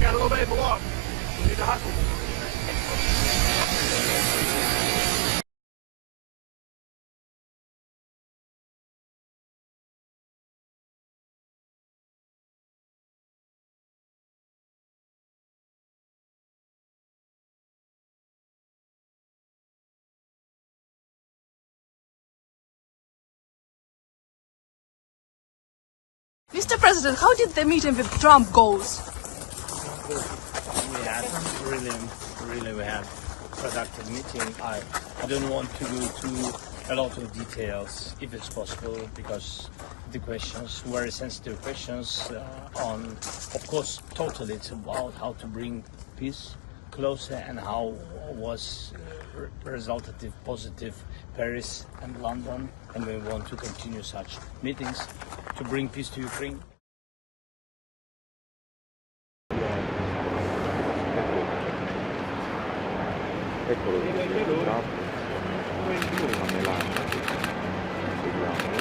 Got a little bit below. Need to hustle. Mr. President, how did the meeting with Trump goes? We had we had productive meeting. I don't want to go to a lot of details if it's possible, because the questions, very sensitive questions on, of course, totally it's about how to bring peace closer and how was resultative, positive Paris and London, and we want to continue such meetings to bring peace to Ukraine. Eccolo lì, Trump, la Melania, seguiamo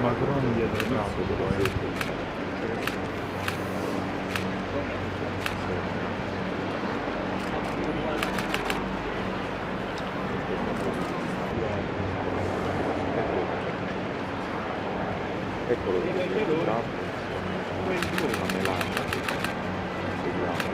Macron dietro Trump, eccolo lì, Trump, la Melania, seguiamo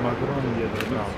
Macron dietro Trump,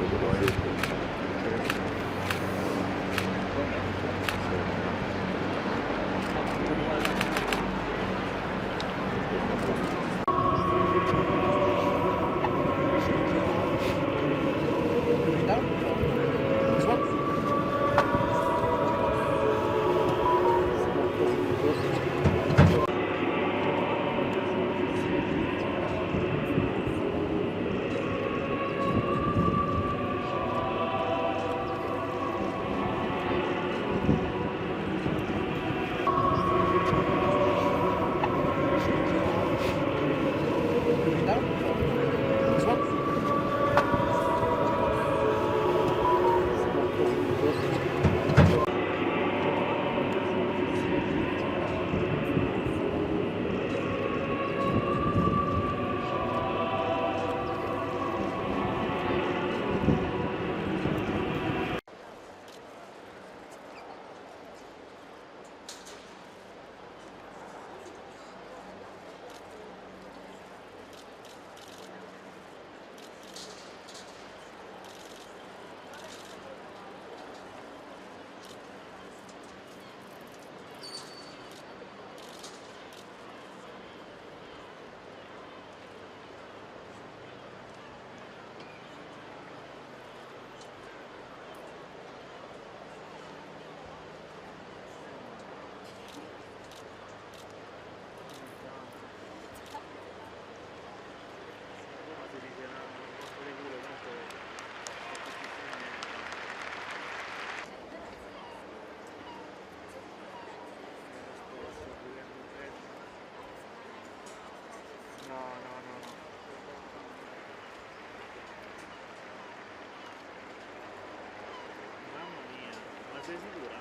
sei sicura?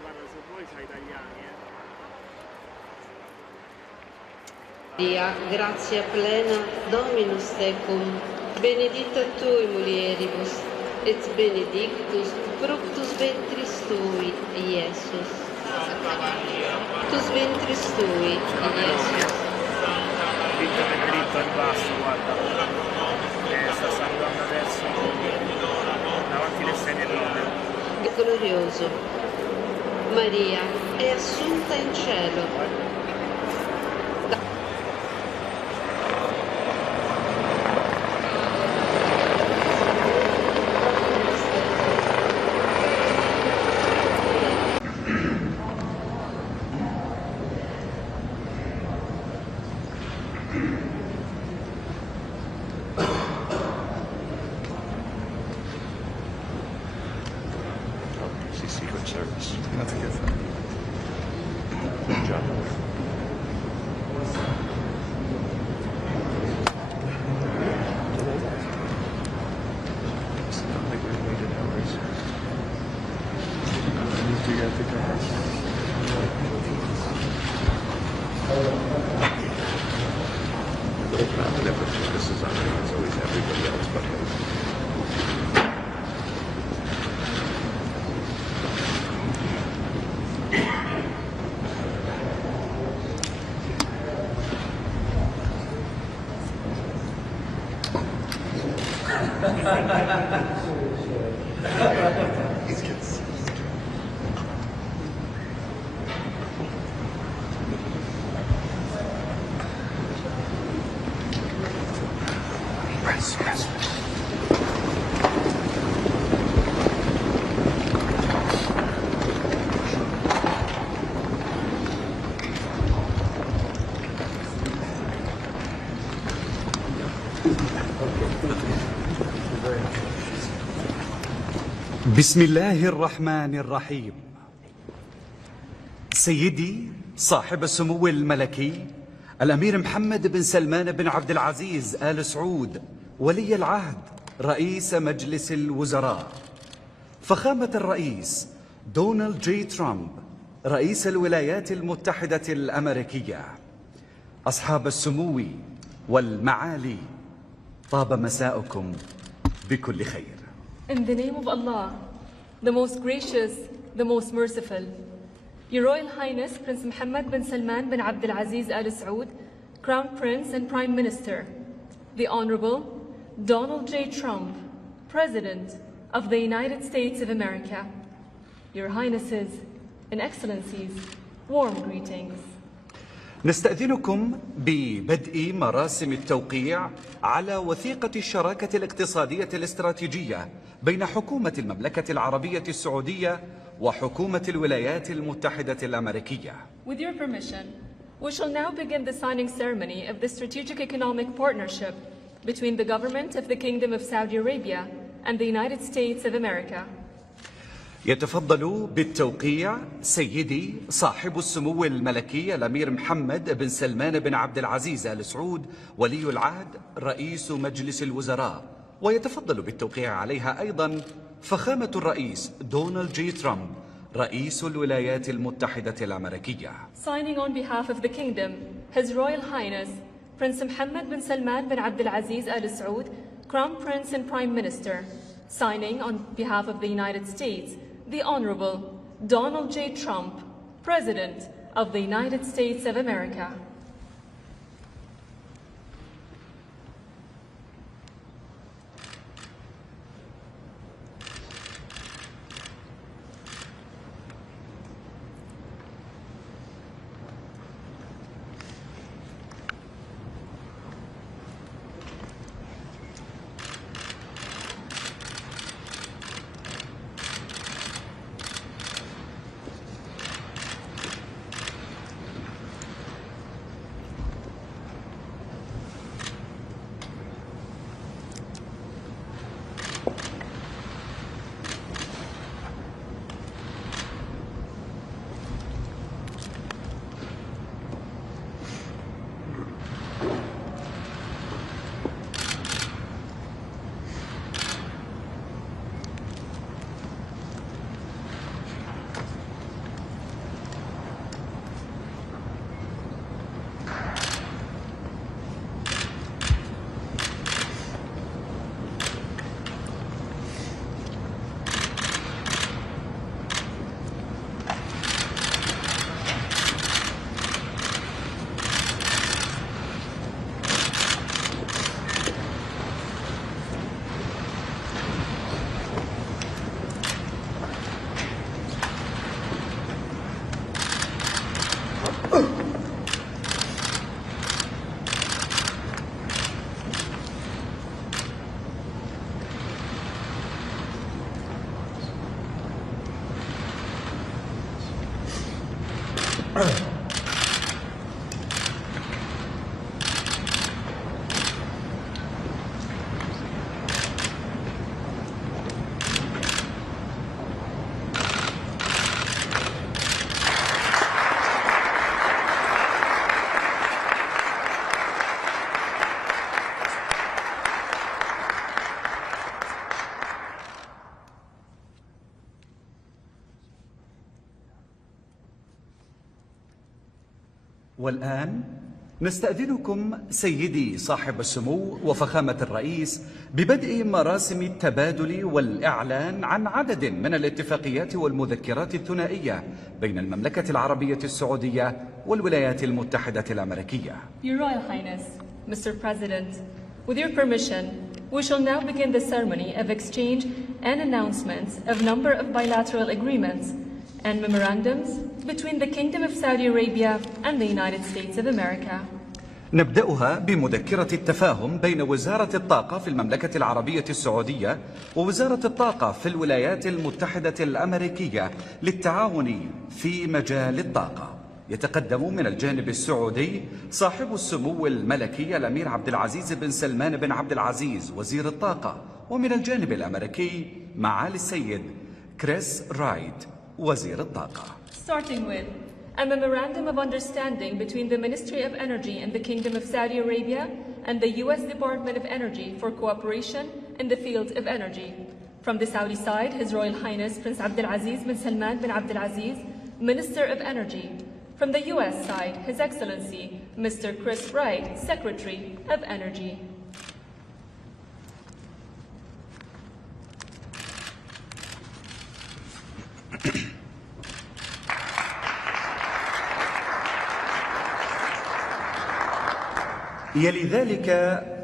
Guarda, se vuoi c'hai italiani, Maria, grazia plena, Dominus tecum, benedicta tui mulieribus, et benedictus fructus ventris tui, Iesus. Fructus ventris tui, Iesus. Dritto in basso, guarda, sta salutando adesso davanti alle sedie proprio. Glorioso, Maria è assunta in cielo. service. That's a good thing. Good job. It's not like we waited hours. You got the cars. It's not the difference. This is on me. It's always everybody else but me. بسم الله الرحمن الرحيم. سيدي صاحب السمو الملكي الأمير محمد بن سلمان بن عبد العزيز آل سعود ولي العهد رئيس مجلس الوزراء، فخامة الرئيس دونالد جي ترامب رئيس الولايات المتحدة الأمريكية، أصحاب السمو والمعالي، طاب مساؤكم بكل خير. In the name of Allah, the most gracious, the most merciful, Your Royal Highness Prince Mohammed bin Salman bin Abdul Aziz Al Saud, Crown Prince and Prime Minister, the Honorable Donald J. Trump, President of the United States of America, Your Highnesses and Excellencies, warm greetings. نستأذنكم ببدء مراسم التوقيع على وثيقة الشراكة الاقتصادية الاستراتيجية بين حكومة المملكة العربية السعودية وحكومة الولايات المتحدة الأمريكية. With your permission, we shall now begin the signing ceremony of the Strategic Economic Partnership between the government of the Kingdom of Saudi Arabia and the United States of America. يتفضل بالتوقيع سيدي صاحب السمو الملكي الأمير محمد بن سلمان بن عبد العزيز آل سعود ولي العهد رئيس مجلس الوزراء، ويتفضل بالتوقيع عليها أيضا فخامة الرئيس دونالد جي ترامب رئيس الولايات المتحدة الأمريكية. Signing on behalf of the Kingdom, His Royal Highness Prince Mohammed bin Salman bin Abdul Aziz Al Saud, Crown Prince and Prime Minister. Signing on behalf of the United States, the Honorable Donald J. Trump, President of the United States of America. والآن نستأذنكم سيدي صاحب السمو وفخامة الرئيس ببدء مراسم التبادل والإعلان عن عدد من الاتفاقيات والمذكرات الثنائية بين المملكة العربية السعودية والولايات المتحدة الأمريكية. Your Royal Highness, Mr. President, with your permission, we shall now begin the ceremony of exchange and announcements of number of bilateral agreements and memorandums between the Kingdom of Saudi Arabia and the United States of America. نبدأها بمذكرة التفاهم بين وزارة الطاقة في المملكة العربية السعودية ووزارة الطاقة في الولايات المتحدة الأمريكية للتعاون في مجال الطاقة. يتقدم من الجانب السعودي صاحب السمو الملكي الأمير عبد العزيز بن سلمان بن عبد العزيز وزير الطاقة، ومن الجانب الأمريكي معالي السيد كريس رايت وزير الطاقة. Starting with a memorandum of understanding between the Ministry of Energy in the Kingdom of Saudi Arabia and the U.S. Department of Energy for cooperation in the field of energy. From the Saudi side, His Royal Highness Prince Abdul Aziz bin Salman bin Abdul Aziz, Minister of Energy. From the U.S. side, His Excellency Mr. Chris Wright, Secretary of Energy. يلي ذلك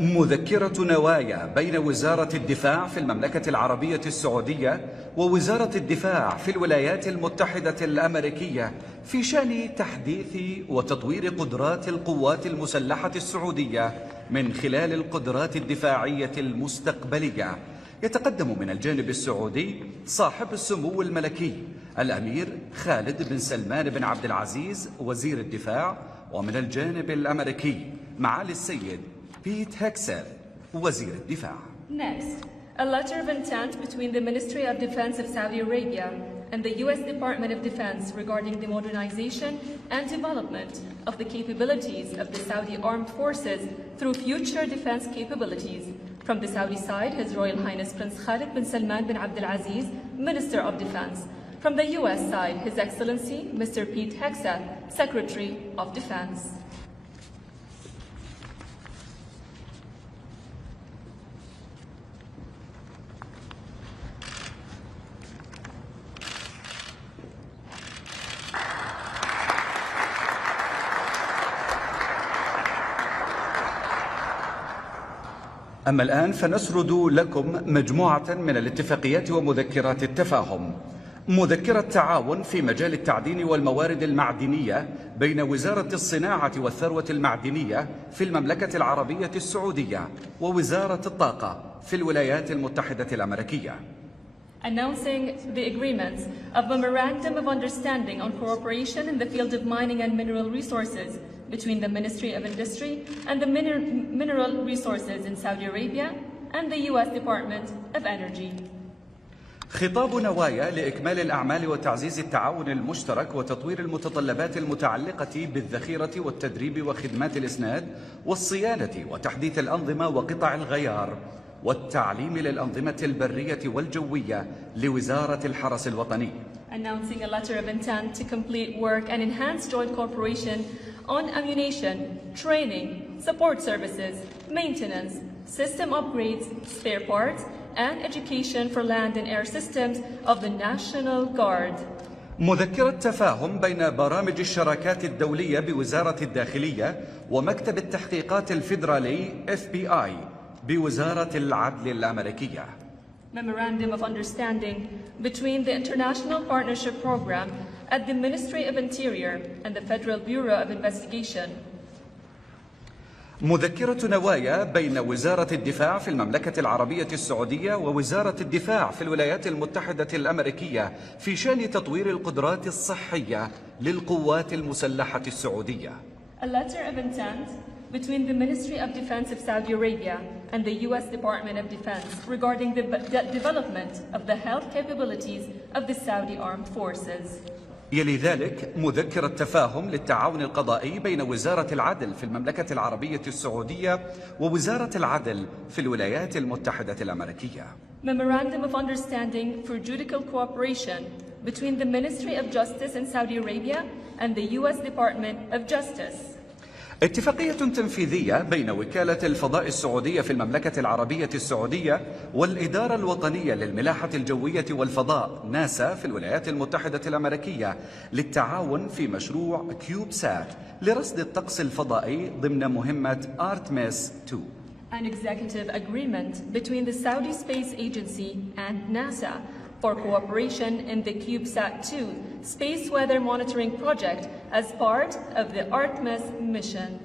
مذكرة نوايا بين وزارة الدفاع في المملكة العربية السعودية ووزارة الدفاع في الولايات المتحدة الأمريكية في شأن تحديث وتطوير قدرات القوات المسلحة السعودية من خلال القدرات الدفاعية المستقبلية. يتقدم من الجانب السعودي صاحب السمو الملكي الأمير خالد بن سلمان بن عبد العزيز وزير الدفاع، ومن الجانب الأمريكي معالي السيد بيت هكسل وزير الدفاع. Next, a letter of intent between the Ministry of Defense of Saudi Arabia and the U.S. Department of Defense regarding the modernization and development of the capabilities of the Saudi Armed Forces through future defense capabilities. From the Saudi side, His Royal Highness Prince Khalid bin Salman bin Abdul Aziz, Minister of Defense. From the U.S. side, His Excellency Mr. Pete Hegseth, Secretary of Defense. أما الآن فنسرد لكم مجموعة من الاتفاقيات ومذكرات التفاهم. مذكرة تعاون في مجال التعدين والموارد المعدنية بين وزارة الصناعة والثروة المعدنية في المملكة العربية السعودية ووزارة الطاقة في الولايات المتحدة الأمريكية. Announcing the agreements of Memorandum of Understanding on Cooperation in the Field of Mining and Mineral Resources between the Ministry of Industry and the Mineral Resources in Saudi Arabia and the U.S. Department of Energy. خطاب نوايا لإكمال الأعمال وتعزيز التعاون المشترك وتطوير المتطلبات المتعلقة بالذخيرة والتدريب وخدمات الإسناد والصيانة وتحديث الأنظمة وقطع الغيار والتعليم للأنظمة البرية والجوية لوزارة الحرس الوطني. Announcing a letter of intent to complete work and enhance joint cooperation on ammunition, training, support services, maintenance, system upgrades, spare parts, and education for land and air systems of the National Guard. مذكرة تفاهم بين برامج الشراكات الدولية بوزارة الداخلية ومكتب التحقيقات الفيدرالي FBI بوزارة العدل الأمريكية. Memorandum of Understanding between the International Partnership Program at the Ministry of Interior and the Federal Bureau of Investigation. مذكرة نوايا بين وزارة الدفاع في المملكة العربية السعودية ووزارة الدفاع في الولايات المتحدة الأمريكية في شأن تطوير القدرات الصحية للقوات المسلحة السعودية. A letter of intent between the Ministry of Defense of Saudi Arabia and the U.S. Department of Defense regarding the development of the health capabilities of the Saudi Armed Forces. يلي ذلك مذكرة تفاهم للتعاون القضائي بين وزارة العدل في المملكة العربية السعودية ووزارة العدل في الولايات المتحدة الأمريكية. Memorandum of Understanding for Judicial Cooperation between the Ministry of Justice in Saudi Arabia and the U.S. Department of Justice. اتفاقية تنفيذية بين وكالة الفضاء السعودية في المملكة العربية السعودية والإدارة الوطنية للملاحة الجوية والفضاء ناسا في الولايات المتحدة الأمريكية للتعاون في مشروع كيوب سات لرصد الطقس الفضائي ضمن مهمة أرتميس 2. An executive agreement between the Saudi Space Agency and NASA for cooperation in the CubeSat-2 space weather monitoring project as part of the Artemis mission.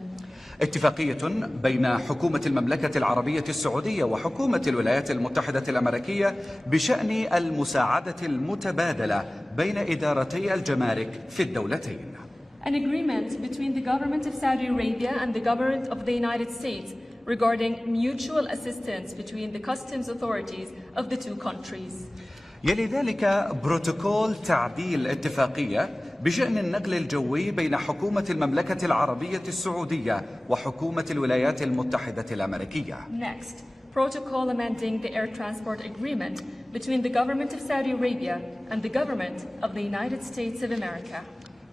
اتفاقية بين حكومة المملكة العربية السعودية وحكومة الولايات المتحدة الأمريكية بشأن المساعدة المتبادلة بين إدارتي الجمارك في الدولتين. An agreement between the government of Saudi Arabia and the government of the United States regarding mutual assistance between the customs authorities of the two countries. يلي ذلك بروتوكول تعديل اتفاقية بشأن النقل الجوي بين حكومة المملكة العربية السعودية وحكومة الولايات المتحدة الأمريكية. Next, protocol amending the air transport agreement between the government of Saudi Arabia and the government of the United States of America.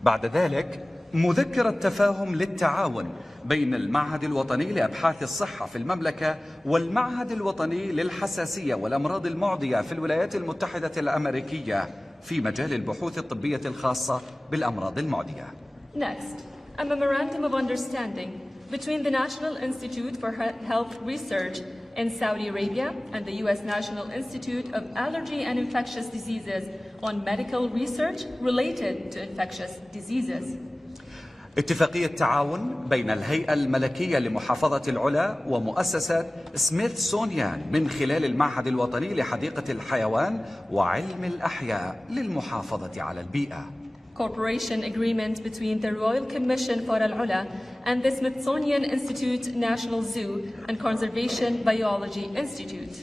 بعد ذلك مذكرة تفاهم للتعاون بين المعهد الوطني لأبحاث الصحة في المملكة والمعهد الوطني للحساسية والأمراض المعدية في الولايات المتحدة الأمريكية في مجال البحوث الطبية الخاصة بالأمراض المعدية. Next, a memorandum of understanding between the National Institute for Health Research in Saudi Arabia and the U.S. National Institute of Allergy and Infectious Diseases on medical research related to infectious diseases. اتفاقية تعاون بين الهيئة الملكية لمحافظة العلا ومؤسسة سميثسونيان من خلال المعهد الوطني لحديقة الحيوان وعلم الأحياء للمحافظة على البيئة. Cooperation agreement between the Royal Commission for Al-Ula and the Smithsonian Institute National Zoo and Conservation Biology Institute.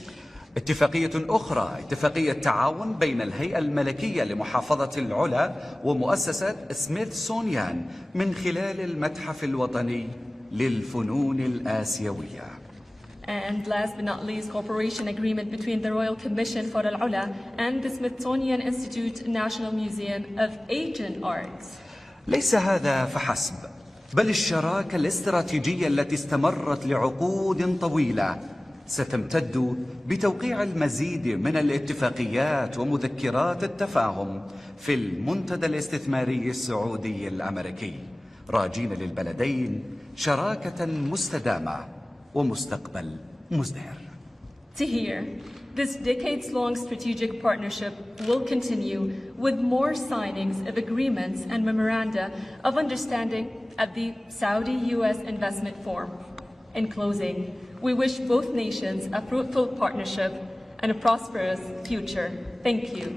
اتفاقية أخرى اتفاقية تعاون بين الهيئة الملكية لمحافظة العلا ومؤسسة سميثسونيان من خلال المتحف الوطني للفنون الآسيوية. And last but not least, cooperation agreement between the Royal Commission for Al-Ula and the Smithsonian Institute National Museum of Asian Arts. ليس هذا فحسب، بل الشراكة الاستراتيجية التي استمرت لعقود طويلة ستمتد بتوقيع المزيد من الاتفاقيات ومذكرات التفاهم في المنتدى الاستثماري السعودي الأمريكي، راجين للبلدين شراكة مستدامة ومستقبل مزدهر. Tahir, this decades-long strategic partnership will continue with more signings of agreements and memoranda of understanding at the Saudi-US Investment Forum. In closing, we wish both nations a fruitful partnership and a prosperous future. Thank you.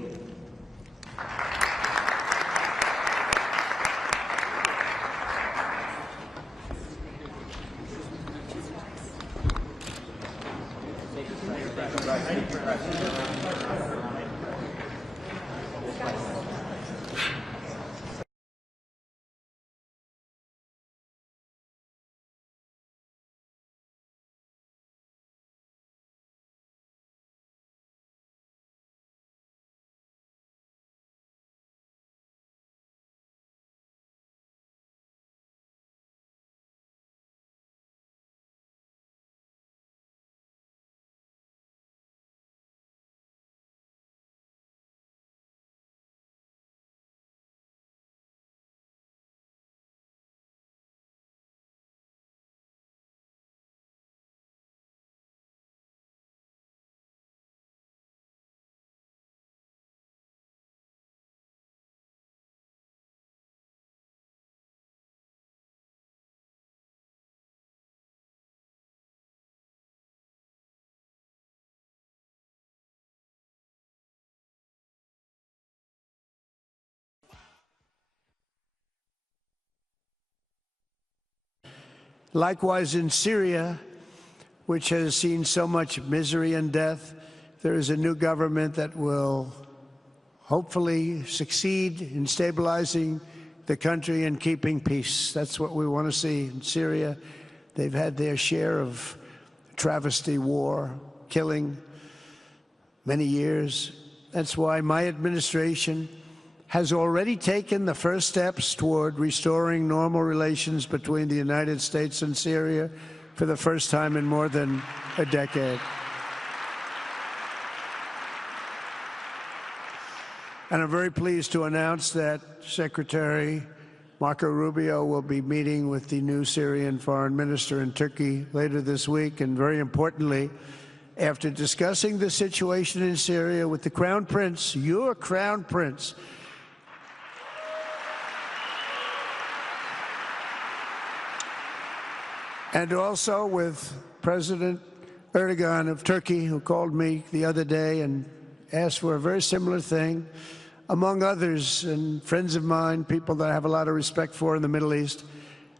Likewise, in Syria, which has seen so much misery and death, there is a new government that will hopefully succeed in stabilizing the country and keeping peace. That's what we want to see in Syria. They've had their share of travesty, war, killing, many years. That's why my administration has already taken the first steps toward restoring normal relations between the United States and Syria for the first time in more than a decade. And I'm very pleased to announce that Secretary Marco Rubio will be meeting with the new Syrian foreign minister in Turkey later this week. And very importantly, after discussing the situation in Syria with the Crown Prince, your Crown Prince, and also with President Erdogan of Turkey, who called me the other day and asked for a very similar thing, among others, and friends of mine, people that I have a lot of respect for in the Middle East.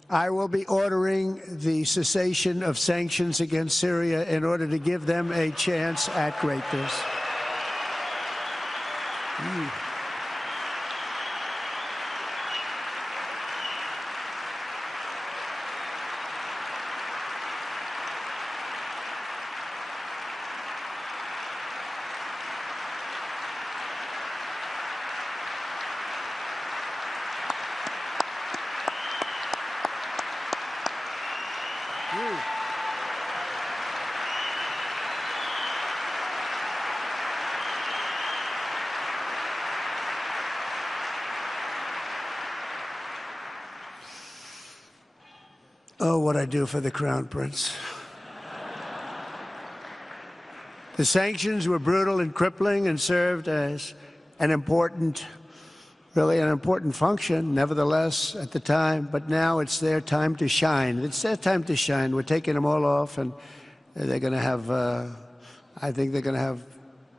I will be ordering the cessation of sanctions against Syria in order to give them a chance at greatness. Oh, what I do for the Crown Prince. The sanctions were brutal and crippling and served as an important, really an important function, nevertheless, at the time. But now it's their time to shine. It's their time to shine. We're taking them all off, and they're going to have, I think they're going to have,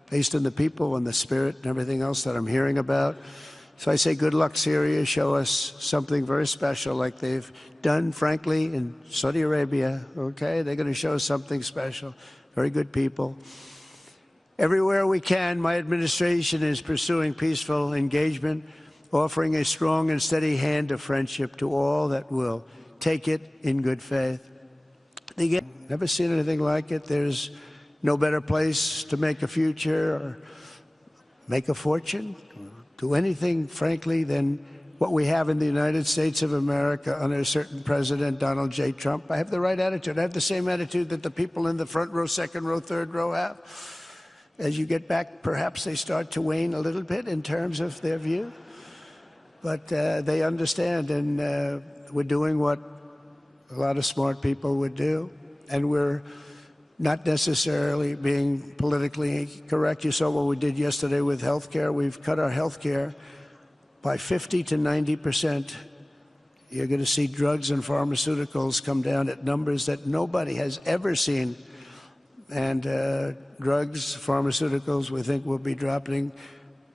based on the people and the spirit and everything else that I'm hearing about. So I say good luck, Syria. Show us something very special like they've done, frankly, in Saudi Arabia, okay? They're going to show us something special. Very good people. Everywhere we can, my administration is pursuing peaceful engagement, offering a strong and steady hand of friendship to all that will take it in good faith. Never seen anything like it. There's no better place to make a future or make a fortune, do anything, frankly, than what we have in the United States of America under a certain President, Donald J. Trump. I have the right attitude. I have the same attitude that the people in the front row, second row, third row have. As you get back, perhaps they start to wane a little bit in terms of their view. But they understand, and we're doing what a lot of smart people would do. And we're not necessarily being politically correct. You saw what we did yesterday with health care. We've cut our health care by 50 to 90%. You're going to see drugs and pharmaceuticals come down at numbers that nobody has ever seen. And drugs, pharmaceuticals, we think will be dropping.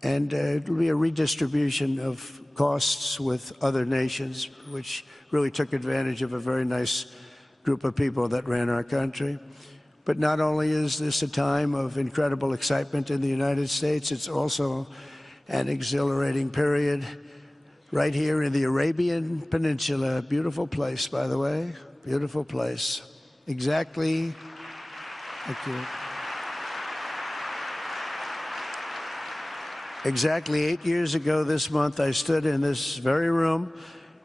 And it will be a redistribution of costs with other nations, which really took advantage of a very nice group of people that ran our country. But not only is this a time of incredible excitement in the United States, it's also an exhilarating period right here in the Arabian Peninsula. Beautiful place, by the way. Beautiful place. Exactly. Thank you. Exactly 8 years ago this month, I stood in this very room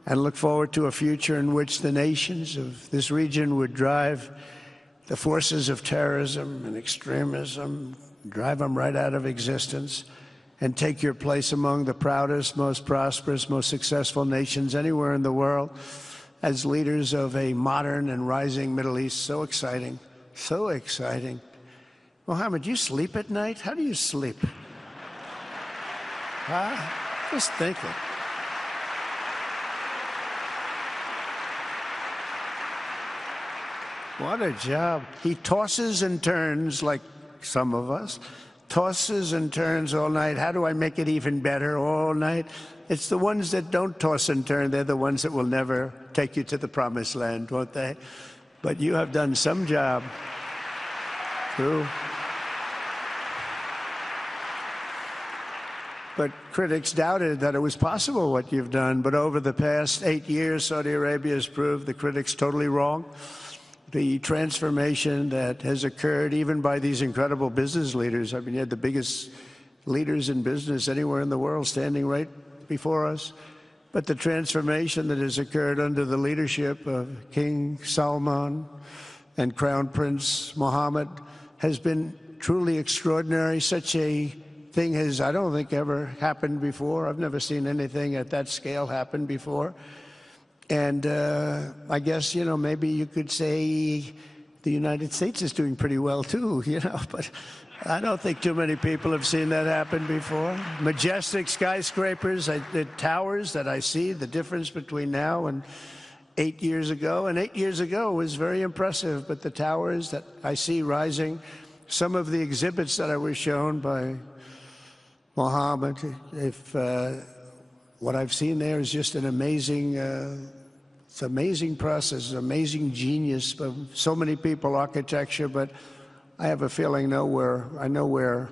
and looked forward to a future in which the nations of this region would drive the forces of terrorism and extremism, drive them right out of existence, and take your place among the proudest, most prosperous, most successful nations anywhere in the world as leaders of a modern and rising Middle East. So exciting, so exciting. Mohammed, you sleep at night? How do you sleep? Huh? Just thinking. What a job. He tosses and turns like some of us. Tosses and turns all night. How do I make it even better all night? It's the ones that don't toss and turn. They're the ones that will never take you to the promised land, won't they? But you have done some job. True. But critics doubted that it was possible what you've done. But over the past 8 years, Saudi Arabia has proved the critics totally wrong. The transformation that has occurred even by these incredible business leaders. I mean, you had the biggest leaders in business anywhere in the world standing right before us. But the transformation that has occurred under the leadership of King Salman and Crown Prince Mohammed has been truly extraordinary. Such a thing has, I don't think, ever happened before. I've never seen anything at that scale happen before. And I guess, you know, maybe you could say the United States is doing pretty well too, you know, but I don't think too many people have seen that happen before. Majestic skyscrapers, the towers that I see, the difference between now and 8 years ago. And 8 years ago was very impressive, but the towers that I see rising, some of the exhibits that I was shown by Mohammed, what I've seen there is just an amazing, it's an amazing process, amazing genius of so many people, architecture, but I have a feeling I know where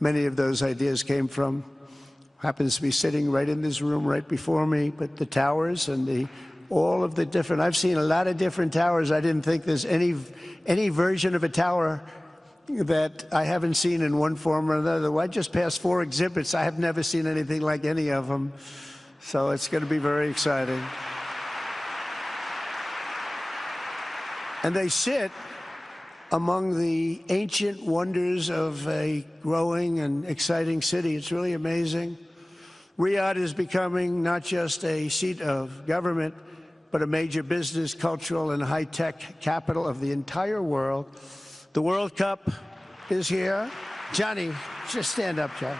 many of those ideas came from. Happens to be sitting right in this room right before me, but the towers and all of the different, I've seen a lot of different towers. I didn't think there's any version of a tower that I haven't seen in one form or another. I just passed 4 exhibits. I have never seen anything like any of them. So it's going to be very exciting. And they sit among the ancient wonders of a growing and exciting city. It's really amazing. Riyadh is becoming not just a seat of government, but a major business, cultural, and high-tech capital of the entire world. The World Cup is here. Johnny, just stand up, Johnny.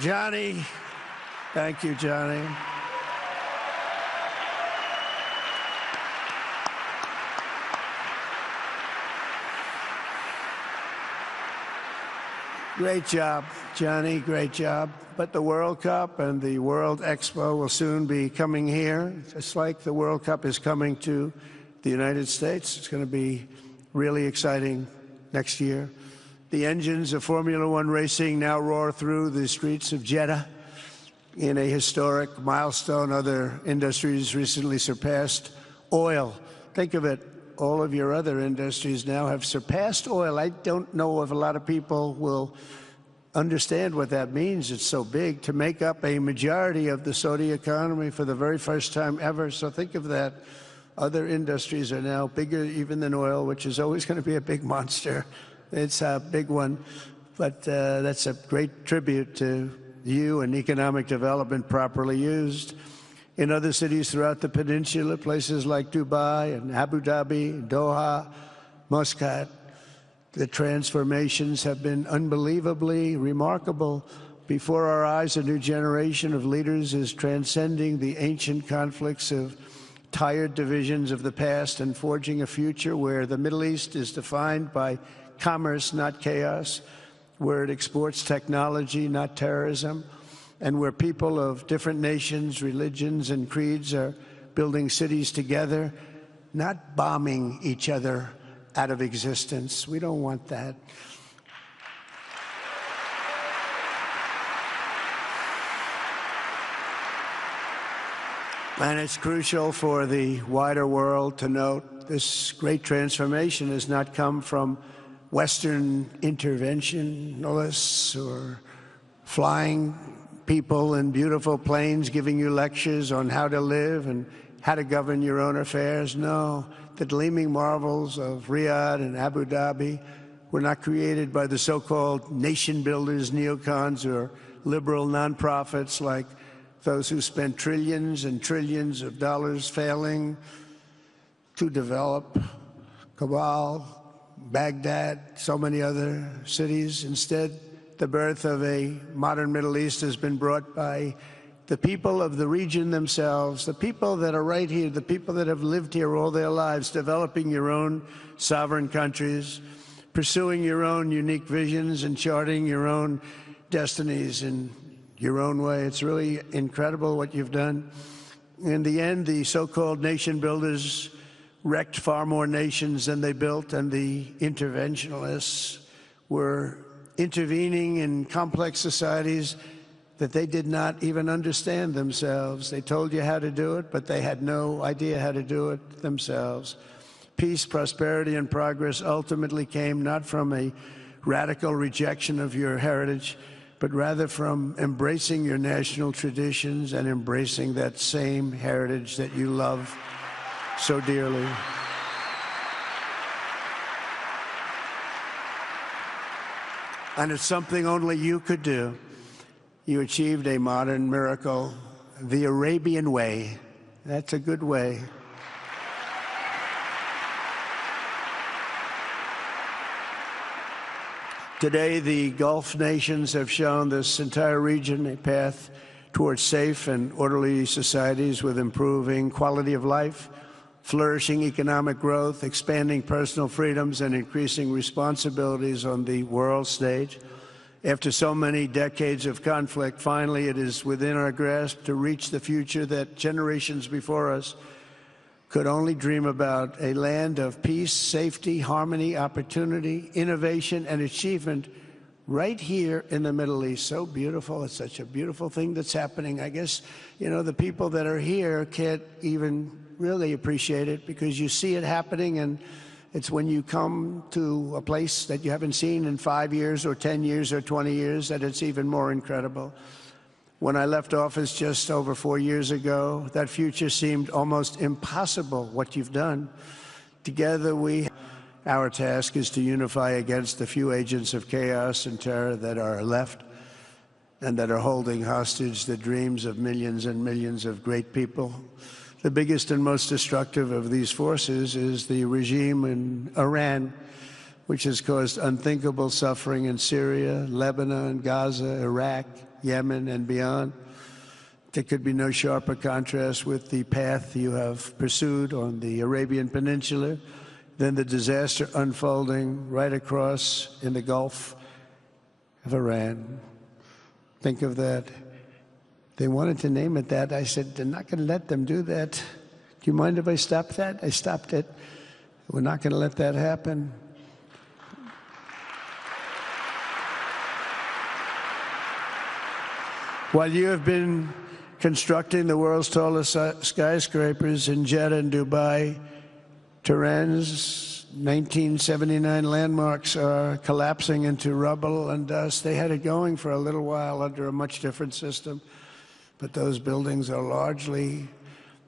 Johnny, thank you, Johnny. Great job, Johnny, great job. But the World Cup and the World Expo will soon be coming here, just like the World Cup is coming to the United States. It's going to be really exciting next year. The engines of Formula One racing now roar through the streets of Jeddah in a historic milestone. Other industries recently surpassed oil. Think of it. All of your other industries now have surpassed oil. I don't know if a lot of people will understand what that means. It's so big to make up a majority of the Saudi economy for the very first time ever. So think of that. Other industries are now bigger even than oil, which is always going to be a big monster. It's a big one. But that's a great tribute to you and economic development properly used. In other cities throughout the peninsula, places like Dubai and Abu Dhabi, Doha, Muscat, the transformations have been unbelievably remarkable. Before our eyes, a new generation of leaders is transcending the ancient conflicts of tired divisions of the past and forging a future where the Middle East is defined by commerce, not chaos, where it exports technology, not terrorism, and where people of different nations, religions, and creeds are building cities together, not bombing each other out of existence. We don't want that. And it's crucial for the wider world to note this great transformation has not come from Western interventionists or flying people in beautiful planes giving you lectures on how to live and how to govern your own affairs. No, the gleaming marvels of Riyadh and Abu Dhabi were not created by the so-called nation builders, neocons, or liberal nonprofits like those who spent trillions and trillions of dollars failing to develop Kabul, Baghdad, so many other cities. Instead, the birth of a modern Middle East has been brought by the people of the region themselves, the people that are right here, the people that have lived here all their lives, developing your own sovereign countries, pursuing your own unique visions and charting your own destinies in your own way. It's really incredible what you've done. In the end, the so-called nation builders wrecked far more nations than they built, and the interventionists were intervening in complex societies that they did not even understand themselves. They told you how to do it, but they had no idea how to do it themselves. Peace, prosperity, and progress ultimately came not from a radical rejection of your heritage, but rather from embracing your national traditions and embracing that same heritage that you love so dearly. And it's something only you could do. You achieved a modern miracle, the Arabian way. That's a good way. Today, the Gulf nations have shown this entire region a path towards safe and orderly societies with improving quality of life, flourishing economic growth, expanding personal freedoms, and increasing responsibilities on the world stage. After so many decades of conflict, finally it is within our grasp to reach the future that generations before us could only dream about, a land of peace, safety, harmony, opportunity, innovation, and achievement right here in the Middle East. So beautiful. It's such a beautiful thing that's happening. I guess, you know, the people that are here can't even really appreciate it because you see it happening, and it's when you come to a place that you haven't seen in 5 years or 10 years or 20 years that it's even more incredible. When I left office just over 4 years ago, that future seemed almost impossible, what you've done. Together, our task is to unify against the few agents of chaos and terror that are left and that are holding hostage the dreams of millions and millions of great people. The biggest and most destructive of these forces is the regime in Iran, which has caused unthinkable suffering in Syria, Lebanon, Gaza, Iraq, Yemen, and beyond. There could be no sharper contrast with the path you have pursued on the Arabian Peninsula than the disaster unfolding right across in the Gulf of Iran. Think of that. They wanted to name it that. I said, they're not going to let them do that. Do you mind if I stop that? I stopped it. We're not going to let that happen. While you have been constructing the world's tallest skyscrapers in Jeddah and Dubai, Tehran's 1979 landmarks are collapsing into rubble and dust. They had it going for a little while under a much different system, but those buildings are largely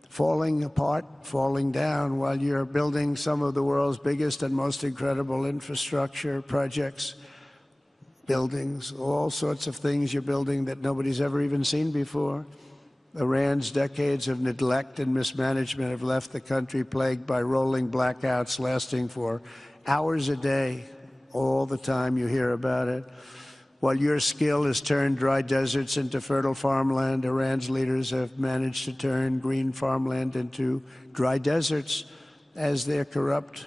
falling apart, falling down, while you're building some of the world's biggest and most incredible infrastructure projects. Buildings, all sorts of things you're building that nobody's ever even seen before. Iran's decades of neglect and mismanagement have left the country plagued by rolling blackouts lasting for hours a day. All the time you hear about it. While your skill has turned dry deserts into fertile farmland, Iran's leaders have managed to turn green farmland into dry deserts as their corrupt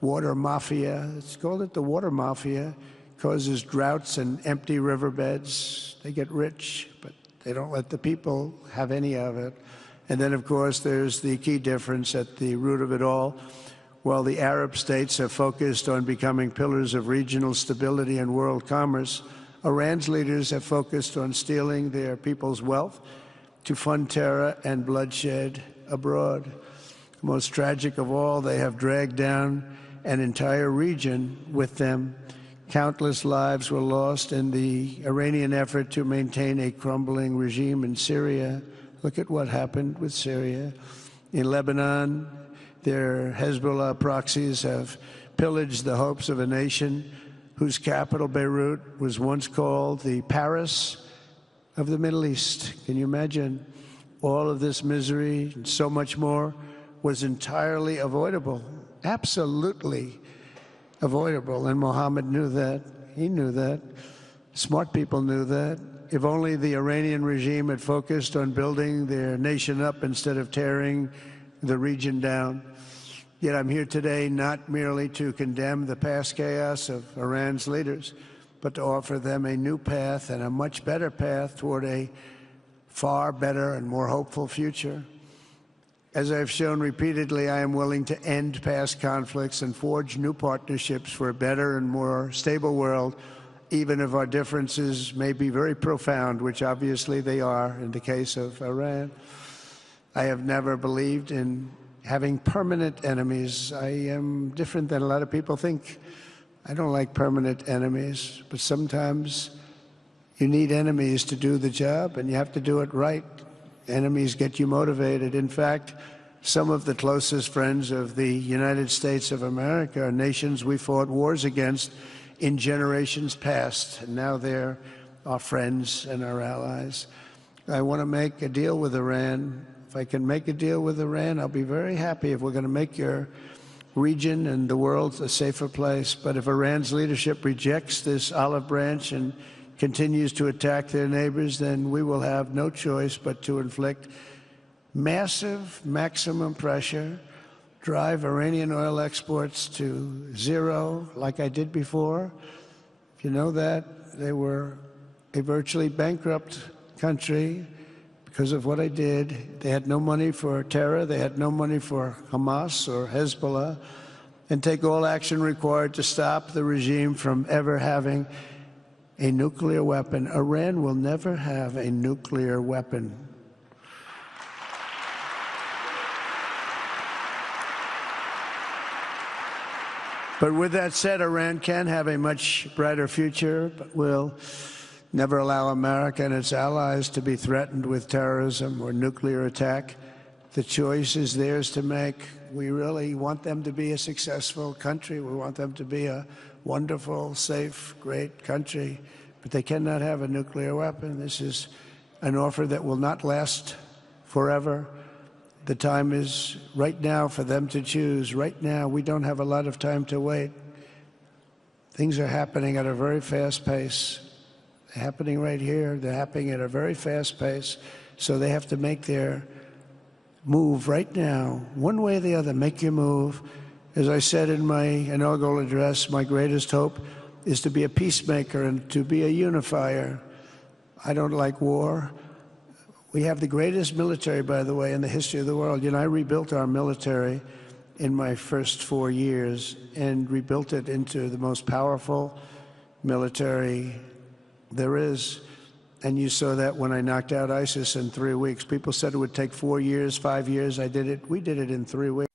water mafia, it's called it the water mafia, causes droughts and empty riverbeds. They get rich, but they don't let the people have any of it. And then, of course, there's the key difference at the root of it all. While the Arab states have focused on becoming pillars of regional stability and world commerce, Iran's leaders have focused on stealing their people's wealth to fund terror and bloodshed abroad. Most tragic of all, they have dragged down an entire region with them. Countless lives were lost in the Iranian effort to maintain a crumbling regime in Syria. Look at what happened with Syria. In Lebanon, their Hezbollah proxies have pillaged the hopes of a nation whose capital, Beirut, was once called the Paris of the Middle East. Can you imagine? All of this misery and so much more was entirely avoidable, absolutely avoidable, and Mohammed knew that. He knew that. Smart people knew that. If only the Iranian regime had focused on building their nation up instead of tearing the region down. Yet I'm here today not merely to condemn the past chaos of Iran's leaders, but to offer them a new path and a much better path toward a far better and more hopeful future. As I've shown repeatedly, I am willing to end past conflicts and forge new partnerships for a better and more stable world, even if our differences may be very profound, which obviously they are in the case of Iran. I have never believed in having permanent enemies. I am different than a lot of people think. I don't like permanent enemies, but sometimes You need enemies to do the job, and you have to do it right. Enemies get you motivated. In fact, some of the closest friends of the United States of America are nations we fought wars against in generations past, and now they're our friends and our allies. I want to make a deal with Iran. If I can make a deal with Iran, I'll be very happy if we're going to make your region and the world a safer place. But if Iran's leadership rejects this olive branch and continues to attack their neighbors, then we will have no choice but to inflict massive maximum pressure, drive Iranian oil exports to zero like I did before. If you know that, they were a virtually bankrupt country because of what I did. They had no money for terror. They had no money for Hamas or Hezbollah, and take all action required to stop the regime from ever having a nuclear weapon. Iran will never have a nuclear weapon. But with that said, Iran can have a much brighter future, but will never allow America and its allies to be threatened with terrorism or nuclear attack. The choice is theirs to make. We really want them to be a successful country. We want them to be a wonderful, safe, great country. But they cannot have a nuclear weapon. This is an offer that will not last forever. The time is right now for them to choose. Right now, we don't have a lot of time to wait. Things are happening at a very fast pace. They're happening right here. They're happening at a very fast pace. So they have to make their move right now, one way or the other. Make your move. As I said in my inaugural address, my greatest hope is to be a peacemaker and to be a unifier. I don't like war. We have the greatest military, by the way, in the history of the world. You know, I rebuilt our military in my first 4 years and rebuilt it into the most powerful military there is. And you saw that when I knocked out ISIS in 3 weeks. People said it would take 4 years, 5 years. We did it in 3 weeks.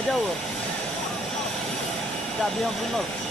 عجوب شعبيهم في النص.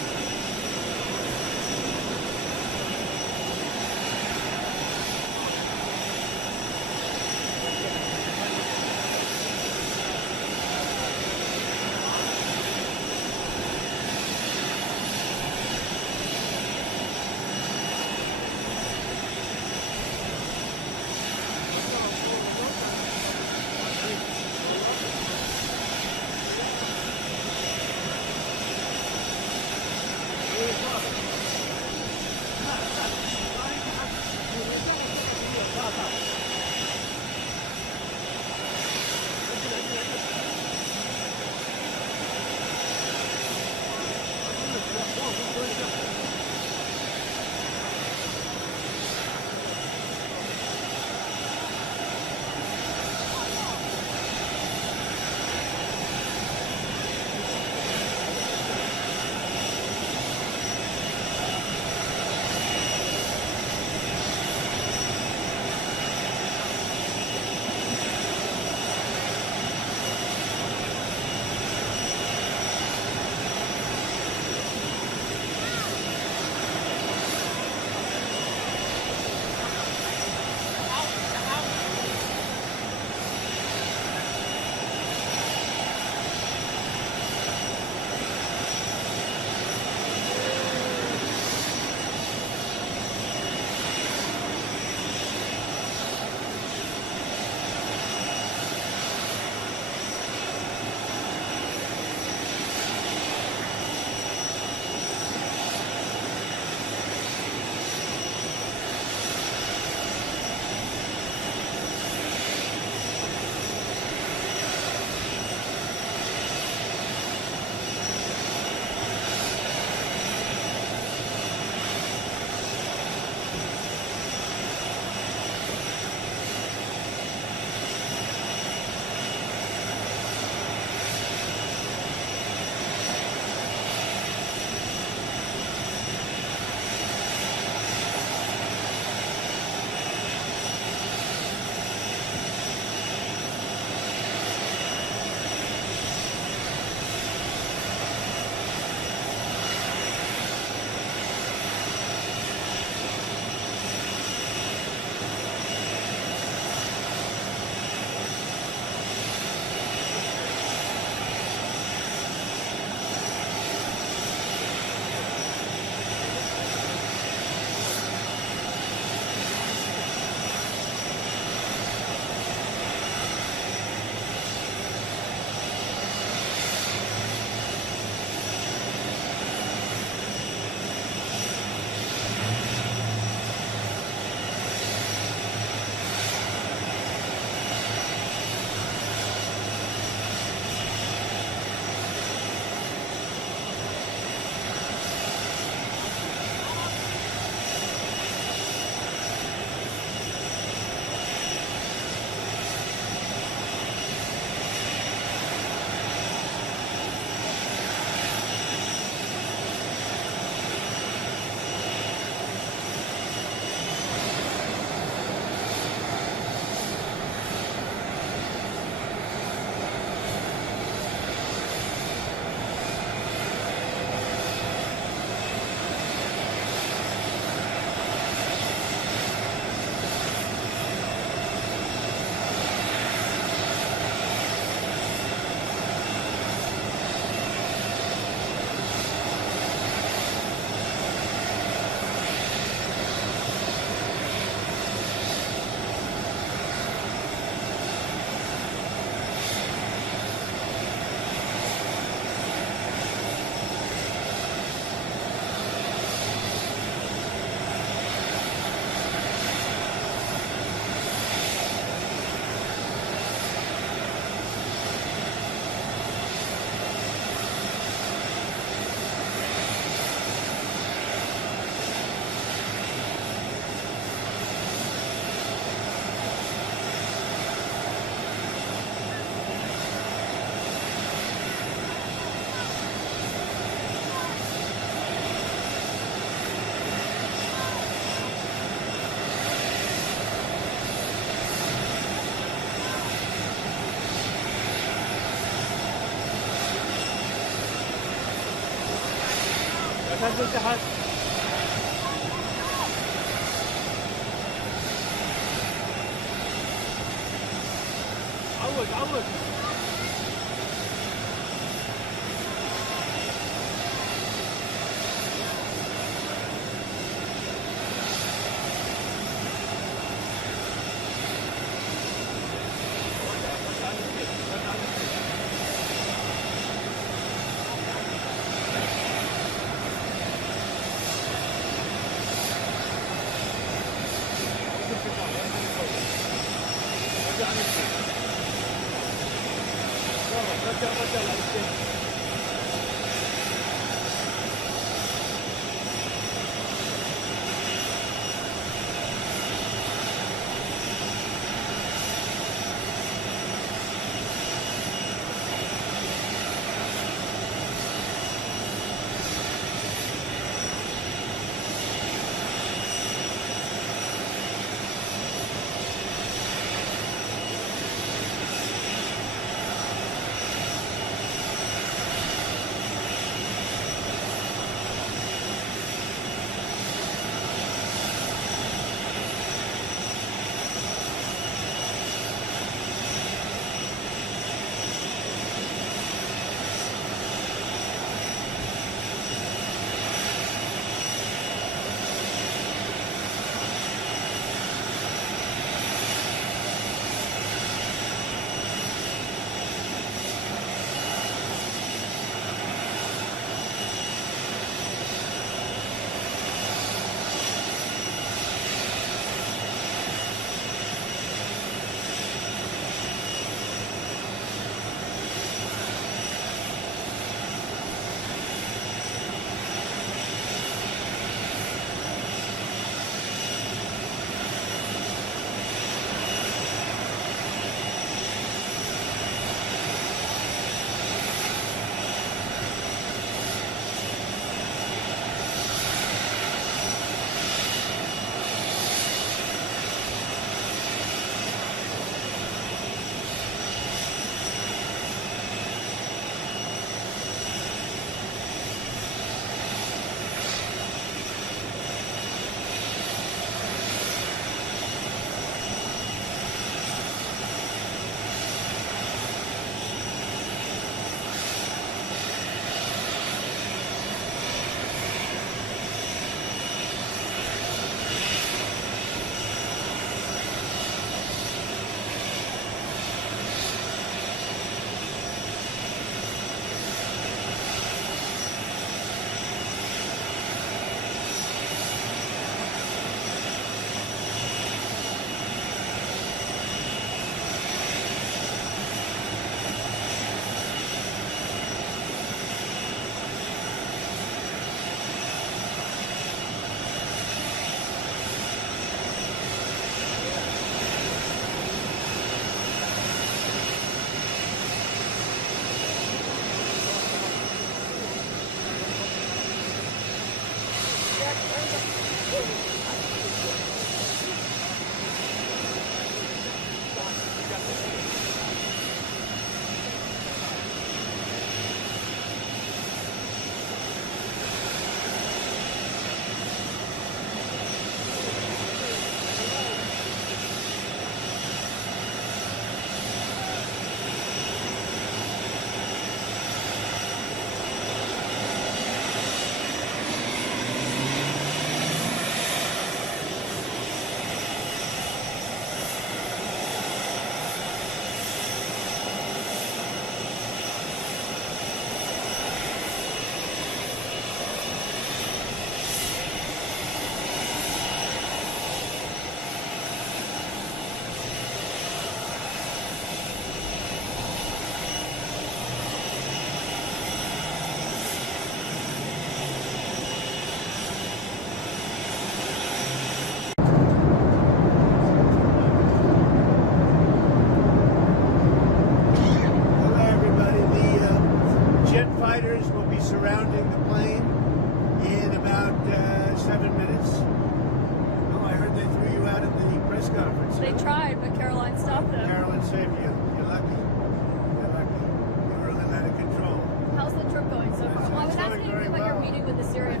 Syrian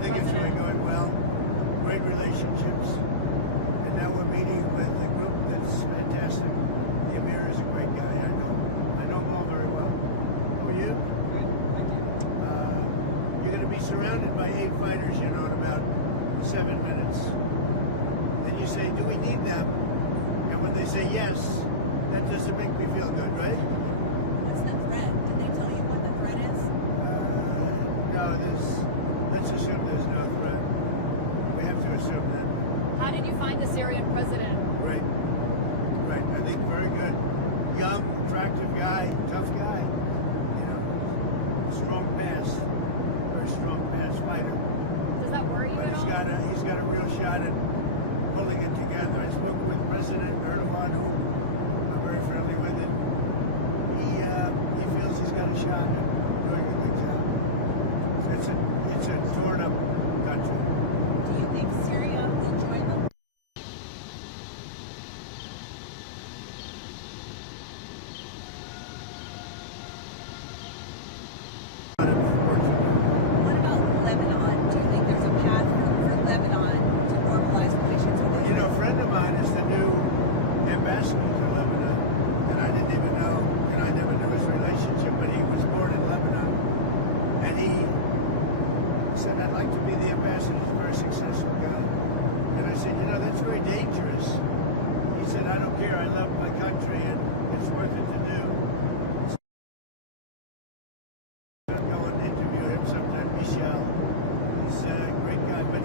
surrounded by 8 fighters, you know, in about 7 minutes. Then you say, do we need them? And when they say yes, that doesn't make me feel good, right? What's the threat? Did they tell you what the threat is? No, let's assume there's no threat. We have to assume that. How did you find the Syrian president? Right. Right. I think very good. Young, attractive guy, tough guy. You know, strong pass. Very strong pass fighter. Does that worry you But at all? he's got a real shot at pulling it together. I spoke with President Erdogan, who I'm very friendly with him. He feels he's got a shot at doing a good job. It's a torn up country. Do you think Syria will join them? What about Lebanon? Do you think there's a path for Lebanon to normalize relations with You know, a friend of mine is the new ambassador to Lebanon, and I didn't even know, and I never knew his relationship, but he was born in Lebanon, and he said, I'd like to be the ambassador. He's a very successful guy. And I said, you know, that's very dangerous. He said, I don't care. I love my country, and it's worth it to do. I'll go and interview him sometime, Michel. He's a great guy, but I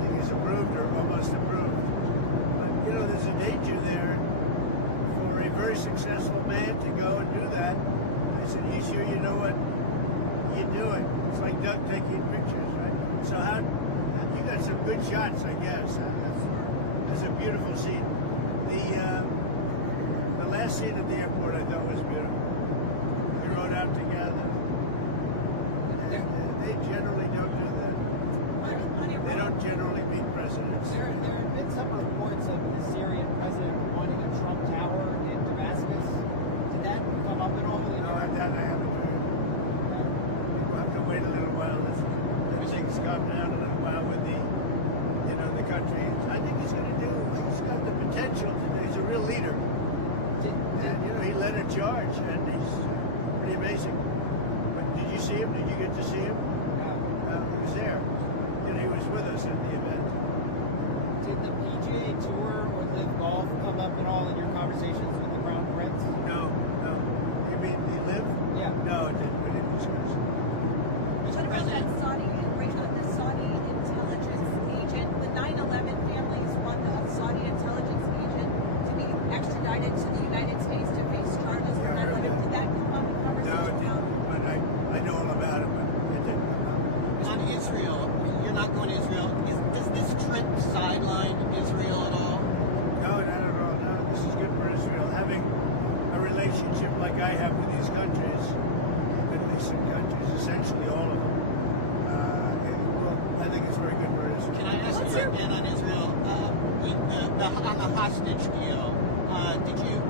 think he's approved or almost approved. But, you know, there's a danger there for a very successful man to go and do that. I said, you sure you know what you're doing? It's like Doug taking pictures, right? So you got some good shots, I guess. That's a beautiful scene. The last scene at the airport I thought was beautiful. We rode out together. And they generally don't do that. They don't generally meet presidents. There have been some reports of the Syrian president wanting a Trump Tower in Damascus. Did that come up at all? No, that I haven't heard. We'll have to wait a little while. Everything's calmed down a little while with the country. I think he's got the potential to do. He's a real leader. And, you know, he led a charge, and he's pretty amazing. But did you see him? Did you get to see him? No. He was there. You know, he was with us at the event. Did the PGA Tour or Live Golf come up at all in your conversations with the Crown Prince? No. You mean the Live? Yeah. No, we didn't discuss it. What about that Saudi intelligence agent? The 9/11 families want the Saudi intelligence agent to be extradited to the United States to face charges for 9/11. Did that come up in conversation? No, it didn't. But I know all about it, but it didn't come up. On Israel, you're not going to Israel. Does this trip sideline Israel at all? No, not at all. No, this is good for Israel. Having a relationship like I have with these countries, Middle Eastern countries, essentially all of them, I think it's very good for Israel. Can I ask you again on Israel? On the hostage deal,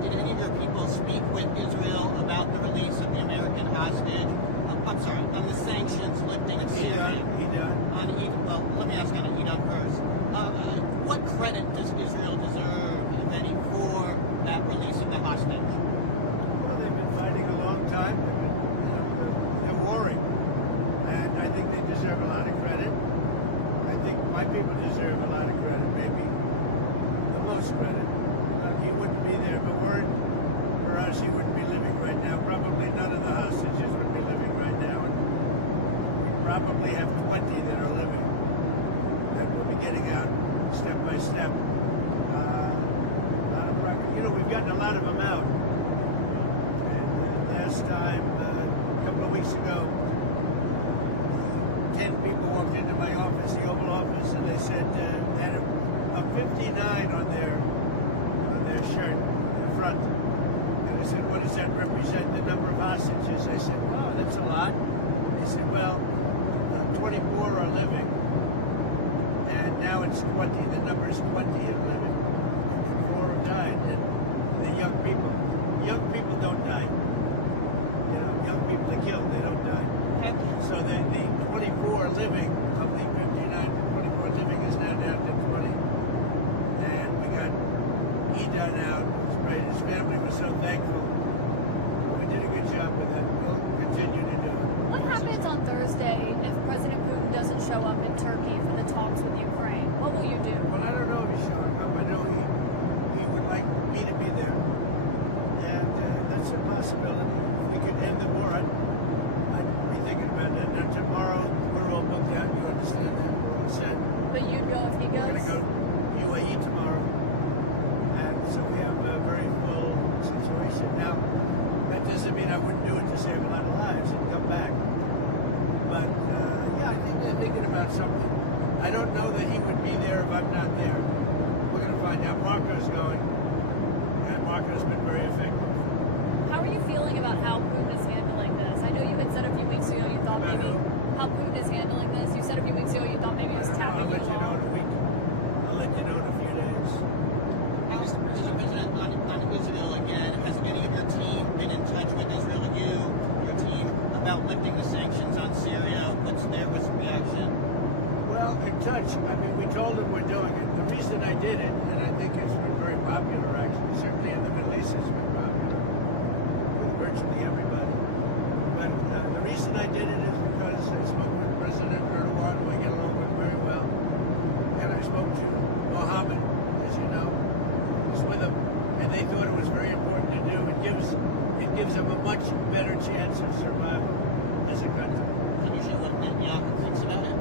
did any of your people speak with Israel about the release of the American hostage? I'm sorry, on the sanctions lifting of Syria. He done. Well, let me ask on Edom first. What credit does Israel deserve, if any, for that release of the hostage? Well, they've been fighting a long time. They're warring. And I think they deserve a lot of credit. I think my people deserve a lot of credit, maybe the most credit. He wouldn't be there if it weren't for us. He wouldn't be living right now. Probably none of the hostages would be living right now. And we probably have 20 that are living. That will be getting out step by step. You know, we've gotten a lot of them out. And last time, a couple of weeks ago, 10 people walked into my office, the Oval Office, and they said they had a 59 on their shirt, the front. And I said, what does that represent, the number of hostages? I said, wow, that's a lot. They said, well, 24 are living. And now it's 20, the number is 20 are living. 4 have died. And the young people don't die. You know, young people are killed, they don't die. So the 24 living, of the 59 to 24 living is now down to 20. And we got Edom out. It was great. His family was so thankful. We did a good job with it. We'll continue to do it. What happens on Thursday if show up in Turkey for the talks with Ukraine. What will you do? Well, I don't know if he's showing up. I know he would like me to be there. And that's a possibility. If we could end the war, I'd be thinking about that. Now, tomorrow, we're all booked out. You understand that? We're all set. But you'd go if he goes? We're going to go UAE tomorrow. And so we have a very full situation. Now, that doesn't mean I wouldn't do it to save a lot of lives and come back. But, yeah, I think they're thinking about something. I don't know that he would be there if I'm not there. We're going to find out. Marco's going. And Marco's been very effective. How are you feeling about how Putin is handling this? I know you had said a few weeks ago you thought maybe how Putin is handling this. You said a few weeks ago you thought maybe he was tapping you along. I'll let you know in a few days. Mr. President, on Israel again, has any of your team been in touch with Israel, your team, about lifting the sanctions on Syria? What's the reaction? Well, in touch. I mean, we told them we're doing it. The reason I did it, and I think it's been very popular actually, certainly in the Middle East it's been popular with virtually everybody. But the reason I did it is because I spoke with President Erdogan, who I get along with very well, and I spoke to Mohammed, as you know, who's with them, and they thought it was very important to do. It gives them a much better chance of survival as a country. Can you show what Netanyahu thinks about it?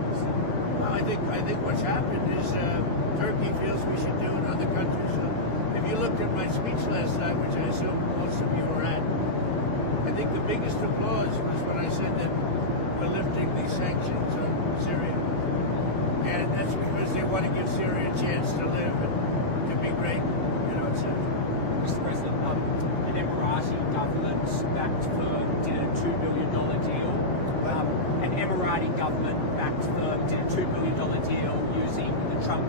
I think what's happened is Turkey feels we should do it, other countries. So if you looked at my speech last night, which I assume most of you were at, I think the biggest applause was when I said that we're lifting these sanctions on Syria. And that's because they want to give Syria a chance to live and to be great, etc. Mr. President, an Emirati government backed firm did a $2 billion deal. An Emirati government backed firm did a $2 billion deal using the Trump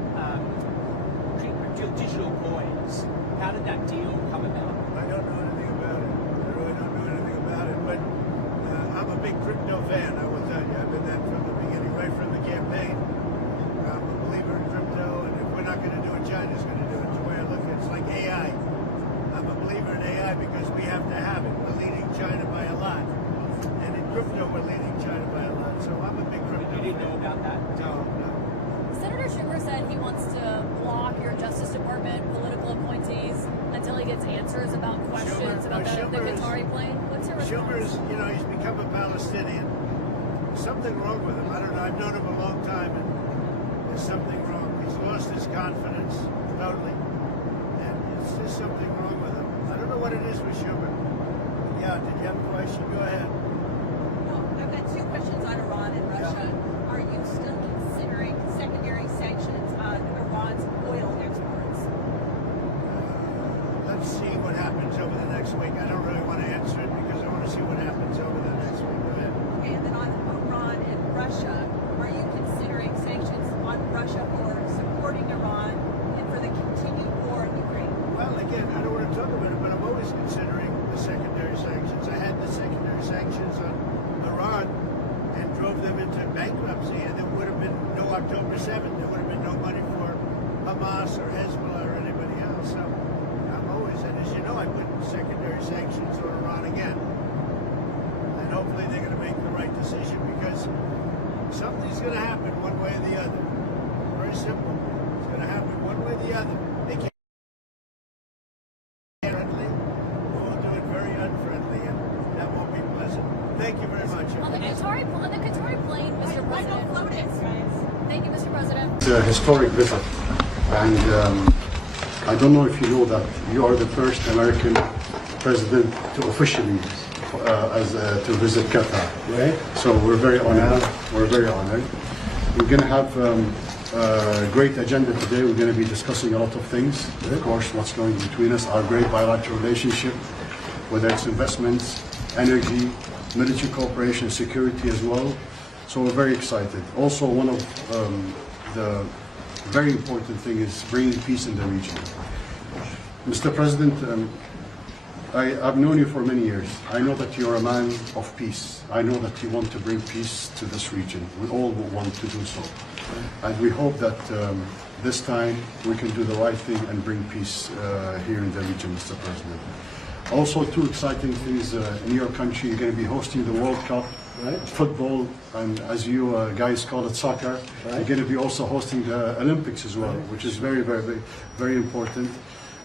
digital coins. How did that deal come about? I don't know anything about it. I really don't know anything about it. But I'm a big crypto fan, I will tell you. I've been that from the beginning, right from the campaign. I'm a believer in crypto, and if we're not going to do it, China's going to do it. The way I look at it, it's like AI. I'm a believer in AI because we have to have it. We're leading China by a lot. And in crypto, we're leading China by a lot. So I'm a big crypto fan. You didn't know about that? No. Senator Schumer said he wants to block your Justice Department political appointees until he gets answers about questions about the Qatari plane. What's your response? Schumer's, he's become a Palestinian. There's something wrong with him. I don't know. I've known him a long time, and there's something wrong. He's lost his confidence totally, and it's just something wrong with him. I don't know what it is with Schumer. Yeah, did you have a question? Go ahead. No, I've got two questions on Iran and Russia. Are you still considering secondary sanctions on Iran's oil exports? Let's see what happens over the next week. I don't really want to answer it because I want to see what happens over the next week. Go ahead. Okay, and then on Iran and Russia, are you considering sanctions on Russia for supporting Iran and for the continued war in Ukraine? Well, again, I don't want to talk about it, but I'm always considering the secondary sanctions. I had the secondary sanctions on Iran and drove them into bankruptcy, and there would have been no October 7th. There would have been no money for Hamas or Hezbollah or anybody else. So I'm always, and as you know, I put secondary sanctions on Iran again. And hopefully they're going to make the right decision because something's going to happen one way or the other. Very simple. It's going to happen one way or the other. They can't be friendly. We'll do it very unfriendly, and that won't be pleasant. Thank you very much. On the Qatari plane, Mr. President. Thank you, Mr. President. It's a historic visit, and I don't know if you know that you are the first American president to officially to visit Qatar. Right. So we're very honored. We're very honored. We're going to have a great agenda today. We're going to be discussing a lot of things. Of course, what's going between us, our great bilateral relationship, whether it's investments, energy, military cooperation, security as well. So we're very excited. Also, one of the very important thing is bringing peace in the region. Mr. President, I've known you for many years. I know that you're a man of peace. I know that you want to bring peace to this region. We all want to do so. And we hope that this time we can do the right thing and bring peace here in the region, Mr. President. Also, two exciting things in your country. You're going to be hosting the World Cup right? Football, and as you guys call it, soccer. We're going to be also hosting the Olympics as well, which is very, very, very, very important.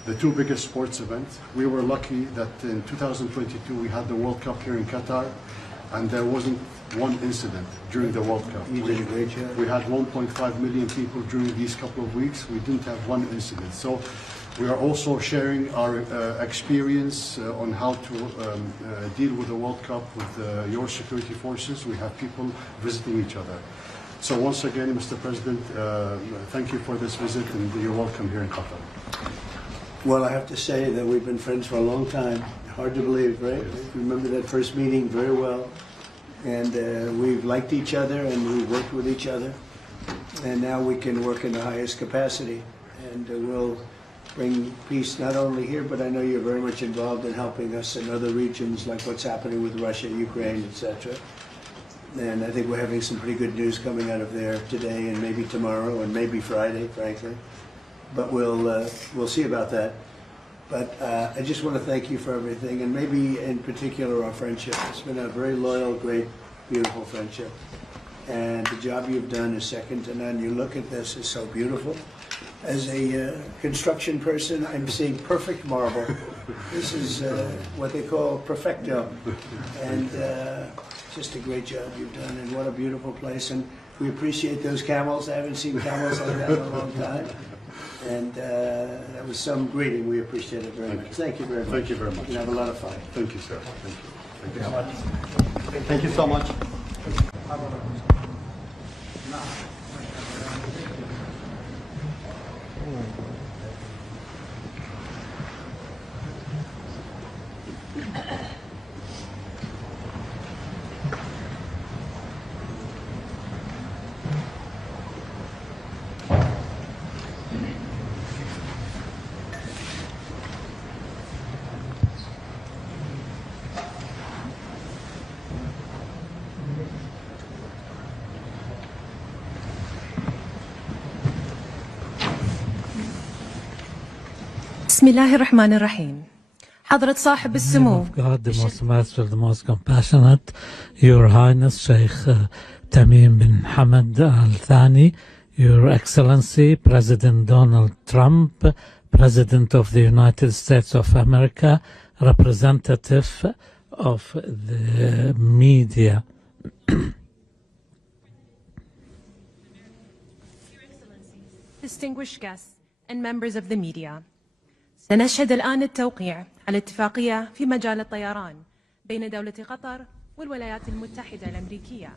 The two biggest sports events. We were lucky that in 2022 we had the World Cup here in Qatar, and there wasn't one incident during the World Cup. You did a great job. We had 1.5 million people during these couple of weeks. We didn't have one incident. So we are also sharing our experience on how to deal with the World Cup with your security forces. We have people visiting each other. So once again, Mr. President, thank you for this visit, and you're welcome here in Qatar. Well, I have to say that we've been friends for a long time. Hard to believe, right? I remember that first meeting very well. And we've liked each other and we've worked with each other. And now we can work in the highest capacity. And we'll bring peace not only here, but I know you're very much involved in helping us in other regions, like what's happening with Russia, Ukraine, etc. And I think we're having some pretty good news coming out of there today and maybe tomorrow and maybe Friday, frankly. But we'll see about that. But I just want to thank you for everything, and maybe in particular our friendship. It's been a very loyal, great, beautiful friendship. And the job you've done is second to none. You look at this, it's so beautiful. As a construction person, I'm seeing perfect marble. This is what they call perfecto. And just a great job you've done, and what a beautiful place. And we appreciate those camels. I haven't seen camels like that in a long time. And that was some greeting. We appreciate it very much. Thank you very much. Thank you very much. You have a lot of fun. Thank you, sir. Thank you. Thank you so much. Thank you so much. بسم الله الرحمن الرحيم. حضرة صاحب السمو. God, the most merciful, the most compassionate, Your Highness Sheikh Tamim bin Hamad Al Thani, Your Excellency President Donald Trump, President of the United States of America, representative of the media. Distinguished guests and members of the media. سنشهد الآن التوقيع على اتفاقية في مجال الطيران بين دولة قطر والولايات المتحدة الأمريكية.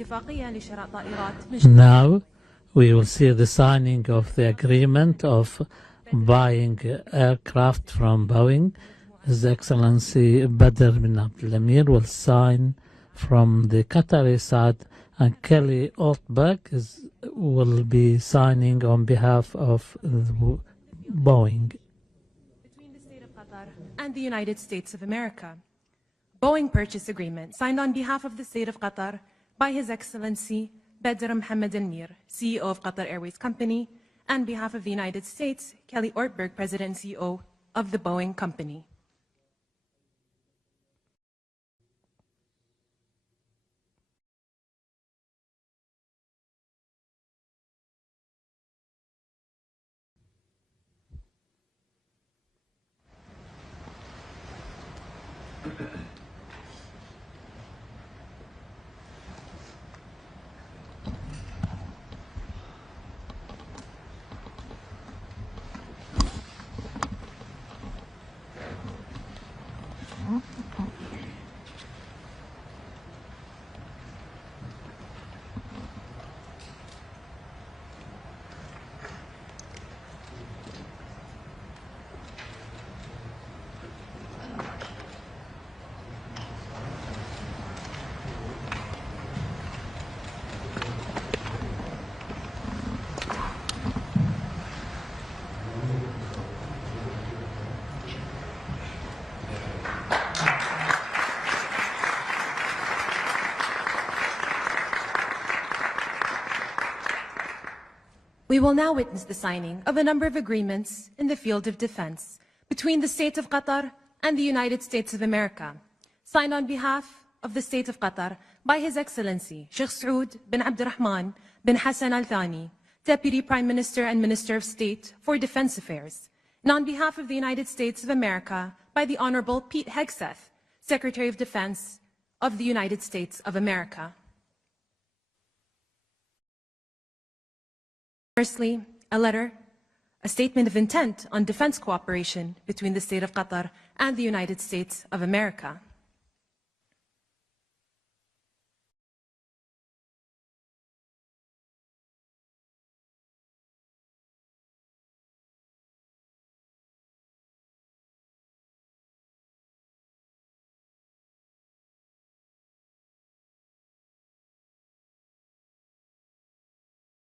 اتفاقية لشراء طائرات من Now we will see the signing of the agreement of buying aircraft from Boeing. His Excellency Badr bin Abdul Amir will sign from the Qatari side, and Kelly Altberg will be signing on behalf of Boeing. Between the state of Qatar and the United States of America. Boeing purchase agreement signed on behalf of the state of Qatar by His Excellency Badr Mohammed Al Mir, CEO of Qatar Airways Company, and behalf of the United States, Kelly Ortberg, President and CEO of the Boeing Company. We will now witness the signing of a number of agreements in the field of defense between the State of Qatar and the United States of America, signed on behalf of the State of Qatar by His Excellency Sheikh Saud bin Abdurrahman bin Hassan Al Thani, Deputy Prime Minister and Minister of State for Defense Affairs, and on behalf of the United States of America by the Honorable Pete Hegseth, Secretary of Defense of the United States of America. Firstly, a statement of intent on defense cooperation between the State of Qatar and the United States of America.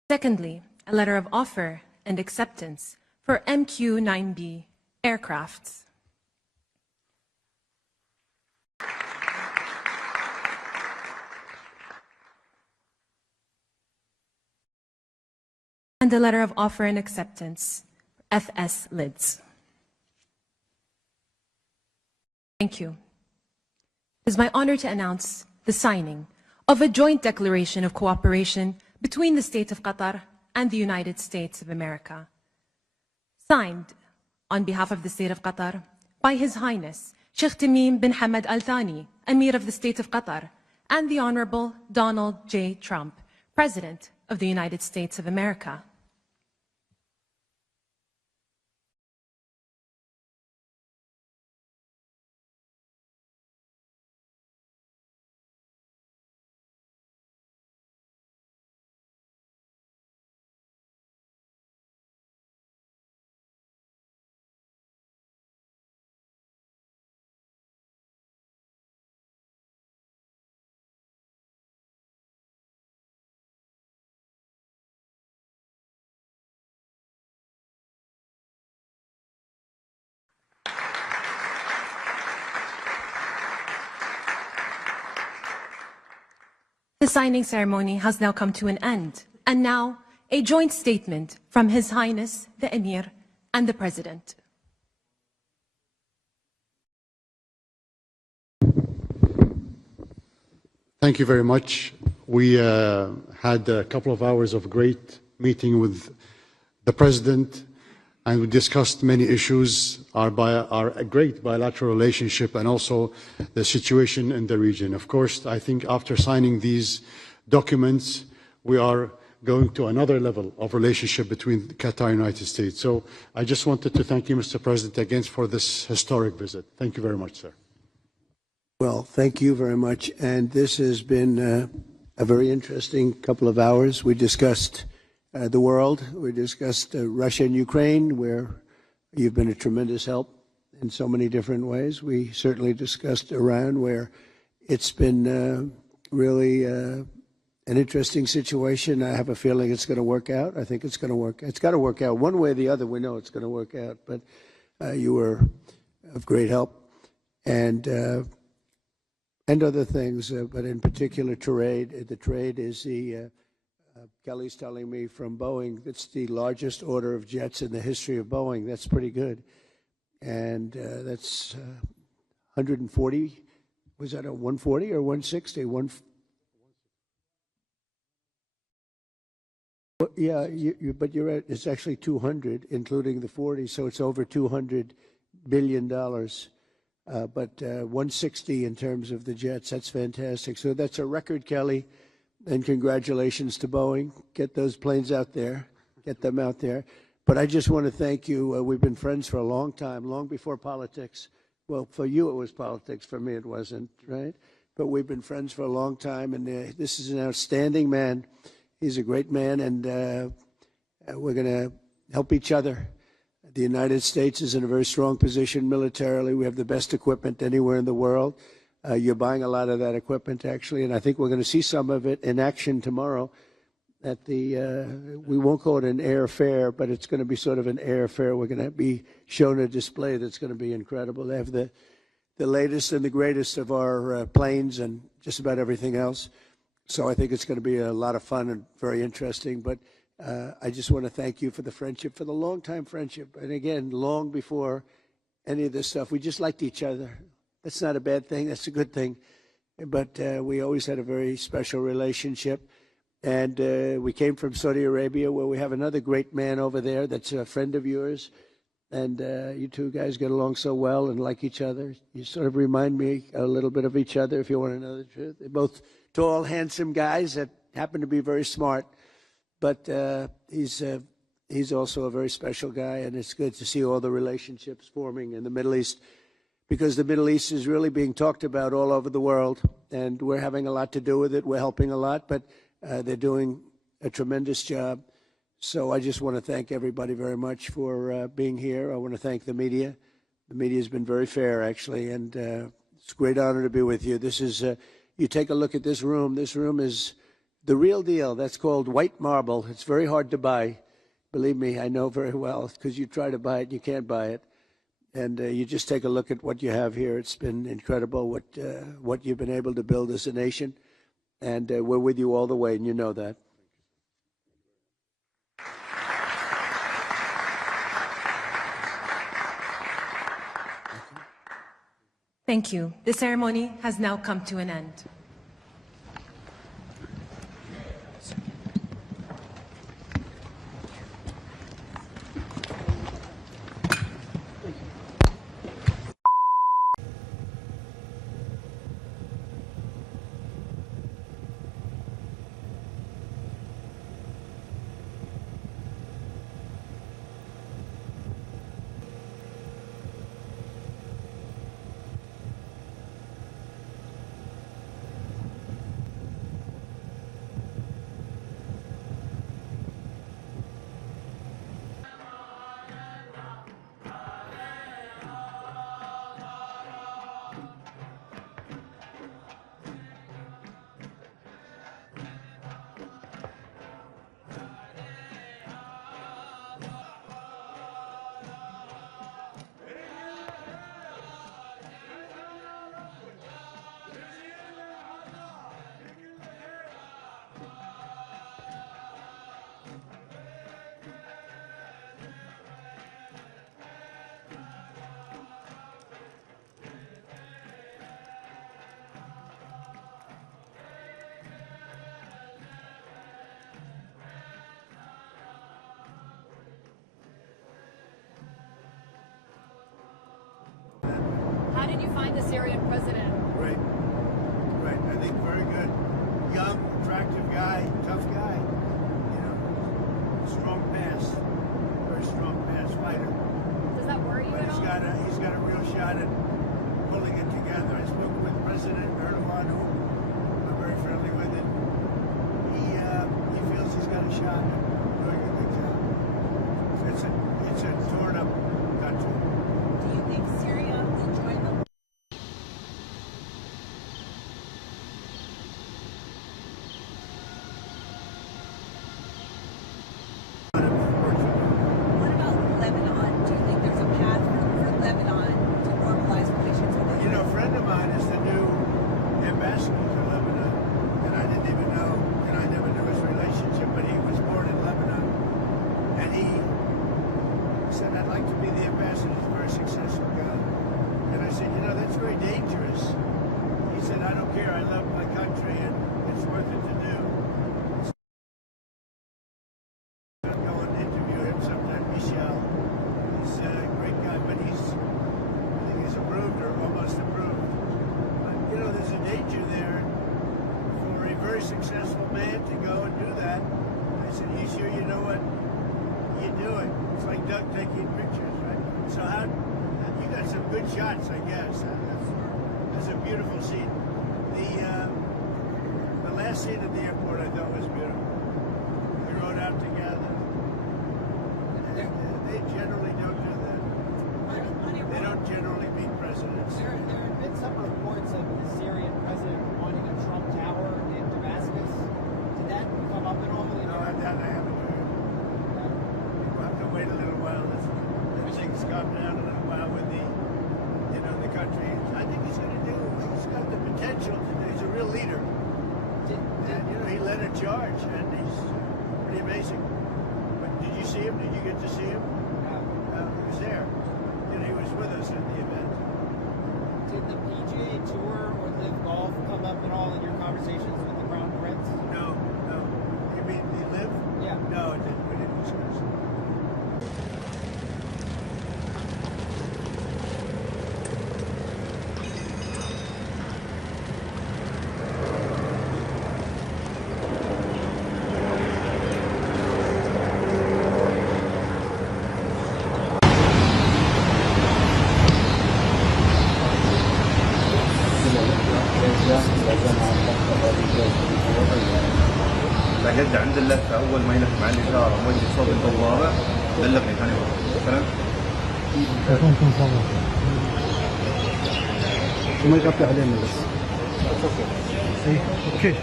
Secondly, a letter of offer and acceptance for MQ-9B aircrafts. And a letter of offer and acceptance for FS lids. Thank you. It is my honor to announce the signing of a joint declaration of cooperation between the State of Qatar and the United States of America. Signed on behalf of the State of Qatar by His Highness Sheikh Tamim bin Hamad Al Thani, Emir of the State of Qatar, and the Honorable Donald J. Trump, President of the United States of America. The signing ceremony has now come to an end, and now a joint statement from His Highness the Emir and the President. Thank you very much. We had a couple of hours of great meeting with the President, and we discussed many issues, our great bilateral relationship and also the situation in the region. Of course, I think after signing these documents, we are going to another level of relationship between Qatar and the United States. So I just wanted to thank you, Mr. President, again for this historic visit. Thank you very much, sir. Well, thank you very much. And this has been a very interesting couple of hours. We discussed the world. We discussed Russia and Ukraine, where you've been a tremendous help in so many different ways. We certainly discussed Iran, where it's been really an interesting situation. I have a feeling it's going to work out. I think it's going to work. It's got to work out one way or the other. We know it's going to work out. But you were of great help, and other things. But in particular, trade. The trade is the Kelly's telling me from Boeing, it's the largest order of jets in the history of Boeing. That's pretty good. And that's 140, was that a 140 or 160? Yeah, but you're right, it's actually 200, including the 40, so it's over $200 billion. But 160 in terms of the jets, that's fantastic. So that's a record, Kelly. And congratulations to Boeing. Get those planes out there. Get them out there. But I just want to thank you. We've been friends for a long time, long before politics. Well, for you it was politics. For me it wasn't, right? But we've been friends for a long time, and this is an outstanding man. He's a great man, and we're going to help each other. The United States is in a very strong position militarily. We have the best equipment anywhere in the world. You're buying a lot of that equipment, actually, and I think we're going to see some of it in action tomorrow at the, we won't call it an air fair, but it's going to be sort of an air fair. We're going to be shown a display that's going to be incredible. They have the latest and the greatest of our planes and just about everything else. So I think it's going to be a lot of fun and very interesting. But I just want to thank you for the friendship, for the long-time friendship. And again, long before any of this stuff, we just liked each other. That's not a bad thing. That's a good thing. but we always had a very special relationship. And we came from Saudi Arabia, where we have another great man over there that's a friend of yours. And you two guys get along so well and like each other. You sort of remind me a little bit of each other, if you want to know the truth. They're both tall, handsome guys that happen to be very smart. But he's also a very special guy, and it's good to see all the relationships forming in the Middle East, because the Middle East is really being talked about all over the world, and we're having a lot to do with it. We're helping a lot, but they're doing a tremendous job. So I just want to thank everybody very much for being here. I want to thank the media. The media has been very fair, actually, and it's a great honor to be with you. This is, you take a look at this room. This room is the real deal. That's called white marble. It's very hard to buy. Believe me, I know very well, because you try to buy it, you can't buy it. And you just take a look at what you have here. It's been incredible what you've been able to build as a nation. And we're with you all the way, and you know that. Thank you. The ceremony has now come to an end. How did you find the Syrian president? Great. Great. I think very good. Young, attractive guy, tough guy. You know, strong pass. Very strong pass fighter. Does that worry you at all? He's got a real shot at pulling it together. I spoke with President Erdogan, who I'm very friendly with him. He feels he's got a shot at doing a good job. It's a torn up country. Do you think Syria will join the What about Lebanon? Do you think there's a path for Lebanon to normalize relations with Israel? You know, a friend of mine is the new ambassador to Lebanon, and I didn't even know, and I never knew his relationship, but he was born in Lebanon, and he said, I'd like to be the ambassador. He's a very successful guy. And I said, you know, that's very dangerous. He said, I don't care. I love my country, and it's worth it to do. I'll go and interview him sometime. Michel, he's a great guy, but I think he's approved or almost approved. But, you know, there's a danger there for a very successful man to go and do that. I said, you sure you know what you're doing? It's like Doug taking pictures, right? So you got some good shots, I guess. That's a beautiful scene. The last scene at the airport I thought was beautiful. We rode out together. They generally don't do that. They don't generally meet presidents. There have been some reports of the Syrian president wanting a Trump Tower in Damascus. Did that come up at all? No, that I haven't heard. We'll have to wait a little while. Everything's calmed down a little while with the country. I think he's got the potential to do. He's a real leader. And, you know, he led a charge, and he's pretty amazing. But did you see him? Did you get to see him? He was there. And he was with us at the event. did the PGA Tour or Live Golf come up at all in your conversations with the Crown Prince? No. You mean the Live? Yeah. No, we didn't discuss it. لقد عند اللفة أول ما يلف مع الإشارة موجه صوب البوابة بلغني ثاني مرة تمام؟ وما يغطي علينا بس. اوكي.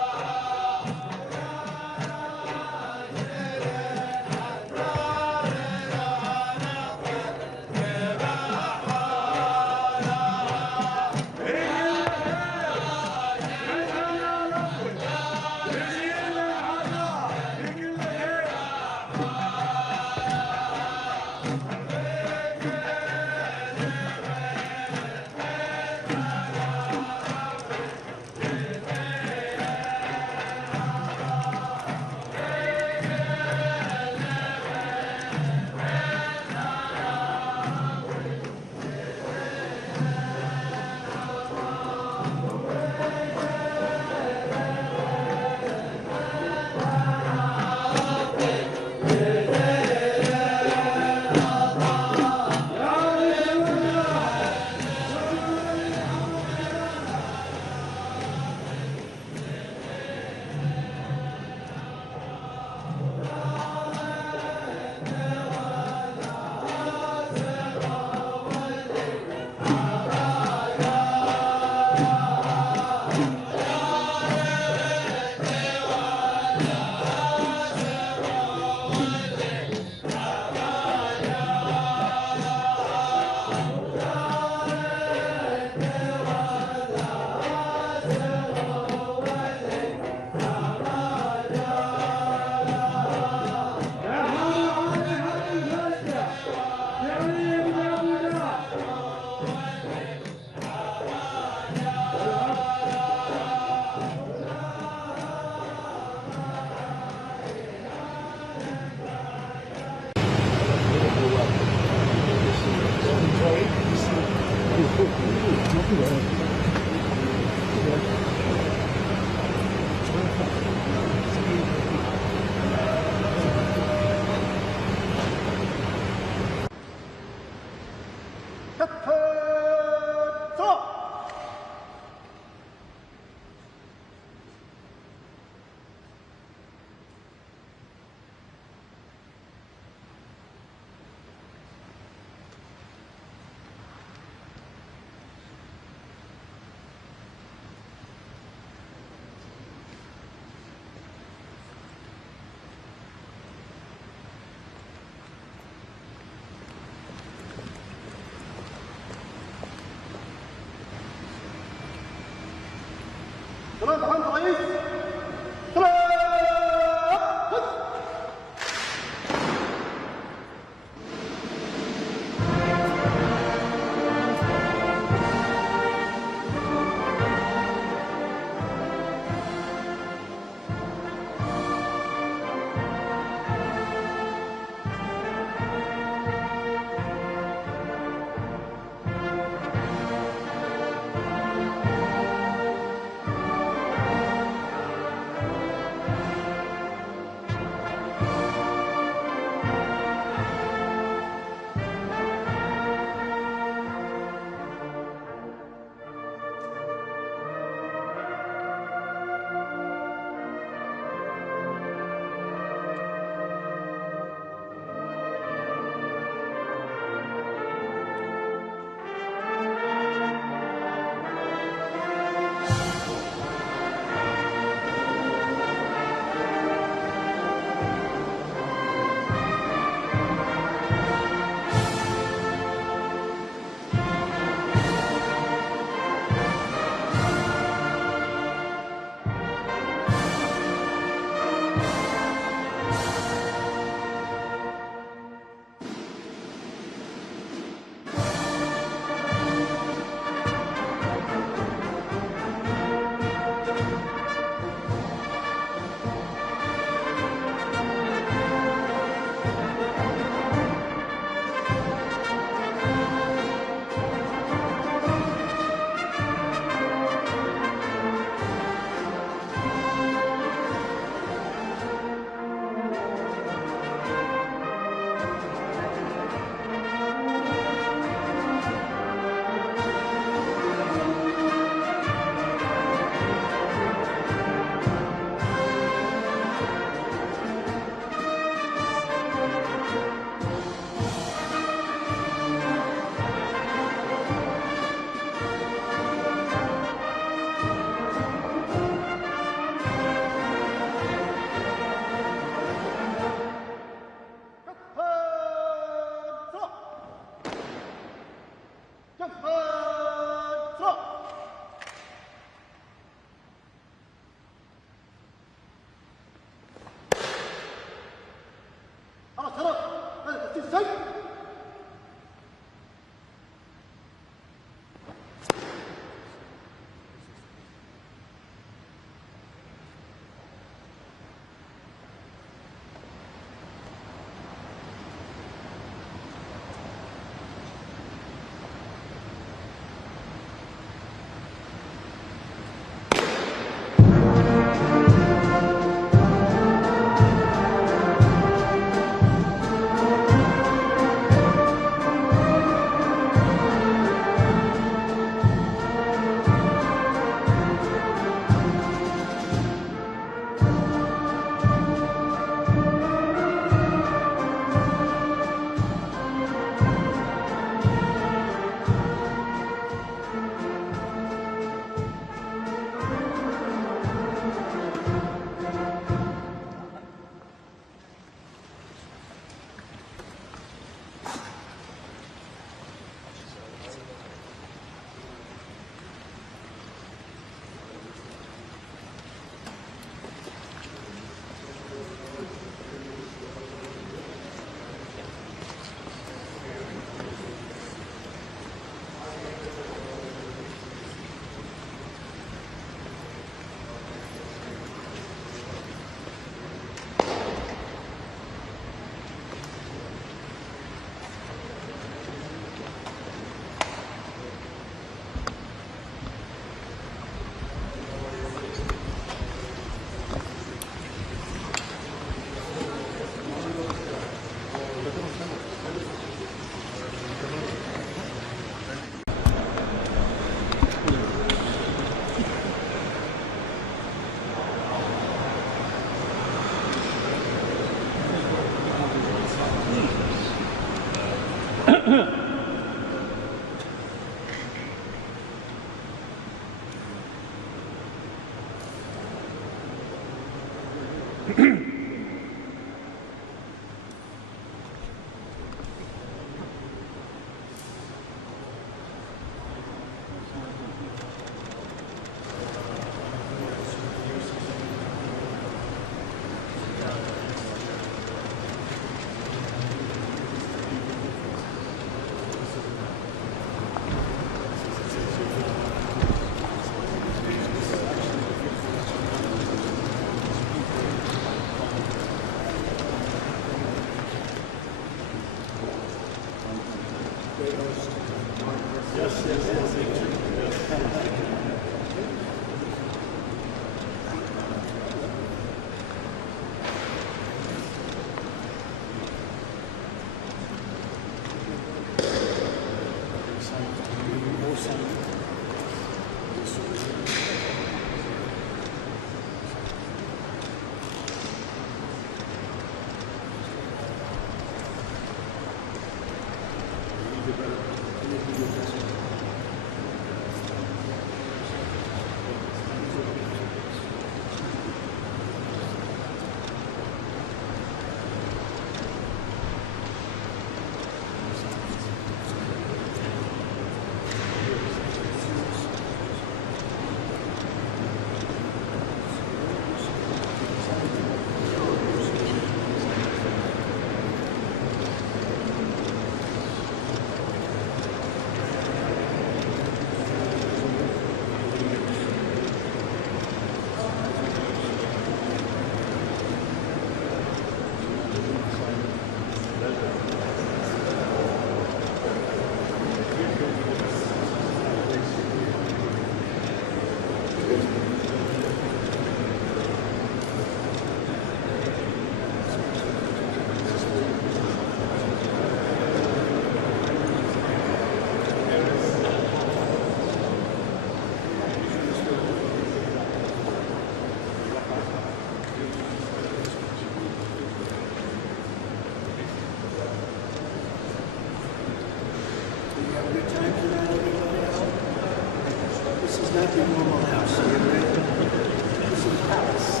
not your normal house. This is a palace.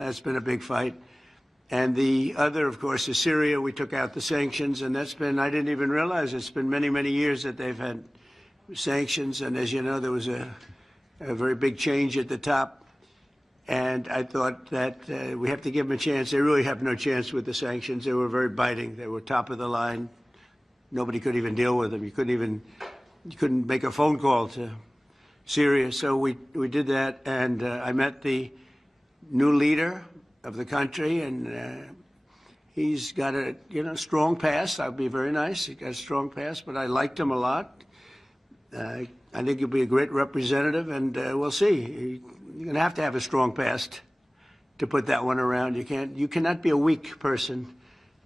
That's been a big fight. And the other, of course, is Syria. We took out the sanctions, and that's been, I didn't even realize, it's been many, many years that they've had sanctions. And as you know, there was a very big change at the top. And I thought that we have to give them a chance. They really have no chance with the sanctions. They were very biting. They were top of the line. Nobody could even deal with them. You couldn't make a phone call to Syria. So we did that, and I met the new leader of the country, and he's got a strong past. I'll be very nice. He's got a strong past, but I liked him a lot. I think he'll be a great representative, and we'll see. You're going to have a strong past to put that one around. You cannot be a weak person.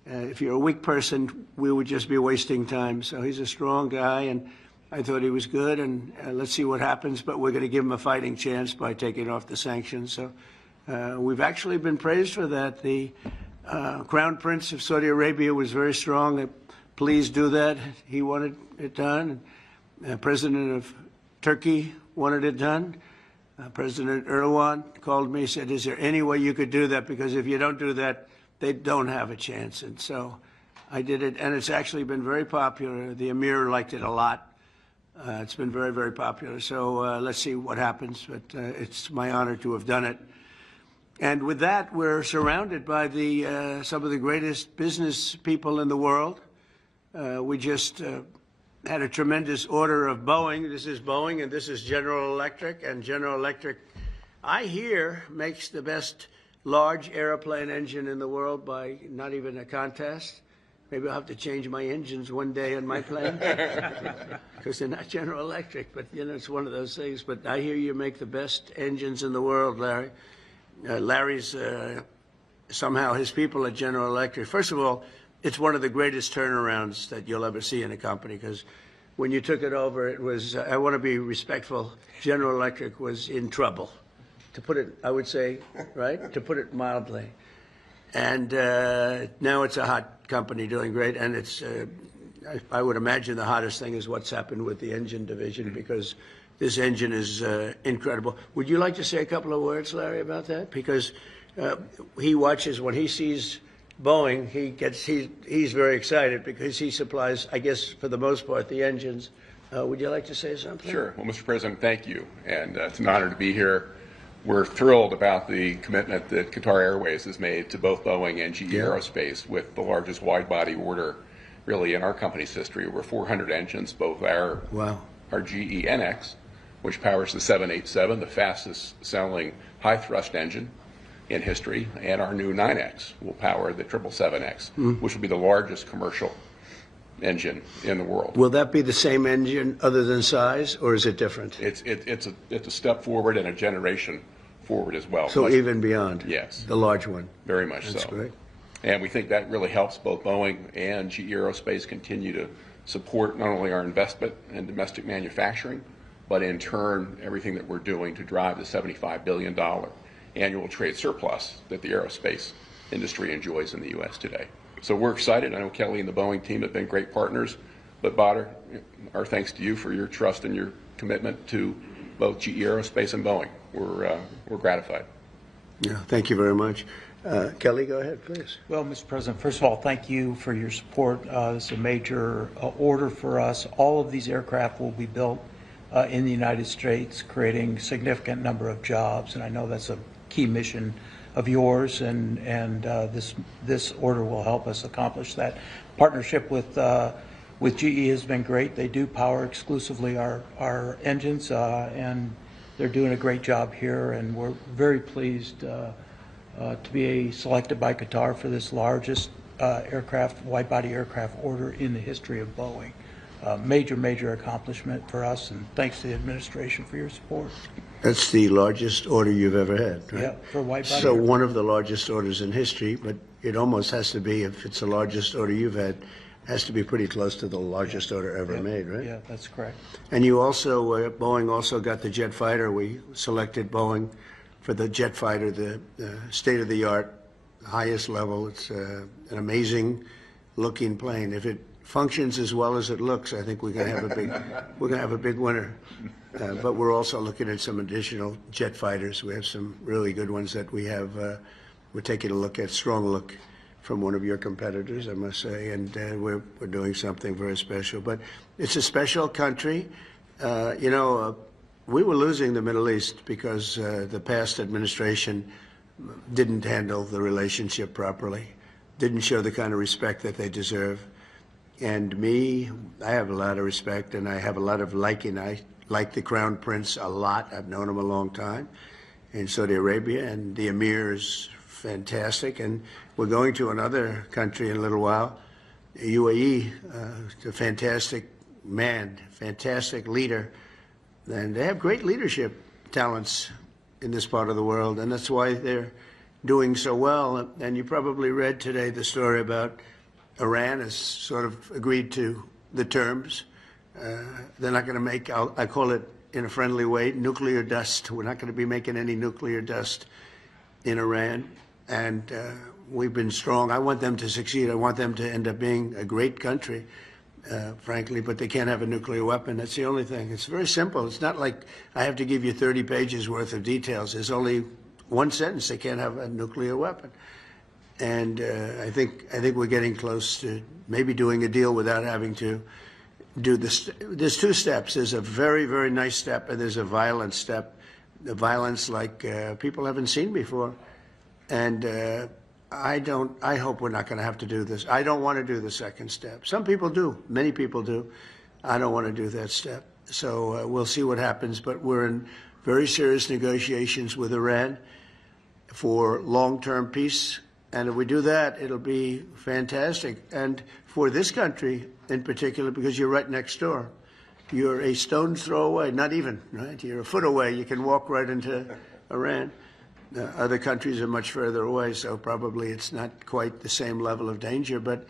If you're a weak person, we would just be wasting time. So he's a strong guy, and I thought he was good, and let's see what happens. But we're going to give him a fighting chance by taking off the sanctions. So we've actually been praised for that. The Crown Prince of Saudi Arabia was very strong. Please do that. He wanted it done. President of Turkey wanted it done. President Erdogan called me, said, is there any way you could do that? Because if you don't do that, they don't have a chance. And so I did it, and it's actually been very popular. The Emir liked it a lot. It's been very, very popular. So let's see what happens, but it's my honor to have done it. And with that, we're surrounded by some of the greatest business people in the world. We just had a tremendous order of Boeing. This is Boeing, and this is General Electric. And General Electric, I hear, makes the best large airplane engine in the world by not even a contest. Maybe I'll have to change my engines one day in my plane because they're not General Electric. But, it's one of those things. But I hear you make the best engines in the world, Larry. Larry's somehow his people at General Electric. First of all, it's one of the greatest turnarounds that you'll ever see in a company, because when you took it over, it was, I want to be respectful, General Electric was in trouble, to put it, I would say, right? To put it mildly. And now it's a hot company doing great, and it's, I would imagine the hottest thing is what's happened with the engine division, because this engine is incredible. Would you like to say a couple of words, Larry, about that? Because he watches, when he sees Boeing, he's very excited because he supplies, I guess, for the most part, the engines. Would you like to say something? Sure. Well, Mr. President, thank you. And it's an honor to be here. We're thrilled about the commitment that Qatar Airways has made to both Boeing and GE Aerospace with the largest wide-body order really in our company's history. Over 400 engines, both our GE NX, which powers the 787, the fastest-selling high-thrust engine in history, and our new 9X will power the 777X, which will be the largest commercial engine in the world. Will that be the same engine other than size, or is it different? It's a step forward and a generation forward as well. So even beyond? Yes. The large one? Very much so. That's great. And we think that really helps both Boeing and GE Aerospace continue to support not only our investment in domestic manufacturing, but in turn everything that we're doing to drive the $75 billion annual trade surplus that the aerospace industry enjoys in the U.S. today. So we're excited. I know Kelly and the Boeing team have been great partners, but Badr, our thanks to you for your trust and your commitment to both GE Aerospace and Boeing. We're gratified. Yeah, thank you very much. Kelly, go ahead, please. Well, Mr. President, first of all, thank you for your support. This is a major order for us. All of these aircraft will be built in the United States, creating a significant number of jobs, and I know that's a key mission of yours, and this order will help us accomplish that. Partnership with GE has been great. They do power exclusively our engines, and they're doing a great job here, and we're very pleased to be selected by Qatar for this largest wide-body aircraft order in the history of Boeing. Major accomplishment for us, and thanks to the administration for your support. That's the largest order you've ever had, right? Yeah, for wide-body. So one of the largest orders in history, but it almost has to be, if it's the largest order you've had, has to be pretty close to the largest order ever made, right? Yeah, that's correct. And you also, Boeing also got the jet fighter. We selected Boeing for the jet fighter, the state-of-the-art, highest level. It's an amazing-looking plane. If it functions as well as it looks, I think we're going to have a big winner. But we're also looking at some additional jet fighters. We have some really good ones that we have. We're taking a look at, strong look from one of your competitors, I must say, and we're doing something very special. But it's a special country. We were losing the Middle East because the past administration didn't handle the relationship properly, didn't show the kind of respect that they deserve. And I have a lot of respect, and I have a lot of liking. I like the Crown Prince a lot. I've known him a long time. in Saudi Arabia, and the emir is fantastic. And we're going to another country in a little while, UAE, a fantastic man, fantastic leader, and they have great leadership talents in this part of the world, and that's why they're doing so well. And you probably read today the story about Iran has sort of agreed to the terms. They're not going to make, I call it in a friendly way, nuclear dust. We're not going to be making any nuclear dust in Iran. And we've been strong. I want them to succeed. I want them to end up being a great country, frankly, but they can't have a nuclear weapon. That's the only thing. It's very simple. It's not like I have to give you 30 pages worth of details. There's only one sentence: they can't have a nuclear weapon. And I think we're getting close to maybe doing a deal without having to do this. There's two steps. There's a very, very nice step, and there's a violent step. The violence like people haven't seen before. And I hope we're not going to have to do this. I don't want to do the second step. Some people do. Many people do. I don't want to do that step. So we'll see what happens. But we're in very serious negotiations with Iran for long-term peace. And if we do that, it'll be fantastic. And for this country in particular, because you're right next door. You're a stone's throw away, not even, right? You're a foot away. You can walk right into Iran. Other countries are much further away, so probably it's not quite the same level of danger. But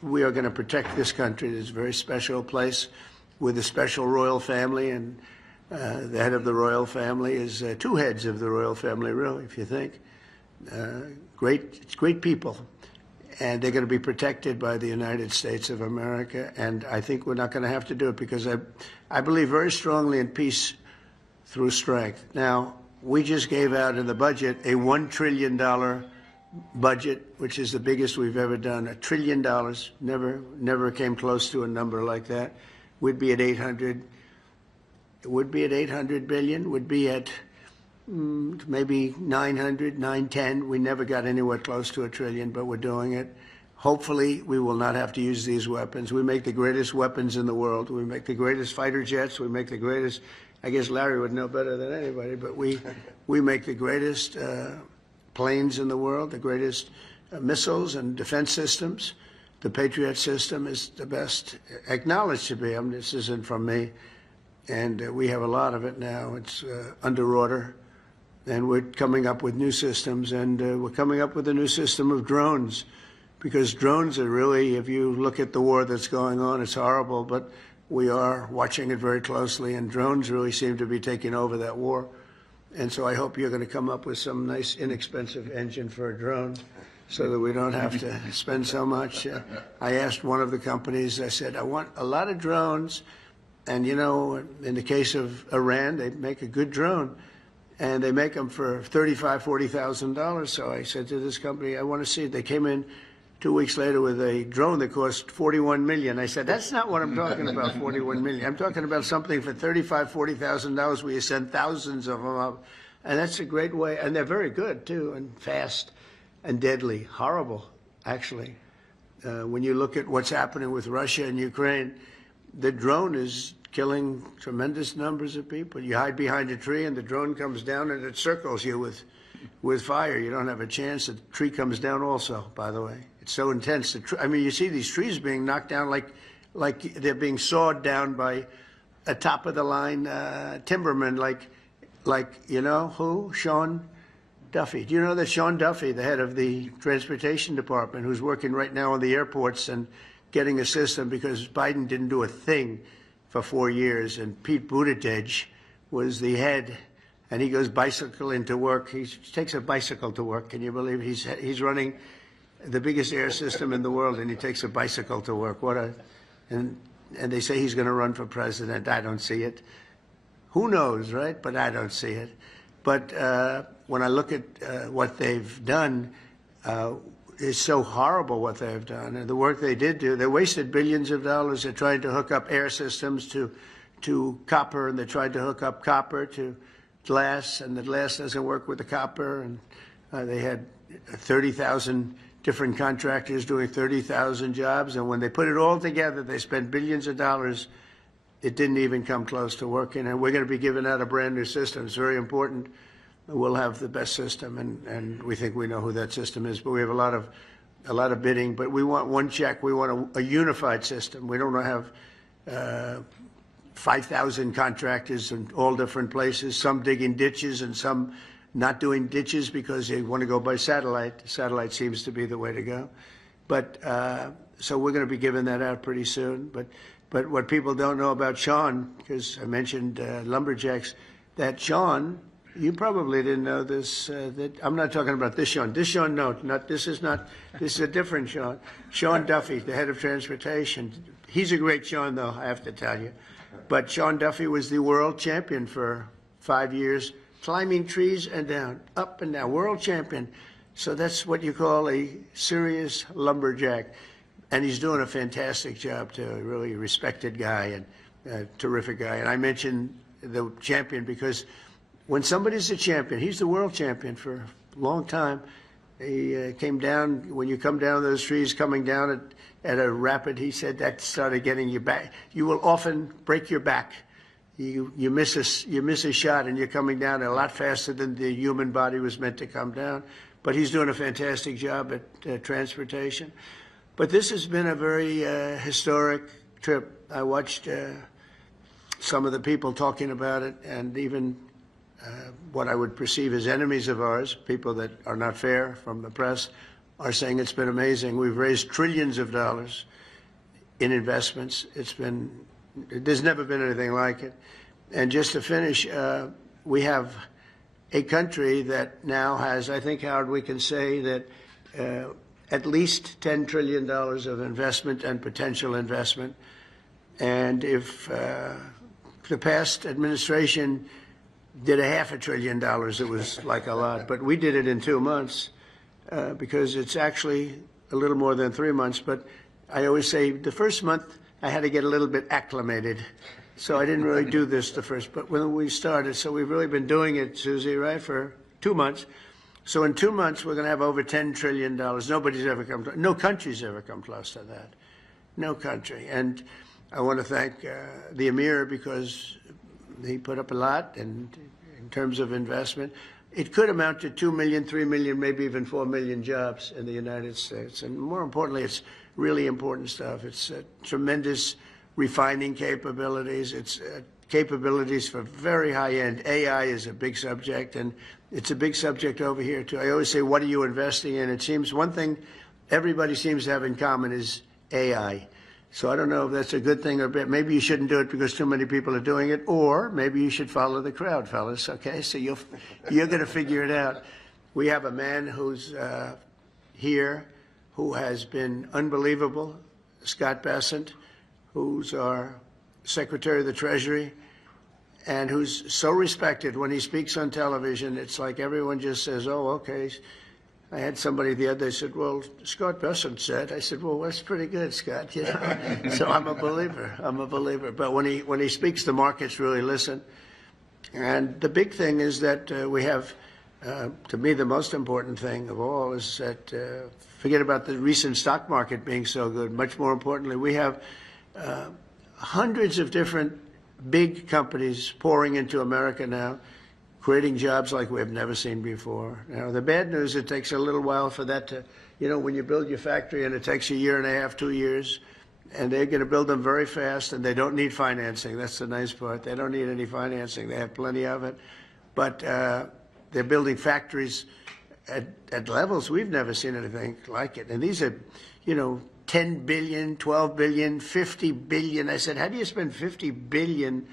we are going to protect this country. It's a very special place with a special royal family, and the head of the royal family is two heads of the royal family, really, if you think. Great people, and they're going to be protected by the United States of America. And I think we're not going to have to do it because I believe very strongly in peace through strength. Now, we just gave out in the budget a $1 trillion budget, which is the biggest we've ever done. $1 trillion, never came close to a number like that. We'd be at 800. It would be at 800 billion. Would be at maybe 900, 910. We never got anywhere close to $1 trillion, but we're doing it. Hopefully, we will not have to use these weapons. We make the greatest weapons in the world. We make the greatest fighter jets. We make the greatest. I guess Larry would know better than anybody, but we make the greatest planes in the world, the greatest missiles and defense systems. The Patriot system is the best acknowledged to be. I mean, this isn't from me, and we have a lot of it now. It's under order, and we're coming up with new systems, and we're coming up with a new system of drones, because drones are really, if you look at the war that's going on, it's horrible, but we are watching it very closely, and drones really seem to be taking over that war. And so I hope you're going to come up with some nice, inexpensive engine for a drone so that we don't have to spend so much. I asked one of the companies, I said, I want a lot of drones. And, you know, in the case of Iran, they make a good drone, and they make them for $35,000, $40,000. So I said to this company, I want to see it. They came in 2 weeks later with a drone that cost $41 million. I said, that's not what I'm talking about, $41 million. I'm talking about something for $35,000, $40,000 where you send thousands of them up. And that's a great way. And they're very good, too, and fast and deadly. Horrible, actually. When you look at what's happening with Russia and Ukraine, the drone is killing tremendous numbers of people. You hide behind a tree, and the drone comes down, and it circles you with fire. You don't have a chance. The tree comes down also, by the way. It's so intense. I mean, you see these trees being knocked down like they're being sawed down by a top-of-the-line timberman, like you know who? Sean Duffy. Do you know that Sean Duffy, the head of the transportation department, who's working right now on the airports and getting a system because Biden didn't do a thing for 4 years, and Pete Buttigieg was the head, and he goes bicycling to work. He takes a bicycle to work. Can you believe it? He's running the biggest air system in the world, and he takes a bicycle to work. And they say he's going to run for president. I don't see it. Who knows, right? But I don't see it. But when I look at what they've done, it's so horrible what they've done. And the work they did do, they wasted billions of dollars. They're trying to hook up air systems to copper, and they tried to hook up copper to glass, and the glass doesn't work with the copper. And they had 30,000 different contractors doing 30,000 jobs, and when they put it all together, they spent billions of dollars, it didn't even come close to working. And we're going to be giving out a brand new system. It's very important. We'll have the best system, and we think we know who that system is. But we have a lot of bidding. But we want one check. We want a unified system. We don't want to have 5,000 contractors in all different places, some digging ditches and some not doing ditches because they want to go by satellite. Satellite seems to be the way to go. But so we're going to be giving that out pretty soon. But what people don't know about Sean, because I mentioned lumberjacks, that Sean, you probably didn't know this. That I'm not talking about this Sean. This Sean, no, not this is not. This is a different Sean. Sean Duffy, the head of transportation. He's a great Sean, though, I have to tell you. But Sean Duffy was the world champion for 5 years, climbing trees and down, up and down, world champion. So that's what you call a serious lumberjack. And he's doing a fantastic job, too, a really respected guy and a terrific guy. And I mentioned the champion because when somebody's a champion, he's the world champion for a long time. He came down, when you come down those trees, coming down at a rapid, he said that started getting you back. You will often break your back. You miss a shot and you're coming down a lot faster than the human body was meant to come down. But he's doing a fantastic job at transportation. But this has been a very historic trip. I watched some of the people talking about it, and even what I would perceive as enemies of ours, people that are not fair from the press, are saying it's been amazing. We've raised trillions of dollars in investments. There's never been anything like it. And just to finish, we have a country that now has, I think, Howard, we can say that at least $10 trillion of investment and potential investment. And if the past administration did $500 billion, it was like a lot. But we did it in 2 months because it's actually a little more than 3 months. But I always say the first month I had to get a little bit acclimated. So I didn't really do this the first, but when we started, so we've really been doing it, Susie, right, for 2 months. So in 2 months, we're going to have over $10 trillion. Nobody's ever come, no country's ever come close to that. No country. And I want to thank the Emir because he put up a lot in terms of investment. It could amount to 2 million, 3 million, maybe even 4 million jobs in the United States. And more importantly, it's really important stuff. It's tremendous refining capabilities. It's capabilities for very high-end. AI is a big subject, and it's a big subject over here, too. I always say, what are you investing in? It seems one thing everybody seems to have in common is AI. So I don't know if that's a good thing or bad. Maybe you shouldn't do it because too many people are doing it, or maybe you should follow the crowd, fellas, okay? So you're going to figure it out. We have a man who's here who has been unbelievable, Scott Bessent, who's our Secretary of the Treasury, and who's so respected. When he speaks on television, it's like everyone just says, oh, okay. I had somebody the other day said, well, Scott Bessent said. I said, well, that's pretty good, Scott. You know? So I'm a believer. I'm a believer. But when he speaks, the markets really listen. And the big thing is that we have, to me, the most important thing of all is that, forget about the recent stock market being so good. Much more importantly, we have hundreds of different big companies pouring into America now, creating jobs like we have never seen before. Now, the bad news, it takes a little while for that to, you know, when you build your factory and it takes a year and a half, 2 years, and they're going to build them very fast, and they don't need financing. That's the nice part. They don't need any financing. They have plenty of it. But they're building factories at levels we've never seen anything like it. And these are, you know, 10 billion, 12 billion, 50 billion. I said, how do you spend 50 billion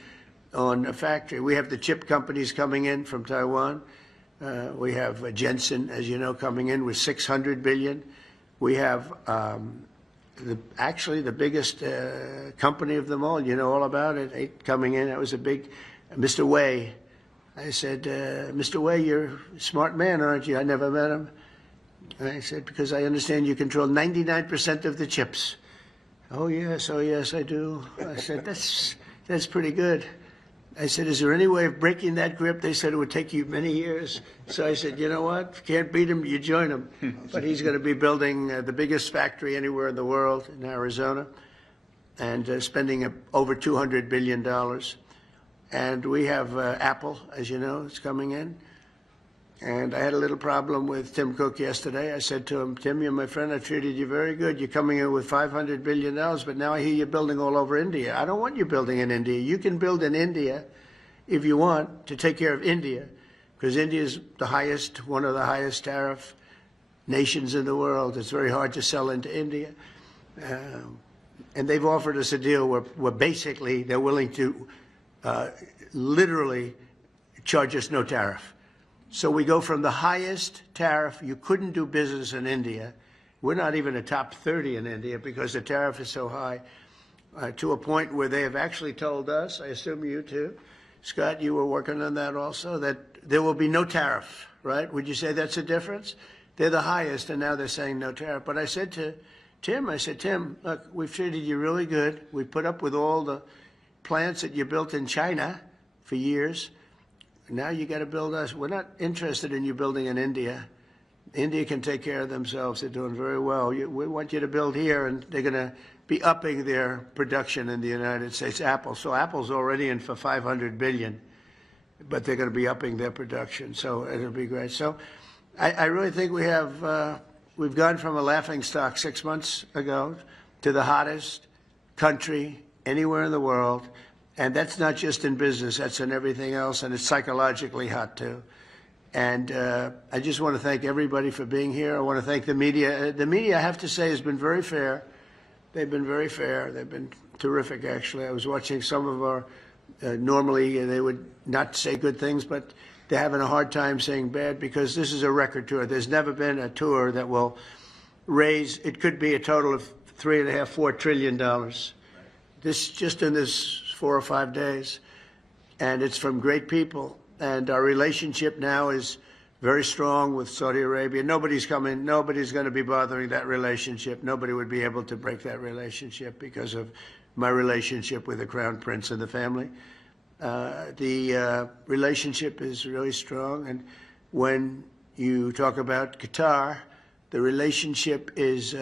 on a factory? We have the chip companies coming in from Taiwan. We have Jensen, as you know, coming in with 600 billion. We have actually the biggest company of them all. You know all about it, coming in. That was a big, Mr. Wei. I said, Mr. Wei, you're a smart man, aren't you? I never met him. I said, because I understand you control 99% of the chips. Oh, yes, I do. I said, that's pretty good. I said, is there any way of breaking that grip? They said it would take you many years. So I said, you know what? If you can't beat him, you join him. But he's going to be building the biggest factory anywhere in the world in Arizona. and spending over $200 billion. And we have Apple, as you know, it's coming in. And I had a little problem with Tim Cook yesterday. I said to him, Tim, you're my friend. I treated you very good. You're coming in with $500 billion, but now I hear you're building all over India. I don't want you building in India. You can build in India if you want to take care of India, because India is the highest, one of the highest tariff nations in the world. It's very hard to sell into India. And they've offered us a deal where basically they're willing to literally charge us no tariff. So we go from the highest tariff, you couldn't do business in India. We're not even a top 30 in India because the tariff is so high, to a point where they have actually told us, I assume you too, Scott, you were working on that also, that there will be no tariff, right? Would you say that's a difference? They're the highest, and now they're saying no tariff. But I said to Tim, Tim, look, we've treated you really good. We put up with all the plants that you built in China for years. Now you got to build us. We're not interested in you building in India. India can take care of themselves. They're doing very well. We want you to build here, and they're going to be upping their production in the United States. Apple. So Apple's already in for $500 billion, but they're going to be upping their production. So it'll be great. So I really think we have, we've gone from a laughingstock 6 months ago to the hottest country anywhere in the world. And that's not just in business, that's in everything else, and it's psychologically hot too. And I just want to thank everybody for being here. I want to thank the media. The media, I have to say, has been very fair. They've been very fair. They've been terrific, actually. I was watching some of our, normally they would not say good things, but they're having a hard time saying bad because this is a record tour. There's never been a tour that will raise, it could be a total of $3.5–4 trillion. This, just in this 4 or 5 days, and it's from great people. And our relationship now is very strong with Saudi Arabia. Nobody's going to be bothering that relationship. Nobody would be able to break that relationship because of my relationship with the Crown Prince and the family. The relationship is really strong, and when you talk about Qatar, the relationship is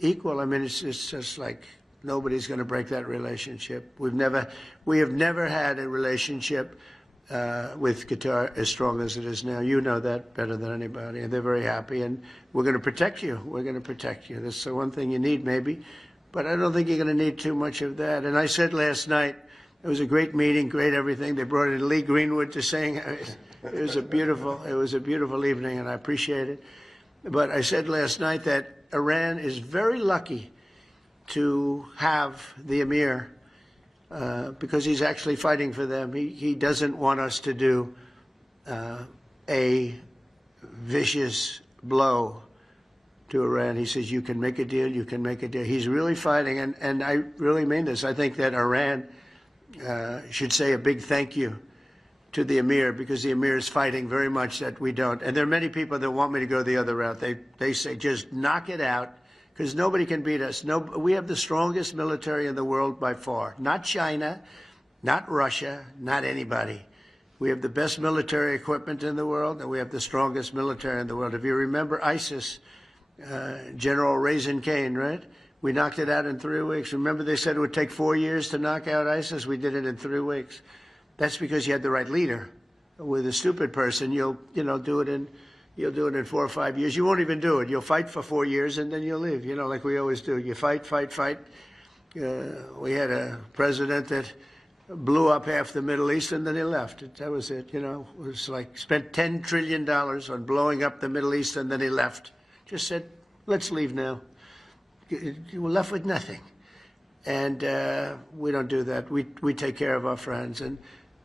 equal. I mean, it's just like nobody's going to break that relationship. We have never had a relationship with Qatar as strong as it is now. You know that better than anybody, and they're very happy, and we're going to protect you. We're going to protect you. That's the one thing you need, maybe, but I don't think you're going to need too much of that. And I said last night, it was a great meeting, great everything. They brought in Lee Greenwood to sing. It was a beautiful evening, and I appreciate it. But I said last night that Iran is very lucky to have the Emir because he's actually fighting for them. He doesn't want us to do a vicious blow to Iran. He says, you can make a deal, you can make a deal. He's really fighting, and I really mean this. I think that Iran should say a big thank you to the Emir, because the Emir is fighting very much that we don't. And there are many people that want me to go the other route. They say, just knock it out, because nobody can beat us. We have the strongest military in the world by far. Not China, not Russia, not anybody. We have the best military equipment in the world, and we have the strongest military in the world. If you remember ISIS, General Raisin Kane, right? We knocked it out in 3 weeks. Remember they said it would take 4 years to knock out ISIS? We did it in 3 weeks. That's because you had the right leader. With a stupid person, you'll do it in 4 or 5 years. You won't even do it. You'll fight for 4 years and then you'll leave. Like we always do. You fight. We had a president that blew up half the Middle East and then he left. That was it. It was like spent $10 trillion on blowing up the Middle East and then he left. Just said, let's leave now. We're left with nothing. And we don't do that. We take care of our friends. And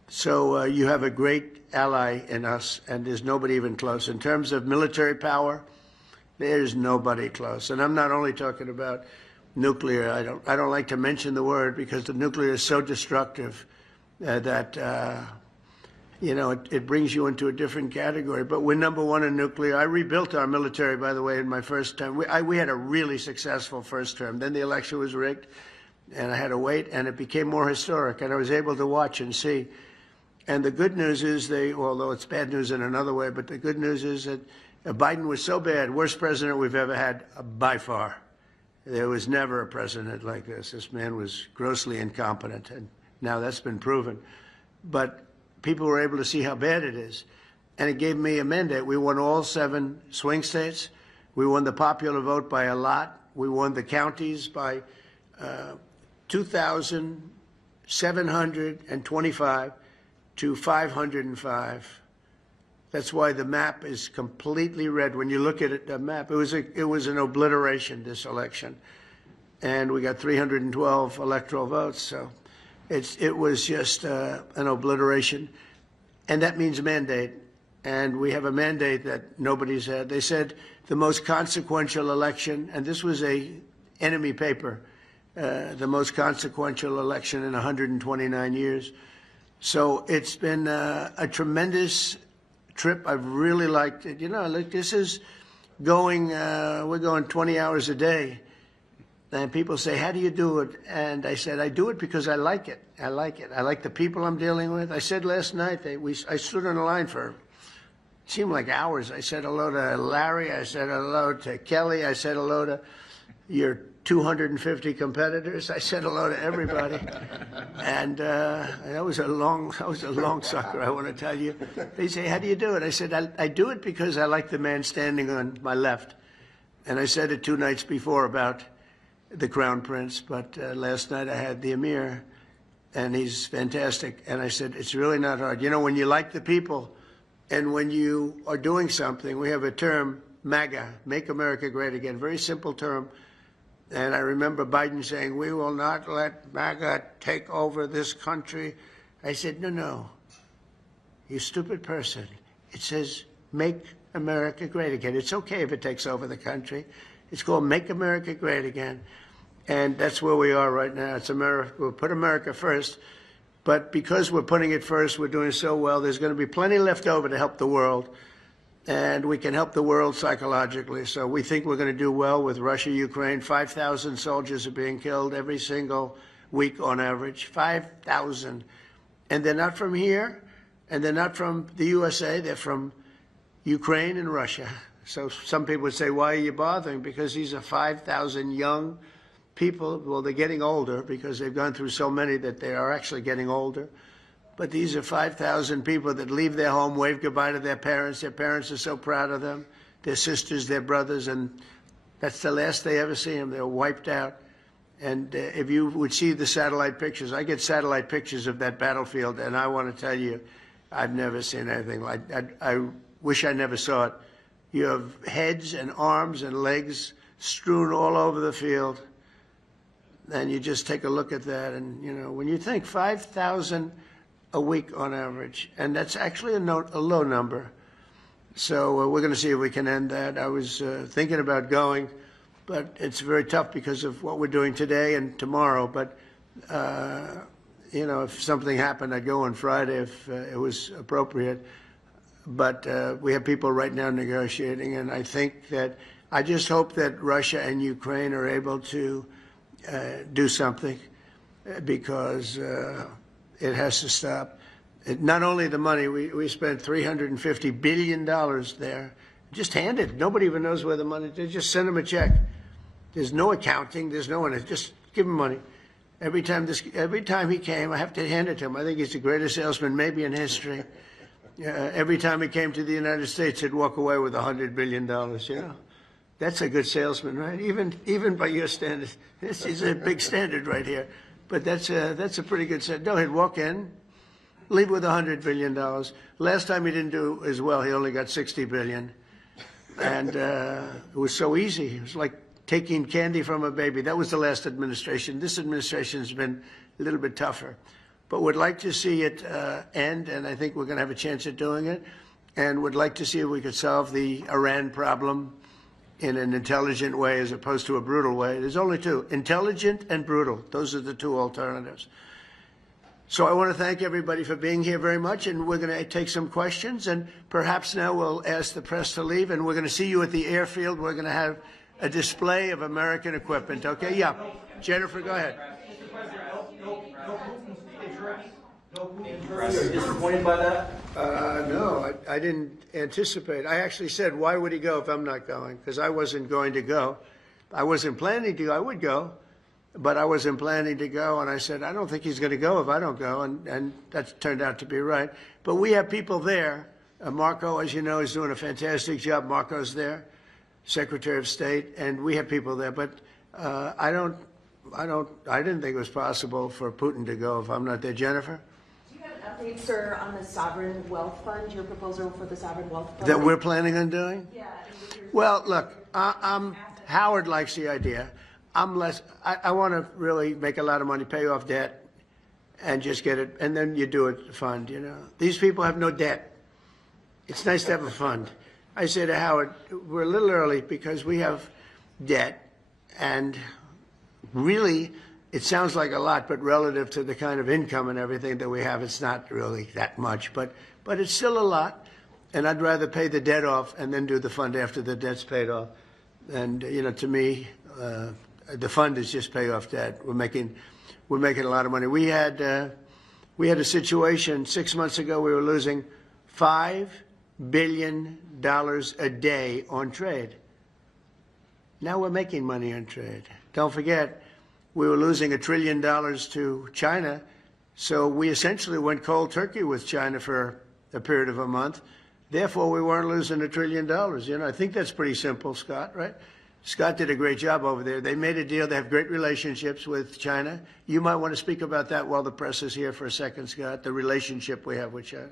so you have a great ally in us, and there's nobody even close. In terms of military power, there's nobody close. And I'm not only talking about nuclear. I don't like to mention the word because the nuclear is so destructive that it brings you into a different category. But we're #1 in nuclear. I rebuilt our military, by the way, in my first term. We had a really successful first term. Then the election was rigged, and I had to wait, and it became more historic, and I was able to watch and see. And the good news is although it's bad news in another way, but the good news is that Biden was so bad, worst president we've ever had by far. There was never a president like this. This man was grossly incompetent, and now that's been proven. But people were able to see how bad it is, and it gave me a mandate. We won all 7 swing states. We won the popular vote by a lot. We won the counties by 2,725 to 505. That's why the map is completely red. When you look at it, the map, it was an obliteration, this election. And we got 312 electoral votes, so it was just an obliteration. And that means mandate. And we have a mandate that nobody's had. They said the most consequential election, and this was a enemy paper, the most consequential election in 129 years. So it's been a tremendous trip. I've really liked it. You know, like this is going, we're going 20 hours a day. And people say, how do you do it? And I said, I do it because I like it. I like it. I like the people I'm dealing with. I said last night, I stood on the line for, it seemed like hours. I said hello to Larry. I said hello to Kelly. I said hello to your 250 competitors. I said hello to everybody. And that was a long sucker, I want to tell you. They say, how do you do it? I said, I do it because I like the man standing on my left. And I said it 2 nights before about the Crown Prince, but last night I had the Emir, and he's fantastic. And I said, it's really not hard. You know, when you like the people, and when you are doing something, we have a term, MAGA, Make America Great Again, very simple term. And I remember Biden saying, we will not let MAGA take over this country. I said, no, you stupid person. It says, Make America Great Again. It's okay if it takes over the country. It's called Make America Great Again. And that's where we are right now. It's America. We'll put America first. But because we're putting it first, we're doing so well, there's going to be plenty left over to help the world. And we can help the world psychologically. So we think we're going to do well with Russia, Ukraine. 5,000 soldiers are being killed every single week on average. 5,000. And they're not from here, and they're not from the USA. They're from Ukraine and Russia. So some people would say, why are you bothering? Because these are 5,000 young people. Well, they're getting older because they've gone through so many that they are actually getting older. But these are 5,000 people that leave their home, wave goodbye to their parents. Their parents are so proud of them, their sisters, their brothers, and that's the last they ever see them. They're wiped out. And if you would see the satellite pictures, I get satellite pictures of that battlefield, and I want to tell you, I've never seen anything like that. I wish I never saw it. You have heads and arms and legs strewn all over the field, and you just take a look at that, and, you know, when you think 5,000 a week on average, and that's actually a low number. So we're going to see if we can end that. I was thinking about going, but it's very tough because of what we're doing today and tomorrow. But, you know, if something happened, I'd go on Friday if it was appropriate. But we have people right now negotiating, and I think that I just hope that Russia and Ukraine are able to do something because it has to stop. Not only the money, we spent $350 billion there, just handed. Nobody even knows where the money, they just send them a check. There's no accounting, there's no one, just give him money. Every time he came, I have to hand it to him. I think he's the greatest salesman maybe in history. Every time he came to the United States, he'd walk away with $100 billion, you know. That's a good salesman, right? Even by your standards. This is a big standard right here. But that's a pretty good set. No, he'd walk in, leave with $100 billion. Last time he didn't do as well. He only got $60 billion. And it was so easy. It was like taking candy from a baby. That was the last administration. This administration has been a little bit tougher. But would like to see it end, and I think we're going to have a chance at doing it. And would like to see if we could solve the Iran problem in an intelligent way as opposed to a brutal way. There's only two, intelligent and brutal. Those are the two alternatives. So I want to thank everybody for being here very much, and we're going to take some questions, and perhaps now we'll ask the press to leave, and we're going to see you at the airfield. We're going to have a display of American equipment, okay? Yeah. Jennifer, go ahead. Mr. President, are you disappointed by that? No, I didn't anticipate. I actually said, why would he go if I'm not going? Because I wasn't going to go. I wasn't planning to go. I would go, but I wasn't planning to go. And I said, I don't think he's going to go if I don't go. And that turned out to be right. But we have people there. Marco, as you know, is doing a fantastic job. Marco's there, Secretary of State, and we have people there. But I didn't think it was possible for Putin to go if I'm not there. Jennifer? Do you have an update, sir, on the Sovereign Wealth Fund, your proposal for the Sovereign Wealth Fund? That we're planning on doing? Yeah. Well, look, Howard likes the idea. I want to really make a lot of money, pay off debt, and just get it, and then you do a fund, you know. These people have no debt. It's nice to have a fund. I say to Howard, we're a little early because we have debt, and really, it sounds like a lot, but relative to the kind of income and everything that we have, it's not really that much, but it's still a lot, and I'd rather pay the debt off and then do the fund after the debt's paid off. And, you know, to me, the fund is just pay off debt. We're making a lot of money. We had a situation 6 months ago. We were losing $5 billion a day on trade. Now we're making money on trade. Don't forget, we were losing $1 trillion to China, so we essentially went cold turkey with China for a period of a month. Therefore, we weren't losing $1 trillion. You know, I think that's pretty simple, Scott, right? Scott did a great job over there. They made a deal. They have great relationships with China. You might want to speak about that while the press is here for a second, Scott, the relationship we have with China.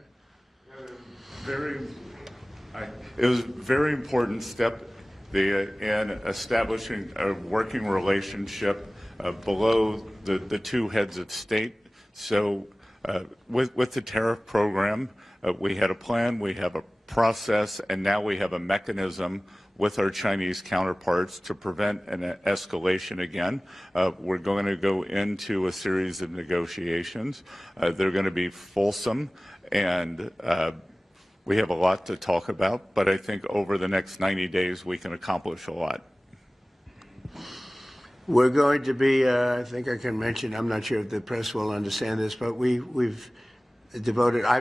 It was a very important step in establishing a working relationship below the two heads of state. So with the tariff program, we had a plan, we have a process, and now we have a mechanism with our Chinese counterparts to prevent an escalation again. We're going to go into a series of negotiations. They're going to be fulsome, and we have a lot to talk about, but I think over the next 90 days we can accomplish a lot. We're going to be, I think I can mention, I'm not sure if the press will understand this, but I've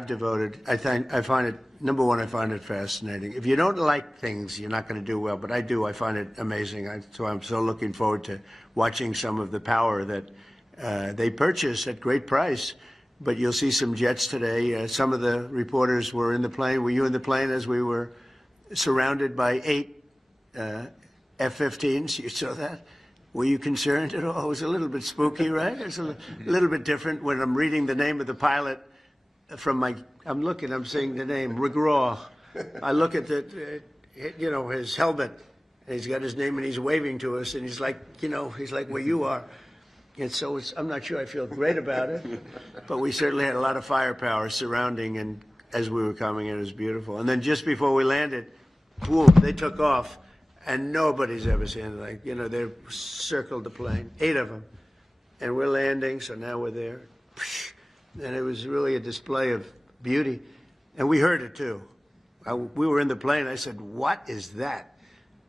devoted, I find it, number one, I find it fascinating. If you don't like things, you're not going to do well, but I do. I find it amazing. So I'm so looking forward to watching some of the power that they purchase at great price. But you'll see some jets today. Some of the reporters were in the plane. Were you in the plane as we were surrounded by 8 F-15s? You saw that? Were you concerned at all? It was a little bit spooky, right? It's a little bit different when I'm reading the name of the pilot from I'm seeing the name, Regraw. I look at his helmet. He's got his name and he's waving to us, and he's like where you are. And so I'm not sure I feel great about it, but we certainly had a lot of firepower surrounding, and as we were coming in, it was beautiful. And then just before we landed, boom, they took off, and nobody's ever seen it. They circled the plane, 8 of them, and we're landing, so now we're there. And it was really a display of beauty, and we heard it too. We were in the plane. I said, "What is that?"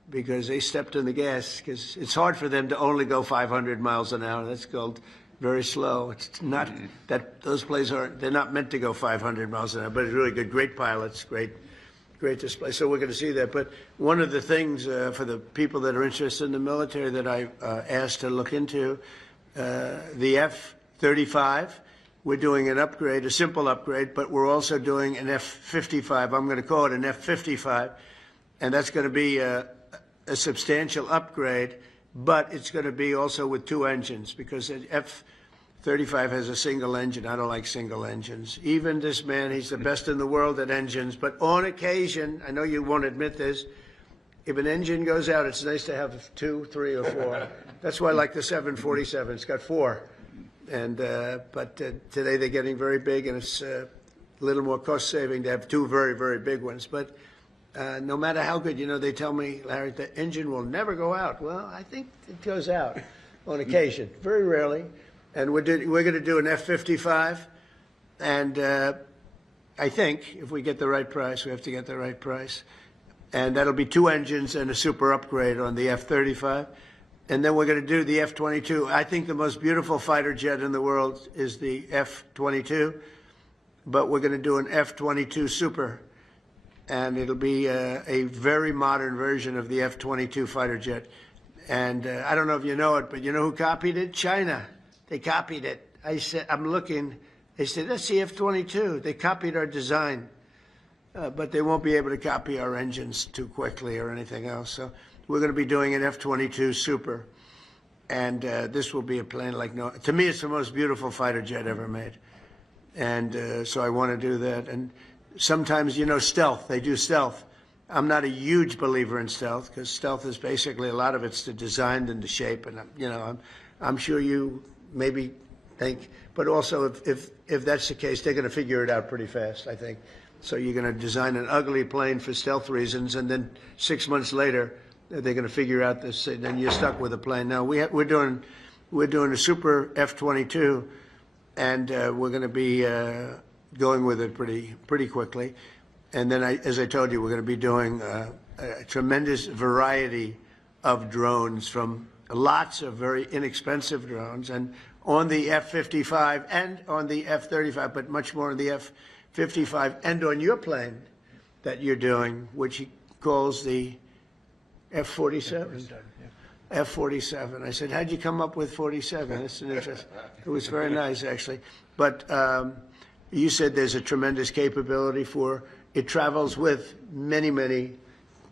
Because they stepped on the gas, because it's hard for them to only go 500 miles an hour. That's called very slow. It's not that those planes they're not meant to go 500 miles an hour, but it's really good. Great pilots, great display. So we're going to see that. But one of the things for the people that are interested in the military that I asked to look into, the F-35, we're doing an upgrade, a simple upgrade, but we're also doing an F-55. I'm going to call it an F-55, and that's going to be a substantial upgrade, but it's going to be also with 2 engines, because the F-35 has a single engine. I don't like single engines. Even this man, he's the best in the world at engines, but on occasion, I know you won't admit this, if an engine goes out, it's nice to have 2, 3, or 4. That's why I like the 747. It's got 4. And but today they're getting very big, and it's a little more cost-saving to have 2 very, very big ones. But no matter how good, they tell me, Larry, the engine will never go out. Well, I think it goes out on occasion, very rarely. And we're going to do an F-55, and I think if we get the right price, we have to get the right price, and that'll be 2 engines and a super upgrade on the F-35. And then we're going to do the F-22. I think the most beautiful fighter jet in the world is the F-22, but we're going to do an F-22 Super, and it'll be a very modern version of the F-22 fighter jet. And I don't know if you know it, but you know who copied it? China. They copied it. I said, I'm looking. They said, that's the F-22. They copied our design, but they won't be able to copy our engines too quickly or anything else. So we're going to be doing an F-22 Super. And this will be a plane like no, to me, it's the most beautiful fighter jet ever made. And so I want to do that. And sometimes, you know, stealth, they do stealth. I'm not a huge believer in stealth because stealth is basically, a lot of it's the design and the shape. And, you know, I'm sure you maybe think, but also if that's the case, they're going to figure it out pretty fast, I think. So you're going to design an ugly plane for stealth reasons, and then 6 months later, they're going to figure out this, and then you're stuck with a plane. Now, we're doing a Super F-22, and we're going to be going with it pretty quickly. And then, as I told you, we're going to be doing a tremendous variety of drones, from lots of very inexpensive drones, and on the F-55 and on the F-35, but much more on the F-55 and on your plane that you're doing, which he calls the F-47. F-47. I said, how'd you come up with 47? That's an interest. It was very nice, actually. But you said there's a tremendous capability for, it travels with many, many,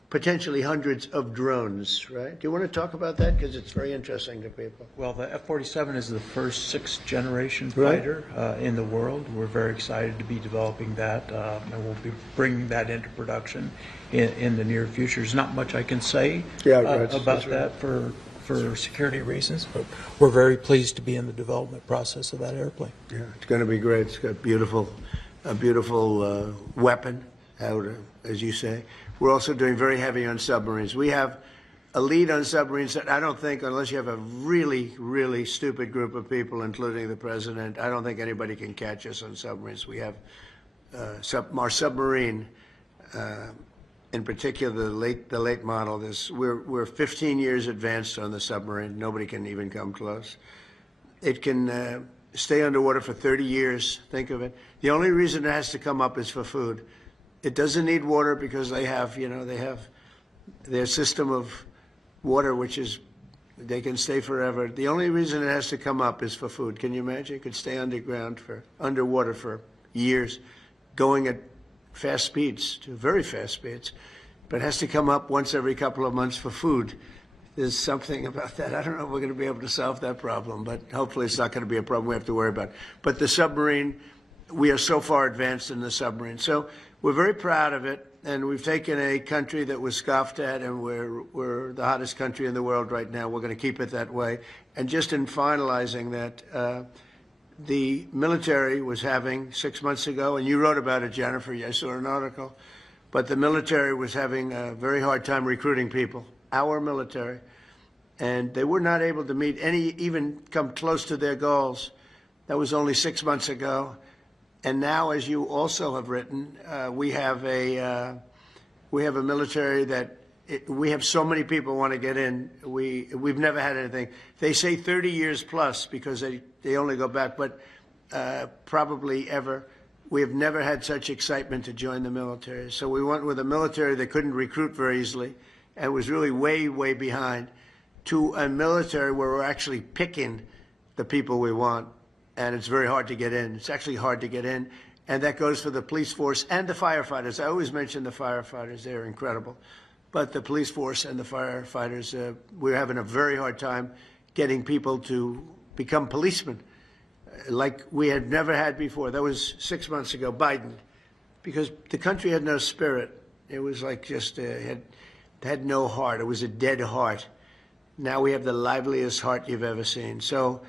potentially hundreds of drones, right? Do you want to talk about that? Because it's very interesting to people. Well, the F-47 is the first sixth-generation fighter in the world. We're very excited to be developing that, and we'll be bringing that into production in the near future. There's not much I can say about that for security reasons, but we're very pleased to be in the development process of that airplane. Yeah, it's going to be great. It's got a beautiful weapon, as you say. We're also doing very heavy on submarines. We have a lead on submarines that I don't think, unless you have a really, really stupid group of people, including the president, I don't think anybody can catch us on submarines. We have our submarine, in particular the late model. We're 15 years advanced on the submarine. Nobody can even come close. It can stay underwater for 30 years. Think of it. The only reason it has to come up is for food. It doesn't need water because they have their system of water, which is, they can stay forever. The only reason it has to come up is for food. Can you imagine? It could stay underwater for years, going at fast speeds, to very fast speeds, but it has to come up once every couple of months for food. There's something about that. I don't know if we're going to be able to solve that problem, but hopefully it's not going to be a problem we have to worry about. But the submarine, we are so far advanced in the submarine. So we're very proud of it, and we've taken a country that was scoffed at, and we're the hottest country in the world right now. We're going to keep it that way. And just in finalizing that, the military was having 6 months ago, and you wrote about it, Jennifer, I saw an article, but the military was having a very hard time recruiting people, our military, and they were not able to meet even come close to their goals. That was only 6 months ago. And now, as you also have written, we have a military that we have so many people want to get in. We've never had anything. They say 30 years plus because they only go back, but probably ever. We have never had such excitement to join the military. So we went with a military that couldn't recruit very easily and was really way, way behind, to a military where we're actually picking the people we want. And it's very hard to get in. It's actually hard to get in. And that goes for the police force and the firefighters. I always mention the firefighters. They're incredible. But the police force and the firefighters, we're having a very hard time getting people to become policemen like we had never had before. That was 6 months ago, Biden, because the country had no spirit. It was like just had no heart. It was a dead heart. Now we have the liveliest heart you've ever seen. So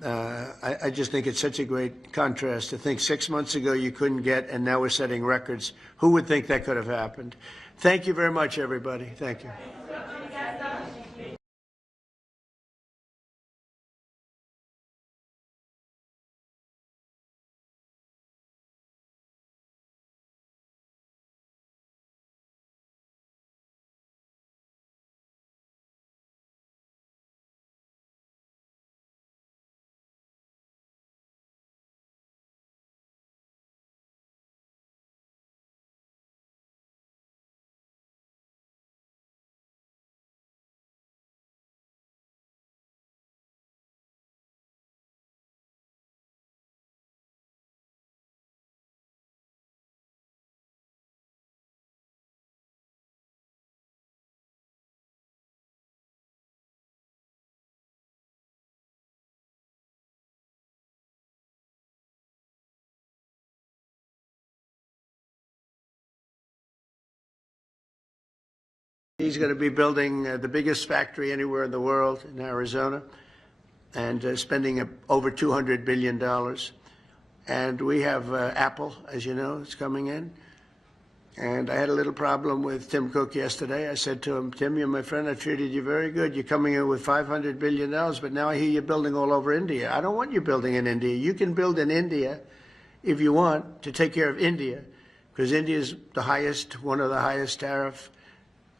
I just think it's such a great contrast to think 6 months ago you couldn't get, and now we're setting records. Who would think that could have happened? Thank you very much, everybody. Thank you. He's going to be building the biggest factory anywhere in the world in Arizona, and spending over $200 billion. And we have Apple, as you know, is coming in. And I had a little problem with Tim Cook yesterday. I said to him, Tim, you're my friend. I treated you very good. You're coming in with $500 billion, but now I hear you're building all over India. I don't want you building in India. You can build in India if you want to take care of India, because India is the highest, one of the highest tariff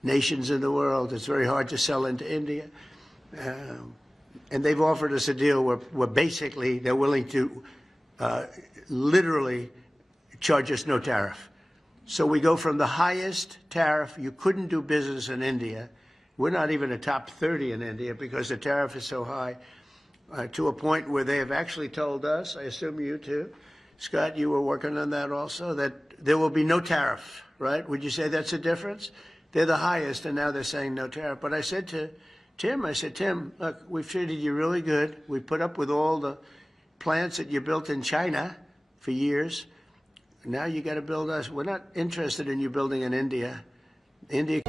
nations in the world. It's very hard to sell into India. And they've offered us a deal where basically they're willing to literally charge us no tariff. So we go from the highest tariff, you couldn't do business in India. We're not even a top 30 in India because the tariff is so high, to a point where they have actually told us, I assume you too, Scott, you were working on that also, that there will be no tariff, right? Would you say that's a difference? They're the highest, and now they're saying no tariff. But I said to Tim, Tim, look, we've treated you really good. We put up with all the plants that you built in China for years. Now you got to build us. We're not interested in you building in India. India.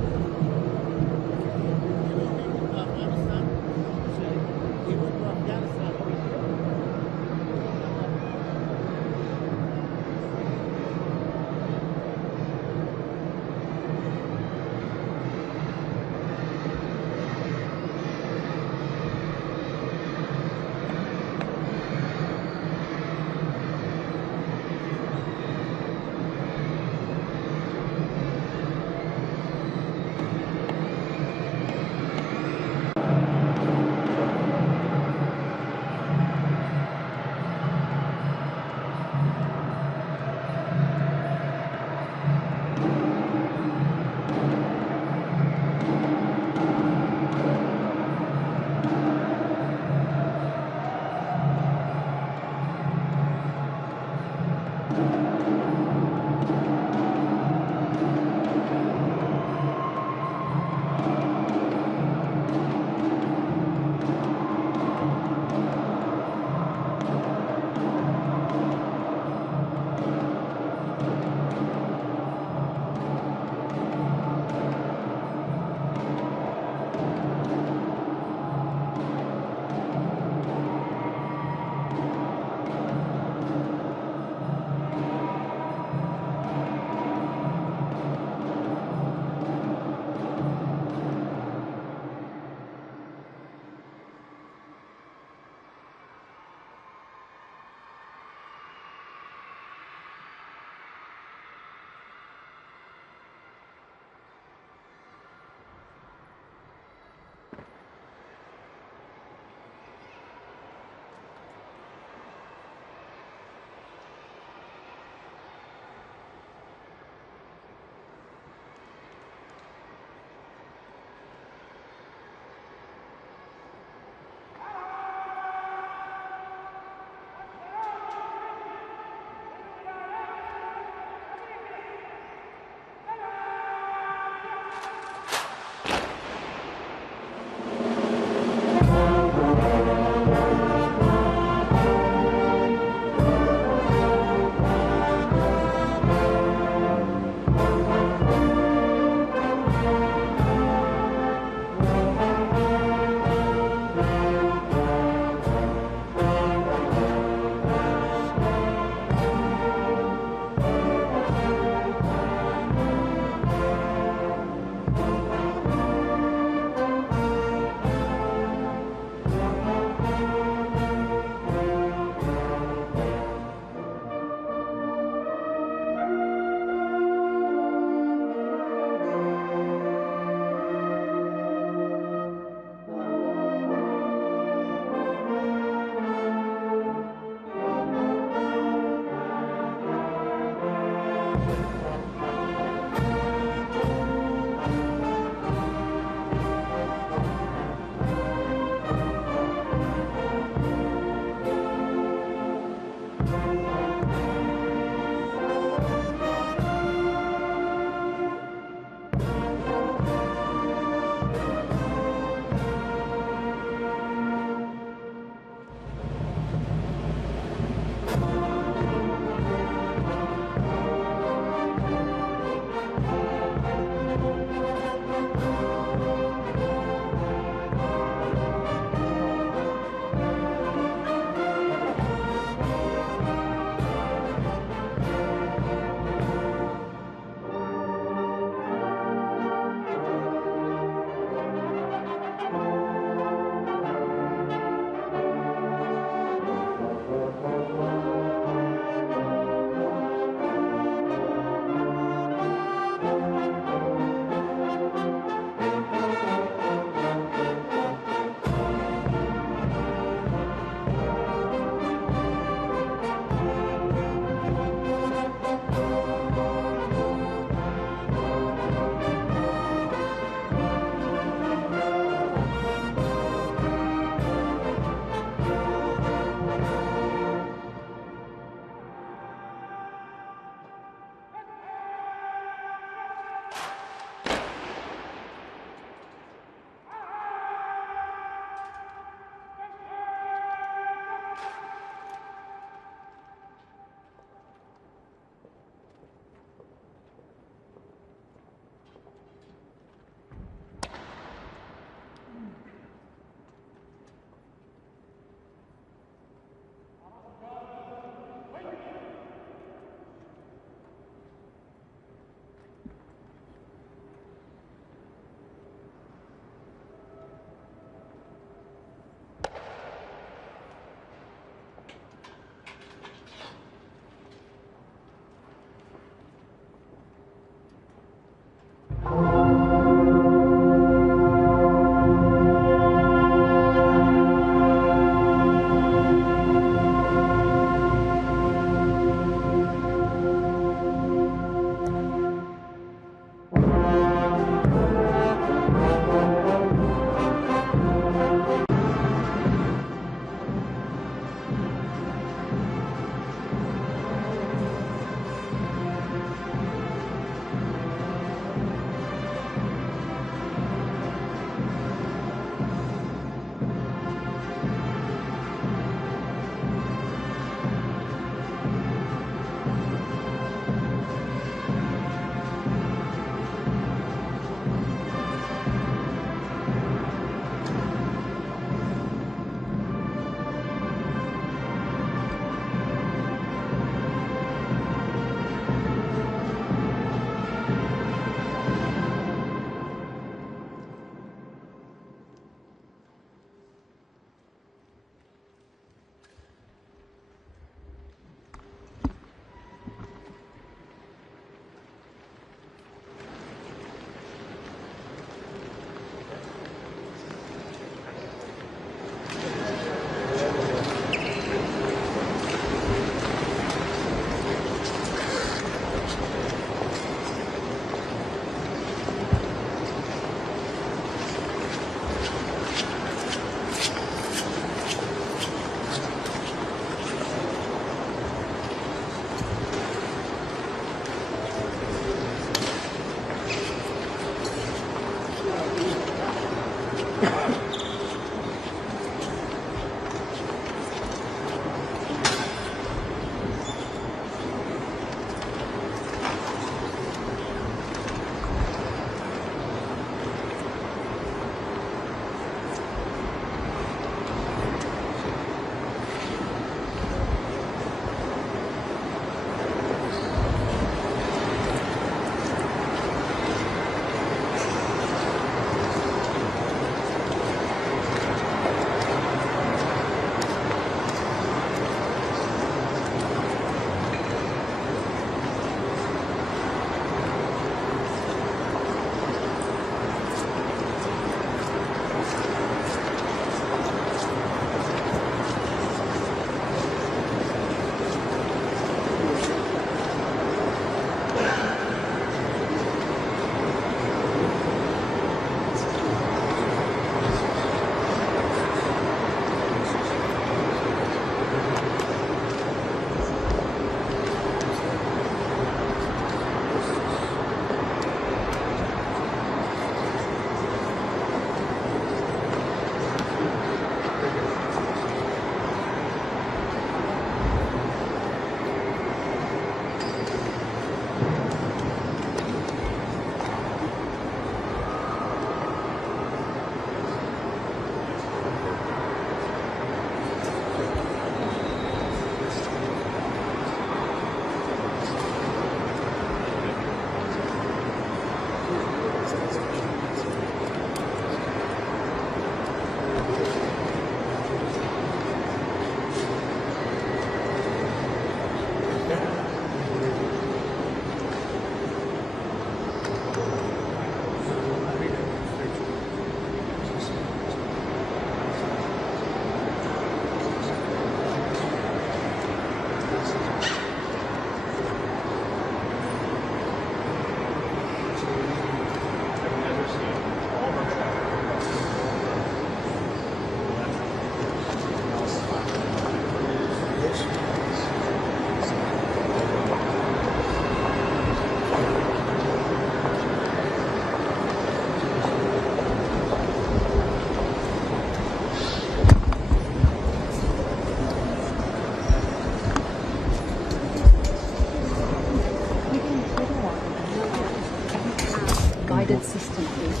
divided system, please.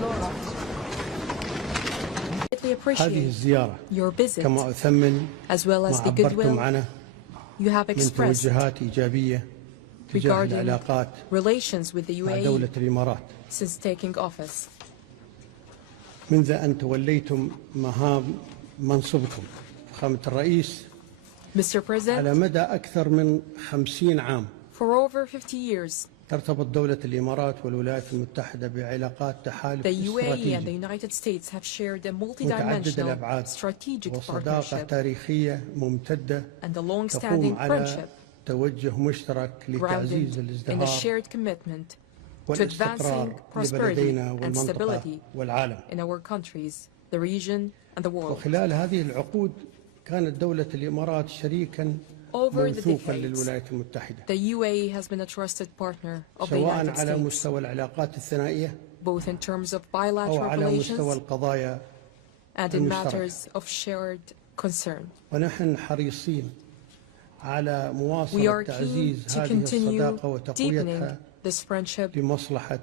Laura. We appreciate your visit, as well as the goodwill you have expressed regarding relations with the UAE since taking office. منذ أن توليتم مهام منصبكم فخامة الرئيس Mr. President, على مدى أكثر من 50 عام for over 50 years, ترتبط دولة الإمارات والولايات المتحدة بعلاقات تحالف the UAE and the استراتيجي United States have shared a متعدد multidimensional الأبعاد strategic وصداقة partnership تاريخية ممتدة and a long-standing تقوم على friendship توجه مشترك لتعزيز grounded in a الازدهار shared commitment to والاستقرار advancing prosperity لبلدينا and والمنطقة stability والعالم. in our countries, the region, and the world. وخلال هذه العقود كانت دولة الإمارات شريكا Over the موثوقا decades, للولايات المتحدة the UAE has been a trusted partner of the سواء United على States, مستوى العلاقات الثنائية both in terms of أو bilateral على مستوى relations القضايا and in المشتركة. matters of shared concern. ونحن حريصين على We مواصلة are keen تعزيز to هذه continue الصداقة وتقويتها deepening this friendship لمصلحة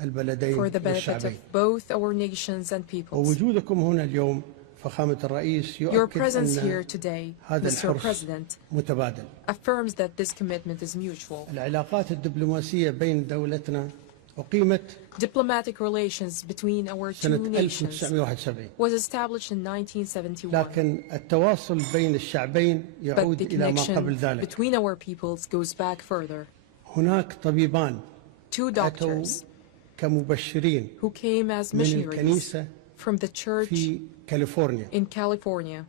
البلدين for the benefit والشعبين. of both our nations and peoples. ووجودكم هنا اليوم فخامة الرئيس Your يؤكد presence أن here today, هذا Mr. الحرص President, متبادل. affirms that this commitment is mutual. العلاقات الدبلوماسية بين دولتنا أقيمت Diplomatic relations between our two سنة nations 1971 was established in 1971, لكن التواصل بين الشعبين but يعود the إلى ما connection قبل ذلك. between our peoples goes back further. هناك طبيبان Two أتوا doctors كمبشرين who came as من missionaries الكنيسة from the church في كاليفورنيا. in California.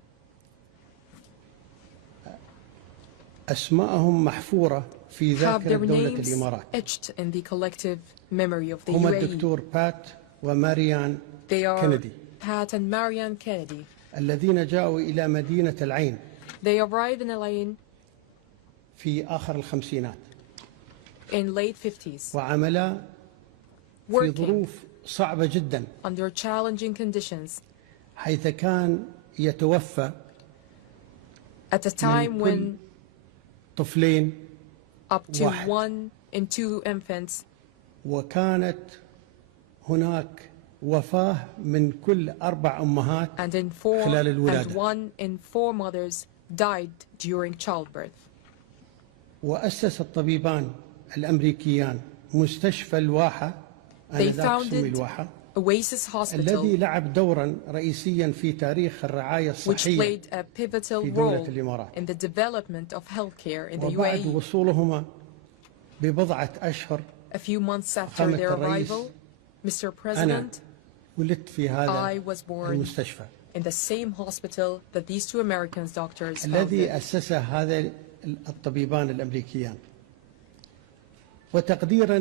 أسماءهم محفورة في Have ذاكرة their دولة names الإمارات. etched in the collective memory of the هما UAE. الدكتور بات وماريان They are كينيدي Pat and Marianne Kennedy. الذين جاءوا إلى مدينة العين They arrived in Elaine في آخر الخمسينات in late 50s, وعملا في working ظروف صعبة جدا under challenging conditions حيث كان يتوفى at a time من when كل طفلين up to واحد. 1 and 2 infants, وكانت هناك وفاة من كل 4 أمهات and in 4 خلال and الولادة. 1 in 4 mothers died during childbirth. وأسس الطبيبان الأمريكيان مستشفى الواحة They آنذاك سمي founded الواحة Oasis الذي Hospital, لعب دورا رئيسيا في تاريخ الرعاية which الصحية played a pivotal في دولة role الإمارات. in the development of healthcare in the وبعد UAE. وصولهما ببضعة أشهر A few months after فخامة their الرئيس arrival, Mr. أنا President, ولدت في هذا I was born المستشفى in the same hospital that these two American doctors الذي founded. أسسه هذا الطبيبان الأمريكيان وتقديرا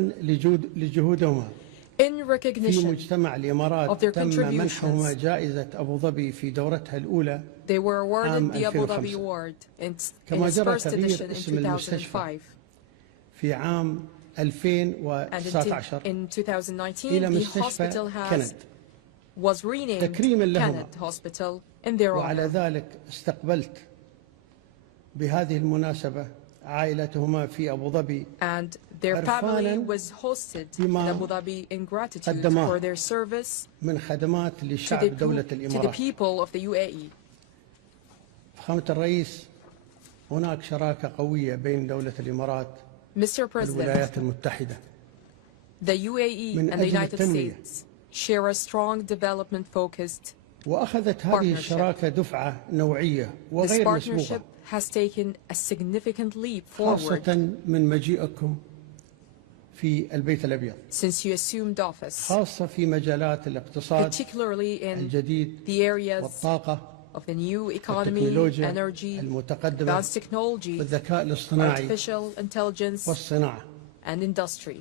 لجهودهما In في recognition مجتمع الإمارات of their تم منحهما contributions, جائزة أبو ظبي في دورتها الأولى they were awarded عام the Abu Dhabi 2005. Award in كما its جرى first تغيير edition in اسم المستشفى 2005. في عام And 2019 in 2019, إلى the مستشفى hospital كاند was renamed تكريما لهما. Candid Hospital in their وعلى honor. ذلك استقبلت بهذه المناسبة عائلتهما في أبو ظبي And their family عرفانا was hosted in بما Abu Dhabi in gratitude قدماه for their service من خدمات to لشعب دولة to the الإمارات. people of the UAE. فخامة الرئيس هناك شراكة قوية بين دولة الإمارات Mr. President, والولايات المتحدة the UAE من and the أجل United التنمية. States share a strong development-focused وأخذت هذه partnership. الشراكة دفعة نوعية This وغير partnership مسبوقة has taken a significant leap forward خاصة من مجيئكم في البيت الأبيض since you assumed office, خاصة في مجالات الاقتصاد particularly in الجديد the areas والطاقة of the new economy, والتكنولوجيا energy, المتقدمة advanced technology, والذكاء الاصطناعي artificial intelligence, والصناعة and industry.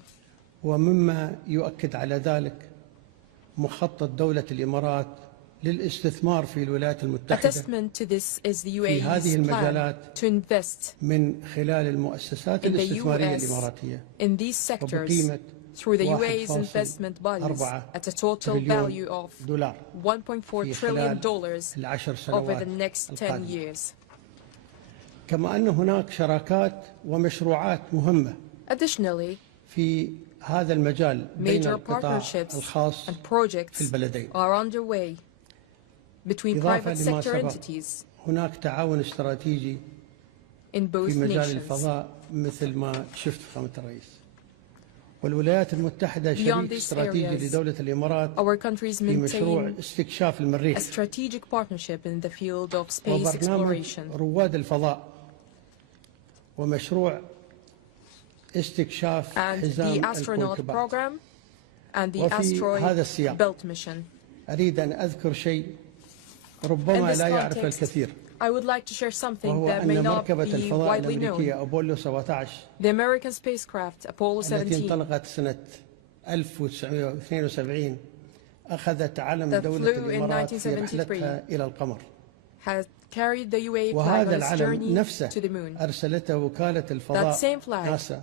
ومما يؤكد على ذلك مخطط دولة الإمارات للاستثمار في الولايات A المتحدة testament to this is the في هذه UAE's plan المجالات to invest من خلال المؤسسات in the الاستثمارية US الإماراتية in these sectors وبقيمة through the UAE's 1.4 investment bodies at a total تريليون value of دولار $1.4 في trillion خلال العشر over سنوات the next 10 القادمة. years. كما أن هناك شراكات ومشروعات مهمة Additionally, في هذا المجال بين Major القطاع partnerships الخاص and projects في البلدين. are underway between إضافة private لما sector سبق entities هناك تعاون استراتيجي in both في مجال nations. الفضاء مثل ما شفت فخامة الرئيس. والولايات المتحدة Beyond شريك these استراتيجي areas, لدولة الإمارات our countries في مشروع maintain استكشاف a المريخ strategic partnership in the field of space وبرنامج exploration رواد الفضاء ومشروع استكشاف and حزام the astronaut الكويكبات. program and the وفي هذا asteroid السياق belt mission. أريد أن أذكر شيء In ربما this لا يعرف context, الكثير، I would like to share something وهو that may أن not مركبة be الفضاء widely known. الأمريكية أبولو 17 The American spacecraft Apollo التي 17 انطلقت سنة 1972 أخذت علم that دولة flew in الإمارات في 1973 رحلتها إلى القمر. has carried the UAE flag وهذا on its العلم journey نفسه to the moon. أرسلته وكالة That الفضاء same flag ناسا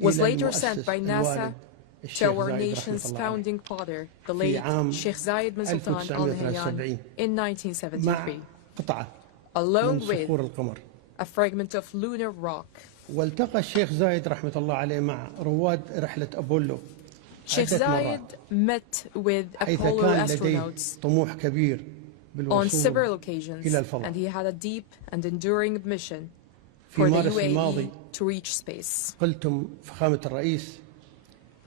was إلى later sent المؤسس by NASA الوالد to الشيخ our زايد nation's رحمة الله عليه founding father, the في late عام Sheikh Zayed bin Sultan Al Nahyan 1973 in مع 1973, قطعة along من with صخور القمر. a fragment of lunar rock. والتقى الشيخ زايد رحمة الله عليه مع رواد رحلة أبولو Sheikh عدة Zayed مرات met with حيث Apollo كان لديه astronauts طموح كبير on بالوصول several occasions, إلى الفضاء. and he had a deep and enduring mission في for the مارس الماضي UAE to reach space. قلتم فخامة الرئيس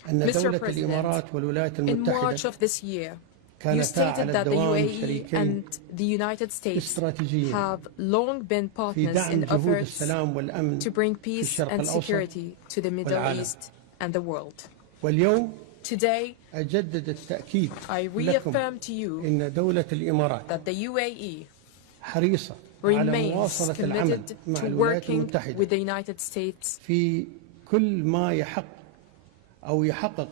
أن Mr. دولة President, الإمارات والولايات in March المتحدة of this year, you كانتا stated على that the الدوام UAE شريكين and the United States استراتيجيين have long been في partners دعم in جهود efforts السلام والأمن to bring في peace الشرق and الأوسط security to the Middle والعالم. East and the world. واليوم Today, أجدد التأكيد I لكم reaffirm to you إن دولة الإمارات that the UAE حريصة على remains مواصلة العمل committed مع to الولايات working المتحدة with the United States في كل ما يحقق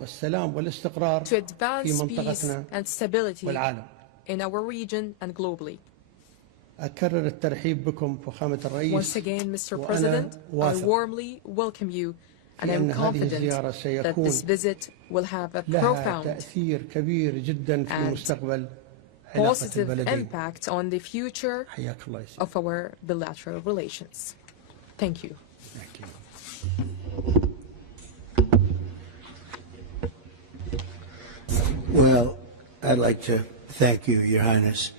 السلام والاستقرار to في advance peace منطقتنا and stability والعالم. in our region and globally. أكرر الترحيب بكم فخامة الرئيس. Once again, Mr. وأنا President, I واثق warmly welcome you, and في I'm أن هذه confident الزيارة that سيكون this visit will have a لها profound تأثير كبير جدا في and مستقبل علاقة positive البلدين. impact on the future حياك الله يا سيدي. of our bilateral relations. Thank you. Thank you. Well, I'd like to thank you, Your Highness.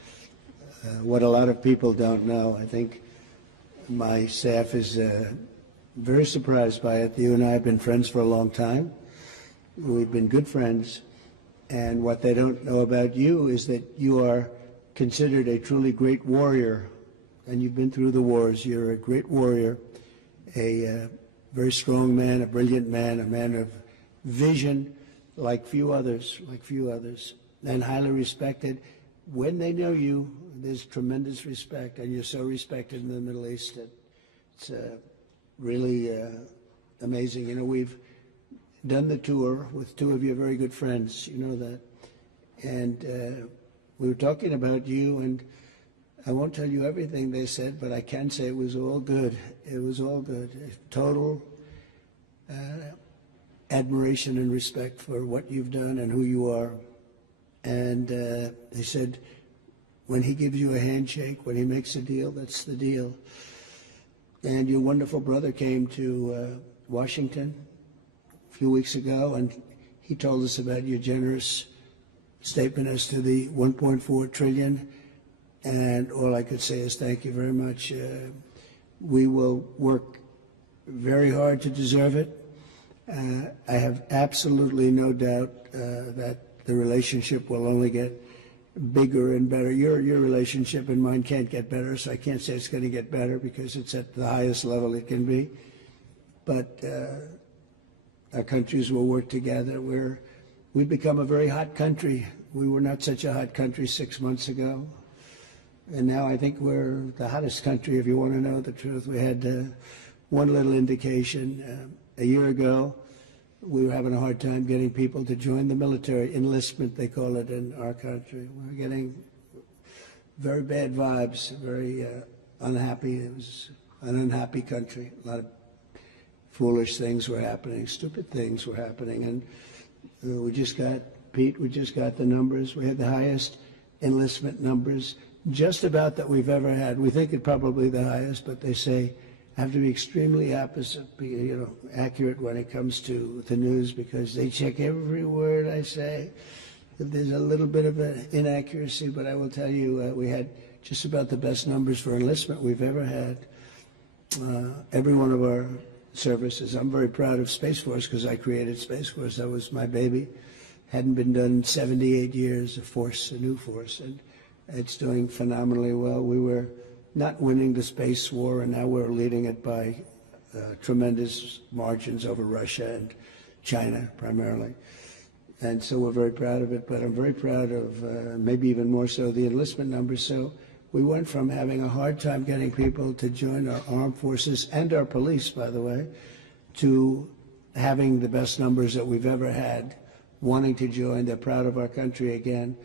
What a lot of people don't know, I think my staff is very surprised by it. You and I have been friends for a long time. We've been good friends. And what they don't know about you is that you are considered a truly great warrior. And you've been through the wars. You're a great warrior, a very strong man, a brilliant man, a man of vision, like few others, and highly respected. When they know you, there's tremendous respect, and you're so respected in the Middle East that it's really amazing. You know, we've done the tour with two of your very good friends, you know that, and we were talking about you, and I won't tell you everything they said, but I can say it was all good. It was all good. Total admiration and respect for what you've done and who you are. And they said, when he gives you a handshake, when he makes a deal, that's the deal. And your wonderful brother came to Washington a few weeks ago, and he told us about your generous statement as to the 1.4 trillion. And all I could say is thank you very much. We will work very hard to deserve it. I have absolutely no doubt that the relationship will only get bigger and better. Your relationship and mine can't get better, so I can't say it's going to get better because it's at the highest level it can be. But our countries will work together. We've become a very hot country. We were not such a hot country 6 months ago. And now I think we're the hottest country, if you want to know the truth. We had one little indication. A year ago, we were having a hard time getting people to join the military, enlistment they call it in our country. We're getting very bad vibes, very unhappy. It was an unhappy country. A lot of foolish things were happening, stupid things were happening. And we just got the numbers. We had the highest enlistment numbers just about that we've ever had. We think it probably the highest, but they say have to be extremely accurate when it comes to the news, because they check every word I say. There's a little bit of an inaccuracy, but I will tell you, we had just about the best numbers for enlistment we've ever had. Every one of our services. I'm very proud of Space Force because I created Space Force. That was my baby. Hadn't been done in 78 years, a new force, and it's doing phenomenally well. We were not winning the space war, and now we're leading it by tremendous margins over Russia and China primarily. And so we're very proud of it, but I'm very proud of, maybe even more so, the enlistment numbers. So we went from having a hard time getting people to join our armed forces and our police, by the way, to having the best numbers that we've ever had, wanting to join. They're proud of our country again.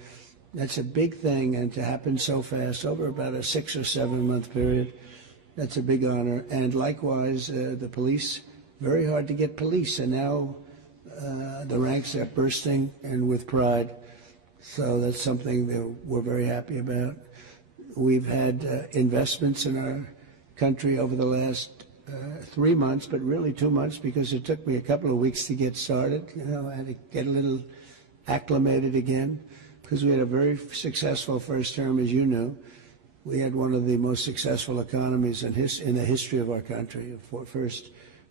That's a big thing, and to happen so fast, over about a 6 or 7 month period, that's a big honor. And likewise, the police, very hard to get police, and now the ranks are bursting and with pride. So that's something that we're very happy about. We've had investments in our country over the last 3 months, but really 2 months, because it took me a couple of weeks to get started. I had to get a little acclimated again, because we had a very successful first term, as you know. We had one of the most successful economies in the history of our country.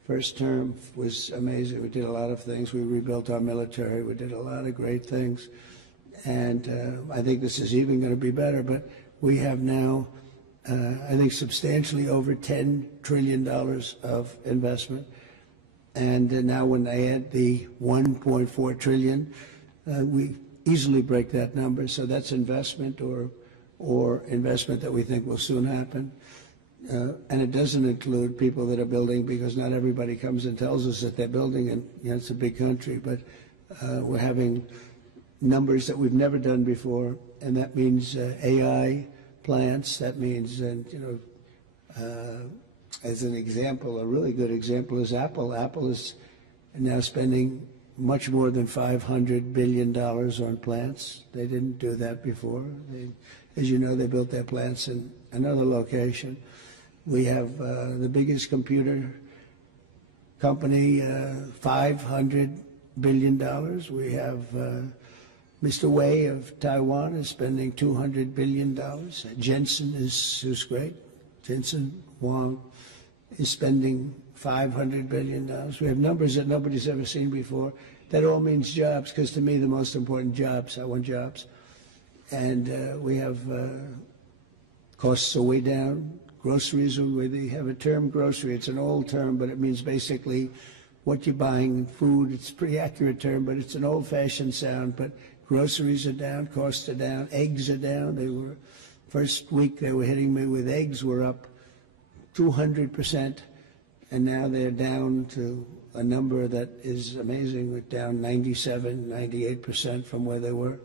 First term was amazing. We did a lot of things. We rebuilt our military. We did a lot of great things. And I think this is even going to be better. But we have now, I think, substantially over $10 trillion of investment. And now when they add the $1.4 trillion, we easily break that number. So that's investment or investment that we think will soon happen. And it doesn't include people that are building, because not everybody comes and tells us that they're building, and it's a big country, but we're having numbers that we've never done before, and that means AI plants. That means, as an example, a really good example is Apple. Apple is now spending much more than $500 billion on plants. They didn't do that before. As you know, they built their plants in another location. We have the biggest computer company, $500 billion. We have Mr. Wei of Taiwan is spending $200 billion. Jensen who's great. Jensen Huang is spending $500 billion. We have numbers that nobody's ever seen before. That all means jobs, because to me the most important jobs, I want jobs. And we have costs are way down. Groceries, they have a term, grocery. It's an old term, but it means basically what you're buying, food. It's a pretty accurate term, but it's an old-fashioned sound. But groceries are down, costs are down, eggs are down. They were, first week they were hitting me with eggs were up 200%, and now they're down to a number that is amazing. We're down 97, 98% from where they were.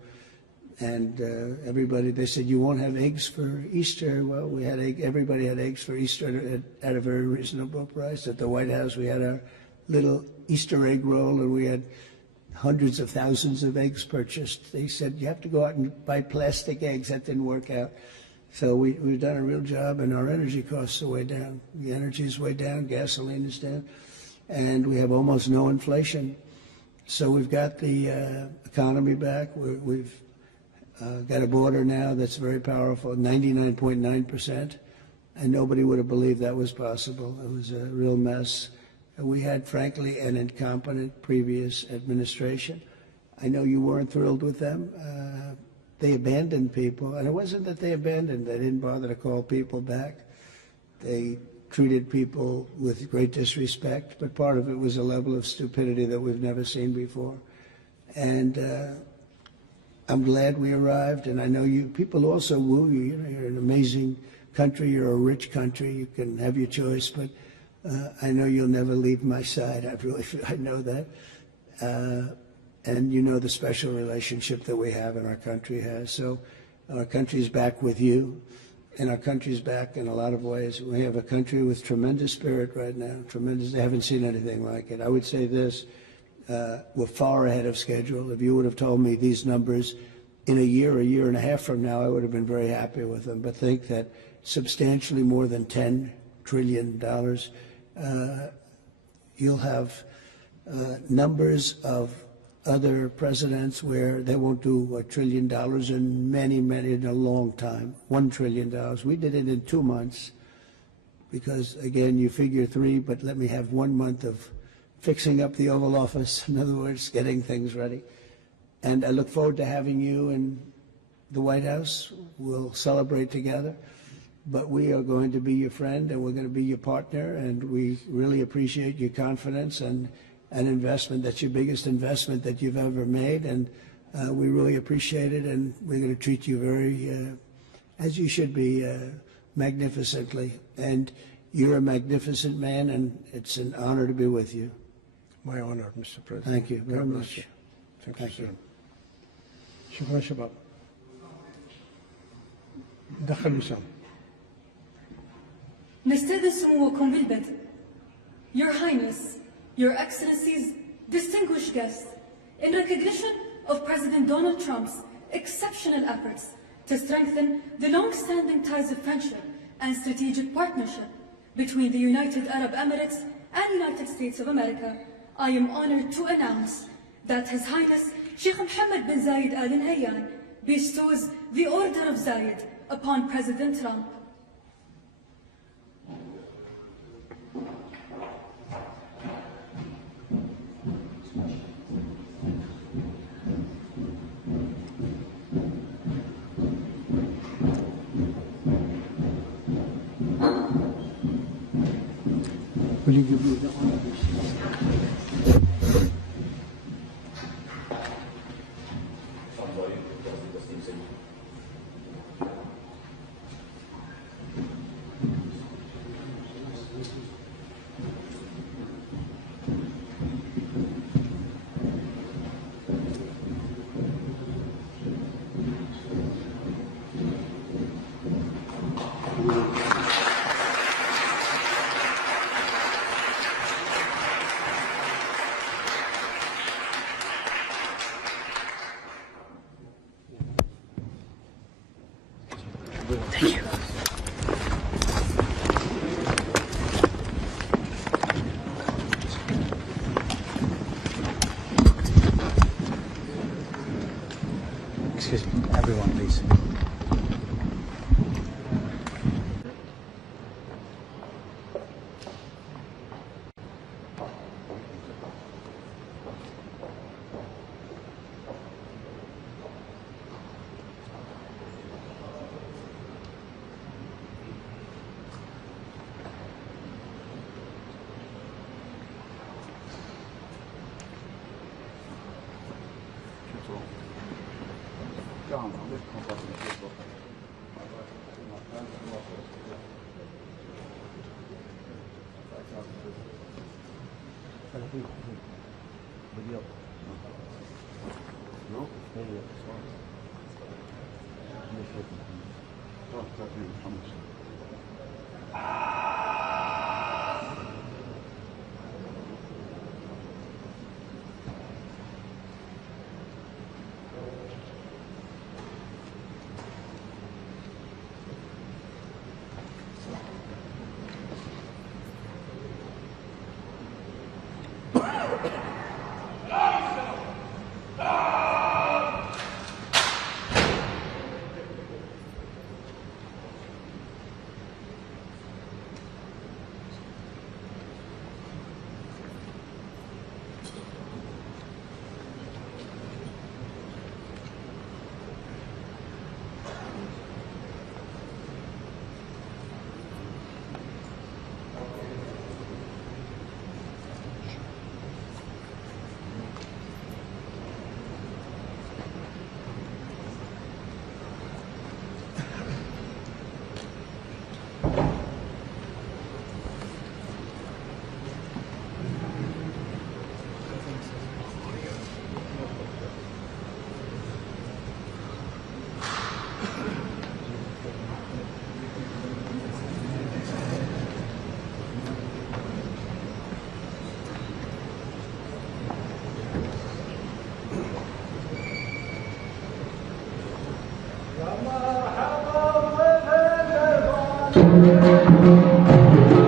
And everybody, they said, you won't have eggs for Easter. Well, we had everybody had eggs for Easter at a very reasonable price. At the White House, we had our little Easter egg roll, and we had hundreds of thousands of eggs purchased. They said, you have to go out and buy plastic eggs. That didn't work out. So we've done a real job, and our energy costs are way down. The energy is way down, gasoline is down, and we have almost no inflation. So we've got the economy back. We've got a border now that's very powerful, 99.9%, and nobody would have believed that was possible. It was a real mess. And we had, frankly, an incompetent previous administration. I know you weren't thrilled with them. They abandoned people, and it wasn't that they abandoned. They didn't bother to call people back. They treated people with great disrespect, but part of it was a level of stupidity that we've never seen before. And I'm glad we arrived, and I know you people also woo you. You're an amazing country. You're a rich country. You can have your choice, but I know you'll never leave my side. I know that. And you know the special relationship that we have and our country has. So our country's back with you, and our country's back in a lot of ways. We have a country with tremendous spirit right now, tremendous. I haven't seen anything like it. I would say this. We're far ahead of schedule. If you would have told me these numbers in a year and a half from now, I would have been very happy with them. But think that substantially more than $10 trillion. You'll have numbers of other presidents where they won't do $1 trillion in many, in a long time. $1 trillion. We did it in 2 months because, again, you figure 3, but let me have 1 month of fixing up the Oval Office. In other words, getting things ready. And I look forward to having you in the White House. We'll celebrate together. But we are going to be your friend and we're going to be your partner, and we really appreciate your confidence and an investment. That's your biggest investment that you've ever made, and we really appreciate it, and we're going to treat you very, as you should be, magnificently. And you're a magnificent man, and it's an honor to be with you. My honor, Mr. President. Thank you very much. Thank you. شكرا شباب. دخل وسام. نستأذن سموكم بالبدء. Your Highness, Your Excellencies, distinguished guests, in recognition of President Donald Trump's exceptional efforts to strengthen the long-standing ties of friendship and strategic partnership between the United Arab Emirates and United States of America, I am honored to announce that His Highness Sheikh Mohammed bin Zayed Al Nahyan bestows the Order of Zayed upon President Trump. Will you give me the honor? Thank you. Excuse me, everyone, please. Thank you.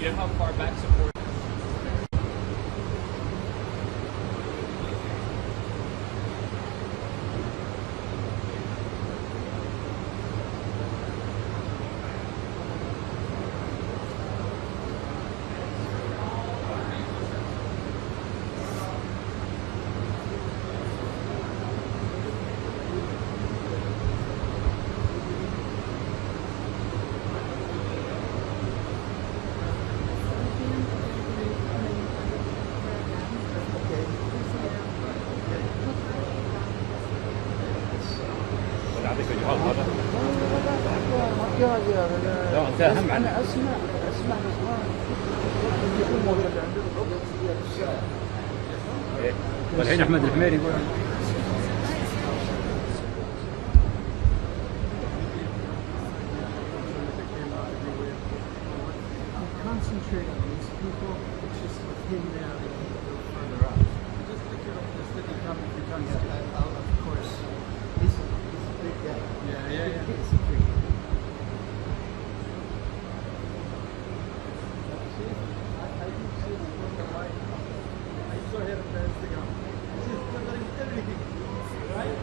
You know how far back support? لا انت اهم عنه. اسمع والحين احمد الحميري يقول concentrate on these people, it's just with him now they can go further up. Just pick it up this little topic you're talking about. Of course. He's a big guy. Yeah. He's a big guy. I do see him from the light. I saw him on Instagram. He's covering everything. Right?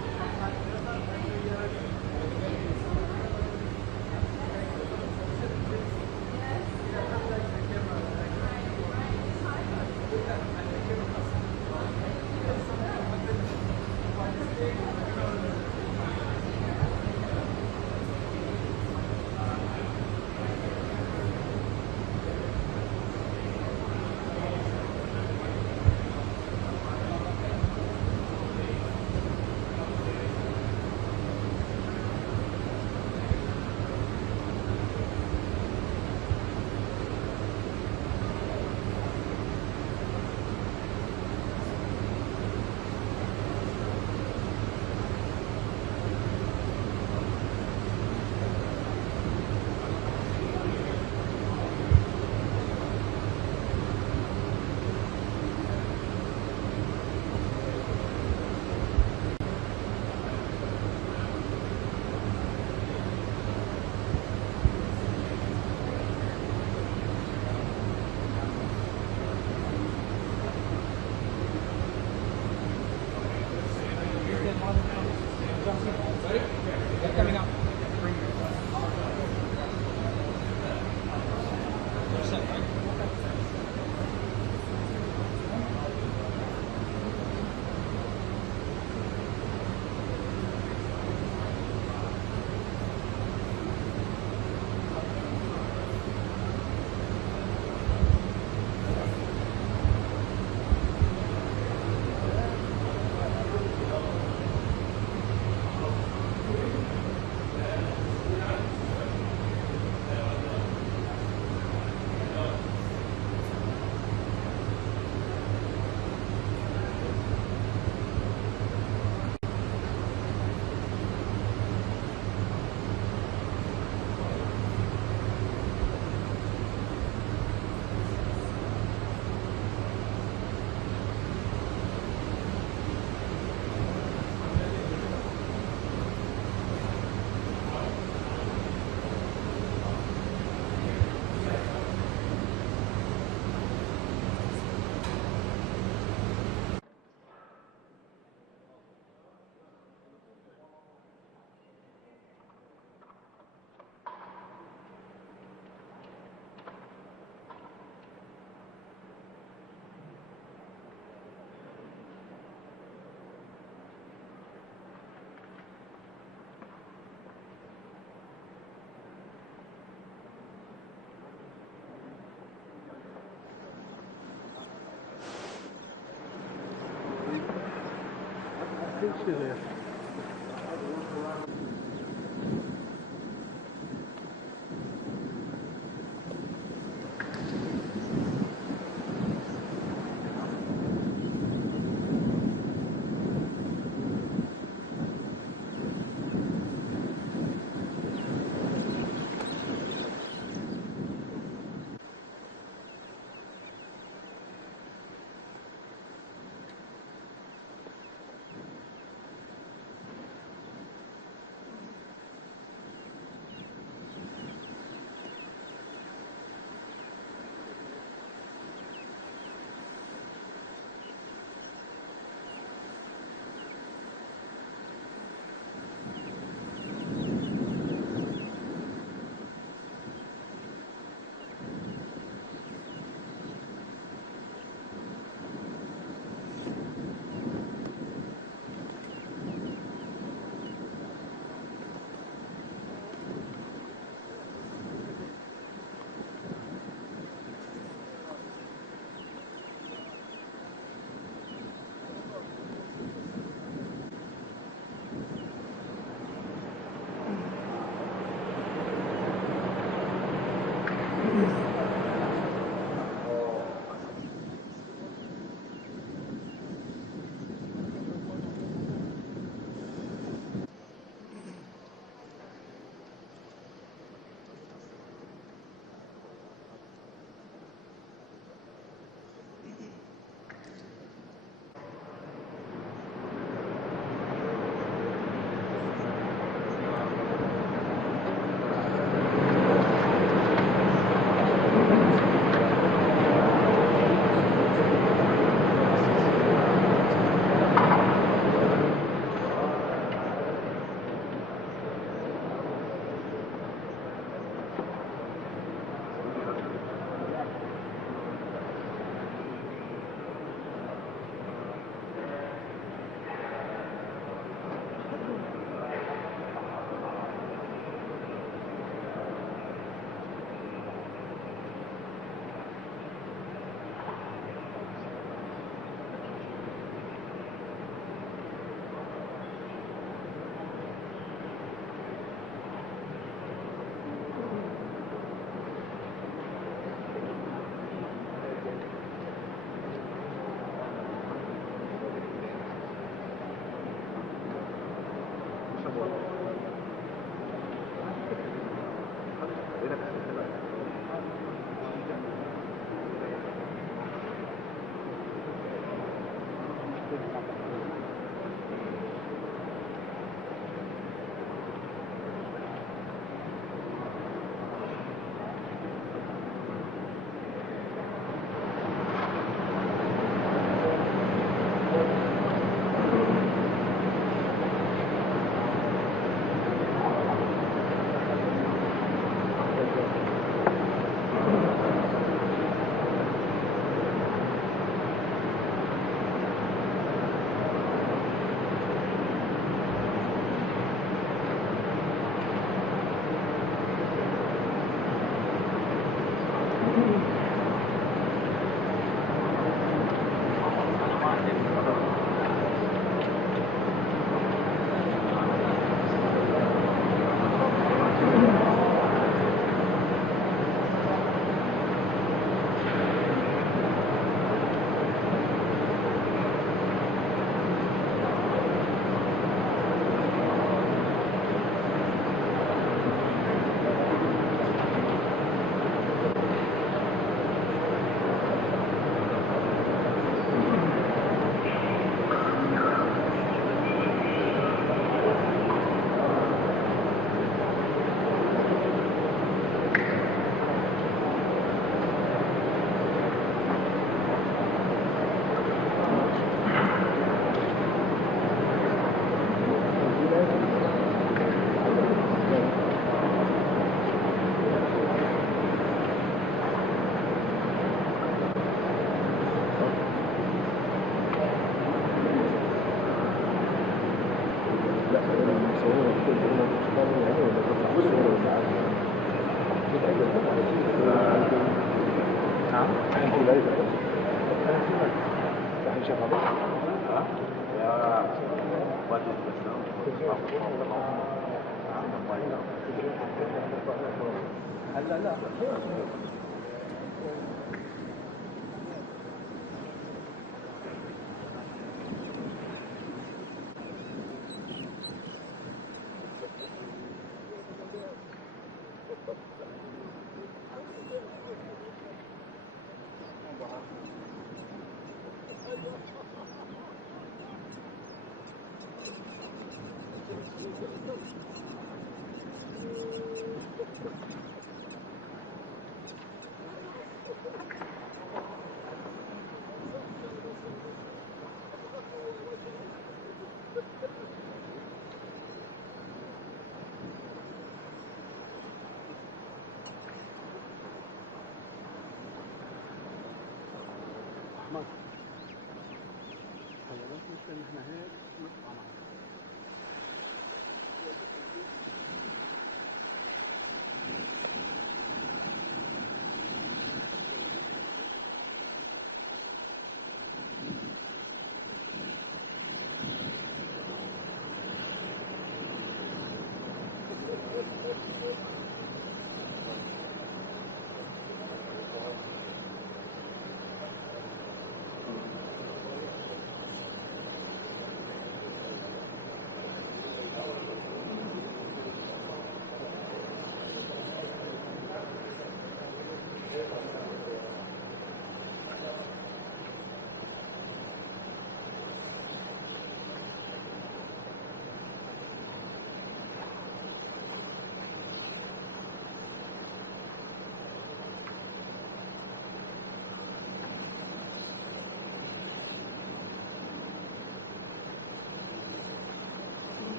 نعم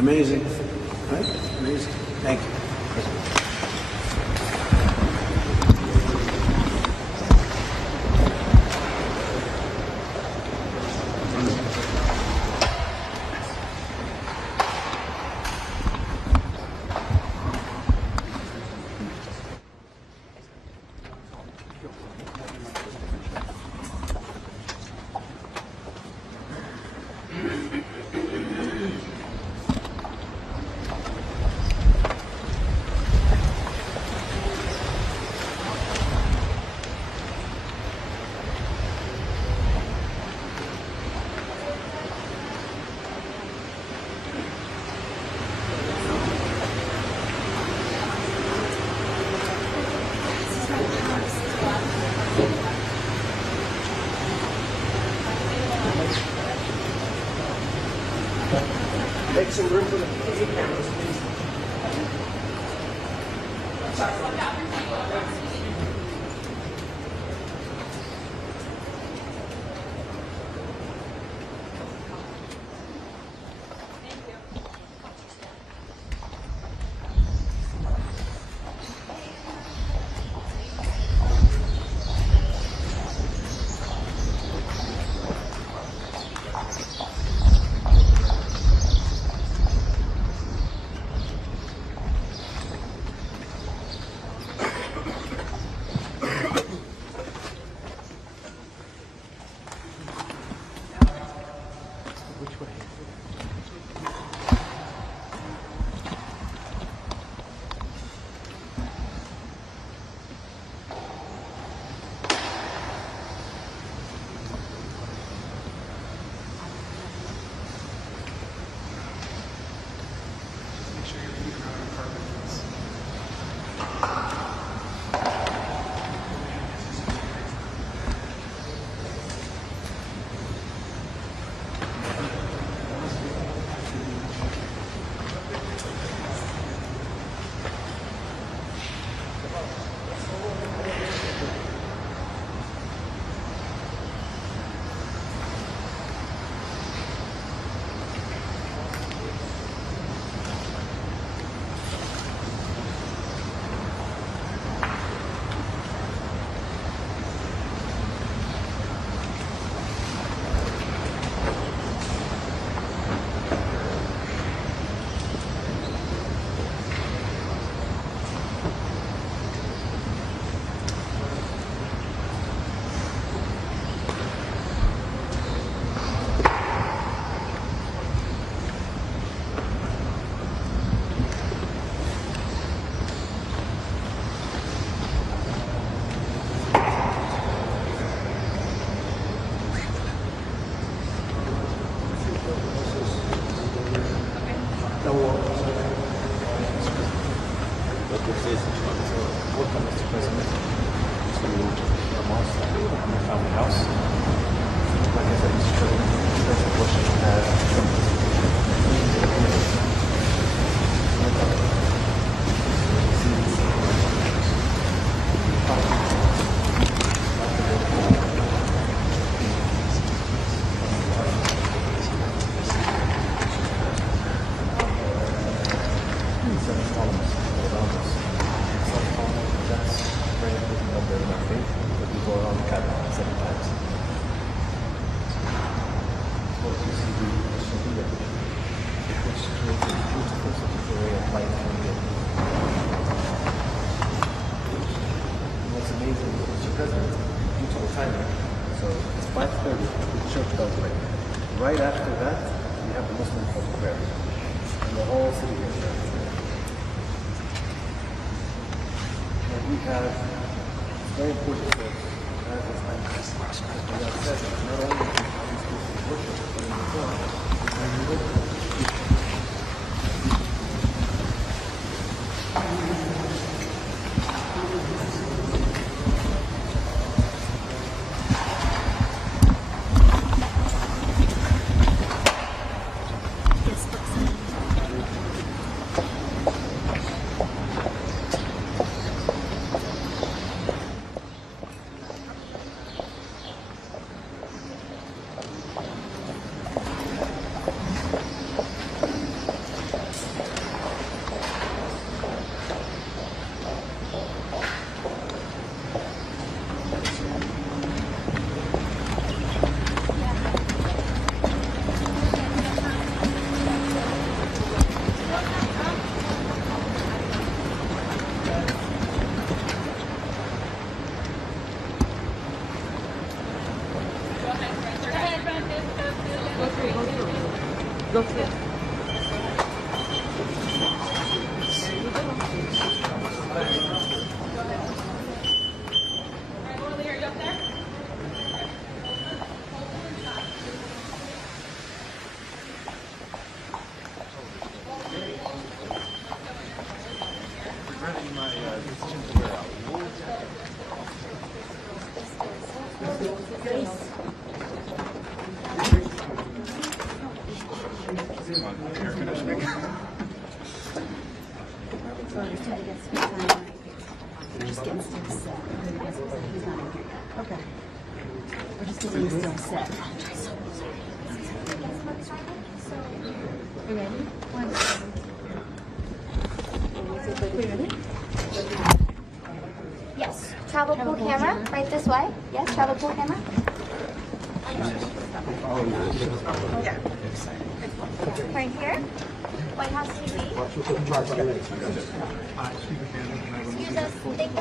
Amazing, right? Amazing. Thank you, President. Make some room for the TV cameras, please. Welcome, Mr. President, to our mosque and my family house. Like I said, Mr. President, President Bush has right after that, we have the Muslim call to prayer. And the whole city is there. And we have, it's very important for us, as I said, not only how these people worship, but in the Quran, and we look at Air conditioning. We're just getting still set. He's not in here yet. Okay. We're just getting still set. You ready? We ready? Yes. Travel pool camera, right this way. Yes, travel pool camera. Yeah. Right here. White House TV. Excuse us. Thank you.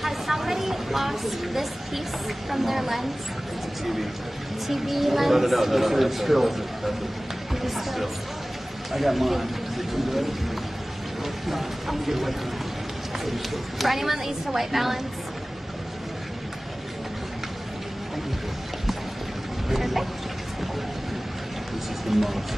Has somebody lost this piece from their lens? TV lens? No. It's still. It's still. I got mine. For anyone that used to white balance. Perfect. This is the most.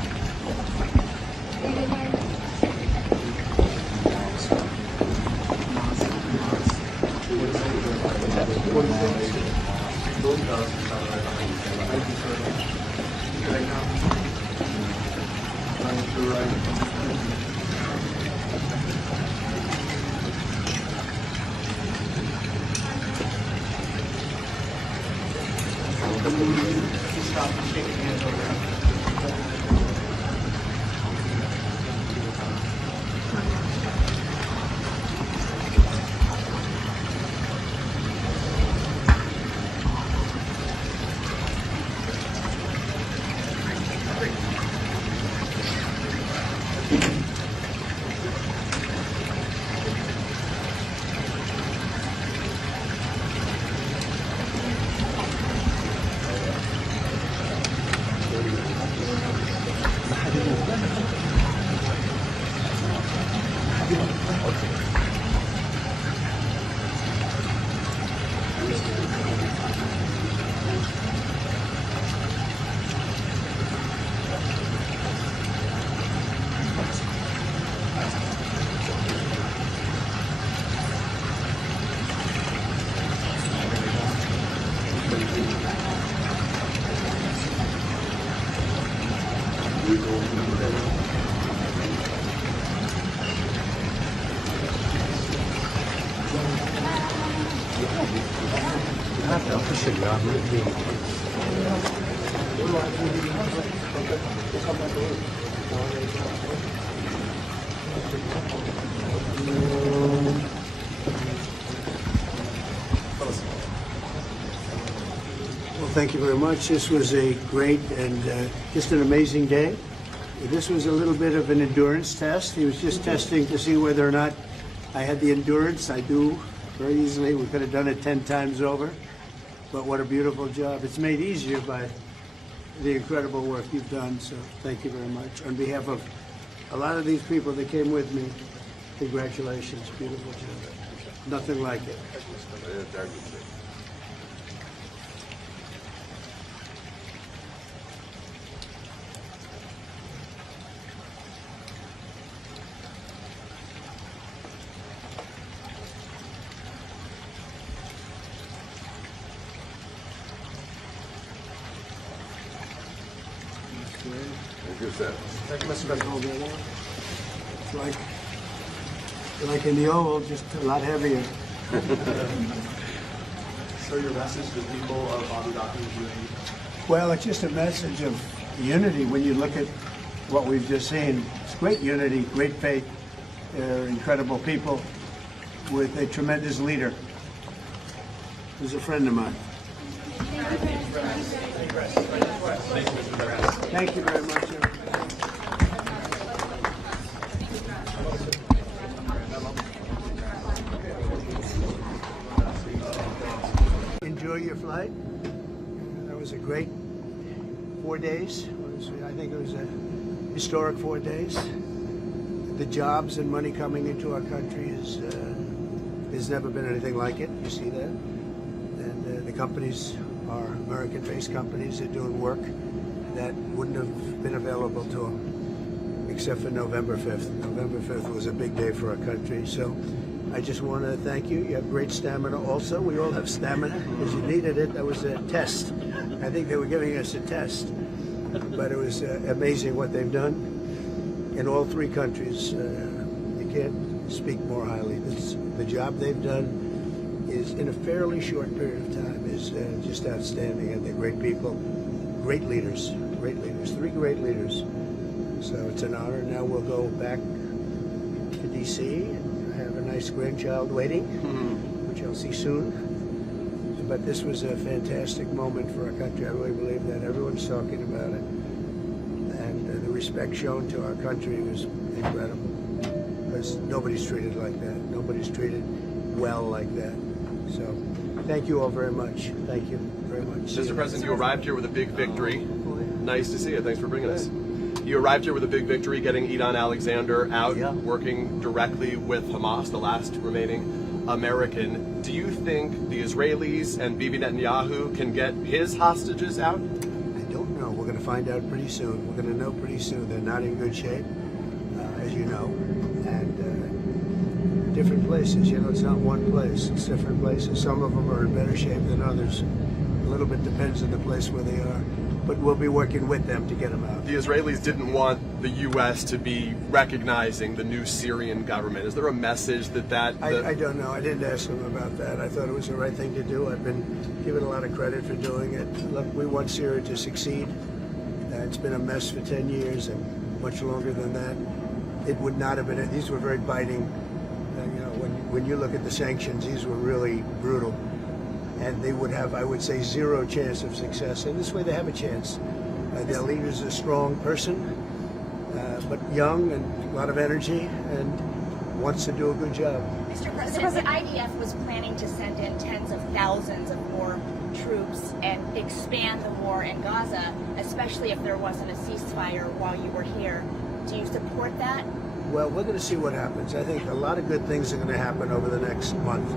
Thank you very much. This was a great and just an amazing day. This was a little bit of an endurance test. He was just testing to see whether or not I had the endurance. I do very easily. We could have done it 10 times over. But what a beautiful job. It's made easier by the incredible work you've done. So thank you very much. On behalf of a lot of these people that came with me, congratulations. Beautiful job. Nothing like it. It's like in the Oval, just a lot heavier. So your message to people of Abu Dhabi? Well, it's just a message of unity when you look at what we've just seen. It's great unity, great faith. They're incredible people with a tremendous leader who's a friend of mine. Thank you very much, everybody. Enjoy your flight. That was a great 4 days. I think it was a historic 4 days. The jobs and money coming into our country is there's never been anything like it. You see that, and the The companies are American-based companies. They're doing work that wouldn't have been available to them except for November 5th. November 5th was a big day for our country. So I just want to thank you. You have great stamina also. We all have stamina because you needed it. That was a test. I think they were giving us a test. But it was amazing what they've done in all three countries. You can't speak more highly. The job they've done is, in a fairly short period of time, is just outstanding. And they're great people, great leaders, three great leaders. So it's an honor. Now we'll go back to D.C. and have a nice grandchild waiting, which I'll see soon. But this was a fantastic moment for our country. I really believe that. Everyone's talking about it. And the respect shown to our country was incredible. Because nobody's treated like that. Nobody's treated well like that. So thank you all very much. Thank you very much. Mr. President, you arrived here with a big victory. Nice to see you. Thanks for bringing us. You arrived here with a big victory, getting Idan Alexander out, working directly with Hamas, the last remaining American. Do you think the Israelis and Bibi Netanyahu can get his hostages out? I don't know. We're going to find out pretty soon. We're going to know pretty soon. They're not in good shape, as you know, and different places. You know, it's not one place. It's different places. Some of them are in better shape than others. A little bit depends on the place where they are. But we'll be working with them to get them out. The Israelis didn't want the U.S. to be recognizing the new Syrian government. Is there a message that... I don't know. I didn't ask them about that. I thought it was the right thing to do. I've been given a lot of credit for doing it. Look, we want Syria to succeed. It's been a mess for 10 years and much longer than that. It would not have been... These were very biting. You know, when you look at the sanctions, these were really brutal. And they would have, I would say, zero chance of success. And this way they have a chance. Their leader's a strong person, but young and a lot of energy and wants to do a good job. Mr. President, the IDF was planning to send in tens of thousands of more troops and expand the war in Gaza, especially if there wasn't a ceasefire while you were here. Do you support that? Well, we're going to see what happens. I think a lot of good things are going to happen over the next month.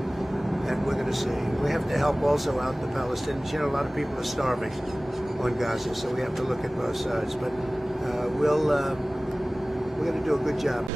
And we're going to see. We have to help also out the Palestinians. You know, a lot of people are starving on Gaza, so we have to look at both sides. But we're going to do a good job.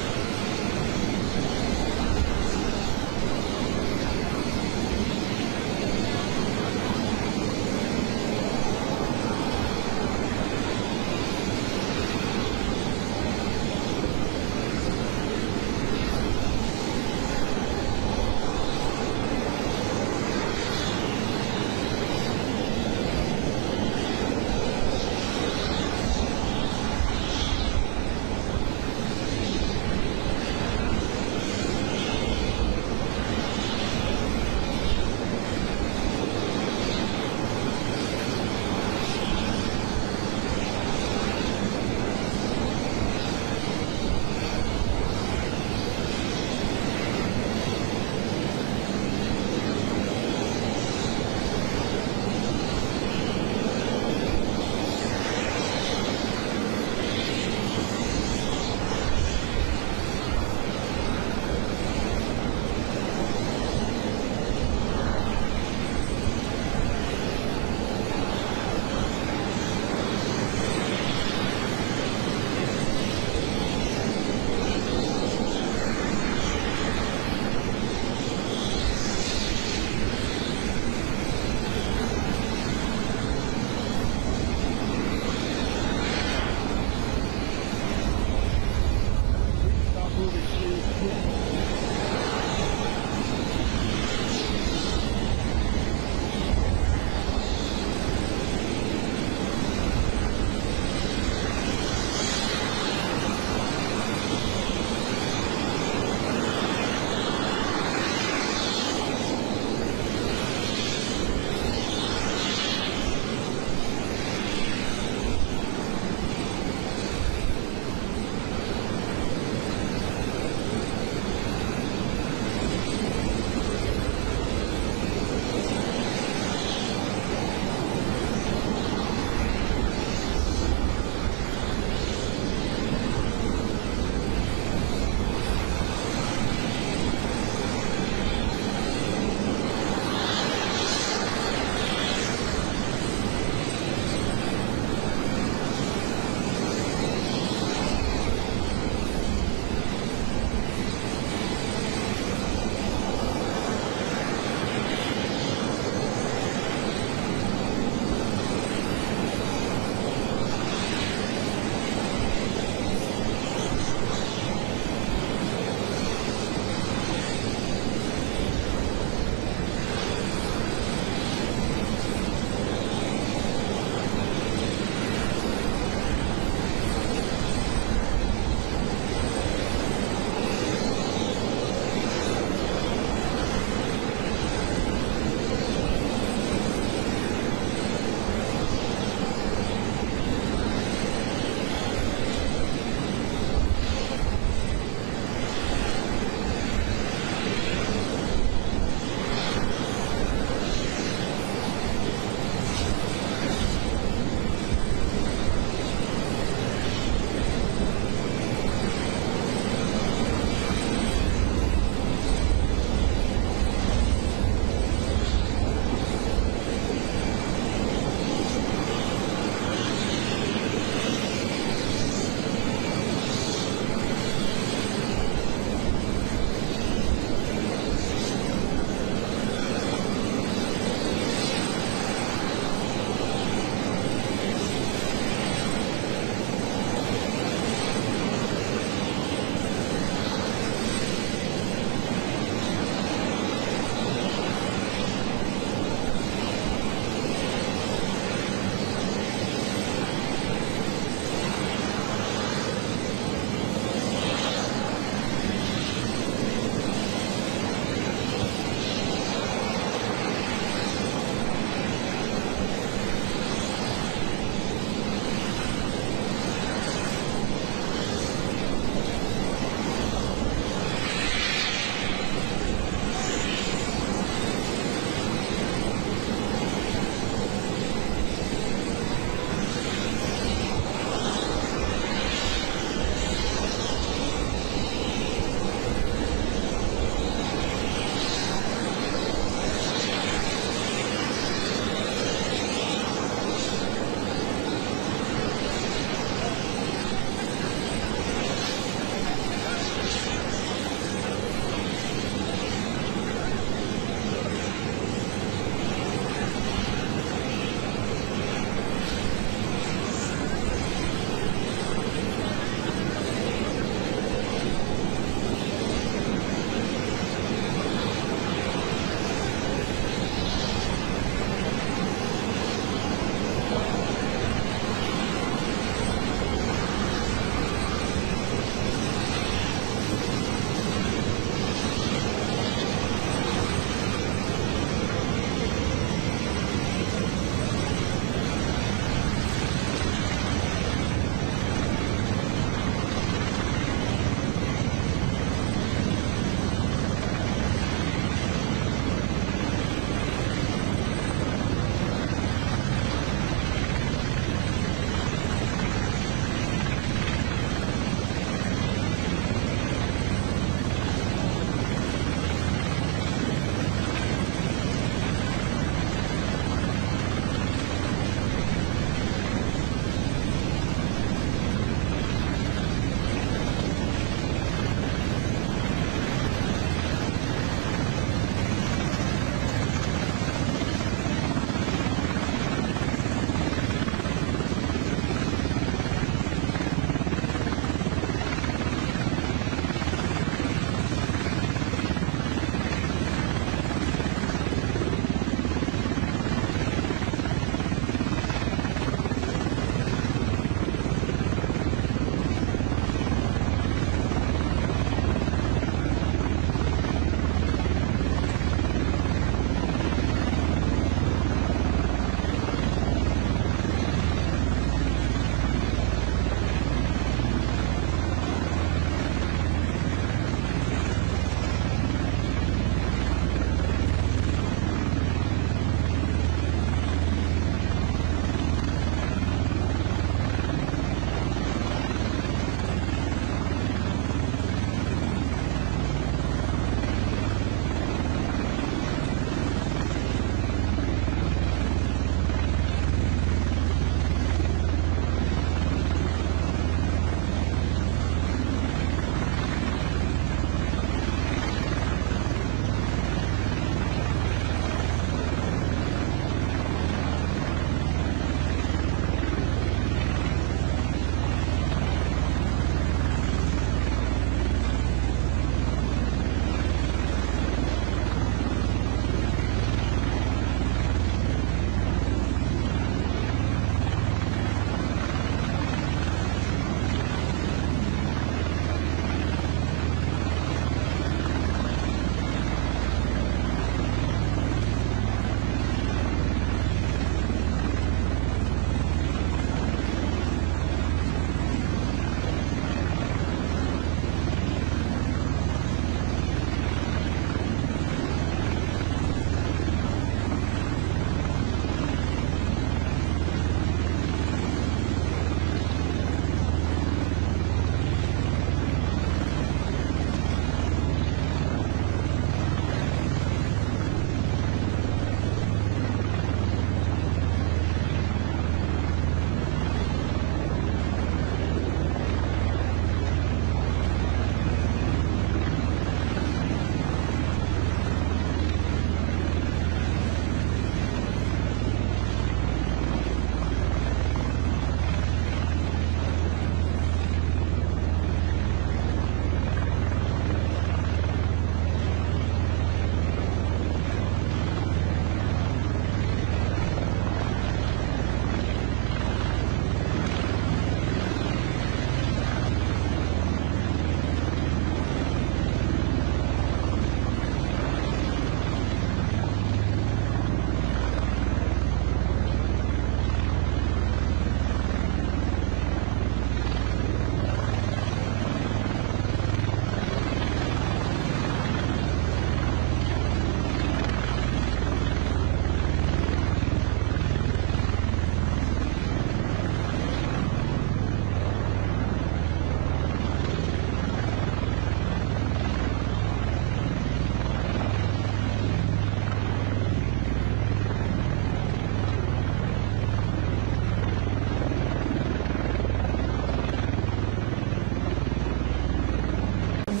All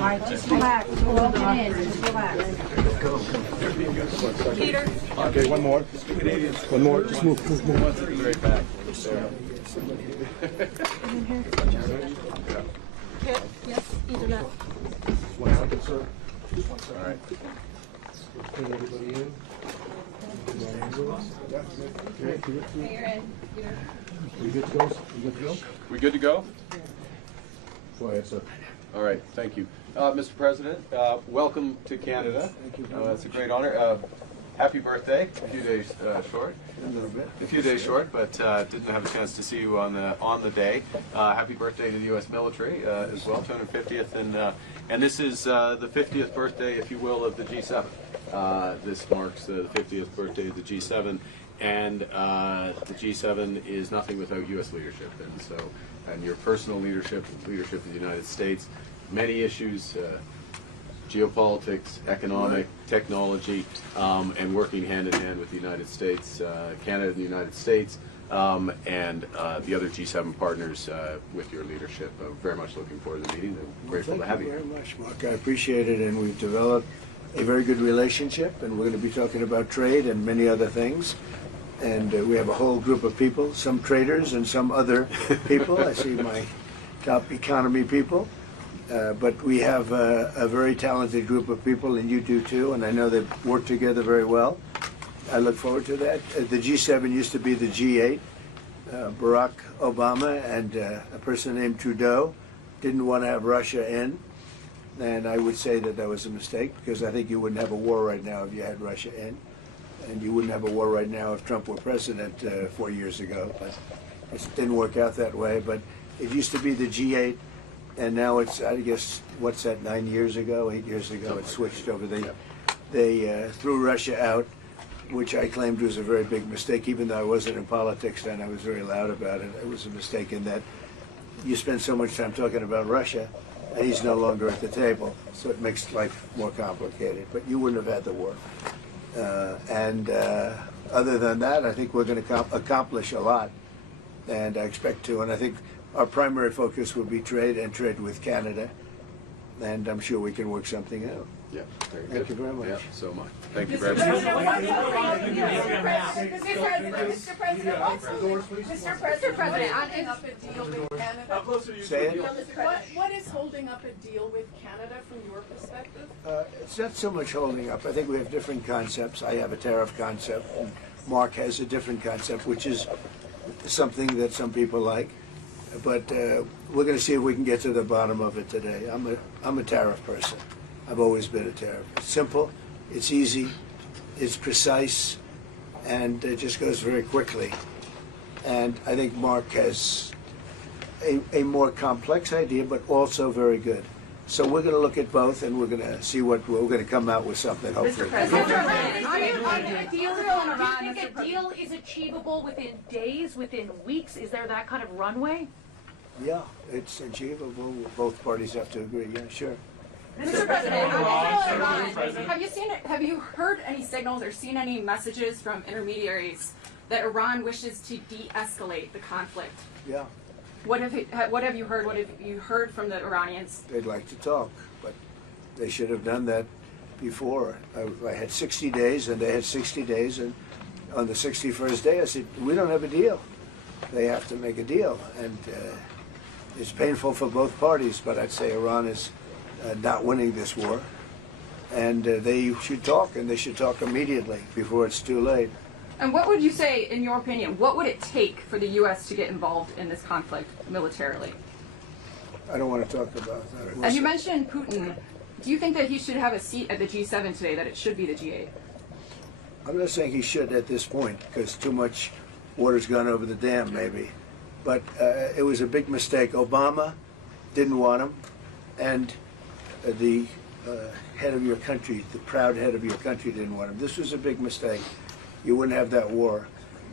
right, just relax. Welcome in. Just relax. Peter. Okay, one more. One more. Just move. One's at the very back. Kit. Yes. Either that. 1 second, sir. All right. Bring everybody in. We good to go? We good to go? We good to go? Go ahead, sir. All right, thank you. Mr. President, welcome to Canada. Thank you. It's a great honor. Happy birthday. A few days short. A little bit. A few days short, but didn't have a chance to see you on the day. Happy birthday to the U.S. military as well, 250th, and this is the 50th birthday, if you will, of the G7. This marks the 50th birthday of the G7, and the G7 is nothing without U.S. leadership, and your personal leadership of the United States, many issues. Geopolitics, economic, technology, and working hand in hand with the United States, Canada and the United States, and the other G7 partners with your leadership. I'm very much looking forward to the meeting and grateful to have you. Thank you very much, Mark. I appreciate it, and we've developed a very good relationship, and we're going to be talking about trade and many other things. And we have a whole group of people, some traders and some other people. I see my top economy people. But we have a very talented group of people, and you do too, and I know they work together very well. I look forward to that. The G7 used to be the G8. Barack Obama and a person named Trudeau didn't want to have Russia in, and I would say that that was a mistake, because I think you wouldn't have a war right now if you had Russia in, and you wouldn't have a war right now if Trump were president 4 years ago. But it didn't work out that way. But it used to be the G8. And now it's, I guess, what's that, 8 years ago, it switched over. They threw Russia out, which I claimed was a very big mistake. Even though I wasn't in politics then, I was very loud about it. It was a mistake in that you spend so much time talking about Russia, and he's no longer at the table. So it makes life more complicated. But you wouldn't have had the war. Other than that, I think we're going to accomplish a lot. And I expect to. And I think our primary focus will be trade and trade with Canada, and I'm sure we can work something out. Yeah, very good. Thank you very much. Yeah, so much. Thank you very much. Mr. President, up a deal with Canada? Say it. What is holding up a deal with Canada from your perspective? It's not so much holding up. I think we have different concepts. I have a tariff concept, and Mark has a different concept, which is something that some people like. But we're going to see if we can get to the bottom of it today. I'm a tariff person. I've always been a tariff. It's simple, it's easy, it's precise, and it just goes very quickly. And I think Mark has a more complex idea, but also very good. So we're going to look at both, and we're going to see what we're going to come out with something, hopefully. Mr. President, do you think a deal is achievable within days, within weeks? Is there that kind of runway? Yeah, it's achievable. Both parties have to agree. Yeah, sure. Mr. President, have you heard any signals or seen any messages from intermediaries that Iran wishes to de-escalate the conflict? Yeah. What have you heard? What have you heard from the Iranians? They'd like to talk, but they should have done that before. I had 60 days, and they had 60 days, and on the 61st day, I said, we don't have a deal. They have to make a deal, and it's painful for both parties, but I'd say Iran is not winning this war, and they should talk, and they should talk immediately before it's too late. And what would you say, in your opinion, what would it take for the U.S. to get involved in this conflict militarily? I don't want to talk about that. And you mentioned Putin. Do you think that he should have a seat at the G7 today, that it should be the G8? I'm not saying he should at this point, because too much water's gone over the dam, maybe. But it was a big mistake. Obama didn't want him, and the head of your country, the proud head of your country, didn't want him. This was a big mistake. You wouldn't have that war.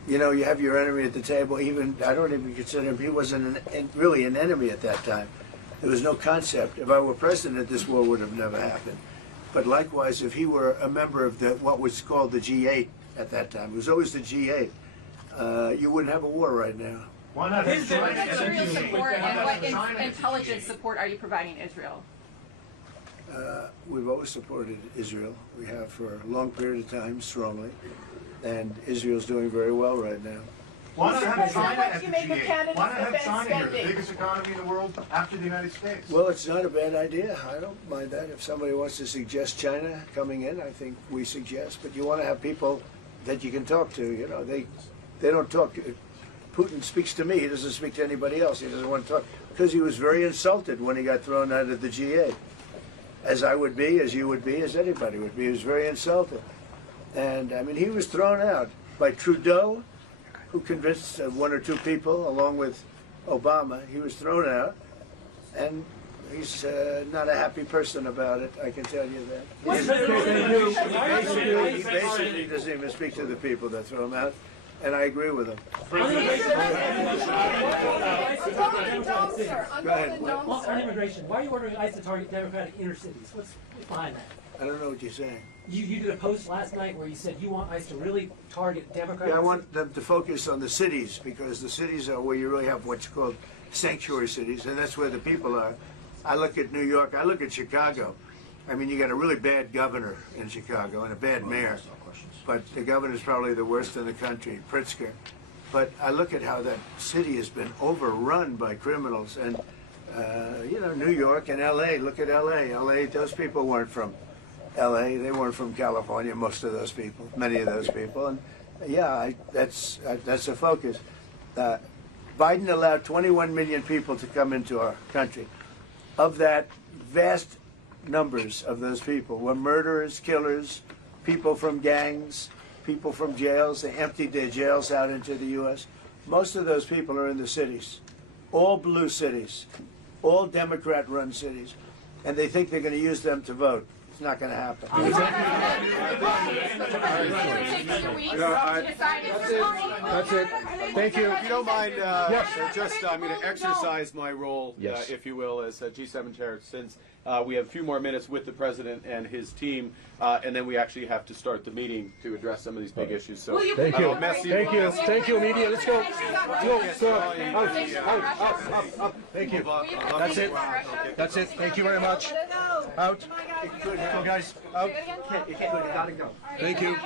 You know, you have your enemy at the table. Even I don't even consider him. He wasn't really an enemy at that time. There was no concept. If I were president, this war would have never happened. But likewise, if he were a member of what was called the G8 at that time, it was always the G8. You wouldn't have a war right now. What material support and what intelligence support are you providing Israel? We've always supported Israel. We have for a long period of time, strongly. And Israel's doing very well right now. Why not have China at the What do you make of G8? Canada's Why not have defense China here, the spending? biggest economy in the world after the United States? Well, it's not a bad idea. I don't mind that. If somebody wants to suggest China coming in, I think we suggest. But you want to have people that you can talk to. You know, they don't talk. Putin speaks to me. He doesn't speak to anybody else. He doesn't want to talk because he was very insulted when he got thrown out of the G8. As I would be, as you would be, as anybody would be. He was very insulted. And, I mean, he was thrown out by Trudeau, who convinced one or two people, along with Obama. He was thrown out, and he's not a happy person about it, I can tell you that. He basically doesn't even speak to the people that throw him out, and I agree with him. Go ahead. On immigration, why are you ordering ICE to target Democratic inner cities? What's behind that? I don't know what you're saying. You did a post last night where you said you want ICE to really target Democratic. Yeah, I want them to focus on the cities, because the cities are where you really have what's called sanctuary cities, and that's where the people are. I look at New York, I look at Chicago. I mean, you got a really bad governor in Chicago and a bad mayor, but the governor's probably the worst in the country, Pritzker. But I look at how that city has been overrun by criminals, and you know, New York and L.A., look at L.A. L.A., those people weren't from L.A., they weren't from California, most of those people, many of those people, and yeah, that's a focus. Biden allowed 21 million people to come into our country. Of that, vast numbers of those people were murderers, killers, people from gangs, people from jails. They emptied their jails out into the U.S. Most of those people are in the cities, all blue cities, all Democrat-run cities, and they think they're going to use them to vote. It's not going to happen. That's it. Thank you. If you don't mind, I'm going to exercise my role, if you will, as G7 chair, since we have a few more minutes with the president and his team, and then we actually have to start the meeting to address some of these big issues. So Thank you. Thank you, media. Let's go. Up. Thank you. That's it. That's it. Thank you very much. Out. Go, guys. Out. Thank you.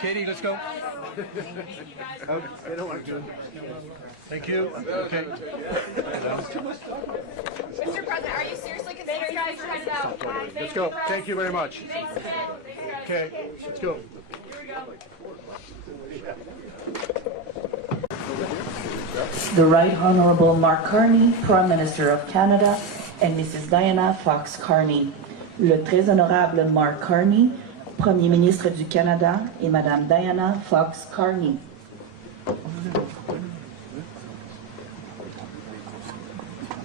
Katie, let's go. Out. They don't want to do it. Thank you. Okay. Mr. President, are you seriously considering guys trying to out? Let's go. Thank you very much. Okay, let's go. The Right Honourable Mark Carney, Prime Minister of Canada, and Mrs. Diana Fox Carney. Le Très Honorable Mark Carney, Premier Ministre du Canada, et Madame Diana Fox Carney.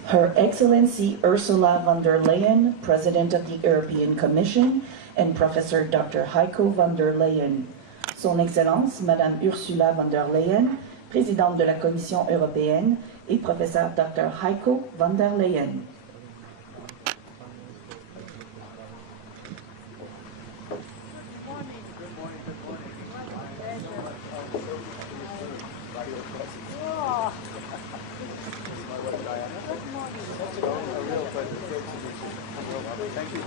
Her Excellency Ursula von der Leyen, President of the European Commission, and Professor Dr. Heiko von der Leyen. Son Excellence, Madame Ursula von der Leyen, Présidente de la Commission européenne, et Professeur Dr. Heiko von der Leyen. Thank you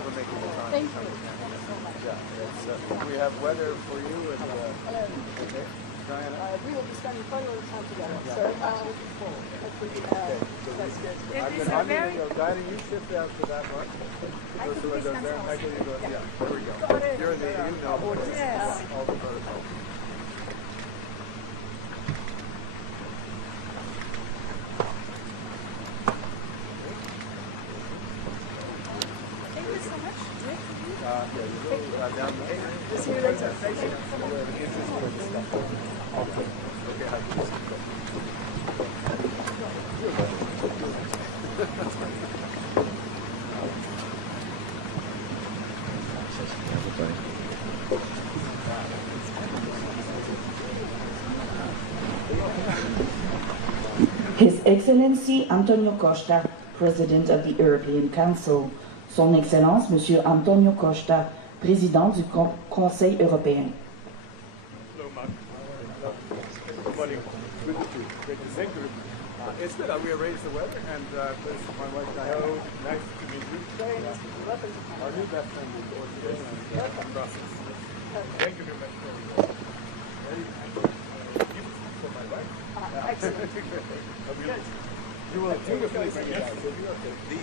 for making the time. Thank you. Yeah, we have weather for you. And, okay. Diana? We will be spending quite a little time together, so hopefully that's good. I'm going to go. Diana, you shift out to that one. Ursula goes there. Michael, you go. Yeah, there we go. You're in the, you know all the protocols. See you later. His Excellency Antonio Costa, President of the European Council. Son Excellence, Monsieur Antonio Costa, Président du Conseil européen. Hello, Mark. Great to see you. It's good. We arranged the weather, and this is my wife Diana. Nice to meet you. Very nice to meet you. Welcome to Canada. Our new best friend is Portugal and Brussels. Thank you very much for for my wife. Excellent. Good. You will beautifully bring it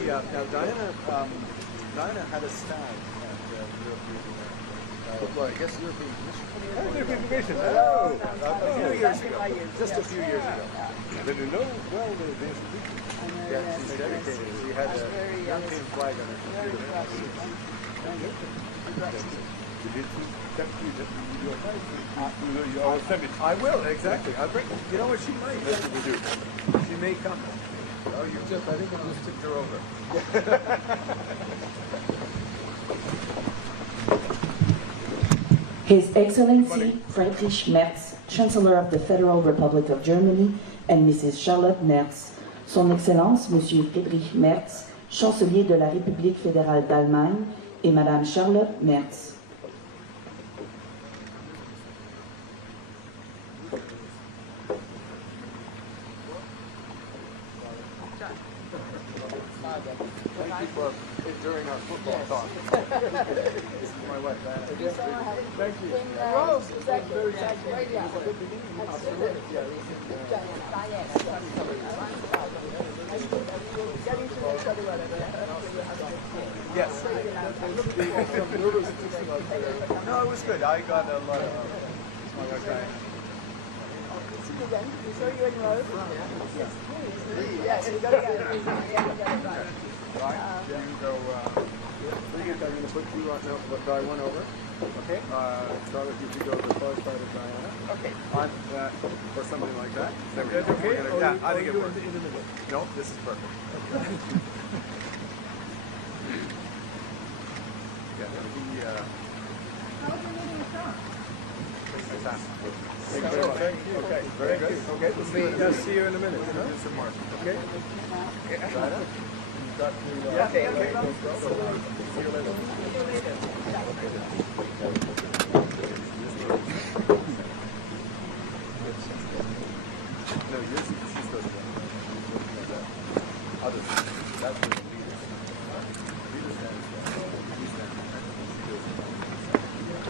out. Now Diana had a stag at the European well, I guess European Commission. European Commission. A few years ago. Just a few years ago. But you know, well, the institution. Yeah, she's dedicated. She had a European flag on her computer. I will, exactly. I'll bring, you know what she might? That's what we do. She may come. Oh, you just, I think I just tipped her over. His Excellency Friedrich Merz, Chancellor of the Federal Republic of Germany, and Mrs. Charlotte Merz, Son Excellence Monsieur Friedrich Merz, Chancelier de la République fédérale d'Allemagne, et Madame Charlotte Merz. Thank you for during our football talk. This is my wife, Diana. Thank you. Rose, is that very right? Yeah. Absolutely. Getting to know each other better. Yes. No, it was good. I got a lot of my wife, Diana. See you again. We saw you in Rose. Yes. Yes, we got to get it. Right. Right? You go, I'm going to put you on, no, I went over. Okay. Charlotte, you should go to the far side of Diana. Okay. On that, or something like that. Is that okay? Yeah, I think it works. No, this is perfect. Yeah, he, How's your meeting with Trump? fantastic. Thank you very much. Okay, very good. Okay, let's see you in a minute. Do some more. Okay? Diana? Got to, okay. See you later. No, yours, she's supposed to go. Others, that's the leaders. Leaders stand.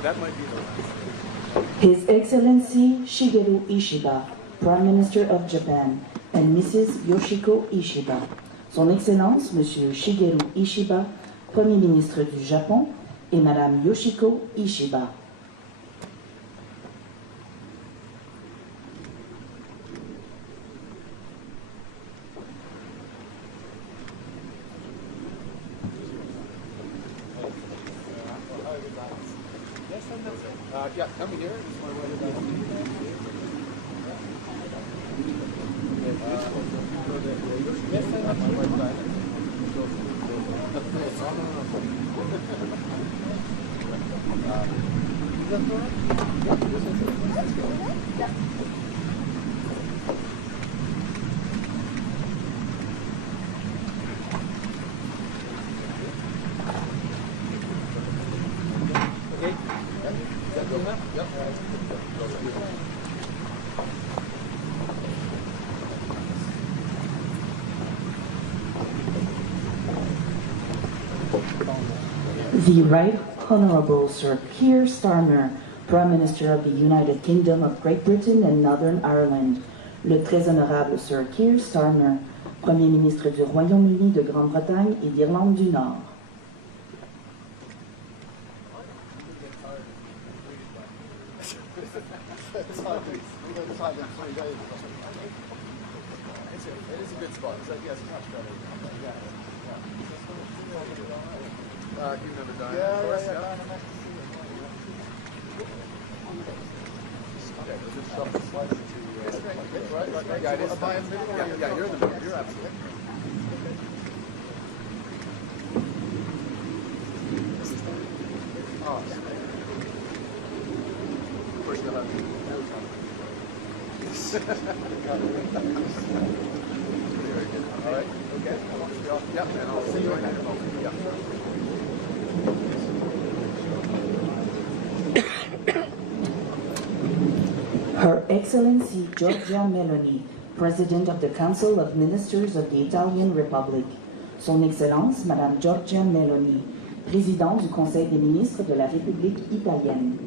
That might be the last. His Excellency Shigeru Ishiba, Prime Minister of Japan, and Mrs. Yoshiko Ishiba. Son Excellence, Monsieur Shigeru Ishiba, Premier ministre du Japon, et Madame Yoshiko Ishiba. Yeah, come here. This is my way The Right Honourable Sir Keir Starmer, Prime Minister of the United Kingdom of Great Britain and Northern Ireland. Le Très Honorable Sir Keir Starmer, Premier ministre du Royaume-Uni de Grande-Bretagne et d'Irlande du Nord. It is a good spot. Yes, much better. You remember Diana, of course? Yeah. Nice to see you. Okay, we'll just shuffle slightly to... right. Yeah, it is. Yeah, you're in the middle. You're absolutely right. Oh, of course, you'll have very good. All right. Okay. Yep. And I'll see you in a moment. Yep. Her Excellency Giorgia Meloni, President of the Council of Ministers of the Italian Republic. Son Excellence Madame Giorgia Meloni, Président du Conseil des ministres de la République italienne.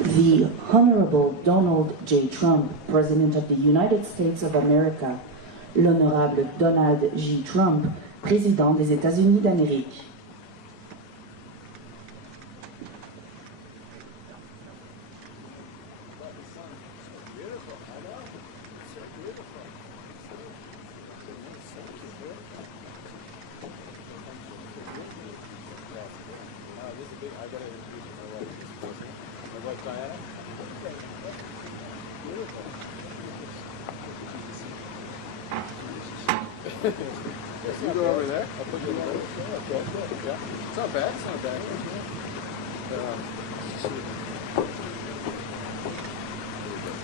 The Honorable Donald J. Trump, President of the United States of America. L'Honorable Donald J. Trump, Président des États-Unis d'Amérique. You go over there. I'll put you over there. Okay. Yeah. It's not bad. It's not bad.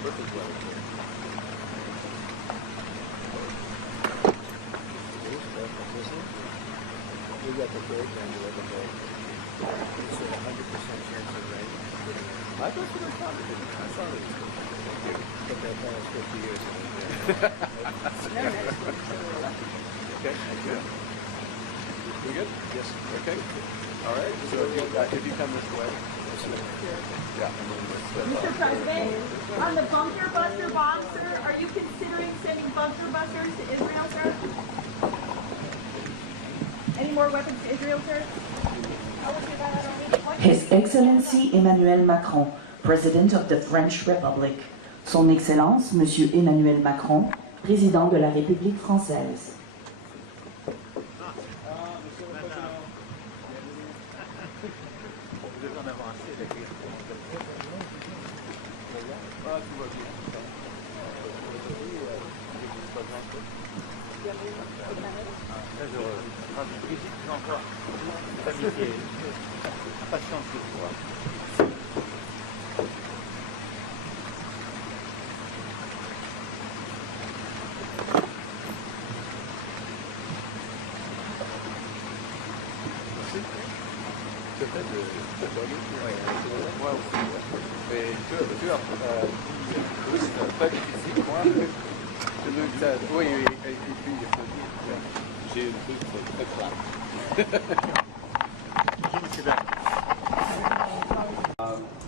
Perfect weather. We got the cake and we got the cake. It's a 100% chance of rain. I thought you were confident. I saw it. But that was 50 years ago. Okay, good. We good? Yes. Okay. All right. So if you come this way. Yeah. Mr. President, on the bunker buster bomb, sir, are you considering sending bunker busters to Israel, sir? Any more weapons to Israel, sir? His Excellency Emmanuel Macron, President of the French Republic. Son Excellence Monsieur Emmanuel Macron, Président de la République française.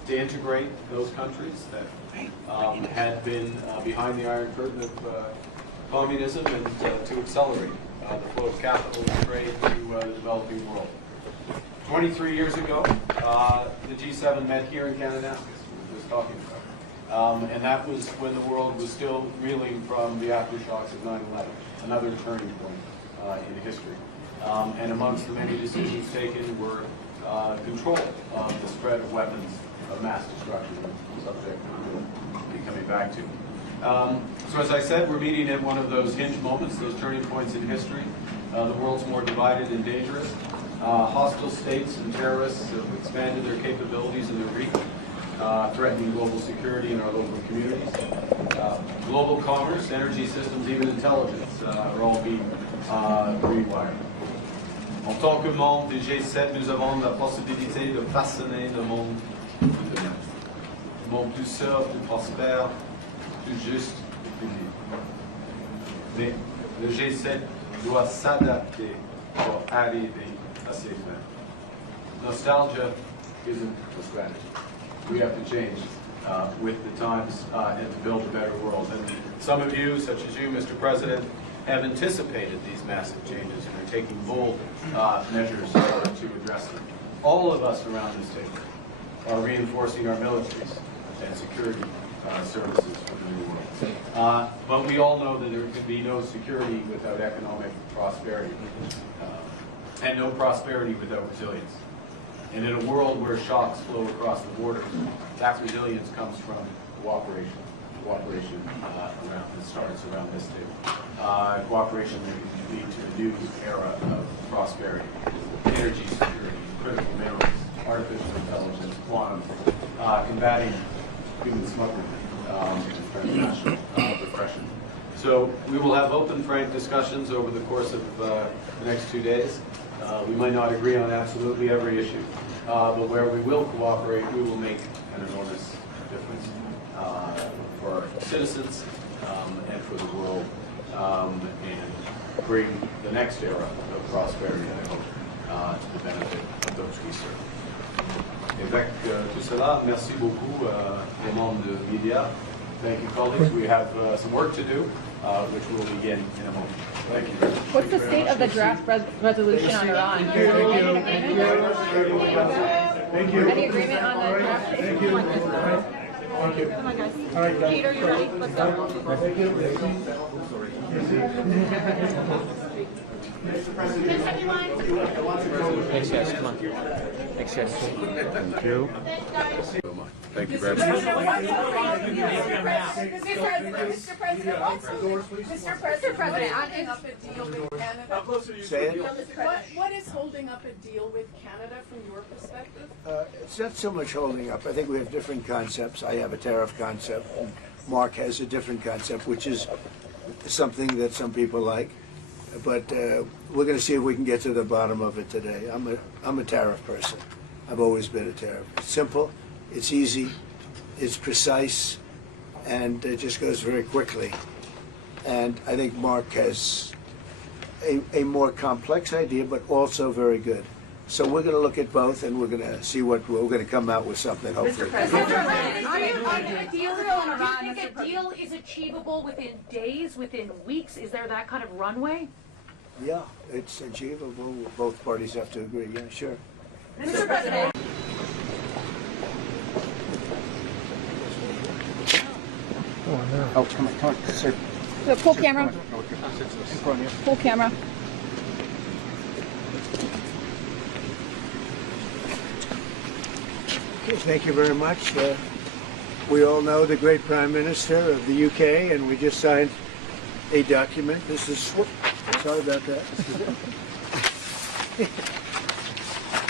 To integrate those countries that had been behind the Iron Curtain of communism and to accelerate the flow of capital and trade to the developing world. 23 years ago, the G7 met here in Canada, as we were just talking about. And that was when the world was still reeling from the aftershocks of 9/11, another turning point in history. And amongst the many decisions taken were control of the spread of weapons of mass destruction, a subject we'll be coming back to. So as I said, we're meeting at one of those hinge moments, those turning points in history. The world's more divided and dangerous. Hostile states and terrorists have expanded their capabilities and their reach, threatening global security in our local communities. Global commerce, energy systems, even intelligence are all being rewired. En tant que membre du G7, nous avons la possibilité de façonner le monde de demain. Un monde plus sûr, plus prospère, plus juste et plus libre. Mais le G7 doit s'adapter pour arriver à ces fins. Nostalgia isn't a strategy. We have to change with the times and to build a better world. And some of you, such as you, Mr. President, have anticipated these massive changes and are taking bold measures to address them. All of us around this table are reinforcing our militaries and security services for the new world. But we all know that there can be no security without economic prosperity, and no prosperity without resilience. And in a world where shocks flow across the borders, that resilience comes from cooperation. Cooperation starts around this table. Cooperation that can lead to a new era of prosperity, energy security, critical minerals, artificial intelligence, quantum, combating human smuggling, transnational repression. So we will have open, frank discussions over the course of the next 2 days. We might not agree on absolutely every issue, but where we will cooperate, we will make an enormous difference for our citizens and for the world, and bring the next era of prosperity, I hope, to the benefit of those we serve. Avec tout cela, merci beaucoup les membres de media. Thank you, colleagues. We have some work to do, which will begin in a moment. Thank you. What's the state of the draft resolution on Iran? Thank you. Thank you. Any agreement on the draft? Thank you. Thank you. Come on, guys. All right, guys. Peter, you ready? Let's go. Thank you. Thanks, guys. Come on. Thanks, guys. Thank you. Thank you very much. Mr. President, up a deal with Canada. Say it. What is holding up a deal with Canada from your perspective? It's not so much holding up. I think we have different concepts. I have a tariff concept. Mark has a different concept, which is something that some people like. But we're going to see if we can get to the bottom of it today. I'm a tariff person. I've always been a tariff. It's simple, it's easy, it's precise, and it just goes very quickly. And I think Mark has a more complex idea, but also very good. So we're going to look at both, and we're going to see what we're going to come out with something. Hopefully. Do you think a deal is achievable within days, within weeks? Is there that kind of runway? Yeah, it's achievable. Both parties have to agree. Yeah, sure. Mr. President. Oh, come on, sir. Pull camera. Pull camera. Okay, thank you very much. We all know the great Prime Minister of the UK, and we just signed a document. This is, sorry about that.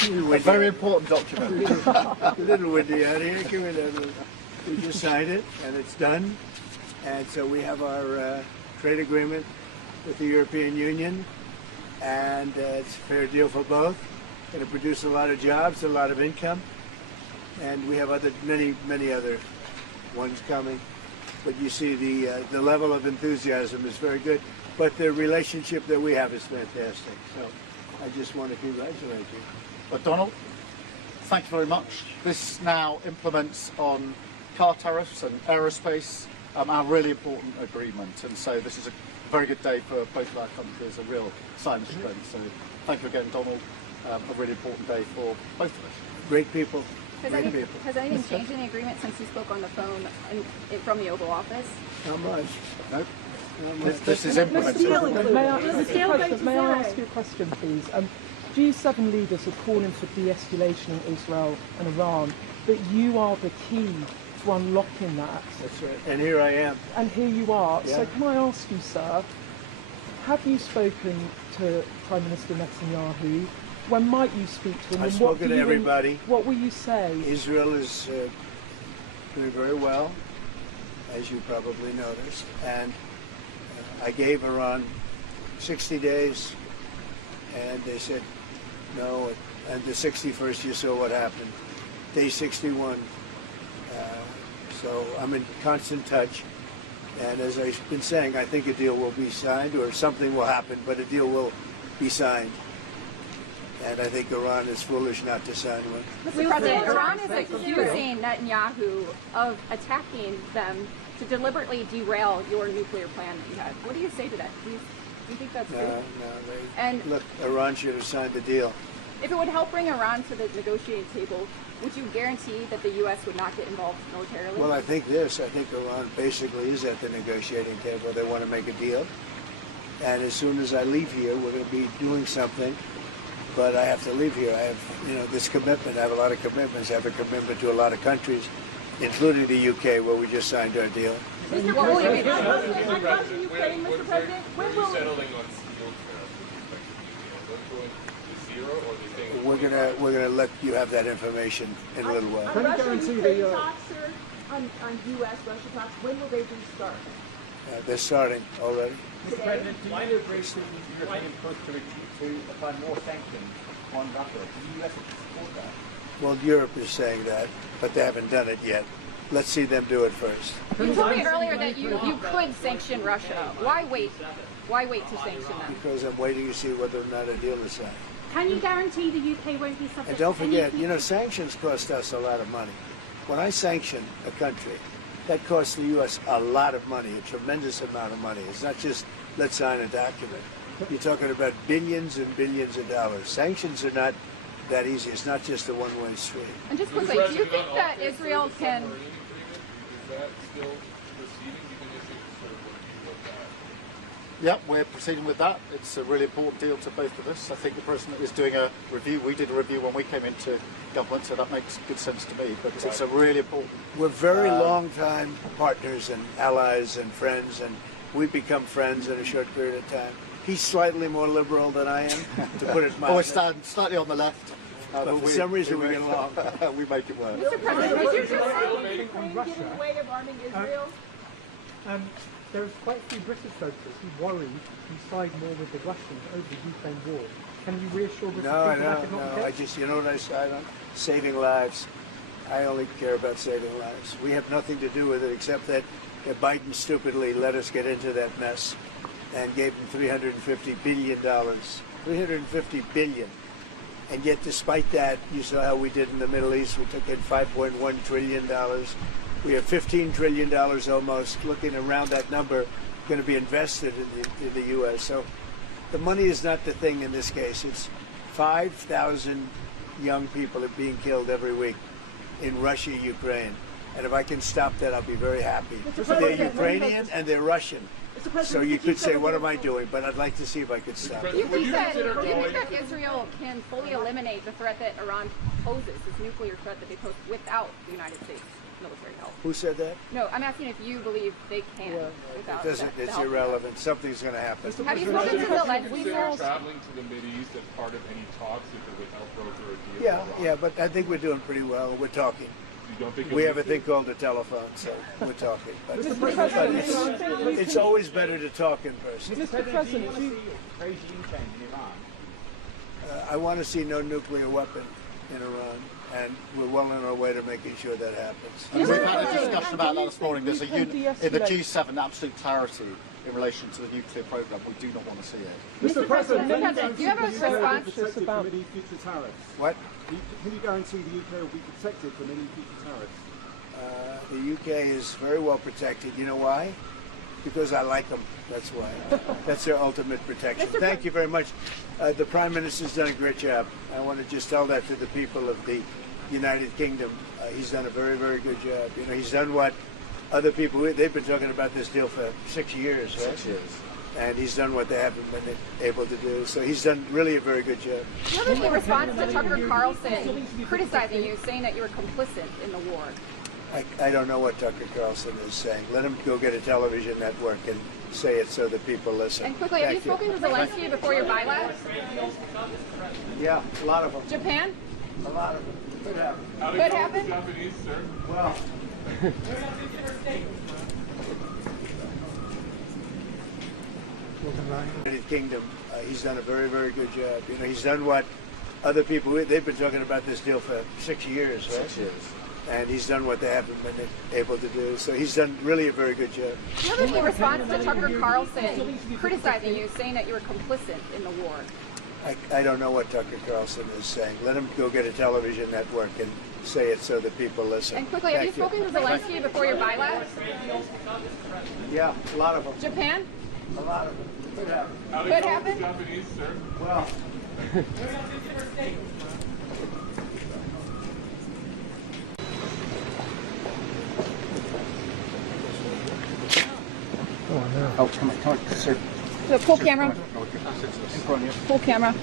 A very important document. A little windy out here. Come in. We just signed it, and it's done. And so we have our trade agreement with the European Union, and it's a fair deal for both. Going to produce a lot of jobs, a lot of income, and we have many other ones coming. But you see the level of enthusiasm is very good. But the relationship that we have is fantastic. So I just want to congratulate you. But Donald, thank you very much. This now implements on car tariffs and aerospace, our really important agreement. And so this is a very good day for both of our countries, a real sign of strength. So thank you again, Donald. A really important day for both of us. Great people. Has anything changed in the agreement since you spoke on the phone from the Oval Office? How much? Nope. This is implemented. May I ask you a question, please? G7 leaders are calling for de-escalation in Israel and Iran, but you are the key to unlocking that. That's right. And here I am. And here you are. Yeah. So can I ask you, sir, have you spoken to Prime Minister Netanyahu? When might you speak to him? I've spoken to everybody. What will you say? Israel is doing very well, as you probably noticed, and I gave Iran 60 days, and they said no, and the 61st you saw what happened. Day 61. So I'm in constant touch, and as I've been saying, I think a deal will be signed, or something will happen, but a deal will be signed. And I think Iran is foolish not to sign one. Mr. President, Iran is accusing Netanyahu of attacking them to deliberately derail your nuclear plan that you had. What do you say to that? Do you think that's true? No. Look, Iran should have signed the deal. If it would help bring Iran to the negotiating table, would you guarantee that the U.S. would not get involved militarily? Well, I think Iran basically is at the negotiating table. They want to make a deal. And as soon as I leave here, we're going to be doing something. But I have to leave here. I have, this commitment. I have a lot of commitments. I have a commitment to a lot of countries, including the UK, where we just signed our deal. Mr. President, across the Ukraine, Mr. President, when will settling on steel tariffs? We're gonna let you have that information in a little while. Russia-Ukraine talks, sir, on U.S.-Russia talks, when will they restart? They're starting already. Mr. President, do you agree with the European push to apply more sanctions on Russia? Do the U.S. support that? Well, Europe is saying that, but they haven't done it yet. Let's see them do it first. You told me earlier that you could sanction Russia. Why wait? Why wait to sanction them? Because I'm waiting to see whether or not a deal is signed. Can you guarantee the UK won't be subject And don't to any forget, sanctions cost us a lot of money. When I sanction a country, that costs the U.S. a lot of money, a tremendous amount of money. It's not just let's sign a document. You're talking about billions and billions of dollars. Sanctions are not that easy. It's not just a one-way street. And just quickly, do you think that Israel can... Is that still proceeding? You can issue sort of review of that. Yeah, we're proceeding with that. It's a really important deal to both of us. I think the President is doing a review. We did a review when we came into government, so that makes good sense to me. But it's a really important... We're very long-time partners and allies and friends, and we become friends in a short period of time. He's slightly more liberal than I am, to put it mildly. I stand slightly on the left. But for some reason we get along. We make it work. Mr. President, did you just say Ukraine get in the way of arming Israel? There's quite a few British voters who worry who side more with the Russians over the Ukraine war. Can you reassure British people that is not the case? I just, you know what I side on? Saving lives. I only care about saving lives. We have nothing to do with it except that Biden stupidly let us get into that mess and gave him $350 billion. $350 billion. And yet, despite that, you saw how we did in the Middle East. We took in $5.1 trillion. We have $15 trillion almost, looking around that number, going to be invested in the U.S. So the money is not the thing in this case. It's 5,000 young people are being killed every week in Russia, Ukraine. And if I can stop that, I'll be very happy. They're Ukrainian and they're Russian. So you could say, what am I doing? But I'd like to see if I could stop it. Do you think that Israel can fully eliminate the threat that Iran poses, this nuclear threat that they pose, without the United States military help? Who said that? No, I'm asking if you believe they can without it doesn't. It's irrelevant. Something's going to happen. Have you spoken to Zelensky? Consider traveling to the Mideast as part of any talks if it would help broker a deal? Yeah, but I think we're doing pretty well. We're talking. We have a thing called a telephone, so we're talking. But it's always better to talk in person. Mr. President, do you want to see a regime change in Iran? I want to see no nuclear weapon in Iran, and we're well on our way to making sure that happens. We've had a discussion about that this morning. There's a in the G7 absolute clarity in relation to the nuclear program. We do not want to see it. Mr. President, do you have a response about any future tariffs? What? Can you guarantee the UK will be protected from any future tariffs? The UK is very well protected. You know why? Because I like them. That's why. That's their ultimate protection. Thank you very much. The Prime Minister's done a great job. I want to just tell that to the people of the United Kingdom. He's done a very, very good job. You know, he's done what other people, they've been talking about this deal for 6 years, right? 6 years. And he's done what they haven't been able to do. So he's done really a very good job. Do you have any response to Tucker Carlson criticizing you, saying that you were complicit in the war? I don't know what Tucker Carlson is saying. Let him go get a television network and say it so that people listen. And quickly, have you spoken to Zelensky before your bilat? Yeah, a lot of them. Japan? A lot of them. Could happen. Could happen? Japanese, sir. Well. United Kingdom, he's done a very, very good job. You know, he's done what other people, they've been talking about this deal for 6 years, right? 6 years. And he's done what they haven't been able to do. So he's done really a very good job. Do you have any response to Tucker Carlson criticizing you, saying that you were complicit in the war? I don't know what Tucker Carlson is saying. Let him go get a television network and say it so that people listen. And quickly, have you spoken to Zelensky before your bilat? Yeah, a lot of them. Japan? A lot of them. Could happen. Could happen? Japanese, sir. Well. Oh, come on, sir. Pull camera. Pull camera.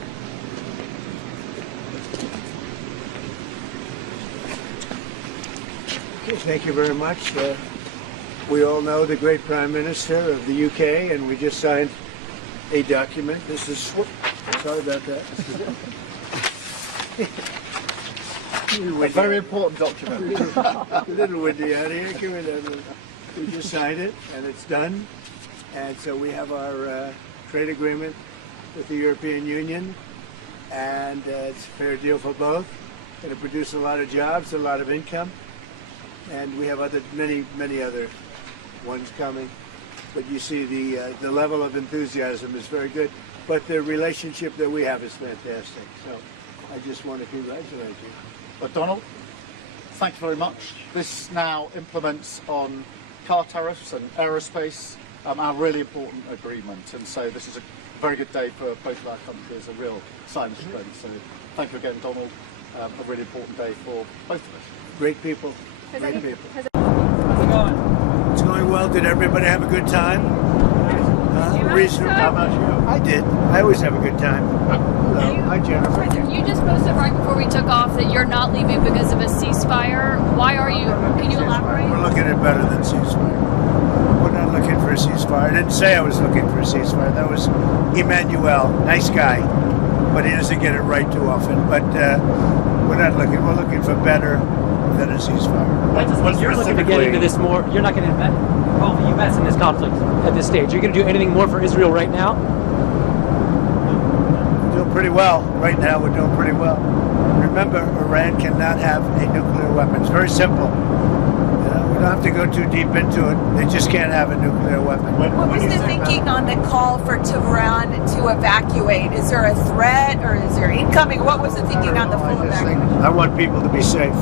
Okay, thank you very much. We all know the great Prime Minister of the UK, and we just signed a document. This is, sorry about that. A very important document. A little windy out here. Give me that. We just signed it, and it's done. And so we have our trade agreement with the European Union, and it's a fair deal for both. Going to produce a lot of jobs, a lot of income, and we have many other ones coming. But you see the level of enthusiasm is very good. But the relationship that we have is fantastic. So I just want to congratulate you. But Donald, thank you very much. This now implements on car tariffs and aerospace, our really important agreement, and so this is a very good day for both of our countries, a real sign of strength. So thank you again, Donald. A really important day for both of us. Great people. Great people. How's it going? It's going well. Did everybody have a good time? Reasonable. How about you? I did. I always have a good time. Hello. Hi, Jennifer. You just posted right before we took off that you're not leaving because of a ceasefire. Why are you? Can you elaborate? We're looking at better than ceasefire. We're not looking for a ceasefire. I didn't say I was looking for a ceasefire. That was Emmanuel. Nice guy. But he doesn't get it right too often. But we're not looking. We're looking for better than a ceasefire. You're looking to get into this more. You're not going to involve the U.S. in this conflict at this stage. You're going to do anything more for Israel right now? We're doing pretty well. Right now, we're doing pretty well. Remember, Iran cannot have a nuclear weapon. It's very simple. We don't have to go too deep into it. They just can't have a nuclear weapon. What was the thinking on the call for Tehran to evacuate? Is there a threat or is there incoming? What was the thinking on the full evacuation? I want people to be safe.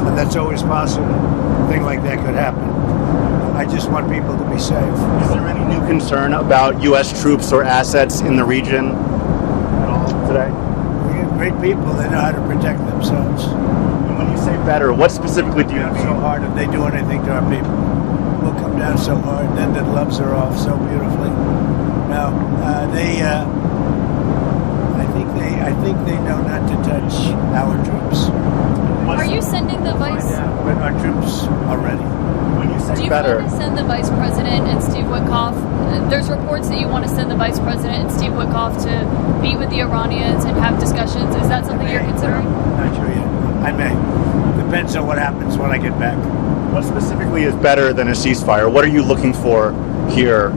And that's always possible. A thing like that could happen. I just want people to be safe. Is there any new concern about U.S. troops or assets in the region at all today? We have great people. They know how to protect themselves. And when you say better, what specifically do you mean? So hard if they do anything to our people. We'll come down so hard, then the gloves are off so beautifully. Now, I think they know not to touch our troops. Are you sending the vice? But our troops are ready. When you say Do you better, want to send the vice president and Steve Witkoff? There's reports that you want to send the vice president and Steve Witkoff to meet with the Iranians and have discussions. Is that something you're considering? Not sure yet. I may. Depends on what happens when I get back. what specifically is better than a ceasefire? What are you looking for here?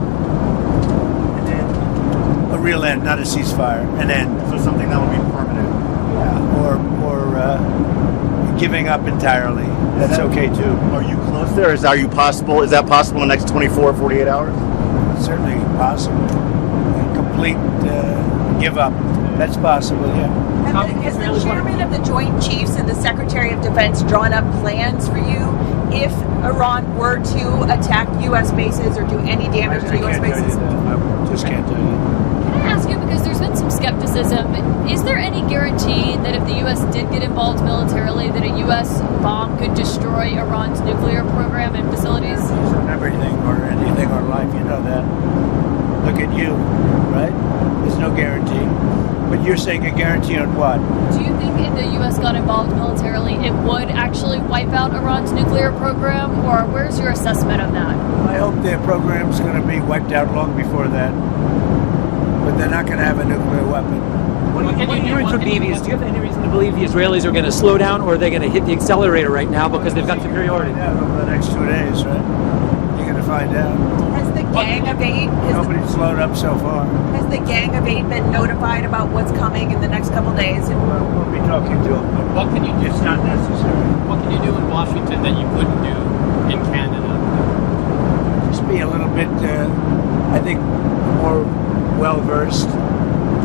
A real end, not a ceasefire. An end. So something that will be permanent. Yeah, or giving up entirely. That's okay too. Are you close there? Is that possible in the next 24, 48 hours? It's certainly possible. A complete give up. That's possible, yeah. Has the chairman of the Joint Chiefs and the Secretary of Defense drawn up plans for you if Iran were to attack U.S. bases or do any damage to U.S. bases? I just can't tell you. Can I ask you, because there's been some skepticism, is there any guarantee that if the U.S. did get involved militarily, that a U.S. bomb could destroy Iran's nuclear program and facilities? Everything or anything or life, you know that. Look at you, right? There's no guarantee. But you're saying a guarantee on what? Do you think if the U.S. got involved militarily, it would actually wipe out Iran's nuclear program? Or where's your assessment of that? I hope their program's going to be wiped out long before that. But they're not going to have a nuclear weapon. What your interpretation is, do you have any reason to believe the Israelis are going to slow down, or are they going to hit the accelerator right now because they've got superiority? Yeah, over the next 2 days, right? You're going to find out. Has the Gang of Eight... Nobody's slowed up so far. Has the Gang of Eight been notified about what's coming in the next couple days? We'll be talking to them. But what can you do? It's not necessary. What can you do in Washington that you couldn't do in Canada? Just be a little bit, I think, more well-versed.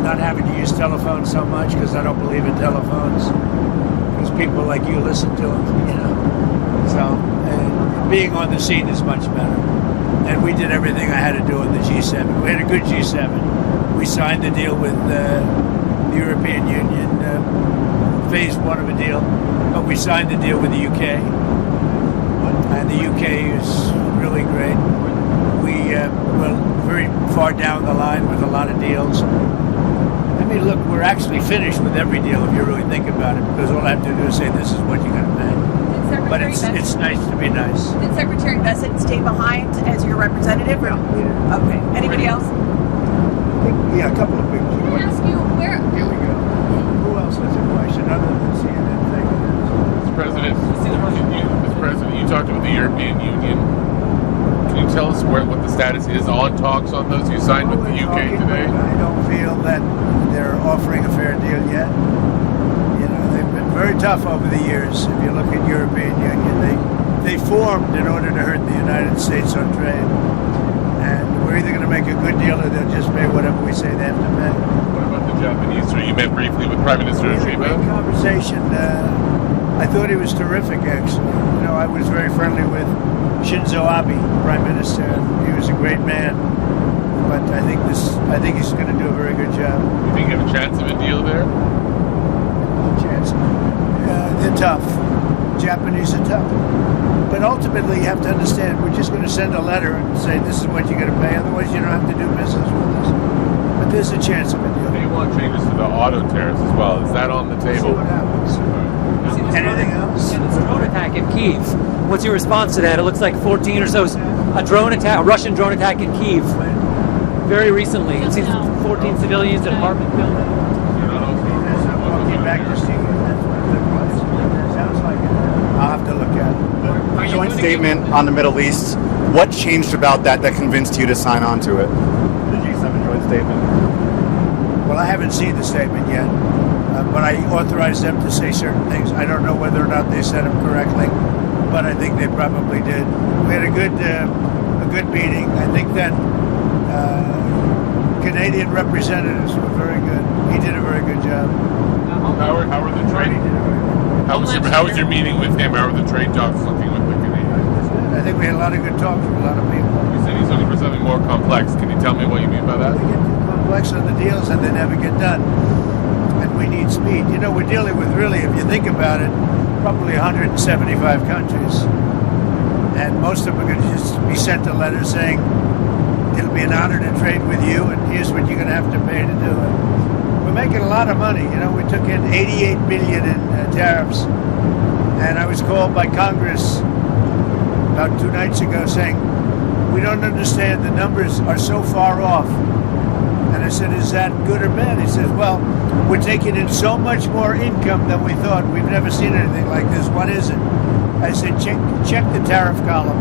Not having to use telephones so much, because I don't believe in telephones. Because people like you listen to them, you know. So being on the scene is much better. And we did everything I had to do in the G7. We had a good G7. We signed the deal with European Union, phase one of a deal, but we signed the deal with the UK, and the UK is really great. We're very far down the line with a lot of deals. I mean, look, we're actually finished with every deal if you really think about it, because all I have to do is say this is what you're going to pay. But it's nice to be nice. Did Secretary Bessent stay behind as your representative? Or? Okay. Anybody else? Yeah, a couple of people. Can I ask you where? Here we go. Who else has a question other than CNN? Mr. President, you talked about the European Union. Can you tell us what the status is on talks on those you signed with the UK today? I don't feel that they're offering a fair deal yet. You know, they've been very tough over the years. If you look at European Union, they formed in order to hurt the United States on trade. And we're either going to make a good deal or they'll just pay whatever we say they have to pay. What about the Japanese? You met briefly with Prime Minister Shiba? Great conversation. I thought he was terrific, actually. You know, I was very friendly with Shinzo Abe, Prime Minister. He was a great man. But I think he's going to do a very good job. You think you have a chance of a deal there? Chance. They're tough. Japanese are tough. But ultimately, you have to understand, we're just going to send a letter and say this is what you're going to pay. Otherwise, you don't have to do business with us. But there's a chance of a deal. They want changes to the auto tariffs as well. Is that on the table? See what happens. Anything else? Yeah, this drone attack in Kyiv. What's your response to that? It looks like 14 or so, a Russian drone attack in Kyiv. Very recently. It seems 14 civilians, an apartment building. Back to see sounds like it. I'll have to look at it. Joint statement on the Middle East. What changed about that convinced you to sign on to it? The G7 joint statement. Well, I haven't seen the statement yet, but I authorized them to say certain things. I don't know whether or not they said them correctly, but I think they probably did. We had a good meeting. I think that Canadian representatives were very good. He did a very good job. How are the trade? How was your meeting with him? How are the trade talks looking with the Canadians? I think we had a lot of good talks with a lot of people. You said he's looking for something more complex. Can you tell me what you mean by that? They get too complex on the deals and they never get done. And we need speed. You know, we're dealing with really, if you think about it, probably 175 countries. And most of them are going to just be sent a letter saying, it'll be an honor to trade with you and here's what you're going to have to pay to do it. We're making a lot of money. You know, we took in $88 billion in tariffs. And I was called by Congress about 2 nights ago saying, we don't understand, the numbers are so far off. And I said, is that good or bad? He says, well, we're taking in so much more income than we thought. We've never seen anything like this. What is it? I said, check the tariff column.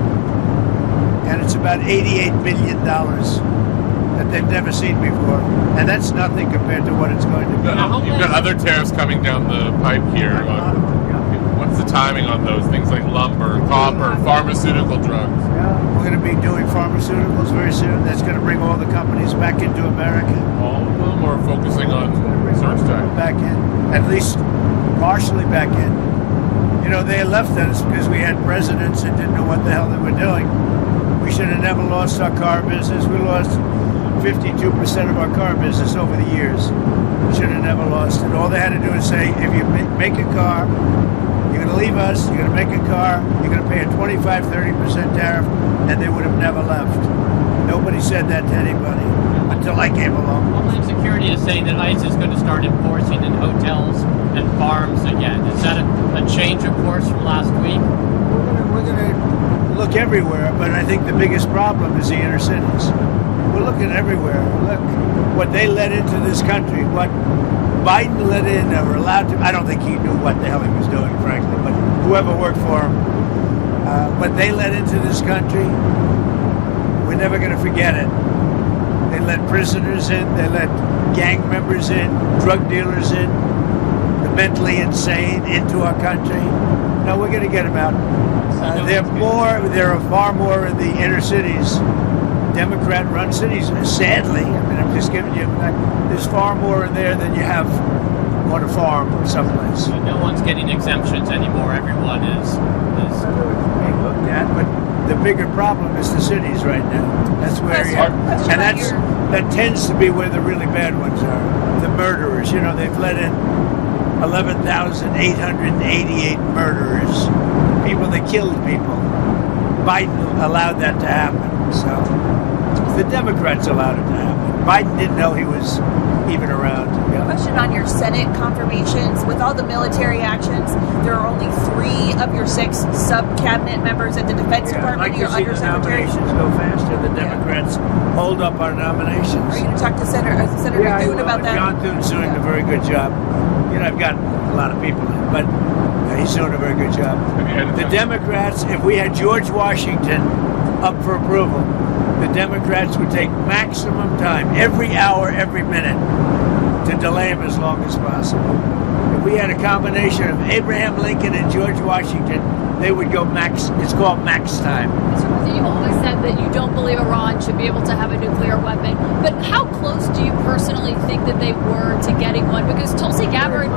And it's about $88 billion that they've never seen before. And that's nothing compared to what it's going to be. You've got other tariffs coming down the pipe here. What's the timing on those? Things like lumber, copper, pharmaceutical drugs. Yeah, we're going to be doing pharmaceuticals very soon. That's going to bring all the companies back into America. All of them, or focusing on search time? Back in, at least partially back in. You know, they left us because we had presidents that didn't know what the hell they were doing. We should have never lost our car business. We lost 52% of our car business over the years. We should have never lost it. All they had to do is say, if you make a car, you're going to leave us, you're going to make a car, you're going to pay a 25-30% tariff, and they would have never left. Nobody said that to anybody until I came along. Homeland Security is saying that ICE is going to start enforcing in hotels and farms again. Is that a change of course from last week? We're going to look everywhere, but I think the biggest problem is the inner cities. We're looking everywhere. Look, what they let into this country, what Biden let in or allowed to, I don't think he knew what the hell he was doing, frankly, but whoever worked for him, what they let into this country, we're never going to forget it. They let prisoners in, they let gang members in, drug dealers in, the mentally insane into our country. No, we're going to get them out. There are far more in the inner cities, Democrat-run cities. Sadly, I mean, I'm just giving you a fact. There's far more in there than you have on a farm or someplace. No one's getting exemptions anymore. Everyone is being looked at, but the bigger problem is the cities right now. That's where, and that tends to be where the really bad ones are. The murderers. You know, they've let in 11,888 murderers, people that killed people. Biden allowed that to happen. So the Democrats allowed it to happen. Biden didn't know he was even around. Yeah. Question on your Senate confirmations. With all the military actions, there are only 3 of your 6 sub-cabinet members at the Defense Department. I'd like to see the nominations go faster. The Democrats hold up our nominations. Are you going to talk to Senator Thune about that? John Thune's doing a very good job. You know, I've got a lot of people in, but he's doing a very good job. The Democrats, if we had George Washington up for approval, the Democrats would take maximum time, every hour, every minute, to delay him as long as possible. If we had a combination of Abraham Lincoln and George Washington, they would go max. It's called max time. Mr. President, you've always said that you don't believe Iran should be able to have a nuclear weapon. But how close do you personally think that they were to getting one? Because Tulsi Gabbard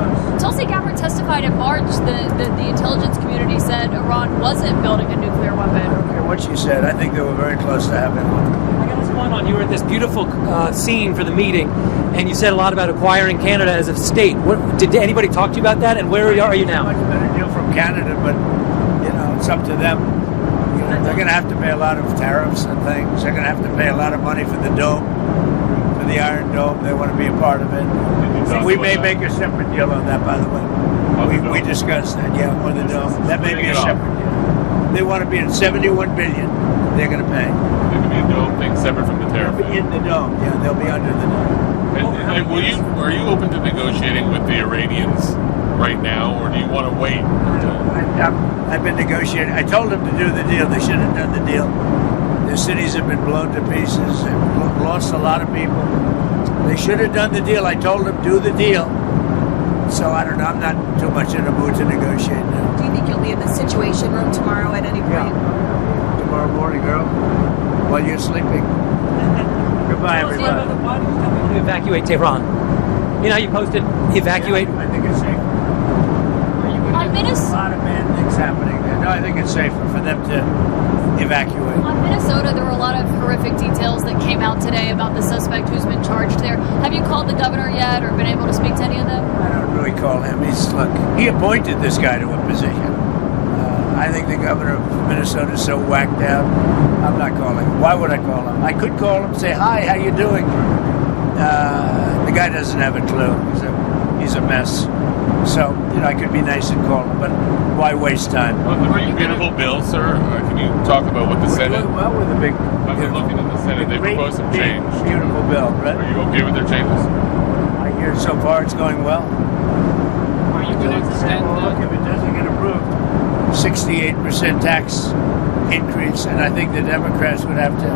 testified in March that the intelligence community said Iran wasn't building a nuclear weapon. I don't care what she said. I think they were very close to having one. I got one on. You were at this beautiful scene for the meeting, and you said a lot about acquiring Canada as a state. Did anybody talk to you about that? And where are you now? Much better deal from Canada, but it's up to them. You know, they're going to have to pay a lot of tariffs and things. They're going to have to pay a lot of money for the dome, for the Iron Dome. They want to be a part of it. We may make a separate deal on that, by the way. We discussed that, on the dome. That may be a separate deal. They want to be at $71 billion. They're going to pay. There could be a dome thing separate from the tariff. They'll be in the dome. Yeah, they'll be under the dome. And are you open to negotiating with the Iranians right now, or do you want to wait? I've been negotiating. I told them to do the deal. They should have done the deal. Their cities have been blown to pieces. They've lost a lot of people. They should have done the deal. I told them, do the deal. So I don't know. I'm not too much in a mood to negotiate now. Do you think you'll be in the Situation Room tomorrow at any point? Yeah. Tomorrow morning, girl, while you're sleeping. Goodbye, everybody. To evacuate Tehran. You know how you posted evacuate? Yeah, I think it's safe. A lot of bad things happening there. No, I think it's safer for them to evacuate. On Minnesota, there were a lot of horrific details that came out today about the suspect who's been charged there. Have you called the governor yet or been able to speak to any of them? I don't really call him. He appointed this guy to a position. I think the governor of Minnesota is so whacked out. I'm not calling him. Why would I call him? I could call him, say, hi, how you doing? The guy doesn't have a clue. He's a mess. So, I could be nice and call him, but why waste time? On the big, beautiful bill, sir, can you talk about what the Senate... Doing well with the big... I've been looking at the Senate. They proposed some change. Beautiful bill, right? Are you okay with their changes? I hear so far it's going well. Are you going to extend look, if it doesn't get approved, 68% tax increase, and I think the Democrats would have to,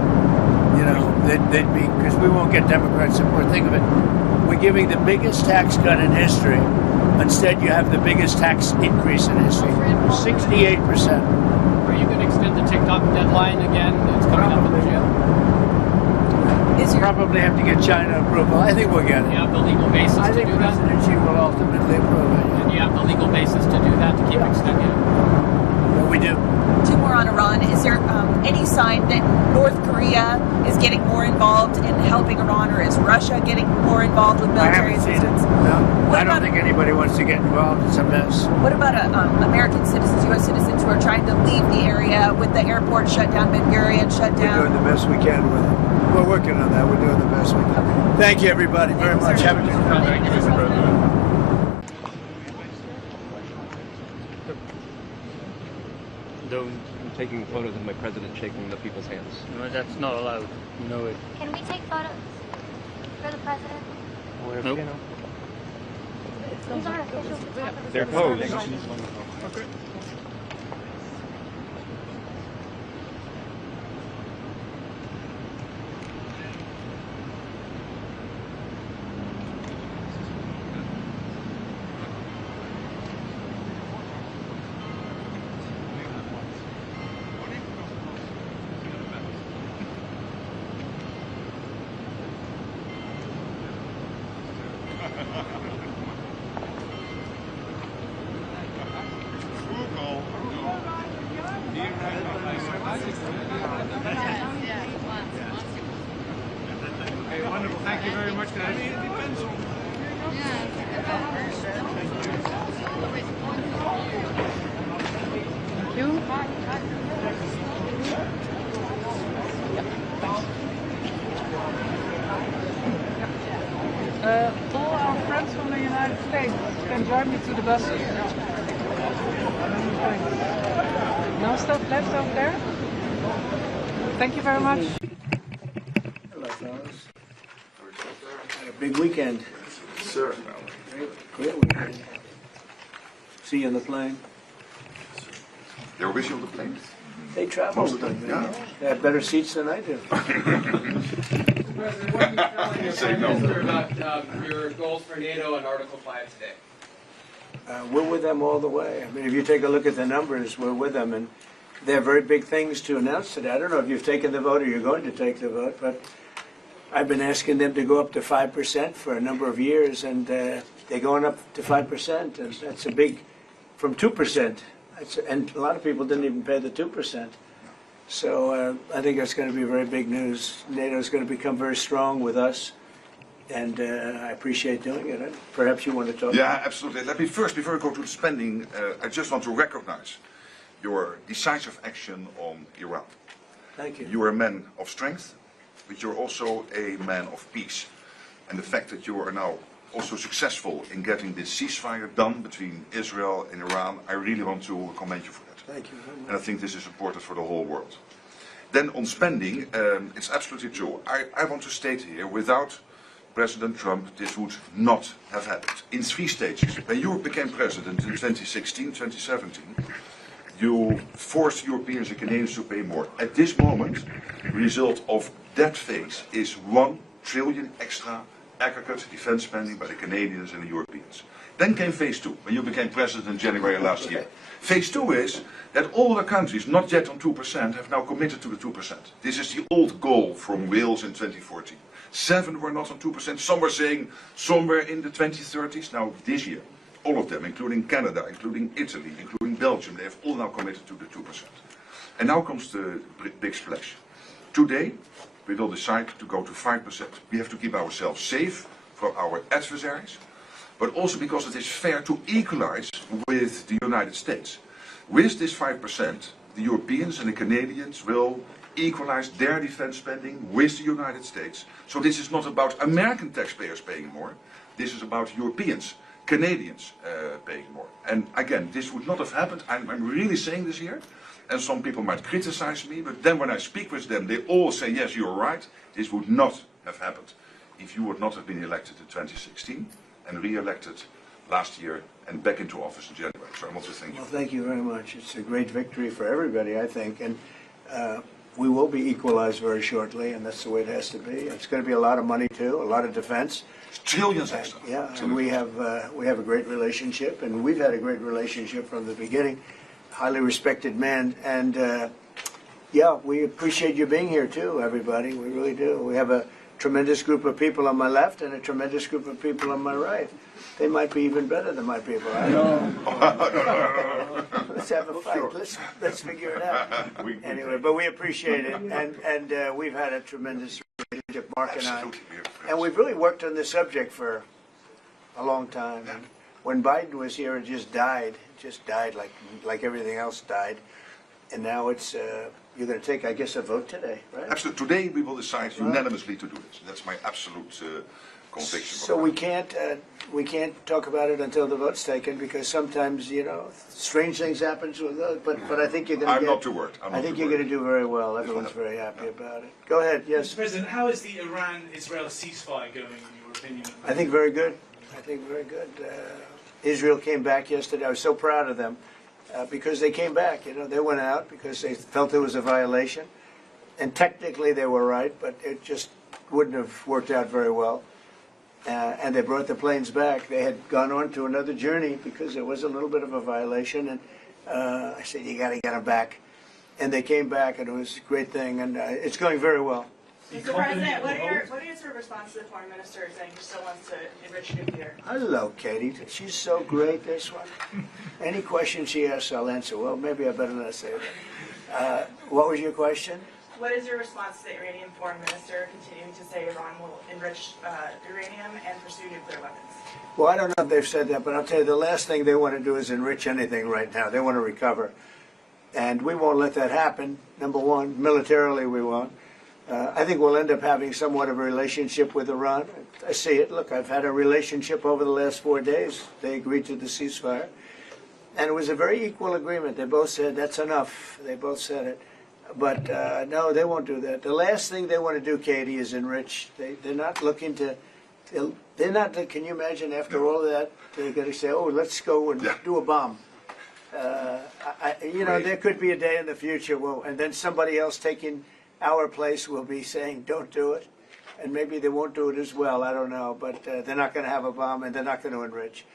they'd be... Because we won't get Democrat support. Think of it. We're giving the biggest tax cut in history. Instead, you have the biggest tax increase in history, 68%. Are you going to extend the TikTok deadline again? It's coming up in June. Probably have to get China approval. I think we'll get it. You have the legal basis to do that? I think President Xi will ultimately approve it. And you have the legal basis to do that, to keep extending it? Yeah, we do. 2 more on Iran. Is there any sign that North Korea is getting more involved in helping Iran, or is Russia getting more involved with military assistance? No, I don't think anybody wants to get involved. It's a mess. What about American citizens, U.S. citizens who are trying to leave the area with the airport shut down, Ben Gurion shut down? We're doing the best we can with it. We're working on that. We're doing the best we can. Thank you, everybody, very much. Have a good time. Thank you, Mr. President. I'm taking photos of my president shaking the people's hands. No, that's not allowed. No way. Can we take photos for the president? Nope. These aren't official photographers. They're posed. Okay. Okay, wonderful. Thank you very much, guys. you. All our friends from the United States can join me to the buses. No stuff left over there? Thank you very much. Hello, fellas. Had a big weekend. Sir. Great weekend. See you on the plane. They were with you on the plane? They travel. Most of them, yeah. They have better seats than I do. President, what are you telling your Prime Minister about your goals for NATO and Article 5 today? We're with them all the way. I mean, if you take a look at the numbers, we're with them, and they have very big things to announce today. I don't know if you've taken the vote or you're going to take the vote, but I've been asking them to go up to 5% for a number of years, and they're going up to 5%, and that's a big, from 2%. And a lot of people didn't even pay the 2%. So I think that's going to be very big news. NATO is going to become very strong with us, and I appreciate doing it. Perhaps you want to talk. Yeah, absolutely. Let me first, before I go to the spending, I just want to recognize your decisive action on Iran. Thank you. You are a man of strength, but you're also a man of peace. And the fact that you are now also successful in getting this ceasefire done between Israel and Iran, I really want to commend you for that. Thank you very much. And I think this is important for the whole world. Then on spending, it's absolutely true. I want to state here, without President Trump, this would not have happened. In 3 stages. When you became president in 2016, 2017, you forced Europeans and Canadians to pay more. At this moment, the result of that phase is 1 trillion extra aggregate defense spending by the Canadians and the Europeans. Then came phase 2, when you became president in January last year. Phase 2 is that all the countries not yet on 2% have now committed to the 2%. This is the old goal from Wales in 2014. 7 were not on 2%, some were saying somewhere in the 2030s. Now this year, all of them, including Canada, including Italy, including Belgium, they have all now committed to the 2%. And now comes the big splash. Today, we will decide to go to 5%. We have to keep ourselves safe from our adversaries, but also because it is fair to equalize with the United States. With this 5%, the Europeans and the Canadians will equalize their defense spending with the United States. So this is not about American taxpayers paying more. This is about Europeans, Canadians paying more. And again, this would not have happened. I'm really saying this here. And some people might criticize me, but then when I speak with them, they all say, yes, you're right. This would not have happened if you would not have been elected in 2016 and re-elected last year and back into office in January. So I want to thank you. Well, thank you very much. It's a great victory for everybody, I think. And we will be equalized very shortly, and that's the way it has to be. It's going to be a lot of money, too, a lot of defense. Trillions extra. Yeah, and we have a great relationship, and we've had a great relationship from the beginning. Highly respected man, and yeah, we appreciate you being here too, everybody. We really do. We have a tremendous group of people on my left and a tremendous group of people on my right. They might be even better than my people. I don't know. Let's have a fight. Let's figure it out. Anyway, but we appreciate it, and we've had a tremendous relationship, Mark and I, and we've really worked on this subject for a long time. And when Biden was here, it just died. Like everything else died. And now it's, you're going to take, I guess, a vote today, right? Absolutely. Today we will decide unanimously to do this. That's my absolute conviction. So we can't talk about it until the vote's taken, because sometimes, you know, strange things happen with those. But I think you're going to I'm not too worried. I think you're going to do very well. Everyone's very happy about it. Go ahead, yes. Mr. President, how is the Iran-Israel ceasefire going, in your opinion? I think very good. I think very good. Israel came back yesterday. I was so proud of them because they came back. You know, they went out because they felt there was a violation, and technically they were right, but it just wouldn't have worked out very well. And they brought the planes back. They had gone on to another journey because there was a little bit of a violation, and I said, you got to get them back. And they came back, and it was a great thing, and it's going very well. Mr. President, what are your sort of response to the foreign minister saying he still wants to enrich nuclear? Hello, Katie. She's so great, this one. Any question she asks, I'll answer. Well, maybe I better not say that. What was your question? What is your response to the Iranian foreign minister continuing to say Iran will enrich uranium and pursue nuclear weapons? Well, I don't know if they've said that, but I'll tell you, the last thing they want to do is enrich anything right now. They want to recover. And we won't let that happen, number one. Militarily, we won't. I think we'll end up having somewhat of a relationship with Iran. I see it. Look, I've had a relationship over the last 4 days. They agreed to the ceasefire. And it was a very equal agreement. They both said, that's enough. They both said it. But no, they won't do that. The last thing they want to do, Katie, is enrich. They're not looking to, they're not, can you imagine after all of that, they're going to say, oh, let's go and do a bomb. You know, there could be a day in the future, and then somebody else taking our place will be saying, don't do it. And maybe they won't do it as well, I don't know. But they're not going to have a bomb, and they're not going to enrich.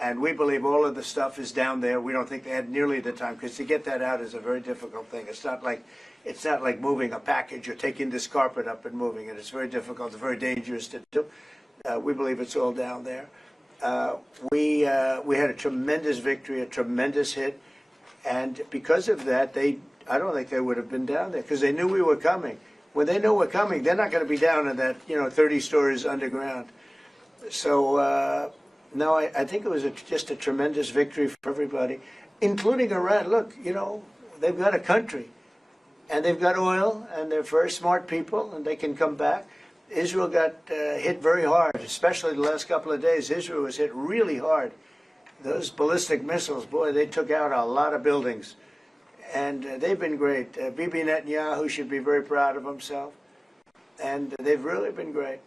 And we believe all of the stuff is down there. We don't think they had nearly the time, because to get that out is a very difficult thing. It's not like moving a package or taking this carpet up and moving it. It's very difficult. It's very dangerous to do. We believe it's all down there. We had a tremendous victory, a tremendous hit, and because of that, I don't think they would have been down there, because they knew we were coming. When they know we're coming, they're not going to be down in that 30 stories underground. So. No, I think it was just a tremendous victory for everybody, including Iran. Look, they've got a country, and they've got oil, and they're very smart people, and they can come back. Israel got hit very hard, especially the last couple of days. Israel was hit really hard. Those ballistic missiles, boy, they took out a lot of buildings, and they've been great. Bibi Netanyahu should be very proud of himself, and they've really been great.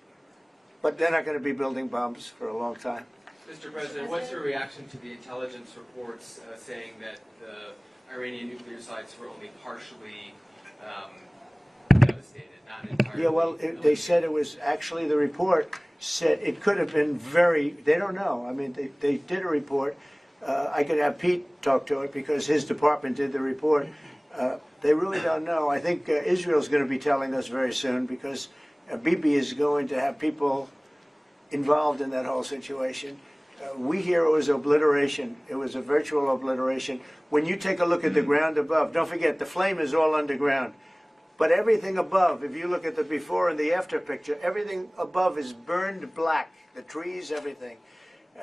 But they're not going to be building bombs for a long time. Mr. President, what's your reaction to the intelligence reports saying that the Iranian nuclear sites were only partially devastated, not entirely? Yeah, well, they said it was actually, the report said it could have been they don't know. I mean, they did a report. I could have Pete talk to it because his department did the report. They really don't know. I think Israel's going to be telling us very soon, because Bibi is going to have people involved in that whole situation. We hear it was obliteration. It was a virtual obliteration. When you take a look at the ground above, don't forget, the flame is all underground. But everything above, if you look at the before and the after picture, everything above is burned black. The trees, everything.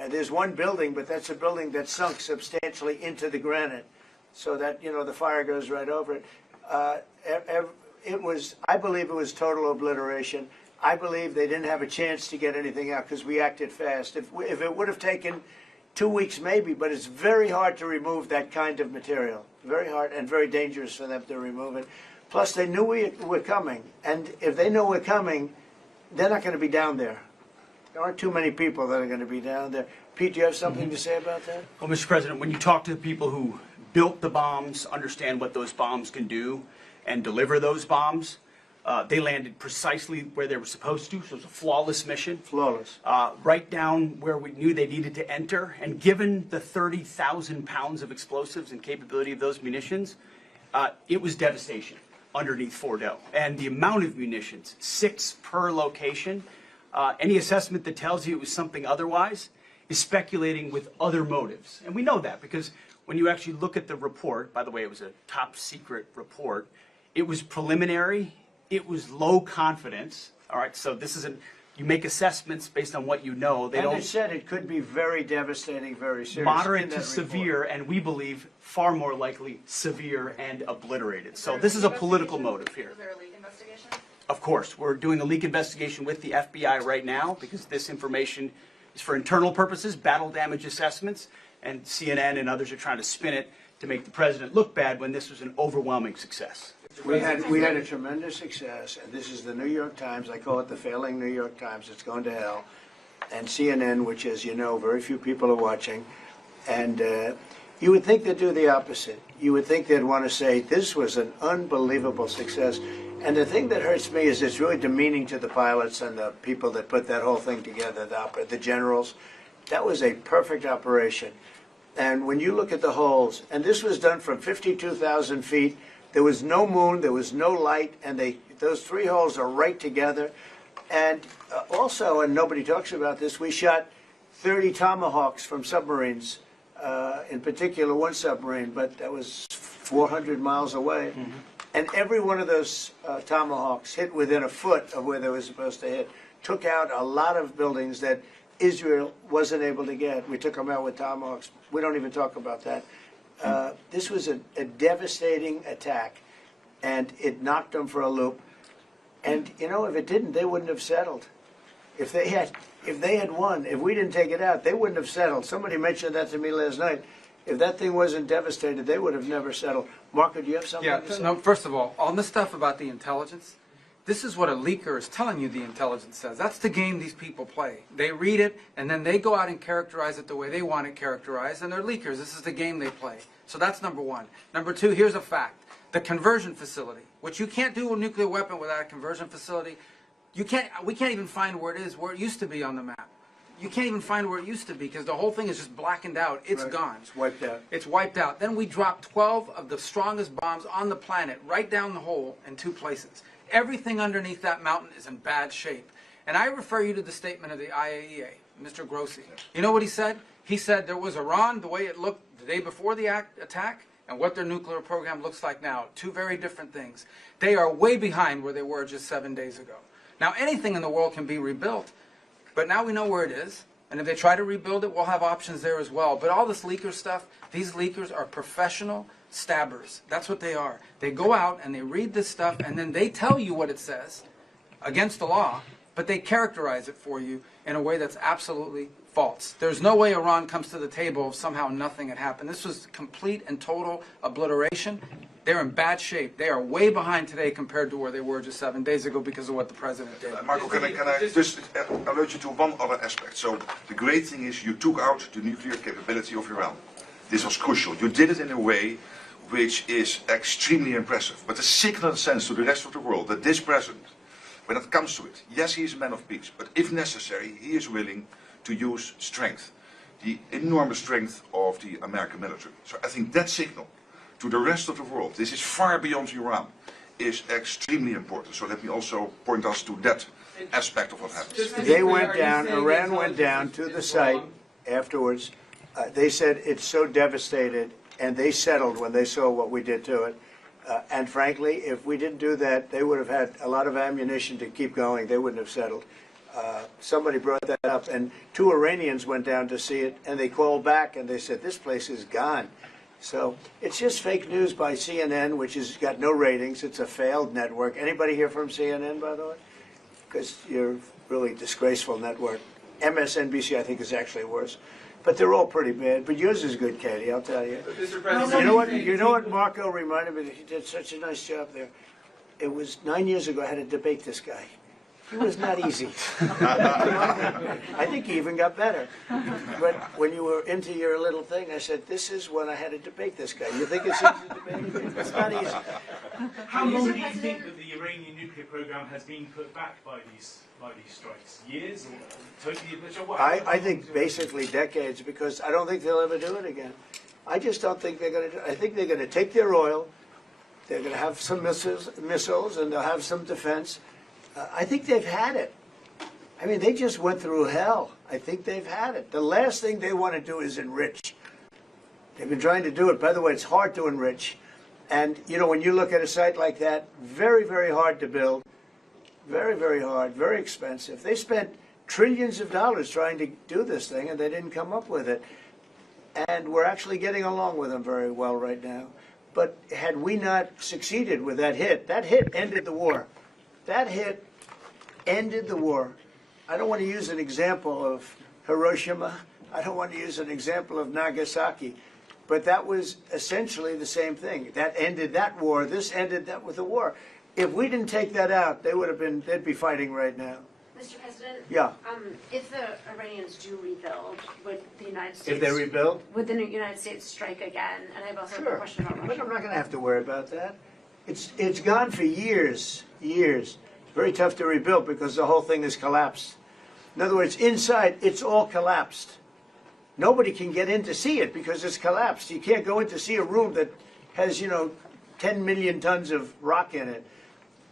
There's one building, but that's a building that sunk substantially into the granite, so that, the fire goes right over it. I believe it was total obliteration. I believe they didn't have a chance to get anything out because we acted fast. If it would have taken 2 weeks, maybe, but it's very hard to remove that kind of material. Very hard and very dangerous for them to remove it. Plus, they knew we were coming. And if they know we're coming, they're not going to be down there. There aren't too many people that are going to be down there. Pete, do you have something to say about that? Well, Mr. President, when you talk to the people who built the bombs, understand what those bombs can do, and deliver those bombs, they landed precisely where they were supposed to, so it was a flawless mission. Flawless. Right down where we knew they needed to enter, and given the 30,000 pounds of explosives and capability of those munitions, it was devastation underneath Fordo. And the amount of munitions, 6 per location, any assessment that tells you it was something otherwise is speculating with other motives. And we know that because when you actually look at the report, by the way, it was a top secret report, it was preliminary. It was low confidence. All right, so this isn't. You make assessments based on what you know. They said it could be very devastating, very serious. Moderate to severe, and we believe far more likely severe and obliterated. So this is a political motive here. Is there a leak investigation? Of course, we're doing a leak investigation with the FBI right now because this information is for internal purposes, battle damage assessments, and CNN and others are trying to spin it to make the president look bad when this was an overwhelming success. We had a tremendous success, and this is the New York Times. I call it the failing New York Times. It's going to hell. And CNN, which, as you know, very few people are watching. And you would think they'd do the opposite. You would think they'd want to say, this was an unbelievable success. And the thing that hurts me is it's really demeaning to the pilots and the people that put that whole thing together, the generals. That was a perfect operation. And when you look at the holes, and this was done from 52,000 feet, there was no moon, there was no light, and those 3 holes are right together. And also, and nobody talks about this, we shot 30 Tomahawks from submarines, in particular one submarine, but that was 400 miles away. And every one of those tomahawks hit within a foot of where they were supposed to hit, took out a lot of buildings that Israel wasn't able to get. We took them out with tomahawks. We don't even talk about that. This was a devastating attack, and it knocked them for a loop. And you know, if it didn't, they wouldn't have settled. If they had won, if we didn't take it out, they wouldn't have settled. Somebody mentioned that to me last night. If that thing wasn't devastated, they would have never settled. Marco, do you have something to say? No, first of all, on this stuff about the intelligence, this is what a leaker is telling you the intelligence says. That's the game these people play. They read it, and then they go out and characterize it the way they want it characterized, and they're leakers. This is the game they play. So that's number one. Number two, here's a fact. The conversion facility, which you can't do a nuclear weapon without a conversion facility. We can't even find where it is, where it used to be on the map. You can't even find where it used to be because the whole thing is just blackened out. It's gone. It's wiped out. It's wiped out. Then we dropped 12 of the strongest bombs on the planet right down the hole in 2 places. Everything underneath that mountain is in bad shape. And I refer you to the statement of the IAEA, Mr. Grossi. You know what he said? He said there was Iran, the way it looked the day before the attack, and what their nuclear program looks like now. 2 very different things. They are way behind where they were just 7 days ago. Now, anything in the world can be rebuilt, but now we know where it is. And if they try to rebuild it, we'll have options there as well. But all this leaker stuff, these leakers are professional stabbers. That's what they are. They go out and they read this stuff, and then they tell you what it says against the law, but they characterize it for you in a way that's absolutely false. There's no way Iran comes to the table if somehow nothing had happened. This was complete and total obliteration. They're in bad shape. They are way behind today compared to where they were just 7 days ago because of what the president did. Marco, can I just alert you to one other aspect? So the great thing is you took out the nuclear capability of Iran. This was crucial. You did it in a way which is extremely impressive. But the signal sends to the rest of the world that this president, when it comes to it, yes, he is a man of peace, but if necessary, he is willing to use strength, the enormous strength of the American military. So I think that signal to the rest of the world, this is far beyond Iran, is extremely important. So let me also point us to that aspect of what happens. They went down, Iran went down to the site afterwards. They said it's so devastated, and they settled when they saw what we did to it. And frankly, if we didn't do that, they would have had a lot of ammunition to keep going. They wouldn't have settled. Somebody brought that up, and 2 Iranians went down to see it, and they called back, and they said, this place is gone. So it's just fake news by CNN, which has got no ratings. It's a failed network. Anybody here from CNN, by the way? Because you're a really disgraceful network. MSNBC, I think, is actually worse. But they're all pretty bad. But yours is good, Katie, I'll tell you. You know what Marco reminded me? He did such a nice job there. It was 9 years ago I had to debate this guy. He was not easy. I think he even got better. But when you were into your little thing, I said, this is when I had to debate this guy. You think it's easy to debate him? It's not easy. How long do you think that the Iranian nuclear program has been put back by these strikes? Years or totally? I think basically decades, because I don't think they'll ever do it again. I just don't think they're going to do it. I think they're going to take their oil, they're going to have some missiles, and they'll have some defense. I think they've had it. I mean, they just went through hell. I think they've had it. The last thing they want to do is enrich. They've been trying to do it. By the way, it's hard to enrich. And, you know, when you look at a site like that, very, very hard to build. Very, very hard, very expensive. They spent trillions of dollars trying to do this thing, and they didn't come up with it. And we're actually getting along with them very well right now. But had we not succeeded with that hit ended the war. That hit ended the war. I don't want to use an example of Hiroshima. I don't want to use an example of Nagasaki. But that was essentially the same thing. That ended that war. This ended that with the war. If we didn't take that out, they'd be fighting right now. Mr. President? Yeah. If the Iranians do rebuild, would the United States... If they rebuild? Would the United States strike again? And I have also a question about Russia. But I'm not going to have to worry about that. It's gone for years, years. Very tough to rebuild because the whole thing is collapsed. In other words, inside, it's all collapsed. Nobody can get in to see it because it's collapsed. You can't go in to see a room that has, 10 million tons of rock in it.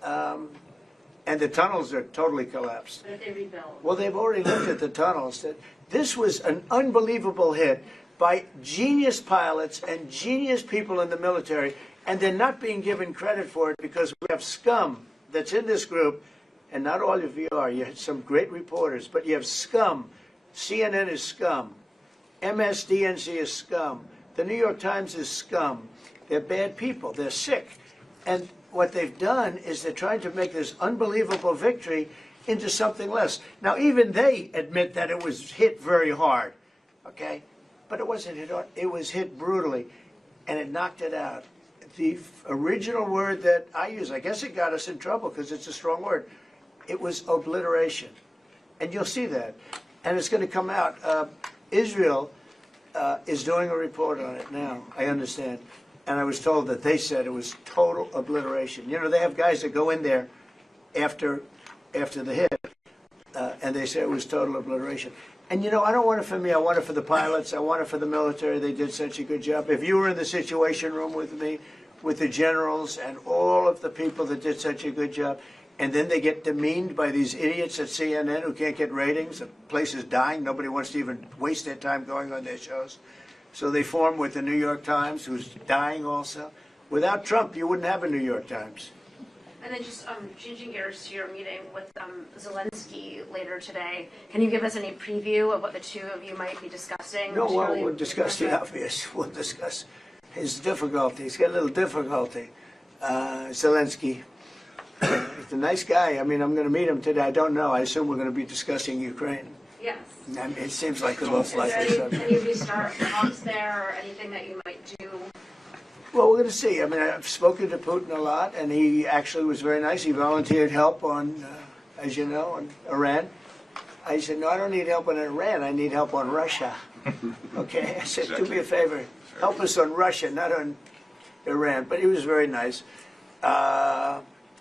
And the tunnels are totally collapsed. But if they rebuild? Well, they've already looked at the tunnels. This was an unbelievable hit by genius pilots and genius people in the military. And they're not being given credit for it because we have scum that's in this group, and not all of you are. You have some great reporters, but you have scum. CNN is scum. MSDNC is scum. The New York Times is scum. They're bad people. They're sick. And what they've done is they're trying to make this unbelievable victory into something less. Now, even they admit that it was hit very hard, okay? But it wasn't hit hard. It was hit brutally, and it knocked it out. The original word that I use, I guess it got us in trouble because it's a strong word. It was obliteration. And you'll see that. And it's going to come out. Israel is doing a report on it now, I understand. And I was told that they said it was total obliteration. You know, they have guys that go in there after the hit, and they say it was total obliteration. And, you know, I don't want it for me. I want it for the pilots. I want it for the military. They did such a good job. If you were in the Situation Room with me, with the generals and all of the people that did such a good job, and then they get demeaned by these idiots at CNN who can't get ratings. The place is dying. Nobody wants to even waste their time going on their shows. So they form with the New York Times, who's dying also. Without Trump, you wouldn't have a New York Times. And then just changing gears to your meeting with Zelensky later today, can you give us any preview of what the two of you might be discussing? No, well, we'll discuss the obvious. We'll discuss his difficulty. He's got a little difficulty. Zelensky. He's a nice guy. I mean, I'm going to meet him today. I don't know. I assume we're going to be discussing Ukraine. Yes. I mean, it seems like the most Is likely there subject. any restart talks there or anything that you might do? Well, we're going to see. I mean, I've spoken to Putin a lot, and he actually was very nice. He volunteered help on, as you know, on Iran. I said, no, I don't need help on Iran. I need help on Russia. Okay? I said, do me a favor. Help us on Russia, not on Iran. But he was very nice.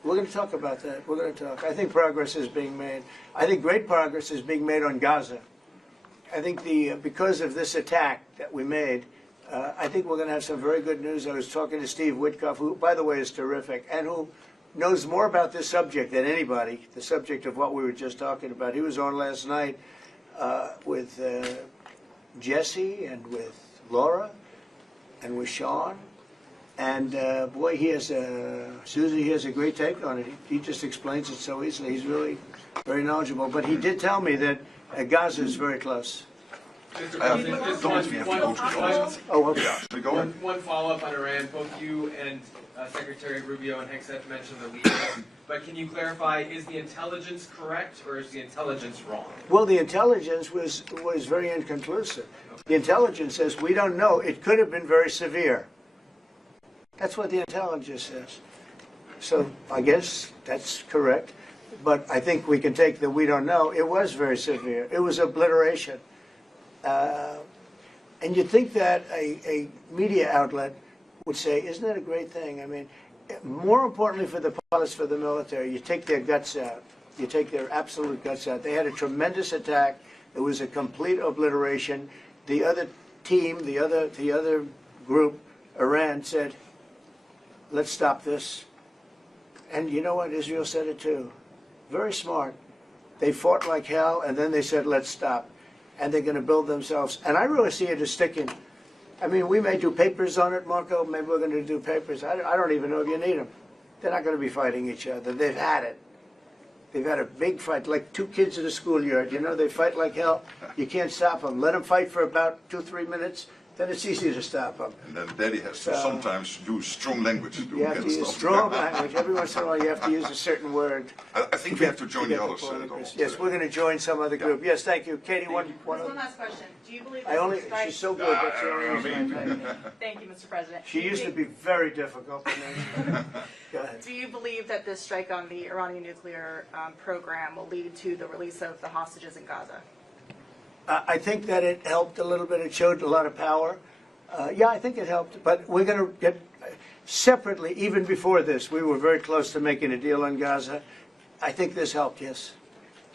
We're going to talk about that. We're going to talk. I think progress is being made. I think great progress is being made on Gaza. I think because of this attack that we made, I think we're going to have some very good news. I was talking to Steve Witkoff, who, by the way, is terrific, and who knows more about this subject than anybody, the subject of what we were just talking about. He was on last night with Jesse and with Laura and with Sean. And boy, Susie, he has a great take on it. He just explains it so easily. He's really very knowledgeable. But he did tell me that Gaza is very close. One follow-up on Iran. Both you and Secretary Rubio and Hegseth mentioned the leaders. But can you clarify, is the intelligence correct or is the intelligence wrong? Well, the intelligence was very inconclusive. The intelligence says we don't know. It could have been very severe. That's what the intelligence says. So I guess that's correct. But I think we can take the we don't know. It was very severe. It was obliteration. And you'd think that a media outlet would say, isn't that a great thing? I mean, more importantly for the pilots, for the military, you take their guts out. You take their absolute guts out. They had a tremendous attack. It was a complete obliteration. The other team, the other group, Iran, said, let's stop this. And you know what? Israel said it too. Very smart. They fought like hell, and then they said, let's stop. And they're going to build themselves. And I really see it as sticking. I mean, we may do papers on it, Marco. Maybe we're going to do papers. I don't even know if you need them. They're not going to be fighting each other. They've had it. They've had a big fight, like two kids in a schoolyard. You know, they fight like hell. You can't stop them. Let them fight for about 2-3 minutes. Then it's easy to stop them. And then Daddy has to sometimes use strong language. You have to use strong language. Every once in a while you have to use a certain word. I think we have to join the others. Yes, we're going to join some other group. Yes, thank you. Katie, one last question. Do you believe that she's so good. That's the only reason I take her. Thank you, Mr. President. She used to be very difficult. Go ahead. Do you believe that this strike on the Iranian nuclear program will lead to the release of the hostages in Gaza? I think that it helped a little bit. It showed a lot of power. Yeah, I think it helped. But we're going to get separately, even before this, we were very close to making a deal on Gaza. I think this helped, yes.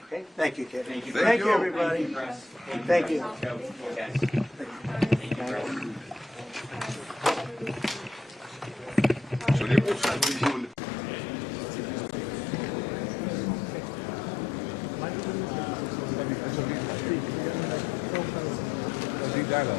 Okay? Thank you, Kevin. Thank you, everybody. Thank you. Daar wel.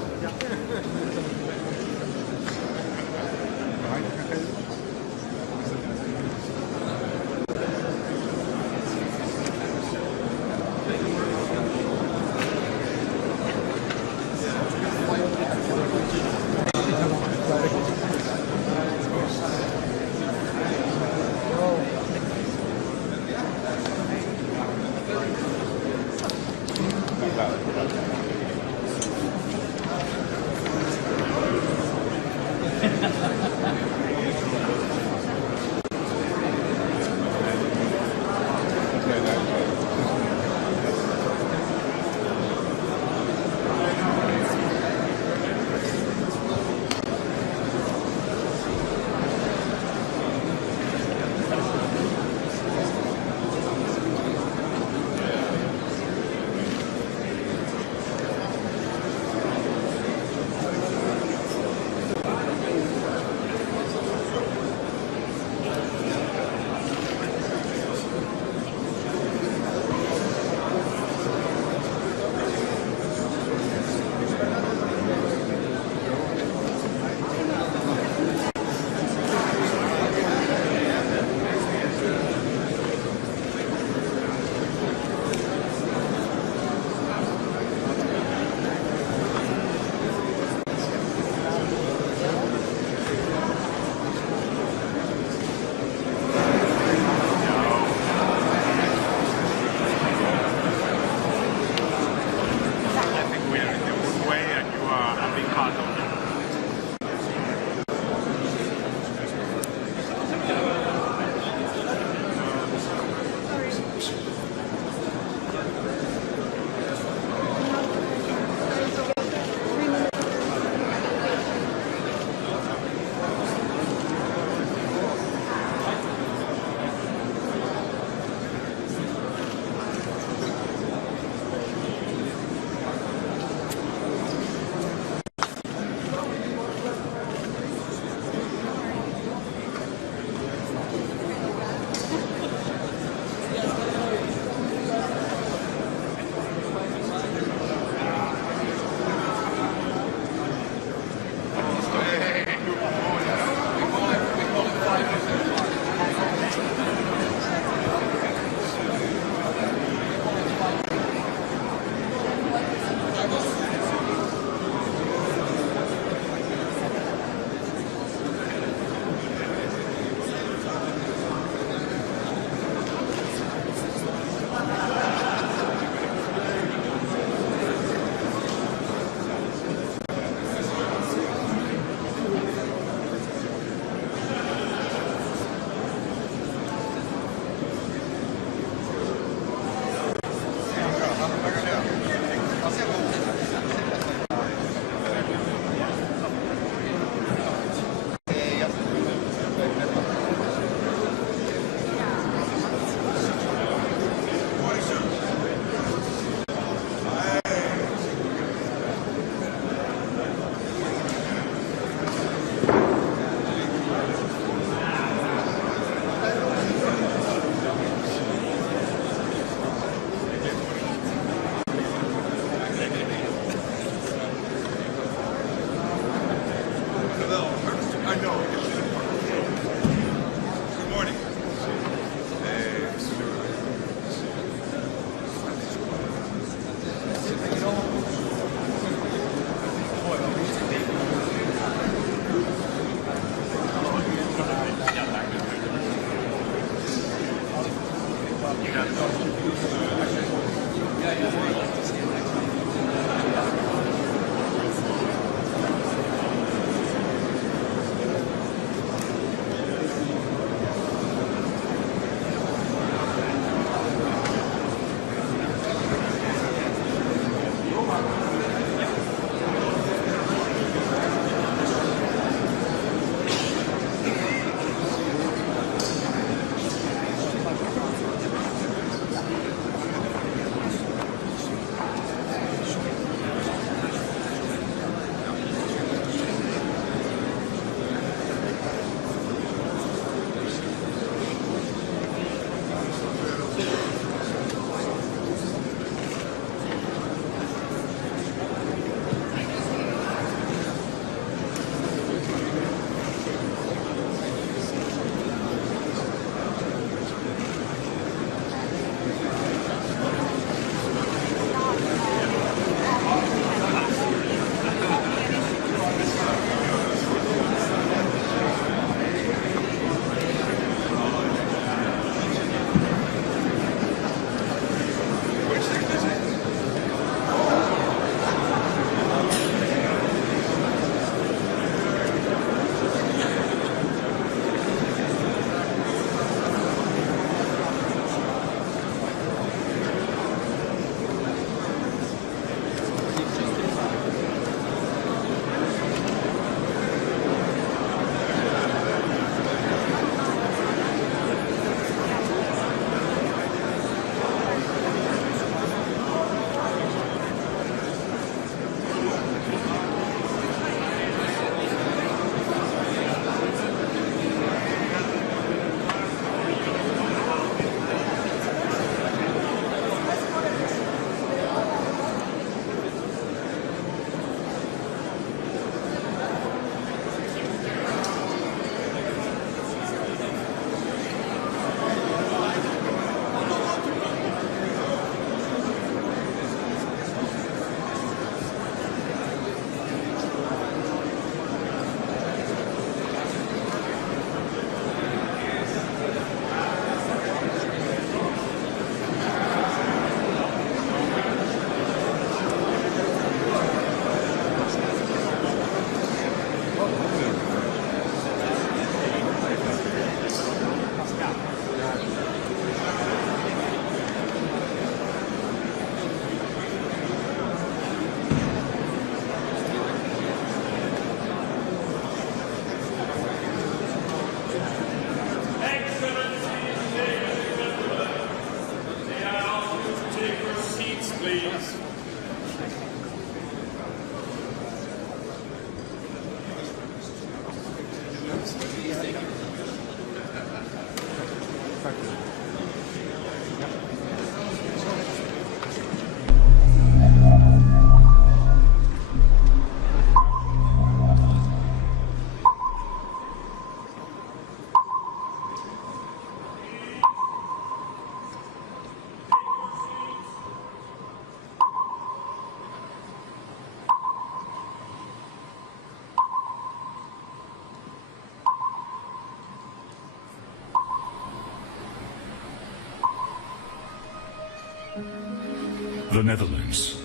The Netherlands,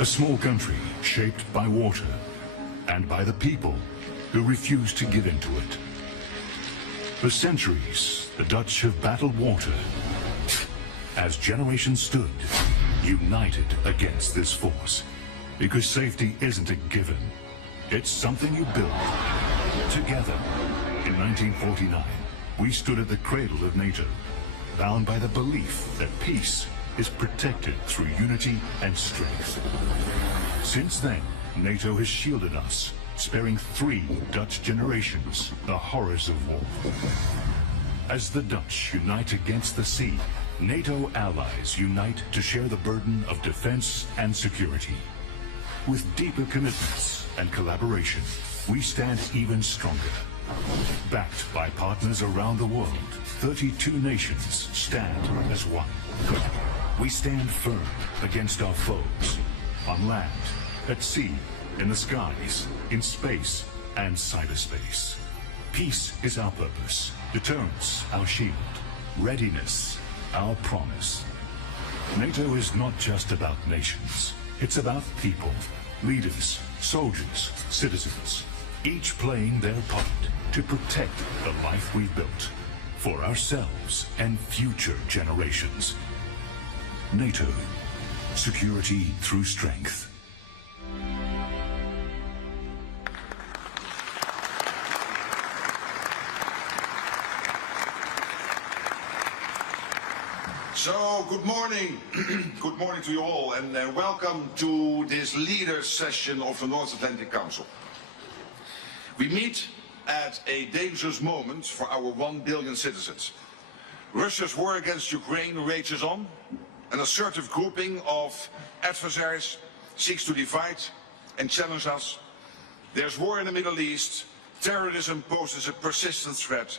a small country shaped by water and by the people who refuse to give into it. For centuries, the Dutch have battled water as generations stood united against this force, because safety isn't a given. It's something you build together. In 1949, we stood at the cradle of NATO, bound by the belief that peace is protected through unity and strength. Since then, NATO has shielded us, sparing 3 Dutch generations the horrors of war. As the Dutch unite against the sea, NATO allies unite to share the burden of defense and security. With deeper commitments and collaboration, we stand even stronger. Backed by partners around the world, 32 nations stand as one. We stand firm against our foes, on land, at sea, in the skies, in space, and cyberspace. Peace is our purpose, deterrence our shield, readiness our promise. NATO is not just about nations. It's about people, leaders, soldiers, citizens, each playing their part to protect the life we've built for ourselves and future generations. NATO, security through strength. So, good morning. Good morning to you all, and welcome to this leaders session of the North Atlantic Council. We meet at a dangerous moment for our 1 billion citizens. Russia's war against Ukraine rages on. An assertive grouping of adversaries seeks to divide and challenge us. There's war in the Middle East, terrorism poses a persistent threat,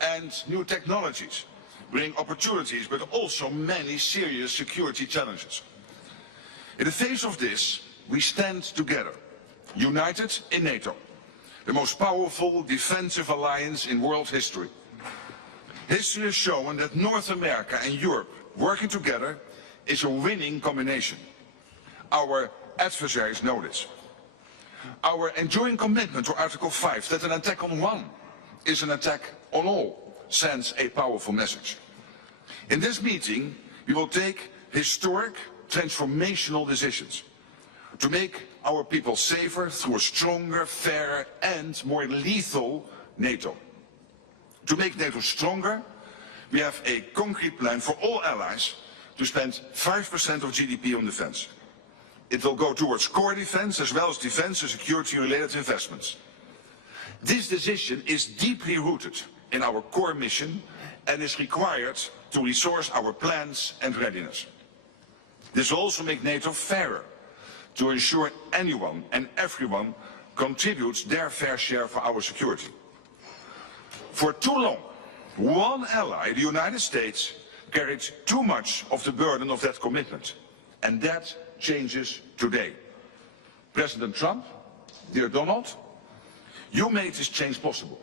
and new technologies bring opportunities, but also many serious security challenges. In the face of this, we stand together, united in NATO, the most powerful defensive alliance in world history. History has shown that North America and Europe working together is a winning combination. Our adversaries know this. Our enduring commitment to Article 5, that an attack on one is an attack on all, sends a powerful message. In this meeting, we will take historic, transformational decisions to make our people safer through a stronger, fairer and more lethal NATO. To make NATO stronger, we have a concrete plan for all allies to spend 5% of GDP on defense. It will go towards core defense as well as defense and security-related investments. This decision is deeply rooted in our core mission and is required to resource our plans and readiness. This will also make NATO fairer, to ensure anyone and everyone contributes their fair share for our security. For too long, one ally, the United States, carried too much of the burden of that commitment, and that changes today. President Trump, dear Donald, you made this change possible.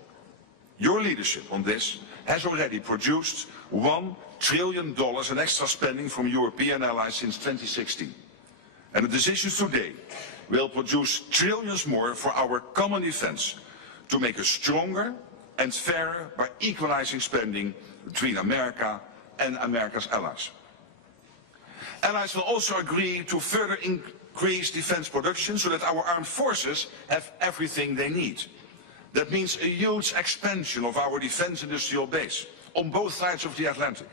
Your leadership on this has already produced $1 trillion in extra spending from European allies since 2016. And the decisions today will produce trillions more for our common defense to make us stronger and fairer by equalizing spending between America and America's allies. Allies will also agree to further increase defense production so that our armed forces have everything they need. That means a huge expansion of our defense industrial base on both sides of the Atlantic.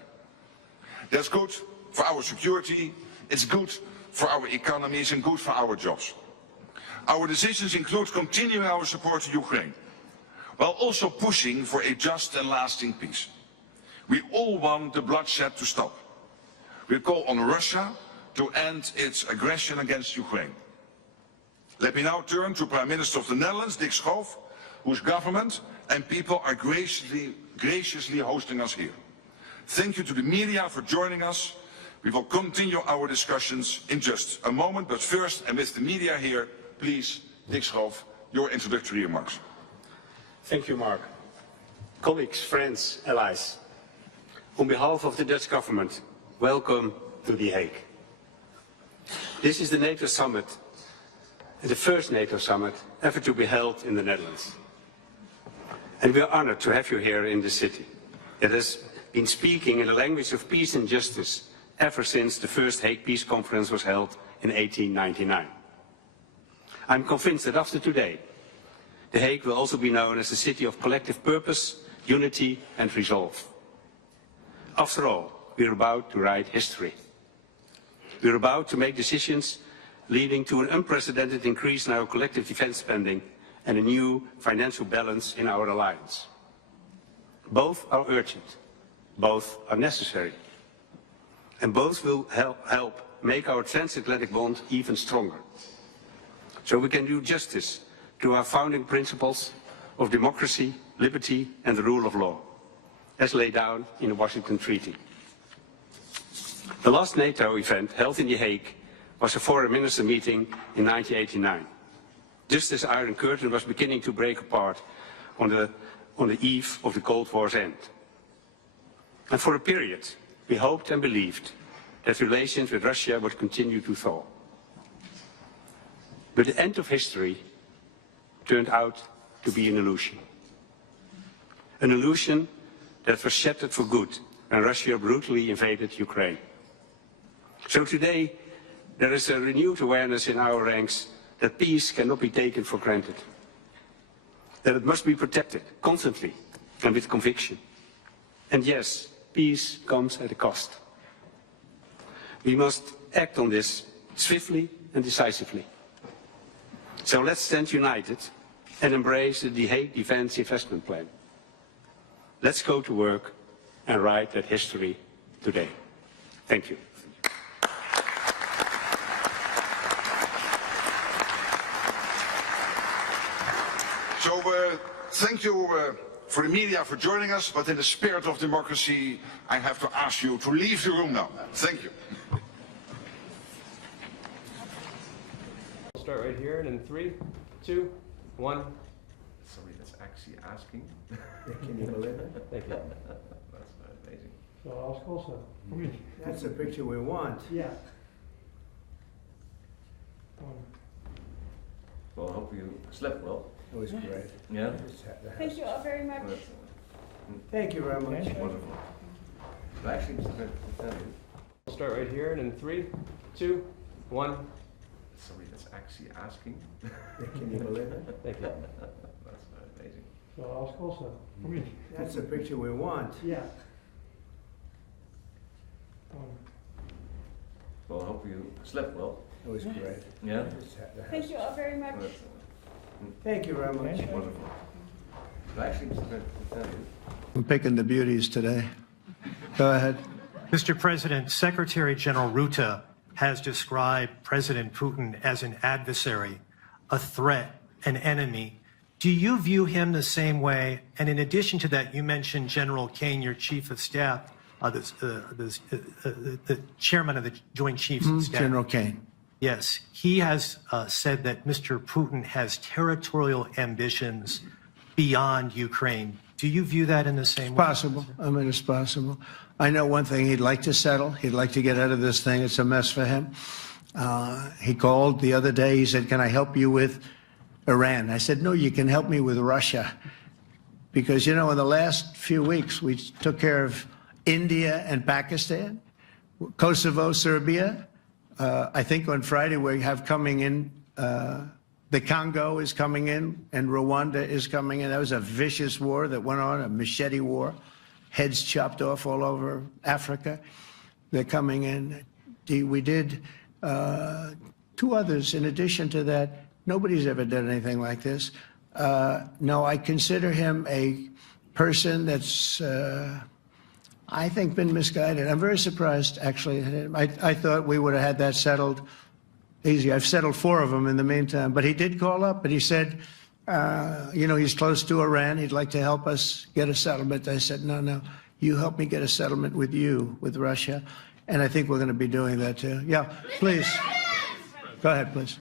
That's good for our security, it's good for our economies and good for our jobs. Our decisions include continuing our support to Ukraine, while also pushing for a just and lasting peace. We all want the bloodshed to stop. We call on Russia to end its aggression against Ukraine. Let me now turn to Prime Minister of the Netherlands, Dick Schoof, whose government and people are graciously hosting us here. Thank you to the media for joining us. We will continue our discussions in just a moment, but first, and with the media here, please, Dick Schoof, your introductory remarks. Thank you, Mark. Colleagues, friends, allies, on behalf of the Dutch government, welcome to The Hague. This is the NATO summit, the first NATO summit ever to be held in the Netherlands. And we are honored to have you here in the city that has been speaking in the language of peace and justice ever since the first Hague Peace Conference was held in 1899. I'm convinced that after today, The Hague will also be known as a city of collective purpose, unity and resolve. After all, we're about to write history. We're about to make decisions leading to an unprecedented increase in our collective defense spending and a new financial balance in our alliance. Both are urgent, both are necessary, and both will help make our transatlantic bond even stronger, so we can do justice to our founding principles of democracy, liberty and the rule of law, as laid down in the Washington Treaty. The last NATO event held in The Hague was a foreign minister meeting in 1989, just as the Iron Curtain was beginning to break apart on the eve of the Cold War's end. And for a period, we hoped and believed that relations with Russia would continue to thaw. But the end of history turned out to be an illusion. An illusion that was shattered for good when Russia brutally invaded Ukraine. So today, there is a renewed awareness in our ranks that peace cannot be taken for granted, that it must be protected constantly and with conviction. And yes, peace comes at a cost. We must act on this swiftly and decisively. So let's stand united and embrace the Hague Defence Investment Plan. Let's go to work and write that history today. Thank you. So thank you for the media for joining us, but in the spirit of democracy, I have to ask you to leave the room now. Thank you. We'll start right here, and in 3, 2, 1. Sorry, that's actually asking. Can you believe it? Thank you. That's amazing. So I'll also. That's the picture we want. Yeah. Well, I hope you slept well. It was great. Yeah? Thank you all very much. Thank you very much. Wonderful. But actually, We'll start right here, and in 3, 2, 1. sorry, that's actually asking. Can you believe it? Thank you. That's amazing. So I'll also. That's the picture we want. Yeah. Well, I hope you slept well. It was great. Yeah? Thank you all very much. Thank you very much. Wonderful. But actually, I'm picking the beauties today. Go ahead. Mr. President, Secretary General Rutte has described President Putin as an adversary, a threat, an enemy. Do you view him the same way? And in addition to that, you mentioned General Kane, your chief of staff, the chairman of the Joint Chiefs of Staff. General Kane. Yes, he has said that Mr. Putin has territorial ambitions beyond Ukraine. Do you view that in the same way? Possible. I mean, it's possible. I know one thing, he'd like to settle. He'd like to get out of this thing. It's a mess for him. He called the other day. He said, can I help you with Iran? I said, no, you can help me with Russia. Because, you know, in the last few weeks, we took care of India and Pakistan, Kosovo, Serbia. I think on Friday we have coming in, the Congo is coming in and Rwanda is coming in. That was a vicious war that went on, a machete war, heads chopped off all over Africa. They're coming in. We did 2 others in addition to that. Nobody's ever done anything like this. No, I consider him a person that's, I think, been misguided. I'm very surprised, actually. I thought we would have had that settled easy. I've settled 4 of them in the meantime. But he did call up, and he said, you know, he's close to Iran. He'd like to help us get a settlement. I said, no, no, you help me get a settlement with you, with Russia. And I think we're going to be doing that, too. Yeah, please. Go ahead, please.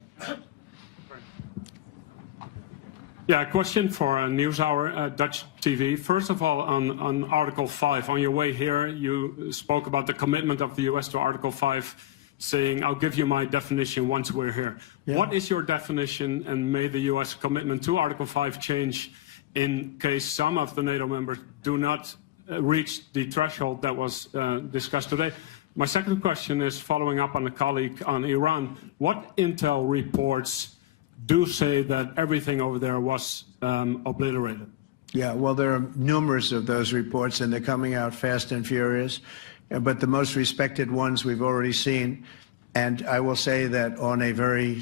Yeah, a question for NewsHour, Dutch TV. First of all, on Article 5, on your way here, you spoke about the commitment of the U.S. to Article 5, saying, I'll give you my definition once we're here. Yeah. What is your definition, and may the U.S. commitment to Article 5 change in case some of the NATO members do not reach the threshold that was discussed today? My second question is following up on a colleague on Iran. What intel reports do say that everything over there was obliterated? Yeah, well, there are numerous of those reports, and they're coming out fast and furious. But the most respected ones we've already seen. And I will say that on a very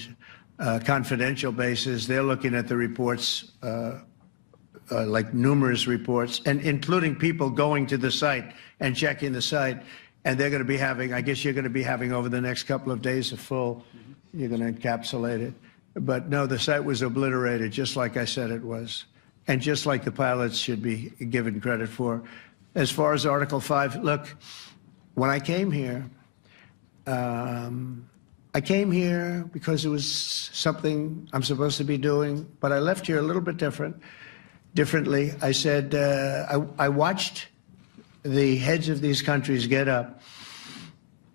confidential basis, they're looking at the reports, like numerous reports, and including people going to the site and checking the site. And they're going to be having, I guess you're going to be having over the next couple of days a full, you're going to encapsulate it. But no, the site was obliterated, just like I said it was, and just like the pilots should be given credit for. As far as Article 5, look, when I came here because it was something I'm supposed to be doing, but I left here a little bit differently. I said, I watched the heads of these countries get up,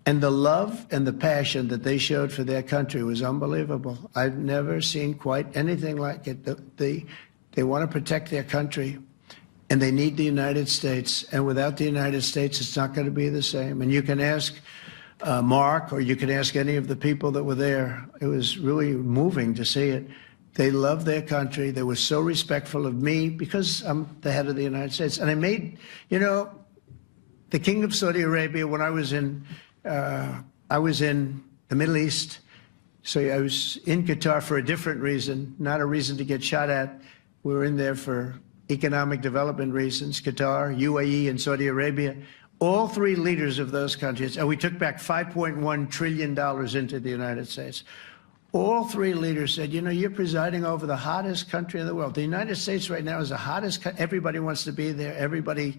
and the love and the passion that they showed for their country was unbelievable. I've never seen quite anything like it. They want to protect their country, and they need the United States. And without the United States, it's not going to be the same. And you can ask Mark, or you can ask any of the people that were there. It was really moving to see it. They loved their country. They were so respectful of me because I'm the head of the United States. And I made, you know, the King of Saudi Arabia, when I was in the Middle East. So I was in Qatar for a different reason, not a reason to get shot at. We were in there for economic development reasons, Qatar, UAE, and Saudi Arabia. All three leaders of those countries, and we took back $5.1 trillion into the United States. All three leaders said, you know, you're presiding over the hottest country in the world. The United States right now is the hottest. Everybody wants to be there. Everybody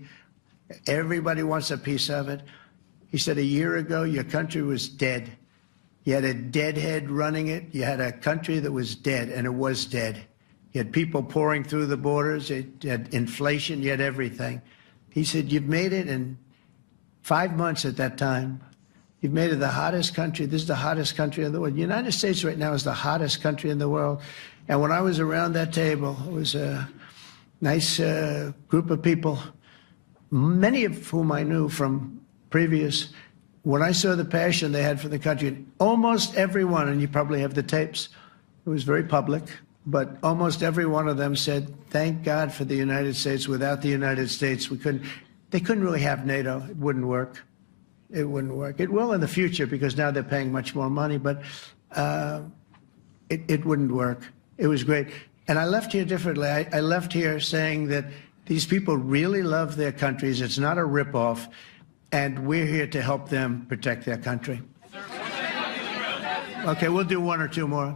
wants a piece of it. He said, a year ago, your country was dead. You had a deadhead running it. You had a country that was dead, and it was dead. You had people pouring through the borders. You had inflation. You had everything. He said, you've made it in 5 months at that time. You've made it the hottest country. This is the hottest country in the world. The United States right now is the hottest country in the world. And when I was around that table, it was a nice group of people, many of whom I knew from previous. When I saw the passion they had for the country, almost everyone, and you probably have the tapes, it was very public, but almost every one of them said, thank God for the United States. Without the United States, they couldn't really have NATO. It wouldn't work. It wouldn't work. It will in the future because now they're paying much more money, but it wouldn't work. It was great. And I left here differently. I left here saying that these people really love their countries. It's not a ripoff, and we're here to help them protect their country. Okay, we'll do one or two more.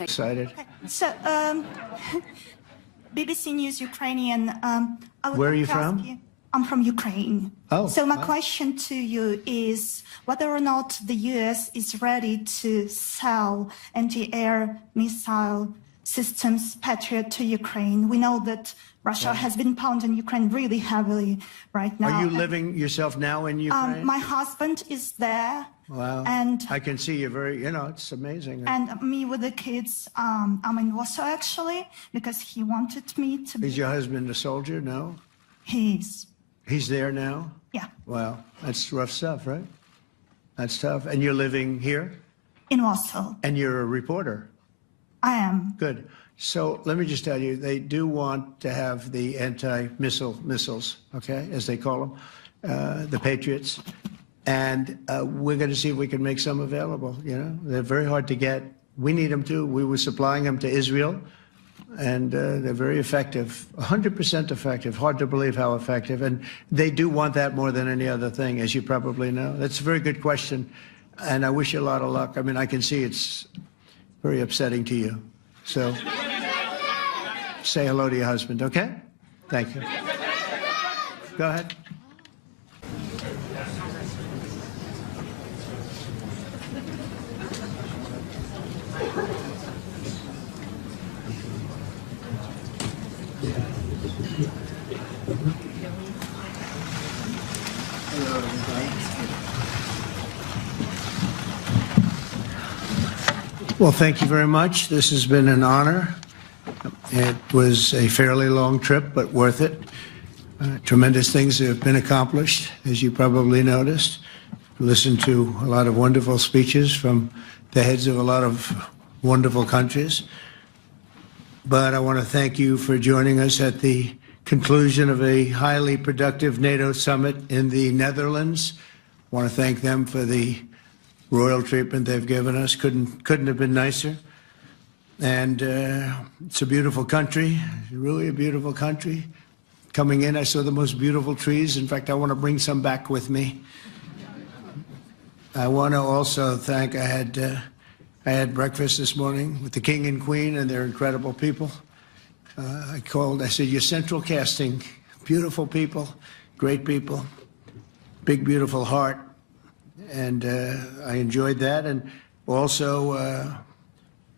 Excited. So, BBC News Ukrainian. Where are you from? I'm from Ukraine. Oh. So my question to you is whether or not the US is ready to sell anti-air missile systems Patriot to Ukraine. We know that Russia has been pounding Ukraine really heavily right now. Are you living yourself now in Ukraine? My husband is there. Wow. And I can see you very, you know, it's amazing. And me with the kids, I'm in Warsaw actually, because he wanted me to be. Is your husband a soldier? No? He's there now? Yeah. Wow. That's rough stuff, right? That's tough. And you're living here? In Warsaw. And you're a reporter? I am. Good. So let me just tell you, they do want to have the missiles, okay, as they call them, the Patriots. And we're going to see if we can make some available, you know. They're very hard to get. We need them too. We were supplying them to Israel, and they're very effective, 100% effective. Hard to believe how effective. And they do want that more than any other thing, as you probably know. That's a very good question, and I wish you a lot of luck. I mean, I can see it's very upsetting to you. So say hello to your husband, okay? Thank you. Go ahead. Well, thank you very much. This has been an honor. It was a fairly long trip, but worth it. Tremendous things have been accomplished, as you probably noticed. Listened to a lot of wonderful speeches from the heads of a lot of wonderful countries. But I want to thank you for joining us at the conclusion of a highly productive NATO summit in the Netherlands. I want to thank them for the royal treatment they've given us. Couldn't have been nicer. And it's a beautiful country, really a beautiful country. Coming in, I saw the most beautiful trees. In fact, I want to bring some back with me. I want to also thank, I had breakfast this morning with the King and Queen, and they're incredible people. I said, you're central casting, beautiful people, great people, big, beautiful heart. And I enjoyed that. And also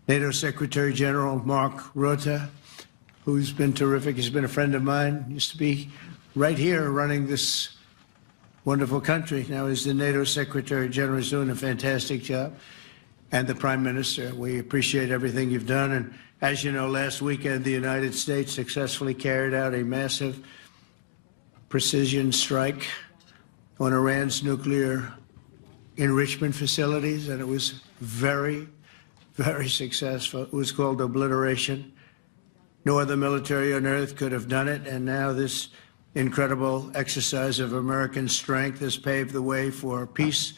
NATO Secretary General Mark Rutte, who's been terrific. He's been a friend of mine, used to be right here running this wonderful country. Now he's the NATO Secretary General. He's doing a fantastic job. And the Prime Minister, we appreciate everything you've done. And as you know, last weekend, the United States successfully carried out a massive precision strike on Iran's nuclear enrichment facilities, and it was very, very successful. It was called obliteration. No other military on earth could have done it, and now this incredible exercise of American strength has paved the way for peace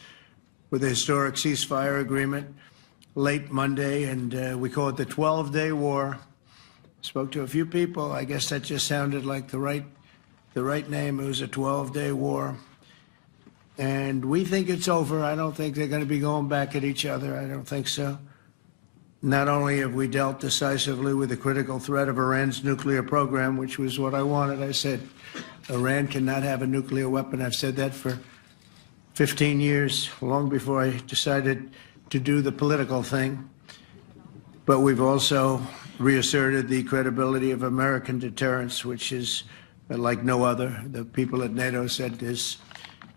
with a historic ceasefire agreement late Monday, and we call it the 12-day war. Spoke to a few people. I guess that just sounded like the right name. It was a 12-day war. And we think it's over. I don't think they're going to be going back at each other. I don't think so. Not only have we dealt decisively with the critical threat of Iran's nuclear program, which was what I wanted. I said, Iran cannot have a nuclear weapon. I've said that for 15 years, long before I decided to do the political thing. But we've also reasserted the credibility of American deterrence, which is like no other. The people at NATO said there's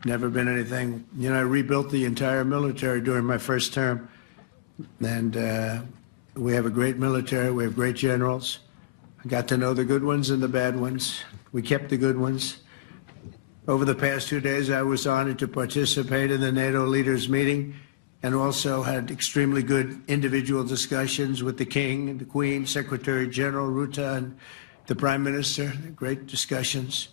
never been anything. You know, I rebuilt the entire military during my first term. And we have a great military. We have great generals. I got to know the good ones and the bad ones. We kept the good ones. Over the past 2 days, I was honored to participate in the NATO leaders meeting and also had extremely good individual discussions with the King and the Queen, Secretary General Rutte, and the Prime Minister. Great discussions.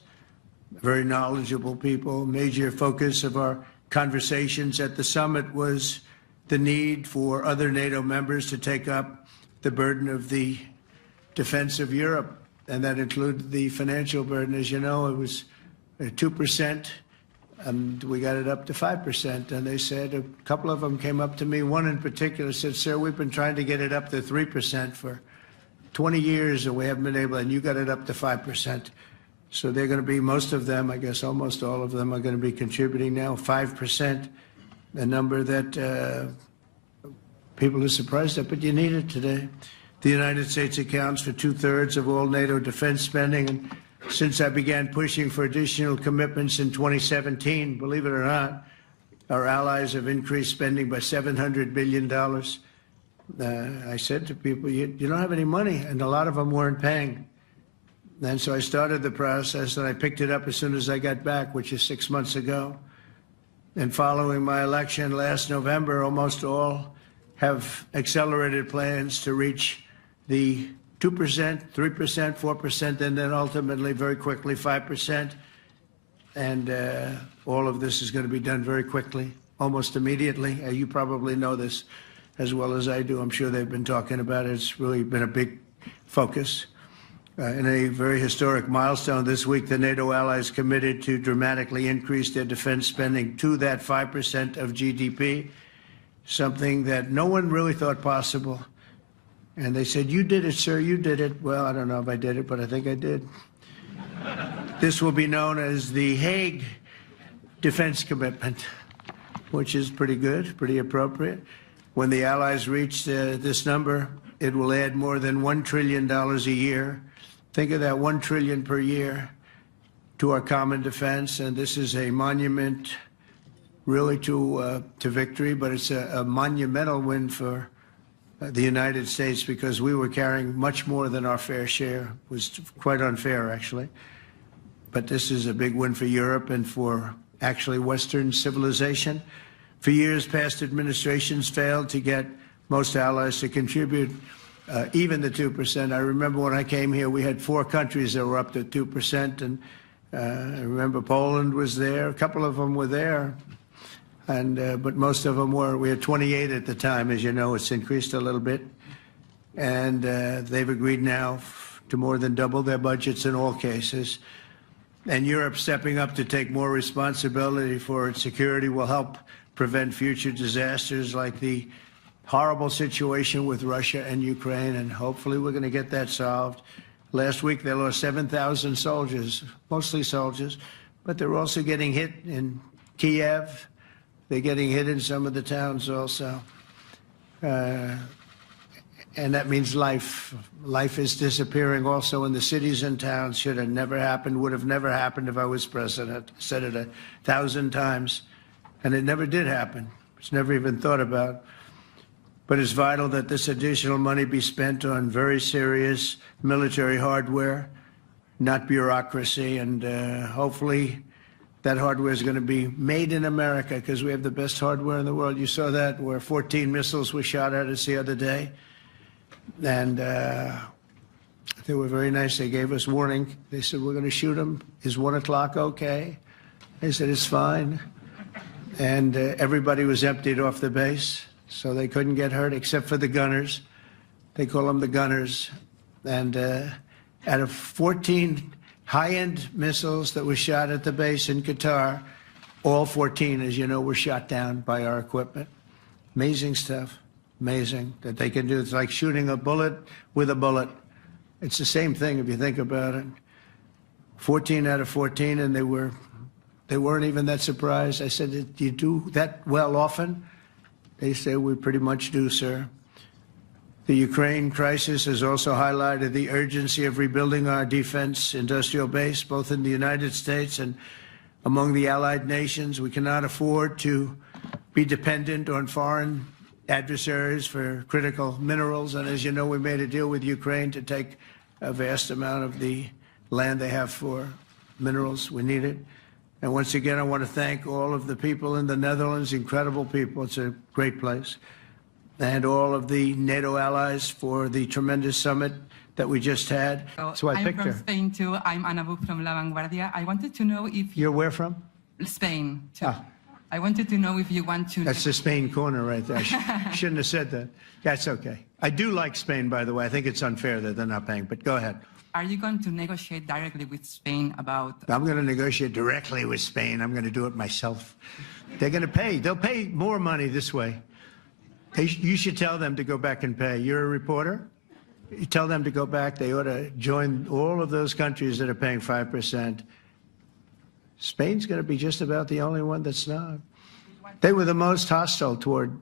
Very knowledgeable people. Major focus of our conversations at the summit was the need for other NATO members to take up the burden of the defense of Europe, and that included the financial burden. As you know, it was 2%, and we got it up to 5%. And they said, a couple of them came up to me, one in particular said, sir, we've been trying to get it up to 3% for 20 years, and we haven't been able, and you got it up to 5%. So they're going to be, most of them, I guess almost all of them, are going to be contributing now 5%, a number that people are surprised at, but you need it today. The United States accounts for 2/3 of all NATO defense spending, and since I began pushing for additional commitments in 2017, believe it or not, our allies have increased spending by $700 billion. I said to people, you don't have any money, and a lot of them weren't paying. And so I started the process, and I picked it up as soon as I got back, which is 6 months ago. And following my election last November, almost all have accelerated plans to reach the 2%, 3%, 4%, and then ultimately, very quickly, 5%. And all of this is going to be done very quickly, almost immediately. You probably know this as well as I do. I'm sure they've been talking about it. It's really been a big focus. In a very historic milestone this week, the NATO allies committed to dramatically increase their defense spending to that 5% of GDP, something that no one really thought possible. And they said, you did it, sir, you did it. Well, I don't know if I did it, but I think I did. This will be known as the Hague Defense Commitment, which is pretty good, pretty appropriate. When the allies reach this number, it will add more than $1 trillion a year. Think of that, $1 trillion per year to our common defense. And this is a monument really to victory, but it's a monumental win for the United States, because we were carrying much more than our fair share. It was quite unfair, actually. But this is a big win for Europe and for actually Western civilization. For years, past administrations failed to get most allies to contribute even the 2%. I remember when I came here, we had 4 countries that were up to 2%, and I remember Poland was there. A couple of them were there. But most of them were. We had 28 at the time. As you know, it's increased a little bit. And they've agreed now to more than double their budgets in all cases. And Europe stepping up to take more responsibility for its security will help prevent future disasters like the horrible situation with Russia and Ukraine. And hopefully we're going to get that solved. Last week they lost 7,000 soldiers, mostly soldiers, but they're also getting hit in Kiev. They're getting hit in some of the towns also. and that means life. Life is disappearing also in the cities and towns. Should have never happened, would have never happened if I was president. I said it 1,000 times, and it never did happen. It's never even thought about. But it's vital that this additional money be spent on very serious military hardware, not bureaucracy, and hopefully that hardware is going to be made in America, because we have the best hardware in the world. You saw that, where 14 missiles were shot at us the other day. And they were very nice. They gave us warning. They said, we're going to shoot them. Is 1 o'clock okay? They said, it's fine. And everybody was emptied off the base, so they couldn't get hurt except for the gunners. They call them the gunners. And out of 14 high-end missiles that were shot at the base in Qatar, all 14, as you know, were shot down by our equipment. Amazing stuff. Amazing that they can do. It's like shooting a bullet with a bullet. It's the same thing if you think about it. 14 out of 14, and they weren't even that surprised. I said, do you do that well often? They say, we pretty much do, sir. The Ukraine crisis has also highlighted the urgency of rebuilding our defense industrial base, both in the United States and among the allied nations. We cannot afford to be dependent on foreign adversaries for critical minerals. And as you know, we made a deal with Ukraine to take a vast amount of the land they have for minerals. We need it. And once again, I want to thank all of the people in the Netherlands, incredible people. It's a great place. And all of the NATO allies for the tremendous summit that we just had. So I picked her. I'm from Spain too. I'm Ana Buch from La Vanguardia. I wanted to know if... You're where from? Spain too. I wanted to know if you want to... That's the Spain corner right there. I shouldn't have said that. That's okay. I do like Spain, by the way. I think it's unfair that they're not paying, but go ahead. Are you going to negotiate directly with Spain about... I'm going to negotiate directly with Spain. I'm going to do it myself. They're going to pay. They'll pay more money this way. You should tell them to go back and pay. You're a reporter. You tell them to go back. They ought to join all of those countries that are paying 5%. Spain's going to be just about the only one that's not. They were the most hostile toward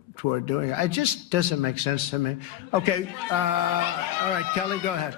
doing it. It just doesn't make sense to me. Okay. All right, Kelly, go ahead.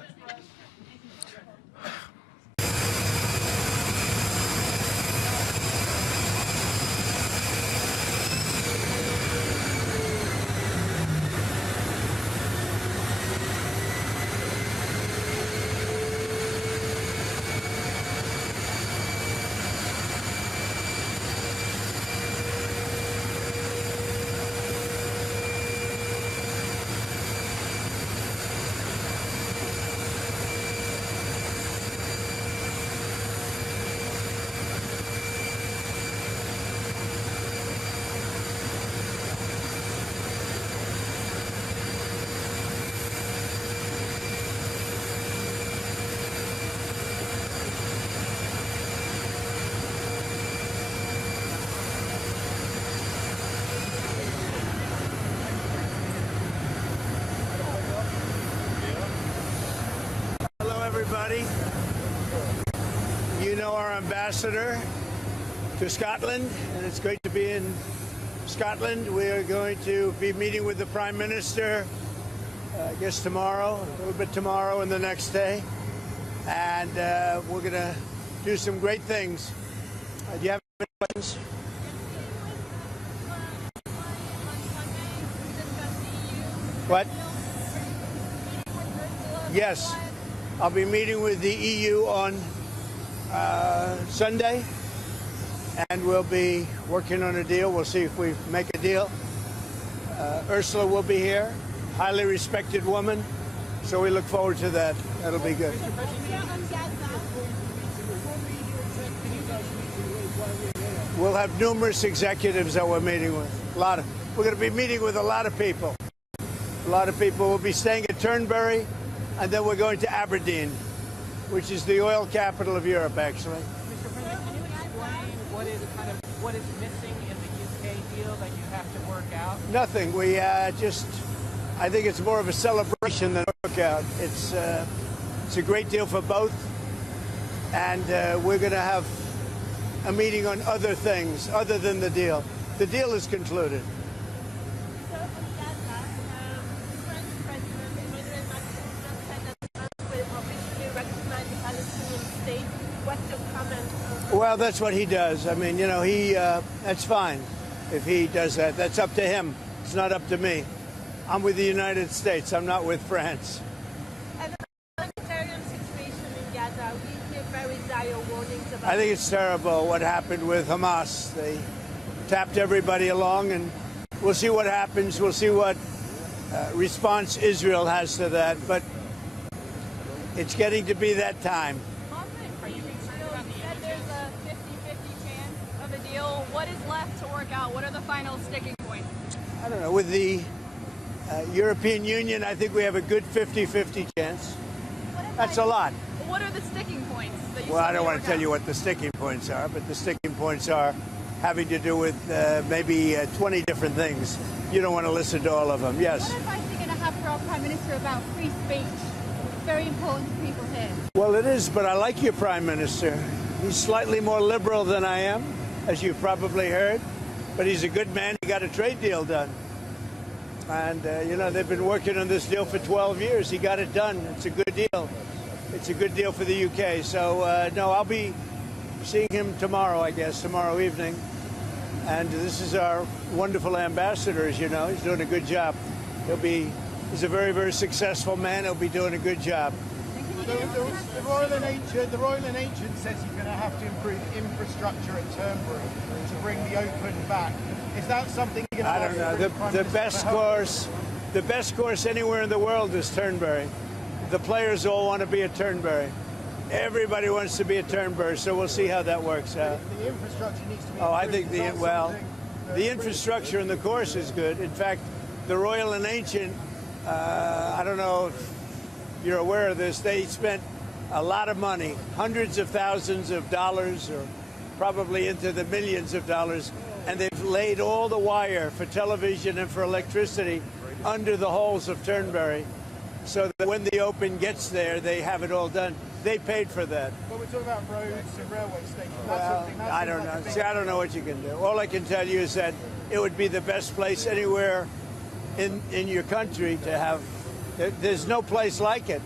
Everybody, you know our ambassador to Scotland, and it's great to be in Scotland. We are going to be meeting with the Prime Minister, I guess tomorrow, a little bit tomorrow and the next day, and we're going to do some great things. Do you have any questions? What? Yes. I'll be meeting with the EU on Sunday, and we'll be working on a deal. We'll see if we make a deal. Ursula will be here, highly respected woman, so we look forward to that. That'll be good. We'll have numerous executives that we're meeting with. We're going to be meeting with a lot of people. A lot of people will be staying at Turnberry. And then we're going to Aberdeen, which is the oil capital of Europe, actually. Mr. President, can you explain what is missing in the UK deal that you have to work out? Nothing. We I think it's more of a celebration than a workout. It's a great deal for both, and we're going to have a meeting on other things other than the deal. The deal is concluded. So on Gaza, the French president Well, that's what he does. I mean, you know, that's fine if he does that. That's up to him. It's not up to me. I'm with the United States. I'm not with France. And the humanitarian situation in Gaza, we hear very dire warnings about. I think it's terrible what happened with Hamas. They tapped everybody along, and we'll see what happens. We'll see what response Israel has to that. But it's getting to be that time. There's a 50-50 chance of a deal. What is left to work out? What are the final sticking points? I don't know. With the European Union, I think we have a good 50-50 chance. That's a lot. What are the sticking points? That you Well, I don't want to tell you what the sticking points are, but the sticking points are having to do with maybe 20 different things. You don't want to listen to all of them. Yes. What advice are you going to have for our Prime Minister about free speech? Very important to people here. Well, it is, but I like your Prime Minister. He's slightly more liberal than I am, as you've probably heard, but he's a good man. He got a trade deal done. And, you know, they've been working on this deal for 12 years. He got it done. It's a good deal. It's a good deal for the UK. So, no, I'll be seeing him tomorrow, I guess, tomorrow evening. And this is our wonderful ambassador, as you know. He's doing a good job. He's a very, very successful man. He'll be doing a good job. The Royal Ancient says you're going to have to improve infrastructure at Turnberry to bring the Open back. Is that something you're going to I don't know. The best course anywhere in the world is Turnberry. The players all want to be at Turnberry. Everybody wants to be at Turnberry, so we'll see how that works out. The infrastructure needs to be I think the infrastructure in the course is good. In fact, the Royal and Ancient, I don't know if you're aware of this, they spent a lot of money, hundreds of thousands of dollars, or probably into the millions of dollars, and they've laid all the wire for television and for electricity under the holes of Turnberry, so that when the Open gets there, they have it all done. They paid for that. But we're talking about roads and railway stations. Well, I don't know. See, I don't know what you can do. All I can tell you is that it would be the best place anywhere in your country to have. There's no place like it.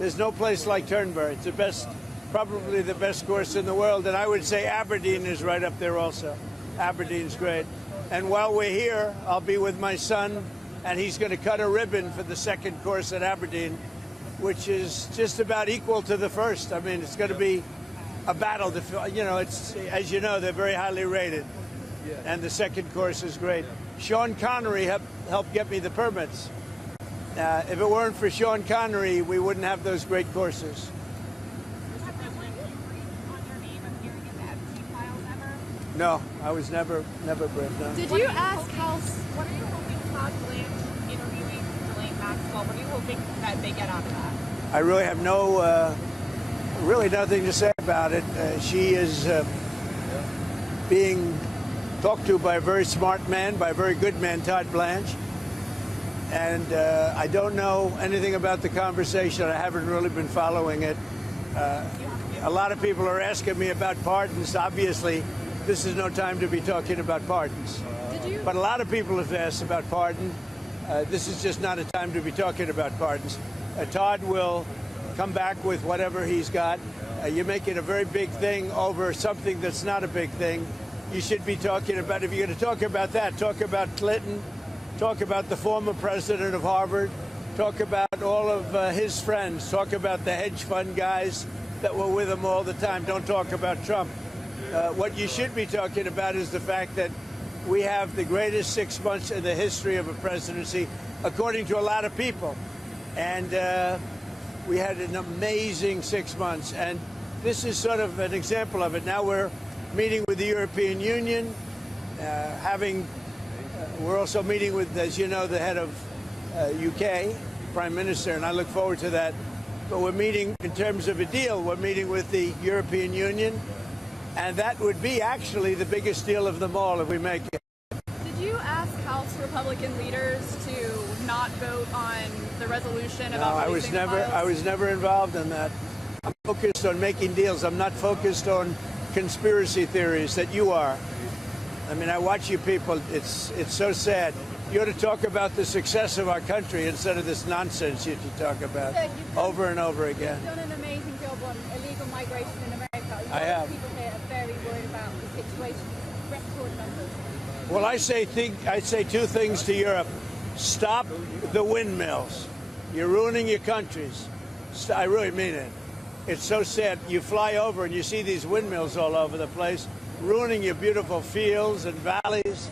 There's no place like Turnberry. It's the best, probably the best course in the world. And I would say Aberdeen is right up there also. Aberdeen's great. And while we're here, I'll be with my son, and he's going to cut a ribbon for the second course at Aberdeen, which is just about equal to the first. I mean, it's going to be a battle. You know, it's, as you know, they're very highly rated. And the second course is great. Sean Connery helped get me the permits. If it weren't for Sean Connery, we wouldn't have those great courses. No, I was never briefed. No. Did you ask how? What are you hoping Todd Blanche interviewing Ghislaine Maxwell? What are you hoping that they get out of that? I really have really nothing to say about it. She is being talked to by a very smart man, by a very good man, Todd Blanche. And I don't know anything about the conversation. I haven't really been following it. A lot of people are asking me about pardons. Obviously, this is no time to be talking about pardons. But a lot of people have asked about pardon. This is just not a time to be talking about pardons. Todd will come back with whatever he's got. You're making a very big thing over something that's not a big thing. You should be talking about, if you're going to talk about that, talk about Clinton, talk about the former president of Harvard, talk about all of his friends, talk about the hedge fund guys that were with him all the time. Don't talk about Trump. What you should be talking about is the fact that we have the greatest 6 months in the history of a presidency, according to a lot of people. And we had an amazing 6 months. And this is sort of an example of it. Now we're meeting with the European Union, we're also meeting with, as you know, the head of UK, Prime Minister, and I look forward to that. But we're meeting, in terms of a deal, we're meeting with the European Union, and that would be actually the biggest deal of them all if we make it. Did you ask House Republican leaders to not vote on the resolution about releasing the files? I was never involved in that. I'm focused on making deals. I'm not focused on conspiracy theories that you are. I mean, I watch you people. It's so sad. You ought to talk about the success of our country instead of this nonsense you talk about over and over again. You've done an amazing job on illegal migration in America. I have. People here are very record numbers. Well, I'd say two things to Europe. Stop the windmills. You're ruining your countries. I really mean it. It's so sad. You fly over and you see these windmills all over the place, ruining your beautiful fields and valleys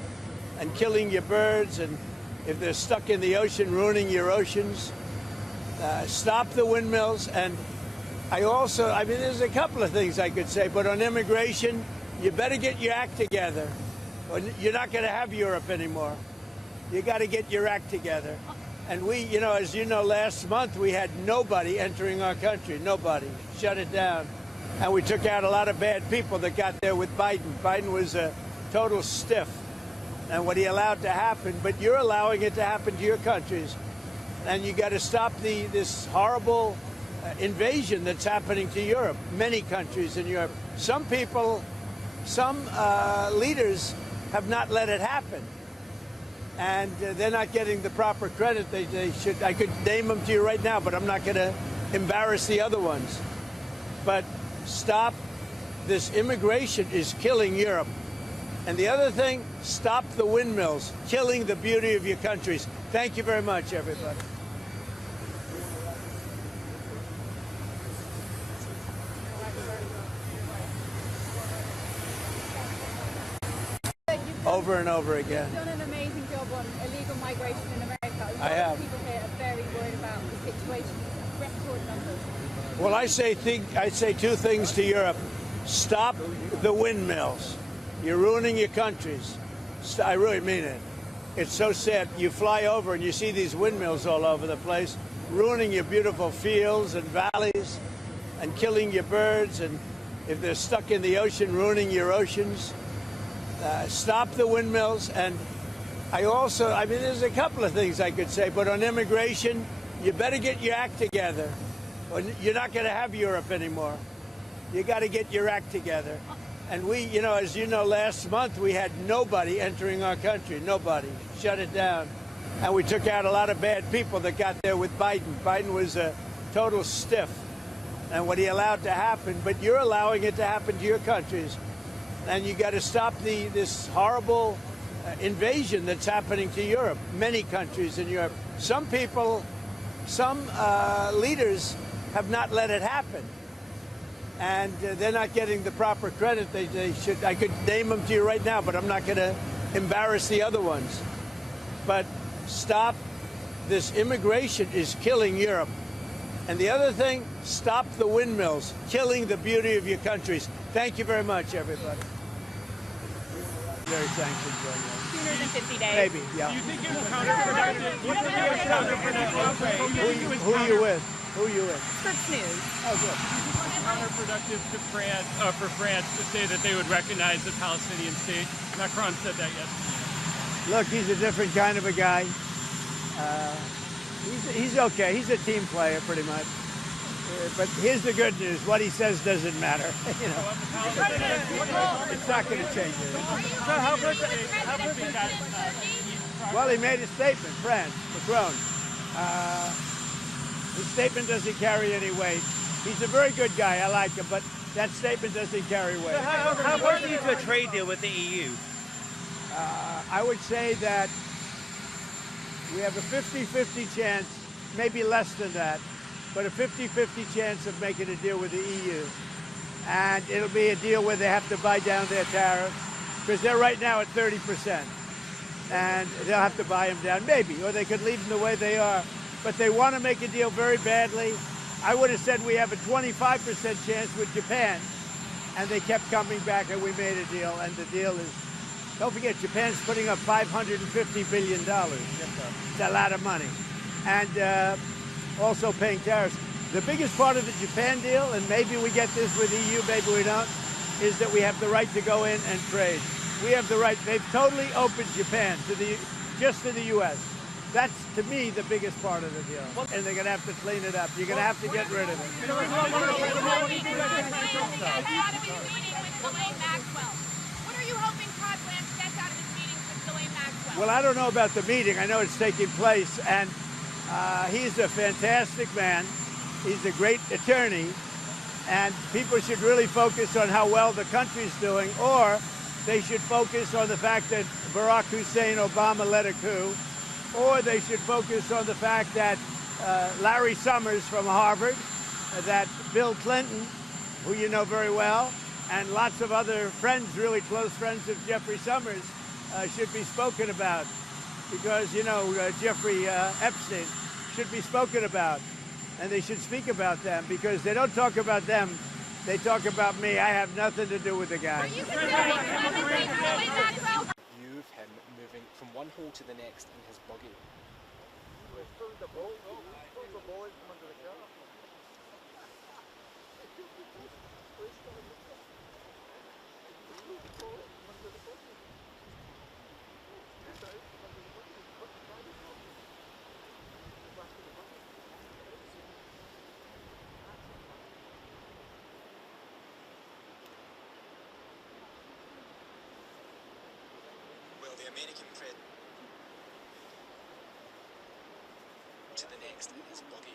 and killing your birds. And if they're stuck in the ocean, ruining your oceans. Stop the windmills. And I mean, there's a couple of things I could say, but on immigration, you better get your act together. You're not going to have Europe anymore. You got to get your act together. And we, as you know, last month we had nobody entering our country. Nobody. Shut it down. And we took out a lot of bad people that got there with Biden. Biden was a total stiff. And what he allowed to happen, but you're allowing it to happen to your countries. And you got to stop this horrible invasion that's happening to Europe, many countries in Europe. Some people, some leaders have not let it happen. And they're not getting the proper credit they should. I could name them to you right now, but I'm not going to embarrass the other ones. But stop. This immigration is killing Europe. And the other thing, stop the windmills, killing the beauty of your countries. Thank you very much, everybody. Over and over again. You've done an amazing job on illegal migration in America. I have. People here are very worried about the situation. Record numbers. Well, I'd say two things to Europe. Stop the windmills. You're ruining your countries. I really mean it. It's so sad. You fly over and you see these windmills all over the place, ruining your beautiful fields and valleys and killing your birds. And if they're stuck in the ocean, ruining your oceans. Stop the windmills. And I mean, there's a couple of things I could say, but on immigration, you better get your act together. You're not going to have Europe anymore. You got to get your act together. And we, as you know, last month we had nobody entering our country. Nobody. Shut it down. And we took out a lot of bad people that got there with Biden. Biden was a total stiff. And what he allowed to happen, but you're allowing it to happen to your countries. And you got to stop this horrible invasion that's happening to Europe, many countries in Europe. Some people, some leaders have not let it happen. And they're not getting the proper credit they should. I could name them to you right now, but I'm not going to embarrass the other ones. But stop. This immigration is killing Europe. And the other thing, stop the windmills, killing the beauty of your countries. Thank you very much, everybody. Very sanctioned. Sooner than 50 days. Maybe, yeah. Do you think it's counterproductive? Who are you with? Who are you with? Forbes News. Oh, good. Counterproductive to France, for France to say that they would recognize the Palestinian state. Macron said that yesterday. Look, he's a different kind of a guy. He's okay. He's a team player, pretty much. But here's the good news: what he says doesn't matter. It's not going to change it. Well, he made a statement. France, Macron. His statement doesn't carry any weight. He's a very good guy. I like him, but that statement doesn't carry weight. How close are you to a trade deal with the EU? I would say that we have a 50-50 chance, maybe less than that, but a 50-50 chance of making a deal with the EU. And it'll be a deal where they have to buy down their tariffs, because they're right now at 30%. And they'll have to buy them down, maybe, or they could leave them the way they are. But they want to make a deal very badly. I would have said we have a 25% chance with Japan, and they kept coming back, and we made a deal, and the deal is, don't forget, Japan's putting up $550 billion. It's a lot of money. And also paying tariffs. The biggest part of the Japan deal, and maybe we get this with EU, maybe we don't, is that we have the right to go in and trade. We have the right. They've totally opened Japan to just to the U.S. That's, to me, the biggest part of the deal. And they're going to have to clean it up. You're going to have to get rid of it. Well, I don't know about the meeting. I know it's taking place, and he's a fantastic man. He's a great attorney, and people should really focus on how well the country's doing, or they should focus on the fact that Barack Hussein Obama led a coup, or they should focus on the fact that Larry Summers from Harvard, that Bill Clinton, who you know very well, and lots of other friends, really close friends of Jeffrey Summers, should be spoken about. Because, you know, Jeffrey Epstein should be spoken about. And they should speak about them, because they don't talk about them. They talk about me. I have nothing to do with the guy. You've him moving from one hole to the next in his buggy. The American president to the next in his buggy.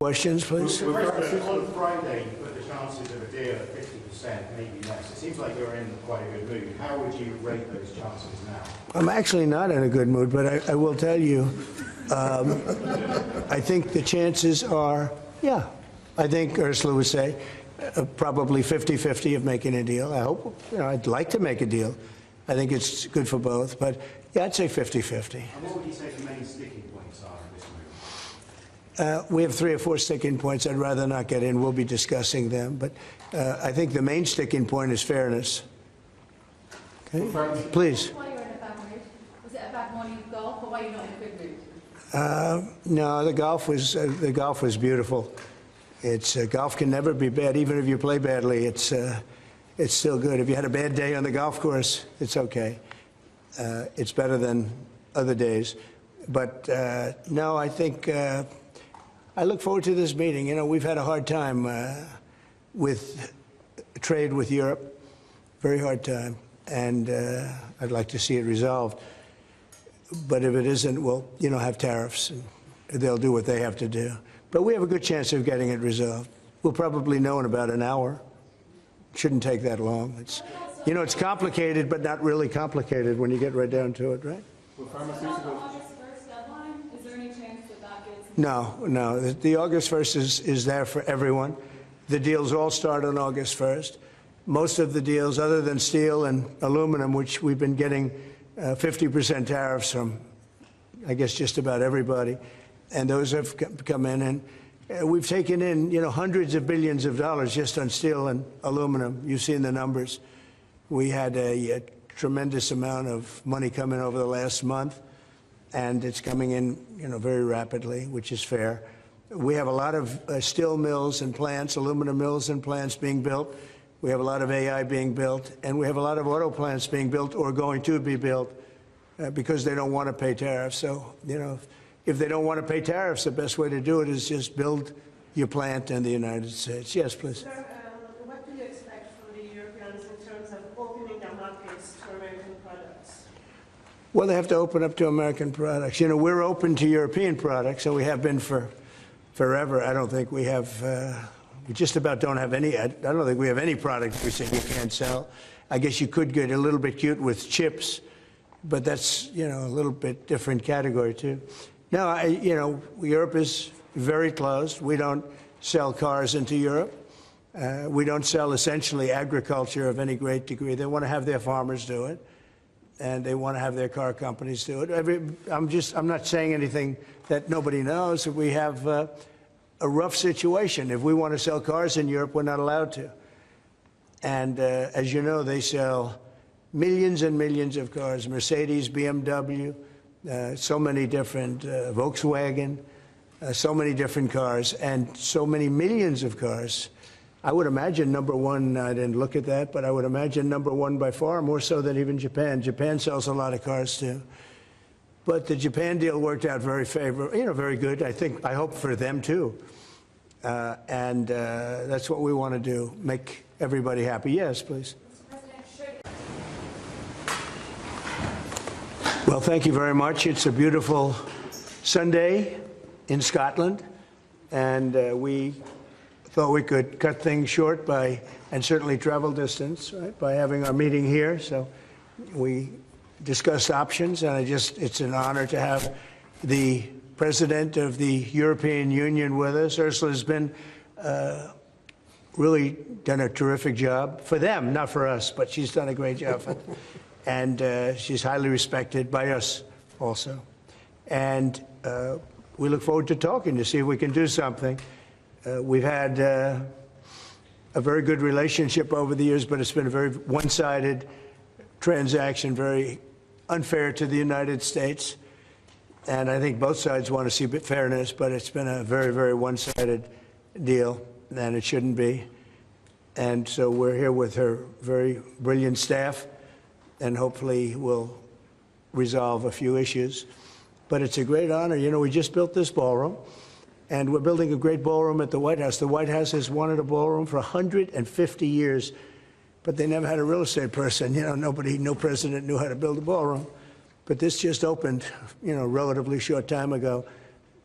Questions, please? On Friday, you put the chances of a deal at 50%, maybe less. It seems like you're in quite a good mood. How would you rate those chances now? I'm actually not in a good mood, but I will tell you, I think the chances are, yeah, I think Ursula would say, probably 50-50 of making a deal. I hope, I'd like to make a deal. I think it's good for both, but yeah, I'd say 50-50. And what would you say the main sticking points are in this move? We have 3 or 4 sticking points. I'd rather not get in. We'll be discussing them. But I think the main sticking point is fairness. Okay? Please. Why you're in a bad mood? Was it a bad morning of golf, or why you're not in a good mood? No, the golf was beautiful. Golf can never be bad, even if you play badly. It's still good. If you had a bad day on the golf course, it's okay. It's better than other days. But no, I think I look forward to this meeting. We've had a hard time with trade with Europe, very hard time, and I'd like to see it resolved. But if it isn't, we'll, have tariffs, and they'll do what they have to do. But we have a good chance of getting it resolved. We'll probably know in about an hour. Shouldn't take that long. It's complicated, but not really complicated when you get right down to it, right? No. The August 1st is there for everyone. The deals all start on August 1st. Most of the deals, other than steel and aluminum, which we've been getting 50% tariffs from, I guess, just about everybody, and those have come in, and we've taken in, hundreds of billions of dollars just on steel and aluminum. You've seen the numbers. We had a tremendous amount of money come in over the last month, and it's coming in, very rapidly, which is fair. We have a lot of steel mills and plants, aluminum mills and plants being built. We have a lot of AI being built, and we have a lot of auto plants being built or going to be built because they don't want to pay tariffs. So, if they don't want to pay tariffs, the best way to do it is just build your plant in the United States. Yes, please. Sir, what do you expect from the Europeans in terms of opening their markets to American products? Well, they have to open up to American products. We're open to European products, and we have been for forever. I don't think we have, we just about don't have any, I don't think we have any product we say you can't sell. I guess you could get a little bit cute with chips, but that's, a little bit different category, too. No, Europe is very closed. We don't sell cars into Europe. We don't sell essentially agriculture of any great degree. They want to have their farmers do it, and they want to have their car companies do it. I'm not saying anything that nobody knows. We have a rough situation. If we want to sell cars in Europe, we're not allowed to. And as you know, they sell millions and millions of cars, Mercedes, BMW, so many different, Volkswagen, so many different cars, and so many millions of cars. I would imagine number one, I didn't look at that, but I would imagine number one by far, more so than even Japan. Japan sells a lot of cars, too. But the Japan deal worked out very favorable, very good, I hope for them, too. And that's what we want to do, make everybody happy. Yes, please. Well, thank you very much. It's a beautiful Sunday in Scotland, and we thought we could cut things short and certainly travel distance, right, by having our meeting here. So we discussed options, and it's an honor to have the President of the European Union with us. Ursula's been really done a terrific job for them, not for us, but she's done a great job for them. And she's highly respected by us also. And we look forward to talking to see if we can do something. We've had a very good relationship over the years, but it's been a very one-sided transaction, very unfair to the United States. And I think both sides want to see fairness, but it's been a very, very one-sided deal, and it shouldn't be. And so we're here with her very brilliant staff, and hopefully we'll resolve a few issues. But it's a great honor. We just built this ballroom, and we're building a great ballroom at the White House. The White House has wanted a ballroom for 150 years, but they never had a real estate person. No president knew how to build a ballroom. But this just opened, a relatively short time ago,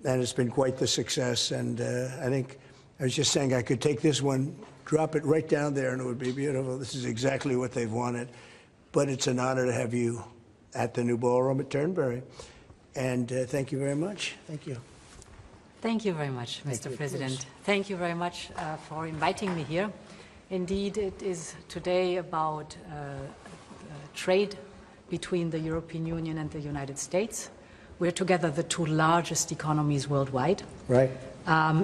and it's been quite the success. And I think I was just saying I could take this one, drop it right down there, and it would be beautiful. This is exactly what they've wanted. But it's an honor to have you at the new ballroom at Turnberry. And thank you very much. Thank you. Thank you very much, Mr. President. Thank you very much for inviting me here. Indeed, it is today about trade between the European Union and the United States. We're together the two largest economies worldwide. Right.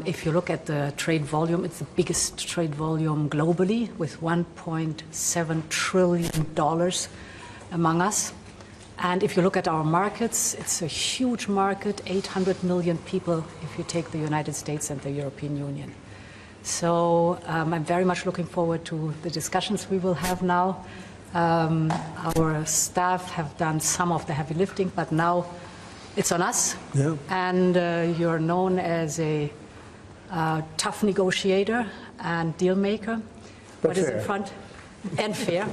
If you look at the trade volume, it's the biggest trade volume globally, with $1.7 trillion among us. And if you look at our markets, it's a huge market, 800 million people if you take the United States and the European Union. So I'm very much looking forward to the discussions we will have now. Our staff have done some of the heavy lifting, but now it's on us. Yeah. And you're known as a tough negotiator and deal maker. But what is fair. in front? And fair.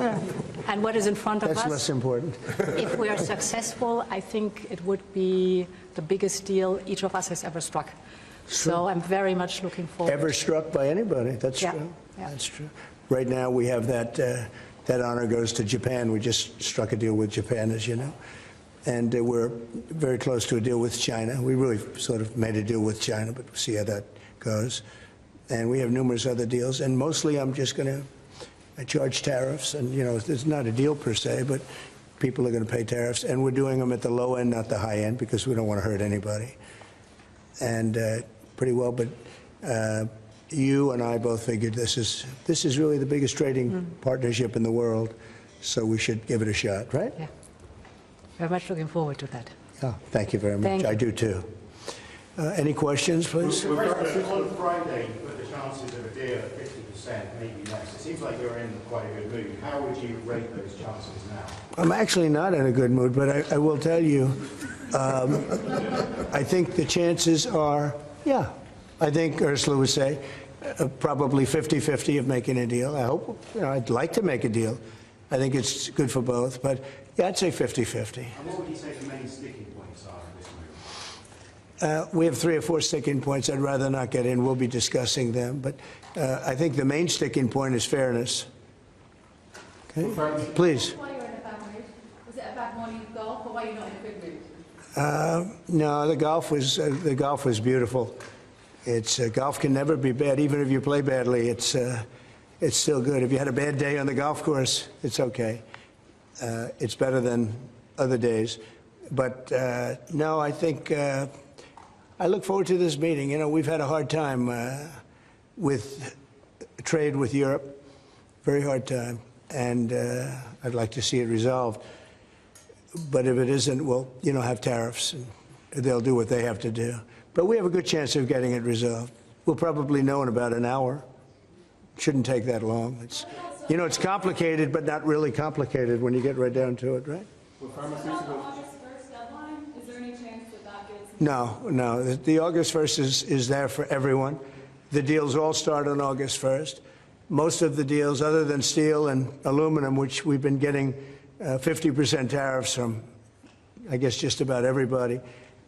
And what is in front of us? That's less important. If we are successful, I think it would be the biggest deal each of us has ever struck. So I'm very much looking forward. Ever struck by anybody? That's Yeah. true. Yeah. That's true. Right now we have that that honor goes to Japan. We just struck a deal with Japan, as you know, and we're very close to a deal with China. We really sort of made a deal with China, but we'll see how that goes. And we have numerous other deals, and mostly I'm just going to charge tariffs, and you know, it's not a deal per se, but people are going to pay tariffs, and we're doing them at the low end, not the high end, because we don't want to hurt anybody. And pretty well, but you and I both figured this is really the biggest trading partnership in the world, so we should give it a shot, right? Yeah. Very much looking forward to that. Oh, thank you very much. Thank you. I do too. Any questions, please? On Friday, you put the chances of a deal at 50%, maybe less. It seems like you're in quite a good mood. How would you rate those chances now? I'm actually not in a good mood, but I will tell you, I think the chances are, yeah, I think Ursula would say, probably 50-50 of making a deal. I hope, you know, I'd like to make a deal. I think it's good for both, but yeah, I'd say 50-50. And what would you say the main sticking points are in this move? We have 3 or 4 sticking points. I'd rather not get in. We'll be discussing them, but I think the main sticking point is fairness. Okay, please. Why you're in a bad mood? Was it a bad morning of golf, or why you're not in a good mood? No, the golf was beautiful. It's golf can never be bad, even if you play badly. It's still good. If you had a bad day on the golf course, it's okay. It's better than other days. But no, I think I look forward to this meeting. You know, we've had a hard time with trade with Europe, very hard time, and I'd like to see it resolved. But if it isn't, we'll, you know, have tariffs, and they'll do what they have to do. But we have a good chance of getting it resolved. We'll probably know in about an hour. Shouldn't take that long. It's, you know, it's complicated, but not really complicated when you get right down to it, right? Well, August 1st deadline, is there any chance that that gets... No. The August 1st is there for everyone. The deals all start on August 1st. Most of the deals, other than steel and aluminum, which we've been getting 50% tariffs from, I guess, just about everybody,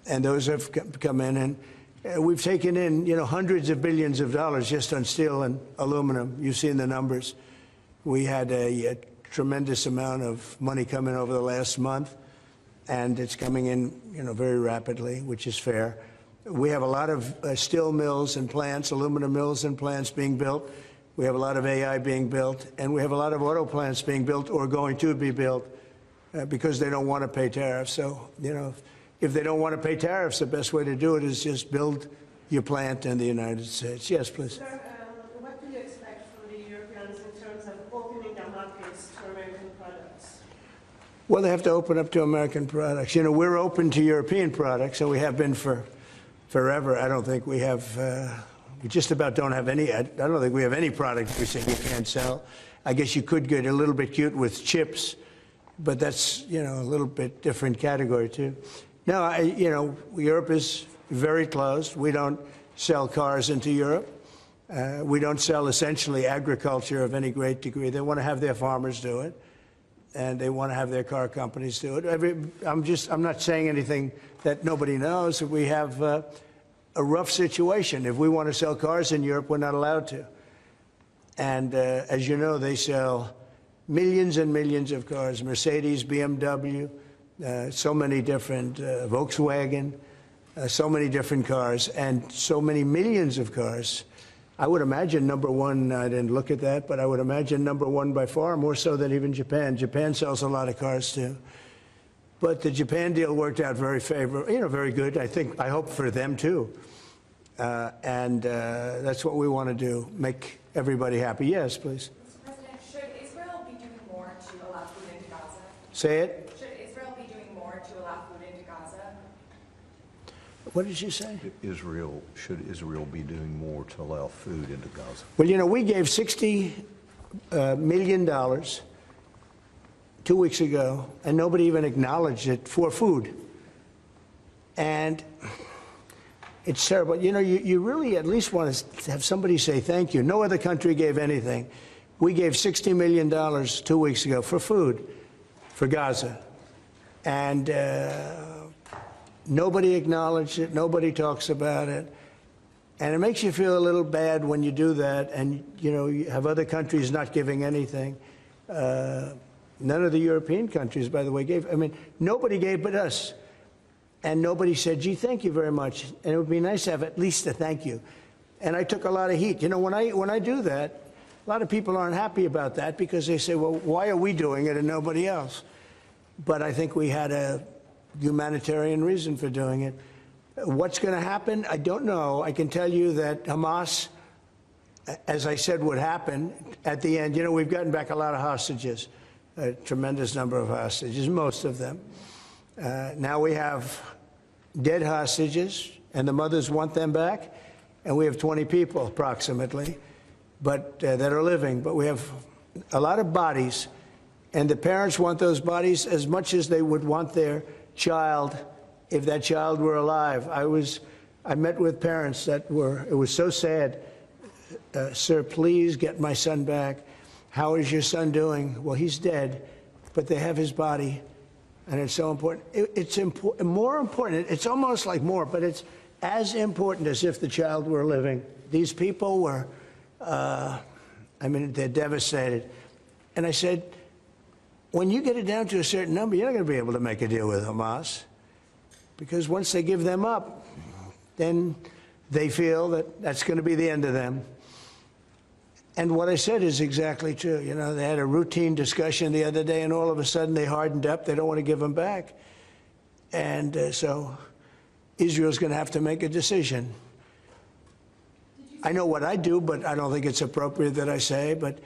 and those have come in, and we've taken in, you know, hundreds of billions of dollars just on steel and aluminum. You've seen the numbers. We had a tremendous amount of money come in over the last month, and it's coming in, you know, very rapidly, which is fair. We have a lot of steel mills and plants, aluminum mills and plants being built. We have a lot of AI being built, and we have a lot of auto plants being built or going to be built because they don't want to pay tariffs. So, you know, if they don't want to pay tariffs, the best way to do it is just build your plant in the United States. Yes, please. Sir, what do you expect from the Europeans in terms of opening their markets to American products? Well, they have to open up to American products. You know, we're open to European products, and we have been for forever. I don't think we have, we just about don't have any, I don't think we have any product we say you can't sell. I guess you could get a little bit cute with chips, but that's, you know, a little bit different category too. No, you know, Europe is very closed. We don't sell cars into Europe. We don't sell essentially agriculture of any great degree. They want to have their farmers do it, and they want to have their car companies do it. I'm not saying anything that nobody knows. We have a rough situation. If we want to sell cars in Europe, we're not allowed to. And as you know, they sell millions and millions of cars, Mercedes, BMW, so many different, Volkswagen, so many different cars, and so many millions of cars. I would imagine number one, I didn't look at that, but I would imagine number one by far, more so than even Japan. Japan sells a lot of cars too. But the Japan deal worked out very favorable, very good. I hope for them too. And that's what we want to do, make everybody happy. Yes, please. Mr. President, should Israel be doing more to allow food into Gaza? Say it. Should Israel be doing more to allow food into Gaza? What did you say? Should Israel be doing more to allow food into Gaza? Well, we gave $60 million 2 weeks ago, and nobody even acknowledged it for food. And it's terrible. You really at least want to have somebody say thank you. No other country gave anything. We gave $60 million 2 weeks ago for food for Gaza. And nobody acknowledged it. Nobody talks about it. And it makes you feel a little bad when you do that and, you have other countries not giving anything. None of the European countries, by the way, gave. I mean, nobody gave but us. And nobody said, gee, thank you very much. And it would be nice to have at least a thank you. And I took a lot of heat. When I do that, a lot of people aren't happy about that because they say, well, why are we doing it and nobody else? But I think we had a humanitarian reason for doing it. What's going to happen? I don't know. I can tell you that Hamas, as I said would happen, at the end, we've gotten back a lot of hostages, a tremendous number of hostages, most of them. Now we have dead hostages, and the mothers want them back, and we have 20 people approximately, but that are living. But we have a lot of bodies, and the parents want those bodies as much as they would want their child if that child were alive. I met with parents it was so sad. Sir, please get my son back. How is your son doing? Well, he's dead, but they have his body. And it's so important. It's more important. It's almost like more, but it's as important as if the child were living. These people were, they're devastated. And I said, when you get it down to a certain number, you're not going to be able to make a deal with Hamas. Because once they give them up, then they feel that that's going to be the end of them. And what I said is exactly true. They had a routine discussion the other day, and all of a sudden they hardened up. They don't want to give them back. And so Israel's going to have to make a decision. I know what I do, but I don't think it's appropriate that I say, but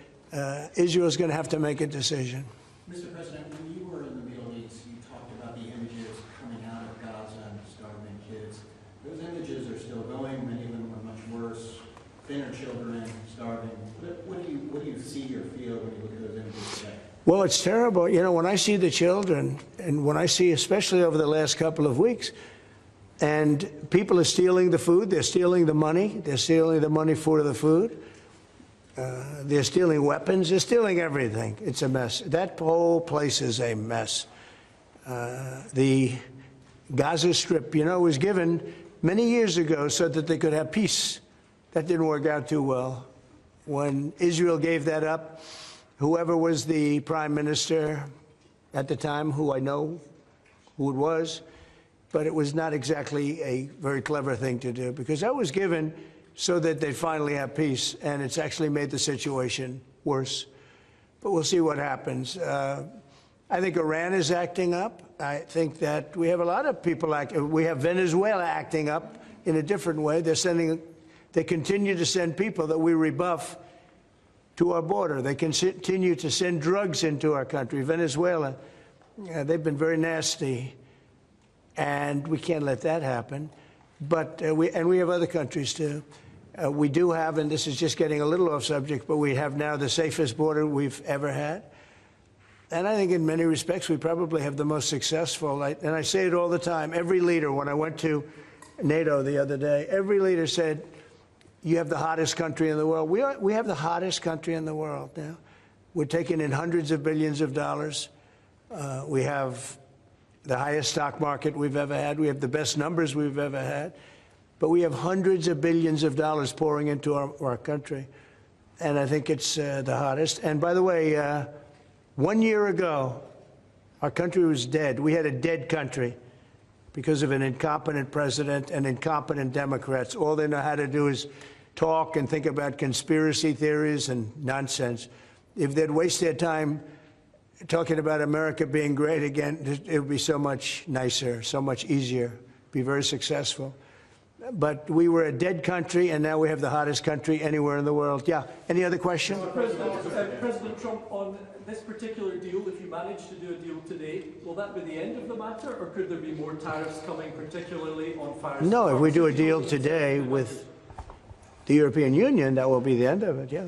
Israel's going to have to make a decision. Mr. President, when you were in the Middle East, you talked about the images coming out of Gaza and starving kids. Those images are still going. Many of them are much worse. Thinner children, starving. What do you see or feel when you look at those images today? Well, it's terrible. When I see the children, and when I see, especially over the last couple of weeks, and people are stealing the food, they're stealing the money, they're stealing the money for the food, they're stealing weapons, they're stealing everything. It's a mess. That whole place is a mess. The Gaza Strip, was given many years ago so that they could have peace. That didn't work out too well. When Israel gave that up, whoever was the prime minister at the time, who I know who it was, but it was not exactly a very clever thing to do, because that was given so that they finally have peace, and it's actually made the situation worse. But we'll see what happens. I think Iran is acting up. I think that we have a lot of people acting. We have Venezuela acting up in a different way. They continue to send people that we rebuff to our border. They continue to send drugs into our country. Venezuela, they've been very nasty, and we can't let that happen. But we have other countries too. We do have, and this is just getting a little off subject, but we have now the safest border we've ever had. And I think in many respects we probably have the most successful. And I say it all the time. Every leader, when I went to NATO the other day, every leader said, you have the hottest country in the world. We have the hottest country in the world now. We're taking in hundreds of billions of dollars. We have the highest stock market we've ever had. We have the best numbers we've ever had. but we have hundreds of billions of dollars pouring into our country. And I think it's the hottest. And by the way, 1 year ago, our country was dead. We had a dead country because of an incompetent president and incompetent Democrats. All they know how to do is talk and think about conspiracy theories and nonsense. If they'd waste their time talking about America being great again, it would be so much nicer, so much easier, be very successful. But we were a dead country, and now we have the hottest country anywhere in the world. Yeah. Any other question? President Trump, on this particular deal, if you manage to do a deal today, will that be the end of the matter, or could there be more tariffs coming, particularly on fires? No, if we do a deal today with the European Union, that will be the end of it. Yeah,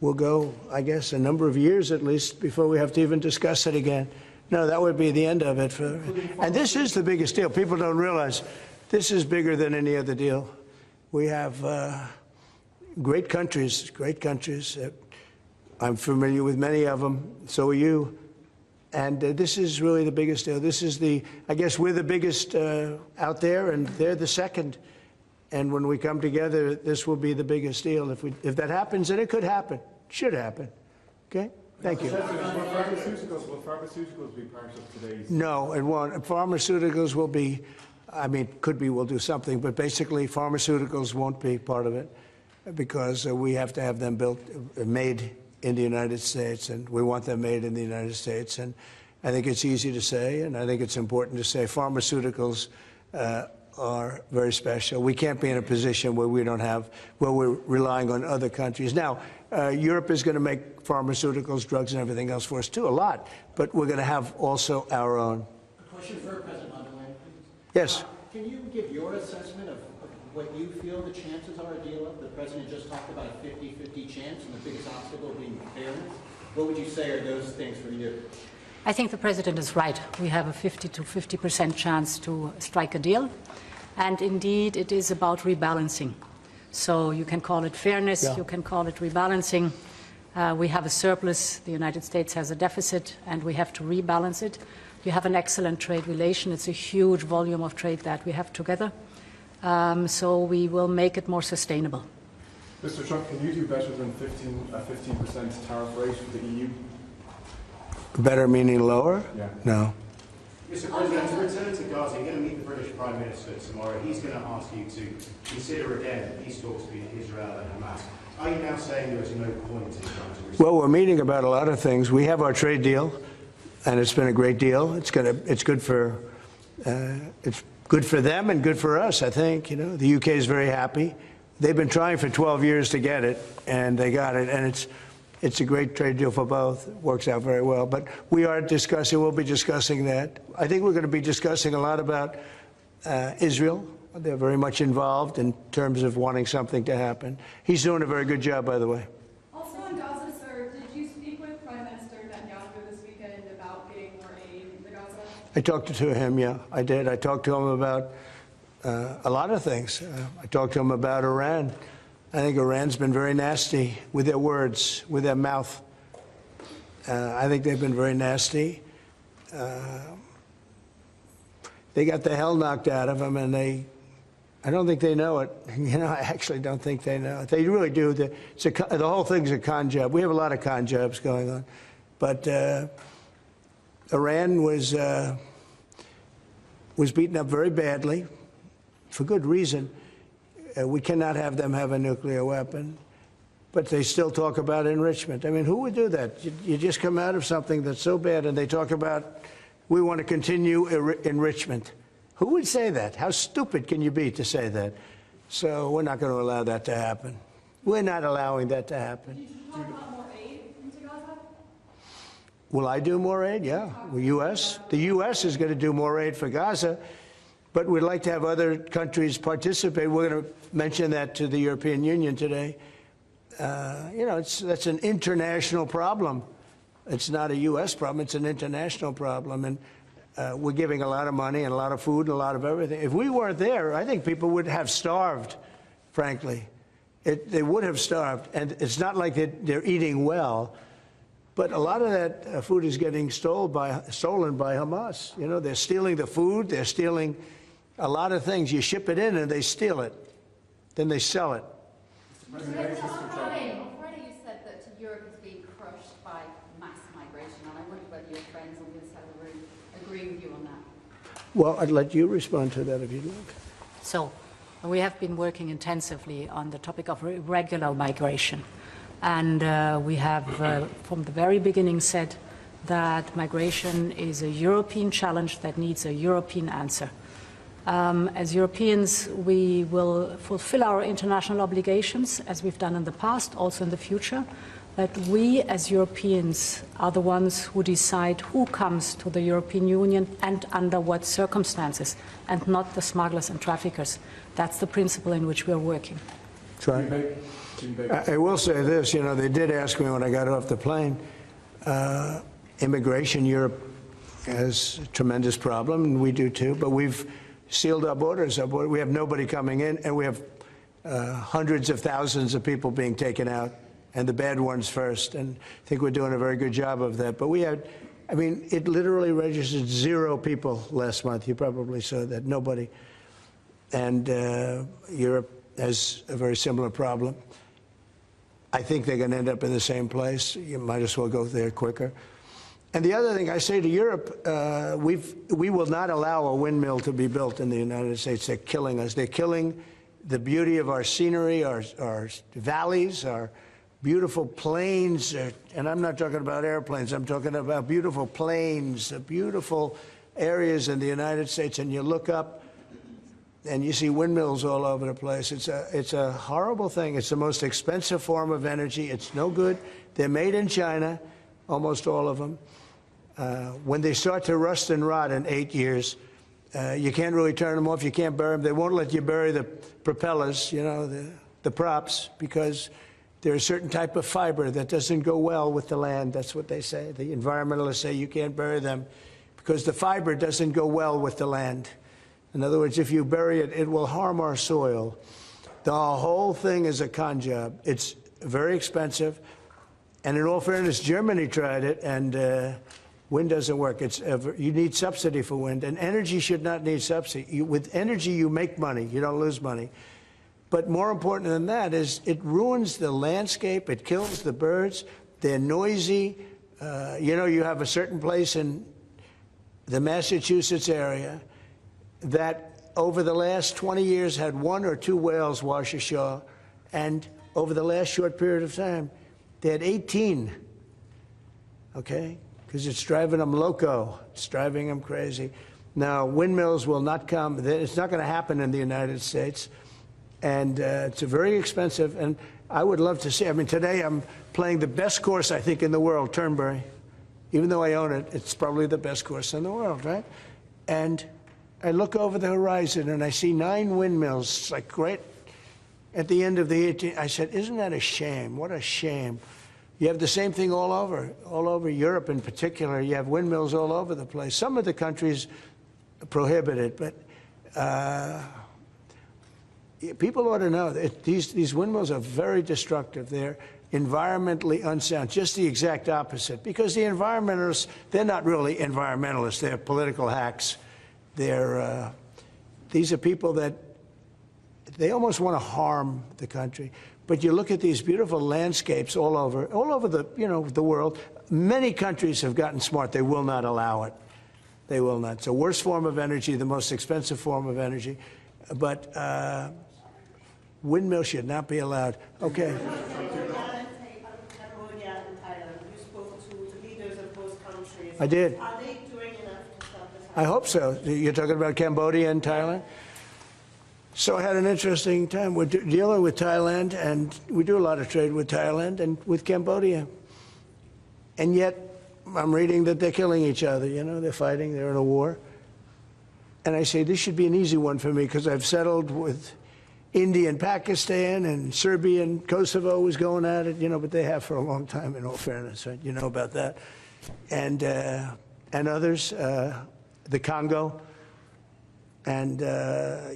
we'll go, I guess, a number of years at least before we have to even discuss it again. No, that would be the end of it. And this is the biggest deal. People don't realize this is bigger than any other deal. We have great countries, I'm familiar with many of them. So are you. And this is really the biggest deal. This is I guess we're the biggest out there, and they're the second. And when we come together, this will be the biggest deal. If that happens, and it could happen, should happen. Okay? Thank you. Will pharmaceuticals be part of today's? No, it won't. Pharmaceuticals will be, I mean, could be, we'll do something, but basically pharmaceuticals won't be part of it because we have to have them made in the United States, and we want them made in the United States. And I think it's easy to say, and I think it's important to say pharmaceuticals are very special. We can't be in a position where we're relying on other countries. Now, Europe is going to make pharmaceuticals, drugs, and everything else for us too, a lot, but we're going to have also our own. A question for President Underwood. Yes. Can you give your assessment of what you feel the chances are a deal of? The President just talked about a 50-50 chance, and the biggest obstacle being fairness. What would you say are those things for you? I think the President is right. We have a 50 to 50% chance to strike a deal. And indeed, it is about rebalancing. So you can call it fairness, you can call it rebalancing. We have a surplus, the United States has a deficit, and we have to rebalance it. We have an excellent trade relation. It's a huge volume of trade that we have together. So we will make it more sustainable. Mr. Trump, can you do better than a 15% tariff rate for the EU? Better meaning lower? Yeah. No. Mr. President, to return to Gaza, you're going to meet the British Prime Minister tomorrow. He's going to ask you to consider again peace talks between Israel and Hamas. Are you now saying there is no point in trying to resolve? Well, we're meeting about a lot of things. We have our trade deal, and it's been a great deal. It's good for them and good for us, I think. You know, the UK is very happy. They've been trying for 12 years to get it, and they got it. And it's a great trade deal for both. It works out very well. But we'll be discussing that. I think we're going to be discussing a lot about Israel. They're very much involved in terms of wanting something to happen. He's doing a very good job, by the way. Also on Gaza, sir, did you speak with Prime Minister Netanyahu this weekend about getting more aid in Gaza? I talked to him, yeah, I did. I talked to him about a lot of things. I talked to him about Iran. I think Iran's been very nasty with their words, with their mouth. I think they've been very nasty. They got the hell knocked out of them, and I don't think they know it. You know, I actually don't think they know it. They really do. The whole thing's a con job. We have a lot of con jobs going on. But Iran was beaten up very badly, for good reason. We cannot have them have a nuclear weapon, but they still talk about enrichment. I mean, who would do that? You just come out of something that's so bad, and they talk about, we want to continue enrichment. Who would say that? How stupid can you be to say that? So we're not going to allow that to happen. We're not allowing that to happen. Did you talk about more aid into Gaza? Will I do more aid? Yeah. The U.S. is going to do more aid for Gaza. But we'd like to have other countries participate. We're going to mention that to the European Union today. You know, that's an international problem. It's not a U.S. problem. It's an international problem. And we're giving a lot of money and a lot of food and a lot of everything. If we weren't there, I think people would have starved, frankly. They would have starved. And it's not like they're eating well. But a lot of that food is getting stolen by Hamas. You know, they're stealing the food. They're stealing A lot of things, you ship it in and they steal it. Then they sell it. On Friday you said that Europe is being crushed by mass migration, and I wonder whether your friends on this side of the room agree with you on that. Well, I'd let you respond to that if you'd like. So, we have been working intensively on the topic of irregular migration. And we have, from the very beginning, said that migration is a European challenge that needs a European answer. As Europeans, we will fulfill our international obligations, as we've done in the past, also in the future. But we, as Europeans, are the ones who decide who comes to the European Union and under what circumstances, and not the smugglers and traffickers. That's the principle in which we are working. I will say this, you know, they did ask me when I got off the plane, immigration, Europe has a tremendous problem, and we do too, but we've sealed our borders. We have nobody coming in, and we have hundreds of thousands of people being taken out, and the bad ones first, and I think we're doing a very good job of that. But we had, I mean, it literally registered 0 people last month. You probably saw that, nobody. And Europe has a very similar problem. I think they're going to end up in the same place. You might as well go there quicker. And the other thing I say to Europe, we will not allow a windmill to be built in the United States. They're killing us. They're killing the beauty of our scenery, our valleys, our beautiful plains. And I'm not talking about airplanes. I'm talking about beautiful plains, beautiful areas in the United States. And you look up, and you see windmills all over the place. It's a horrible thing. It's the most expensive form of energy. It's no good. They're made in China, almost all of them. When they start to rust and rot in 8 years, you can't really turn them off. You can't bury them. They won't let you bury the propellers, you know, the props, because there's a certain type of fiber that doesn't go well with the land. That's what they say. The environmentalists say you can't bury them because the fiber doesn't go well with the land. In other words, if you bury it, it will harm our soil. The whole thing is a con job. It's very expensive. And in all fairness, Germany tried it, and wind doesn't work. You need subsidy for wind, and energy should not need subsidy. With energy, you make money. You don't lose money. But more important than that is it ruins the landscape. It kills the birds. They're noisy. You know, you have a certain place in the Massachusetts area that over the last 20 years had 1 or 2 whales wash ashore, and over the last short period of time, they had 18, okay? Because it's driving them loco. It's driving them crazy. Now, windmills will not come. It's not going to happen in the United States, and it's very expensive, and I would love to see. I mean, today I'm playing the best course, I think, in the world, Turnberry. Even though I own it, it's probably the best course in the world, right? And I look over the horizon and I see 9 windmills. It's like great. At the end of the 18th, I said, isn't that a shame? What a shame. You have the same thing all over Europe in particular. You have windmills all over the place. Some of the countries prohibit it, but people ought to know that these windmills are very destructive. They're environmentally unsound, just the exact opposite. Because the environmentalists, they're not really environmentalists. They're political hacks. These are people that they almost want to harm the country. But you look at these beautiful landscapes all over the world. Many countries have gotten smart. They will not allow it. They will not. It's the worst form of energy, the most expensive form of energy. But windmills should not be allowed. Okay. I did. Are they doing enough to stop this? I hope so. You're talking about Cambodia and Thailand? So I had an interesting time. We're dealing with Thailand, and we do a lot of trade with Thailand and with Cambodia. And yet, I'm reading that they're killing each other, you know, they're fighting, they're in a war. And I say, this should be an easy one for me, because I've settled with India and Pakistan, and Serbia and Kosovo was going at it, you know, but they have for a long time, in all fairness, right? You know about that. And others, the Congo, and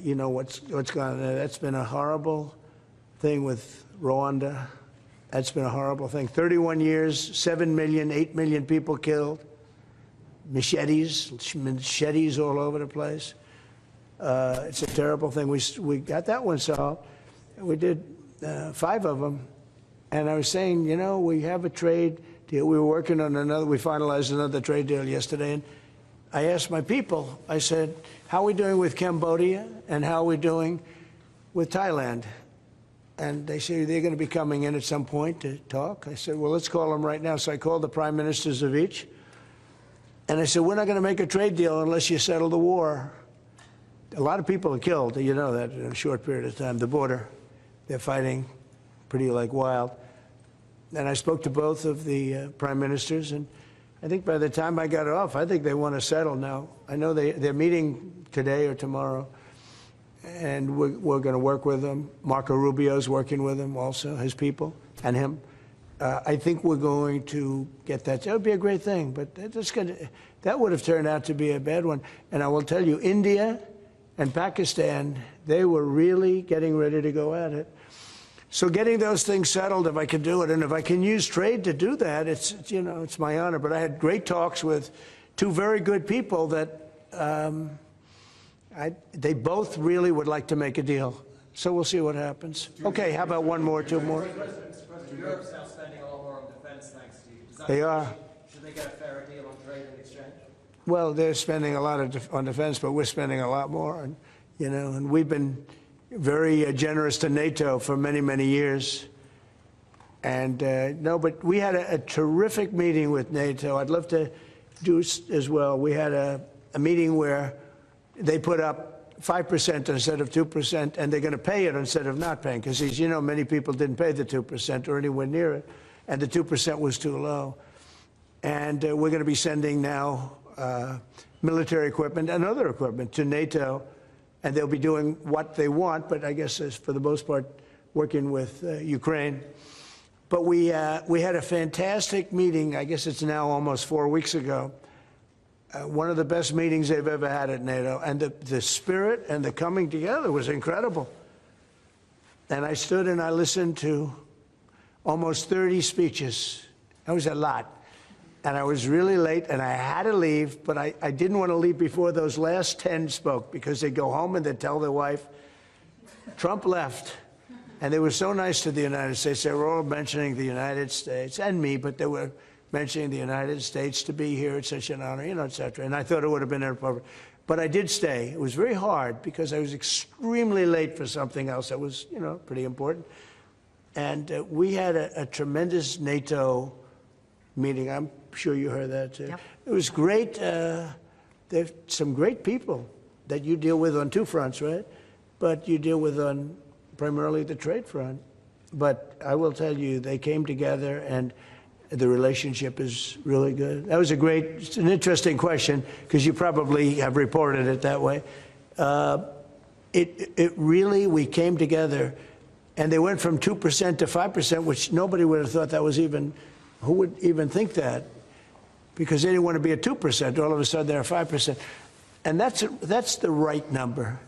you know what's gone on there. That's been a horrible thing with Rwanda. That's been a horrible thing. 31 years, 7 million, 8 million people killed. Machetes all over the place. It's a terrible thing. We got that one solved. We did 5 of them. And I was saying, you know, we have a trade deal. We were working on another. We finalized another trade deal yesterday. And I asked my people, I said, how are we doing with Cambodia and how are we doing with Thailand? And they say they're going to be coming in at some point to talk. I said, well, let's call them right now. So I called the prime ministers of each. And I said, we're not going to make a trade deal unless you settle the war. A lot of people are killed, you know that, in a short period of time. The border, they're fighting pretty like wild. And I spoke to both of the prime ministers, and I think by the time I got off, I think they want to settle now. I know they're meeting today or tomorrow, and we're going to work with them. Marco Rubio's working with them also, his people, and him. I think we're going to get that. That would be a great thing, but that would have turned out to be a bad one. And I will tell you, India and Pakistan, they were really getting ready to go at it. So getting those things settled, if I can do it, and if I can use trade to do that, it's, you know, it's my honor. But I had great talks with 2 very good people that they both really would like to make a deal. So we'll see what happens. Okay, how about 1 more, 2 more? Europe's now spending a lot more on defense, thanks to you. Does that They are. Should they get a fairer deal on trade and exchange? Well, they're spending a lot on defense, but we're spending a lot more, and, you know, and we've been very generous to NATO for many, many years. And no, but we had a terrific meeting with NATO. I'd love to do as well. We had a meeting where they put up 5% instead of 2%, and they're going to pay it instead of not paying, because, as you know, many people didn't pay the 2% or anywhere near it, and the 2% was too low. And we're going to be sending now military equipment and other equipment to NATO, and they'll be doing what they want, but I guess for the most part working with Ukraine. But we had a fantastic meeting. I guess it's now almost 4 weeks ago. One of the best meetings they've ever had at NATO, and the spirit and the coming together was incredible. And I stood and I listened to almost 30 speeches. That was a lot. And I was really late, and I had to leave, but I didn't want to leave before those last 10 spoke, because they'd go home and they'd tell their wife, Trump left. And they were so nice to the United States. They were all mentioning the United States, and me, but they were mentioning the United States to be here. It's such an honor, you know, et cetera. And I thought it would have been inappropriate. But I did stay. It was very hard, because I was extremely late for something else that was, you know, pretty important. And we had a tremendous NATO meeting. I'm sure you heard that too. Yep. It was great. There's some great people that you deal with on 2 fronts, right? But you deal with on primarily the trade front. But I will tell you, they came together, and the relationship is really good. That was it's an interesting question, because you probably have reported it that way. It really, we came together, and they went from 2% to 5%, which nobody would have thought that was even, who would even think that? Because they didn't want to be at 2%. All of a sudden, they're 5%. And that's the right number.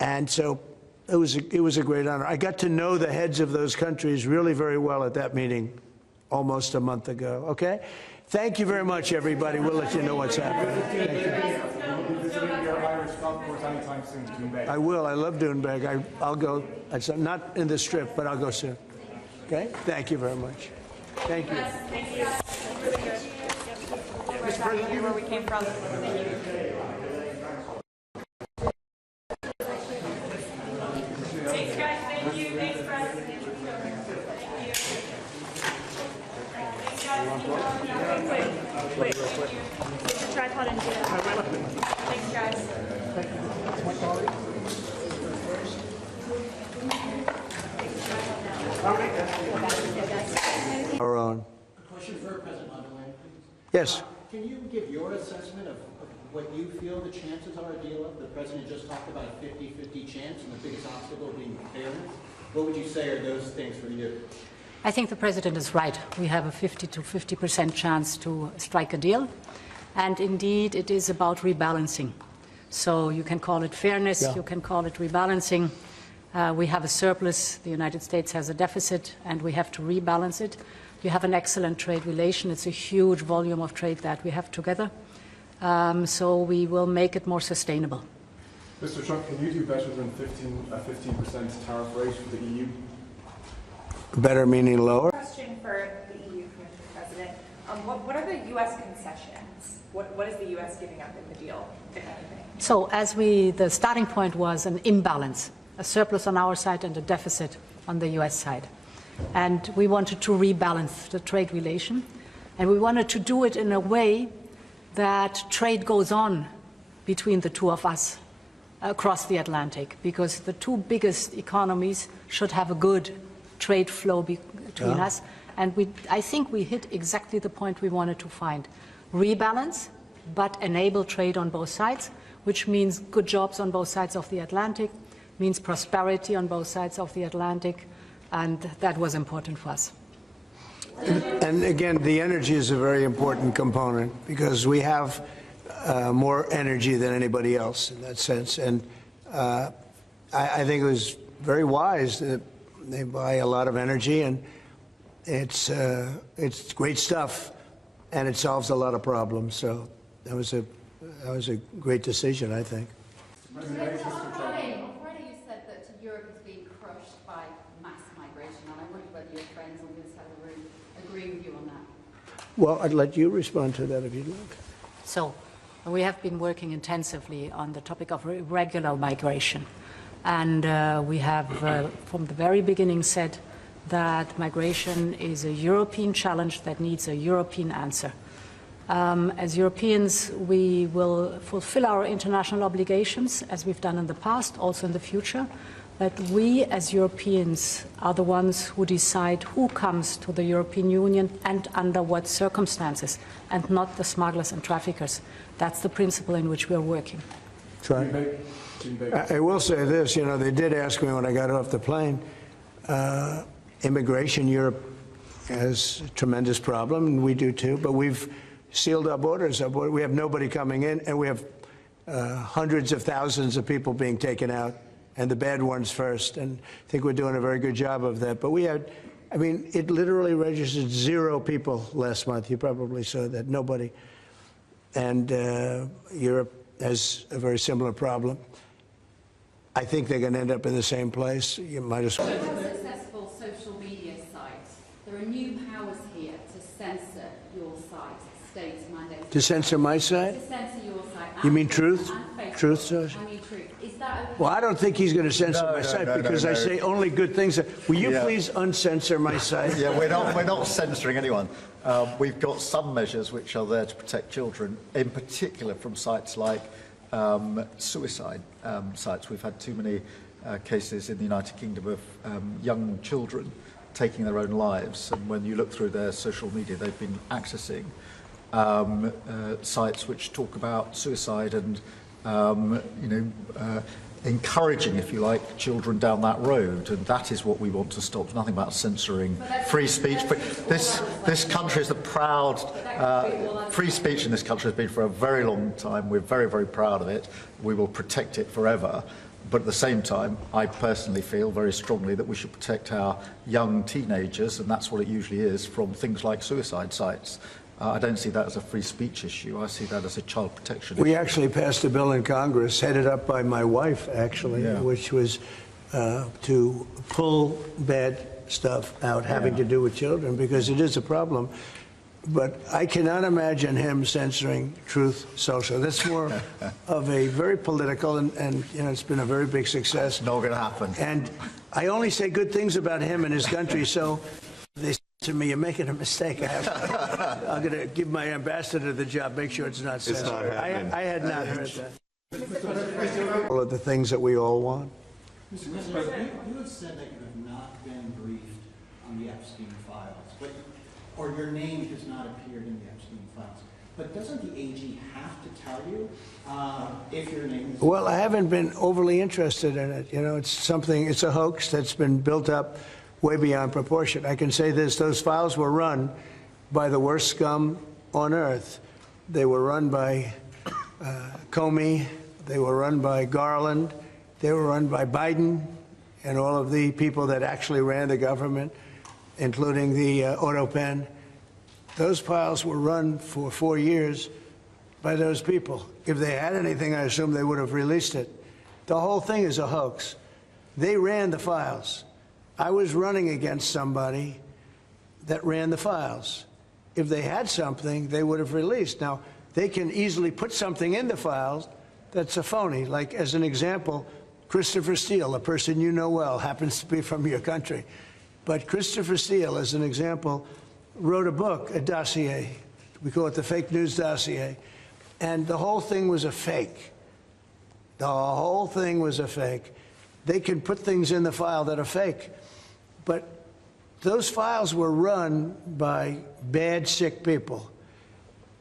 And so it was a great honor. I got to know the heads of those countries really very well at that meeting almost a month ago. Okay? Thank you very much, everybody. We'll let you know what's happening. I will. I love Doonbeg. I'll go. It's not in the Strip, but I'll go soon. Okay? Thank you very much. Thank you. Thank you. Really good. Mr. President, where we came from. Thanks, guys. Thank you. Thanks, President. Thank you. Thanks, guys. Wait. Get the tripod and do it. Thanks, guys. Our own. A question for President Underwood. Yes. Can you give your assessment of what you feel the chances are a deal of? The President just talked about a 50-50 chance, and the biggest obstacle being fairness. What would you say are those things for you? I think the President is right. We have a 50 to 50% chance to strike a deal. And indeed, it is about rebalancing. So you can call it fairness, you can call it rebalancing. We have a surplus, the United States has a deficit, and we have to rebalance it. You have an excellent trade relation. It's a huge volume of trade that we have together. So we will make it more sustainable. Mr. Trump, can you do better than a 15% tariff rate for the EU? Better meaning lower? Question for the EU, Mr. President. What are the U.S. concessions? What is the U.S. giving up in the deal, if anything? So the starting point was an imbalance, a surplus on our side and a deficit on the US side. And we wanted to rebalance the trade relation. And we wanted to do it in a way that trade goes on between the two of us across the Atlantic, because the two biggest economies should have a good trade flow between us. And I think we hit exactly the point we wanted to find. Rebalance, but enable trade on both sides, which means good jobs on both sides of the Atlantic, means prosperity on both sides of the Atlantic, and that was important for us. And again, the energy is a very important component because we have more energy than anybody else in that sense. And I think it was very wise that they buy a lot of energy, and it's great stuff, and it solves a lot of problems. So that was a great decision, I think. On Friday you said that Europe is being crushed by mass migration, and I wondered whether your friends on this side of the room agree with you on that. Well, I'd let you respond to that if you'd like. So we have been working intensively on the topic of irregular migration. And we have, from the very beginning, said that migration is a European challenge that needs a European answer. As Europeans, we will fulfill our international obligations, as we've done in the past, also in the future. But we, as Europeans, are the ones who decide who comes to the European Union and under what circumstances, and not the smugglers and traffickers. That's the principle in which we are working. I will say this, you know, they did ask me when I got off the plane, immigration, Europe has a tremendous problem, and we do too, but we've sealed our borders. We have nobody coming in, and we have hundreds of thousands of people being taken out, and the bad ones first, and I think we're doing a very good job of that. But we had, I mean, it literally registered 0 people last month. You probably saw that, nobody. And Europe has a very similar problem. I think they're going to end up in the same place. You might as well. Successful social media sites. There are new powers here to censor your site, states mandates. To censor my site? To censor your site. You mean Truth? Truth Social? I mean Truth. Is that Well, I don't think he's going to censor my site because I say only good things. Will you please uncensor my site? Yeah, we're not censoring anyone. We've got some measures which are there to protect children, in particular from sites like suicide sites. We've had too many cases in the United Kingdom of young children taking their own lives, and when you look through their social media, they've been accessing sites which talk about suicide and encouraging, if you like, children down that road, and that is what we want to stop. There's nothing about censoring free speech. But this country is a proud free speech in this country has been for a very long time. We're very, very proud of it. We will protect it forever. But at the same time, I personally feel very strongly that we should protect our young teenagers, and that's what it usually is, from things like suicide sites. I don't see that as a free speech issue. I see that as a child protection issue. We actually passed a bill in Congress, headed up by my wife, actually, which was to pull bad stuff out having to do with children, because it is a problem. But I cannot imagine him censoring Truth Social. That's more of a very political, and you know, it's been a very big success. Not going to happen. And I only say good things about him and his country, so they say to me, you're making a mistake. I'm going to give my ambassador the job, make sure it's not censored. I had not heard that. All of the things that we all want. Mr. President, you have said that you have not been briefed on the Epstein files, or your name has not appeared in the Epstein files. But doesn't the AG have to tell you if your name is... Well, I haven't been overly interested in it. You know, it's a hoax that's been built up way beyond proportion. I can say this, those files were run by the worst scum on earth. They were run by Comey, they were run by Garland, they were run by Biden and all of the people that actually ran the government, including the Autopen. Those files were run for 4 years by those people. If they had anything, I assume they would have released it. The whole thing is a hoax. They ran the files. I was running against somebody that ran the files. If they had something, they would have released. Now, they can easily put something in the files that's a phony. Like, as an example, Christopher Steele, a person you know well, happens to be from your country. But Christopher Steele, as an example, wrote a book, a dossier. We call it the fake news dossier. And the whole thing was a fake. The whole thing was a fake. They can put things in the file that are fake. But those files were run by bad, sick people.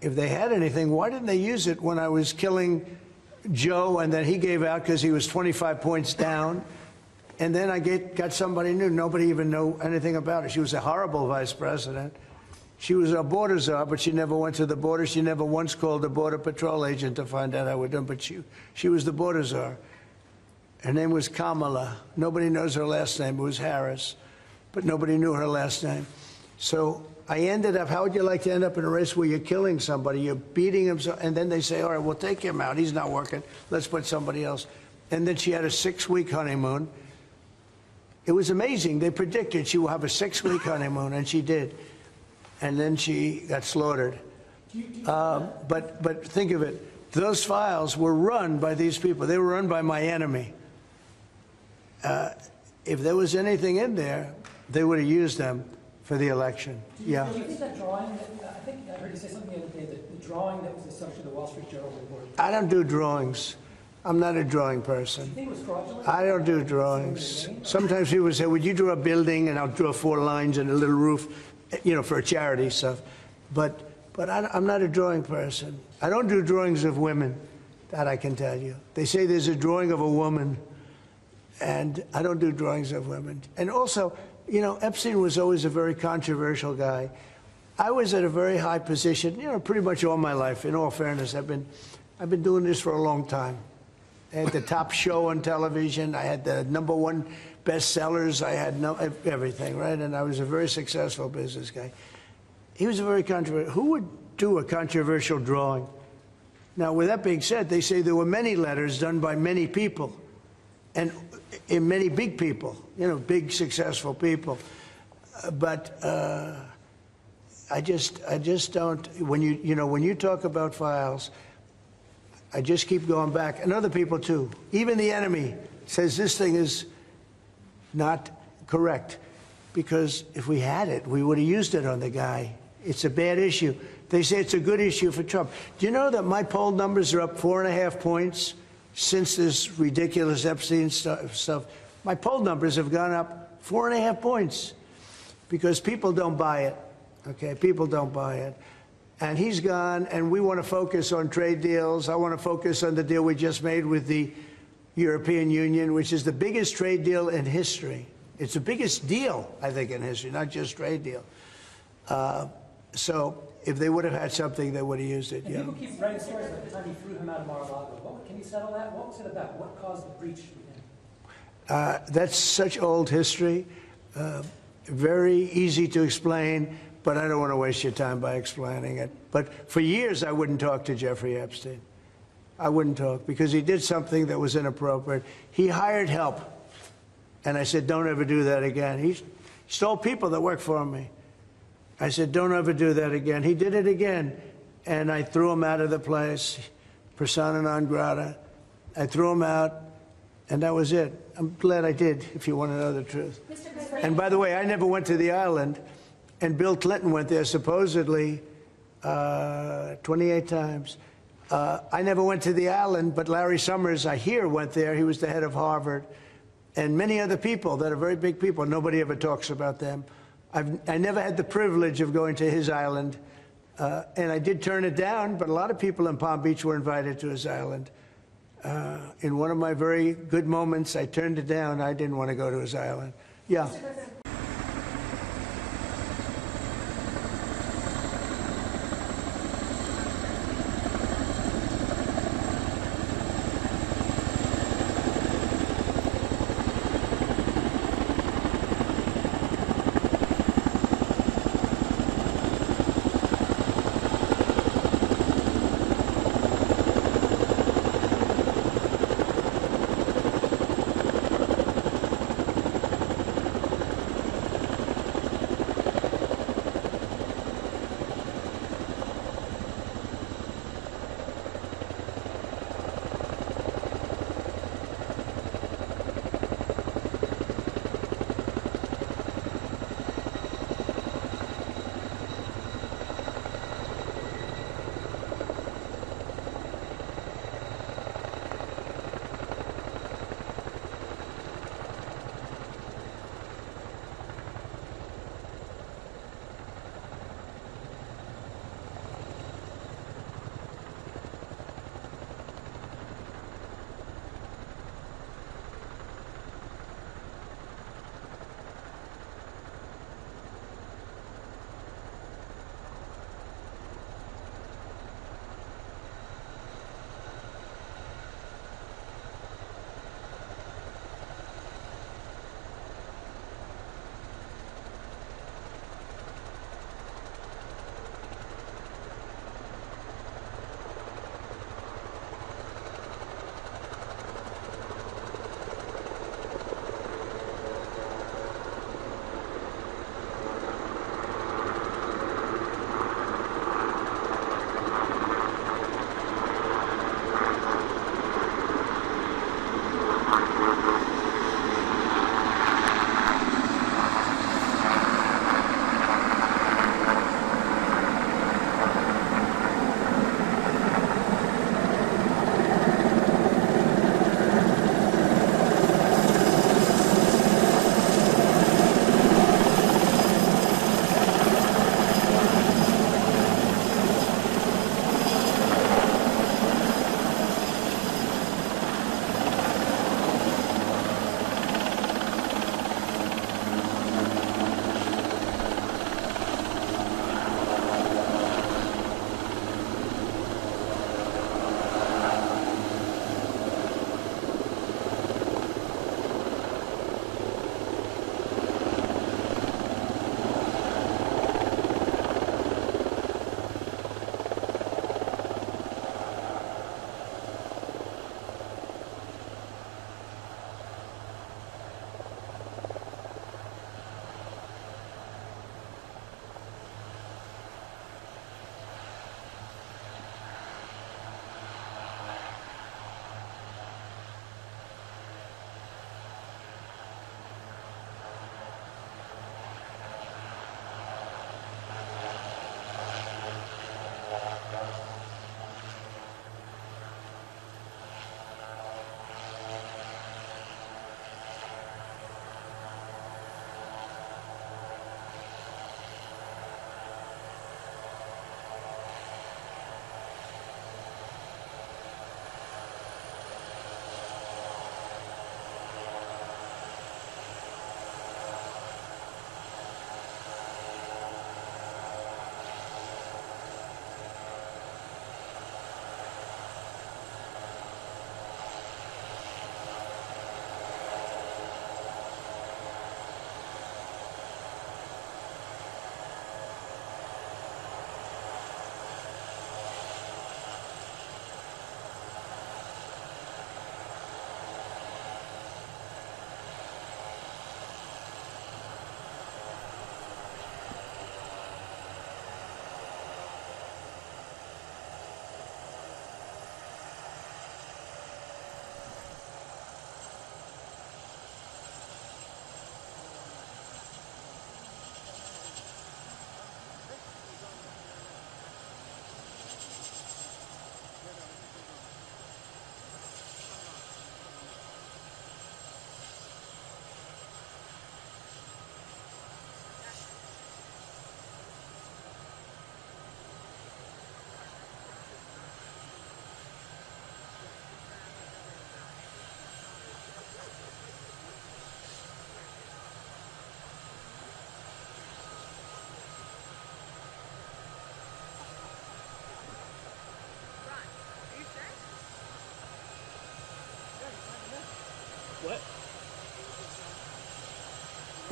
If they had anything, why didn't they use it when I was killing Joe and then he gave out because he was 25 points down? And then I got somebody new. Nobody even knew anything about it. She was a horrible vice president. She was a border czar, but she never went to the border. She never once called a border patrol agent to find out how we're doing. But she was the border czar. Her name was Kamala. Nobody knows her last name. It was Harris. But nobody knew her last name. So I ended up, how would you like to end up in a race where you're killing somebody, you're beating him, and then they say, all right, we'll take him out. He's not working. Let's put somebody else. And then she had a 6-week honeymoon. It was amazing. They predicted she will have a 6-week honeymoon, and she did. And then she got slaughtered. But think of it. Those files were run by these people. They were run by my enemy. If there was anything in there, they would have used them for the election. Yeah. Do you think that drawing, I think I heard you say something the other day, that the drawing that was the subject of the Wall Street Journal report. I don't do drawings. I'm not a drawing person. Do you think it was fraudulent? I don't do drawings. Sometimes people say, would you draw a building? And I'll draw 4 lines and a little roof, you know, for charity stuff. But I'm not a drawing person. I don't do drawings of women, that I can tell you. They say there's a drawing of a woman, and I don't do drawings of women. And also, you know, Epstein was always a very controversial guy. I was at a very high position, you know, pretty much all my life. In all fairness, I've been doing this for a long time. I had the top show on television. I had the #1 bestsellers. I had everything, right? And I was a very successful business guy. He was a very controversial. Who would do a controversial drawing? Now, with that being said, they say there were many letters done by many people, and in many big people, you know, big successful people. But I just don't. When you talk about files, I just keep going back, and other people too. Even the enemy says this thing is not correct, because if we had it, we would have used it on the guy. It's a bad issue. They say it's a good issue for Trump. Do you know that my poll numbers are up 4.5 points since this ridiculous Epstein stuff? My poll numbers have gone up 4.5 points because people don't buy it. Okay, people don't buy it. And he's gone, and we want to focus on trade deals. I want to focus on the deal we just made with the European Union, which is the biggest trade deal in history. It's the biggest deal, I think, in history, not just trade deal. So if they would have had something, they would have used it. And people keep writing stories like the time he threw him out of Mar-a-Lago. Can you settle that? What was it about? What caused the breach? That's such old history. Very easy to explain, but I don't want to waste your time by explaining it. But for years, I wouldn't talk to Jeffrey Epstein. I wouldn't talk because he did something that was inappropriate. He hired help. And I said, don't ever do that again. He stole people that worked for me. I said, don't ever do that again. He did it again. And I threw him out of the place, persona non grata. I threw him out, and that was it. I'm glad I did, if you want to know the truth. And by the way, I never went to the island, and Bill Clinton went there supposedly 28 times. I never went to the island, but Larry Summers, I hear, went there. He was the head of Harvard. And many other people that are very big people. Nobody ever talks about them. I never had the privilege of going to his island. And I did turn it down, but a lot of people in Palm Beach were invited to his island. In one of my very good moments, I turned it down. I didn't want to go to his island. Yeah.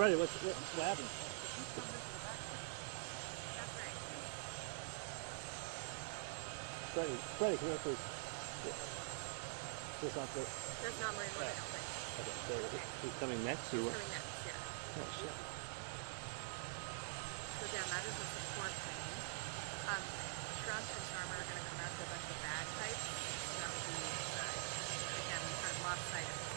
Freddie, what happened? Freddie, come here, please. That's not the... That's not Marine One, I don't think. Okay, so he's coming next, or what? Coming next, yeah. Oh, shit. So Dan, that is a support thing. Trump and Sharma are going to come out with a bunch of bagpipes. So that would be, again, we kind of lost sight of it.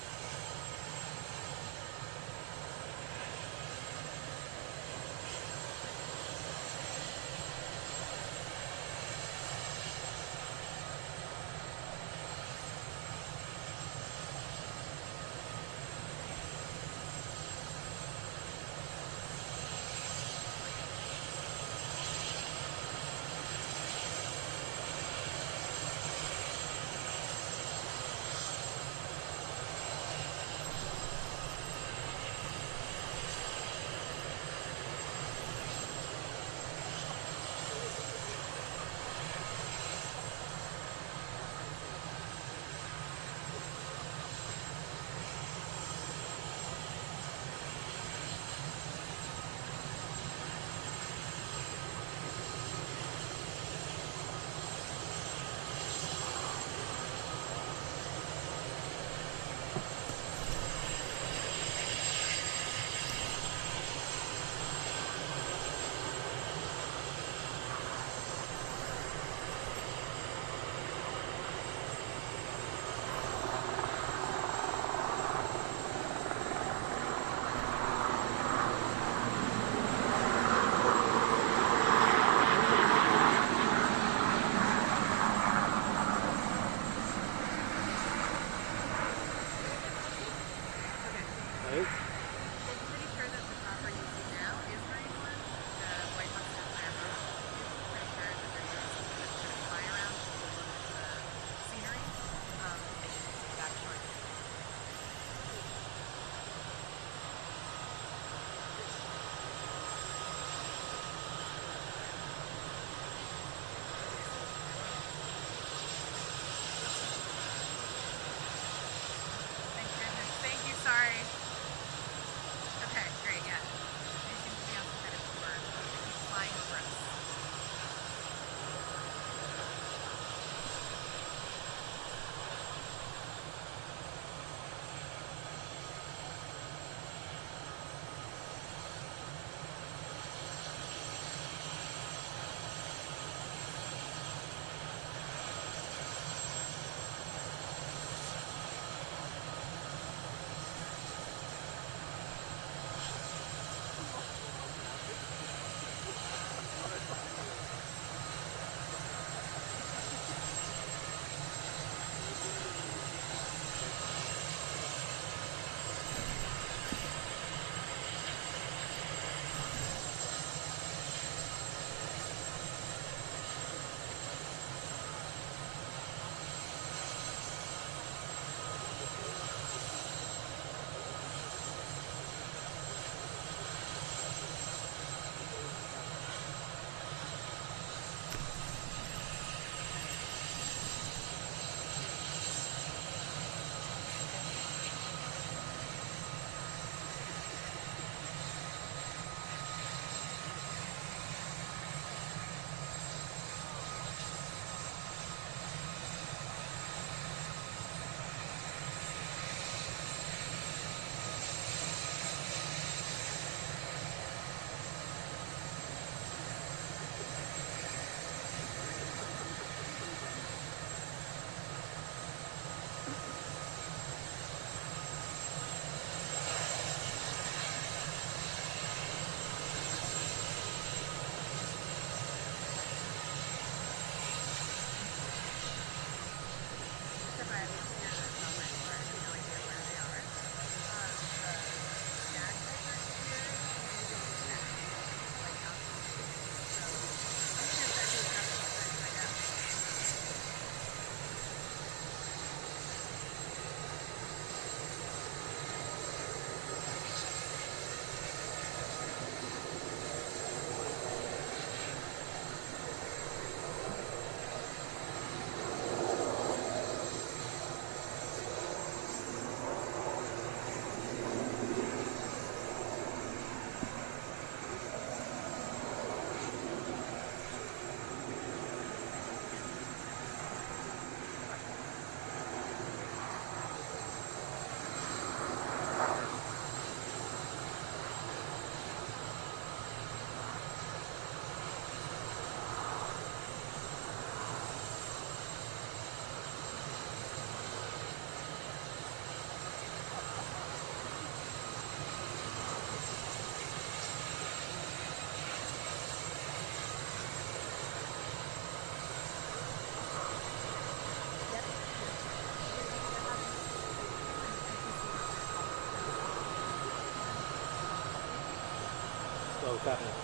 both happening.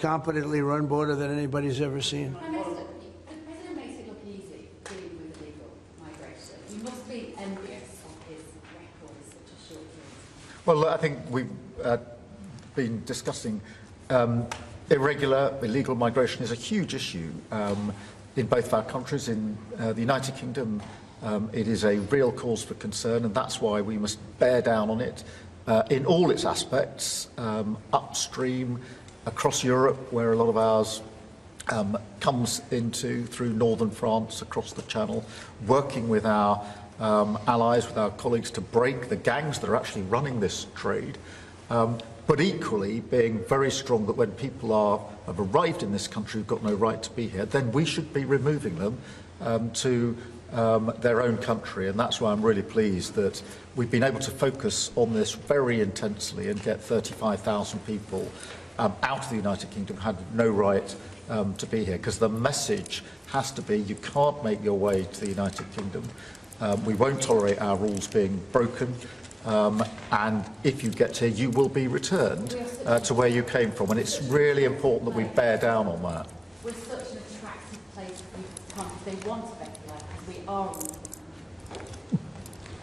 competently run border that anybody's ever seen. Prime Minister, the President makes it look easy dealing with illegal migration. You must be envious of his record in such a short period. Well, I think we've been discussing irregular, illegal migration is a huge issue in both of our countries. In the United Kingdom, it is a real cause for concern, and that's why we must bear down on it in all its aspects, upstream, across Europe, where a lot of ours comes into through northern France, across the Channel, working with our allies, with our colleagues to break the gangs that are actually running this trade. But equally being very strong that when people have arrived in this country who've got no right to be here, then we should be removing them to their own country. And that's why I'm really pleased that we've been able to focus on this very intensely and get 35,000 people out of the United Kingdom who had no right to be here. Because the message has to be you can't make your way to the United Kingdom. We won't tolerate our rules being broken. And if you get here, you will be returned to where you came from. And it's really important that we bear down on that. We're such an attractive place for people to come if they want a better life, because we are.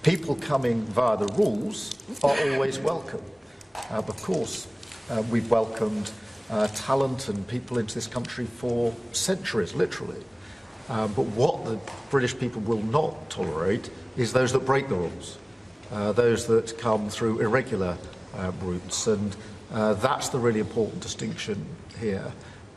People coming via the rules are always welcome. Of course, we've welcomed talent and people into this country for centuries, literally. But what the British people will not tolerate is those that break the rules. Those that come through irregular routes, and that's the really important distinction here,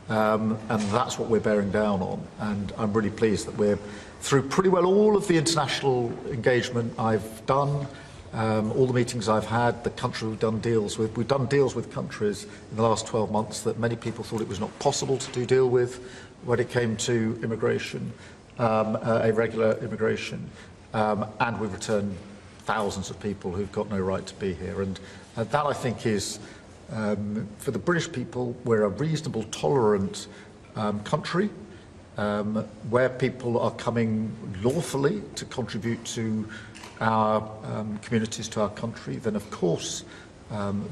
and that's what we're bearing down on. And I'm really pleased that we're through pretty well all of the international engagement I've done, all the meetings I've had, the country we've done deals with countries in the last 12 months that many people thought it was not possible to deal with when it came to immigration, irregular immigration, and we've returned thousands of people who've got no right to be here. And that, I think, is, for the British people, we're a reasonable, tolerant country where people are coming lawfully to contribute to our communities, to our country. Then, of course,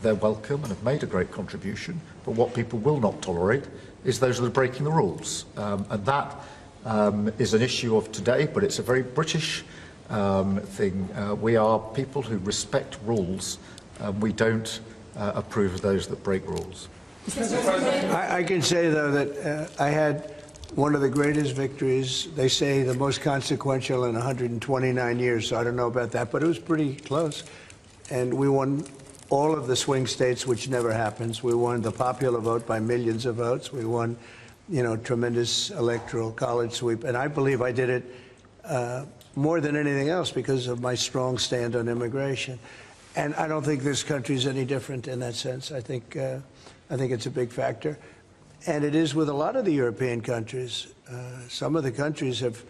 they're welcome and have made a great contribution. But what people will not tolerate is those that are breaking the rules. And that is an issue of today, but it's a very British thing. We are people who respect rules. We don't approve of those that break rules. I can say, though, that I had one of the greatest victories, they say the most consequential in 129 years, so I don't know about that, but it was pretty close. And we won all of the swing states, which never happens. We won the popular vote by millions of votes. We won, tremendous electoral college sweep. And I believe I did it more than anything else because of my strong stand on immigration. And I don't think this country is any different in that sense. I think it's a big factor. And it is with a lot of the European countries. Some of the countries have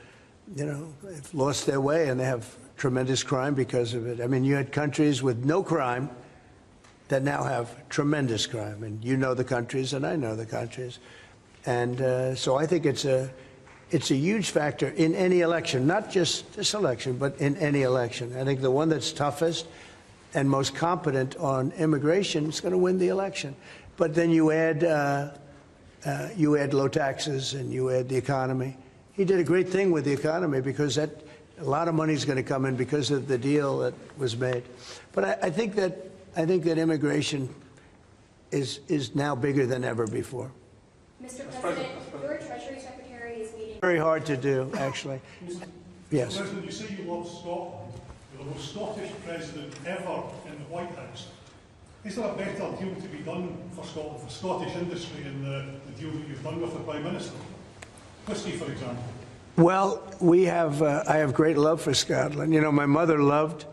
lost their way, and they have tremendous crime because of it. I mean, you had countries with no crime that now have tremendous crime. And you know the countries, and I know the countries. And so I think it's a huge factor in any election, not just this election, but in any election. I think the one that's toughest and most competent on immigration is going to win the election. But then you add low taxes and you add the economy. He did a great thing with the economy because a lot of money is going to come in because of the deal that was made. But I think that immigration is now bigger than ever before. Mr. President, your Treasury Secretary is meeting. Very hard to do, actually. Yes. Mr. President, you say you love Scotland. You're the most Scottish president ever in the White House. Is there a better deal to be done for Scotland, for Scottish industry, in the deal that you've done with the Prime Minister? Whisky, for example. Well, I have great love for Scotland. My mother loved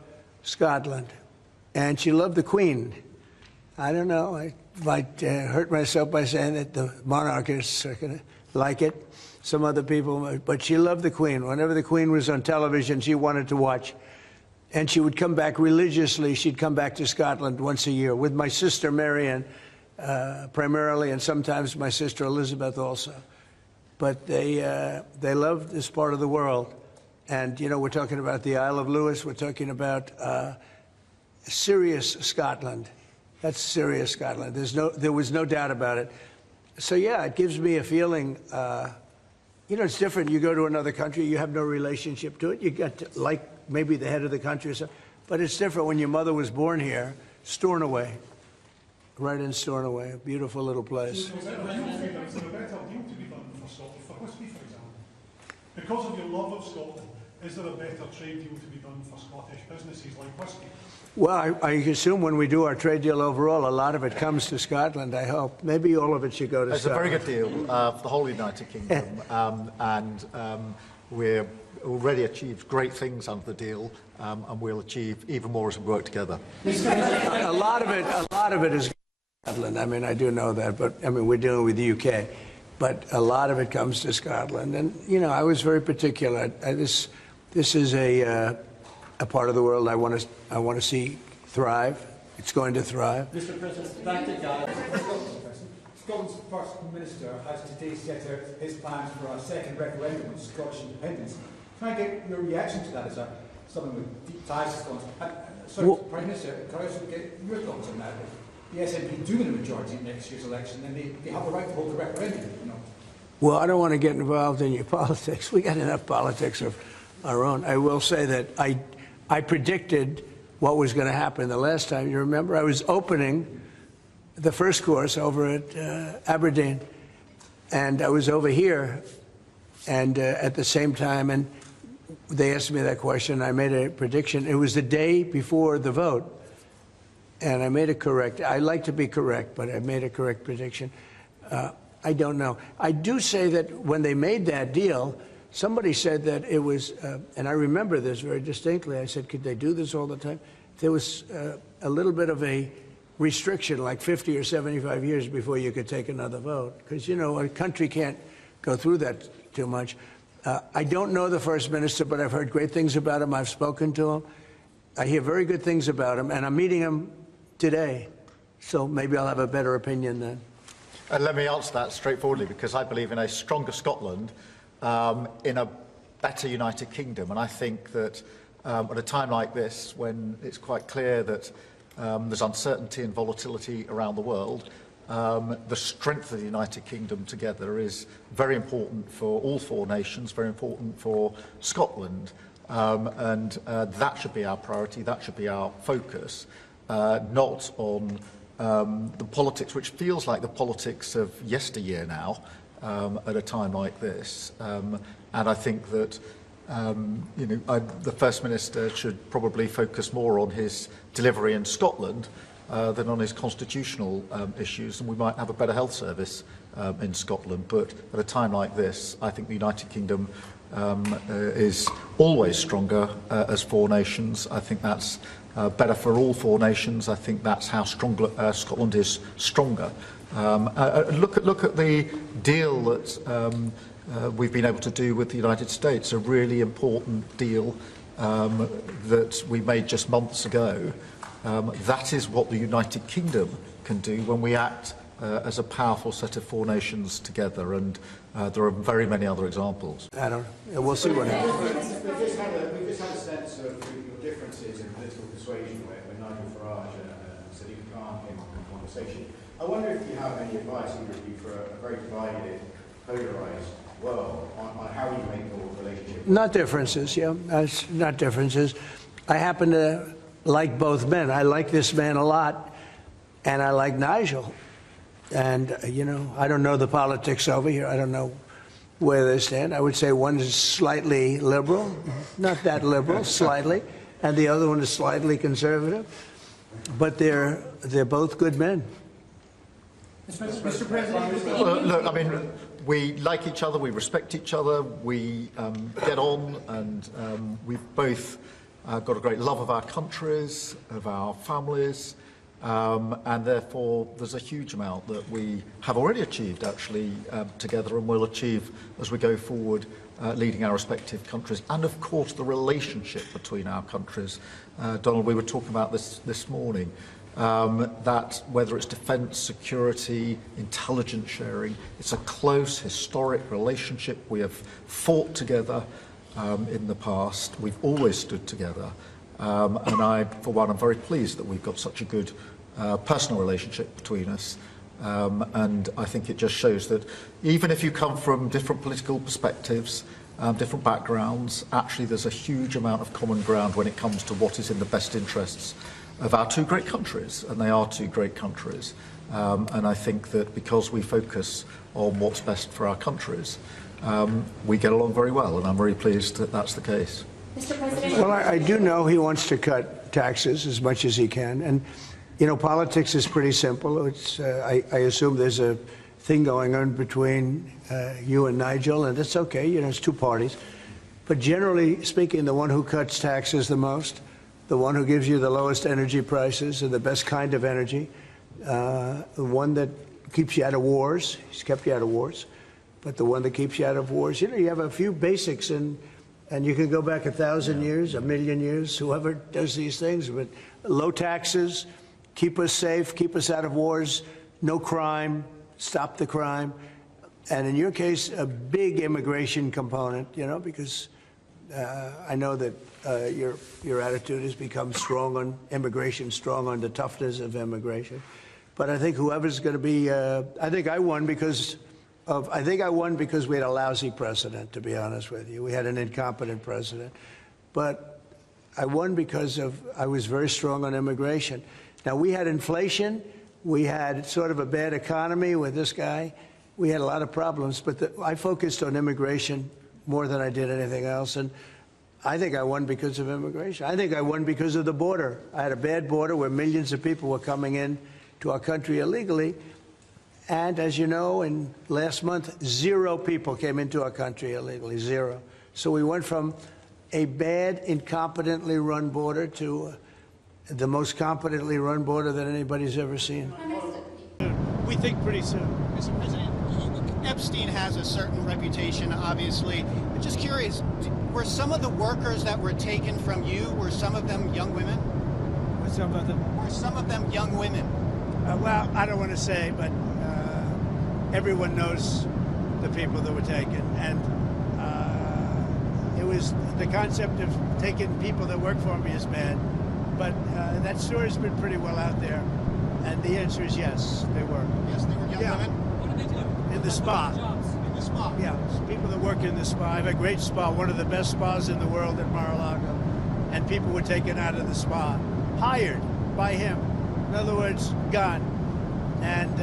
Scotland, and she loved the Queen. I don't know, I might hurt myself by saying that the monarchists are going to like it, some other people, but she loved the Queen. Whenever the Queen was on television, she wanted to watch. And she would come back religiously. She'd come back to Scotland once a year with my sister Marion, primarily, and sometimes my sister Elizabeth also. But they loved this part of the world. And, we're talking about the Isle of Lewis. We're talking about serious Scotland. That's serious Scotland. There was no doubt about it. So yeah, it gives me a feeling, you know, it's different. You go to another country, you have no relationship to it. You get to like maybe the head of the country or something. But it's different when your mother was born here, Stornoway, right in Stornoway, a beautiful little place. Is there a better deal to be done for Scotland, for whisky, for example? Because of your love of Scotland, is there a better trade deal to be done for Scottish businesses like whisky? Well, I assume when we do our trade deal overall, a lot of it comes to Scotland, I hope. Maybe all of it should go to Scotland. It's a very good deal for the whole United Kingdom, we're already achieved great things under the deal, and we'll achieve even more as we work together. A lot of it is Scotland. I mean, I do know that, but I mean, we're dealing with the UK, but a lot of it comes to Scotland. And you know, I was very particular. This is a part of the world I want to see thrive. It's going to thrive. Mr. President, back to Gaza. Scotland's First Minister has today set out his plans for a second referendum on Scottish independence. Can I get your reaction to that as someone with deep ties to Scotland? Sorry, Prime Minister, can I also get your thoughts on that? If the SNP do win a majority in next year's election, then they have the right to hold a referendum, you know. Well, I don't want to get involved in your politics. We got enough politics of our own. I will say that I predicted what was going to happen the last time. You remember, I was opening the first course over at Aberdeen, and I was over here, and at the same time, and they asked me that question. I made a prediction. It was the day before the vote, and I made it correct. I like to be correct, but I made a correct prediction. I don't know. I do say that when they made that deal, somebody said that it was, and I remember this very distinctly. I said, could they do this all the time? There was a little bit of a restriction, like 50 or 75 years before you could take another vote, because, you know, a country can't go through that too much. I don't know the First Minister, but I've heard great things about him. I've spoken to him. I hear very good things about him, and I'm meeting him today, so maybe I'll have a better opinion then. And let me answer that straightforwardly, because I believe in a stronger Scotland, in a better United Kingdom, and I think that at a time like this, when it's quite clear that there's uncertainty and volatility around the world, the strength of the United Kingdom together is very important for all four nations, very important for Scotland, and that should be our priority, that should be our focus, not on the politics, which feels like the politics of yesteryear now, at a time like this. And I think that you know, the First Minister should probably focus more on his delivery in Scotland than on his constitutional issues, and we might have a better health service in Scotland. But at a time like this, I think the United Kingdom is always stronger as four nations. I think that's better for all four nations. I think that's how Scotland is stronger. Look at the deal that we've been able to do with the United States, a really important deal that we made just months ago. That is what the United Kingdom can do when we act as a powerful set of four nations together, and there are very many other examples. I don't know. We'll see what happens. We've just had a sense of your differences in political persuasion when Nigel Farage and Sadiq Khan came up in conversation. I wonder if you have any advice, either of you, for a very divided, polarised world on how you make your relationship. Not differences, yeah. Not differences. I happen to like both men. I like this man a lot, and I like Nigel. And, you know, I don't know the politics over here. I don't know where they stand. I would say one is slightly liberal, not that liberal, slightly, and the other one is slightly conservative. But they're both good men. Mr. President, well, look, I mean, we like each other, we respect each other, we get on, and we've both got a great love of our countries, of our families, and therefore there's a huge amount that we have already achieved actually together and will achieve as we go forward, leading our respective countries, and of course the relationship between our countries. Donald, we were talking about this morning, that whether it's defence, security, intelligence sharing, it's a close historic relationship. We have fought together in the past, we've always stood together, and I, for one, am very pleased that we've got such a good personal relationship between us. And I think it just shows that even if you come from different political perspectives, different backgrounds, actually there's a huge amount of common ground when it comes to what is in the best interests of our two great countries, and they are two great countries. And I think that because we focus on what's best for our countries, we get along very well, and I'm very pleased that that's the case. Mr. President. Well, I do know he wants to cut taxes as much as he can, and you know, politics is pretty simple. It's I assume there's a thing going on between you and Nigel, and it's okay. You know, it's two parties, but generally speaking, the one who cuts taxes the most, the one who gives you the lowest energy prices and the best kind of energy, the one that keeps you out of wars. He's kept you out of wars, but the one that keeps you out of wars. You know, you have a few basics, and you can go back 1,000 years, 1,000,000 years, whoever does these things, but low taxes, keep us safe, keep us out of wars, no crime, stop the crime, and in your case, a big immigration component, you know, because I know that your attitude has become strong on immigration, strong on the toughness of immigration. But I think whoever's going to be, I think I won because we had a lousy president, to be honest with you. We had an incompetent president. But I won because I was very strong on immigration. Now, we had inflation. We had sort of a bad economy with this guy. We had a lot of problems. But I focused on immigration more than I did anything else. And I think I won because of immigration. I think I won because of the border. I had a bad border where millions of people were coming in to our country illegally. And as you know, in last month, 0 people came into our country illegally, 0. So we went from a bad, incompetently run border to the most competently run border that anybody's ever seen. We think pretty soon. Mr. President, Epstein has a certain reputation, obviously. I'm just curious, were some of the workers that were taken from you, were some of them young women? Were some of them young women? Well, I don't want to say, but everyone knows the people that were taken. And it was the concept of taking people that work for me is bad. But that story's been pretty well out there. And the answer is yes, they were. Yes, they were young women? What did they do? In the spa. In the spa? Yeah, people that work in the spa. I have a great spa, one of the best spas in the world at Mar-a-Lago. And people were taken out of the spa, hired by him. In other words, gone. And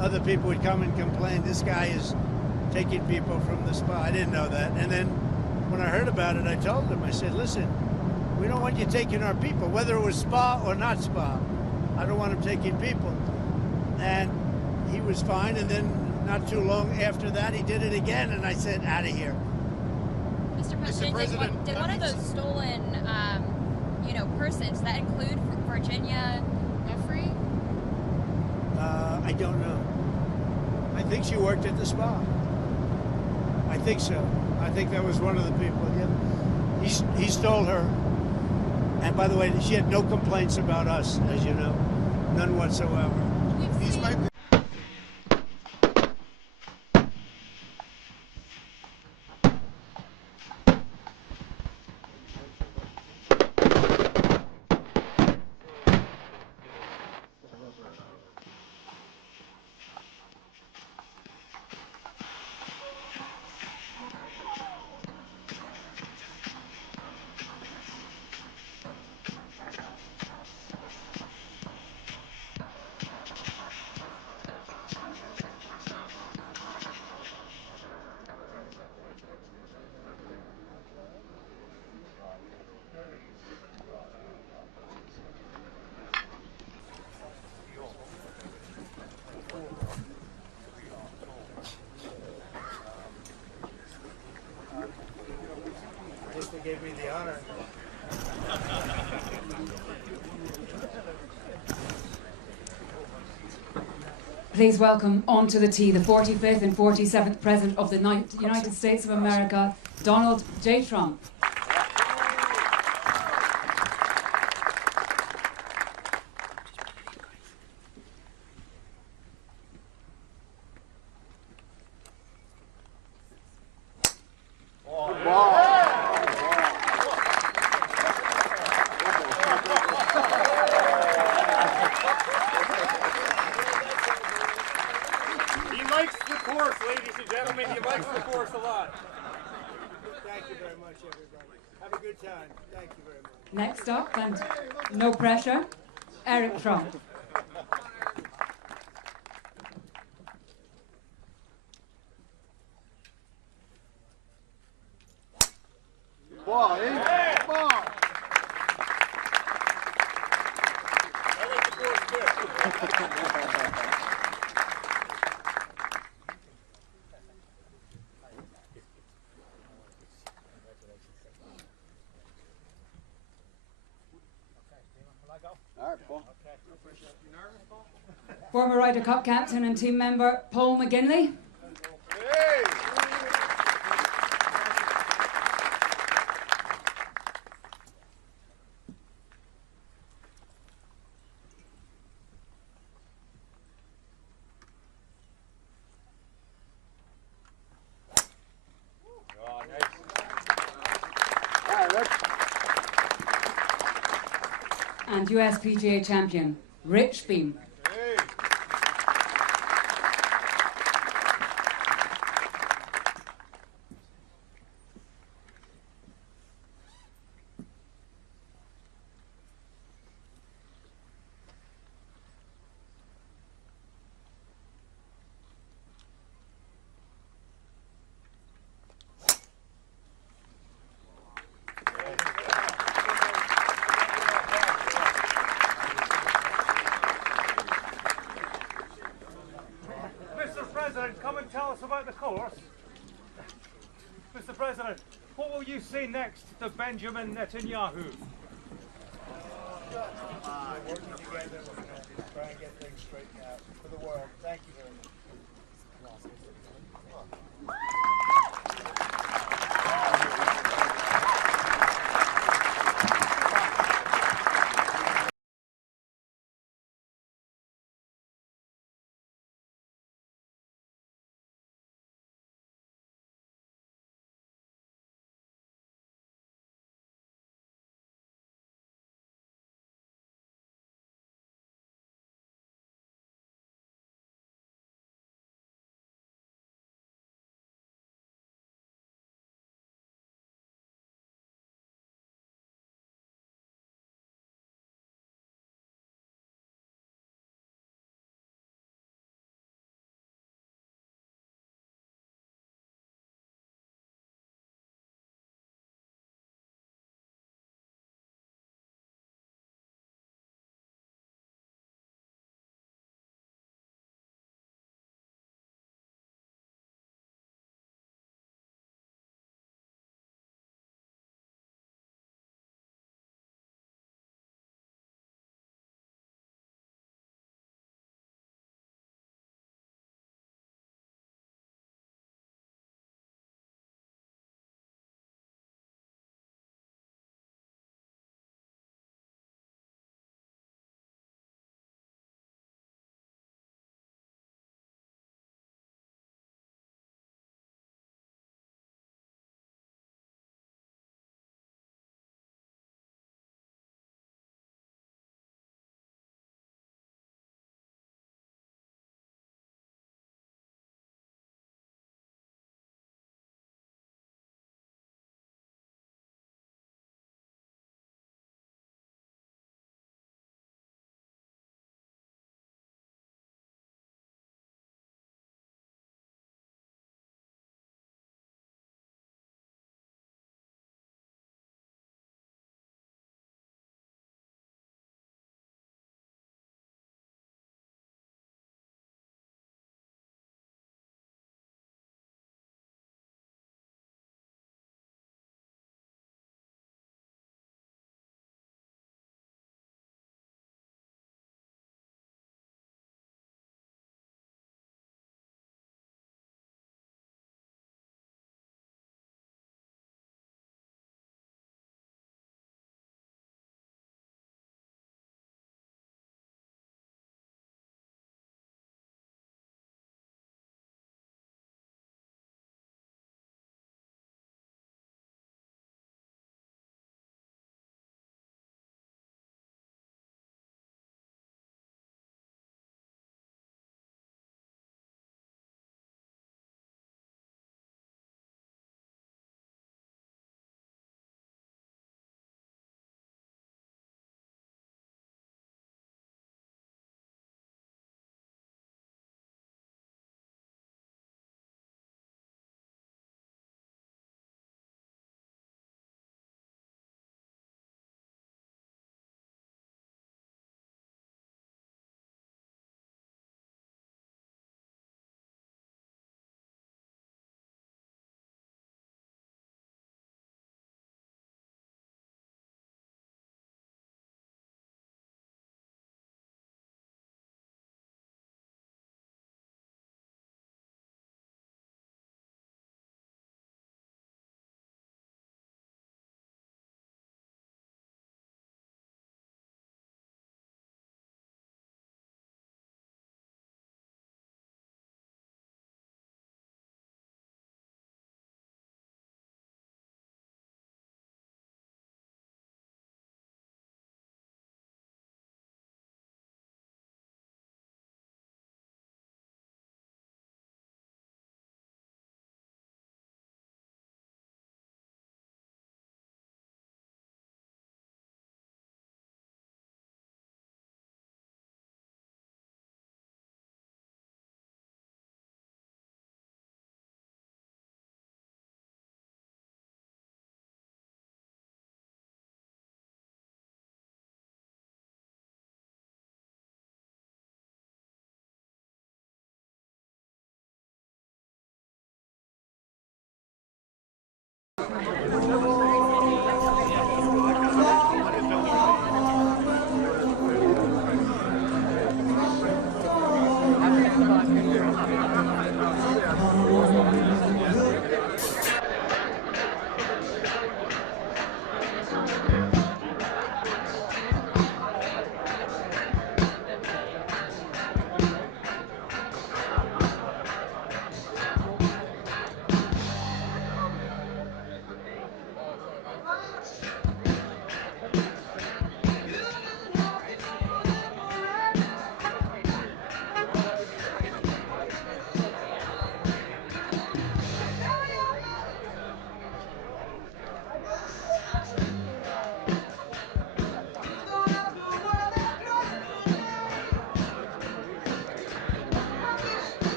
other people would come and complain, this guy is taking people from the spa. I didn't know that. And then when I heard about it, I told him, I said, listen, we don't want you taking our people, whether it was spa or not spa. I don't want him taking people. And he was fine, and then not too long after that, he did it again, and I said, out of here. Mr. President, did one of those stolen, persons, does that include Virginia Jeffrey? I don't know. I think she worked at the spa. I think so. I think that was one of the people. Yeah. He stole her. And by the way, she had no complaints about us, as you know. None whatsoever. He's my... They gave me the honor. Please welcome onto the tee the 45th and 47th President of the United States of America, Donald J. Trump. Thank you very much, everybody. Have a good time. Thank you very much. Next up, and no pressure, Eric Trump. Ball, eh? Ball. Former Ryder Cup captain and team member Paul McGinley. And US PGA champion Rich Beam. Come and tell us about the course. Mr. President, what will you say next to Benjamin Netanyahu? Working together, we're going to try and get things straightened out for the world. Thank you very much.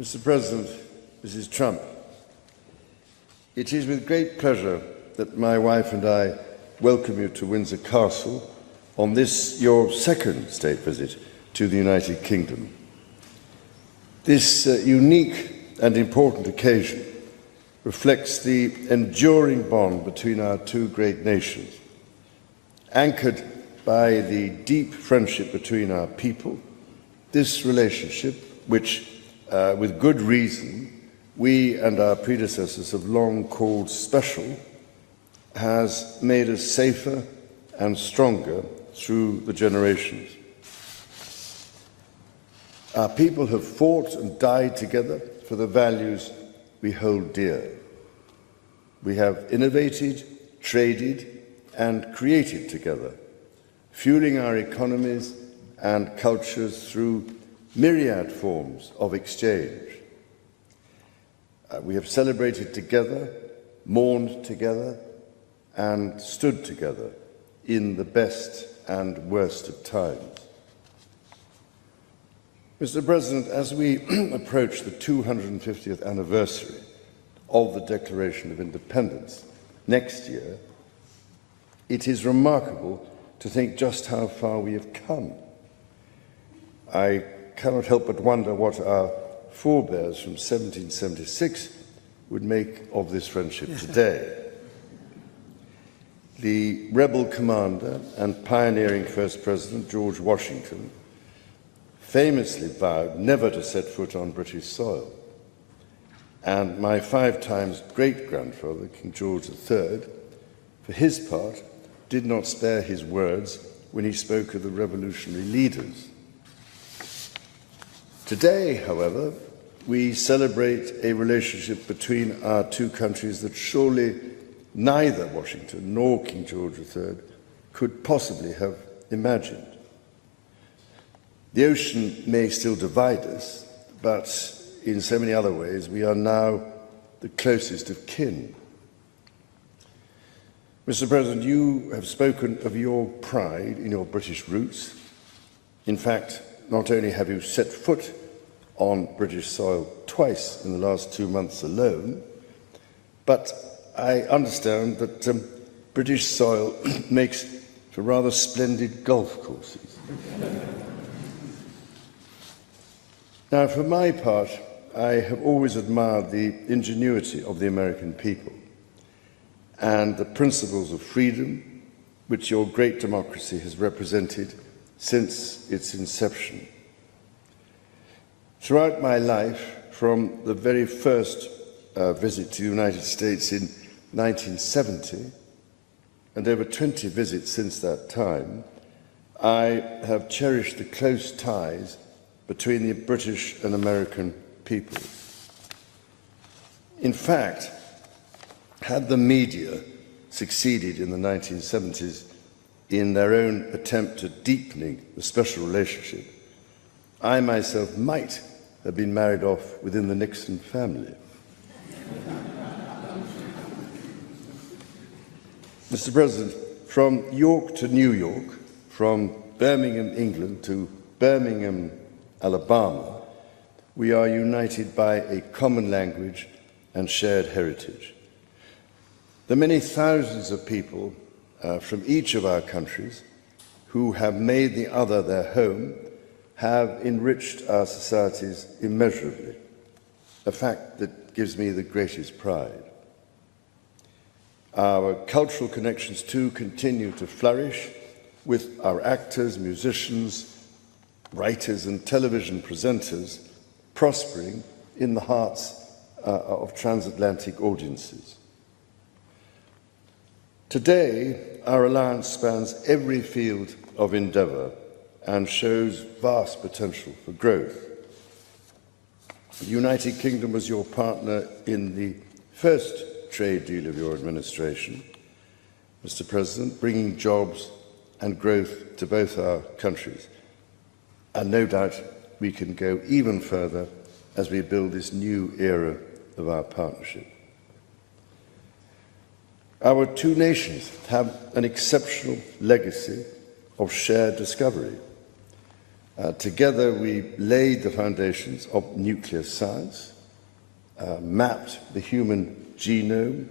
Mr. President, Mrs. Trump, it is with great pleasure that my wife and I welcome you to Windsor Castle on this, your second state visit to the United Kingdom. This unique and important occasion reflects the enduring bond between our two great nations, anchored by the deep friendship between our people. This relationship, which, with good reason, we and our predecessors have long called special, has made us safer and stronger through the generations. Our people have fought and died together for the values we hold dear. We have innovated, traded, and created together, fueling our economies and cultures through myriad forms of exchange. We have celebrated together, mourned together, and stood together in the best and worst of times. Mr. President, as we approach the 250th anniversary of the Declaration of Independence next year, it is remarkable to think just how far we have come. I cannot help but wonder what our forebears from 1776 would make of this friendship today. The rebel commander and pioneering First President George Washington famously vowed never to set foot on British soil. And my 5 times great-grandfather, King George III, for his part, did not spare his words when he spoke of the revolutionary leaders. Today, however, we celebrate a relationship between our two countries that surely neither Washington nor King George III could possibly have imagined. The ocean may still divide us, but in so many other ways we are now the closest of kin. Mr. President, you have spoken of your pride in your British roots. In fact, not only have you set foot on British soil twice in the last 2 months alone, but I understand that British soil makes for rather splendid golf courses. Now, for my part, I have always admired the ingenuity of the American people and the principles of freedom which your great democracy has represented since its inception. Throughout my life, from the very first visit to the United States in 1970, and over 20 visits since that time, I have cherished the close ties between the British and American peoples. In fact, had the media succeeded in the 1970s in their own attempt at deepening the special relationship, I myself might have been married off within the Nixon family. Mr. President, from York to New York, from Birmingham, England to Birmingham, Alabama, we are united by a common language and shared heritage. The many thousands of people from each of our countries who have made the other their home have enriched our societies immeasurably, a fact that gives me the greatest pride. Our cultural connections, too, continue to flourish, with our actors, musicians, writers and television presenters prospering in the hearts of transatlantic audiences. Today, our alliance spans every field of endeavour and shows vast potential for growth. The United Kingdom was your partner in the first trade deal of your administration, Mr. President, bringing jobs and growth to both our countries. And no doubt we can go even further as we build this new era of our partnership. Our two nations have an exceptional legacy of shared discovery. Together, we laid the foundations of nuclear science, mapped the human genome,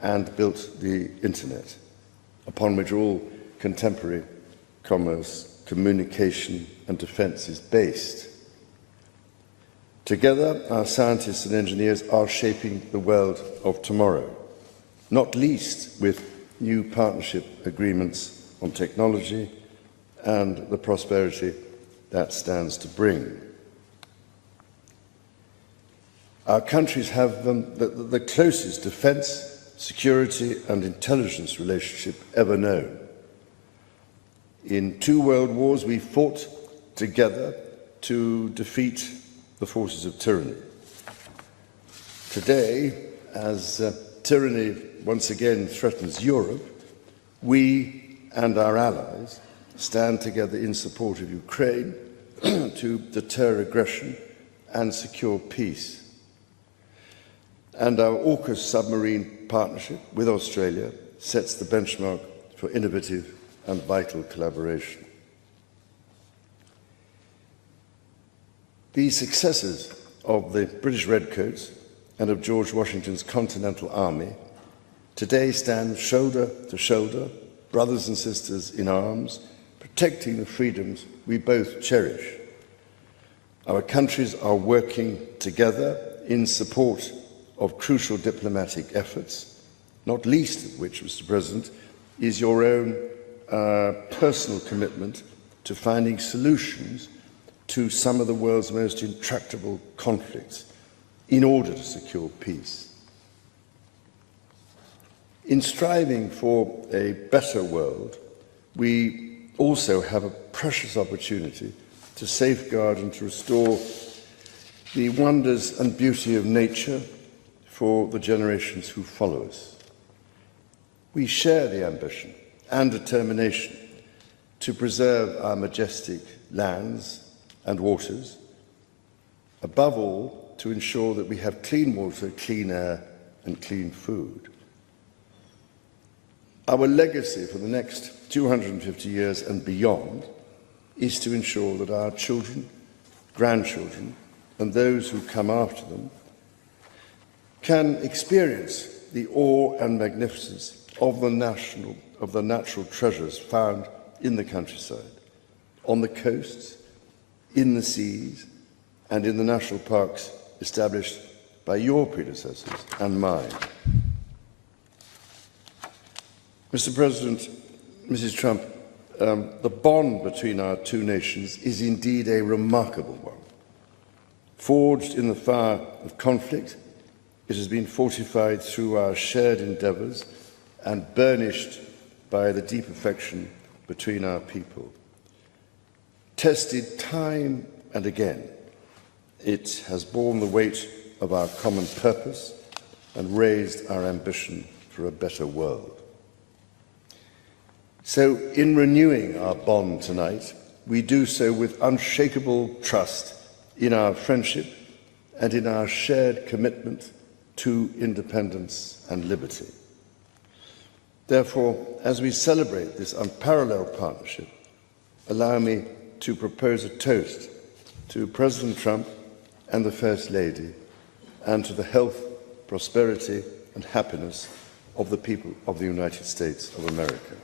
and built the internet, upon which all contemporary commerce, communication, and defence is based. Together, our scientists and engineers are shaping the world of tomorrow, not least with new partnership agreements on technology and the prosperity that stands to bring. Our countries have the closest defence, security and intelligence relationship ever known. In 2 world wars, we fought together to defeat the forces of tyranny. Today, as tyranny once again threatens Europe, we and our allies stand together in support of Ukraine to deter aggression and secure peace. And our AUKUS submarine partnership with Australia sets the benchmark for innovative and vital collaboration. The successes of the British Redcoats and of George Washington's Continental Army today stand shoulder to shoulder, brothers and sisters in arms, protecting the freedoms we both cherish. Our countries are working together in support of crucial diplomatic efforts, not least of which, Mr. President, is your own personal commitment to finding solutions to some of the world's most intractable conflicts in order to secure peace. In striving for a better world, we also have a precious opportunity to safeguard and to restore the wonders and beauty of nature for the generations who follow us. We share the ambition and determination to preserve our majestic lands and waters, above all, to ensure that we have clean water, clean air, and clean food. Our legacy for the next 250 years and beyond is to ensure that our children, grandchildren, and those who come after them can experience the awe and magnificence of the natural treasures found in the countryside, on the coasts, in the seas, and in the national parks established by your predecessors and mine. Mr. President, Mrs. Trump, the bond between our two nations is indeed a remarkable one. Forged in the fire of conflict, it has been fortified through our shared endeavours and burnished by the deep affection between our people. Tested time and again, it has borne the weight of our common purpose and raised our ambition for a better world. So, in renewing our bond tonight, we do so with unshakable trust in our friendship and in our shared commitment to independence and liberty. Therefore, as we celebrate this unparalleled partnership, allow me to propose a toast to President Trump and the First Lady, and to the health, prosperity and happiness of the people of the United States of America.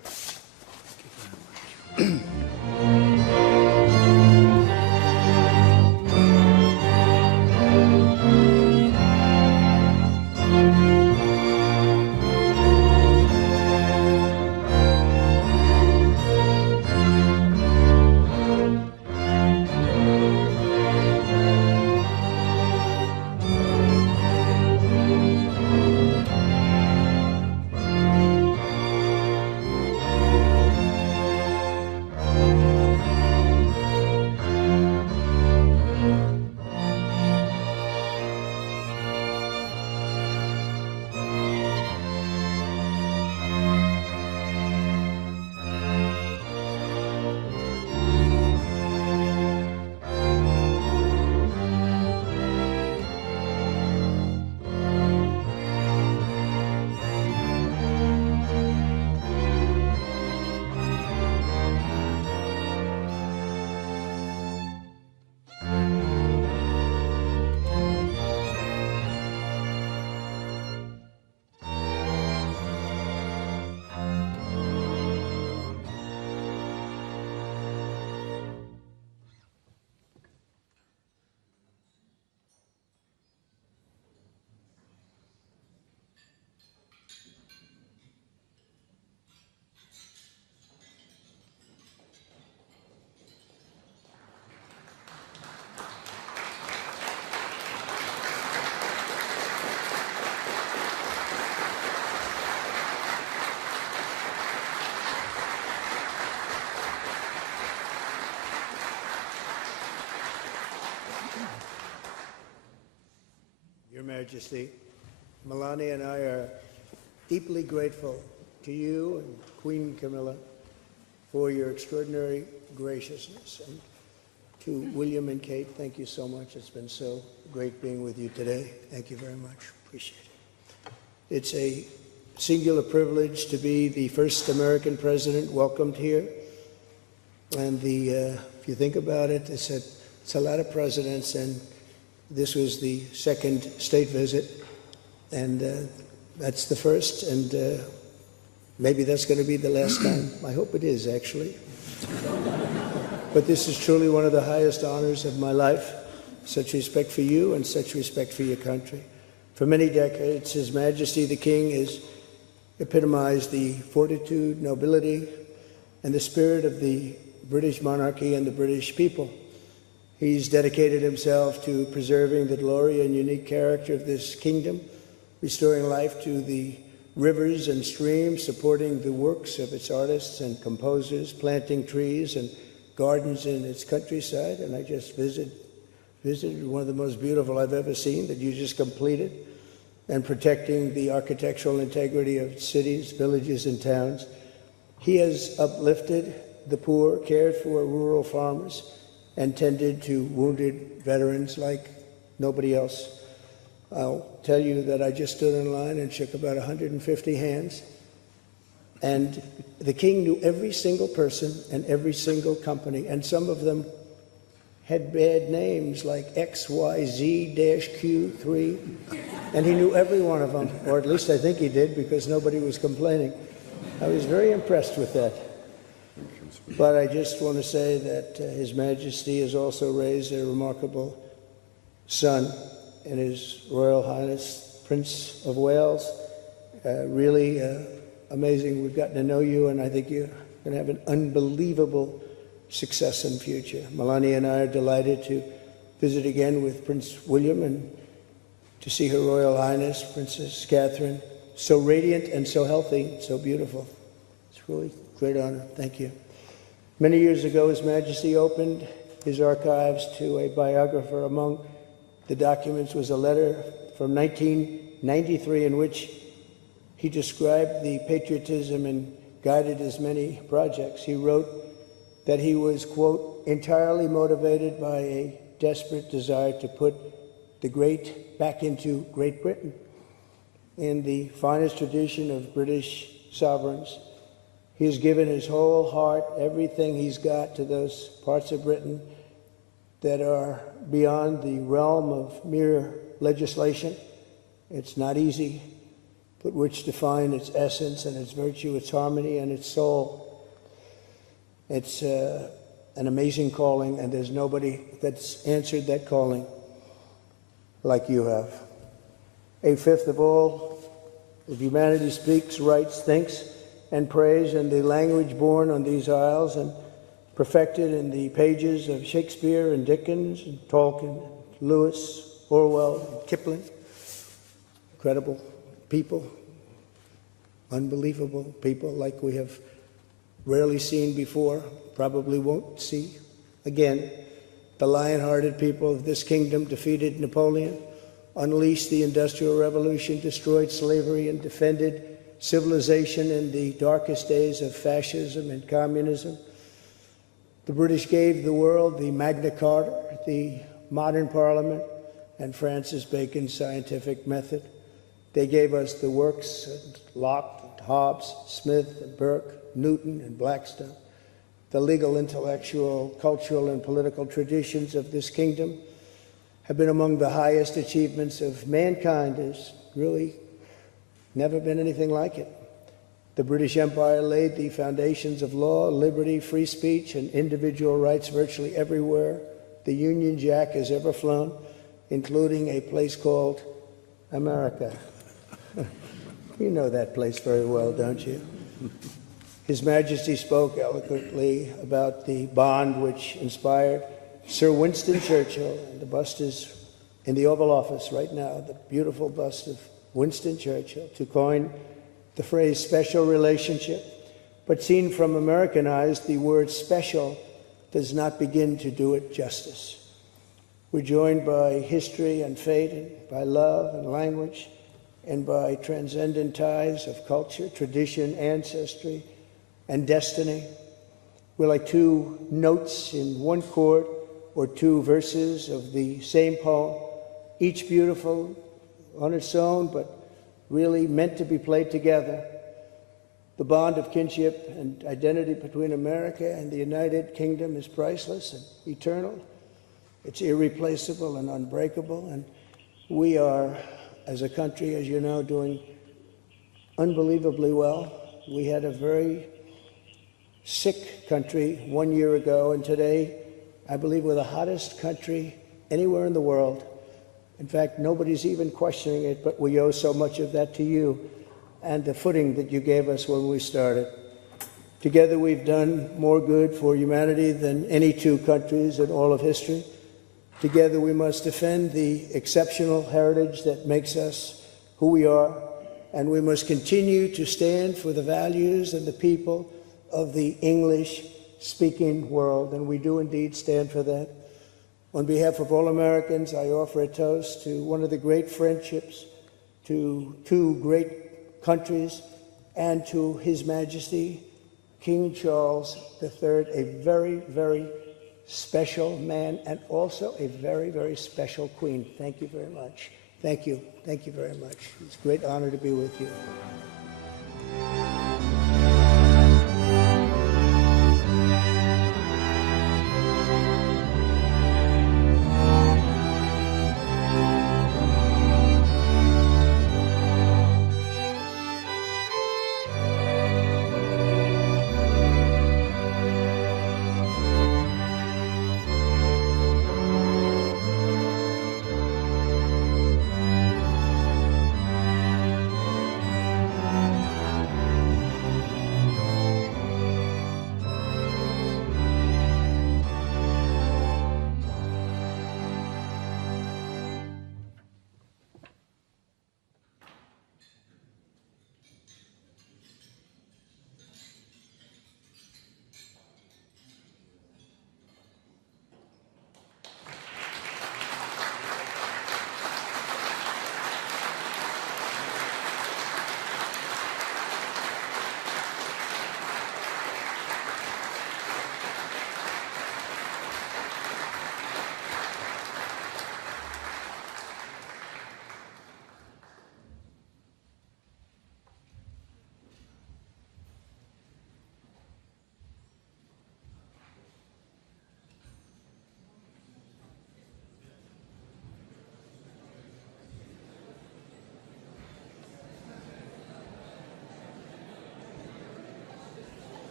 Majesty. Melania and I are deeply grateful to you and Queen Camilla for your extraordinary graciousness. And to William and Kate, thank you so much. It's been so great being with you today. Thank you very much. Appreciate it. It's a singular privilege to be the first American president welcomed here. And if you think about it, it's a lot of presidents, and this was the second state visit, and that's the first, and maybe that's going to be the last time. I hope it is, actually. But this is truly one of the highest honors of my life. Such respect for you and such respect for your country. For many decades, His Majesty the King has epitomized the fortitude, nobility, and the spirit of the British monarchy and the British people. He's dedicated himself to preserving the glory and unique character of this kingdom, restoring life to the rivers and streams, supporting the works of its artists and composers, planting trees and gardens in its countryside. And I just visited one of the most beautiful I've ever seen that you just completed, and protecting the architectural integrity of cities, villages, and towns. He has uplifted the poor, cared for rural farmers, and tended to wounded veterans like nobody else. I'll tell you that I just stood in line and shook about 150 hands, and the King knew every single person and every single company, and some of them had bad names like XYZ-Q3, and he knew every one of them, or at least I think he did, because nobody was complaining. I was very impressed with that. But I just want to say that His Majesty has also raised a remarkable son in His Royal Highness Prince of Wales. Really amazing. We've gotten to know you, and I think you're going to have an unbelievable success in the future. Melania and I are delighted to visit again with Prince William and to see Her Royal Highness Princess Catherine, so radiant and so healthy, so beautiful. It's really a great honor. Thank you. Many years ago, His Majesty opened his archives to a biographer. Among the documents was a letter from 1993 in which he described the patriotism and guided his many projects. He wrote that he was, quote, entirely motivated by a desperate desire to put the great back into Great Britain. In the finest tradition of British sovereigns, he has given his whole heart, everything he's got, to those parts of Britain that are beyond the realm of mere legislation. It's not easy, but which define its essence and its virtue, its harmony, and its soul. It's an amazing calling, and there's nobody that's answered that calling like you have. A fifth of all of humanity speaks, writes, thinks, and prays in the language born on these isles and perfected in the pages of Shakespeare and Dickens and Tolkien, Lewis, Orwell, and Kipling. Incredible people, unbelievable people like we have rarely seen before, probably won't see again. The lion-hearted people of this kingdom defeated Napoleon, unleashed the Industrial Revolution, destroyed slavery, and defended civilization in the darkest days of fascism and communism. The British gave the world the Magna Carta, the modern parliament, and Francis Bacon's scientific method. They gave us the works of Locke, Hobbes, Smith, and Burke, Newton, and Blackstone. The legal, intellectual, cultural, and political traditions of this kingdom have been among the highest achievements of mankind. There's really never been anything like it. The British Empire laid the foundations of law, liberty, free speech, and individual rights virtually everywhere the Union Jack has ever flown, including a place called America. You know that place very well, don't you? His Majesty spoke eloquently about the bond which inspired Sir Winston Churchill, and the bust is in the Oval Office right now, the beautiful bust of Winston Churchill, to coin the phrase special relationship. But seen from American eyes, the word special does not begin to do it justice. We're joined by history and fate, and by love and language, and by transcendent ties of culture, tradition, ancestry, and destiny. We're like two notes in one chord, or two verses of the same poem, each beautiful on its own, but really meant to be played together. The bond of kinship and identity between America and the United Kingdom is priceless and eternal. It's irreplaceable and unbreakable, and we are, as a country, as you know, doing unbelievably well. We had a very sick country 1 year ago, and today, I believe we're the hottest country anywhere in the world. In fact, nobody's even questioning it, but we owe so much of that to you and the footing that you gave us when we started. Together, we've done more good for humanity than any two countries in all of history. Together, we must defend the exceptional heritage that makes us who we are, and we must continue to stand for the values and the people of the English-speaking world, and we do indeed stand for that. On behalf of all Americans, I offer a toast to one of the great friendships, to two great countries, and to His Majesty, King Charles III, a very, very special man, and also a very, very special queen. Thank you very much. Thank you. Thank you very much. It's a great honor to be with you.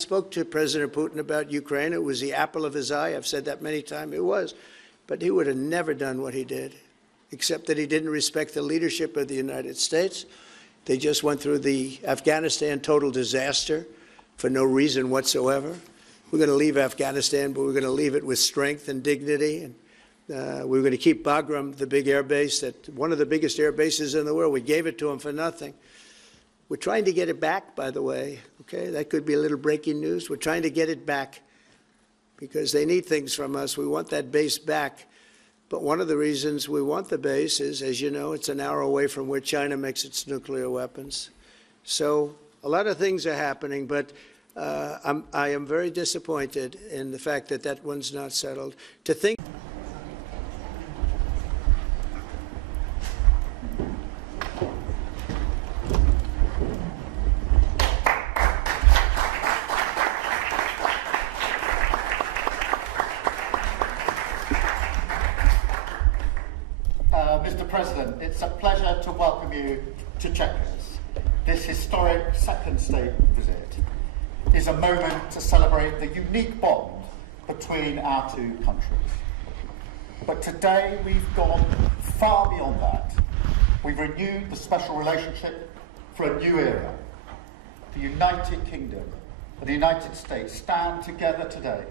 Spoke to President Putin about Ukraine. It was the apple of his eye. I've said that many times. It was. But he would have never done what he did, except that he didn't respect the leadership of the United States. They just went through the Afghanistan total disaster for no reason whatsoever. We're going to leave Afghanistan, but we're going to leave it with strength and dignity. And we're going to keep Bagram, the big air base, one of the biggest air bases in the world. We gave it to them for nothing. We're trying to get it back, by the way. Okay, that could be a little breaking news. We're trying to get it back because they need things from us. We want that base back. But one of the reasons we want the base is, as you know, it's an hour away from where China makes its nuclear weapons. So a lot of things are happening, but I am very disappointed in the fact that that one's not settled. To think. Mr. President, it's a pleasure to welcome you to Chequers. This historic second state visit is a moment to celebrate the unique bond between our two countries. But today we've gone far beyond that. We've renewed the special relationship for a new era. The United Kingdom and the United States stand together today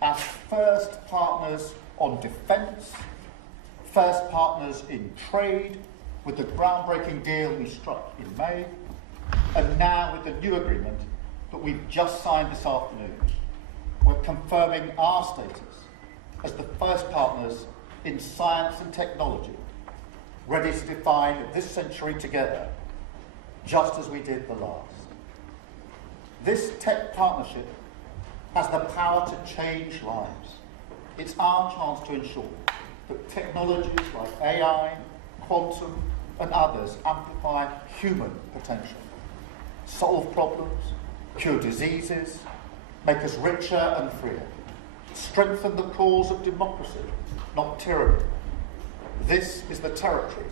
as first partners on defence, first partners in trade, with the groundbreaking deal we struck in May, and now with the new agreement that we've just signed this afternoon. We're confirming our status as the first partners in science and technology, ready to define this century together, just as we did the last. This tech partnership has the power to change lives. It's our chance to ensure that technologies like AI, quantum, and others amplify human potential, solve problems, cure diseases, make us richer and freer, strengthen the cause of democracy, not tyranny. This is the territory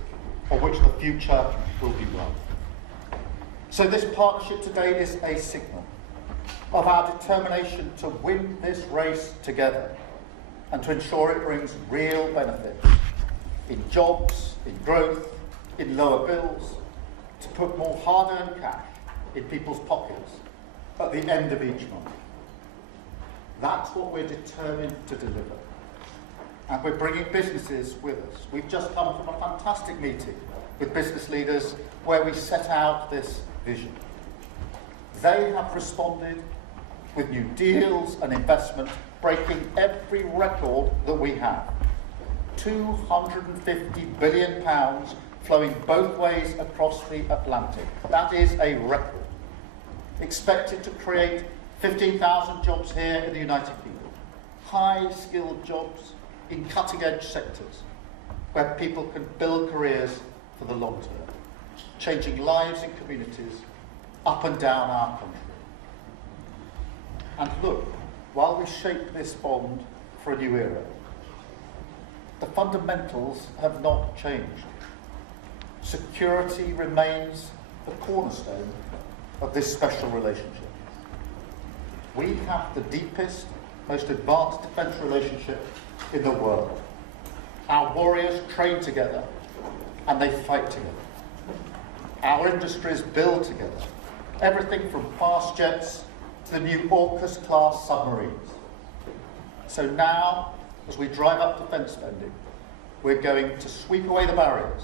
on which the future will be run. So this partnership today is a signal of our determination to win this race together and to ensure it brings real benefits in jobs, in growth, in lower bills, to put more hard-earned cash in people's pockets at the end of each month. That's what we're determined to deliver. And we're bringing businesses with us. We've just come from a fantastic meeting with business leaders where we set out this vision. They have responded with new deals and investment, breaking every record that we have. £250 billion flowing both ways across the Atlantic. That is a record. Expected to create 15,000 jobs here in the United Kingdom. High-skilled jobs in cutting-edge sectors where people can build careers for the long term, changing lives in communities up and down our country. And look, while we shape this bond for a new era, the fundamentals have not changed. Security remains the cornerstone of this special relationship. We have the deepest, most advanced defence relationship in the world. Our warriors train together and they fight together. Our industries build together. Everything from fast jets to the new AUKUS-class submarines. So now, as we drive up defence spending, we're going to sweep away the barriers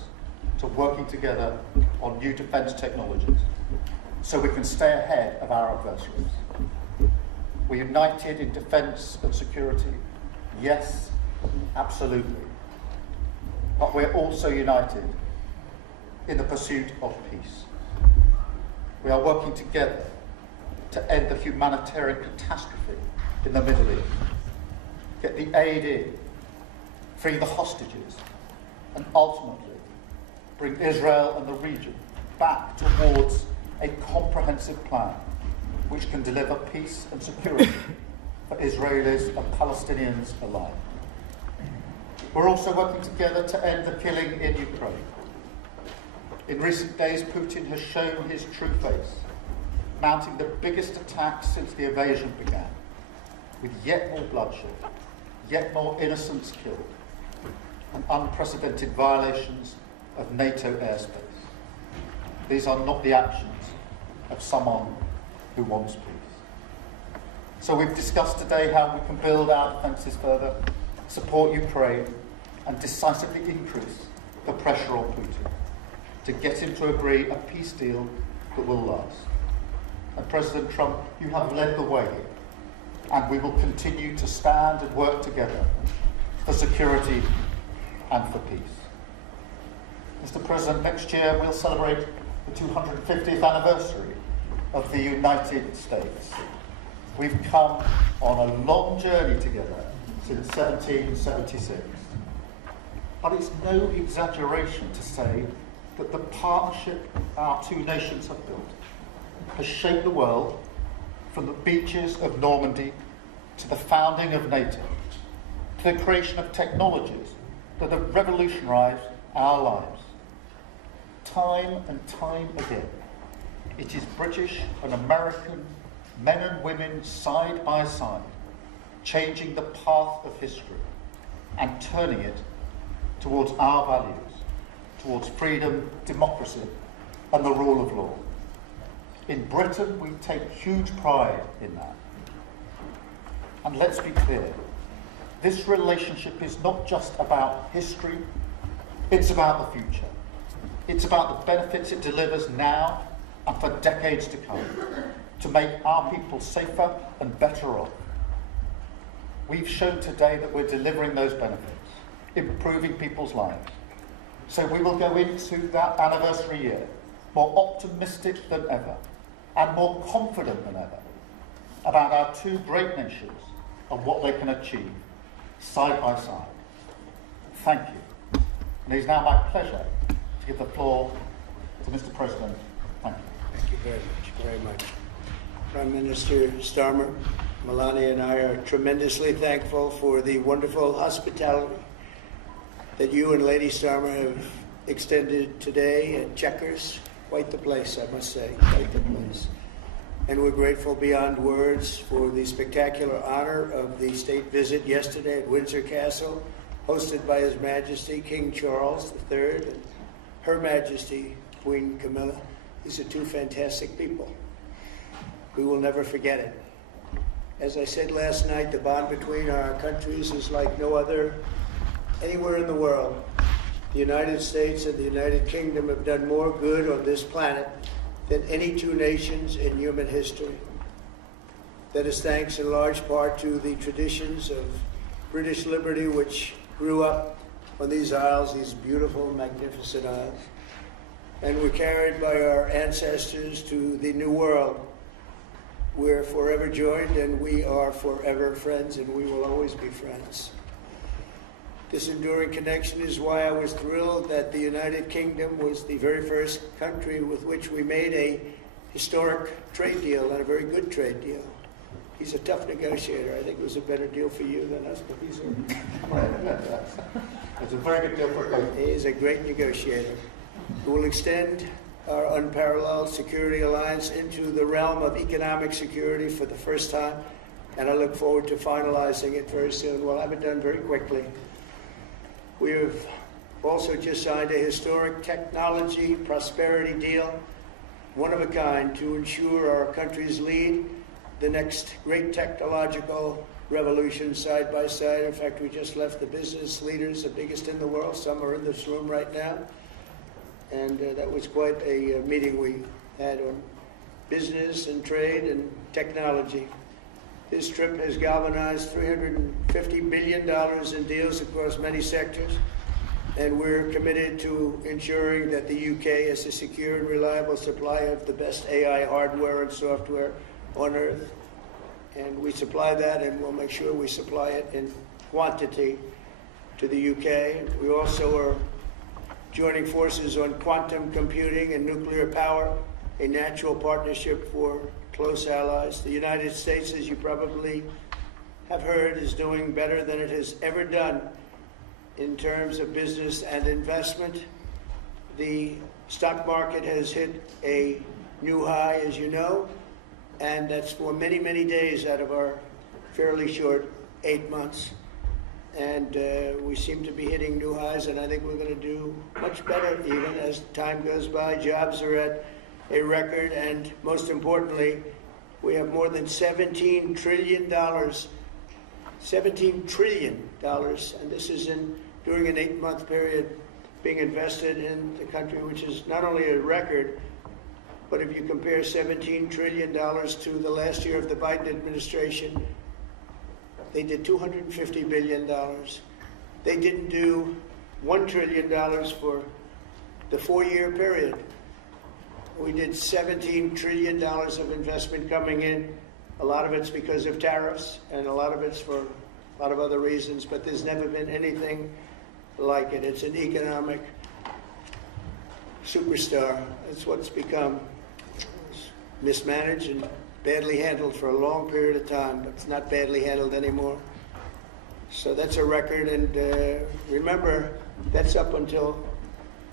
to working together on new defence technologies so we can stay ahead of our adversaries. We're united in defence and security, yes, absolutely. But we're also united in the pursuit of peace. We are working together to end the humanitarian catastrophe in the Middle East, get the aid in, free the hostages, and ultimately bring Israel and the region back towards a comprehensive plan which can deliver peace and security for Israelis and Palestinians alike. We're also working together to end the killing in Ukraine. In recent days, Putin has shown his true face, mounting the biggest attacks since the invasion began, with yet more bloodshed, yet more innocents killed, and unprecedented violations of NATO airspace. These are not the actions of someone who wants peace. So we've discussed today how we can build our defences further, support Ukraine, and decisively increase the pressure on Putin to get him to agree a peace deal that will last. And President Trump, you have led the way, and we will continue to stand and work together for security and for peace. Mr. President, next year we'll celebrate the 250th anniversary of the United States. We've come on a long journey together since 1776. But it's no exaggeration to say that the partnership our two nations have built has shaped the world from the beaches of Normandy to the founding of NATO, to the creation of technologies that have revolutionised our lives. Time and time again, it is British and American men and women side by side, changing the path of history and turning it towards our values, towards freedom, democracy, and the rule of law. In Britain, we take huge pride in that. And let's be clear, This relationship is not just about history, it's about the future. It's about the benefits it delivers now and for decades to come, to make our people safer and better off. We've shown today that we're delivering those benefits, improving people's lives. So we will go into that anniversary year more optimistic than ever and more confident than ever about our two great nations and what they can achieve side by side. Thank you. And it is now my pleasure to give the floor to Mr. President. Thank you. Thank you very much. Prime Minister Starmer, Melania and I are tremendously thankful for the wonderful hospitality that you and Lady Starmer have extended today at Chequers. Quite the place, I must say, quite the place. And we're grateful beyond words for the spectacular honor of the state visit yesterday at Windsor Castle, hosted by His Majesty King Charles III and Her Majesty Queen Camilla. These are two fantastic people. We will never forget it. As I said last night, the bond between our countries is like no other anywhere in the world. The United States and the United Kingdom have done more good on this planet than any two nations in human history. That is thanks in large part to the traditions of British liberty, which grew up on these isles, these beautiful, magnificent isles, and were carried by our ancestors to the New World. We're forever joined, and we are forever friends, and we will always be friends. This enduring connection is why I was thrilled that the United Kingdom was the very first country with which we made a historic trade deal, and a very good trade deal. He's a tough negotiator. I think it was a better deal for you than us, but he's It's a very good deal for both. He is a great negotiator who will extend our unparalleled security alliance into the realm of economic security for the first time, and I look forward to finalizing it very soon. We'll have it done very quickly. We have also just signed a historic technology prosperity deal, one of a kind, to ensure our countries lead the next great technological revolution side by side. In fact, we just left the business leaders, the biggest in the world. Some are in this room right now. And that was quite a meeting we had on business and trade and technology. This trip has galvanized $350 billion in deals across many sectors, and we're committed to ensuring that the UK has a secure and reliable supply of the best AI hardware and software on Earth. And we supply that, and we'll make sure we supply it in quantity to the UK. We also are joining forces on quantum computing and nuclear power, a natural partnership for close allies. The United States, as you probably have heard, is doing better than it has ever done in terms of business and investment. The stock market has hit a new high, as you know, and that's for many, many days out of our fairly short 8 months. And we seem to be hitting new highs, and I think we're going to do much better even as time goes by. Jobs are at a record, and most importantly, we have more than $17 trillion, $17 trillion, and this is during an 8-month period being invested in the country, which is not only a record, but if you compare $17 trillion to the last year of the Biden administration, they did $250 billion. They didn't do $1 trillion for the 4-year period. We did $17 trillion of investment coming in. A lot of it's because of tariffs, and a lot of it's for a lot of other reasons, but there's never been anything like it. It's an economic superstar. It's what it's become. It's mismanaged and badly handled for a long period of time, but it's not badly handled anymore. So that's a record, and remember, that's up until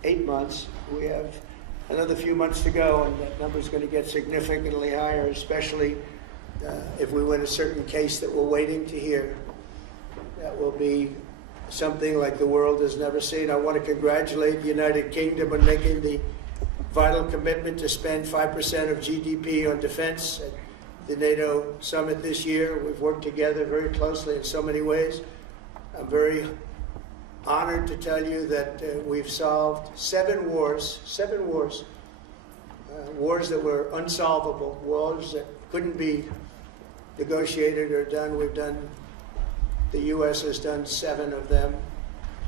8 months. We have another few months to go, and that number is going to get significantly higher, especially if we win a certain case that we're waiting to hear. That will be something like the world has never seen. I want to congratulate the United Kingdom on making the vital commitment to spend 5% of GDP on defense at the NATO summit this year. We've worked together very closely in so many ways. I'm very honored to tell you that we've solved 7 wars, wars that were unsolvable, wars that couldn't be negotiated or done. The U.S. has done 7 of them.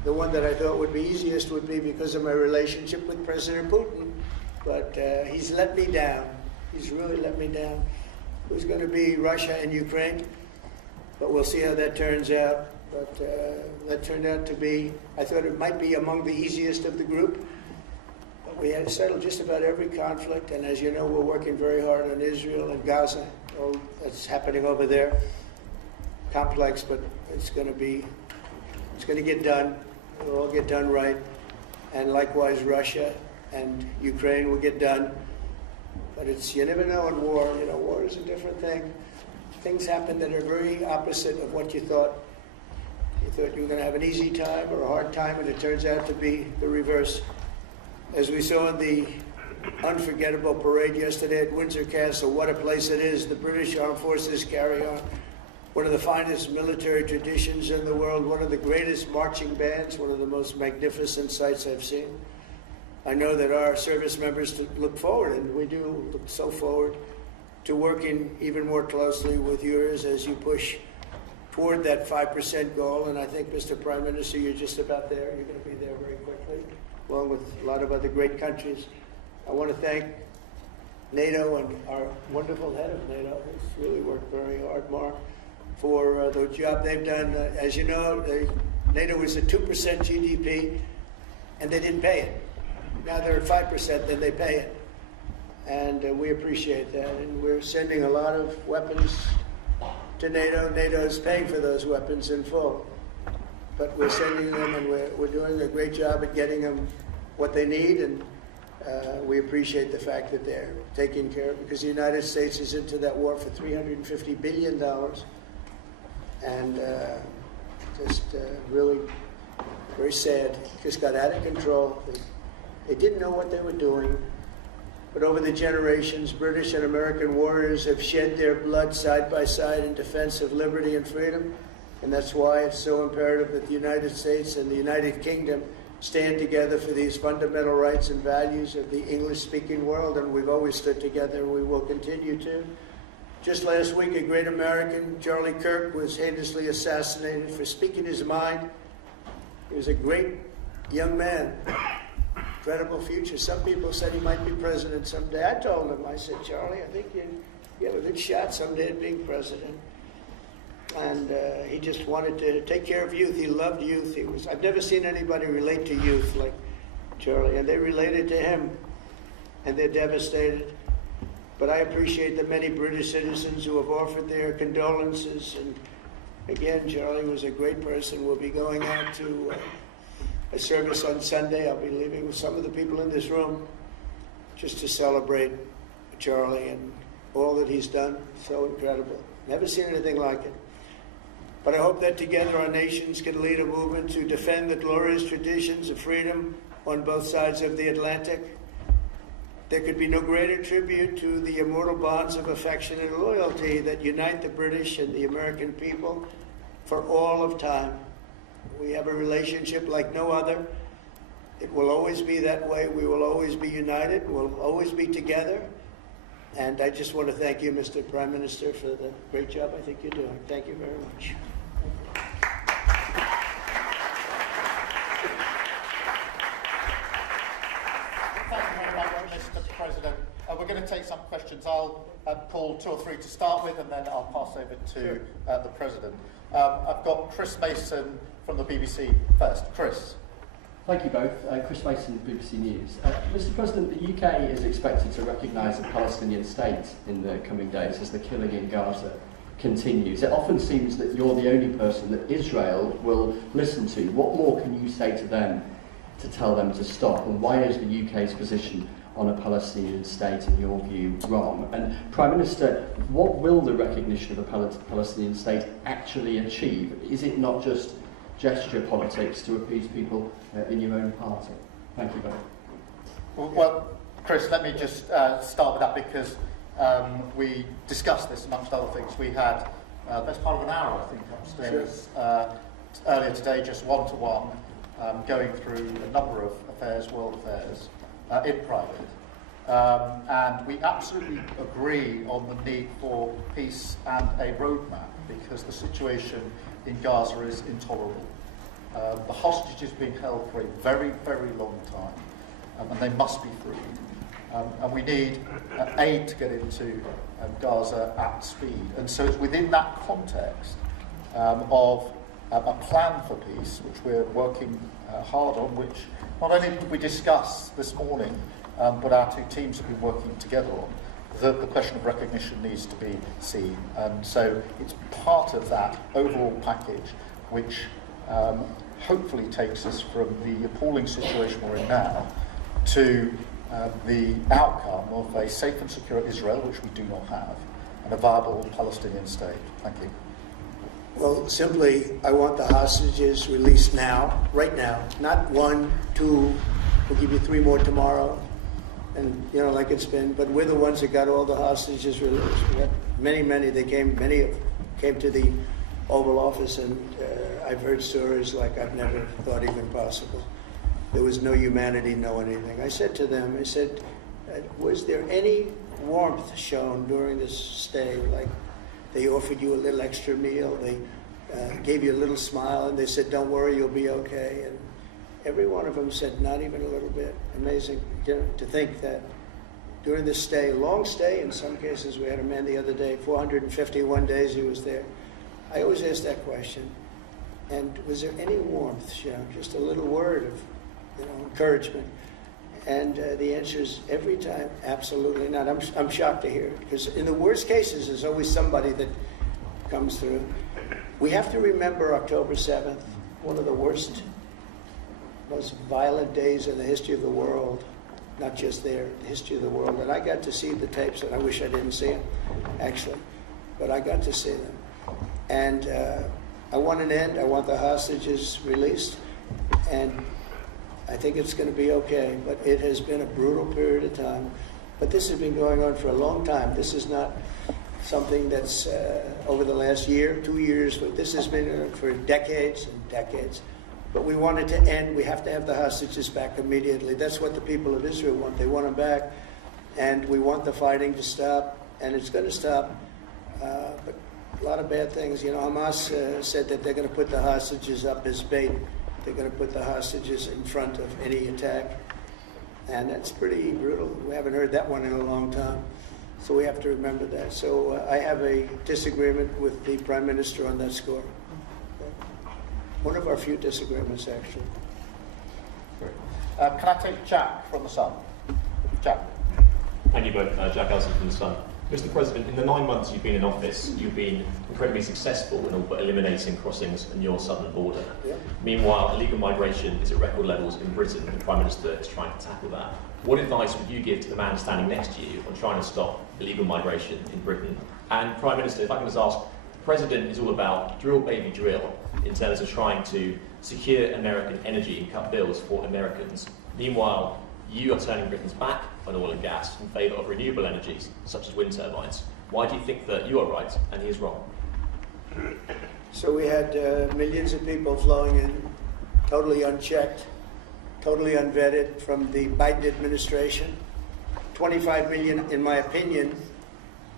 The one that I thought would be easiest would be because of my relationship with President Putin, but he's let me down. He's really let me down. It was going to be Russia and Ukraine, but we'll see how that turns out. But that turned out to be, I thought it might be among the easiest of the group. But we had settled just about every conflict, and as you know, we're working very hard on Israel and Gaza. All that's happening over there. Complex, but it's going to get done. It'll all get done right. And likewise, Russia and Ukraine will get done. But you never know in war. You know, war is a different thing. Things happen that are very opposite of what you thought. You thought you were going to have an easy time or a hard time, and it turns out to be the reverse. As we saw in the unforgettable parade yesterday at Windsor Castle, what a place it is. The British Armed Forces carry on one of the finest military traditions in the world, one of the greatest marching bands, one of the most magnificent sights I've seen. I know that our service members look forward, and we do look so forward to working even more closely with yours as you push toward that 5% goal. And I think, Mr. Prime Minister, you're just about there. You're going to be there very quickly, along with a lot of other great countries. I want to thank NATO and our wonderful head of NATO, who's really worked very hard, Mark, for the job they've done. As you know, NATO was at 2% GDP, and they didn't pay it. Now they're at 5%, then they pay it. And we appreciate that. And we're sending a lot of weapons to NATO. NATO is paying for those weapons in full. But we're sending them, and we're doing a great job at getting them what they need. And we appreciate the fact that they're taking care of it, because the United States is into that war for $350 billion. And really very sad. Just got out of control. They didn't know what they were doing. But over the generations, British and American warriors have shed their blood side by side in defense of liberty and freedom. And that's why it's so imperative that the United States and the United Kingdom stand together for these fundamental rights and values of the English-speaking world. And we've always stood together, and we will continue to. Just last week, a great American, Charlie Kirk, was heinously assassinated for speaking his mind. He was a great young man. Incredible future. Some people said he might be president someday. I told him, I said, Charlie, I think you have a good shot someday at being president. And he just wanted to take care of youth. He loved youth. I've never seen anybody relate to youth like Charlie. And they related to him, and they're devastated. But I appreciate the many British citizens who have offered their condolences. And again, Charlie was a great person. We'll be going out to a service on Sunday. I'll be leaving with some of the people in this room just to celebrate Charlie and all that he's done. So incredible. Never seen anything like it. But I hope that together our nations can lead a movement to defend the glorious traditions of freedom on both sides of the Atlantic. There could be no greater tribute to the immortal bonds of affection and loyalty that unite the British and the American people for all of time. We have a relationship like no other. It will always be that way. We will always be united. We'll always be together. And I just want to thank you, Mr. Prime Minister, for the great job I think you're doing. Thank you very much. Mr. President. We're going to take some questions. I'll pull 2 or 3 to start with, and then I'll pass over to the President. I've got Chris Mason from the BBC first. Chris. Thank you both. Chris Mason, BBC News. Mr. President, the UK is expected to recognise a Palestinian state in the coming days as the killing in Gaza continues. It often seems that you're the only person that Israel will listen to. What more can you say to them to tell them to stop? And why is the UK's position on a Palestinian state, in your view, wrong? And Prime Minister, what will the recognition of a Palestinian state actually achieve? Is it not just gesture politics to appease people in your own party? Thank you both. Well, Chris, let me just start with that, because we discussed this amongst other things. We had best part of an hour, I think, upstairs earlier today, just one-to-one, going through a number of affairs, world affairs, in private. And we absolutely agree on the need for peace and a roadmap, because the situation in Gaza is intolerable. The hostages have been held for a very, very long time, and they must be freed. And we need aid to get into Gaza at speed. And so it's within that context of a plan for peace, which we're working hard on, which not only did we discuss this morning, but our two teams have been working together on, that the question of recognition needs to be seen. And so it's part of that overall package which hopefully takes us from the appalling situation we're in now to the outcome of a safe and secure Israel, which we do not have, and a viable Palestinian state. Thank you. Well, simply, I want the hostages released now, right now. Not 1, 2, we'll give you 3 more tomorrow, and, you know, like it's been. But we're the ones that got all the hostages released. We got many, many came to the Oval Office, and I've heard stories like I've never thought even possible. There was no humanity, no anything. I said to them, I said, was there any warmth shown during this stay? Like, they offered you a little extra meal, they gave you a little smile, and they said, don't worry, you'll be okay. And every one of them said, not even a little bit. Amazing, you know, to think that during this stay, long stay in some cases. We had a man the other day, 451 days he was there. I always ask that question. And was there any warmth shown? Just a little word of, you know, encouragement. And the answer is every time, absolutely not. I'm shocked to hear it, because in the worst cases, there's always somebody that comes through. We have to remember October 7th, one of the worst, most violent days in the history of the world, not just there, the history of the world. And I got to see the tapes, and I wish I didn't see them, actually, but I got to see them. And I want an end. I want the hostages released, and I think it's going to be okay, but it has been a brutal period of time. But this has been going on for a long time. This is not something that's over the last year, 2 years. This has been for decades and decades. But we want it to end. We have to have the hostages back immediately. That's what the people of Israel want. They want them back, and we want the fighting to stop, and it's going to stop. But a lot of bad things. You know, Hamas said that they're going to put the hostages up as bait. They're going to put the hostages in front of any attack. And that's pretty brutal. We haven't heard that one in a long time. So we have to remember that. So I have a disagreement with the Prime Minister on that score. One of our few disagreements, actually. Can I take Jack from the Sun? Jack. Thank you both. Jack Elson from the Sun. Mr. President, in the 9 months you've been in office, you've been incredibly successful in all but eliminating crossings on your southern border. Yeah. Meanwhile, illegal migration is at record levels in Britain, and the Prime Minister is trying to tackle that. What advice would you give to the man standing next to you on trying to stop illegal migration in Britain? And Prime Minister, if I can just ask, the President is all about drill baby drill in terms of trying to secure American energy and cut bills for Americans. Meanwhile, you are turning Britain's back on oil and gas in favour of renewable energies, such as wind turbines. Why do you think that you are right and he is wrong? So we had millions of people flowing in, totally unchecked, totally unvetted from the Biden administration. 25 million, in my opinion,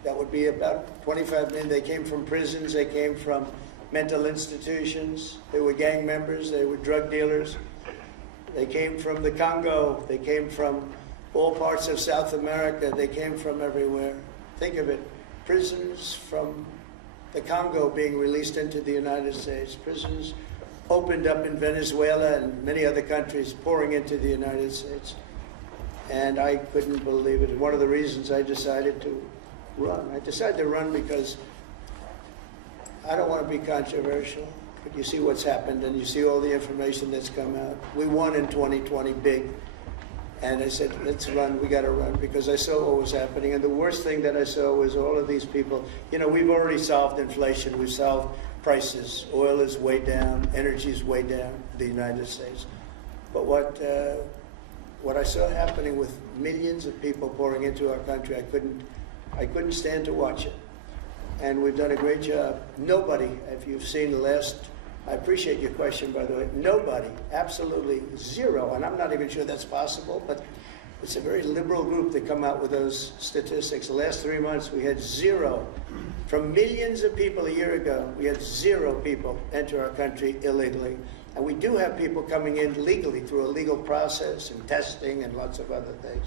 that would be about 25 million. They came from prisons, they came from mental institutions, they were gang members, they were drug dealers. They came from the Congo. They came from all parts of South America. They came from everywhere. Think of it. Prisoners from the Congo being released into the United States. Prisons opened up in Venezuela and many other countries, pouring into the United States. And I couldn't believe it. And one of the reasons I decided to run. I decided to run because I don't want to be controversial. But you see what's happened, and you see all the information that's come out. We won in 2020 big. And I said, let's run, we got to run, because I saw what was happening. And the worst thing that I saw was all of these people. You know, we've already solved inflation. We've solved prices. Oil is way down. Energy is way down in the United States. But what I saw happening with millions of people pouring into our country, I couldn't stand to watch it. And we've done a great job. Nobody, if you've seen the last I appreciate your question, by the way. Nobody, absolutely zero, and I'm not even sure that's possible, but it's a very liberal group that come out with those statistics. The last 3 months, we had zero. From millions of people a year ago, we had 0 people enter our country illegally. And we do have people coming in legally through a legal process and testing and lots of other things.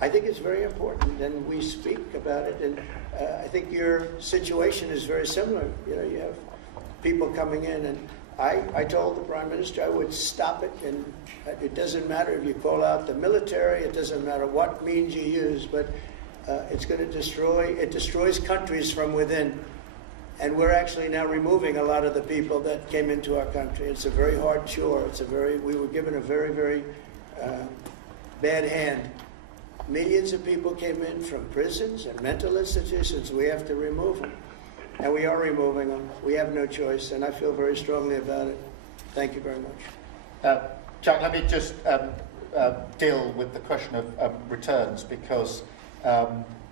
I think it's very important, and we speak about it. And I think your situation is very similar. You know, you have people coming in, and I told the Prime Minister I would stop it, and it doesn't matter if you call out the military, it doesn't matter what means you use, but it's going to destroys countries from within. And we're actually now removing a lot of the people that came into our country. It's a very hard chore. We were given a very, very bad hand. Millions of people came in from prisons and mental institutions. We have to remove them. And we are removing them. We have no choice, and I feel very strongly about it. Thank you very much. Jack, let me just deal with the question of returns, because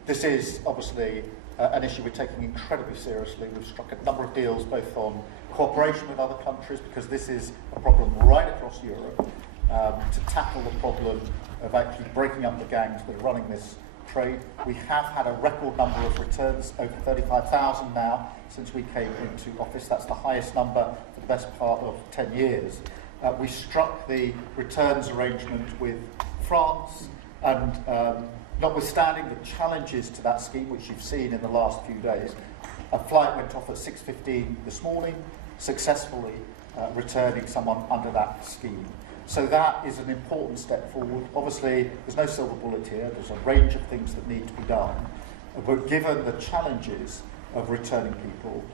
this is obviously an issue we're taking incredibly seriously. We've struck a number of deals both on cooperation with other countries, because this is a problem right across Europe, to tackle the problem of actually breaking up the gangs that are running this trade. We have had a record number of returns, over 35,000 now, since we came into office. That's the highest number for the best part of 10 years. We struck the returns arrangement with France, and notwithstanding the challenges to that scheme, which you've seen in the last few days, a flight went off at 6:15 this morning, successfully returning someone under that scheme. So that is an important step forward. Obviously, there's no silver bullet here. There's a range of things that need to be done. But given the challenges of returning people,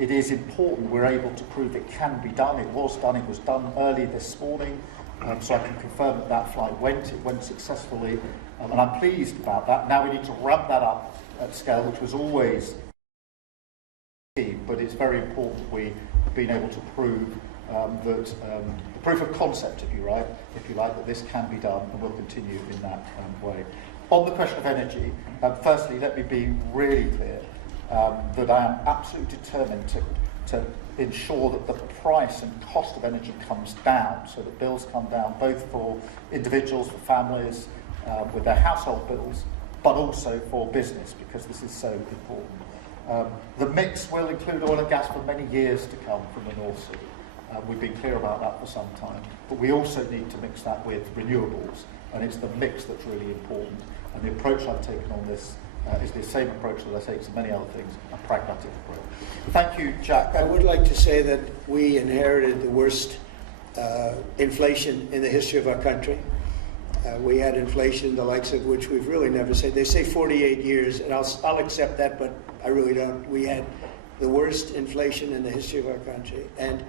it is important we're able to prove it can be done. It was done. It was done early this morning. So I can confirm that that flight went. It went successfully. And I'm pleased about that. Now we need to ramp that up at scale, which was always key. But it's very important we've been able to prove that the proof of concept, if you like, that this can be done, and will continue in that way. On the question of energy, firstly, let me be really clear that I am absolutely determined to ensure that the price and cost of energy comes down, so that bills come down, both for individuals, for families, with their household bills, but also for business, because this is so important. The mix will include oil and gas for many years to come from the North Sea. We've been clear about that for some time, but we also need to mix that with renewables, and it's the mix that's really important. And the approach I've taken on this is the same approach that I take to many other things, a pragmatic approach. Thank you, Jack. I would like to say that we inherited the worst inflation in the history of our country. We had inflation, the likes of which we've really never seen. They say 48 years, and I'll accept that, but I really don't. We had the worst inflation in the history of our country. And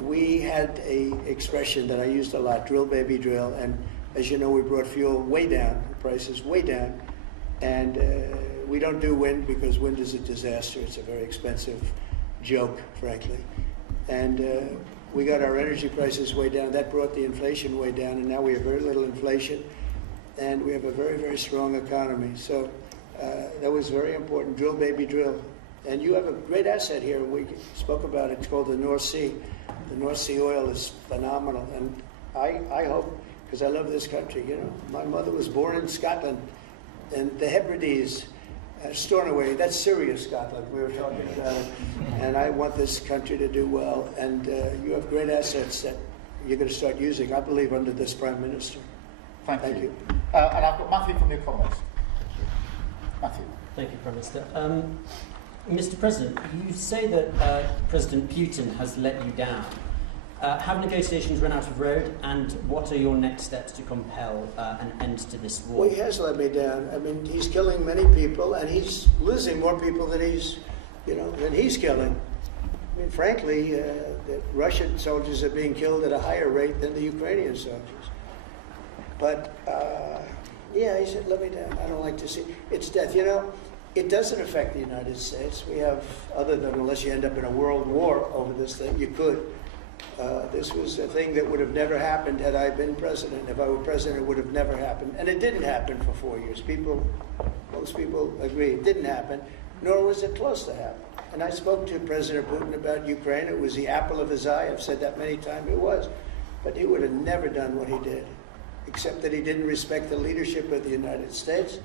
we had a expression that I used a lot, drill, baby, drill. And as you know, we brought fuel way down, prices way down. And we don't do wind because wind is a disaster. It's a very expensive joke, frankly. And we got our energy prices way down. That brought the inflation way down. And now we have very little inflation. And we have a very, very strong economy. So that was very important. Drill, baby, drill. And you have a great asset here. We spoke about it. It's called the North Sea. The North Sea oil is phenomenal. And I hope, because I love this country, you know. My mother was born in Scotland. And the Hebrides, Stornoway, that's Syria, Scotland. We were talking about it. And I want this country to do well. And you have great assets that you're going to start using, I believe, under this Prime Minister. Thank you. And I've got Matthew from The Economist. Matthew. Thank you, Prime Minister. Mr. President, you say that President Putin has let you down. Have negotiations run out of road, and what are your next steps to compel an end to this war? Well, he has let me down. I mean, he's killing many people, and he's losing more people than he's killing. I mean, frankly, the Russian soldiers are being killed at a higher rate than the Ukrainian soldiers. But yeah, he said, let me down. I don't like to see it's death. You know, it doesn't affect the United States. We have, other than unless you end up in a world war over this thing, you could. This was a thing that would have never happened had I been president. If I were president, it would have never happened. And it didn't happen for 4 years. Most people agree it didn't happen, nor was it close to happen. And I spoke to President Putin about Ukraine. It was the apple of his eye. I've said that many times. It was. But he would have never done what he did, except that he didn't respect the leadership of the United States.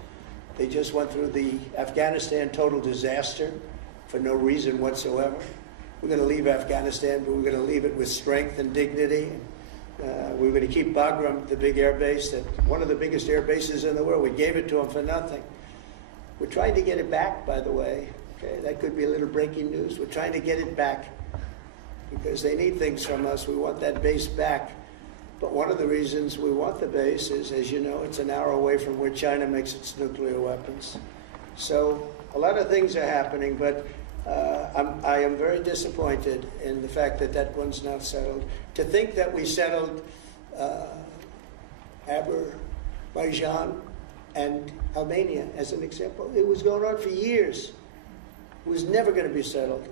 They just went through the Afghanistan total disaster for no reason whatsoever. We're going to leave Afghanistan, but we're going to leave it with strength and dignity. We're going to keep Bagram, the big air base, that one of the biggest air bases in the world. We gave it to them for nothing. We're trying to get it back, by the way. Okay, that could be a little breaking news. We're trying to get it back because they need things from us. We want that base back. But one of the reasons we want the base is, as you know, it's an hour away from where China makes its nuclear weapons. So a lot of things are happening, but I am very disappointed in the fact that that one's not settled. To think that we settled Azerbaijan and Albania as an example, it was going on for years. It was never going to be settled.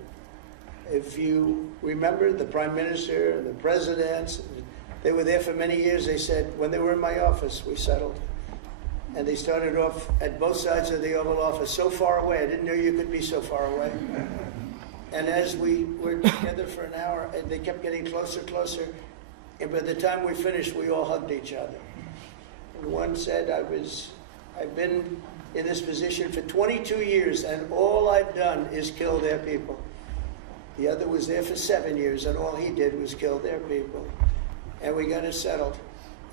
If you remember, the Prime Minister, the presidents, they were there for many years. They said, when they were in my office, we settled. And they started off at both sides of the Oval Office, so far away. I didn't know you could be so far away. And as we were together for an hour, they kept getting closer, closer. And by the time we finished, we all hugged each other. And one said, I've been in this position for 22 years, and all I've done is kill their people. The other was there for 7 years, and all he did was kill their people. And we got it settled.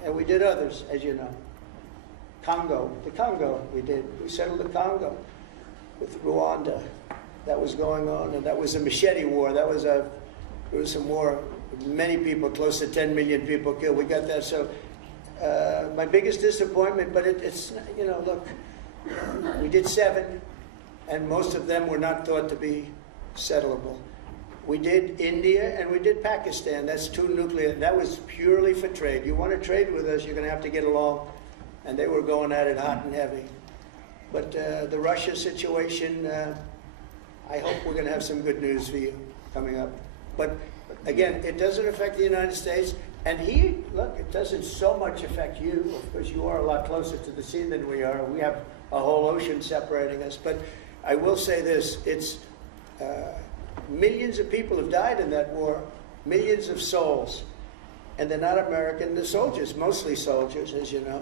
And we did others, as you know. The Congo we settled the Congo with Rwanda. That was going on, and that was a machete war. There was some war, many people, close to 10 million people killed. We got that. So my biggest disappointment, but it's, you know, look, we did 7, and most of them were not thought to be settleable. We did India and we did Pakistan. That's 2 nuclear. That was purely for trade. You want to trade with us, you're going to have to get along. And they were going at it hot and heavy. But the Russia situation, I hope we're going to have some good news for you coming up. But again, it doesn't affect the United States. And look, it doesn't so much affect you. Of course, you are a lot closer to the sea than we are. We have a whole ocean separating us. But I will say this, it's millions of people have died in that war, millions of souls. And they're not American, they're soldiers, mostly soldiers, as you know.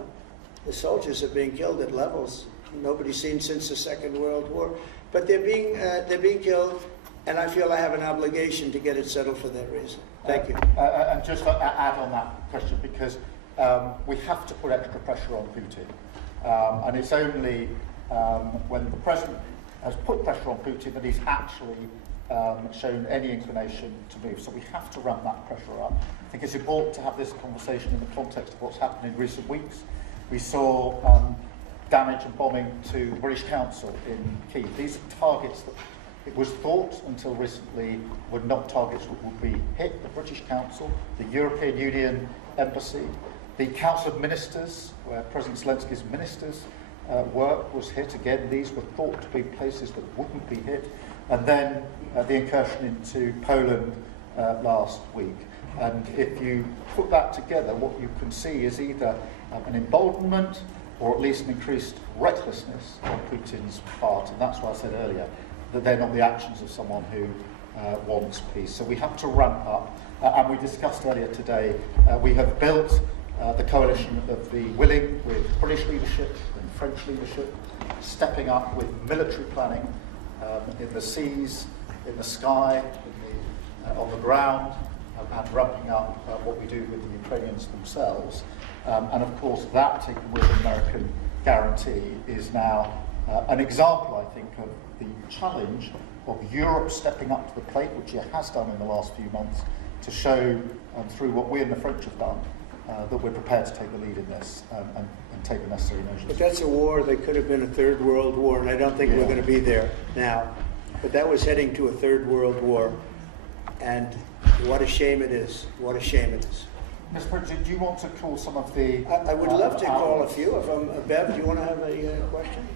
The soldiers are being killed at levels nobody's seen since the Second World War. But they're being killed, and I feel I have an obligation to get it settled for that reason. Thank you. And just to add on that question, because we have to put extra pressure on Putin. And it's only when the President has put pressure on Putin that he's actually shown any inclination to move. So we have to ramp that pressure up. I think it's important to have this conversation in the context of what's happened in recent weeks. We saw damage and bombing to the British Council in Kyiv. These are targets that it was thought until recently were not targets that would be hit. The British Council, the European Union Embassy, the Council of Ministers, where President Zelensky's ministers work was hit. Again, these were thought to be places that wouldn't be hit. And then the incursion into Poland last week. And if you put that together, what you can see is either an emboldenment or at least an increased recklessness on Putin's part. And that's why I said earlier that they're not the actions of someone who wants peace. So we have to ramp up. And we discussed earlier today, we have built the coalition of the willing with British leadership and French leadership, stepping up with military planning in the seas, in the sky, on the ground, and ramping up what we do with the Ukrainians themselves. And of course, that, taken with an American guarantee, is now an example, I think, of the challenge of Europe stepping up to the plate, which it has done in the last few months, to show, through what we and the French have done, that we're prepared to take the lead in this and take the necessary measures. But that's a war that could have been a Third World War, and I don't think we're going to be there now. But that was heading to a Third World War, and what a shame it is. What a shame it is. Mr. President, do you want to call some of the... I would love to call a few of them. Bev, do you want to have a question?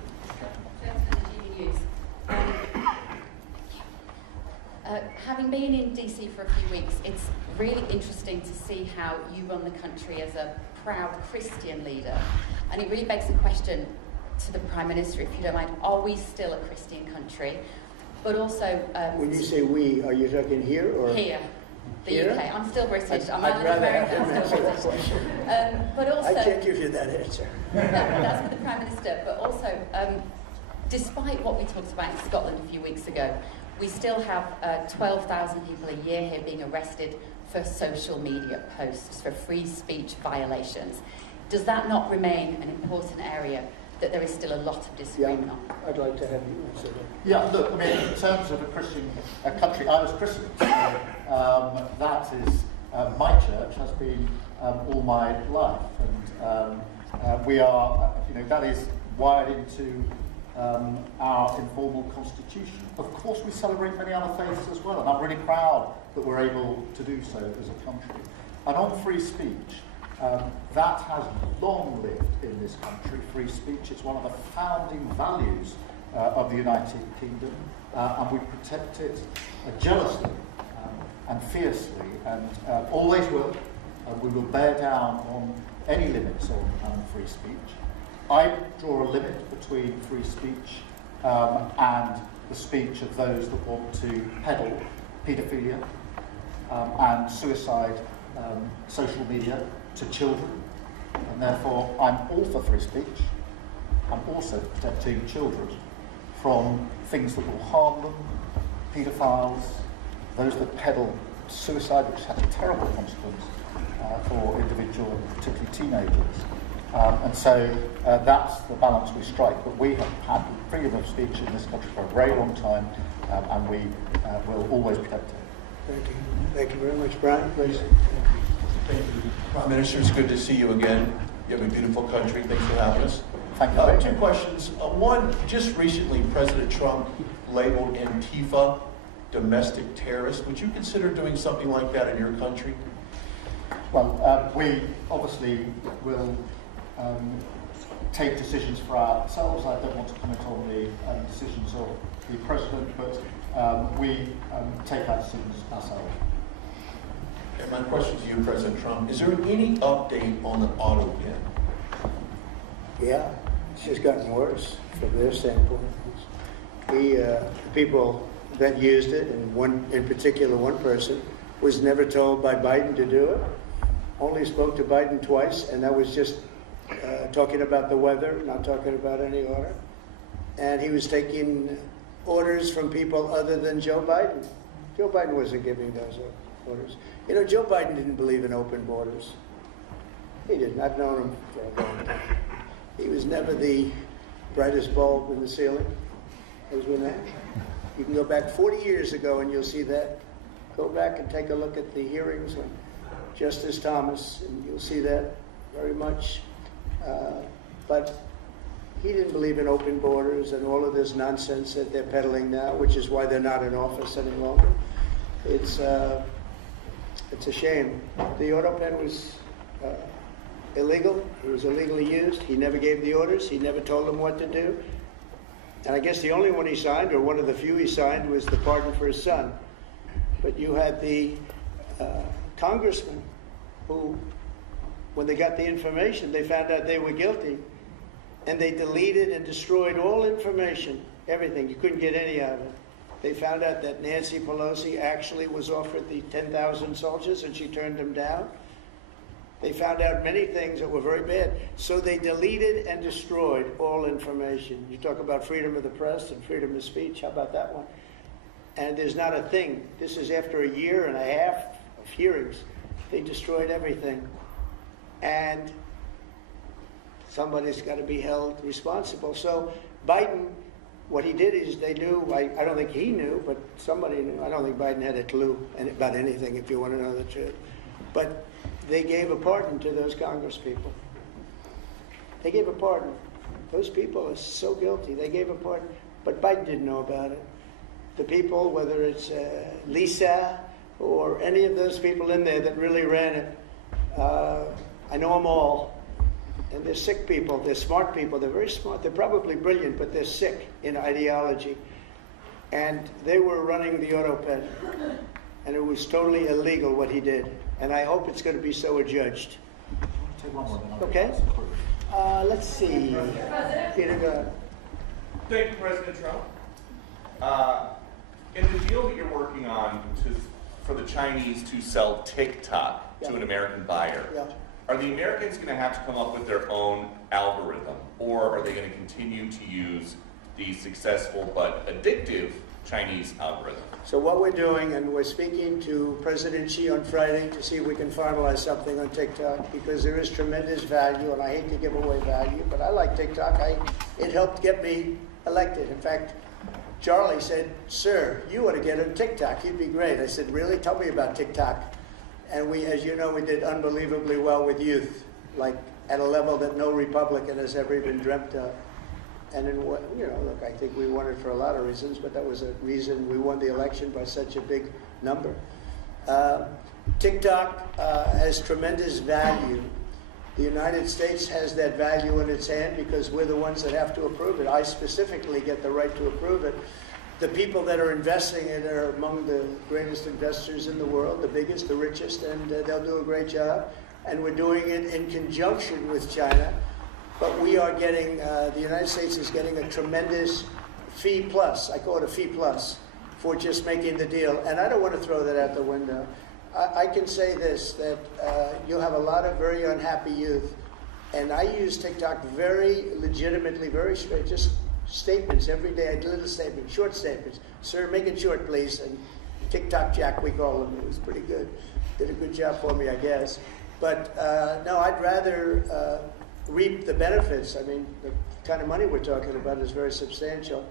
Having been in DC for a few weeks, it's really interesting to see how you run the country as a proud Christian leader. And it really begs the question to the Prime Minister, if you don't mind, are we still a Christian country? but also... when you say we, are you talking here or? Here, the here? UK. I'm still British. I'm I'd rather have American, him I'm still answer that British. question. But also... I can't give you that answer. No, that's for the Prime Minister. But also, despite what we talked about in Scotland a few weeks ago, we still have 12,000 people a year here being arrested for social media posts, for free speech violations. Does that not remain an important area that there is still a lot of disagreement on? I'd like to have you answer that. Yeah, look, I mean, in terms of a Christian country, I was Christian. So, that is, my church has been all my life. And we are, that is wired into our informal constitution. Of course, we celebrate many other faiths as well, and I'm really proud that we're able to do so as a country. And on free speech, that has long lived in this country, free speech. It's one of the founding values of the United Kingdom, and we protect it jealously and fiercely, and always will. We will bear down on any limits on free speech. I draw a limit between free speech and the speech of those that want to peddle paedophilia and suicide social media to children, and therefore I'm all for free speech. I'm also protecting children from things that will harm them, paedophiles, those that peddle suicide, which has a terrible consequence for individual, particularly teenagers. And so that's the balance we strike. But we have had freedom of speech in this country for a very long time, and we will always protect it. Thank you. Thank you very much. Brian, please. Thank you. Prime Minister, it's good to see you again. You have a beautiful country. Thanks for having us. Thank you. 2 questions. One, just recently, President Trump labeled Antifa domestic terrorists. Would you consider doing something like that in your country? Well, we obviously will take decisions for ourselves. I don't want to comment on the decisions of the President, but we take our decisions ourselves. And my question to you, President Trump, is there any update on the auto pen? Yeah, it's just gotten worse from their standpoint. The people that used it, and in particular one person, was never told by Biden to do it. Only spoke to Biden twice, and that was just talking about the weather, not talking about any order. And he was taking orders from people other than Joe Biden. Joe Biden wasn't giving those orders. Joe Biden didn't believe in open borders. He didn't. I've known him for a long time. He was never the brightest bulb in the ceiling, as we know. You can go back 40 years ago and you'll see that. Go back and take a look at the hearings on Justice Thomas, and you'll see that very much. But he didn't believe in open borders and all of this nonsense that they're peddling now, which is why they're not in office any longer. It's a shame. The auto pen was illegal. It was illegally used. He never gave the orders. He never told them what to do. And I guess the only one he signed, or one of the few he signed, was the pardon for his son. But you had the congressman who, when they got the information, they found out they were guilty, and they deleted and destroyed all information, everything. You couldn't get any out of it. They found out that Nancy Pelosi actually was offered the 10,000 soldiers, and she turned them down. They found out many things that were very bad. So they deleted and destroyed all information. You talk about freedom of the press and freedom of speech. How about that one? And there's not a thing. This is after a year and a half of hearings. They destroyed everything. And somebody's got to be held responsible. So Biden, what he did is they knew, I don't think he knew, but somebody knew. I don't think Biden had a clue about anything, if you want to know the truth. But they gave a pardon to those Congress people. They gave a pardon. Those people are so guilty. They gave a pardon. But Biden didn't know about it. The people, whether it's Lisa or any of those people in there that really ran it, I know them all. And they're sick people. They're smart people. They're very smart. They're probably brilliant, but they're sick in ideology. And they were running the auto pen. And it was totally illegal what he did. And I hope it's going to be so adjudged. Okay? Let's see. Peter, go ahead. Thank you, President Trump. In the deal that you're working on for the Chinese to sell TikTok to an American buyer, are the Americans going to have to come up with their own algorithm, or are they going to continue to use the successful but addictive Chinese algorithm? So what we're doing, and we're speaking to President Xi on Friday to see if we can finalize something on TikTok, because there is tremendous value, and I hate to give away value, but I like TikTok. It helped get me elected. In fact, Charlie said, "Sir, you ought to get on TikTok. You'd be great." I said, "Really? Tell me about TikTok." And we, as you know, we did unbelievably well with youth, like at a level that no Republican has ever even dreamt of. And in what, look, I think we won it for a lot of reasons, but that was a reason we won the election by such a big number. TikTok has tremendous value. The United States has that value in its hand because we're the ones that have to approve it. I specifically get the right to approve it. The people that are investing in it are among the greatest investors in the world, the biggest, the richest, and they'll do a great job. And we're doing it in conjunction with China. But we are getting, the United States is getting a tremendous fee plus, I call it a fee plus, for just making the deal. And I don't want to throw that out the window. I can say this, that you'll have a lot of very unhappy youth. And I use TikTok very legitimately, very straight, just statements every day. I do little statements, short statements. "Sir, make it short, please." And TikTok Jack, we call him. It was pretty good. Did a good job for me, I guess. But no, I'd rather reap the benefits. I mean, the kind of money we're talking about is very substantial,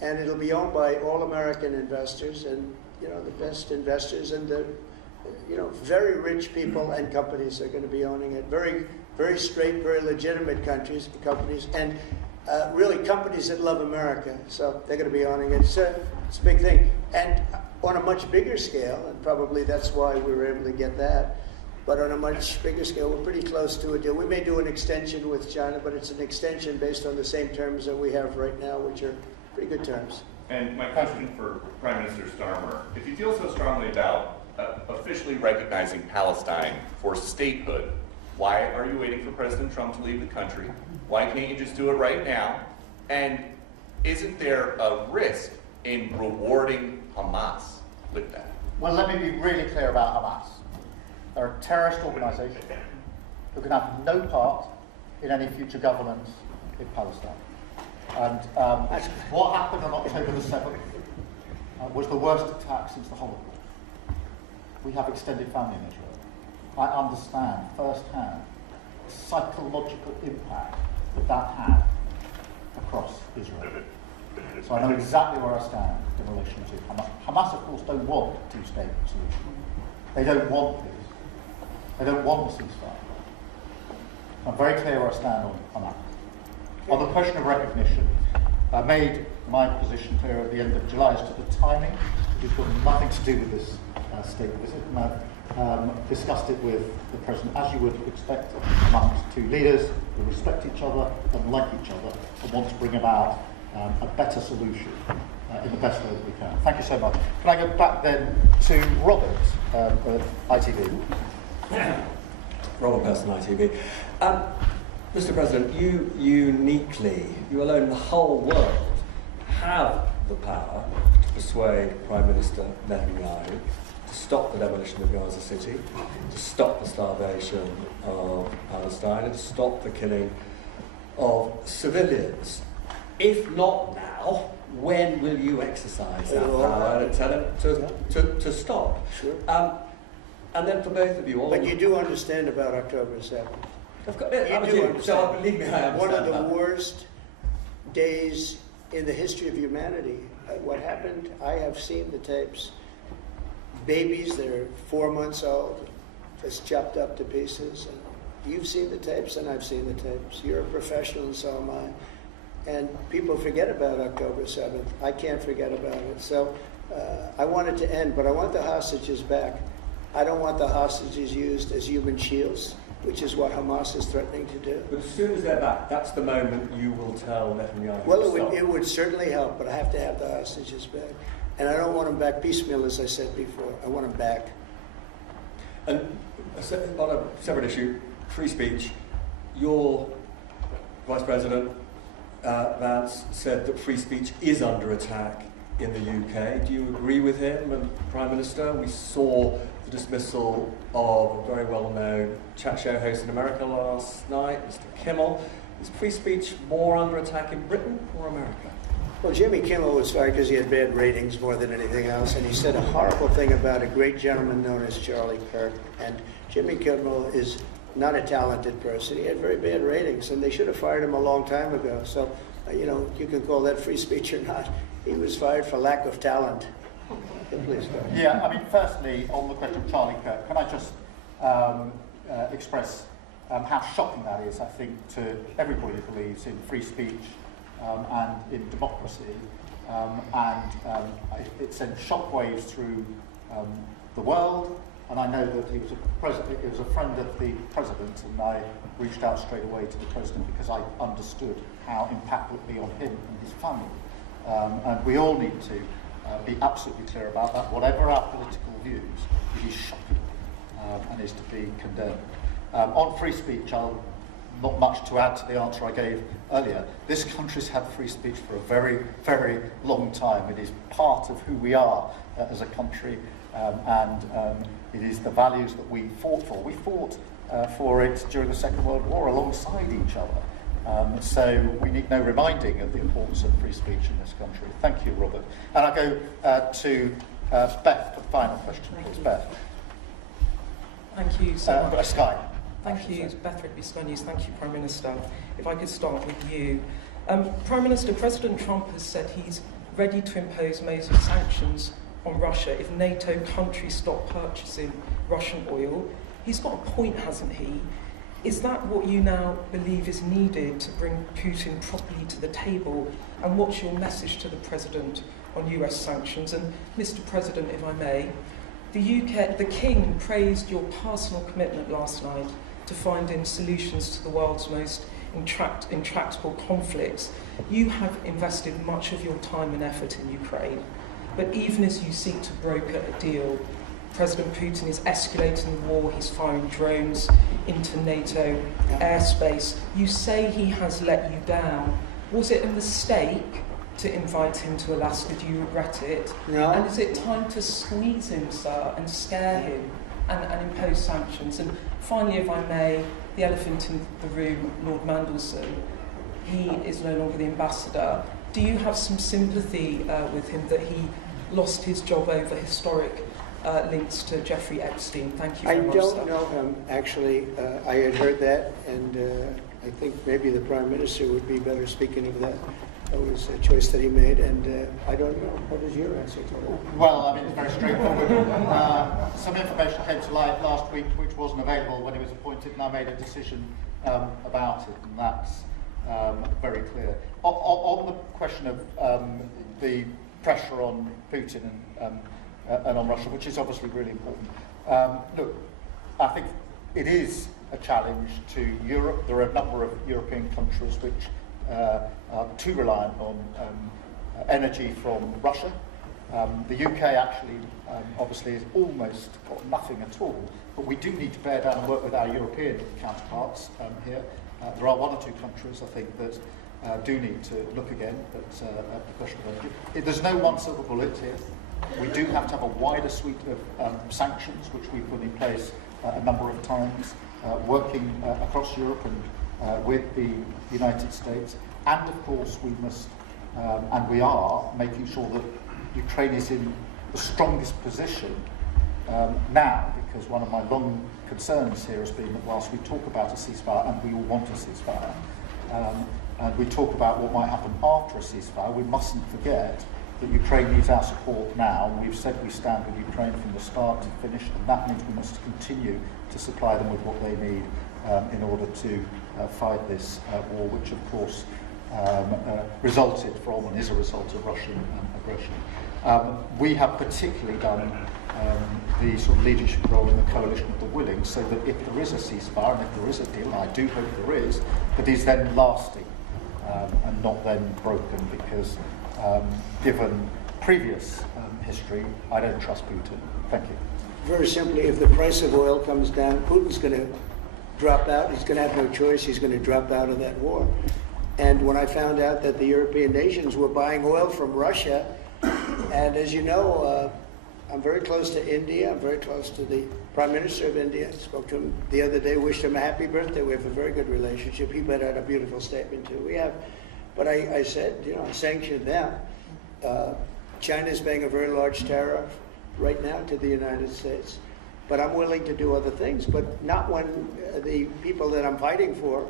and it'll be owned by all American investors, and the best investors, and the very rich people and companies are going to be owning it. Very, very straight, very legitimate companies, and really companies that love America. So they're going to be owning it. So it's a big thing, and on a much bigger scale, and probably that's why we were able to get that. But on a much bigger scale, we're pretty close to a deal. We may do an extension with China, but it's an extension based on the same terms that we have right now, which are pretty good terms. And my question for Prime Minister Starmer, if you feel so strongly about officially recognizing Palestine for statehood, why are you waiting for President Trump to leave the country? Why can't you just do it right now? And isn't there a risk in rewarding Hamas with that? Well, let me be really clear about Hamas. They're a terrorist organisation who can have no part in any future governance in Palestine. And what happened on October the 7th was the worst attack since the Holocaust. We have extended family in Israel. I understand firsthand the psychological impact that had across Israel. So I know exactly where I stand in relation to Hamas. Hamas, of course, don't want a two-state solution. They don't want this. They don't want the ceasefire. I'm very clear where I stand on that. On the question of recognition, I made my position clear at the end of July as to the timing. It's got nothing to do with this state visit. And I've discussed it with the President, as you would expect amongst two leaders who respect each other and like each other and want to bring about a better solution in the best way that we can. Thank you so much. Can I go back then to Robert of ITV? Robert Person, ITV. Mr. President, you alone in the whole world, have the power to persuade Prime Minister Netanyahu to stop the demolition of Gaza City, to stop the starvation of Palestine, and to stop the killing of civilians. If not now, when will you exercise that power and tell him to stop? Sure. And then for both of you all... But you do understand about October 7th. You do understand. So believe me, I understand. One of the worst days in the history of humanity. What happened, I have seen the tapes. Babies that are 4 months old, just chopped up to pieces. And you've seen the tapes, and I've seen the tapes. You're a professional, and so am I. And people forget about October 7th. I can't forget about it. So I want it to end, but I want the hostages back. I don't want the hostages used as human shields, which is what Hamas is threatening to do. But as soon as they're back, that's the moment you will tell Netanyahu Well, to stop. it would certainly help, but I have to have the hostages back. And I don't want them back piecemeal, as I said before. I want them back. And on a separate issue, free speech, your Vice President, Vance, said that free speech is under attack in the UK. Do you agree with him and Prime Minister? We saw the dismissal of a very well-known chat show host in America last night, Mr. Kimmel. Is free speech more under attack in Britain or America? Well, Jimmy Kimmel was fired because he had bad ratings more than anything else, and he said a horrible thing about a great gentleman known as Charlie Kirk. And Jimmy Kimmel is not a talented person. He had very bad ratings, and they should have fired him a long time ago. So, you can call that free speech or not. He was fired for lack of talent. Please go. Yeah, I mean, firstly, on the question of Charlie Kirk, can I just express how shocking that is, I think, to everybody who believes in free speech and in democracy. It sent shockwaves through the world, and I know that he was a friend of the president, and I reached out straight away to the president because I understood how impact would be on him and his family. And we all need to be absolutely clear about that. Whatever our political views, it is shocking and is to be condemned. On free speech, not much to add to the answer I gave earlier. This country's had free speech for a very, very long time. It is part of who we are as a country, and it is the values that we fought for. We fought for it during the Second World War alongside each other. So we need no reminding of the importance of free speech in this country. Thank you, Robert. And I go to Beth for the final question, please. Beth. Thank you so much. Sky. Thank you, Beth Rigby, Sky News. Thank you, Prime Minister. If I could start with you. Prime Minister, President Trump has said he's ready to impose major sanctions on Russia if NATO countries stop purchasing Russian oil. He's got a point, hasn't he? Is that what you now believe is needed to bring Putin properly to the table? And what's your message to the President on US sanctions? And Mr. President, if I may, the King praised your personal commitment last night to finding solutions to the world's most intractable conflicts. You have invested much of your time and effort in Ukraine, but even as you seek to broker a deal, President Putin is escalating the war, he's firing drones into NATO airspace. You say he has let you down. Was it a mistake to invite him to Alaska? Do you regret it? No. And is it time to squeeze him, sir, and scare him and impose sanctions? And finally, if I may, the elephant in the room, Lord Mandelson, he is no longer the ambassador. Do you have some sympathy with him that he lost his job over historic links to Jeffrey Epstein? Thank you very much. I don't know him, actually. I had heard that, and I think maybe the Prime Minister would be better speaking of that. That was a choice that he made, and I don't know. What is your answer to that? Well, I mean, it's very straightforward. Some information came to light last week which wasn't available when he was appointed, and I made a decision about it, and that's very clear. On the question of the pressure on Putin and on Russia, which is obviously really important. Look, I think it is a challenge to Europe. There are a number of European countries which are too reliant on energy from Russia. The UK actually, obviously, has almost got nothing at all, but we do need to bear down and work with our European counterparts here. There are one or two countries, I think, that do need to look again at the question of energy. There's no one silver bullet here. We do have to have a wider suite of sanctions, which we've put in place a number of times, working across Europe and with the United States. And of course, we must, and we are, making sure that Ukraine is in the strongest position now, because one of my long concerns here has been that whilst we talk about a ceasefire, and we all want a ceasefire, and we talk about what might happen after a ceasefire, we mustn't forget that Ukraine needs our support now. We've said we stand with Ukraine from the start to finish, and that means we must continue to supply them with what they need in order to fight this war, which of course resulted from and is a result of Russian aggression. We have particularly done the sort of leadership role in the coalition of the willing, so that if there is a ceasefire and if there is a deal, and I do hope there is, that is then lasting and not then broken, because given previous history, I don't trust Putin. Thank you. Very simply, if the price of oil comes down, Putin's going to drop out. He's going to have no choice. He's going to drop out of that war. And when I found out that the European nations were buying oil from Russia, And as you know, I'm very close to India. I'm very close to the Prime Minister of India. I spoke to him the other day, wished him a happy birthday. We have a very good relationship. He put out a beautiful statement too. We have, but I said, you know, I sanctioned them. China's paying a very large tariff right now to the United States. But I'm willing to do other things, but not when the people that I'm fighting for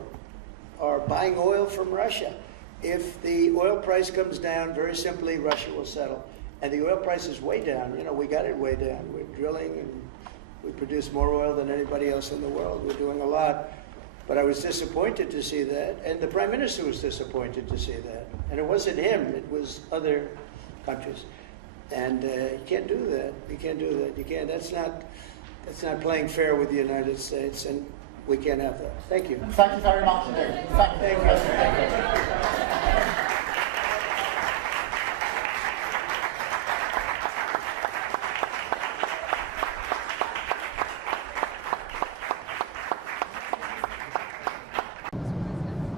are buying oil from Russia. If the oil price comes down, very simply, Russia will settle. And the oil price is way down. You know, we got it way down. We're drilling and we produce more oil than anybody else in the world. We're doing a lot. But I was disappointed to see that. And the Prime Minister was disappointed to see that. And it wasn't him, it was other countries. And you can't do that. You can't do that. You can't. That's not playing fair with the United States. And we can't have that. Thank you. Thank you very much indeed. Thank you.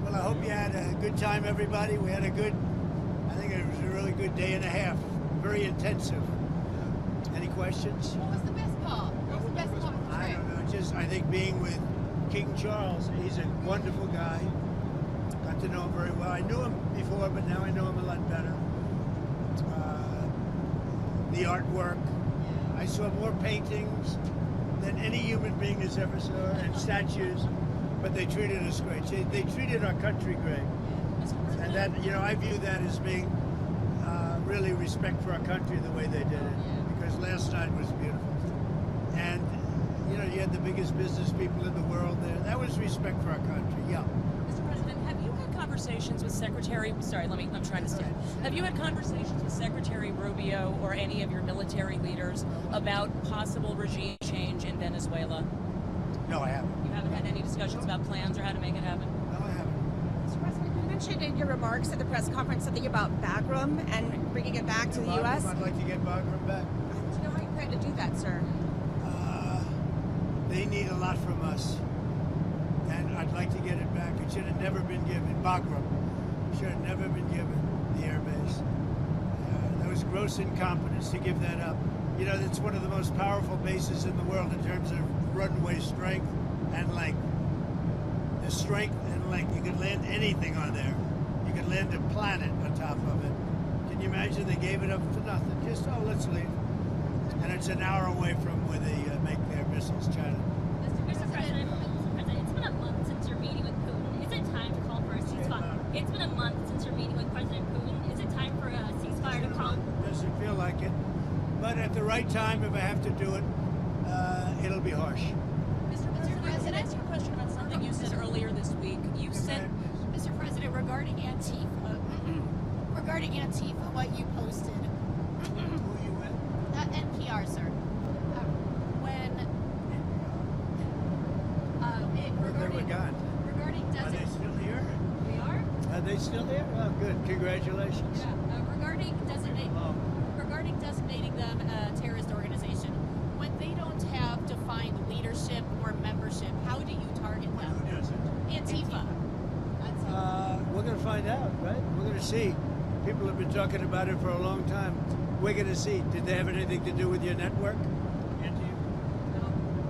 Well, I hope you had a good time, everybody. We had I think it was a really good day and a half. Very intensive. Any questions? What was the best part? What was the best part of the trip? I don't know. I think being with King Charles, he's a wonderful guy. Got to know him very well. I knew him before, but now I know him a lot better. The artwork. I saw more paintings than any human being has ever saw, and statues, but they treated us great. They treated our country great. And that, you know, I view that as being really respect for our country the way they did it. Because last night was beautiful. And, you know, you had the biggest business people in the world there. That was respect for our country, yeah. Mr. President, have you had conversations with Have you had conversations with Secretary Rubio or any of your military leaders about possible regime change in Venezuela? No, I haven't. You haven't had any discussions about plans or how to make it happen? No, I haven't. Mr. President, you mentioned in your remarks at the press conference something about Bagram and bringing it back to the U.S. I'd like to get Bagram back. Do you know how you plan to do that, sir? They need a lot from us, and I'd like to get it back. It should have never been given. Bagram should have never been given, the air base. That was gross incompetence to give that up. You know, it's one of the most powerful bases in the world in terms of runway strength and length. The strength and length. You could land anything on there. You could land a planet on top of it. Can you imagine they gave it up for nothing? Just, oh, let's leave. And it's an hour away from where they make their missiles, China. Mr. President, it's been a month since you're meeting with Putin. Is it time to call for a ceasefire? It's been a month since you're meeting with President Putin. Is it time for a ceasefire to call? Doesn't feel like it. But at the right time, if I have to do it, it'll be harsh. Mr. President, can I ask you a question about something you said earlier this week? You said, Mr. President, regarding Antifa, what you posted. Who you with? NPR, sir. They were gone. Regarding Are they still here? We are? Are they still there? Oh, good. Congratulations. Yeah. Regarding designating them a terrorist organization, when they don't have defined leadership or membership, how do you target them? Who doesn't? Antifa. We're going to find out, right? We're going to see. People have been talking about it for a long time. We're going to see. Did they have anything to do with your network? No.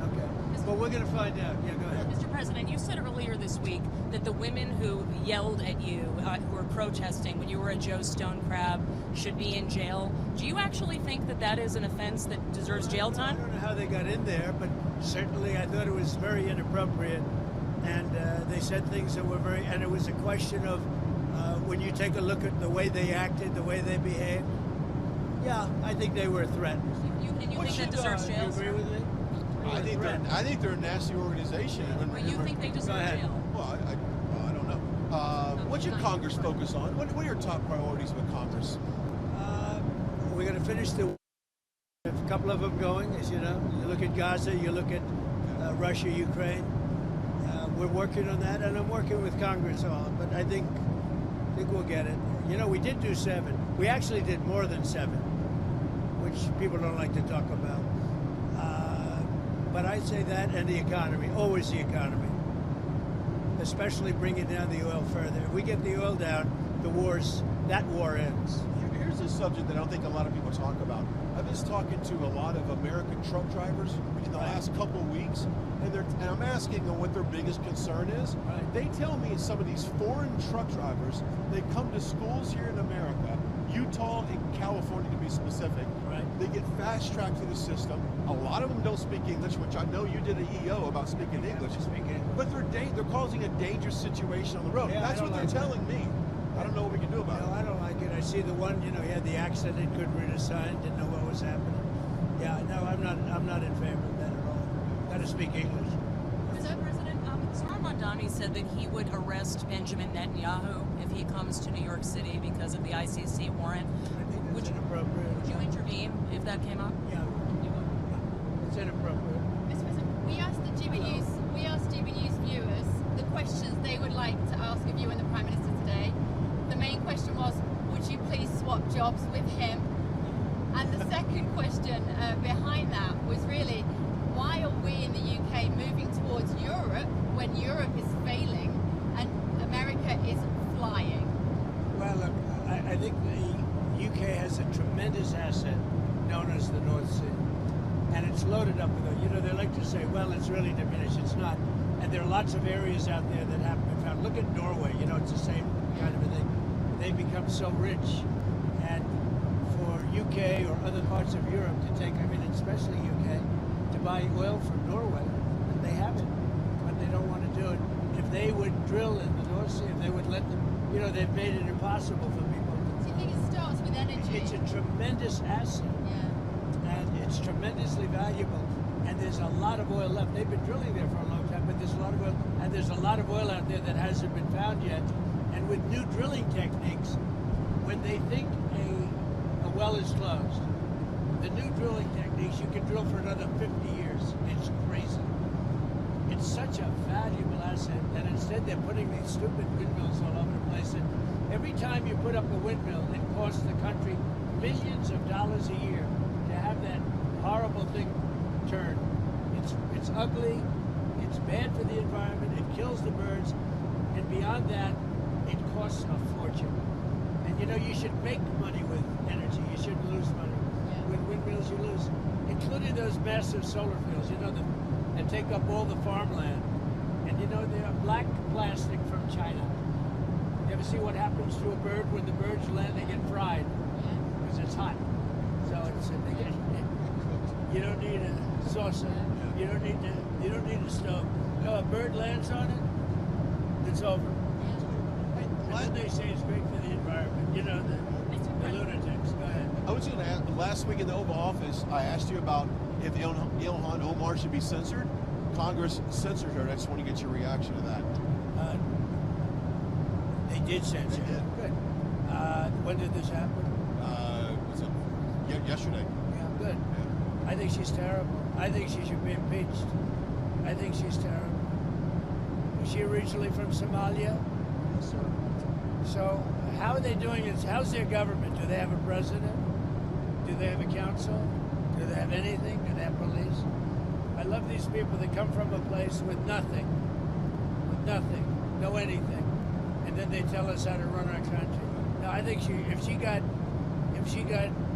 Okay. But we're going to find out. Yeah, go ahead. Mr. President, you said earlier this week that the women who yelled at you, who were protesting when you were at Joe Stone Crab, should be in jail. Do you actually think that that is an offense that deserves jail time? I don't know how they got in there, but certainly I thought it was very inappropriate. And they said things that were very, and it was a question of when you take a look at the way they acted, the way they behaved, yeah, I think they were a threat. You think that deserves jail? You agree with me? I think they're a nasty organization. But you think they deserve jail? Well, I don't know. What's your Congress focus on? What are your top priorities with Congress? We're going to finish a couple of them going, as you know. You look at Gaza, you look at Russia, Ukraine. We're working on that, and I'm working with Congress on it, but I think we'll get it. You know, we did do 7. We actually did more than 7, which people don't like to talk about. But I'd say that and the economy, always the economy, especially bringing down the oil further. If we get the oil down, that war ends. here's a subject that I don't think a lot of people talk about. I've been talking to a lot of American truck drivers in the last couple of weeks, and I'm asking them what their biggest concern is. They tell me some of these foreign truck drivers, they come to schools here in America, Utah and California to be specific. They get fast-tracked through the system. A lot of them don't speak English, which I know you did an EO about speaking English. But they're causing a dangerous situation on the road. Yeah, That's what they're telling me. I don't know what we can do about it. I don't like it. I see the one, he had the accident, couldn't read a sign, didn't know what was happening. Yeah, no, I'm not in favor of that at all. Got to speak English. Mr. President, Mamdani said that he would arrest Benjamin Netanyahu if he comes to New York City because of the ICC warrant. Would you intervene if that came up? Yeah, it's inappropriate. Mr. President, we asked GBNews viewers the questions they would like to ask of you and the Prime Minister today. The main question was, would you please swap jobs with him? And the second question behind that was really, why are we in the UK moving towards Europe when Europe is failing and America is flying? Well, look, I think the UK has a tremendous asset known as the North Sea. And it's loaded up with it. They like to say, well, it's really diminished. It's not. And there are lots of areas out there that haven't been found. Look at Norway. It's the same kind of a thing. They've become so rich. And for UK or other parts of Europe to take, especially UK, to buy oil from Norway, and they haven't. But they don't want to do it. If they would drill in the North Sea, if they would let them, they've made it impossible for people. Do you think it starts with energy? It's a tremendous asset. And it's tremendously valuable. And there's a lot of oil left. They've been drilling there for a long time, but there's a lot of oil. And there's a lot of oil out there that hasn't been found yet. And with new drilling techniques, when they think a well is closed, the new drilling techniques, you can drill for another 50 years. It's crazy. It's such a valuable asset. And instead they're putting these stupid windmills all over the place. And every time you put up a windmill, it costs the country millions of dollars a year to have that horrible thing turn. It's ugly, it's bad for the environment, it kills the birds, and beyond that, it costs a fortune. And you should make money with energy, you shouldn't lose money. With windmills you lose, including those massive solar fields, that take up all the farmland. And they are black plastic from China. You ever see what happens to a bird when the birds land? They get fried, because it's hot. So you don't need a saucer. You don't need a stove. A bird lands on it, it's over. And then they say it's great for the environment. The lunatics. Go ahead. I was going to ask, last week in the Oval Office, I asked you about if Ilhan Omar should be censored. Congress censored her. I just want to get your reaction to that. They did censor her. Good. When did this happen? Was it yesterday? Yeah, good. I think she's terrible. I think she should be impeached. I think she's terrible. Was she originally from Somalia? So how are they doing it? How's their government? Do they have a president? Do they have a council? Do they have anything? Do they have police? I love these people that come from a place with nothing, no anything, and then they tell us how to run our country. Now I think if she got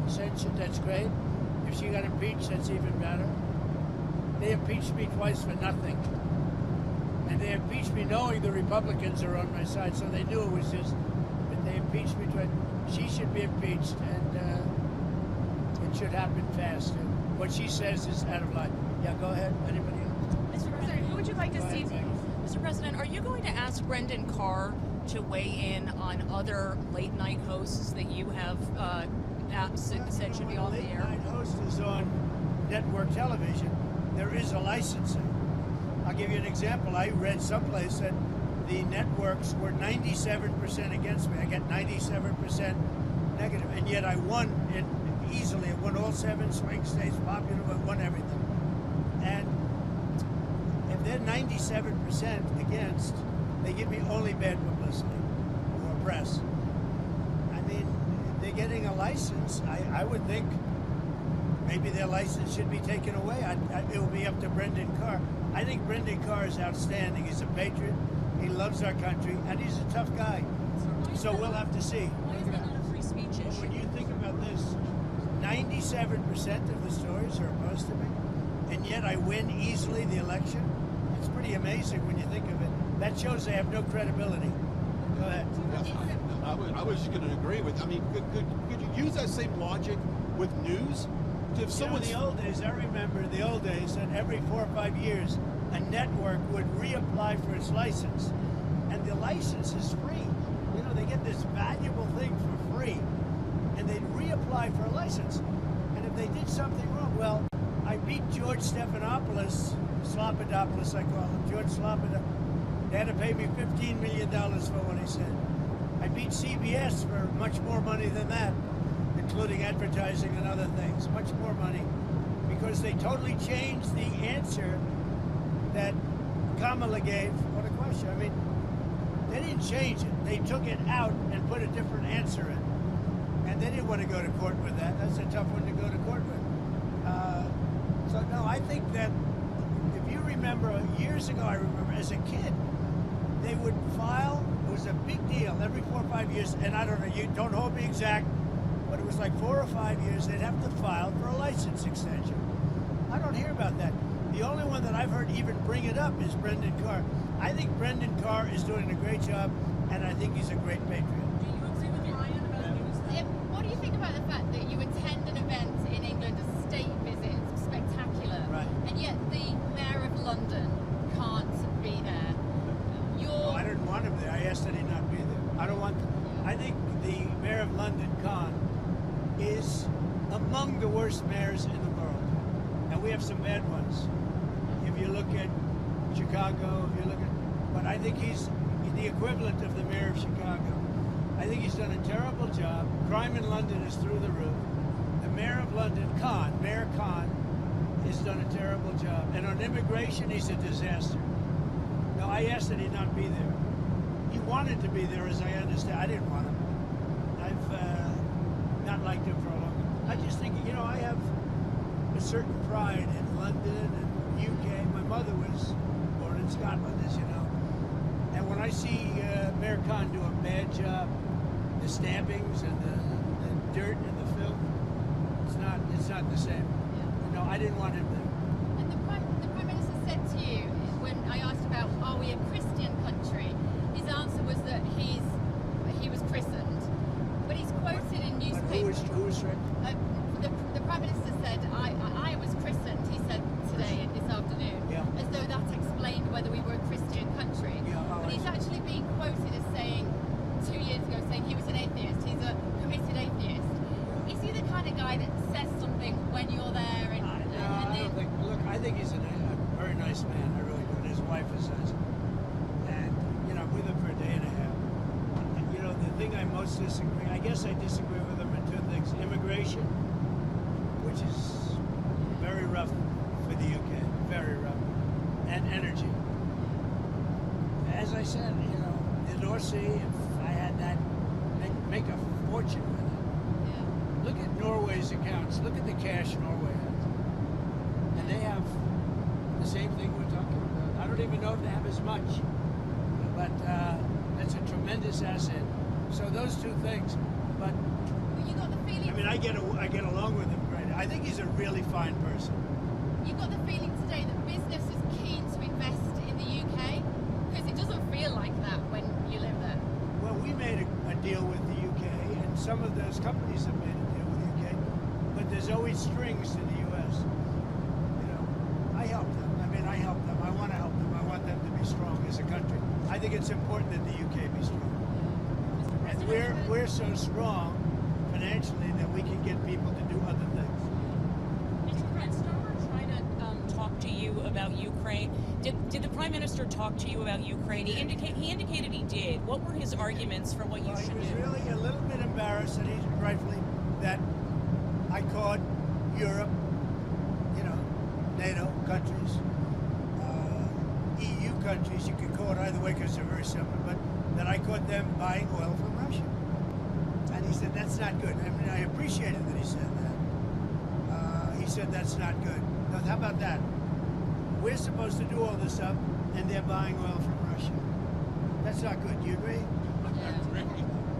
censured, that's great. If she got impeached, that's even better. They impeached me twice for nothing. And they impeached me knowing the Republicans are on my side, so they knew it was just, but they impeached me twice. She should be impeached, and it should happen fast. And what she says is out of line. Yeah, go ahead. Anybody else? Mr. President, who would you like to see? Mr. President, are you going to ask Brendan Carr to weigh in on other late-night hosts that you have said should be off the air? Late-night host is on network television. There is a licensing. I'll give you an example. I read someplace that the networks were 97% against me. I got 97% negative, and yet I won it easily. I won all 7 swing states, popular, I won everything. And if they're 97% against, they give me only bad publicity or press. I mean, they're getting a license. I would think maybe their license should be taken away. It will be up to Brendan Carr. I think Brendan Carr is outstanding. He's a patriot. He loves our country, and he's a tough guy. So we'll have to see. Why is that not a free speech issue? When you think 97% of the stories are opposed to me, and yet I win easily the election. It's pretty amazing when you think of it. That shows they have no credibility. Go ahead. I was just going to agree with. I mean, could you use that same logic with news? If someone, in the old days, I remember in the old days that every 4 or 5 years, a network would reapply for its license, and the license is free. You know, they get this valuable thing for free, and they'd reapply for a license. And if they did something wrong, well, I beat George Stephanopoulos, Slopadopoulos, I call him, George Slopadopoulos. They had to pay me $15 million for what he said. I beat CBS for much more money than that, including advertising and other things, much more money, because they totally changed the answer that Kamala gave on a question. I mean, they didn't change it. They took it out and put a different answer in. And they didn't want to go to court with that. That's a tough one to go to court with. So, no, I think that if you remember, years ago, I remember as a kid, they would file, it was a big deal every 4 or 5 years, and I don't know, you don't hold me exact, but it was like 4 or 5 years they'd have to file for a license extension. I don't hear about that. The only one that I've heard even bring it up is Brendan Carr. I think Brendan Carr is doing a great job, and I think he's a great patriot. Do you agree with Ryan about news? What do you think about the fact that you attend an event in England, a state visit, it's spectacular, right, and yet the Mayor of London can't be there? I didn't want him there. I asked that he not be there. I don't want. I think the Mayor of London, Khan, is among the worst mayors in the world, and we have some bad ones. If you look at Chicago, if you look at, but I think he's the equivalent of the mayor of Chicago. I think he's done a terrible job. Crime in London is through the roof. The Mayor of London, Khan, Mayor Khan, has done a terrible job, and on immigration, he's a disaster. No, I asked that he not be there. He wanted to be there, as I understand. I didn't want him. I've not liked him for a long time. I just think, you know, I have a certain pride in London and UK. My mother was born in Scotland, as you know. And when I see Mayor Khan do a bad job, the stabbings and the dirt and the filth, it's not the same. No, I didn't want him there. And the Prime Minister said to you, when I asked about, are we a Christian country, his answer was that he was christened. But he's quoted in newspapers. Who was right? The Prime Minister said, I was christened, he said today, this afternoon, as though that explained whether we were a Christian country. But he's actually being quoted as saying, 2 years ago, saying he was an atheist, he's a committed atheist. Is he the kind of guy that says something when you're there? I think he's a very nice man, I really do, and his wife is nice. And, you know, I'm with him for a day and a half. And, you know, the thing I most disagree, I guess I disagree with him in two things. Immigration, which is very rough for the UK, very rough. And energy. As I said, you know, the North Sea, if I had that, I'd make a fortune with it. Look at Norway's accounts. Look at the cash Norway has. And they have the same thing we're talking about. I don't even know if they have as much. But that's a tremendous asset. So those two things. But well, you got the feeling. I mean, I get along with him great. I think he's a really fine person. You got the feeling today that business is keen to invest in the UK? Because it doesn't feel like that when you live there. Well, we made a deal with the UK, and some of those companies have made a deal with the UK, but there's always strings to the US. You know, I help them. I mean, I help them. I want to help them. I want them to be strong as a country. I think it's important that the UK be strong. And we're so strong financially that we can get people to do other things. Talk to you about Ukraine. Did the Prime Minister talk to you about Ukraine? He indicated he did. What were his arguments for what you should do? He was really a little bit embarrassed, and he's rightfully, that I called Europe, you know, NATO countries, EU countries, you can call it either way because they're very similar, but that I caught them buying oil from Russia. And he said, that's not good. I mean, I appreciated that he said that. He said, that's not good. Now, how about that? We're supposed to do all this stuff, and they're buying oil from Russia. That's not good. Do you agree?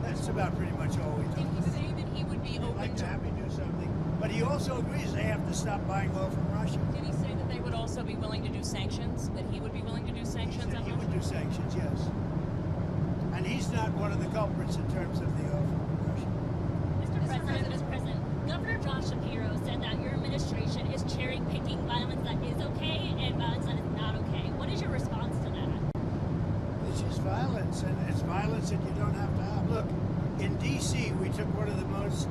That's about pretty much all we do. Did he say that he would be open to have me do something? But he also agrees they have to stop buying oil from Russia. Did he say that they would also be willing to do sanctions? That he would be willing to do sanctions? He would do sanctions, yes. And he's not one of the culprits in terms of the oil from Russia. Mr. President, Governor John Shapiro said that your administration is cherry-picking violence that is okay and violence that is not okay. What is your response to that? It's just violence, and it's violence that you don't have to have. Look, in D.C., we took one of the most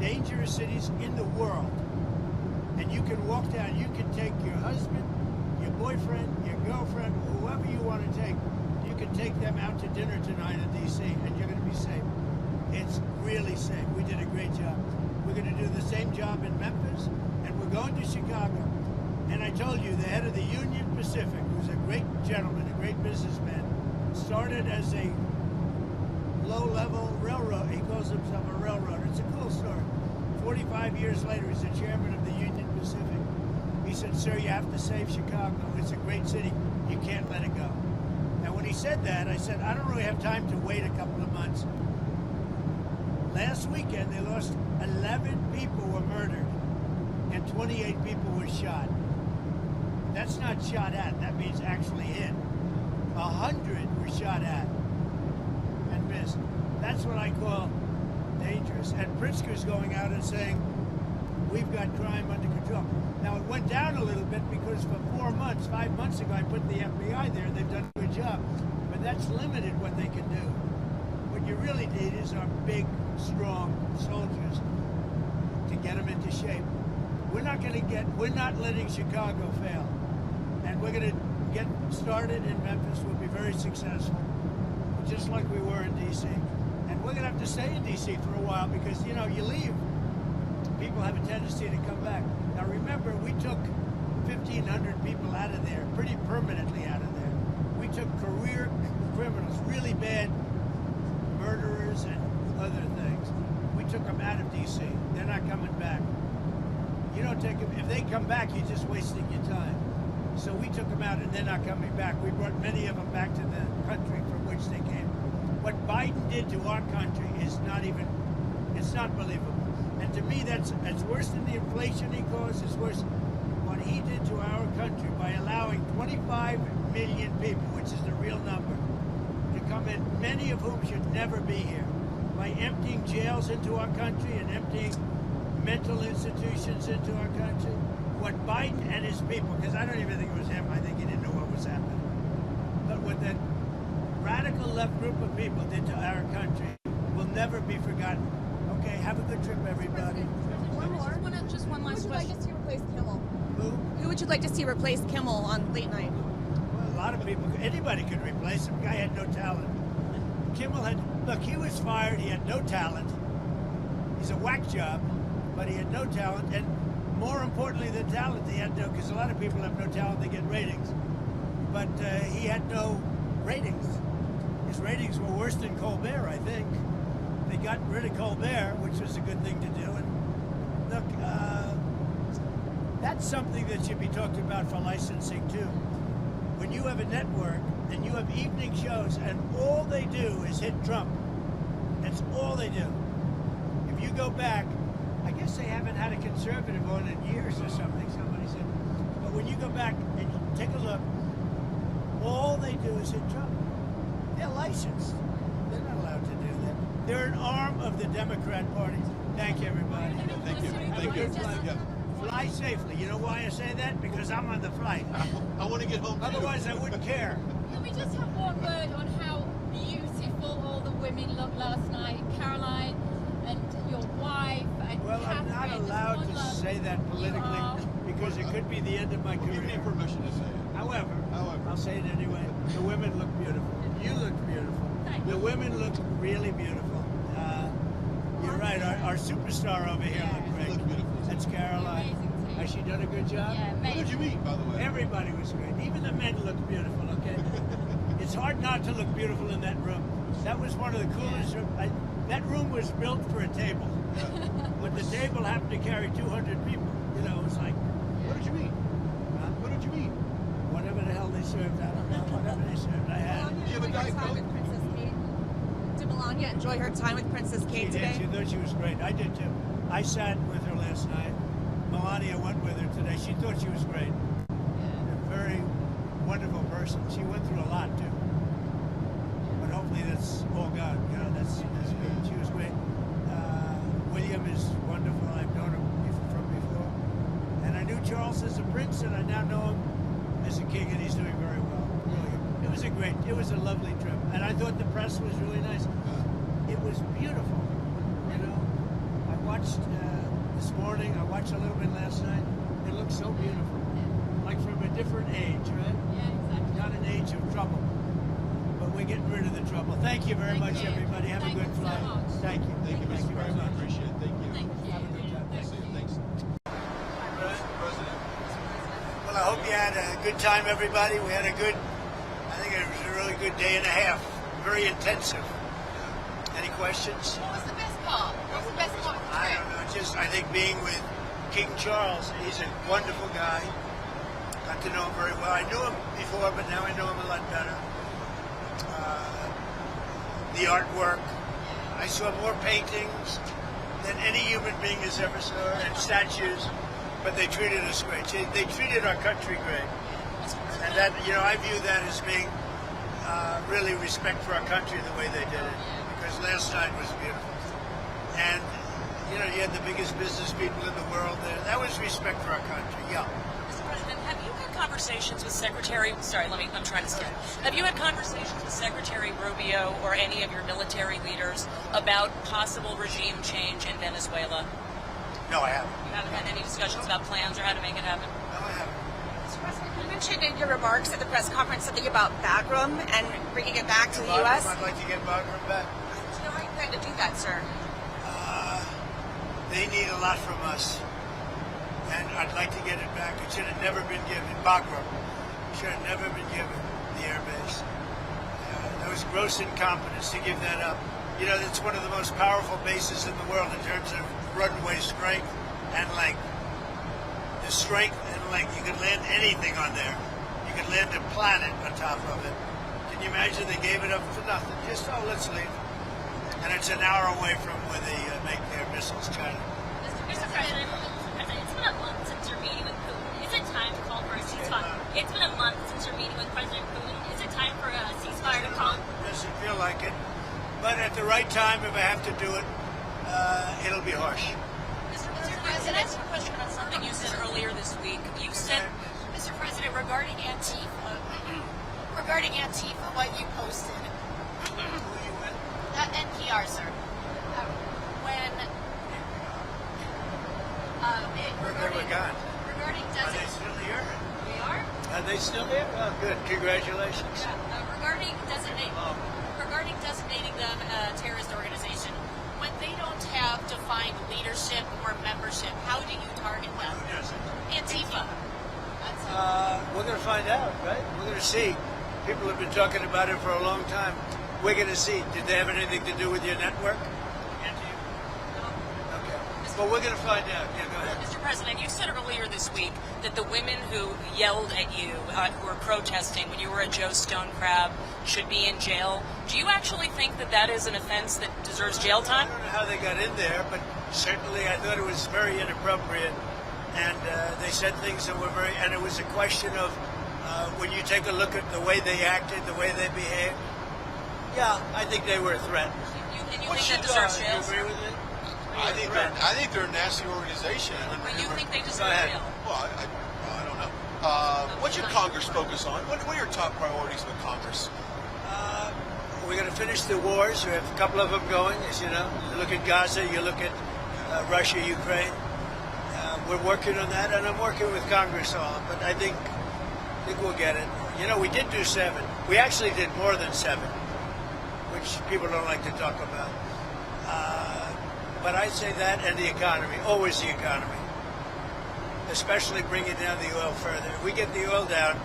dangerous cities in the world, and you can walk down, you can take your husband, your boyfriend, your girlfriend, whoever you want to take, you can take them out to dinner tonight in D.C., and you're going to be safe. It's really safe. We did a great job. We're going to do the same job in Memphis, and we're going to Chicago. And I told you, the head of the Union Pacific, who's a great gentleman, a great businessman, started as a low-level railroad. He calls himself a railroader. It's a cool story. 45 years later, he's the chairman of the Union Pacific. He said, sir, you have to save Chicago. It's a great city. You can't let it go. And when he said that, I said, I don't really have time to wait a couple of months. Last weekend, they lost 11 people were murdered and 28 people were shot. That's not shot at. That means actually hit. 100 were shot at and missed. That's what I call dangerous. And Pritzker's going out and saying, we've got crime under control. Now, it went down a little bit because for 4 months, 5 months ago, I put the FBI there. They've done a good job. But that's limited what they can do. What you really need is our big, strong soldiers to get them into shape. We're not letting Chicago fail. And we're going to get started in Memphis. We'll be very successful, just like we were in D.C. And we're going to have to stay in D.C. for a while because, you know, you leave, people have a tendency to come back. Now remember, we took 1,500 people out of there, pretty permanently out of there. We took career criminals, really bad murderers and other things. We took them out of D.C. They're not coming back. You don't take them, if they come back, you're just wasting your time. So we took them out and they're not coming back. We brought many of them back to the country from which they came. What Biden did to our country is not even, it's not believable. And to me, that's worse than the inflation he caused. It's worse what he did to our country by allowing 25 million people, which is the real number, to come in, many of whom should never be here, by emptying jails into our country and emptying mental institutions into our country. What Biden and his people, because I don't even think it was him, I think he didn't know what was happening, but what that radical left group of people did to our country will never be forgotten. Okay, have a good trip, everybody. One more. Just one last question. Who would you like to see replace Kimmel? Who would you like to see replace Kimmel on late night? Well, a lot of people, anybody could replace him. The guy had no talent. Kimmel had, look, he was fired, he had no talent. He's a whack job, but he had no talent. And more importantly than talent, he had no, because a lot of people have no talent, they get ratings. But he had no ratings. His ratings were worse than Colbert, I think. They got rid of Colbert, which was a good thing to do. And look, that's something that should be talked about for licensing too. When you have a network and you have evening shows and all they do is hit Trump, that's all they do. If you go back, I guess they haven't had a conservative on in years or something, somebody said. But when you go back and you take a look, all they do is hit Trump. They're licensed. They're not allowed to do that. They're an arm of the Democrat Party. Thank you, everybody. Thank you. Thank you. Fly safely. You know why I say that? Because I'm on the flight. I want to get home too. Otherwise, I wouldn't care. Can we just have one word on how beautiful all the women looked last night? Caroline and your wife and Well, I'm not Catherine, allowed to say that politically because it could be the end of my career. Give me permission to say it. However, I'll say it anyway. The women look beautiful. You look beautiful. The women look really beautiful. You're right. Our superstar over here looked great. That's Caroline. Has she done a good job? Yeah, What did you meet, by the way? Everybody was great. Even the men looked beautiful, okay? It's hard not to look beautiful in that room. That was one of the coolest rooms. That room was built for a table. But the table happened to carry 200 people. You know, it was like... What did you meet? What did you meet? Whatever the hell they served, I don't know. Whatever they served, I had. Melania enjoyed her time with Princess Kate. Did Melania enjoy her time with Princess Kate today? She thought she was great. I did too. I sat with her last last night. Melania went with her today. She thought she was great. A very wonderful person. She went through a lot too. But hopefully that's all God. You know, that's good. She was great. William is wonderful. I've known him from before. And I knew Charles as a prince, and I now know him as a king, and he's doing very well. Really. It was a lovely trip. And I thought the press was really nice. It was beautiful. You know, I watched this morning, I watched a little bit last night. It looks so beautiful. Like from a different age, right? Yeah, exactly. Not an age of trouble. But we're getting rid of the trouble. Thank you very much, everybody. Have a good flight. Thank you. Thank you, Mr. President. I appreciate it. Thank you. Have a good time. Thanks. President. Well, I hope you had a good time, everybody. We had I think it was a really good day and a half. Very intensive. Any questions? What was the best part? What's the best part? I don't know. I think being with King Charles, he's a wonderful guy. Got to know him very well. I knew him before, but now I know him a lot better. The artwork. I saw more paintings than any human being has ever saw, and statues. But they treated us great. They treated our country great. And that, I view that as being really respect for our country the way they did it. Because last night was beautiful. And, you had the biggest business people in the world there. That was respect for our country, yeah. Mr. President, have you had conversations with I'm trying to skip. Have you had conversations with Secretary Rubio or any of your military leaders about possible regime change in Venezuela? No, I haven't. You haven't had any discussions about plans or how to make it happen? No, I haven't. Mr. President, you mentioned in your remarks at the press conference something about Bagram and bringing it back to the U.S. I'd like to get Bagram back. Do you know how you plan to do that, sir? They need a lot from us. And I'd like to get it back. It should have never been given. Bagram should have never been given the air base. That was gross incompetence to give that up. It's one of the most powerful bases in the world in terms of runway strength and length. The strength and length. You could land anything on there. You could land a planet on top of it. Can you imagine they gave it up for nothing? Just, let's leave. And it's an hour away from where they make their missiles, China. Mr. President, it's been a month since you're meeting with Putin. Is it time to call for a ceasefire? It's been a month since you're meeting with President Putin. Is it time for a ceasefire to call? Doesn't feel like it. But at the right time, if I have to do it, it'll be harsh. Mr. President, can I ask a question on something you said earlier this week? You said, Mr. President, regarding Antifa, what you posted. NPR, sir. Regarding Are they still here? We are. Are they still here? Oh, good. Congratulations. Regarding designating them a terrorist organization, when they don't have defined leadership or membership, how do you target them? Who doesn't? Antifa. We're going to find out, right? We're going to see. People have been talking about it for a long time. We're going to see. Did they have anything to do with your network? Okay. Well, we're going to find out. Yeah, go ahead. Mr. President, you said earlier this week that the women who yelled at you, who were protesting when you were at Joe Stone Crab, should be in jail. Do you actually think that that is an offense that deserves jail time? I don't know how they got in there, but certainly I thought it was very inappropriate. And they said things that were and it was a question of when you take a look at the way they acted, the way they behaved. Yeah, I think they were a threat. You think that deserves jail? Do you agree with it? I think they're a nasty organization. But you think they deserve jail? Well, I don't know. What's your Congress focus on? What are your top priorities with Congress? We're going to finish the wars. We have a couple of them going, as you know. You look at Gaza, you look at Russia, Ukraine. We're working on that, and I'm working with Congress on it. But I think we'll get it. We did do 7. We actually did more than 7, which people don't like to talk about. But I'd say that and the economy, always the economy. Especially bringing down the oil further. If we get the oil down,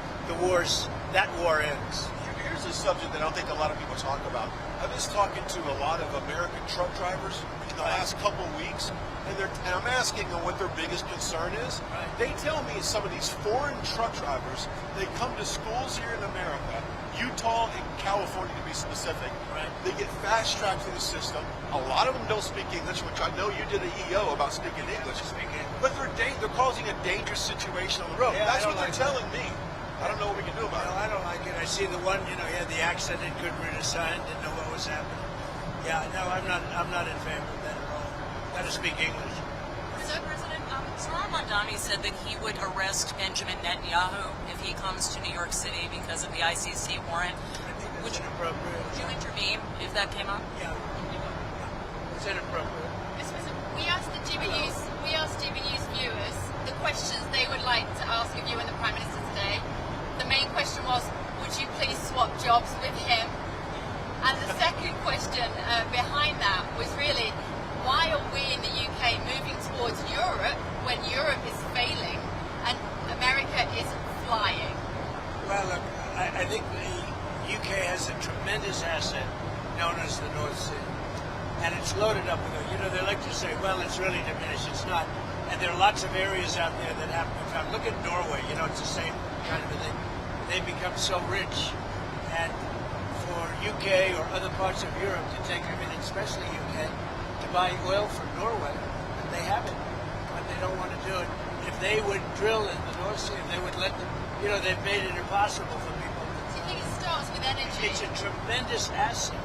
that war ends. Here's a subject that I don't think a lot of people talk about. I've been talking to a lot of American truck drivers in the last couple of weeks, and I'm asking them what their biggest concern is. They tell me some of these foreign truck drivers, they come to schools here in America, Utah and California, to be specific, they get fast-tracked through the system. A lot of them don't speak English, which I know you did an EO about speaking English. But they're causing a dangerous situation on the road. Yeah, That's what like they're telling me. I don't know what we can do about it. I don't like it. I see the one, he had the accent and couldn't read a sign, didn't know what was happening. Yeah, no, I'm not in favor of that at all. Got to speak English. So, President, Salam Adami said that he would arrest Benjamin Netanyahu if he comes to New York City because of the ICC warrant. Would you intervene if that came up? Yeah. It's inappropriate. Mr. President, we asked TV News viewers the questions they would like to ask of you and the Prime Minister today. The main question was, would you please swap jobs with him? And the second question behind that was really, why are we in the UK moving towards Europe when Europe is failing and America is flying? Well, look, I think the UK has a tremendous asset known as the North Sea. And it's loaded up with it. They like to say, well, it's really diminished. It's not. And there are lots of areas out there that haven't been found. Look at Norway. It's the same kind of a thing. They've become so rich. And for UK or other parts of Europe to take, especially UK, to buy oil from Norway, and they haven't. But they don't want to do it. If they would drill in the North Sea, if they would let them, they've made it impossible for people. Do you think it starts with energy? It's a tremendous asset.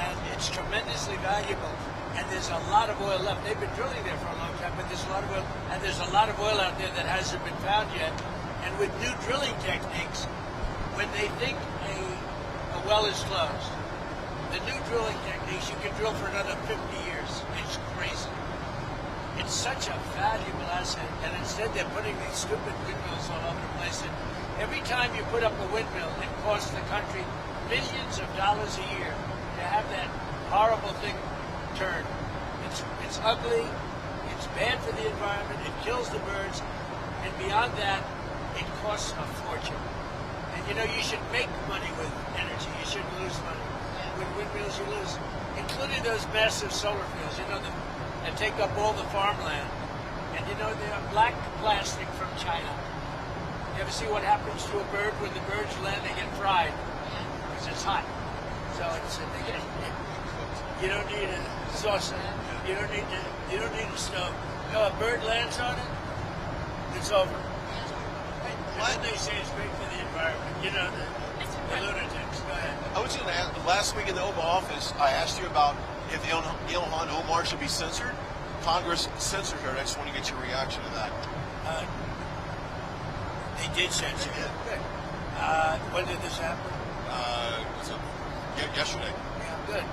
And it's tremendously valuable. And there's a lot of oil left. They've been drilling there for a long time, but there's a lot of oil. And there's a lot of oil out there that hasn't been found yet. And with new drilling techniques, when they think a well is closed, the new drilling techniques, you can drill for another 50 years. It's crazy. It's such a valuable asset. And instead they're putting these stupid windmills all over the place. And every time you put up a windmill, it costs the country millions of dollars a year to have that horrible thing turned. It's ugly, it's bad for the environment, it kills the birds, and beyond that, it costs a fortune. And you should make money with energy, you shouldn't lose money. With windmills you lose, including those massive solar fields, that take up all the farmland. And they're black plastic from China. You ever see what happens to a bird when the birds land? They get fried, because it's hot. So you don't need a saucer. You don't need a stove. A bird lands on it, it's over. And then they say it's great for the environment. The lunatics. Go ahead. I was going to ask, last week in the Oval Office, I asked you about if Ilhan Omar should be censored. Congress censored her. I just want to get your reaction to that. They did censor her. Good. When did this happen? Yesterday. Yeah, good.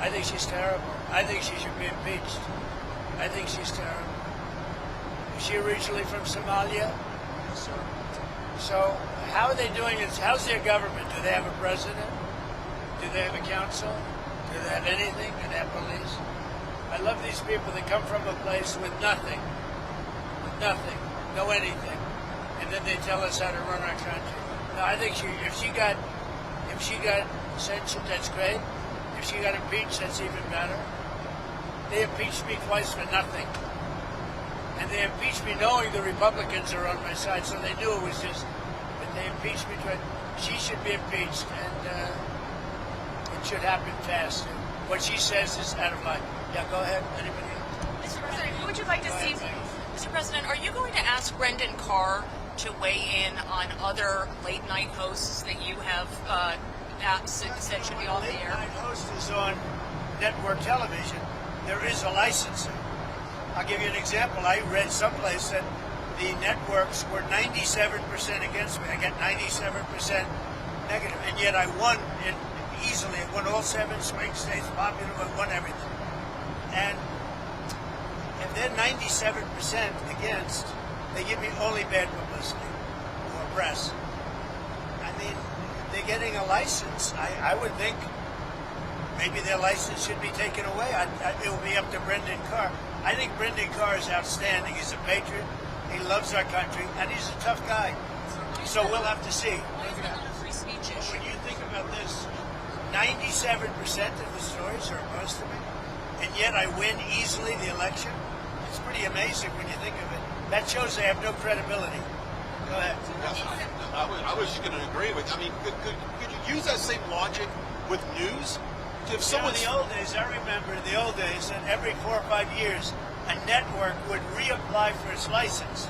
I think she's terrible. I think she should be impeached. I think she's terrible. Is she originally from Somalia? Yes, sir. So how are they doing this? How's their government? Do they have a president? Do they have a council? Do they have anything? Do they have police? I love these people that come from a place with nothing. No anything. And then they tell us how to run our country. No, I think if she got censored, that's great. If she got impeached, that's even better. They impeached me twice for nothing. And they impeached me knowing the Republicans are on my side, so they knew it was just, but they impeached me twice. She should be impeached, and it should happen fast. What she says is out of line. Yeah, go ahead. Anybody else? Mr. President, who would you like to see? Mr. President, are you going to ask Brendan Carr to weigh in on other late-night hosts that you have said should be off the air? Late-night host is on network television. There is a licensing. I'll give you an example. I read someplace that the networks were 97% against me. I got 97% negative, and yet I won it easily. I won all 7 swing states, popular, I won everything. And if they're 97% against, they give me only bad publicity or press. I mean, they're getting a license. I would think maybe their license should be taken away. It will be up to Brendan Carr. I think Brendan Carr is outstanding. He's a patriot. He loves our country, and he's a tough guy. So we'll have to see. When you think about this, 97% of the stories are opposed to me, and yet I win easily the election. It's pretty amazing when you think of it. That shows they have no credibility. Go ahead. I was just going to agree with. I mean, good use that same logic with news? If someone's in the old days, I remember in the old days that every 4 or 5 years, a network would reapply for its license.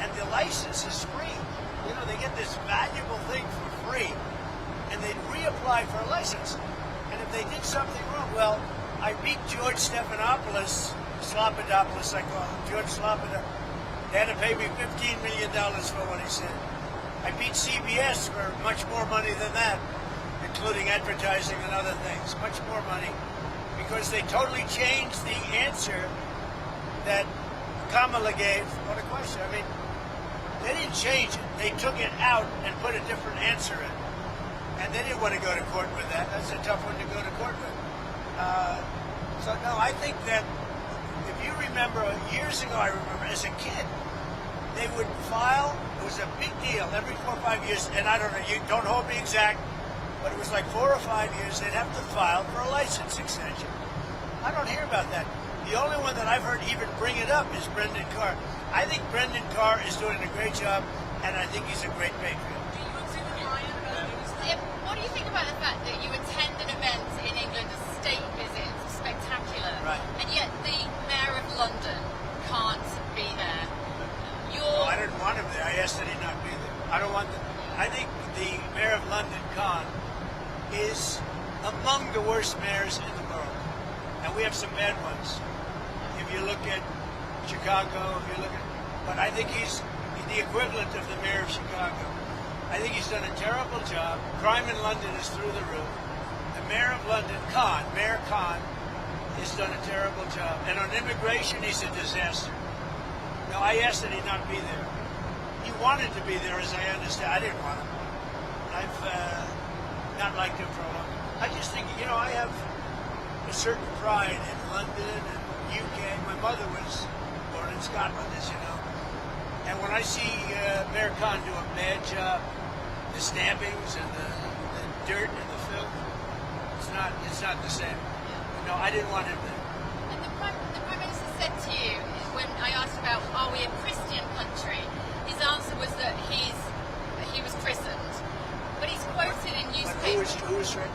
And the license is free. You know, they get this valuable thing for free, and they'd reapply for a license. And if they did something wrong, well, I beat George Stephanopoulos, Slopadopoulos, I call him, George Slopadopoulos. They had to pay me $15 million for what he said. I beat CBS for much more money than that, including advertising and other things, much more money, because they totally changed the answer that Kamala gave on a question. I mean, they didn't change it. They took it out and put a different answer in. And they didn't want to go to court with that. That's a tough one to go to court with. So, no, I think that if you remember, years ago, I remember, as a kid, they would file, it was a big deal, every 4 or 5 years, and I don't know, you don't hold me exact, but it was like 4 or 5 years, they'd have to file for a license extension. I don't hear about that. The only one that I've heard even bring it up is Brendan Carr. I think Brendan Carr is doing a great job, and I think he's a great patriot. What do you think about the fact that you attend an event in England, a state visit, it's spectacular, right, and yet the Mayor of London can't be there? I didn't want him there. I asked that he not be there. I don't want them. I think the Mayor of London, Khan, is among the worst mayors in the world. And we have some bad ones. If you look at Chicago, but I think he's the equivalent of the Mayor of Chicago. I think he's done a terrible job. Crime in London is through the roof. The Mayor of London, Mayor Khan, has done a terrible job. And on immigration, he's a disaster. No, I asked that he not be there. He wanted to be there, as I understand. I didn't want him. I've not liked him for a long time. I just think, you know, I have a certain pride in London and UK. My mother was born in Scotland, as you know. And when I see Mayor Khan do a bad job, the stabbings and the dirt and the filth, it's not the same. No, I didn't want him there. And the Prime Minister said to you, when I asked about, are we a Christian country, his answer was that he was christened. But he's quoted in newspapers. Who was right?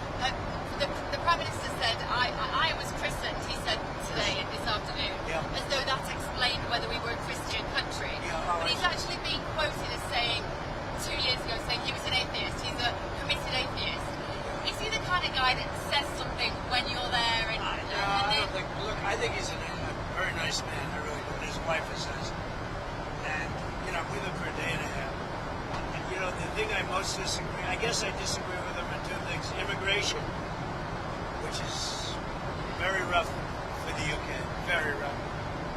The Prime Minister said, I was christened, he said today, this afternoon, as though that explained whether we were a Christian country. But he's actually been quoted as saying, 2 years ago, saying he was an atheist. He's a committed atheist. Is he the kind of guy that says something when you're there? I think he's a very nice man. I really do. His wife is nice. And, you know, we live for a day and a half. And, you know, the thing I most disagree, I guess I disagree with him on two things. Immigration, which is very rough for the UK. Very rough.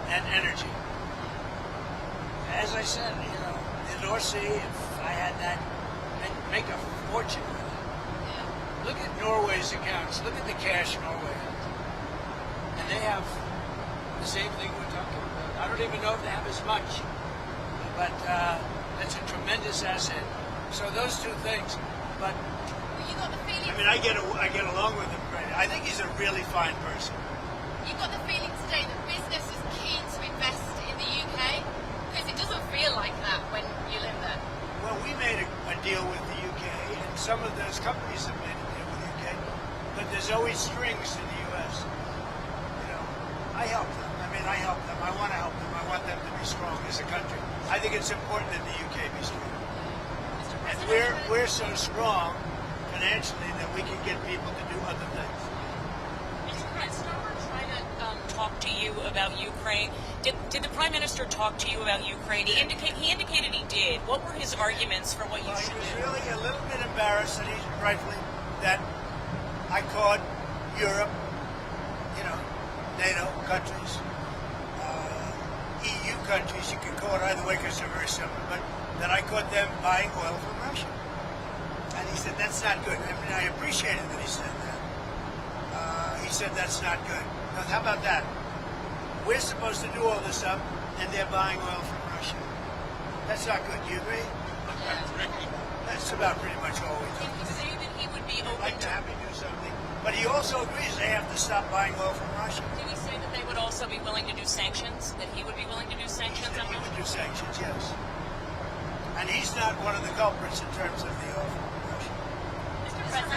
And energy. As I said, you know, the North Sea, if I had that, I'd make a fortune with it. Look at Norway's accounts. Look at the cash Norway has. And they have the same thing we're talking about. I don't even know if they have as much. But that's a tremendous asset. So those two things. But well, you got the feeling. I mean, I get along with him great. I think he's a really fine person. You got the feeling today that business is keen to invest in the UK? Because it doesn't feel like that when you live there. Well, we made a deal with the UK, and some of those companies have made a deal with the UK, but there's always strings to the US. You know, I help them. I mean, I help them. I want to help them. I want them to be strong as a country. I think it's important that the UK be strong. And we're so strong financially that we can get people to do other things. Talk to you about Ukraine? Did the Prime Minister talk to you about Ukraine? He indicated he did. What were his arguments for what you should do? He was really a little bit embarrassed, and he's rightfully, that I called Europe, you know, NATO countries, EU countries, you can call it either way because they're very similar, but that I caught them buying oil from Russia. And he said, that's not good. I mean, I appreciated that he said that. He said, that's not good. Now, how about that? We're supposed to do all this stuff, and they're buying oil from Russia. That's not good. Do you agree? That's about pretty much all we do. Did he say that he would be open to have to do something? But he also agrees they have to stop buying oil from Russia. Did he say that they would also be willing to do sanctions? That he would be willing to do sanctions? He would do sanctions, yes. And he's not one of the culprits in terms of the oil from Russia. Mr. President,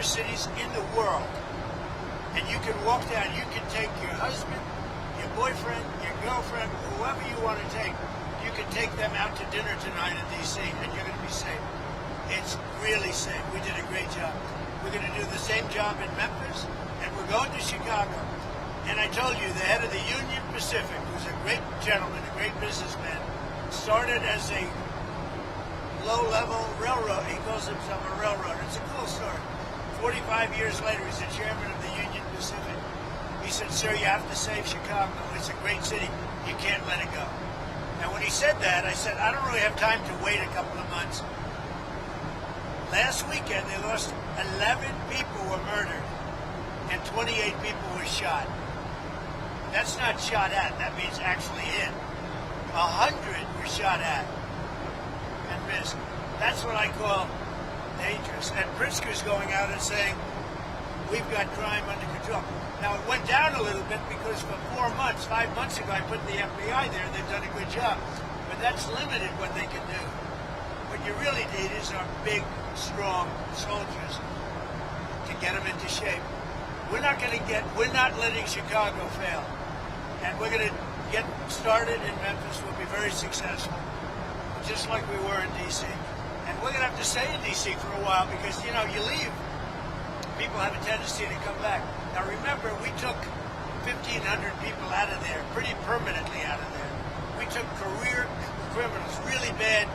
dangerous cities in the world. And you can walk down, you can take your husband, your boyfriend, your girlfriend, whoever you want to take. You can take them out to dinner tonight in D.C. and you're going to be safe. It's really safe. We did a great job. We're going to do the same job in Memphis, and we're going to Chicago. And I told you, the head of the Union Pacific, who's a great gentleman, a great businessman, started as a low-level railroad. He calls himself a railroader. It's a cool story. 45 years later, he's the chairman of the Union Pacific. He said, sir, you have to save Chicago. It's a great city. You can't let it go. And when he said that, I said, I don't really have time to wait a couple of months. Last weekend, they lost 11 people were murdered and 28 people were shot. That's not shot at. That means actually hit. 100 were shot at and missed. That's what I call dangerous. And Pritzker's going out and saying, we've got crime under control. Now, it went down a little bit because for 4 months, 5 months ago, I put the FBI there. They've done a good job. But that's limited what they can do. What you really need is our big, strong soldiers to get them into shape. We're not letting Chicago fail. And we're going to get started in Memphis. We'll be very successful, just like we were in D.C. And we're going to have to stay in D.C. for a while because, you know, you leave, people have a tendency to come back. Now, remember, we took 1,500 people out of there, pretty permanently out of there. We took career criminals, really bad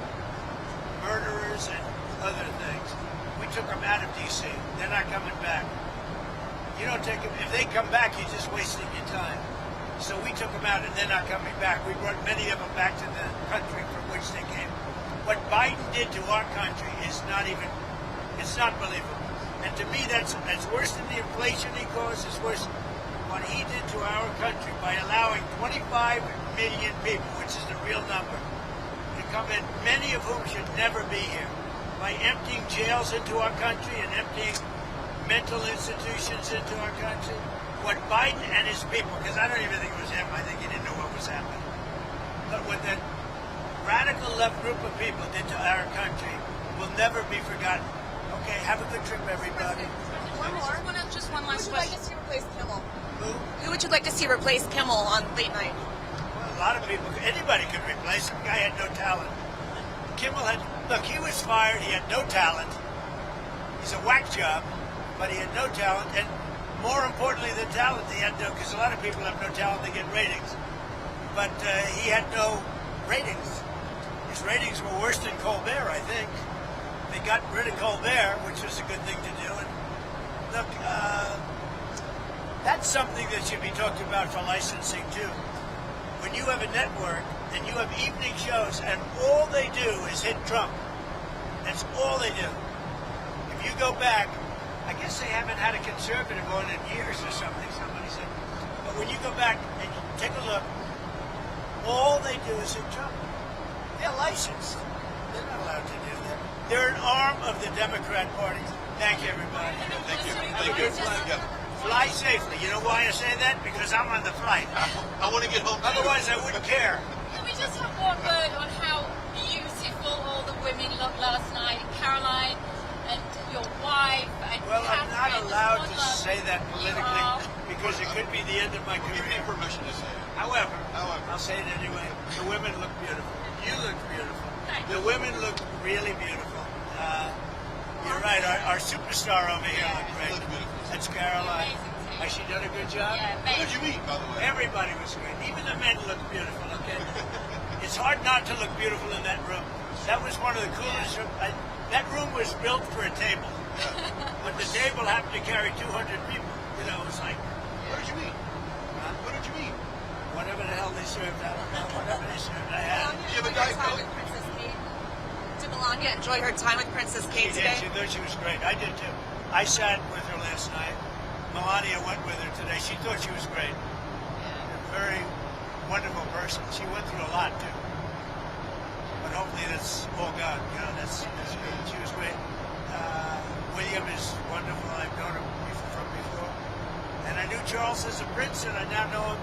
murderers and other things. We took them out of D.C. They're not coming back. You don't take them. If they come back, you're just wasting your time. So we took them out, and they're not coming back. We brought many of them back to the country from which they came. What Biden did to our country is it's not believable. And to me, that's worse than the inflation he caused. It's worse what he did to our country by allowing 25 million people, which is the real number, to come in, many of whom should never be here, by emptying jails into our country and emptying mental institutions into our country. What Biden and his people, because I don't even think it was him, I think he didn't know what was happening, but what that radical left group of people did to our country will never be forgotten. Okay, have a good trip, everybody. One more. Just one last question. Who would you like to see replace Kimmel? Who would you like to see replace Kimmel on late night? Well, a lot of people, anybody could replace him. The guy had no talent. Kimmel look, he was fired, he had no talent. He's a whack job, but he had no talent, and more importantly than talent, he had no, because a lot of people have no talent, they get ratings. But he had no ratings. His ratings were worse than Colbert, I think. They got rid of Colbert, which was a good thing to do. And look, that's something that should be talked about for licensing too. When you have a network and you have evening shows and all they do is hit Trump, that's all they do. If you go back, I guess they haven't had a conservative on in years or something, somebody said. But when you go back and you take a look, all they do is hit Trump. They're licensed. They're not allowed to do that. They're an arm of the Democrat Party. Thank you, everybody. Thank you. Thank you. Fly safely. You know why I say that? Because I'm on the flight. I want to get home. Otherwise, I wouldn't care. Can we just have one word on how beautiful all the women looked last night? Caroline and your wife and Well, I'm not Catherine, allowed just to one say that love. politically because it could be the end of my career. Give me permission to say it. However, I'll say it anyway. The women look beautiful. You look beautiful. The women look really beautiful. You're right. Our superstar over here looked great. That's Caroline. Has she done a good job? What did you eat, by the way? Everybody was great. Even the men looked beautiful. Okay. It's hard not to look beautiful in that room. That was one of the coolest rooms. That room was built for a table, but the table happened to carry 200 people. You know, it was like, What did you eat? What did you eat? Whatever the hell they served, I don't know. Whatever they served, I had. You have a Diet Coke? Did Melania enjoy her time with Princess Kate She did. today? She thought she was great. I did too. I sat with her last night. Melania went with her today. She thought she was great. A very wonderful person. She went through a lot too. But hopefully that's all God. You know, that's good. She was great. William is wonderful. I've known him from before. And I knew Charles as a prince, and I now know him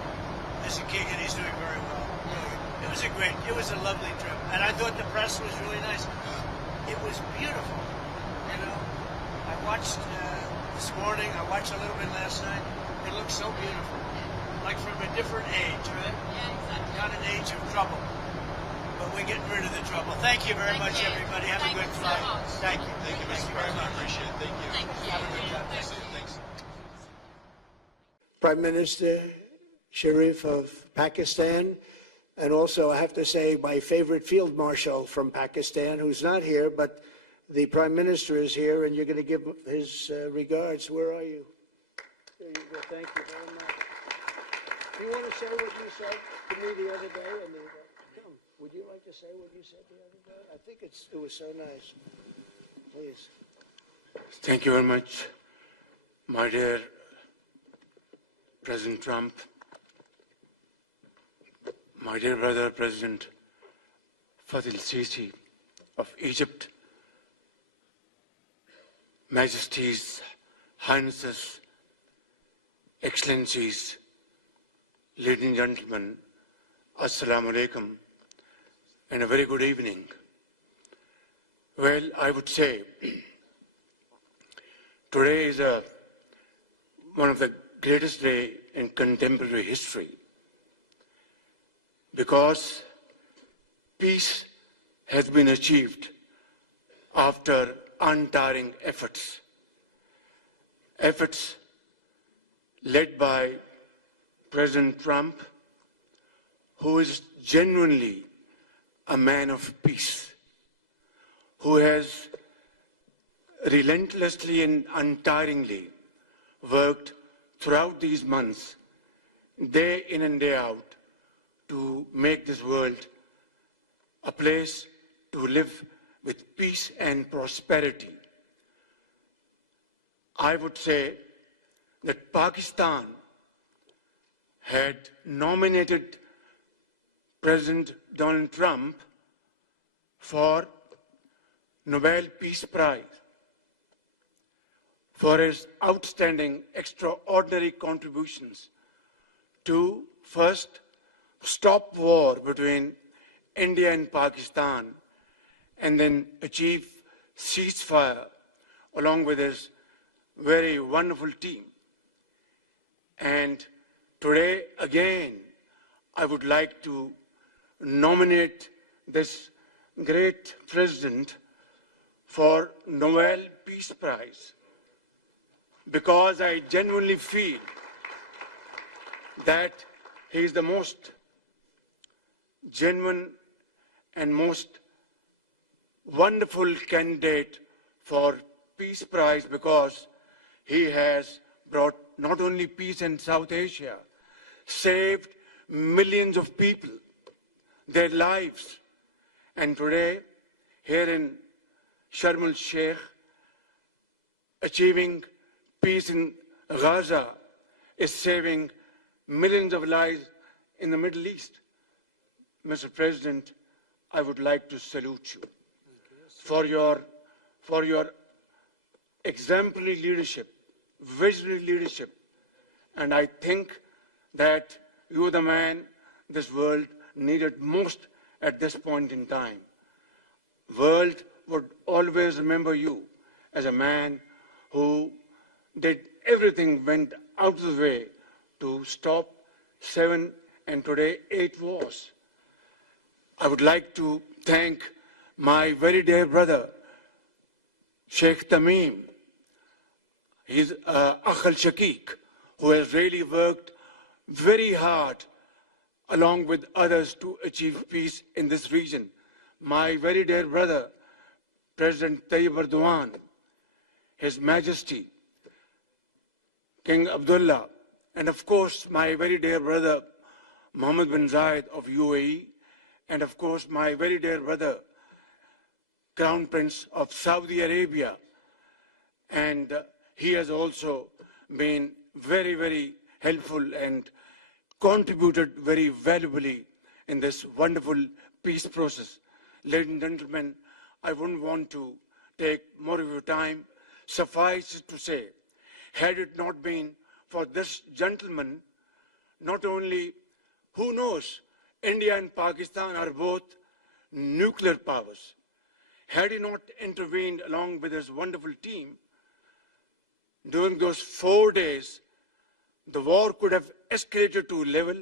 as a king, and he's doing very well. Really. It was a lovely trip. And I thought the press was really nice. It was beautiful. You know, I watched this morning. I watched a little bit last night. It looks so beautiful. Like from a different age, right? Yeah, exactly. Not an age of trouble. But we're getting rid of the trouble. Thank you very much, everybody. Have a good flight. Thank you. Thank you, Mr. President. I appreciate it. Thank you. Thank you. Have a good job. Thanks. Prime Minister Sharif of Pakistan, and also I have to say my favorite field marshal from Pakistan, who's not here, but the Prime Minister is here, and you're going to give his regards. Where are you? There you go. Thank you very much. Do you want to say what you said to me the other day? Come, would you like to say what you said the other day? I think it was so nice. Please. Thank you very much, my dear President Trump, my dear brother President Fadil Sisi of Egypt, Majesties, Highnesses, Excellencies, ladies and gentlemen, Assalamu alaikum, and a very good evening. Well, I would say today is one of the greatest days in contemporary history, because peace has been achieved after untiring efforts led by President Trump, who is genuinely a man of peace, who has relentlessly and untiringly worked throughout these months, day in and day out, to make this world a place to live with peace and prosperity. I would say that Pakistan had nominated President Donald Trump for Nobel Peace Prize for his outstanding, extraordinary contributions to first stop war between India and Pakistan, and then achieve ceasefire along with his very wonderful team. And today, again, I would like to nominate this great president for Nobel Peace Prize, because I genuinely feel that he is the most genuine and most wonderful candidate for Peace Prize, because he has brought not only peace in South Asia, saved millions of people, their lives, and today, here in Sharm el-Sheikh, achieving peace in Gaza is saving millions of lives in the Middle East. Mr. President, I would like to salute you for your exemplary leadership, visionary leadership, and I think that you are the man this world needed most at this point in time. World would always remember you as a man who did everything, went out of the way to stop 7 and today 8 wars. I would like to thank my very dear brother, Sheikh Tamim. He's Akh al-Shaqiq, who has really worked very hard along with others to achieve peace in this region. My very dear brother, President Tayyip Erdogan, His Majesty, King Abdullah, and of course my very dear brother, Mohammed bin Zayed of UAE, and of course my very dear brother, Crown Prince of Saudi Arabia. And he has also been very, very helpful and contributed very valuably in this wonderful peace process. Ladies and gentlemen, I wouldn't want to take more of your time. Suffice it to say, had it not been for this gentleman, not only, who knows, India and Pakistan are both nuclear powers. Had he not intervened along with his wonderful team, during those 4 days, the war could have escalated to a level,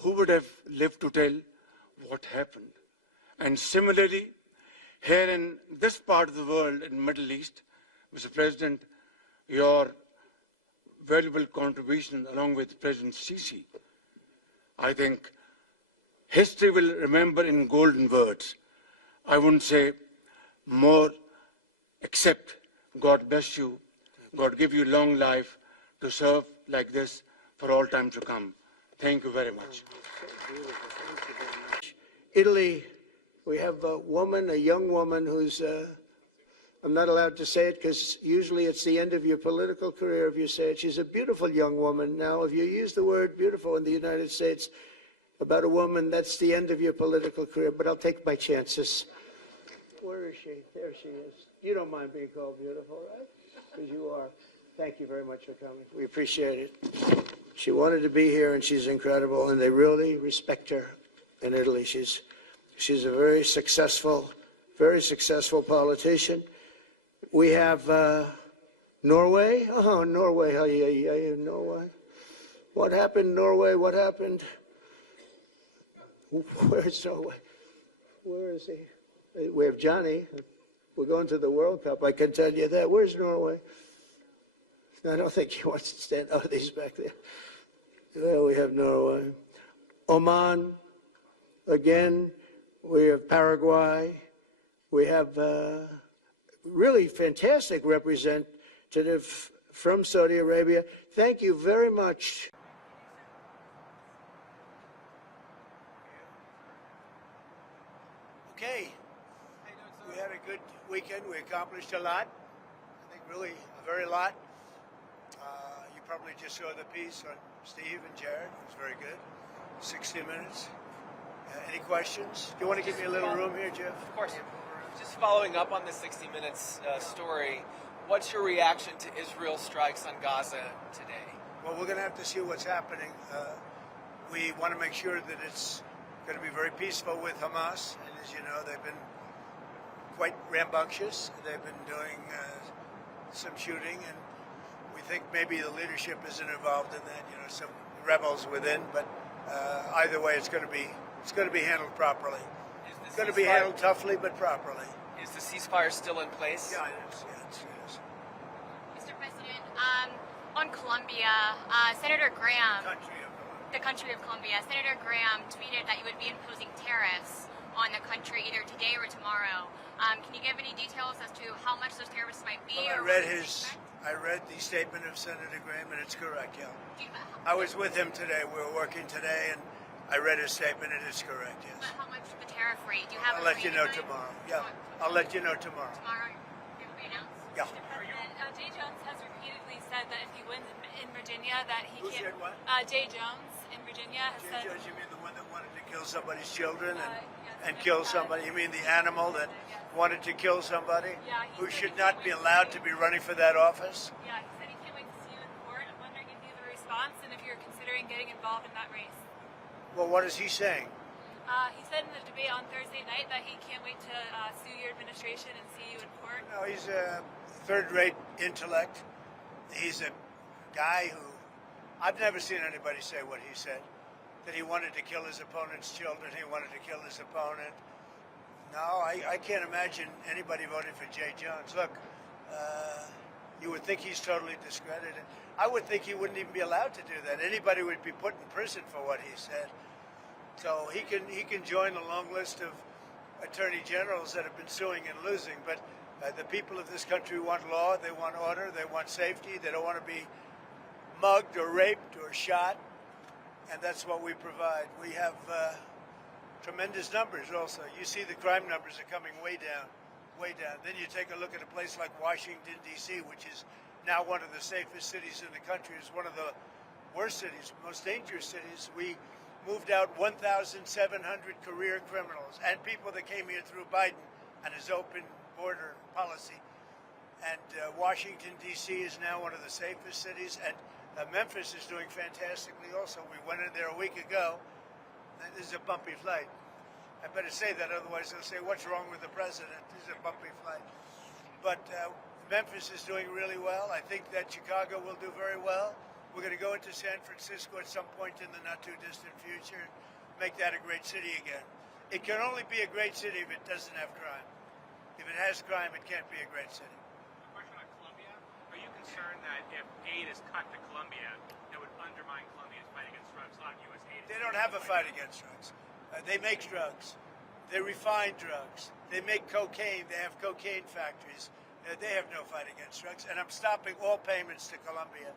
who would have lived to tell what happened? And similarly, here in this part of the world, in the Middle East, Mr. President, your valuable contribution along with President Sisi, I think history will remember in golden words. I wouldn't say more, except God bless you, God give you long life to serve like this for all time to come. Thank you very much. Italy, we have a woman, a young woman who's, I'm not allowed to say it because usually it's the end of your political career if you say it. She's a beautiful young woman. Now, if you use the word beautiful in the United States about a woman, that's the end of your political career, but I'll take my chances. Where is she? There she is. You don't mind being called beautiful, right? Because you are. Thank you very much for coming. We appreciate it. She wanted to be here, and she's incredible, and they really respect her in Italy. She's a very successful politician. We have Norway. Oh, Norway. Norway. What happened, Norway? What happened? Where's Norway? Where is he? We have Johnny. We're going to the World Cup. I can tell you that. Where's Norway? I don't think he wants to stand. Oh, he's back there. Well, we have Norway. Oman. Again, we have Paraguay. We have really fantastic representative from Saudi Arabia. Thank you very much. Okay. We had a good weekend. We accomplished a lot. I think really a very lot. You probably just saw the piece on Steve and Jared. It was very good. 60 minutes. Any questions? Do you want to give me a little room here, Jeff? Of course. Just following up on the 60 Minutes story, what's your reaction to Israel's strikes on Gaza today? Well, we're going to have to see what's happening. We want to make sure that it's going to be very peaceful with Hamas. And as you know, they've been quite rambunctious. They've been doing some shooting, and we think maybe the leadership isn't involved in that. You know, some rebels within. But either way, it's going to be handled properly. It's going to be handled toughly, but properly. Is the ceasefire still in place? Yeah, it is. Mr. President, on Colombia, Senator Graham, the country of Colombia, Senator Graham tweeted that you would be imposing tariffs on the country either today or tomorrow. Can you give any details as to how much those tariffs might be? Well, I read the statement of Senator Graham, and it's correct, yeah. I was with him today. We were working today, and I read his statement, and it's correct, yes. But how much the tariff rate? Do you have I'll let you know tomorrow. Yeah, I'll let you know tomorrow. Tomorrow, it will be announced? Yeah. Mr. President, Jay Jones has repeatedly said that if he wins in Virginia, that he Who can't. said what? Jay Jones in Virginia has said. Judge, you mean the one that wanted to kill somebody's children and kill somebody? You mean the animal that wanted to kill somebody? Yeah, who should not be allowed to be running for that office? Yeah, he said he can't wait to see you in court. I'm wondering if you have a response and if you're considering getting involved in that race. Well, what is he saying? He said in the debate on Thursday night that he can't wait to sue your administration and see you in court. No, he's a third-rate intellect. He's a guy who I've never seen anybody say what he said, that he wanted to kill his opponent's children, he wanted to kill his opponent. No, I can't imagine anybody voting for Jay Jones. Look, you would think he's totally discredited. I would think he wouldn't even be allowed to do that. Anybody would be put in prison for what he said. So he can join a long list of attorney generals that have been suing and losing. But the people of this country want law, they want order, they want safety. They don't want to be mugged or raped or shot. And that's what we provide. We have tremendous numbers also. You see the crime numbers are coming way down, way down. Then you take a look at a place like Washington, D.C., which is now one of the safest cities in the country. It's one of the worst cities, most dangerous cities. We moved out 1,700 career criminals and people that came here through Biden and his open border policy. And Washington, D.C. is now one of the safest cities. And Memphis is doing fantastically also. We went in there a week ago. This is a bumpy flight. I better say that, otherwise they'll say, what's wrong with the president? This is a bumpy flight. But Memphis is doing really well. I think that Chicago will do very well. We're going to go into San Francisco at some point in the not too distant future, make that a great city again. It can only be a great city if it doesn't have crime. If it has crime, it can't be a great city. A question on Colombia. Are you concerned that if aid is cut to Colombia, that would undermine Colombia's fight against drugs? A lot of U.S. aid. They don't have a fight against drugs. They make drugs. They refine drugs. They make cocaine. They have cocaine factories. They have no fight against drugs. And I'm stopping all payments to Colombia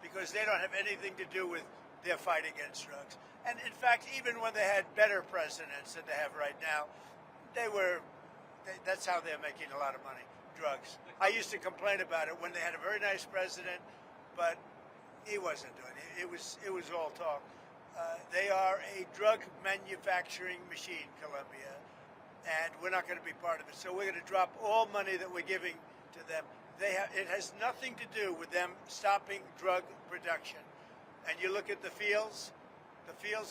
because they don't have anything to do with their fight against drugs. And in fact, even when they had better presidents than they have right now, that's how they're making a lot of money, drugs. I used to complain about it when they had a very nice president, but he wasn't doing it. It was all talk. They are a drug manufacturing machine, Colombia, and we're not going to be part of it. So we're going to drop all money that we're giving to them. It has nothing to do with them stopping drug production. And you look at the fields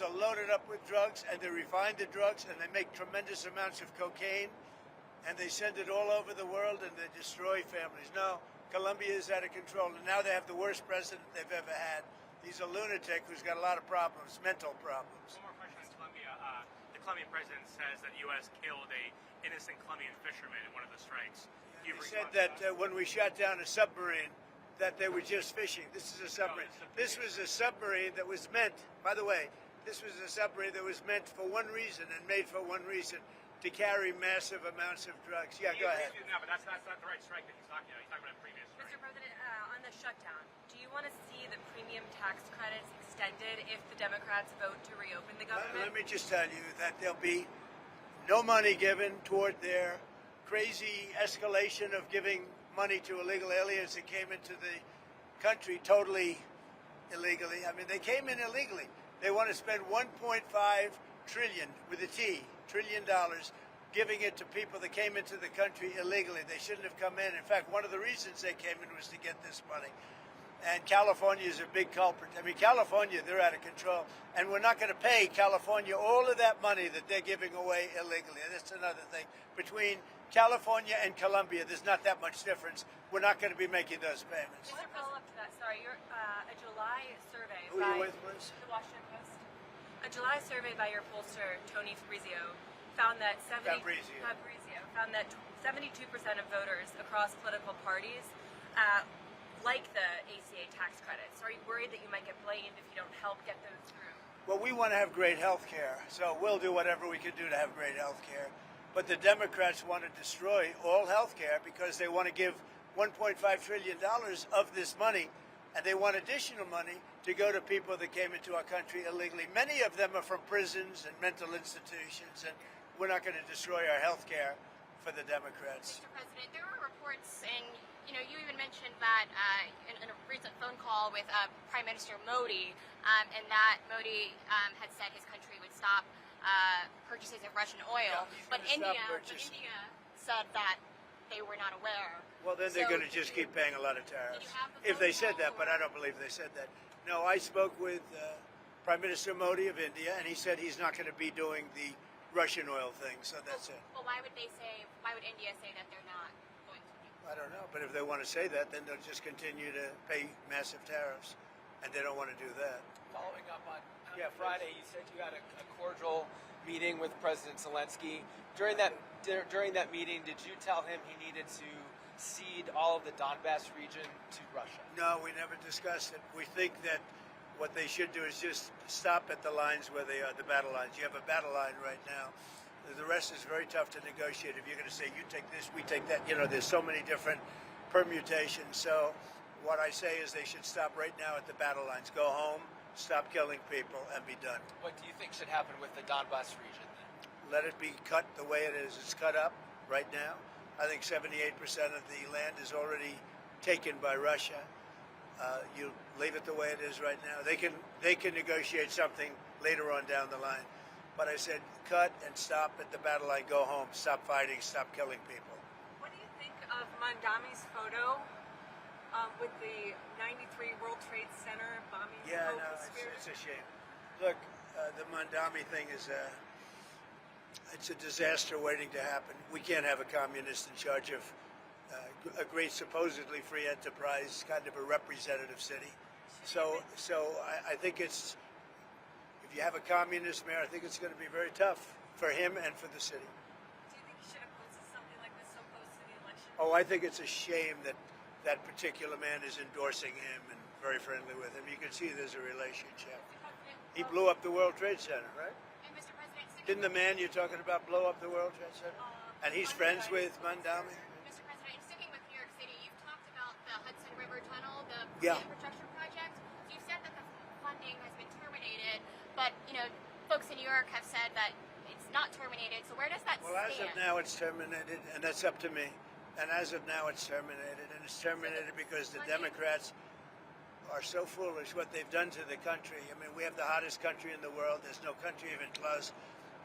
are loaded up with drugs, and they refine the drugs, and they make tremendous amounts of cocaine, and they send it all over the world, and they destroy families. No, Colombia is out of control, and now they have the worst president they've ever had. He's a lunatic who's got a lot of problems, mental problems. One more question on Colombia. The Colombian president says that U.S. killed a innocent Colombian fisherman in one of the strikes. He said that when we shot down a submarine, that they were just fishing. This is a submarine. This was a submarine that was meant, by the way, this was a submarine that was meant for one reason and made for one reason, to carry massive amounts of drugs. Yeah, go ahead. No, but that's not the right strike that he's talking about. He's talking about a previous strike. Mr. President, on the shutdown, do you want to see the premium tax credits extended if the Democrats vote to reopen the government? Let me just tell you that there'll be no money given toward their crazy escalation of giving money to illegal aliens that came into the country totally illegally. I mean, they came in illegally. They want to spend $1.5 trillion with a T, $1 trillion, giving it to people that came into the country illegally. They shouldn't have come in. In fact, one of the reasons they came in was to get this money. And California is a big culprit. I mean, California, they're out of control. And we're not going to pay California all of that money that they're giving away illegally. And that's another thing. Between California and Colombia, there's not that much difference. We're not going to be making those payments. Just a follow-up to that, sorry. A July survey Who are you with, please? The Washington Post. A July survey by your pollster, Tony Fabrizio, found that 72% of voters across political parties like the ACA tax credits. Are you worried that you might get blamed if you don't help get those through? Well, we want to have great health care, so we'll do whatever we can do to have great health care. But the Democrats want to destroy all health care because they want to give $1.5 trillion of this money, and they want additional money to go to people that came into our country illegally. Many of them are from prisons and mental institutions, and we're not going to destroy our health care for the Democrats. Mr. President, there were reports saying, you even mentioned that in a recent phone call with Prime Minister Modi, and that Modi had said his country would stop purchases of Russian oil, but India said that they were not aware. Well, then they're going to just keep paying a lot of tariffs. If they said that, but I don't believe they said that. No, I spoke with Prime Minister Modi of India, and he said he's not going to be doing the Russian oil thing, so that's it. Well, why would India say that they're not going to? I don't know, but if they want to say that, then they'll just continue to pay massive tariffs, and they don't want to do that. Following up on Friday, you said you had a cordial meeting with President Zelensky. During that meeting, did you tell him he needed to cede all of the Donbass region to Russia? No, we never discussed it. We think that what they should do is just stop at the lines where they are, the battle lines. You have a battle line right now. The rest is very tough to negotiate. If you're going to say, you take this, we take that, there's so many different permutations. So what I say is they should stop right now at the battle lines. Go home, stop killing people, and be done. What do you think should happen with the Donbass region then? Let it be cut the way it is. It's cut up right now. I think 78% of the land is already taken by Russia. You leave it the way it is right now. They can negotiate something later on down the line. But I said, cut and stop at the battle line. Go home. Stop fighting. Stop killing people. What do you think of Mandami's photo with the 93 World Trade Center bombing? Yeah, no, it's a shame. Look, the Mandami thing is it's a disaster waiting to happen. We can't have a communist in charge of a great supposedly free enterprise, kind of a representative city. So I think it's, if you have a communist mayor, I think it's going to be very tough for him and for the city. Do you think he should have posted something like this so close to the election? Oh, I think it's a shame that that particular man is endorsing him and very friendly with him. You can see there's a relationship. He blew up the World Trade Center, right? And Mr. President, Didn't the man you're talking about blow up the World Trade Center? And he's friends with Mandami? Mr. President, sticking with New York City, you've talked about the Hudson River Tunnel, the infrastructure project. So you've said that the funding has been terminated, but folks in New York have said that it's not terminated. So where does that stand? Well, as of now, it's terminated, and that's up to me. And as of now, it's terminated, and it's terminated because the Democrats are so foolish what they've done to the country. I mean, we have the hottest country in the world. There's no country even close,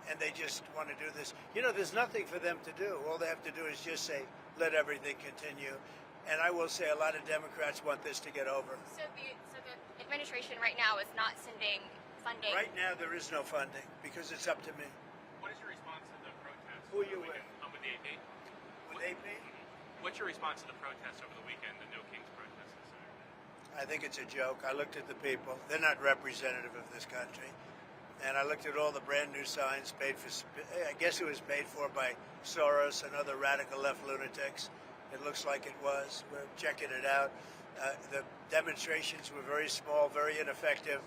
and they just want to do this. There's nothing for them to do. All they have to do is just say, let everything continue. And I will say a lot of Democrats want this to get over. So the administration right now is not sending funding. Right now, there is no funding because it's up to me. What is your response to the protests? Who are you with? I'm with the AP. With AP? What's your response to the protests over the weekend, the No Kings protests? I think it's a joke. I looked at the people. They're not representative of this country. And I looked at all the brand new signs paid for, I guess it was paid for by Soros and other radical left lunatics. It looks like it was. We're checking it out. The demonstrations were very small, very ineffective,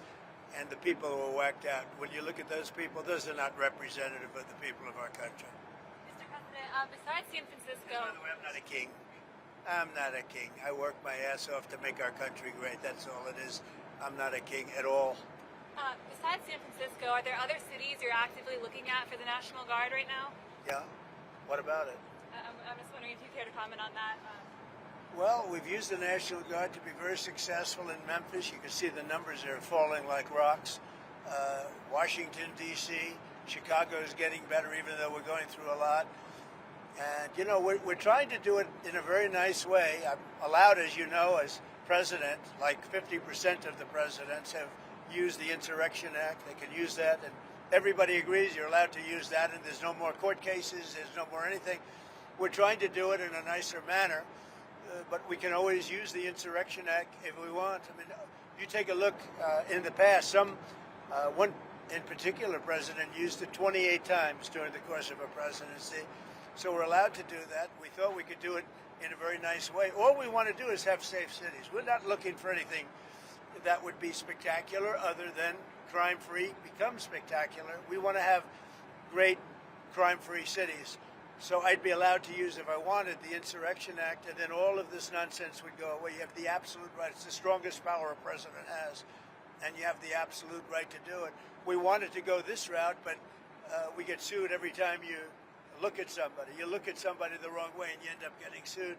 and the people were whacked out. When you look at those people, those are not representative of the people of our country. Mr. President, besides San Francisco... By the way, I'm not a king. I'm not a king. I work my ass off to make our country great. That's all it is. I'm not a king at all. Besides San Francisco, are there other cities you're actively looking at for the National Guard right now? Yeah. What about it? I'm just wondering if you care to comment on that. Well, we've used the National Guard to be very successful in Memphis. You can see the numbers are falling like rocks. Washington, D.C., Chicago is getting better, even though we're going through a lot. And, we're trying to do it in a very nice way. I'm allowed, as you know, as president, like 50% of the presidents have used the Insurrection Act. They can use that, and everybody agrees you're allowed to use that, and there's no more court cases, there's no more anything. We're trying to do it in a nicer manner, but we can always use the Insurrection Act if we want. I mean, you take a look in the past, one in particular president used it 28 times during the course of a presidency. So we're allowed to do that. We thought we could do it in a very nice way. All we want to do is have safe cities. We're not looking for anything that would be spectacular other than crime-free become spectacular. We want to have great crime-free cities. So I'd be allowed to use, if I wanted, the Insurrection Act, and then all of this nonsense would go away. You have the absolute right. It's the strongest power a president has, and you have the absolute right to do it. We wanted to go this route, but we get sued every time you look at somebody. You look at somebody the wrong way and you end up getting sued.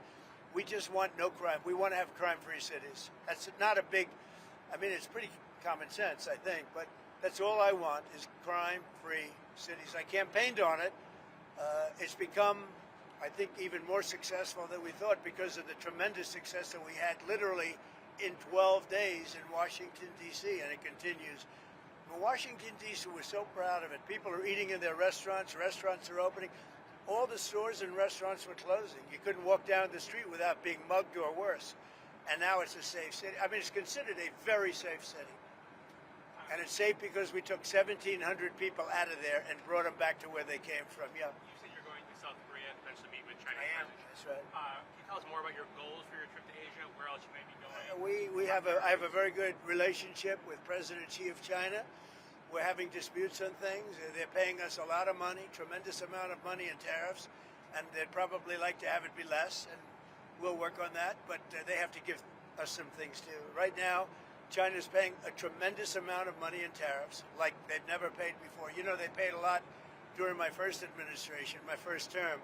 We just want no crime. We want to have crime-free cities. That's not a big, it's pretty common sense, I think, but that's all I want is crime-free cities. I campaigned on it. It's become, I think, even more successful than we thought because of the tremendous success that we had literally in 12 days in Washington, D.C., and it continues. In Washington, D.C., we're so proud of it. People are eating in their restaurants. Restaurants are opening. All the stores and restaurants were closing. You couldn't walk down the street without being mugged or worse. And now it's a safe city. It's considered a very safe city. And it's safe because we took 1,700 people out of there and brought them back to where they came from. Yeah. You said you're going to South Korea and eventually meet with China. I am. That's right. Can you tell us more about your goals for your trip to Asia? Where else you may be going? I have a very good relationship with President Xi of China. We're having disputes on things. They're paying us a lot of money, tremendous amount of money in tariffs, and they'd probably like to have it be less, and we'll work on that, but they have to give us some things too. Right now, China's paying a tremendous amount of money in tariffs, like they've never paid before. They paid a lot during my first administration, my first term.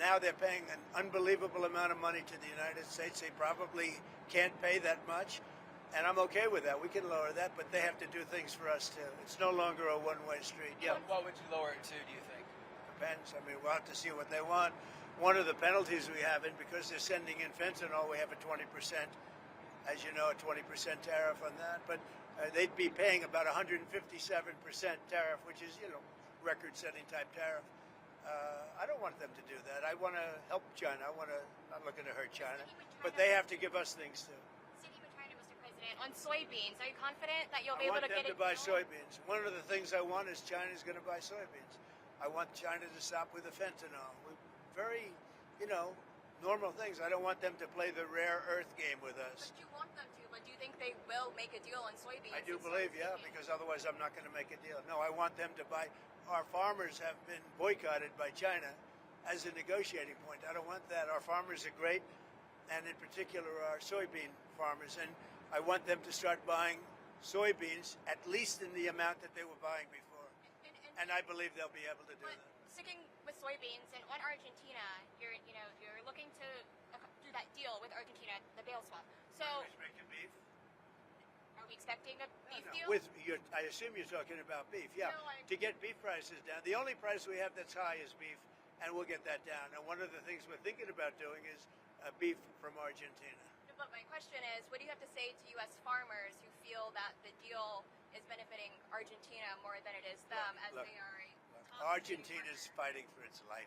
Now they're paying an unbelievable amount of money to the United States. They probably can't pay that much. And I'm okay with that. We can lower that, but they have to do things for us, too. It's no longer a one-way street. Yeah. What would you lower it to, do you think? Depends. We'll have to see what they want. One of the penalties we have, and because they're sending in fentanyl, we have a 20%, as you know, a 20% tariff on that. But they'd be paying about 157% tariff, which is, record-setting type tariff I don't want them to do that. I want to help China. I'm looking to hurt China, but they have to give us things too. Sitting with China, Mr. President, on soybeans, are you confident that you'll be able to get it? I want them to buy soybeans. One of the things I want is China's going to buy soybeans. I want China to stop with the fentanyl. Very, normal things. I don't want them to play the rare earth game with us. But you want them to. But do you think they will make a deal on soybeans? I do believe, yeah, because otherwise I'm not going to make a deal. No, I want them to buy. Our farmers have been boycotted by China as a negotiating point. I don't want that. Our farmers are great, and in particular our soybean farmers, and I want them to start buying soybeans at least in the amount that they were buying before. And I believe they'll be able to do that. Sticking with soybeans and on Argentina, you're looking to do that deal with Argentina, the bail swap. So, beef? Are we expecting a beef deal? I assume you're talking about beef, yeah. No, to get beef prices down. The only price we have that's high is beef, and we'll get that down. And one of the things we're thinking about doing is beef from Argentina. But my question is, what do you have to say to U.S. farmers who feel that the deal is benefiting Argentina more than it is them, they are a Argentina's fighting for its life,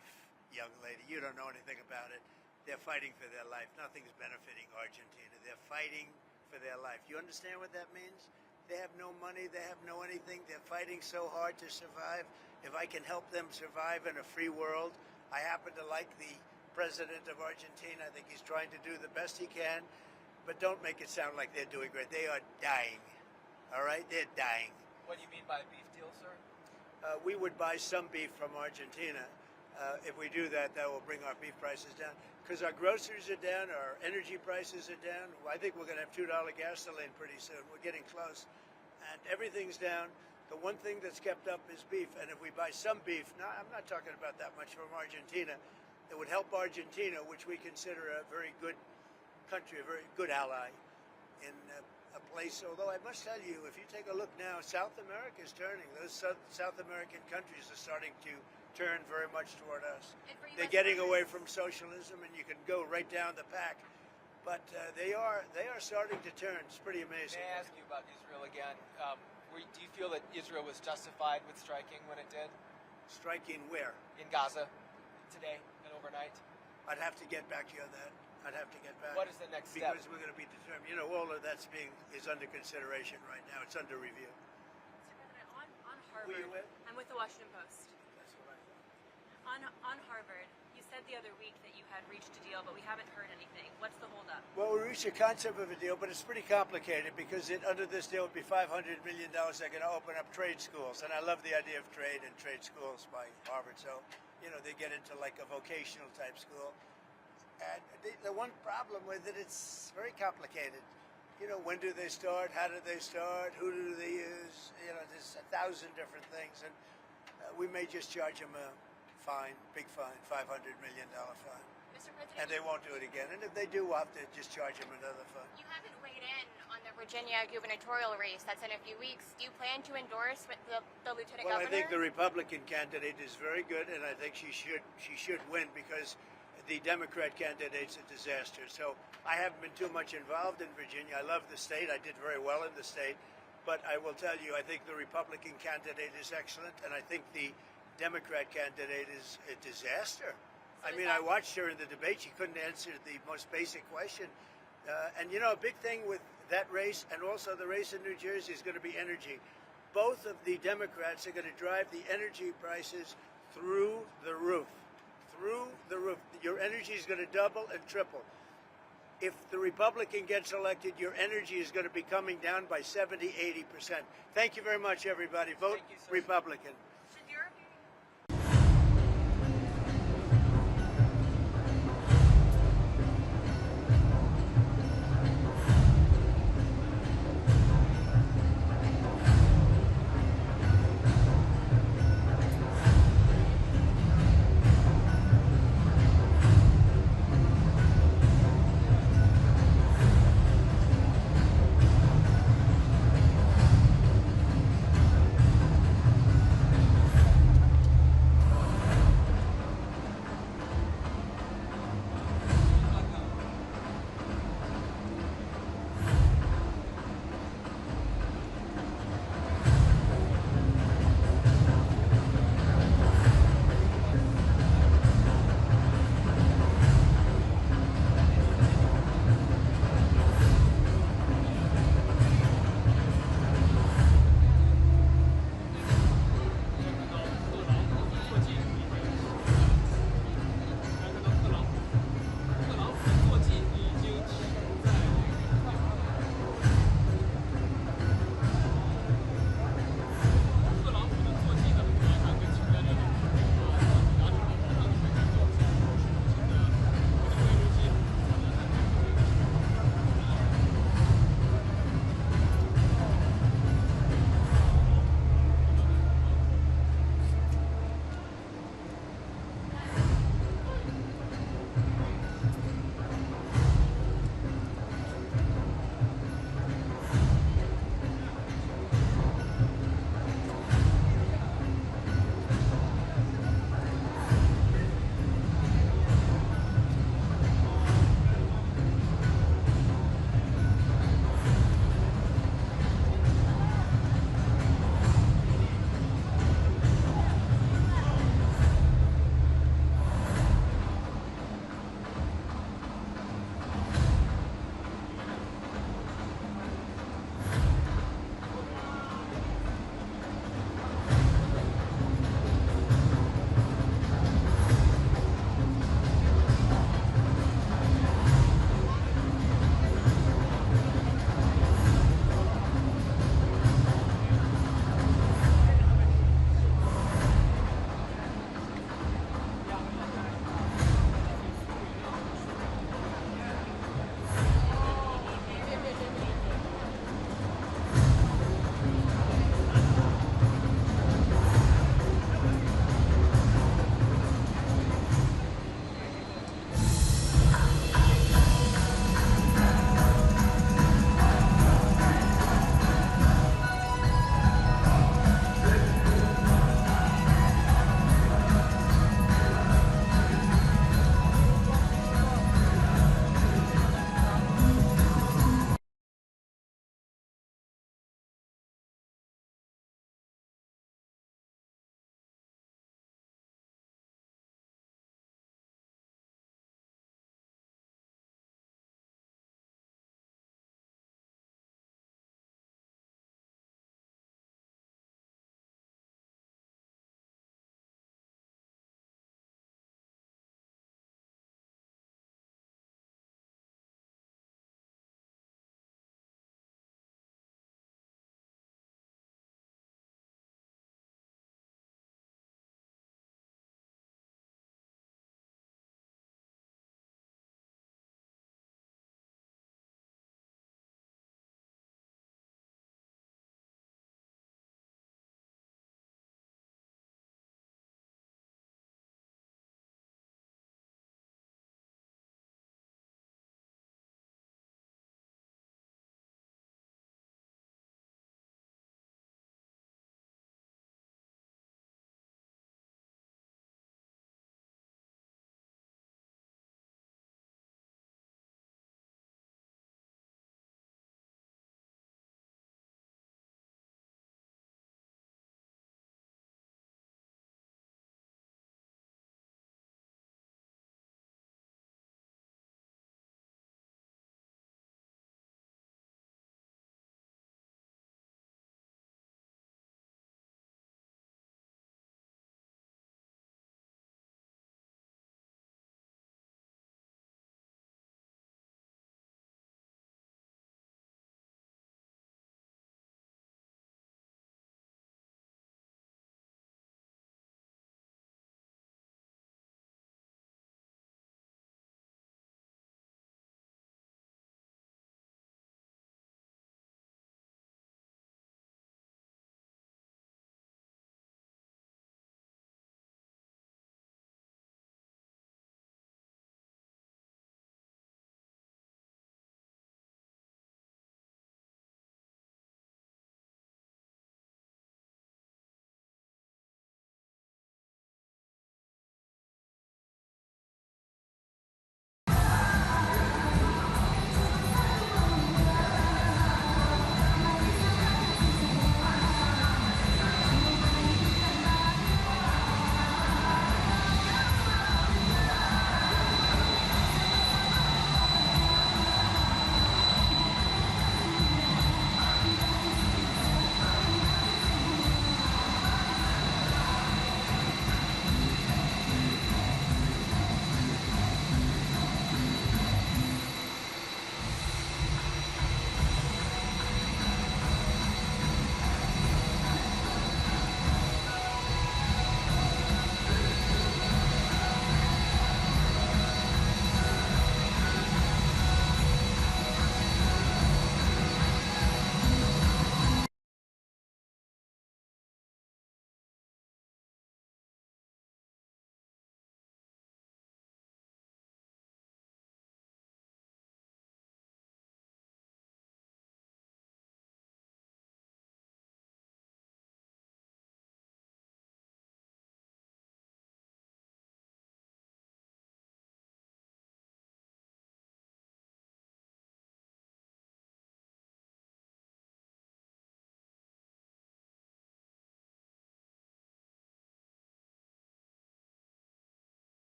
young lady. You don't know anything about it. They're fighting for their life. Nothing's benefiting Argentina. They're fighting for their life. You understand what that means? They have no money. They have no anything. They're fighting so hard to survive. If I can help them survive in a free world, I happen to like the president of Argentina. I think he's trying to do the best he can, but don't make it sound like they're doing great. They are dying. All right? They're dying. What do you mean by a beef deal, sir? We would buy some beef from Argentina. If we do that, that will bring our beef prices down. Because our groceries are down, our energy prices are down. I think we're going to have $2 gasoline pretty soon. We're getting close. And everything's down. The one thing that's kept up is beef. And if we buy some beef, now I'm not talking about that much from Argentina, it would help Argentina, which we consider a very good country, a very good ally in a place. Although I must tell you, if you take a look now, South America is turning. Those South American countries are starting to turn very much toward us. They're getting away from socialism, and you can go right down the pack. But they are starting to turn. It's pretty amazing. May I ask you about Israel again? Do you feel that Israel was justified with striking when it did? Striking where? In Gaza, today and overnight. I'd have to get back to you on that. I'd have to get back. What is the next step? Because we're going to be determined. You know, all of that's is under consideration right now. It's under review. Mr. President, on Harvard, Who are you with? I'm with the Washington Post. That's what I thought. On Harvard, you said the other week that you had reached a deal, but we haven't heard anything. What's the holdup? Well, we reached a concept of a deal, but it's pretty complicated because under this deal would be $500 million. They're going to open up trade schools, and I love the idea of trade and trade schools by Harvard. So, they get into like a vocational type school. And the one problem with it, it's very complicated. When do they start? How do they start? Who do they use? There's 1,000 different things, and we may just charge them a fine, big fine, $500 million fine. Mr. President, And they won't do it again. And if they do, we'll have to just charge them another fine. You haven't weighed in on the Virginia gubernatorial race that's in a few weeks. Do you plan to endorse with the lieutenant governor? Well, I think the Republican candidate is very good, and I think she should win because the Democrat candidate's a disaster. So I haven't been too much involved in Virginia. I love the state. I did very well in the state. But I will tell you, I think the Republican candidate is excellent, and I think the Democrat candidate is a disaster. I watched her in the debate. She couldn't answer the most basic question. And a big thing with that race and also the race in New Jersey is going to be energy. Both of the Democrats are going to drive the energy prices through the roof. Through the roof. Your energy is going to double and triple. If the Republican gets elected, your energy is going to be coming down by 70, 80%. Thank you very much, everybody. Vote Republican.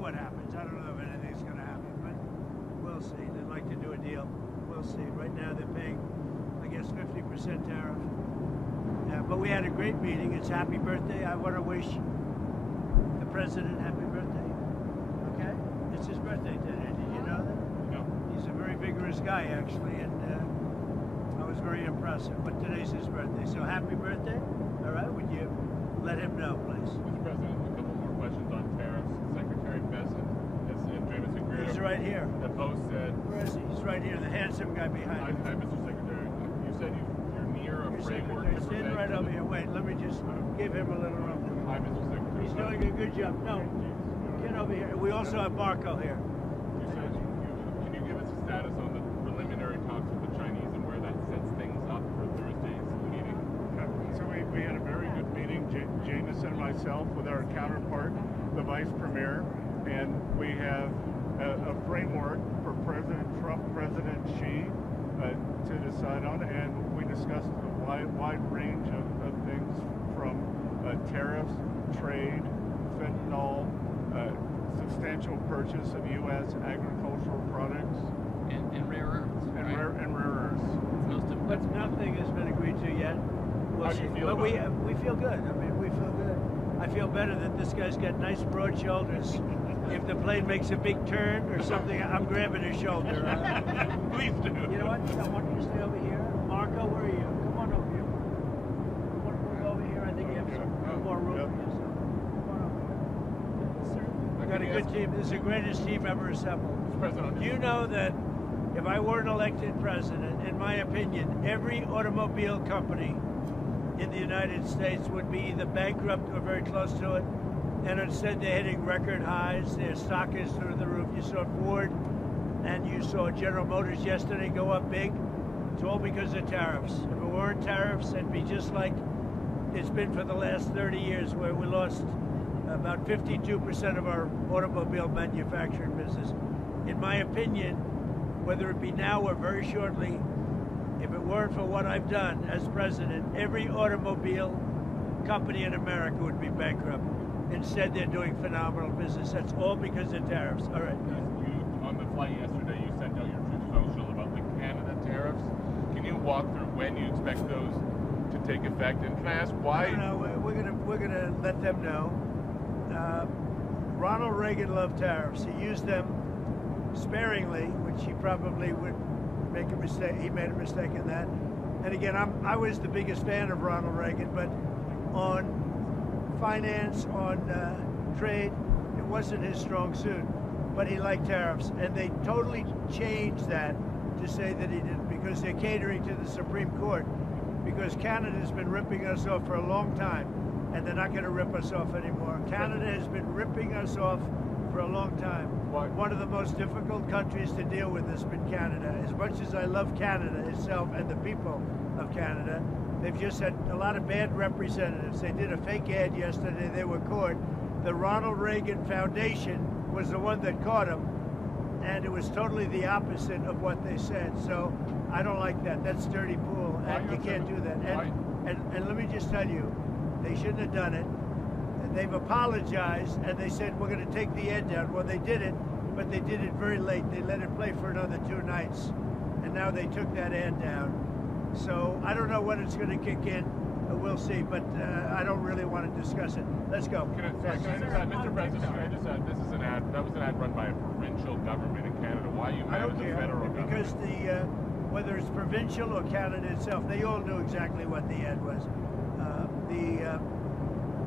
what happens. I don't know if anything's going to happen, but we'll see. They'd like to do a deal. We'll see. Right now they're paying, I guess, 50% tariff. But we had a great meeting. It's happy birthday. I want to wish the president happy birthday. Okay? It's his birthday today. Did you know that? No. He's a very vigorous guy, actually, and I was very impressive. But today's his birthday. So happy birthday. All right? Would you let him know, please? Mr. President, a couple more questions on tariffs. Secretary Bessent and Jameson Greer. He's right here. Have both said. Where is he? He's right here, the handsome guy behind him. Hi, Mr. Secretary. You said you're near a framework. Stand right over here. Wait, let me just give him a little room. Hi, Mr. Secretary. He's doing a good job. No, get over here. We also have Marco here. You said can you give us a status on the preliminary talks with the Chinese and where that sets things up for Thursday's meeting? So we had a very good meeting, Jameson and myself, with our counterpart, the Vice Premier, and we have a framework for President Trump, President Xi to decide on, and we discussed a wide range of things from tariffs, trade, fentanyl, substantial purchase of U.S. agricultural products. And rare earths. And, right? rare earths. But nothing has been agreed to yet. How do you feel but about we feel good. I mean, we feel good. I feel better that this guy's got nice broad shoulders. If the plane makes a big turn or something, I'm grabbing his shoulder. Please do. You know what? I want you to stay over here. Marco, where are you? Come on over here. Come on over here. I think you have some more room for yourself. Come on over here. We've got a good team. This is the greatest team ever assembled. Do you know that if I weren't elected president, in my opinion, every automobile company in the United States would be either bankrupt or very close to it, and instead they're hitting record highs. Their stock is through the roof. You saw Ford and you saw General Motors yesterday go up big. It's all because of tariffs. If it weren't tariffs, it'd be just like it's been for the last 30 years, where we lost about 52% of our automobile manufacturing business. In my opinion, whether it be now or very shortly, if it weren't for what I've done as president, every automobile company in America would be bankrupt. Instead, they're doing phenomenal business. That's all because of tariffs. All right. On the flight yesterday, you sent out your Truth Social about the Canada tariffs. Can you walk through when you expect those to take effect? And can I ask why? No, we're gonna let them know. Ronald Reagan loved tariffs. He used them sparingly, which he probably would make a mistake. He made a mistake in that. And again, I was the biggest fan of Ronald Reagan, but on finance, on trade, it wasn't his strong suit. But he liked tariffs, and they totally changed that to say that he didn't, because they're catering to the Supreme Court, because Canada's been ripping us off for a long time, and they're not going to rip us off anymore. Canada has been ripping us off for a long time. One of the most difficult countries to deal with has been Canada. As much as I love Canada itself and the people of Canada, they've just had a lot of bad representatives. They did a fake ad yesterday. They were caught. The Ronald Reagan Foundation was the one that caught them, and it was totally the opposite of what they said. So I don't like that. That's dirty pool, and you can't do that. And let me just tell you, they shouldn't have done it. They've apologized, and they said, we're going to take the ad down. Well, they did it, but they did it very late. They let it play for another 2 nights, and now they took that ad down. So I don't know when it's going to kick in. We'll see, but I don't really want to discuss it. Let's go. Can I just add, Mr. President, can I just add, this is an ad, that was an ad run by a provincial government in Canada. Why are you mad at the federal government? Because whether it's provincial or Canada itself, they all knew exactly what the ad was. The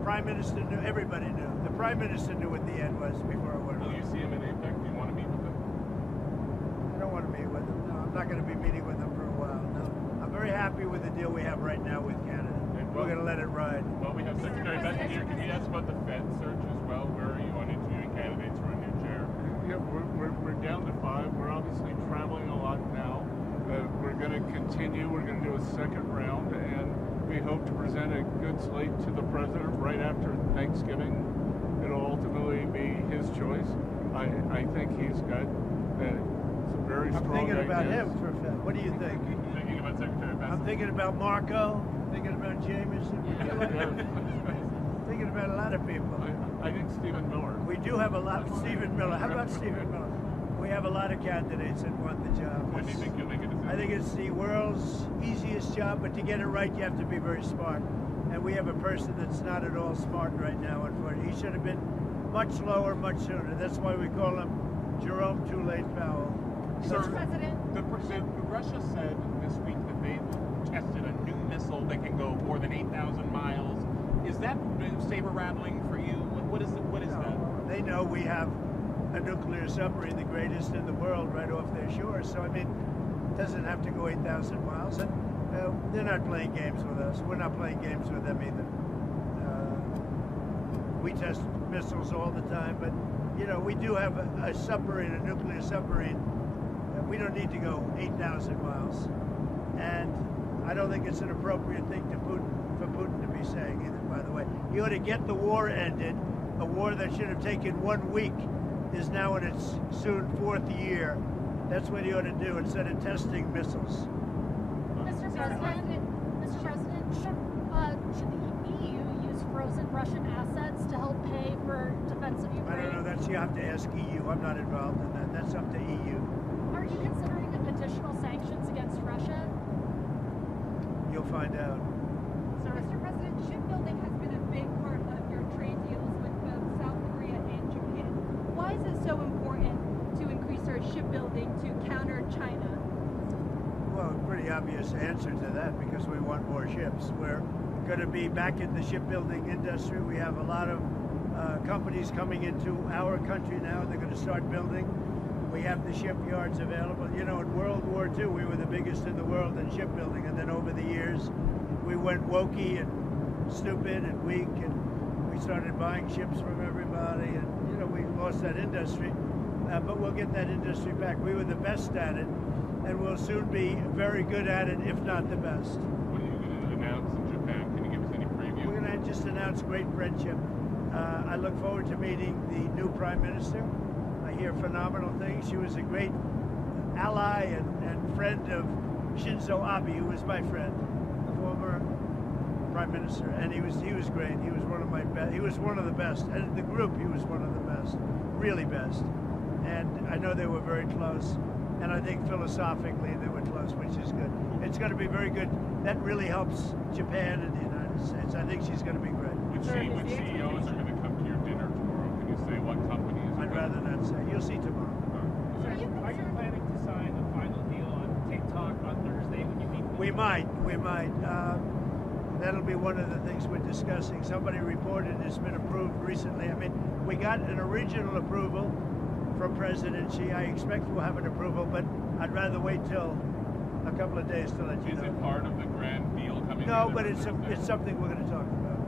Prime Minister knew, everybody knew. The Prime Minister knew what the ad was before it went on. Will you see him in APEC? Do you want to meet with him? I don't want to meet with him. No, I'm not going to be meeting with him for a while. No. I'm very happy with the deal we have right now with Canada. We're going to let it ride. Well, we have Secretary Bessent here. Can you ask about the Fed search as well? Where are you on interviewing candidates for a new chair? Yeah, we're down to 5. We're obviously traveling a lot now. We're going to continue. We're going to do a second round, and we hope to present a good slate to the president right after Thanksgiving. It'll ultimately be his choice. I think he's got some very strong I'm thinking about ideas. him for a fact. What do you think? Thinking about Secretary Bessent. I'm thinking about Marco. Thinking about Jameson. Thinking about a lot of people. I think Stephen Miller. We do have a lot. Stephen Miller. How about Stephen Miller? We have a lot of candidates that want the job. When do you think you'll make a decision? I think it's the world's easiest job, but to get it right, you have to be very smart. And we have a person that's not at all smart right now, unfortunately. He should have been much lower, much sooner. That's why we call him Jerome Too Late Powell. Sir, Russia said this week that they tested a new missile that can go more than 8,000 miles. Is that saber rattling for you? What is that? They know we have a nuclear submarine, the greatest in the world, right off their shore. So, I mean, it doesn't have to go 8,000 miles. And they're not playing games with us. We're not playing games with them either. We test missiles all the time, but, you know, we do have a submarine, a nuclear submarine. We don't need to go 8,000 miles. And I don't think it's an appropriate thing for Putin to be saying either, by the way. He ought to get the war ended. A war that should have taken 1 week is now in its soon 4th year. That's what he ought to do instead of testing missiles. Mr. President, should the EU use frozen Russian assets to help pay for defense of Ukraine? I don't know. You have to ask EU. I'm not involved in that. That's up to EU. Are you considering additional sanctions against Russia? You'll find out. So, Mr. President, shipbuilding has been a big part of your trade deals with both South Korea and Japan. Why is it so important to increase our shipbuilding to counter China? Well, pretty obvious answer to that, because we want more ships. We're going to be back in the shipbuilding industry. We have a lot of companies coming into our country now. They're going to start building. We have the shipyards available. You know, in World War II, we were the biggest in the world in shipbuilding, and then over the years, we went wokey and stupid and weak, and we started buying ships from everybody, and, you know, we lost that industry. But we'll get that industry back. We were the best at it, and we'll soon be very good at it, if not the best. What are you going to announce in Japan? Can you give us any preview? We're going to just announce great friendship. I look forward to meeting the new Prime Minister. I hear phenomenal things. She was a great ally and friend of Shinzo Abe, who was my friend, the former Prime Minister, and he was great. He was one of my best. He was one of the best. And in the group, he was one of the best, really best. And I know they were very close. And I think philosophically they were close, which is good. It's going to be very good. That really helps Japan and the United States. I think she's going to be great. Which CEOs are going to come to your dinner tomorrow? Can you say what companies? I'd rather not say. You'll see tomorrow. Are you planning to sign the final deal on TikTok on Thursday when you meet? We might. That'll be one of the things we're discussing. Somebody reported it's been approved recently. I mean, we got an original approval from President Xi. I expect we'll have an approval, but I'd rather wait till a couple of days to let you know. Is it part of the grand deal coming? No, but it's something we're going to talk about.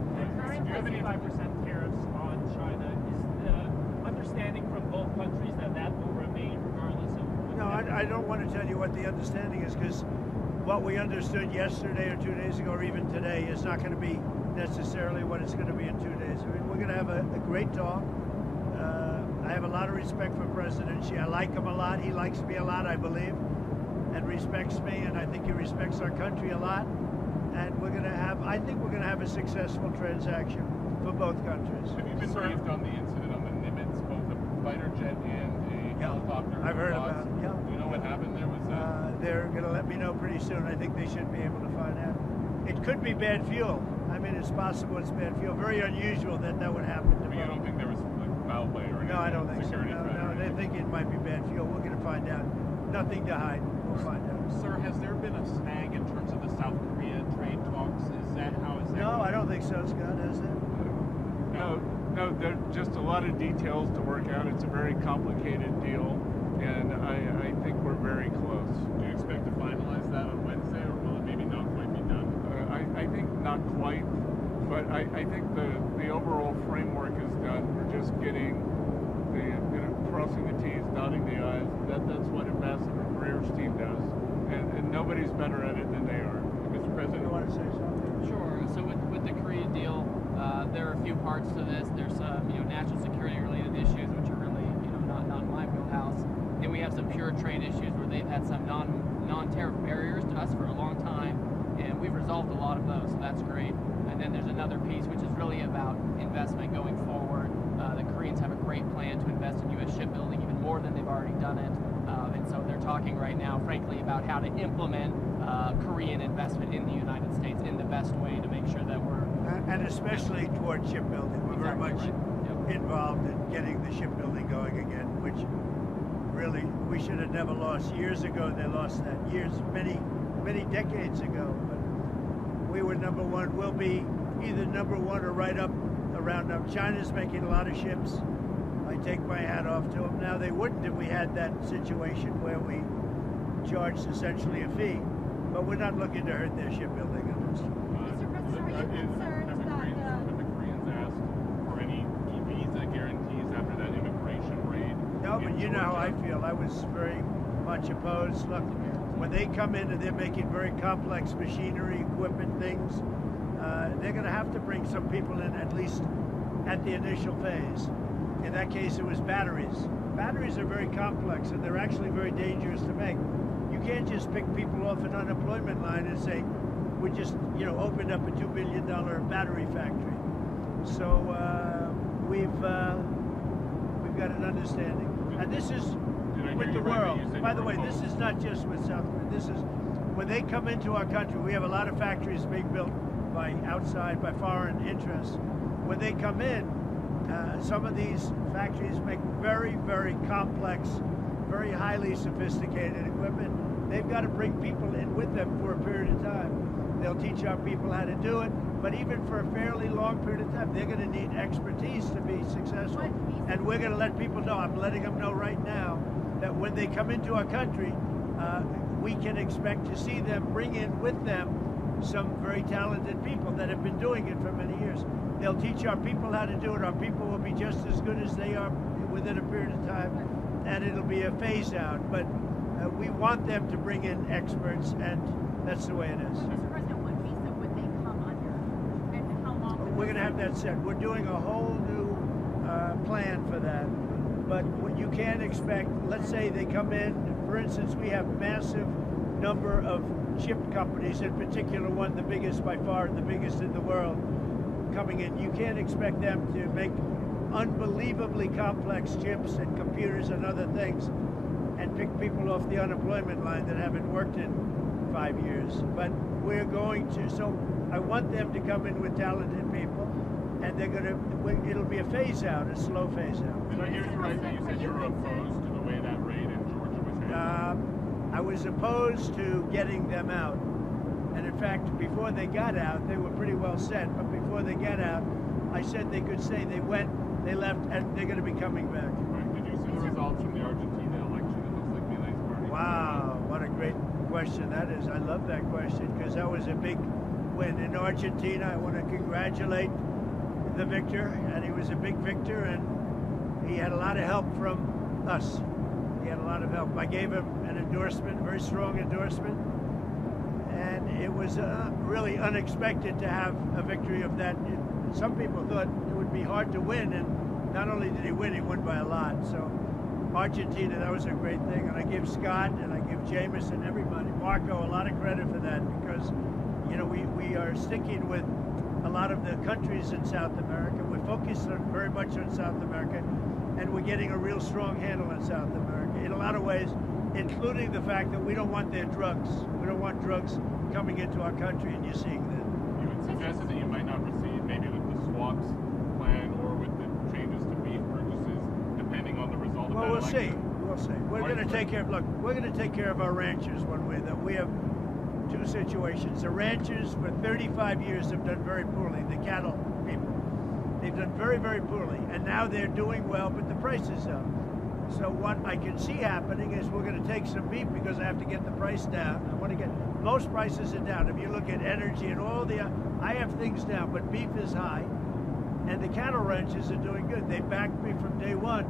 Current 55% tariffs on China. Is the understanding from both countries that will remain regardless of? No, I don't want to tell you what the understanding is, because what we understood yesterday or 2 days ago or even today is not going to be necessarily what it's going to be in 2 days. I mean, we're going to have a great talk. I have a lot of respect for President Xi. I like him a lot. He likes me a lot, I believe, and respects me, and I think he respects our country a lot. And I think we're going to have a successful transaction for both countries. Have you been briefed on the incident on the Nimitz, both a fighter jet and a helicopter? I've heard about it, yeah. Do you know what happened there? They're going to let me know pretty soon. I think they should be able to find out. It could be bad fuel. I mean, it's possible it's bad fuel. Very unusual that would happen to me. You don't think there was foul play or anything? No, I don't think so. No, they think it might be bad fuel. We're going to find out. Nothing to hide. We'll find out. Sir, has there been a snag in terms of the South Korea trade talks? How is that? No, I don't think so, Scott. Has there? No, there are just a lot of details to work out. It's a very complicated deal, and I think we're very close. Do you expect to finalize that on Wednesday, or will it maybe not quite be done? I think not quite, but I think the overall framework is done. We're just getting crossing the T's, dotting the I's. That's what Ambassador Greer's team does, and nobody's better at it than they are. Mr. President, you want to say something? Sure. So with the Korea deal, there are a few parts to this. There's national security related issues, which are really not my wheelhouse. Then we have some pure trade issues where they've had some non-tariff barriers to us for a long time, and we've resolved a lot of those. So that's great. And then there's another piece which is really about investment going forward. The Koreans have a great invest in U.S. shipbuilding even more than they've already done it. And so they're talking right now, frankly, about how to implement Korean investment in the United States in the best way to make sure that we're... And especially towards shipbuilding. We're very much involved in getting the shipbuilding going again, which really we should have never lost. Years ago, they lost that. Many decades ago. But we were number one. We'll be either number one or right up around them. China's making a lot of ships. I take my hat off to them. Now, they wouldn't if we had that situation where we charged essentially a fee. But we're not looking to hurt their shipbuilding industry. Mr. President, are you concerned Have the Koreans asked for any visa guarantees after that immigration raid? No, but you know how I feel. I was very much opposed. Look, when they come in and they're making very complex machinery, equipment, things, they're going to have to bring some people in, at least at the initial phase. In that case, it was batteries. Batteries are very complex, and they're actually very dangerous to make. You can't just pick people off an unemployment line and say, we just, opened up a $2 billion battery factory. So we've got an understanding. And this is with the world. By the way, this is not just with South Korea. This is, when they come into our country, we have a lot of factories being built by foreign interests. When they come in, some of these factories make very, very complex, very highly sophisticated equipment. They've got to bring people in with them for a period of time. They'll teach our people how to do it, but even for a fairly long period of time, they're going to need expertise to be successful. And we're going to let people know, I'm letting them know right now, that when they come into our country, we can expect to see them bring in with them some very talented people that have been doing it for many years. They'll teach our people how to do it. Our people will be just as good as they are within a period of time, and it'll be a phase out. But we want them to bring in experts, and that's the way it is. Mr. President, what visa would they come under, and how long? We're going to have that set. We're doing a whole new plan for that. But what you can't expect, let's say they come in, for instance, we have massive number of chip companies, in particular one, the biggest by far, the biggest in the world, coming in. You can't expect them to make unbelievably complex chips and computers and other things and pick people off the unemployment line that haven't worked in 5 years. But we're going to, so I want them to come in with talented people, and they're going to, it'll be a phase out, a slow phase out. Did I hear you right that you said you were opposed to the way that raid in Georgia was handled? I was opposed to getting them out. And in fact, before they got out, they were pretty well set. But before they got out, I said they could say they went, they left, and they're going to be coming back. Right. Did you see the results from the Argentina election? It looks like Milei's party. Wow, what a great question that is. I love that question because that was a big win. In Argentina, I want to congratulate the victor, and he was a big victor, and he had a lot of help from us. He had a lot of help. I gave him an endorsement, a very strong endorsement, and it was really unexpected to have a victory of that. Some people thought it would be hard to win, and not only did he won by a lot. So Argentina, that was a great thing, and I give Scott and I give Jameson, everybody, Marco, a lot of credit for that because, we are sticking with a lot of the countries in South America. We're focused very much on South America, and we're getting a real strong handle on South America in a lot of ways, including the fact that we don't want their drugs. We don't want drugs coming into our country, and you're seeing that. You had suggested that you might not proceed maybe with the swaps plan or with the changes to beef purchases, depending on the result of that election. We'll see. We're going to take care of, we're going to take care of our ranchers one way. That we have two situations. The ranchers for 35 years have done very poorly. The cattle people, they've done very, very poorly. And now they're doing well, but the price is up. So what I can see happening is we're going to take some beef because I have to get the price down. I want to get, most prices are down. If you look at energy and all the, I have things down, but beef is high. And the cattle ranchers are doing good. They backed me from day one.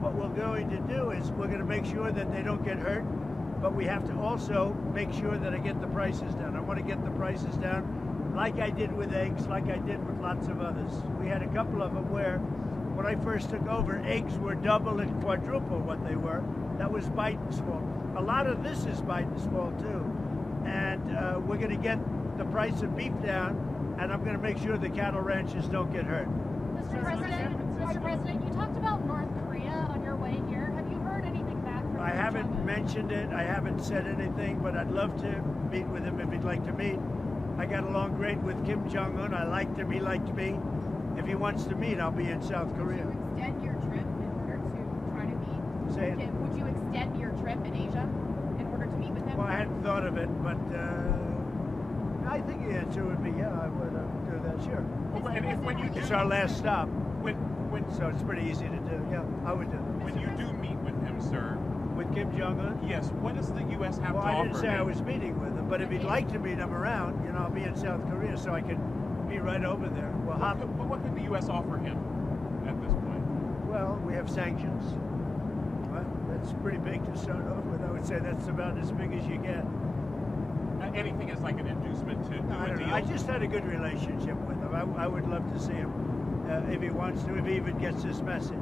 What we're going to do is we're going to make sure that they don't get hurt, but we have to also make sure that I get the prices down. I want to get the prices down like I did with eggs, like I did with lots of others. We had a couple of them where when I first took over, eggs were double and quadruple what they were. That was Biden's fault. A lot of this is Biden's fault too. And we're going to get the price of beef down, and I'm going to make sure the cattle ranchers don't get hurt. Mr. President, you talked about North Korea on your mentioned it. I haven't said anything, but I'd love to meet with him if he'd like to meet. I got along great with Kim Jong-un. I liked him. He liked me. If he wants to meet, I'll be in South Korea. Would you extend your trip in order to try to meet Say it. him? Would you extend your trip in Asia in order to meet with him? Well, I hadn't thought of it, but I think the answer would be, yeah, I would do that, sure. It's our last stop. So it's pretty easy to do. Yeah, I would do that. When you do meet with him, sir. With Kim Jong-un? Yes. What does the U.S. have to offer? Well, I didn't say him? I was meeting with him, but if he'd like to meet him around, I'll be in South Korea, so I can be right over there. Well, what could the U.S. offer him at this point? Well, we have sanctions. Well, that's pretty big to start off with. I would say that's about as big as you get. Anything as like an inducement to do a deal? I just had a good relationship with him. I would love to see him if he wants to, if he even gets this message.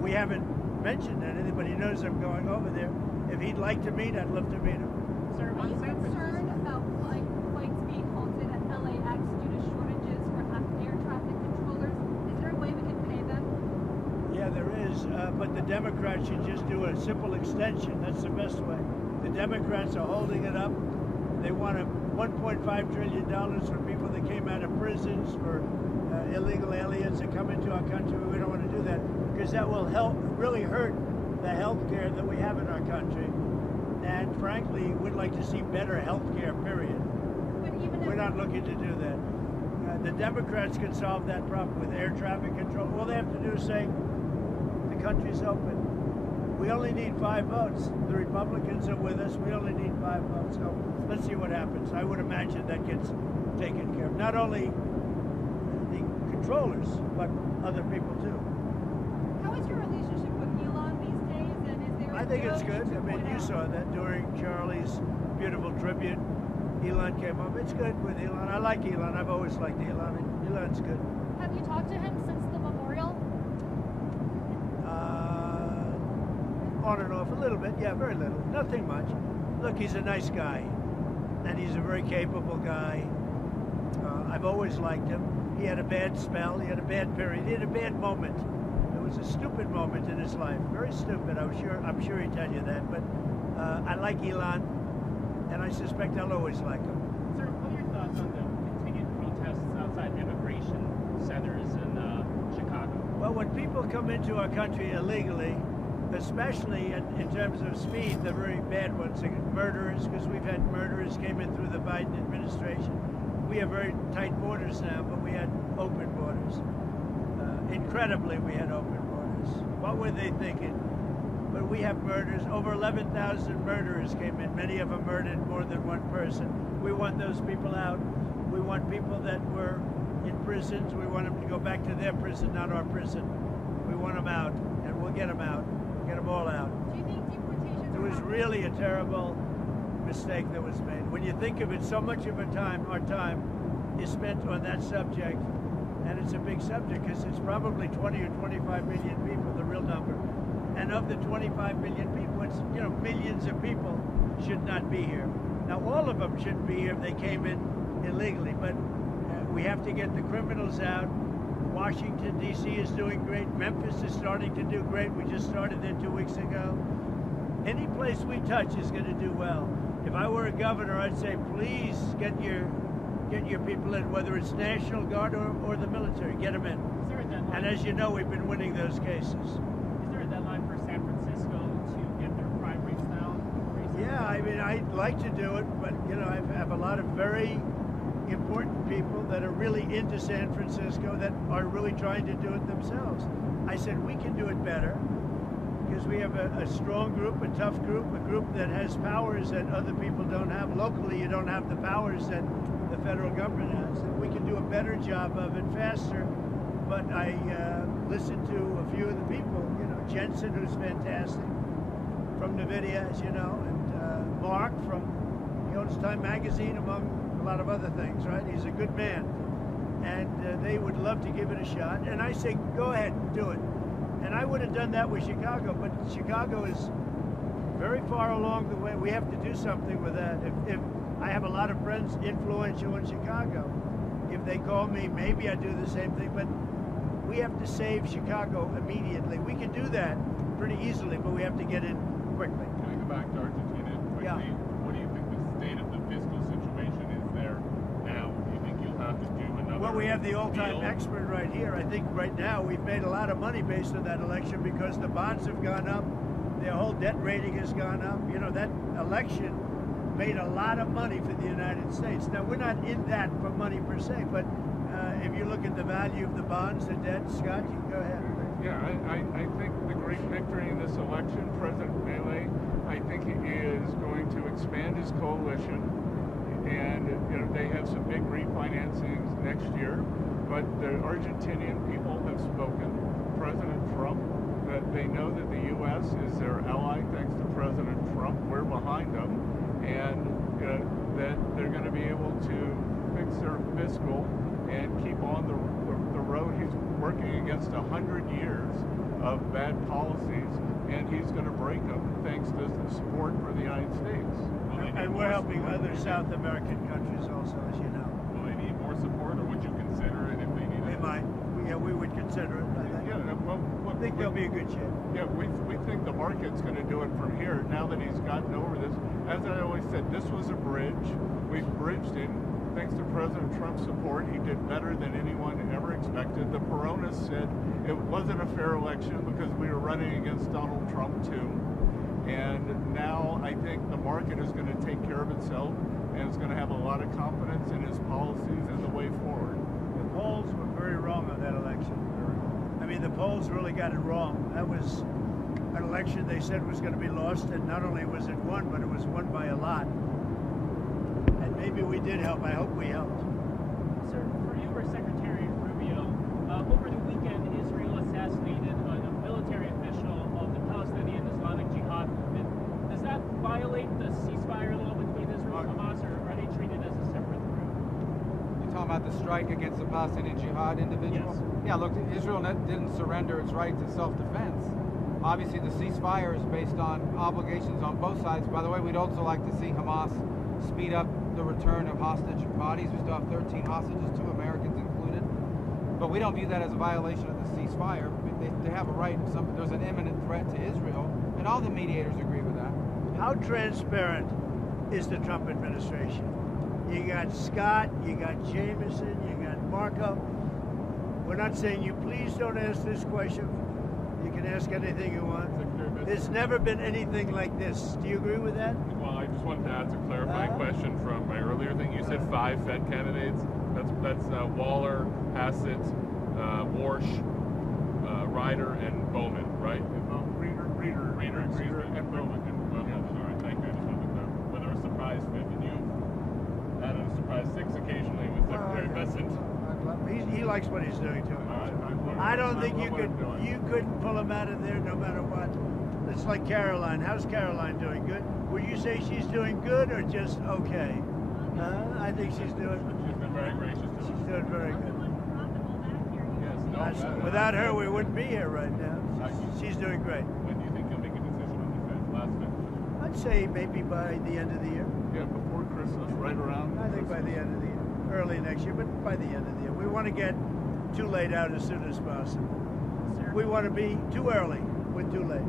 We haven't mentioned anything, but he knows I'm going over there. If he'd like to meet, I'd love to meet him. Sir, are you concerned about flights being halted at LAX due to shortages for air traffic controllers? Is there a way we can pay them? Yeah, there is, but the Democrats should just do a simple extension. That's the best way. The Democrats are holding it up. They want $1.5 trillion for people that came out of prisons, for illegal aliens that come into our country. We don't want to do that because that will really hurt the health care that we have in our country. And frankly, we'd like to see better health care, period. We're not looking to do that. The Democrats can solve that problem with air traffic control. All they have to do is say, the country's open. We only need 5 votes. The Republicans are with us. We only need 5 votes. So let's see what happens. I would imagine that gets taken care of. Not only the controllers, but other people too. How is your relationship with Elon these days? And is there? I think it's good. I mean, you saw that during Charlie's beautiful tribute. Elon came up. It's good with Elon. I like Elon. I've always liked Elon. Elon's good. Have you talked to him since the memorial? On and off a little bit. Yeah, very little. Nothing much. Look, he's a nice guy. And he's a very capable guy. I've always liked him. He had a bad spell. He had a bad period. He had a bad moment. It was a stupid moment in his life. Very stupid. I'm sure he'd tell you that. But I like Elon, and I suspect I'll always like him. Sir, what are your thoughts on the continued protests outside immigration centers in Chicago? Well, when people come into our country illegally, especially in terms of speed, the very bad ones, murderers, because we've had murderers came in through the Biden administration. We have very tight borders now, but we had open borders. Incredibly, we had open borders. What were they thinking? But we have murders. Over 11,000 murderers came in. Many of them murdered more than one person. We want those people out. We want people that were in prisons. We want them to go back to their prison, not our prison. We want them out, and we'll get them out. Get them all out. Do you think deportations? It was really a terrible mistake that was made. When you think of it, so much of our time is spent on that subject, and it's a big subject because it's probably 20 or 25 million people, the real number. And of the 25 million people, it's millions of people should not be here. Now, all of them shouldn't be here if they came in illegally, but we have to get the criminals out. Washington, D.C. is doing great. Memphis is starting to do great. We just started there 2 weeks ago. Any place we touch is going to do well. If I were a governor, I'd say, please get your people in, whether it's National Guard or the military. Get them in. Is there a deadline? And as you know, we've been winning those cases. Is there a deadline for San Francisco to get their crime rates down? Yeah, I mean, I'd like to do it, but, I have a lot of very important people that are really into San Francisco that are really trying to do it themselves. I said, we can do it better because we have a strong group, a tough group, a group that has powers that other people don't have. Locally, you don't have the powers that the federal government has. And we can do a better job of it faster. But I listened to a few of the people, Jensen, who's fantastic, from NVIDIA, as you know, and Mark from Time Magazine, among a lot of other things, right? He's a good man. And they would love to give it a shot. And I say, go ahead, do it. And I would have done that with Chicago, but Chicago is very far along the way. We have to do something with that. If I have a lot of friends influential in Chicago, if they call me, maybe I do the same thing, but we have to save Chicago immediately. We can do that pretty easily, but we have to get in quickly. Can I go back to Argentina quickly? Yeah. What do you think the state of the fiscal situation is there now? Do you think you'll have to do another Well, we have the all-time deal? expert right here. I think right now we've made a lot of money based on that election because the bonds have gone up, their whole debt rating has gone up. You know, that election made a lot of money for the United States. Now, we're not in that for money per se, but if you look at the value of the bonds, the debt, Scott, you can go ahead. Yeah, I think the great victory in this election, President Milei, I think he is going to expand his coalition, and you know they have some big refinancings next year. But the Argentinian people have spoken. President Trump, that they know that the U.S. is their ally. Thanks to President Trump, we're behind them, and that they're going to be able to fix their fiscal and keep on the road. He's working against 100 years of bad policies, and he's going to break them thanks to the support for the United States. And we're helping other South American countries also, as you know. Will they need more support, or would you consider it if they need it? They might. Yeah, we would consider it, I think. Yeah, well, look, I think they'll be a good shape. Yeah, we think the market's going to do it from here. Now that he's gotten over this, as I always said, this was a bridge. We've bridged it. Thanks to President Trump's support, he did better than anyone ever expected. The Peronis said it wasn't a fair election because we were running against Donald Trump too. And now I think the market is going to take care of itself, and it's going to have a lot of confidence in his policies and the way forward. The polls were very wrong on that election. I mean, the polls really got it wrong. That was an election they said was going to be lost, and not only was it won, but it was won by a lot. And maybe we did help. I hope we helped. Sir, for you or Secretary Rubio, over the weekend, Israel assassinated a military official of the Palestinian Islamic Jihad movement. Does that violate the ceasefire law between Israel and Hamas, or are they treated as a separate group? You're talking about the strike against the Palestinian Jihad individuals? Yes. Yeah, look, Israel didn't surrender its right to self-defense. Obviously, the ceasefire is based on obligations on both sides. By the way, we'd also like to see Hamas speed up the return of hostage bodies. We still have 13 hostages, 2 Americans included. But we don't view that as a violation of the ceasefire. They have a right. There's an imminent threat to Israel, and all the mediators agree with that. How transparent is the Trump administration? You got Scott, you got Jameson, you got Marco. We're not saying you please don't ask this question. You can ask anything you want. There's never been anything like this. Do you agree with that? Well, I just wanted to ask a clarifying question from my earlier thing. You said 5 Fed candidates. That's Waller, Hassett, Warsh, Ryder, and Bowman, right? Reader, and Bowman. All right, thank you. I just wanted to clarify. Whether a surprise 5th, and you added a surprise 6 occasionally with Secretary Bessent. He likes what he's doing too. I don't think you couldn't pull him out of there no matter what. It's like Caroline. How's Caroline doing? Good? Would you say she's doing good or just okay? I think she's doing. She's been very gracious to us. She's doing very good. Yes, Without her, we wouldn't be here right now. She's doing great. When do you think you'll make a decision on the last Fed? I'd say maybe by the end of the year. Yeah, before Christmas, right around. I think by the end of the year, early next year, but by the end of the year. We want to get too late out as soon as possible. Sir, we want to be too early with too late.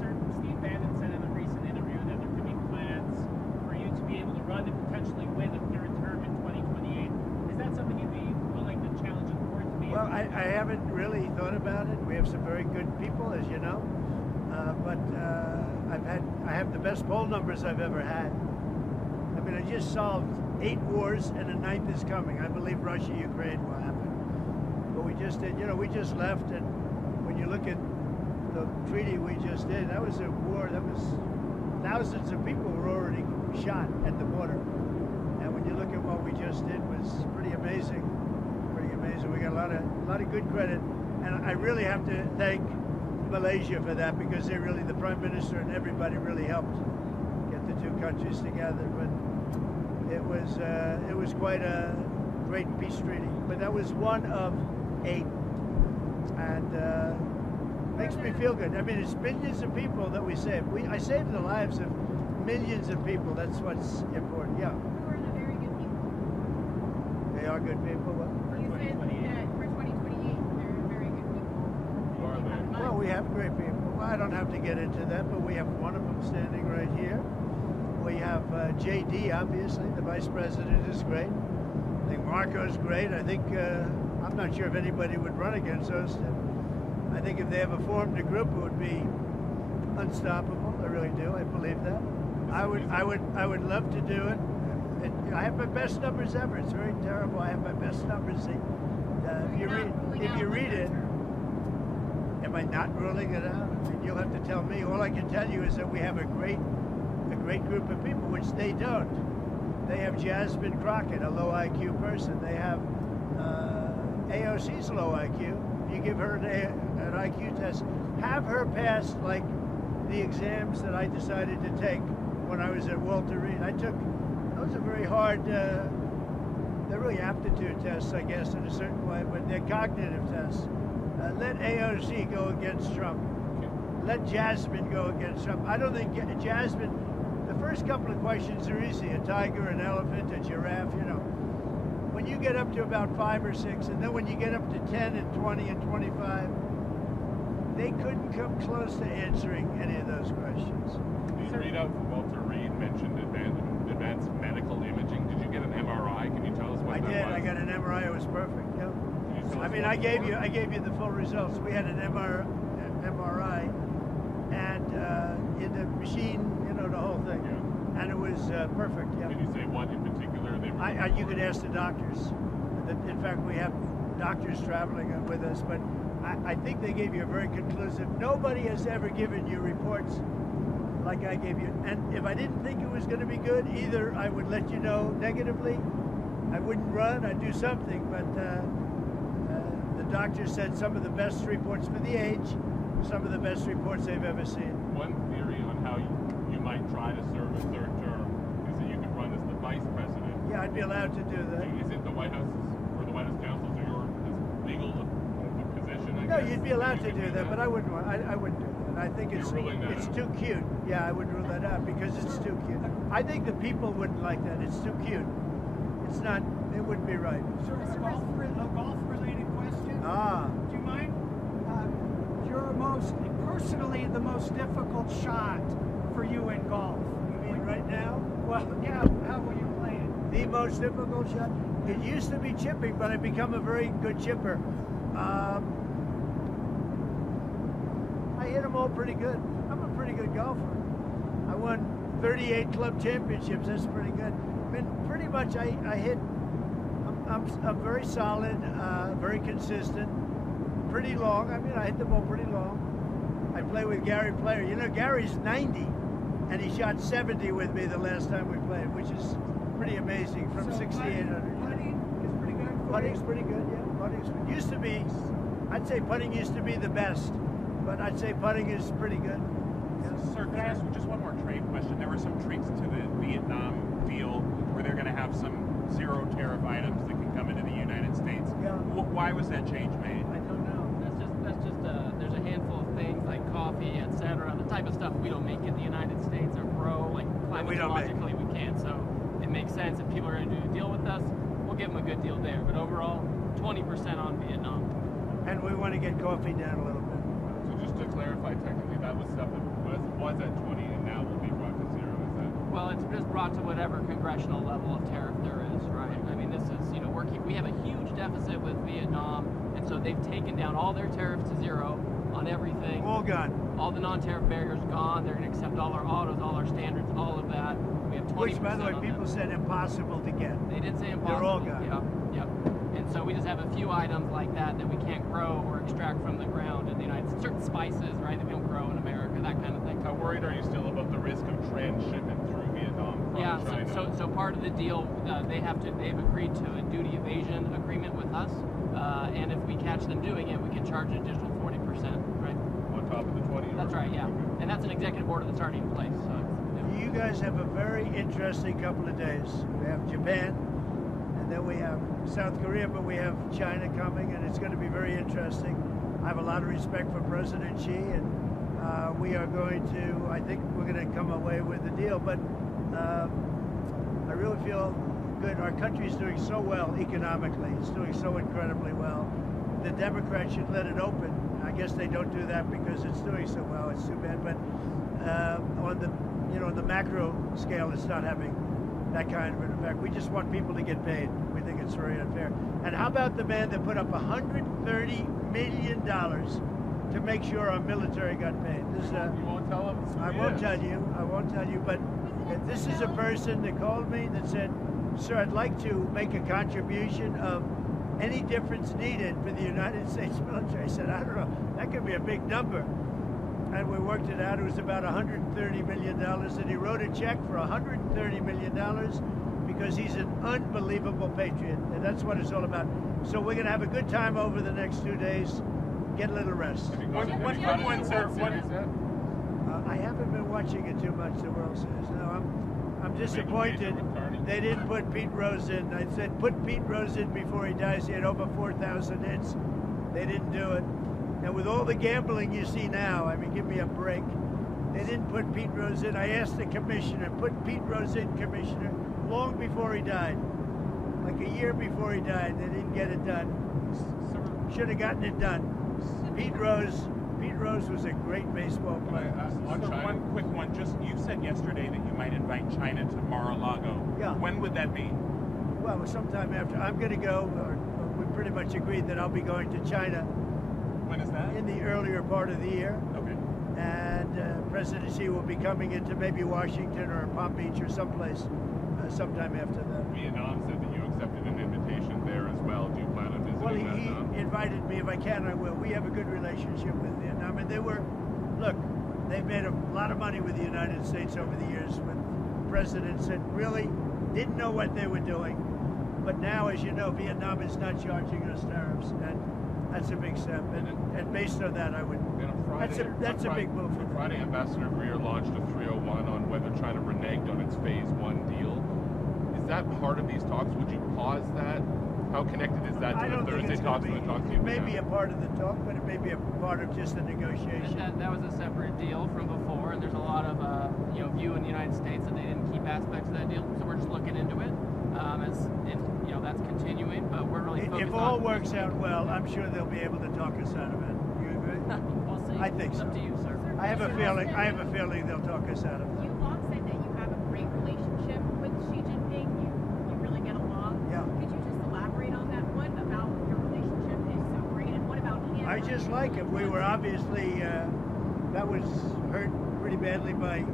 Sir, Steve Bannon said in a recent interview that there could be plans for you to be able to run and potentially win a 3rd term in 2028. Is that something you'd be willing to challenge the court to be? Well, I haven't really thought about it. We have some very good people, as you know, but I have the best poll numbers I've ever had. I mean, I just solved 8 wars and a 9th is coming. I believe Russia, Ukraine will happen. But we just did, we just left, and when you look at the treaty we just did, that was a war, that was thousands of people were already shot at the border. And when you look at what we just did, was pretty amazing. Pretty amazing. We got a lot of good credit. And I really have to thank Malaysia for that, because they really, the Prime Minister and everybody really helped get the 2 countries together. But it was quite a great peace treaty. But that was one of 8. And makes me feel good. I mean, it's millions of people that we saved. I saved the lives of millions of people. That's what's important. Yeah. Who are the very good people? They are good people. What? You said that for 2028, they're very good people. Well, we have great people. Well, I don't have to get into that, but we have one of them standing right here. We have JD, obviously. The vice president is great. I think Marco's great. I think, I'm not sure if anybody would run against us. I think if they ever formed a group, it would be unstoppable. I really do. I believe that. I would love to do it. I have my best numbers ever. It's very terrible. I have my best numbers. If you read it, am I not ruling it out? I mean, you'll have to tell me. All I can tell you is that we have a great group of people, which they don't. They have Jasmine Crockett, a low IQ person. They have AOC's low IQ. You give her an IQ test, have her pass like the exams that I decided to take when I was at Walter Reed. Those are very hard, they're really aptitude tests, I guess, in a certain way, but they're cognitive tests. Let AOC go against Trump. Let Jasmine go against Trump. I don't think Jasmine, the first couple of questions are easy. A tiger, an elephant, a giraffe, you know. When you get up to about 5 or 6, and then when you get up to 10 and 20 and 25, they couldn't come close to answering any of those questions. The readout from Walter Reed mentioned advanced medical imaging. Did you get an MRI? Can you tell us what that was? I did. I got an MRI. It was perfect. Yeah. I mean, I gave you the full results. We had an MRI, and in the machine, you know, the whole thing, and it was perfect. Yeah. Can you say what in particular? You could ask the doctors. In fact, we have doctors traveling with us, but I think they gave you a very conclusive. Nobody has ever given you reports like I gave you. And if I didn't think it was going to be good, either I would let you know negatively, I wouldn't run, I'd do something, but the doctor said some of the best reports for the age, some of the best reports they've ever seen. One theory on how you might try to serve a third term is that you could run as the vice president. Yeah, I'd be allowed to do that. Is it the White House, or the White House counsels, or your legal position? No, you'd be allowed to do that, but I wouldn't do that. I think it's too cute. Yeah, I would rule that out because it's too cute. I think the people wouldn't like that. It's too cute. It's not. It wouldn't be right. Sir, a golf-related question. Do you mind? Your personally the most difficult shot for you in golf. You mean right now? Well, yeah. How were you playing? The most difficult shot. It used to be chipping, but I've become a very good chipper. I hit them all pretty good. I'm a pretty good golfer. I won 38 club championships. That's pretty good. I mean, pretty much I hit. I'm very solid, very consistent, pretty long. I mean, I hit the ball pretty long. I play with Gary Player. You know, Gary's 90, and he shot 70 with me the last time we played, which is pretty amazing from 6,800. Putting is pretty good. Putting's pretty good, yeah. Putting's used to be. I'd say putting used to be the best, but I'd say putting is pretty good. Yes. Sir, can I ask you just one more trade question? There were some tweaks to the Vietnam deal where they're going to have some zero tariff items that can come into the United States. Yeah. Why was that change made? I don't know. That's just there's a handful of things like coffee, etc. The type of stuff we don't make in the United States or grow, like climatologically we can't. So it makes sense if people are going to do a deal with us, we'll give them a good deal there. But overall, 20% on Vietnam. And we want to get coffee down a little bit. So just to clarify, technically that was stuff that was at 20 and now will be brought to zero. Is that? Well, it's just brought to whatever congressional level of tariff there is, right? I mean, this is, you know, we have a huge deficit with Vietnam, and so they've taken down all their tariffs to zero on everything. All gone. All the non-tariff barriers gone. They're going to accept all our autos, all our standards, all of that. We have 20%. Which, by the way, people said impossible to get. They did say impossible. They're all gone. Yep. And so we just have a few items like that we can't grow or extract from the ground in the United States. Certain spices, right, that we don't grow in America, that kind of thing. How worried are you still about the risk of transshipment through Vietnam from China? So part of the deal, they've agreed to a duty evasion agreement with us, and if we catch them doing it, we can charge an additional 40%, right? On top of the 20? That's right, yeah. And that's an executive order that's already in place. So you guys have a very interesting couple of days. We have Japan, and then we have South Korea, but we have China coming, and it's going to be very interesting. I have a lot of respect for President Xi, and we are going to, I think we're going to come away with the deal, but I really feel good. Our country is doing so well economically. It's doing so incredibly well. The Democrats should let it open. I guess they don't do that because it's doing so well. It's too bad. But on the macro scale, it's not having that kind of an effect. We just want people to get paid. We think it's very unfair. And how about the man that put up $130 million to make sure our military got paid? This, you won't tell him? I won't tell you. I won't tell you. But this is a person that called me that said, "Sir, I'd like to make a contribution of any difference needed for the United States military." I said, "I don't know. That could be a big number." And we worked it out. It was about $130 million. And he wrote a check for $130 million because he's an unbelievable patriot. And that's what it's all about. So we're going to have a good time over the next 2 days. Get a little rest. I haven't been watching it too much, the World Series. No, I'm disappointed they didn't put Pete Rose in. I said, put Pete Rose in before he dies. He had over 4,000 hits. They didn't do it. And with all the gambling you see now, I mean, give me a break. They didn't put Pete Rose in. I asked the commissioner, put Pete Rose in, commissioner, long before he died. Like a year before he died. They didn't get it done. Should have gotten it done. Pete Rose was a great baseball player. One quick one. Just you said yesterday that you might invite China to Mar-a-Lago. Yeah. When would that be? Well, sometime after. I'm going to go. We pretty much agreed that I'll be going to China. When is that? In the earlier part of the year. Okay. And President Xi will be coming into maybe Washington or Palm Beach or someplace sometime after that. Vietnam said that you accepted an invitation there as well. Do you plan on visiting Well, he invited me. If I can, I will. We have a good relationship with Vietnam. And they've made a lot of money with the United States over the years with presidents that really didn't know what they were doing. But now, as you know, Vietnam is not charging us tariffs. And that's a big step. And based on that, I would. That's a big move. On Friday, Ambassador Greer launched a 301 on whether China reneged on its Phase 1 deal. Is that part of these talks? Would you pause that? How connected is that to the Thursday talks and the talks you It may be a part of the talk, but it may be a part of just the negotiation. And that was a separate deal from before, and there's a lot of view in the United States that they didn't keep aspects of that deal. So we're just looking into it. That's continuing, but we're really focused If all works out well, I'm sure they'll be able to talk us out of it. You agree? We'll see. I think so. It's up to you, sir. I have a feeling they'll talk us out of it. You all said that you have a great relationship with Xi Jinping. You really get along. Yeah. Could you just elaborate on that? What about your relationship is so great, and what about him? I just like him. We were obviously that was hurt pretty badly by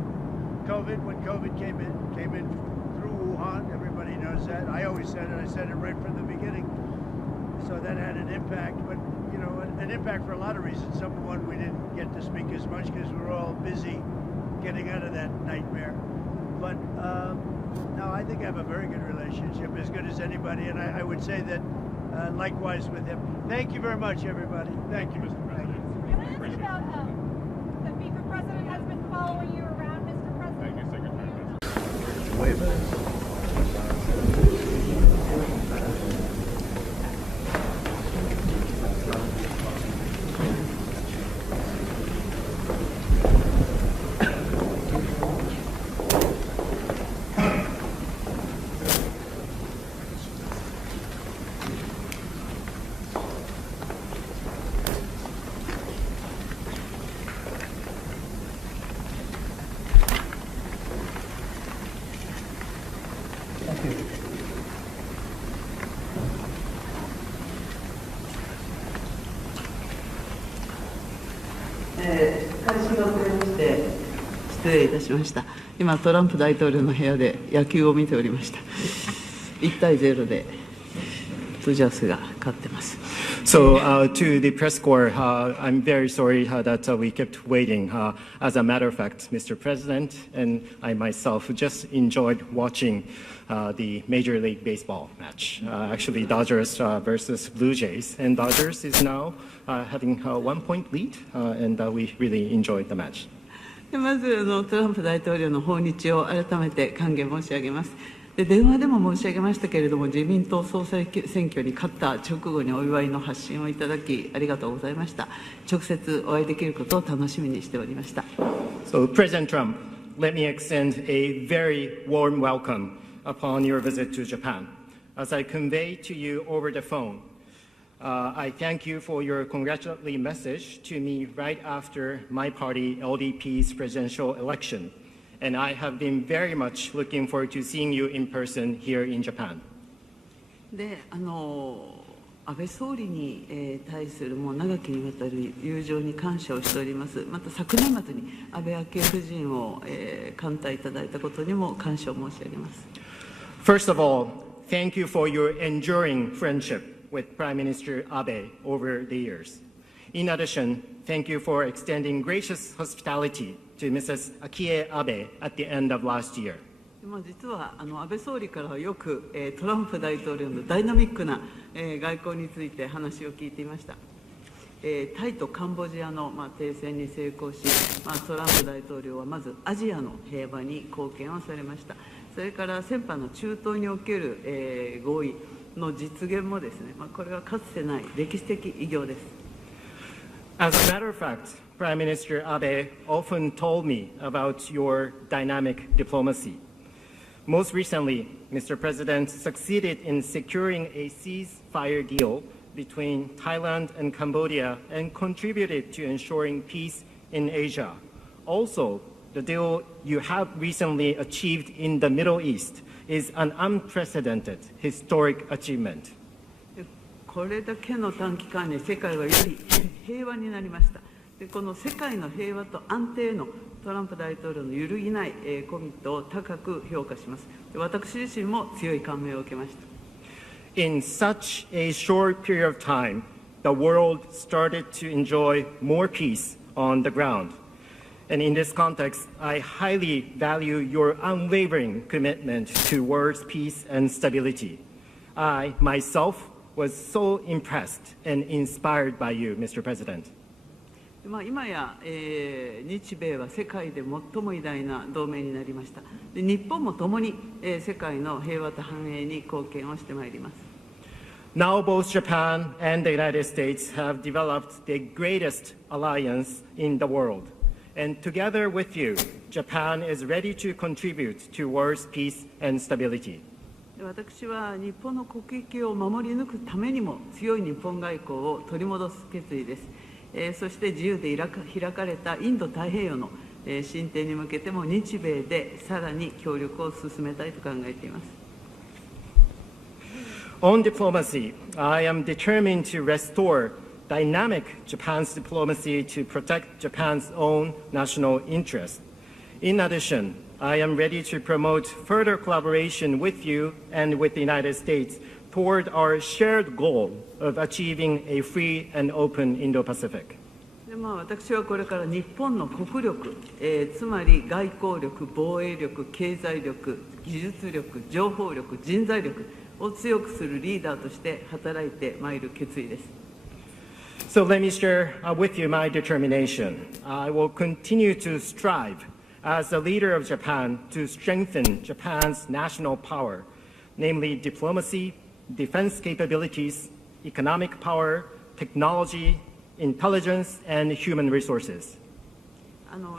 COVID when COVID came in through Wuhan. Everybody knows that. I always said it. I said it right from the beginning. So that had an impact, but an impact for a lot of reasons. Number one, we didn't get to speak as much because we were all busy getting out of that nightmare. But no, I think I have a very good relationship, as good as anybody, and I would say that likewise with him. Thank you very much, everybody. Thank you, Mr. President. Can I ask about the FIFA president has been following you around, Mr. President? Thank you, Secretary. Wait a minute.失礼いたしました。今トランプ大統領の部屋で野球を見ておりました。1対0でドジャースが勝ってます。So to the press corps, I'm very sorry that we kept waiting. As a matter of fact, Mr. President and I myself just enjoyed watching the Major League Baseball match. Actually, Dodgers versus Blue Jays, and Dodgers is now having a 1-point lead, and we really enjoyed the match. まずトランプ大統領の訪日を改めて歓迎申し上げます。で電話でも申し上げましたけれども、自民党総裁選挙に勝った直後にお祝いの発信をいただきありがとうございました。直接お会いできることを楽しみにしておりました。So President Trump, let me extend a very warm welcome upon your visit to Japan. As I convey to you over the phone, I thank you for your congratulatory message to me right after my party LDP's presidential election, and I have been very much looking forward to seeing you in person here in Japan. で安倍総理に対するもう長きにわたる友情に感謝をしております。また昨年末に安倍昭恵夫人を歓待いただいたことにも感謝を申し上げます。First of all, thank you for your enduring friendship with Prime Minister Abe over the years. In addition, thank you for extending gracious hospitality to Mrs. Akie Abe at the end of last year. 実は安倍総理からはよくトランプ大統領のダイナミックな外交について話を聞いていました。タイとカンボジアの停戦に成功し、トランプ大統領はまずアジアの平和に貢献をされました。それから先般の中東における合意の実現もですね、これはかつてない歴史的偉業です。As a matter of fact, Prime Minister Abe often told me about your dynamic diplomacy. Most recently, Mr. President succeeded in securing a ceasefire deal between Thailand and Cambodia and contributed to ensuring peace in Asia. Also, the deal you have recently achieved in the Middle East is an unprecedented historic achievement. これだけの短期間に世界はより平和になりました。でこの世界の平和と安定のトランプ大統領の揺るぎないコミットを高く評価します。私自身も強い感銘を受けました。In such a short period of time, the world started to enjoy more peace on the ground. And in this context, I highly value your unwavering commitment towards peace and stability. I, myself, was so impressed and inspired by you, Mr. President. 今や、日米は世界で最も偉大な同盟になりました。で日本も共に、世界の平和と繁栄に貢献をしてまいります。Now both Japan and the United States have developed the greatest alliance in the world. And together with you, Japan is ready to contribute towards peace and stability. 私は日本の国益を守り抜くためにも強い日本外交を取り戻す決意です。そして自由で開かれたインド太平洋の進展に向けても日米でさらに協力を進めたいと考えています。On diplomacy, I am determined to restore dynamic Japan's diplomacy to protect Japan's own national interests. In addition, I am ready to promote further collaboration with you and with the United States toward our shared goal of achieving a free and open Indo-Pacific. 私はこれから日本の国力、つまり外交力、防衛力、経済力、技術力、情報力、人材力を強くするリーダーとして働いてまいる決意です。So let me share with you my determination. I will continue to strive as a leader of Japan to strengthen Japan's national power, namely diplomacy, defense capabilities, economic power, technology, intelligence, and human resources.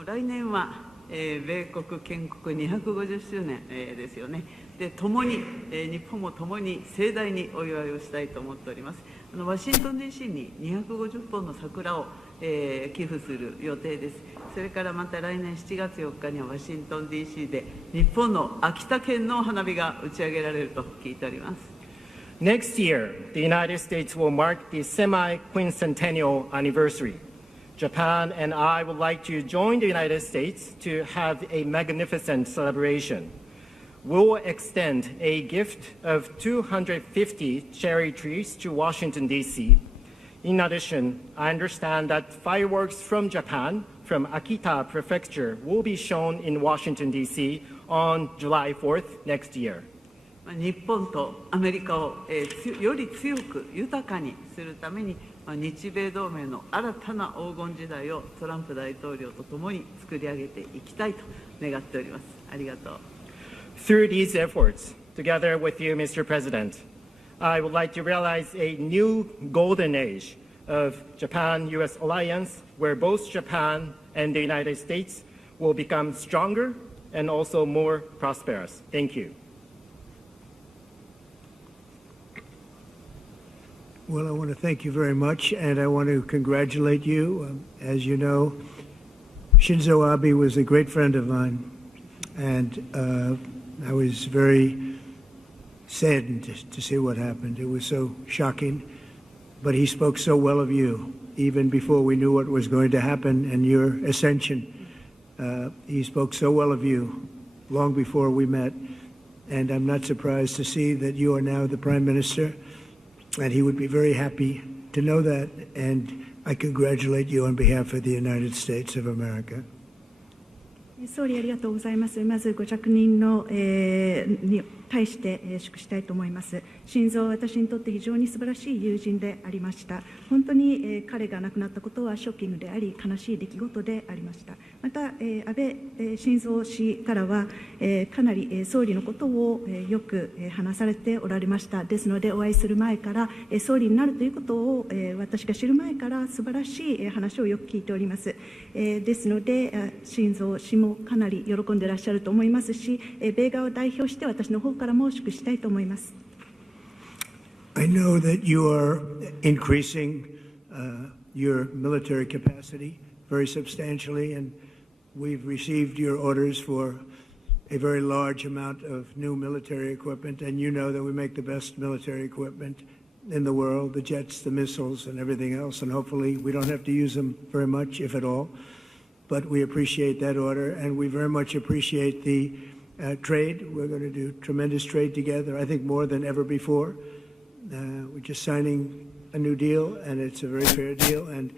来年は、米国建国250周年、ですよね。で、共に、日本も共に盛大にお祝いをしたいと思っております。ワシントン DC に250本の桜を、寄付する予定です。それからまた来年7月4日にはワシントン DC で日本の秋田県の花火が打ち上げられると聞いております。Next year, the United States will mark the semi-quincentennial anniversary. Japan and I would like to join the United States to have a magnificent celebration. We'll extend a gift of 250 cherry trees to Washington, D.C. In addition, I understand that fireworks from Japan, from Akita Prefecture, will be shown in Washington, D.C. on July 4th next year. 日本とアメリカを、より強く豊かにするために、日米同盟の新たな黄金時代をトランプ大統領とともに作り上げていきたいと願っております。ありがとう。Through these efforts, together with you, Mr. President, I would like to realize a new golden age of Japan-US alliance where both Japan and the United States will become stronger and also more prosperous. Thank you. Well, I want to thank you very much, and I want to congratulate you. As you know, Shinzo Abe was a great friend of mine, and I was very saddened to see what happened. It was so shocking, but he spoke so well of you, even before we knew what was going to happen and your ascension. He spoke so well of you long before we met, and I'm not surprised to see that you are now the Prime Minister, and he would be very happy to know that, and I congratulate you on behalf of the United States of America. 総理ありがとうございます。まずご着任の、に対して祝したいと思います。晋三は私にとって非常に素晴らしい友人でありました。本当に、彼が亡くなったことはショッキングであり、悲しい出来事でありました。また、安倍晋三氏からは、かなり、総理のことを、よく、話されておられました。ですので、お会いする前から、総理になるということを、私が知る前から素晴らしい話をよく聞いております。ですので、晋三氏もかなり喜んでいらっしゃると思いますし、米側を代表して私の方からも祝したいと思います。I know that you are increasing your military capacity very substantially, and we've received your orders for a very large amount of new military equipment, and you know that we make the best military equipment in the world, the jets, the missiles, and everything else, and hopefully we don't have to use them very much, if at all. But we appreciate that order, and we very much appreciate the trade. We're going to do tremendous trade together, I think more than ever before. We're just signing a new deal, and it's a very fair deal, and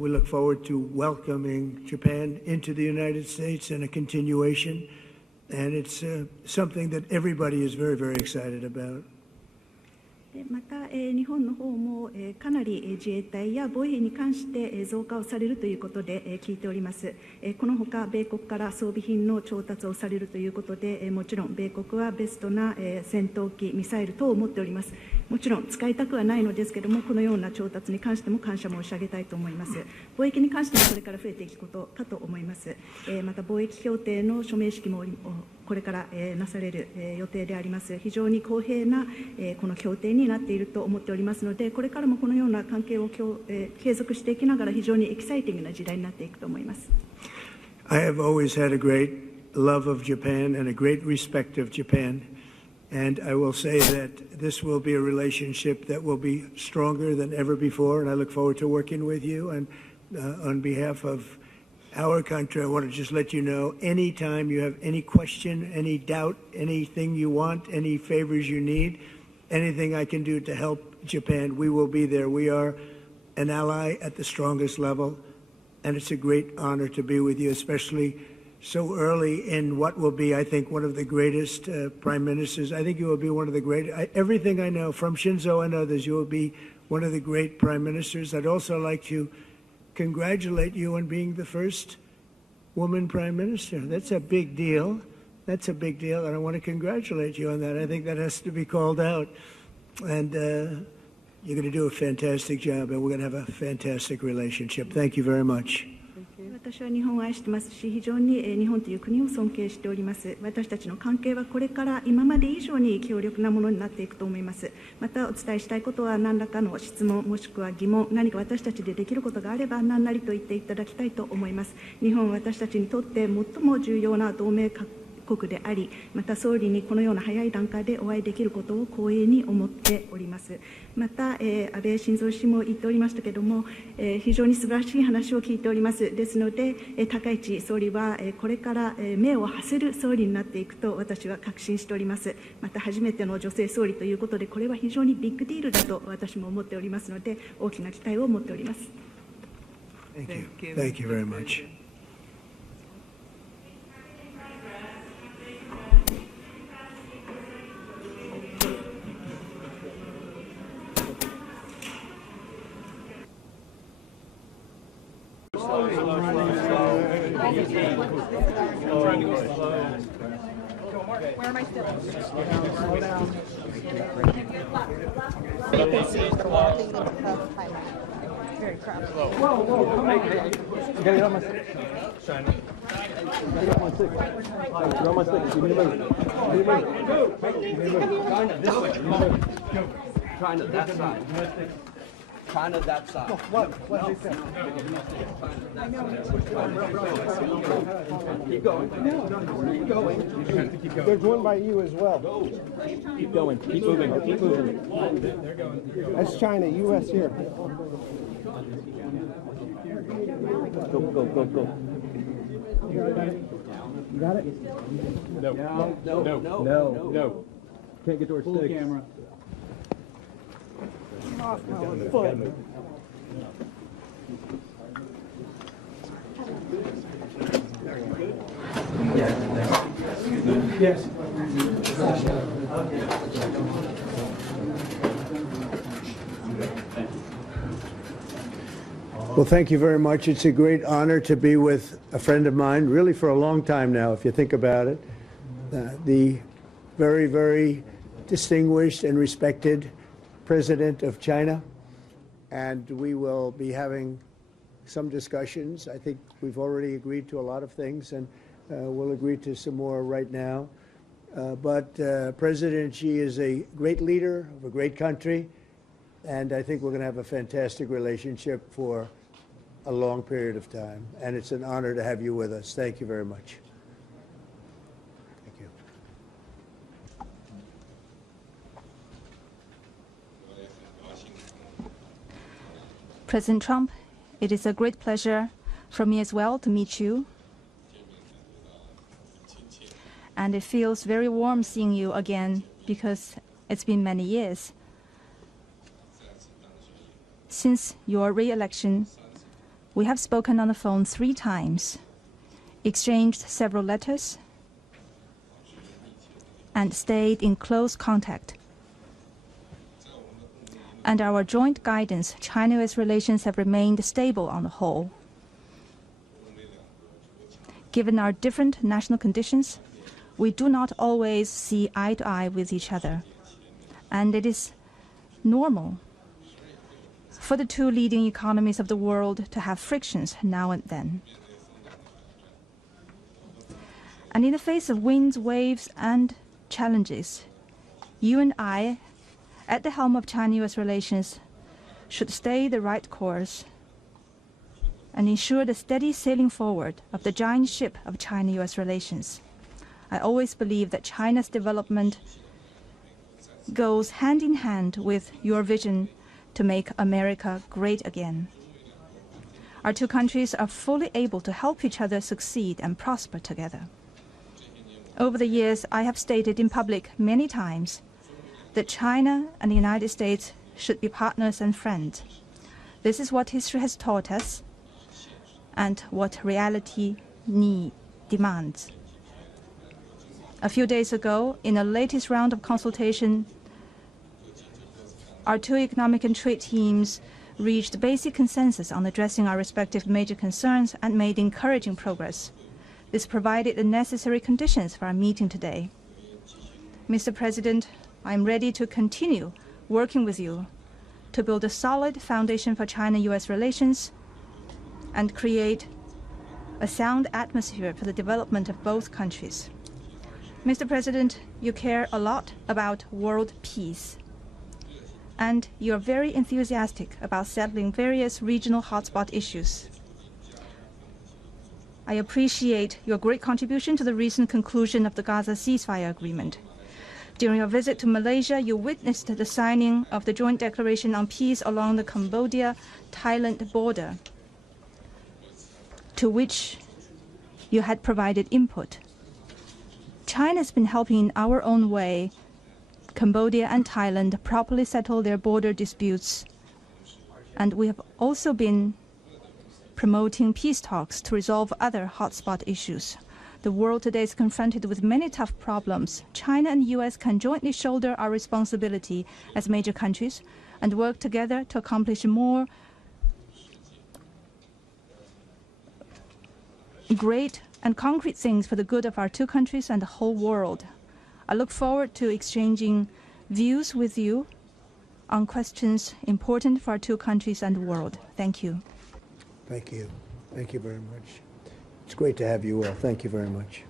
we look forward to welcoming Japan into the United States and a continuation, and it's something that everybody is very, very excited about. また、日本の方も、かなり自衛隊や防衛費に関して増加をされるということで、聞いております。このほか、米国から装備品の調達をされるということで、もちろん米国はベストな、戦闘機、ミサイル等を持っております。もちろん使いたくはないのですけれども、このような調達に関しても感謝申し上げたいと思います。貿易に関してもこれから増えていくことかと思います。また貿易協定の署名式もこれからなされる予定であります。非常に公平なこの協定になっていると思っておりますので、これからもこのような関係を継続していきながら非常にエキサイティングな時代になっていくと思います。I have always had a great love of Japan and a great respect of Japan, and I will say that this will be a relationship that will be stronger than ever before, and I look forward to working with you. And on behalf of our country, I want to just let you know, anytime you have any question, any doubt, anything you want, any favors you need, anything I can do to help Japan, we will be there. We are an ally at the strongest level, and it's a great honor to be with you, especially so early in what will be, I think, one of the greatest prime ministers. I think you will be one of the great, everything I know from Shinzo and others, you will be one of the great prime ministers. I'd also like to congratulate you on being the first woman prime minister. That's a big deal. That's a big deal, and I want to congratulate you on that. I think that has to be called out. And you're going to do a fantastic job, and we're going to have a fantastic relationship. Thank you very much. 私は日本を愛してますし、非常に日本という国を尊敬しております。私たちの関係はこれから今まで以上に強力なものになっていくと思います。またお伝えしたいことは何らかの質問もしくは疑問、何か私たちでできることがあれば何なりと言っていただきたいと思います。日本は私たちにとって最も重要な同盟国であり、また総理にこのような早い段階でお会いできることを光栄に思っております。また、安倍晋三氏も言っておりましたけれども、非常に素晴らしい話を聞いております。ですので、高市総理はこれから目を馳せる総理になっていくと私は確信しております。また初めての女性総理ということで、これは非常にビッグディールだと私も思っておりますので、大きな期待を持っております。Thank you. Thank you very much. Where am I still? Slow down. You can see the walking of Thailand. Very crowded. Whoa, whoa, come on. You gotta get on my stick. Shine it. Get on my stick. You're on my stick. Give me the move. Give me the move. Give me the move. This way. Go. China that side. China that side. Keep going. Keep going. They're joined by you as well. Keep going. Keep moving. Keep moving. They're going. That's China. U.S. here. Go, go, go, go. You got it? No. No. No. No. No. No. Can't get to our sticks. Camera. Off my foot. Yes. Well, thank you very much. It's a great honor to be with a friend of mine, really for a long time now, if you think about it. The very, very distinguished and respected President of China. And we will be having some discussions. I think we've already agreed to a lot of things, and we'll agree to some more right now. But President Xi is a great leader of a great country, and I think we're going to have a fantastic relationship for a long period of time. And it's an honor to have you with us. Thank you very much. Thank you. President Trump, it is a great pleasure for me as well to meet you. And it feels very warm seeing you again because it's been many years. Since your re-election, we have spoken on the phone 3 times, exchanged several letters, and stayed in close contact. And our joint guidance, China-US relations have remained stable on the whole. Given our different national conditions, we do not always see eye to eye with each other. And it is normal for the 2 leading economies of the world to have frictions now and then. And in the face of winds, waves, and challenges, you and I, at the helm of China-US relations, should stay the right course and ensure the steady sailing forward of the giant ship of China-US relations. I always believe that China's development goes hand in hand with your vision to make America great again. Our 2 countries are fully able to help each other succeed and prosper together. Over the years, I have stated in public many times that China and the United States should be partners and friends. This is what history has taught us and what reality demands. A few days ago, in the latest round of consultation, our 2 economic and trade teams reached basic consensus on addressing our respective major concerns and made encouraging progress. This provided the necessary conditions for our meeting today. Mr. President, I am ready to continue working with you to build a solid foundation for China-US relations and create a sound atmosphere for the development of both countries. Mr. President, you care a lot about world peace, and you are very enthusiastic about settling various regional hotspot issues. I appreciate your great contribution to the recent conclusion of the Gaza ceasefire agreement. During your visit to Malaysia, you witnessed the signing of the Joint Declaration on Peace along the Cambodia-Thailand border, to which you had provided input. China has been helping in our own way Cambodia and Thailand properly settle their border disputes, and we have also been promoting peace talks to resolve other hotspot issues. The world today is confronted with many tough problems. China and the U.S. can jointly shoulder our responsibility as major countries and work together to accomplish more great and concrete things for the good of our 2 countries and the whole world. I look forward to exchanging views with you on questions important for our 2 countries and the world. Thank you. Thank you. Thank you very much. It's great to have you all. Thank you very much.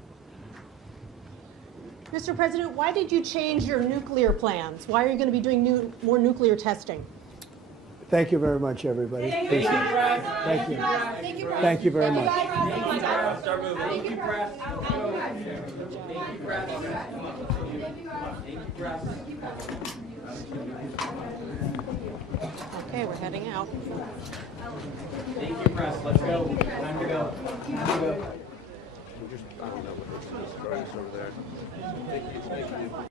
Mr. President, why did you change your nuclear plans? Why are you going to be doing more nuclear testing? Thank you very much, everybody. Appreciate it. Thank you. Thank you very much. Start moving. Thank you, press. Okay, we're heading out. Thank you, press. Let's go. Time to go. Time to go. I don't know what this is over there. Thank you.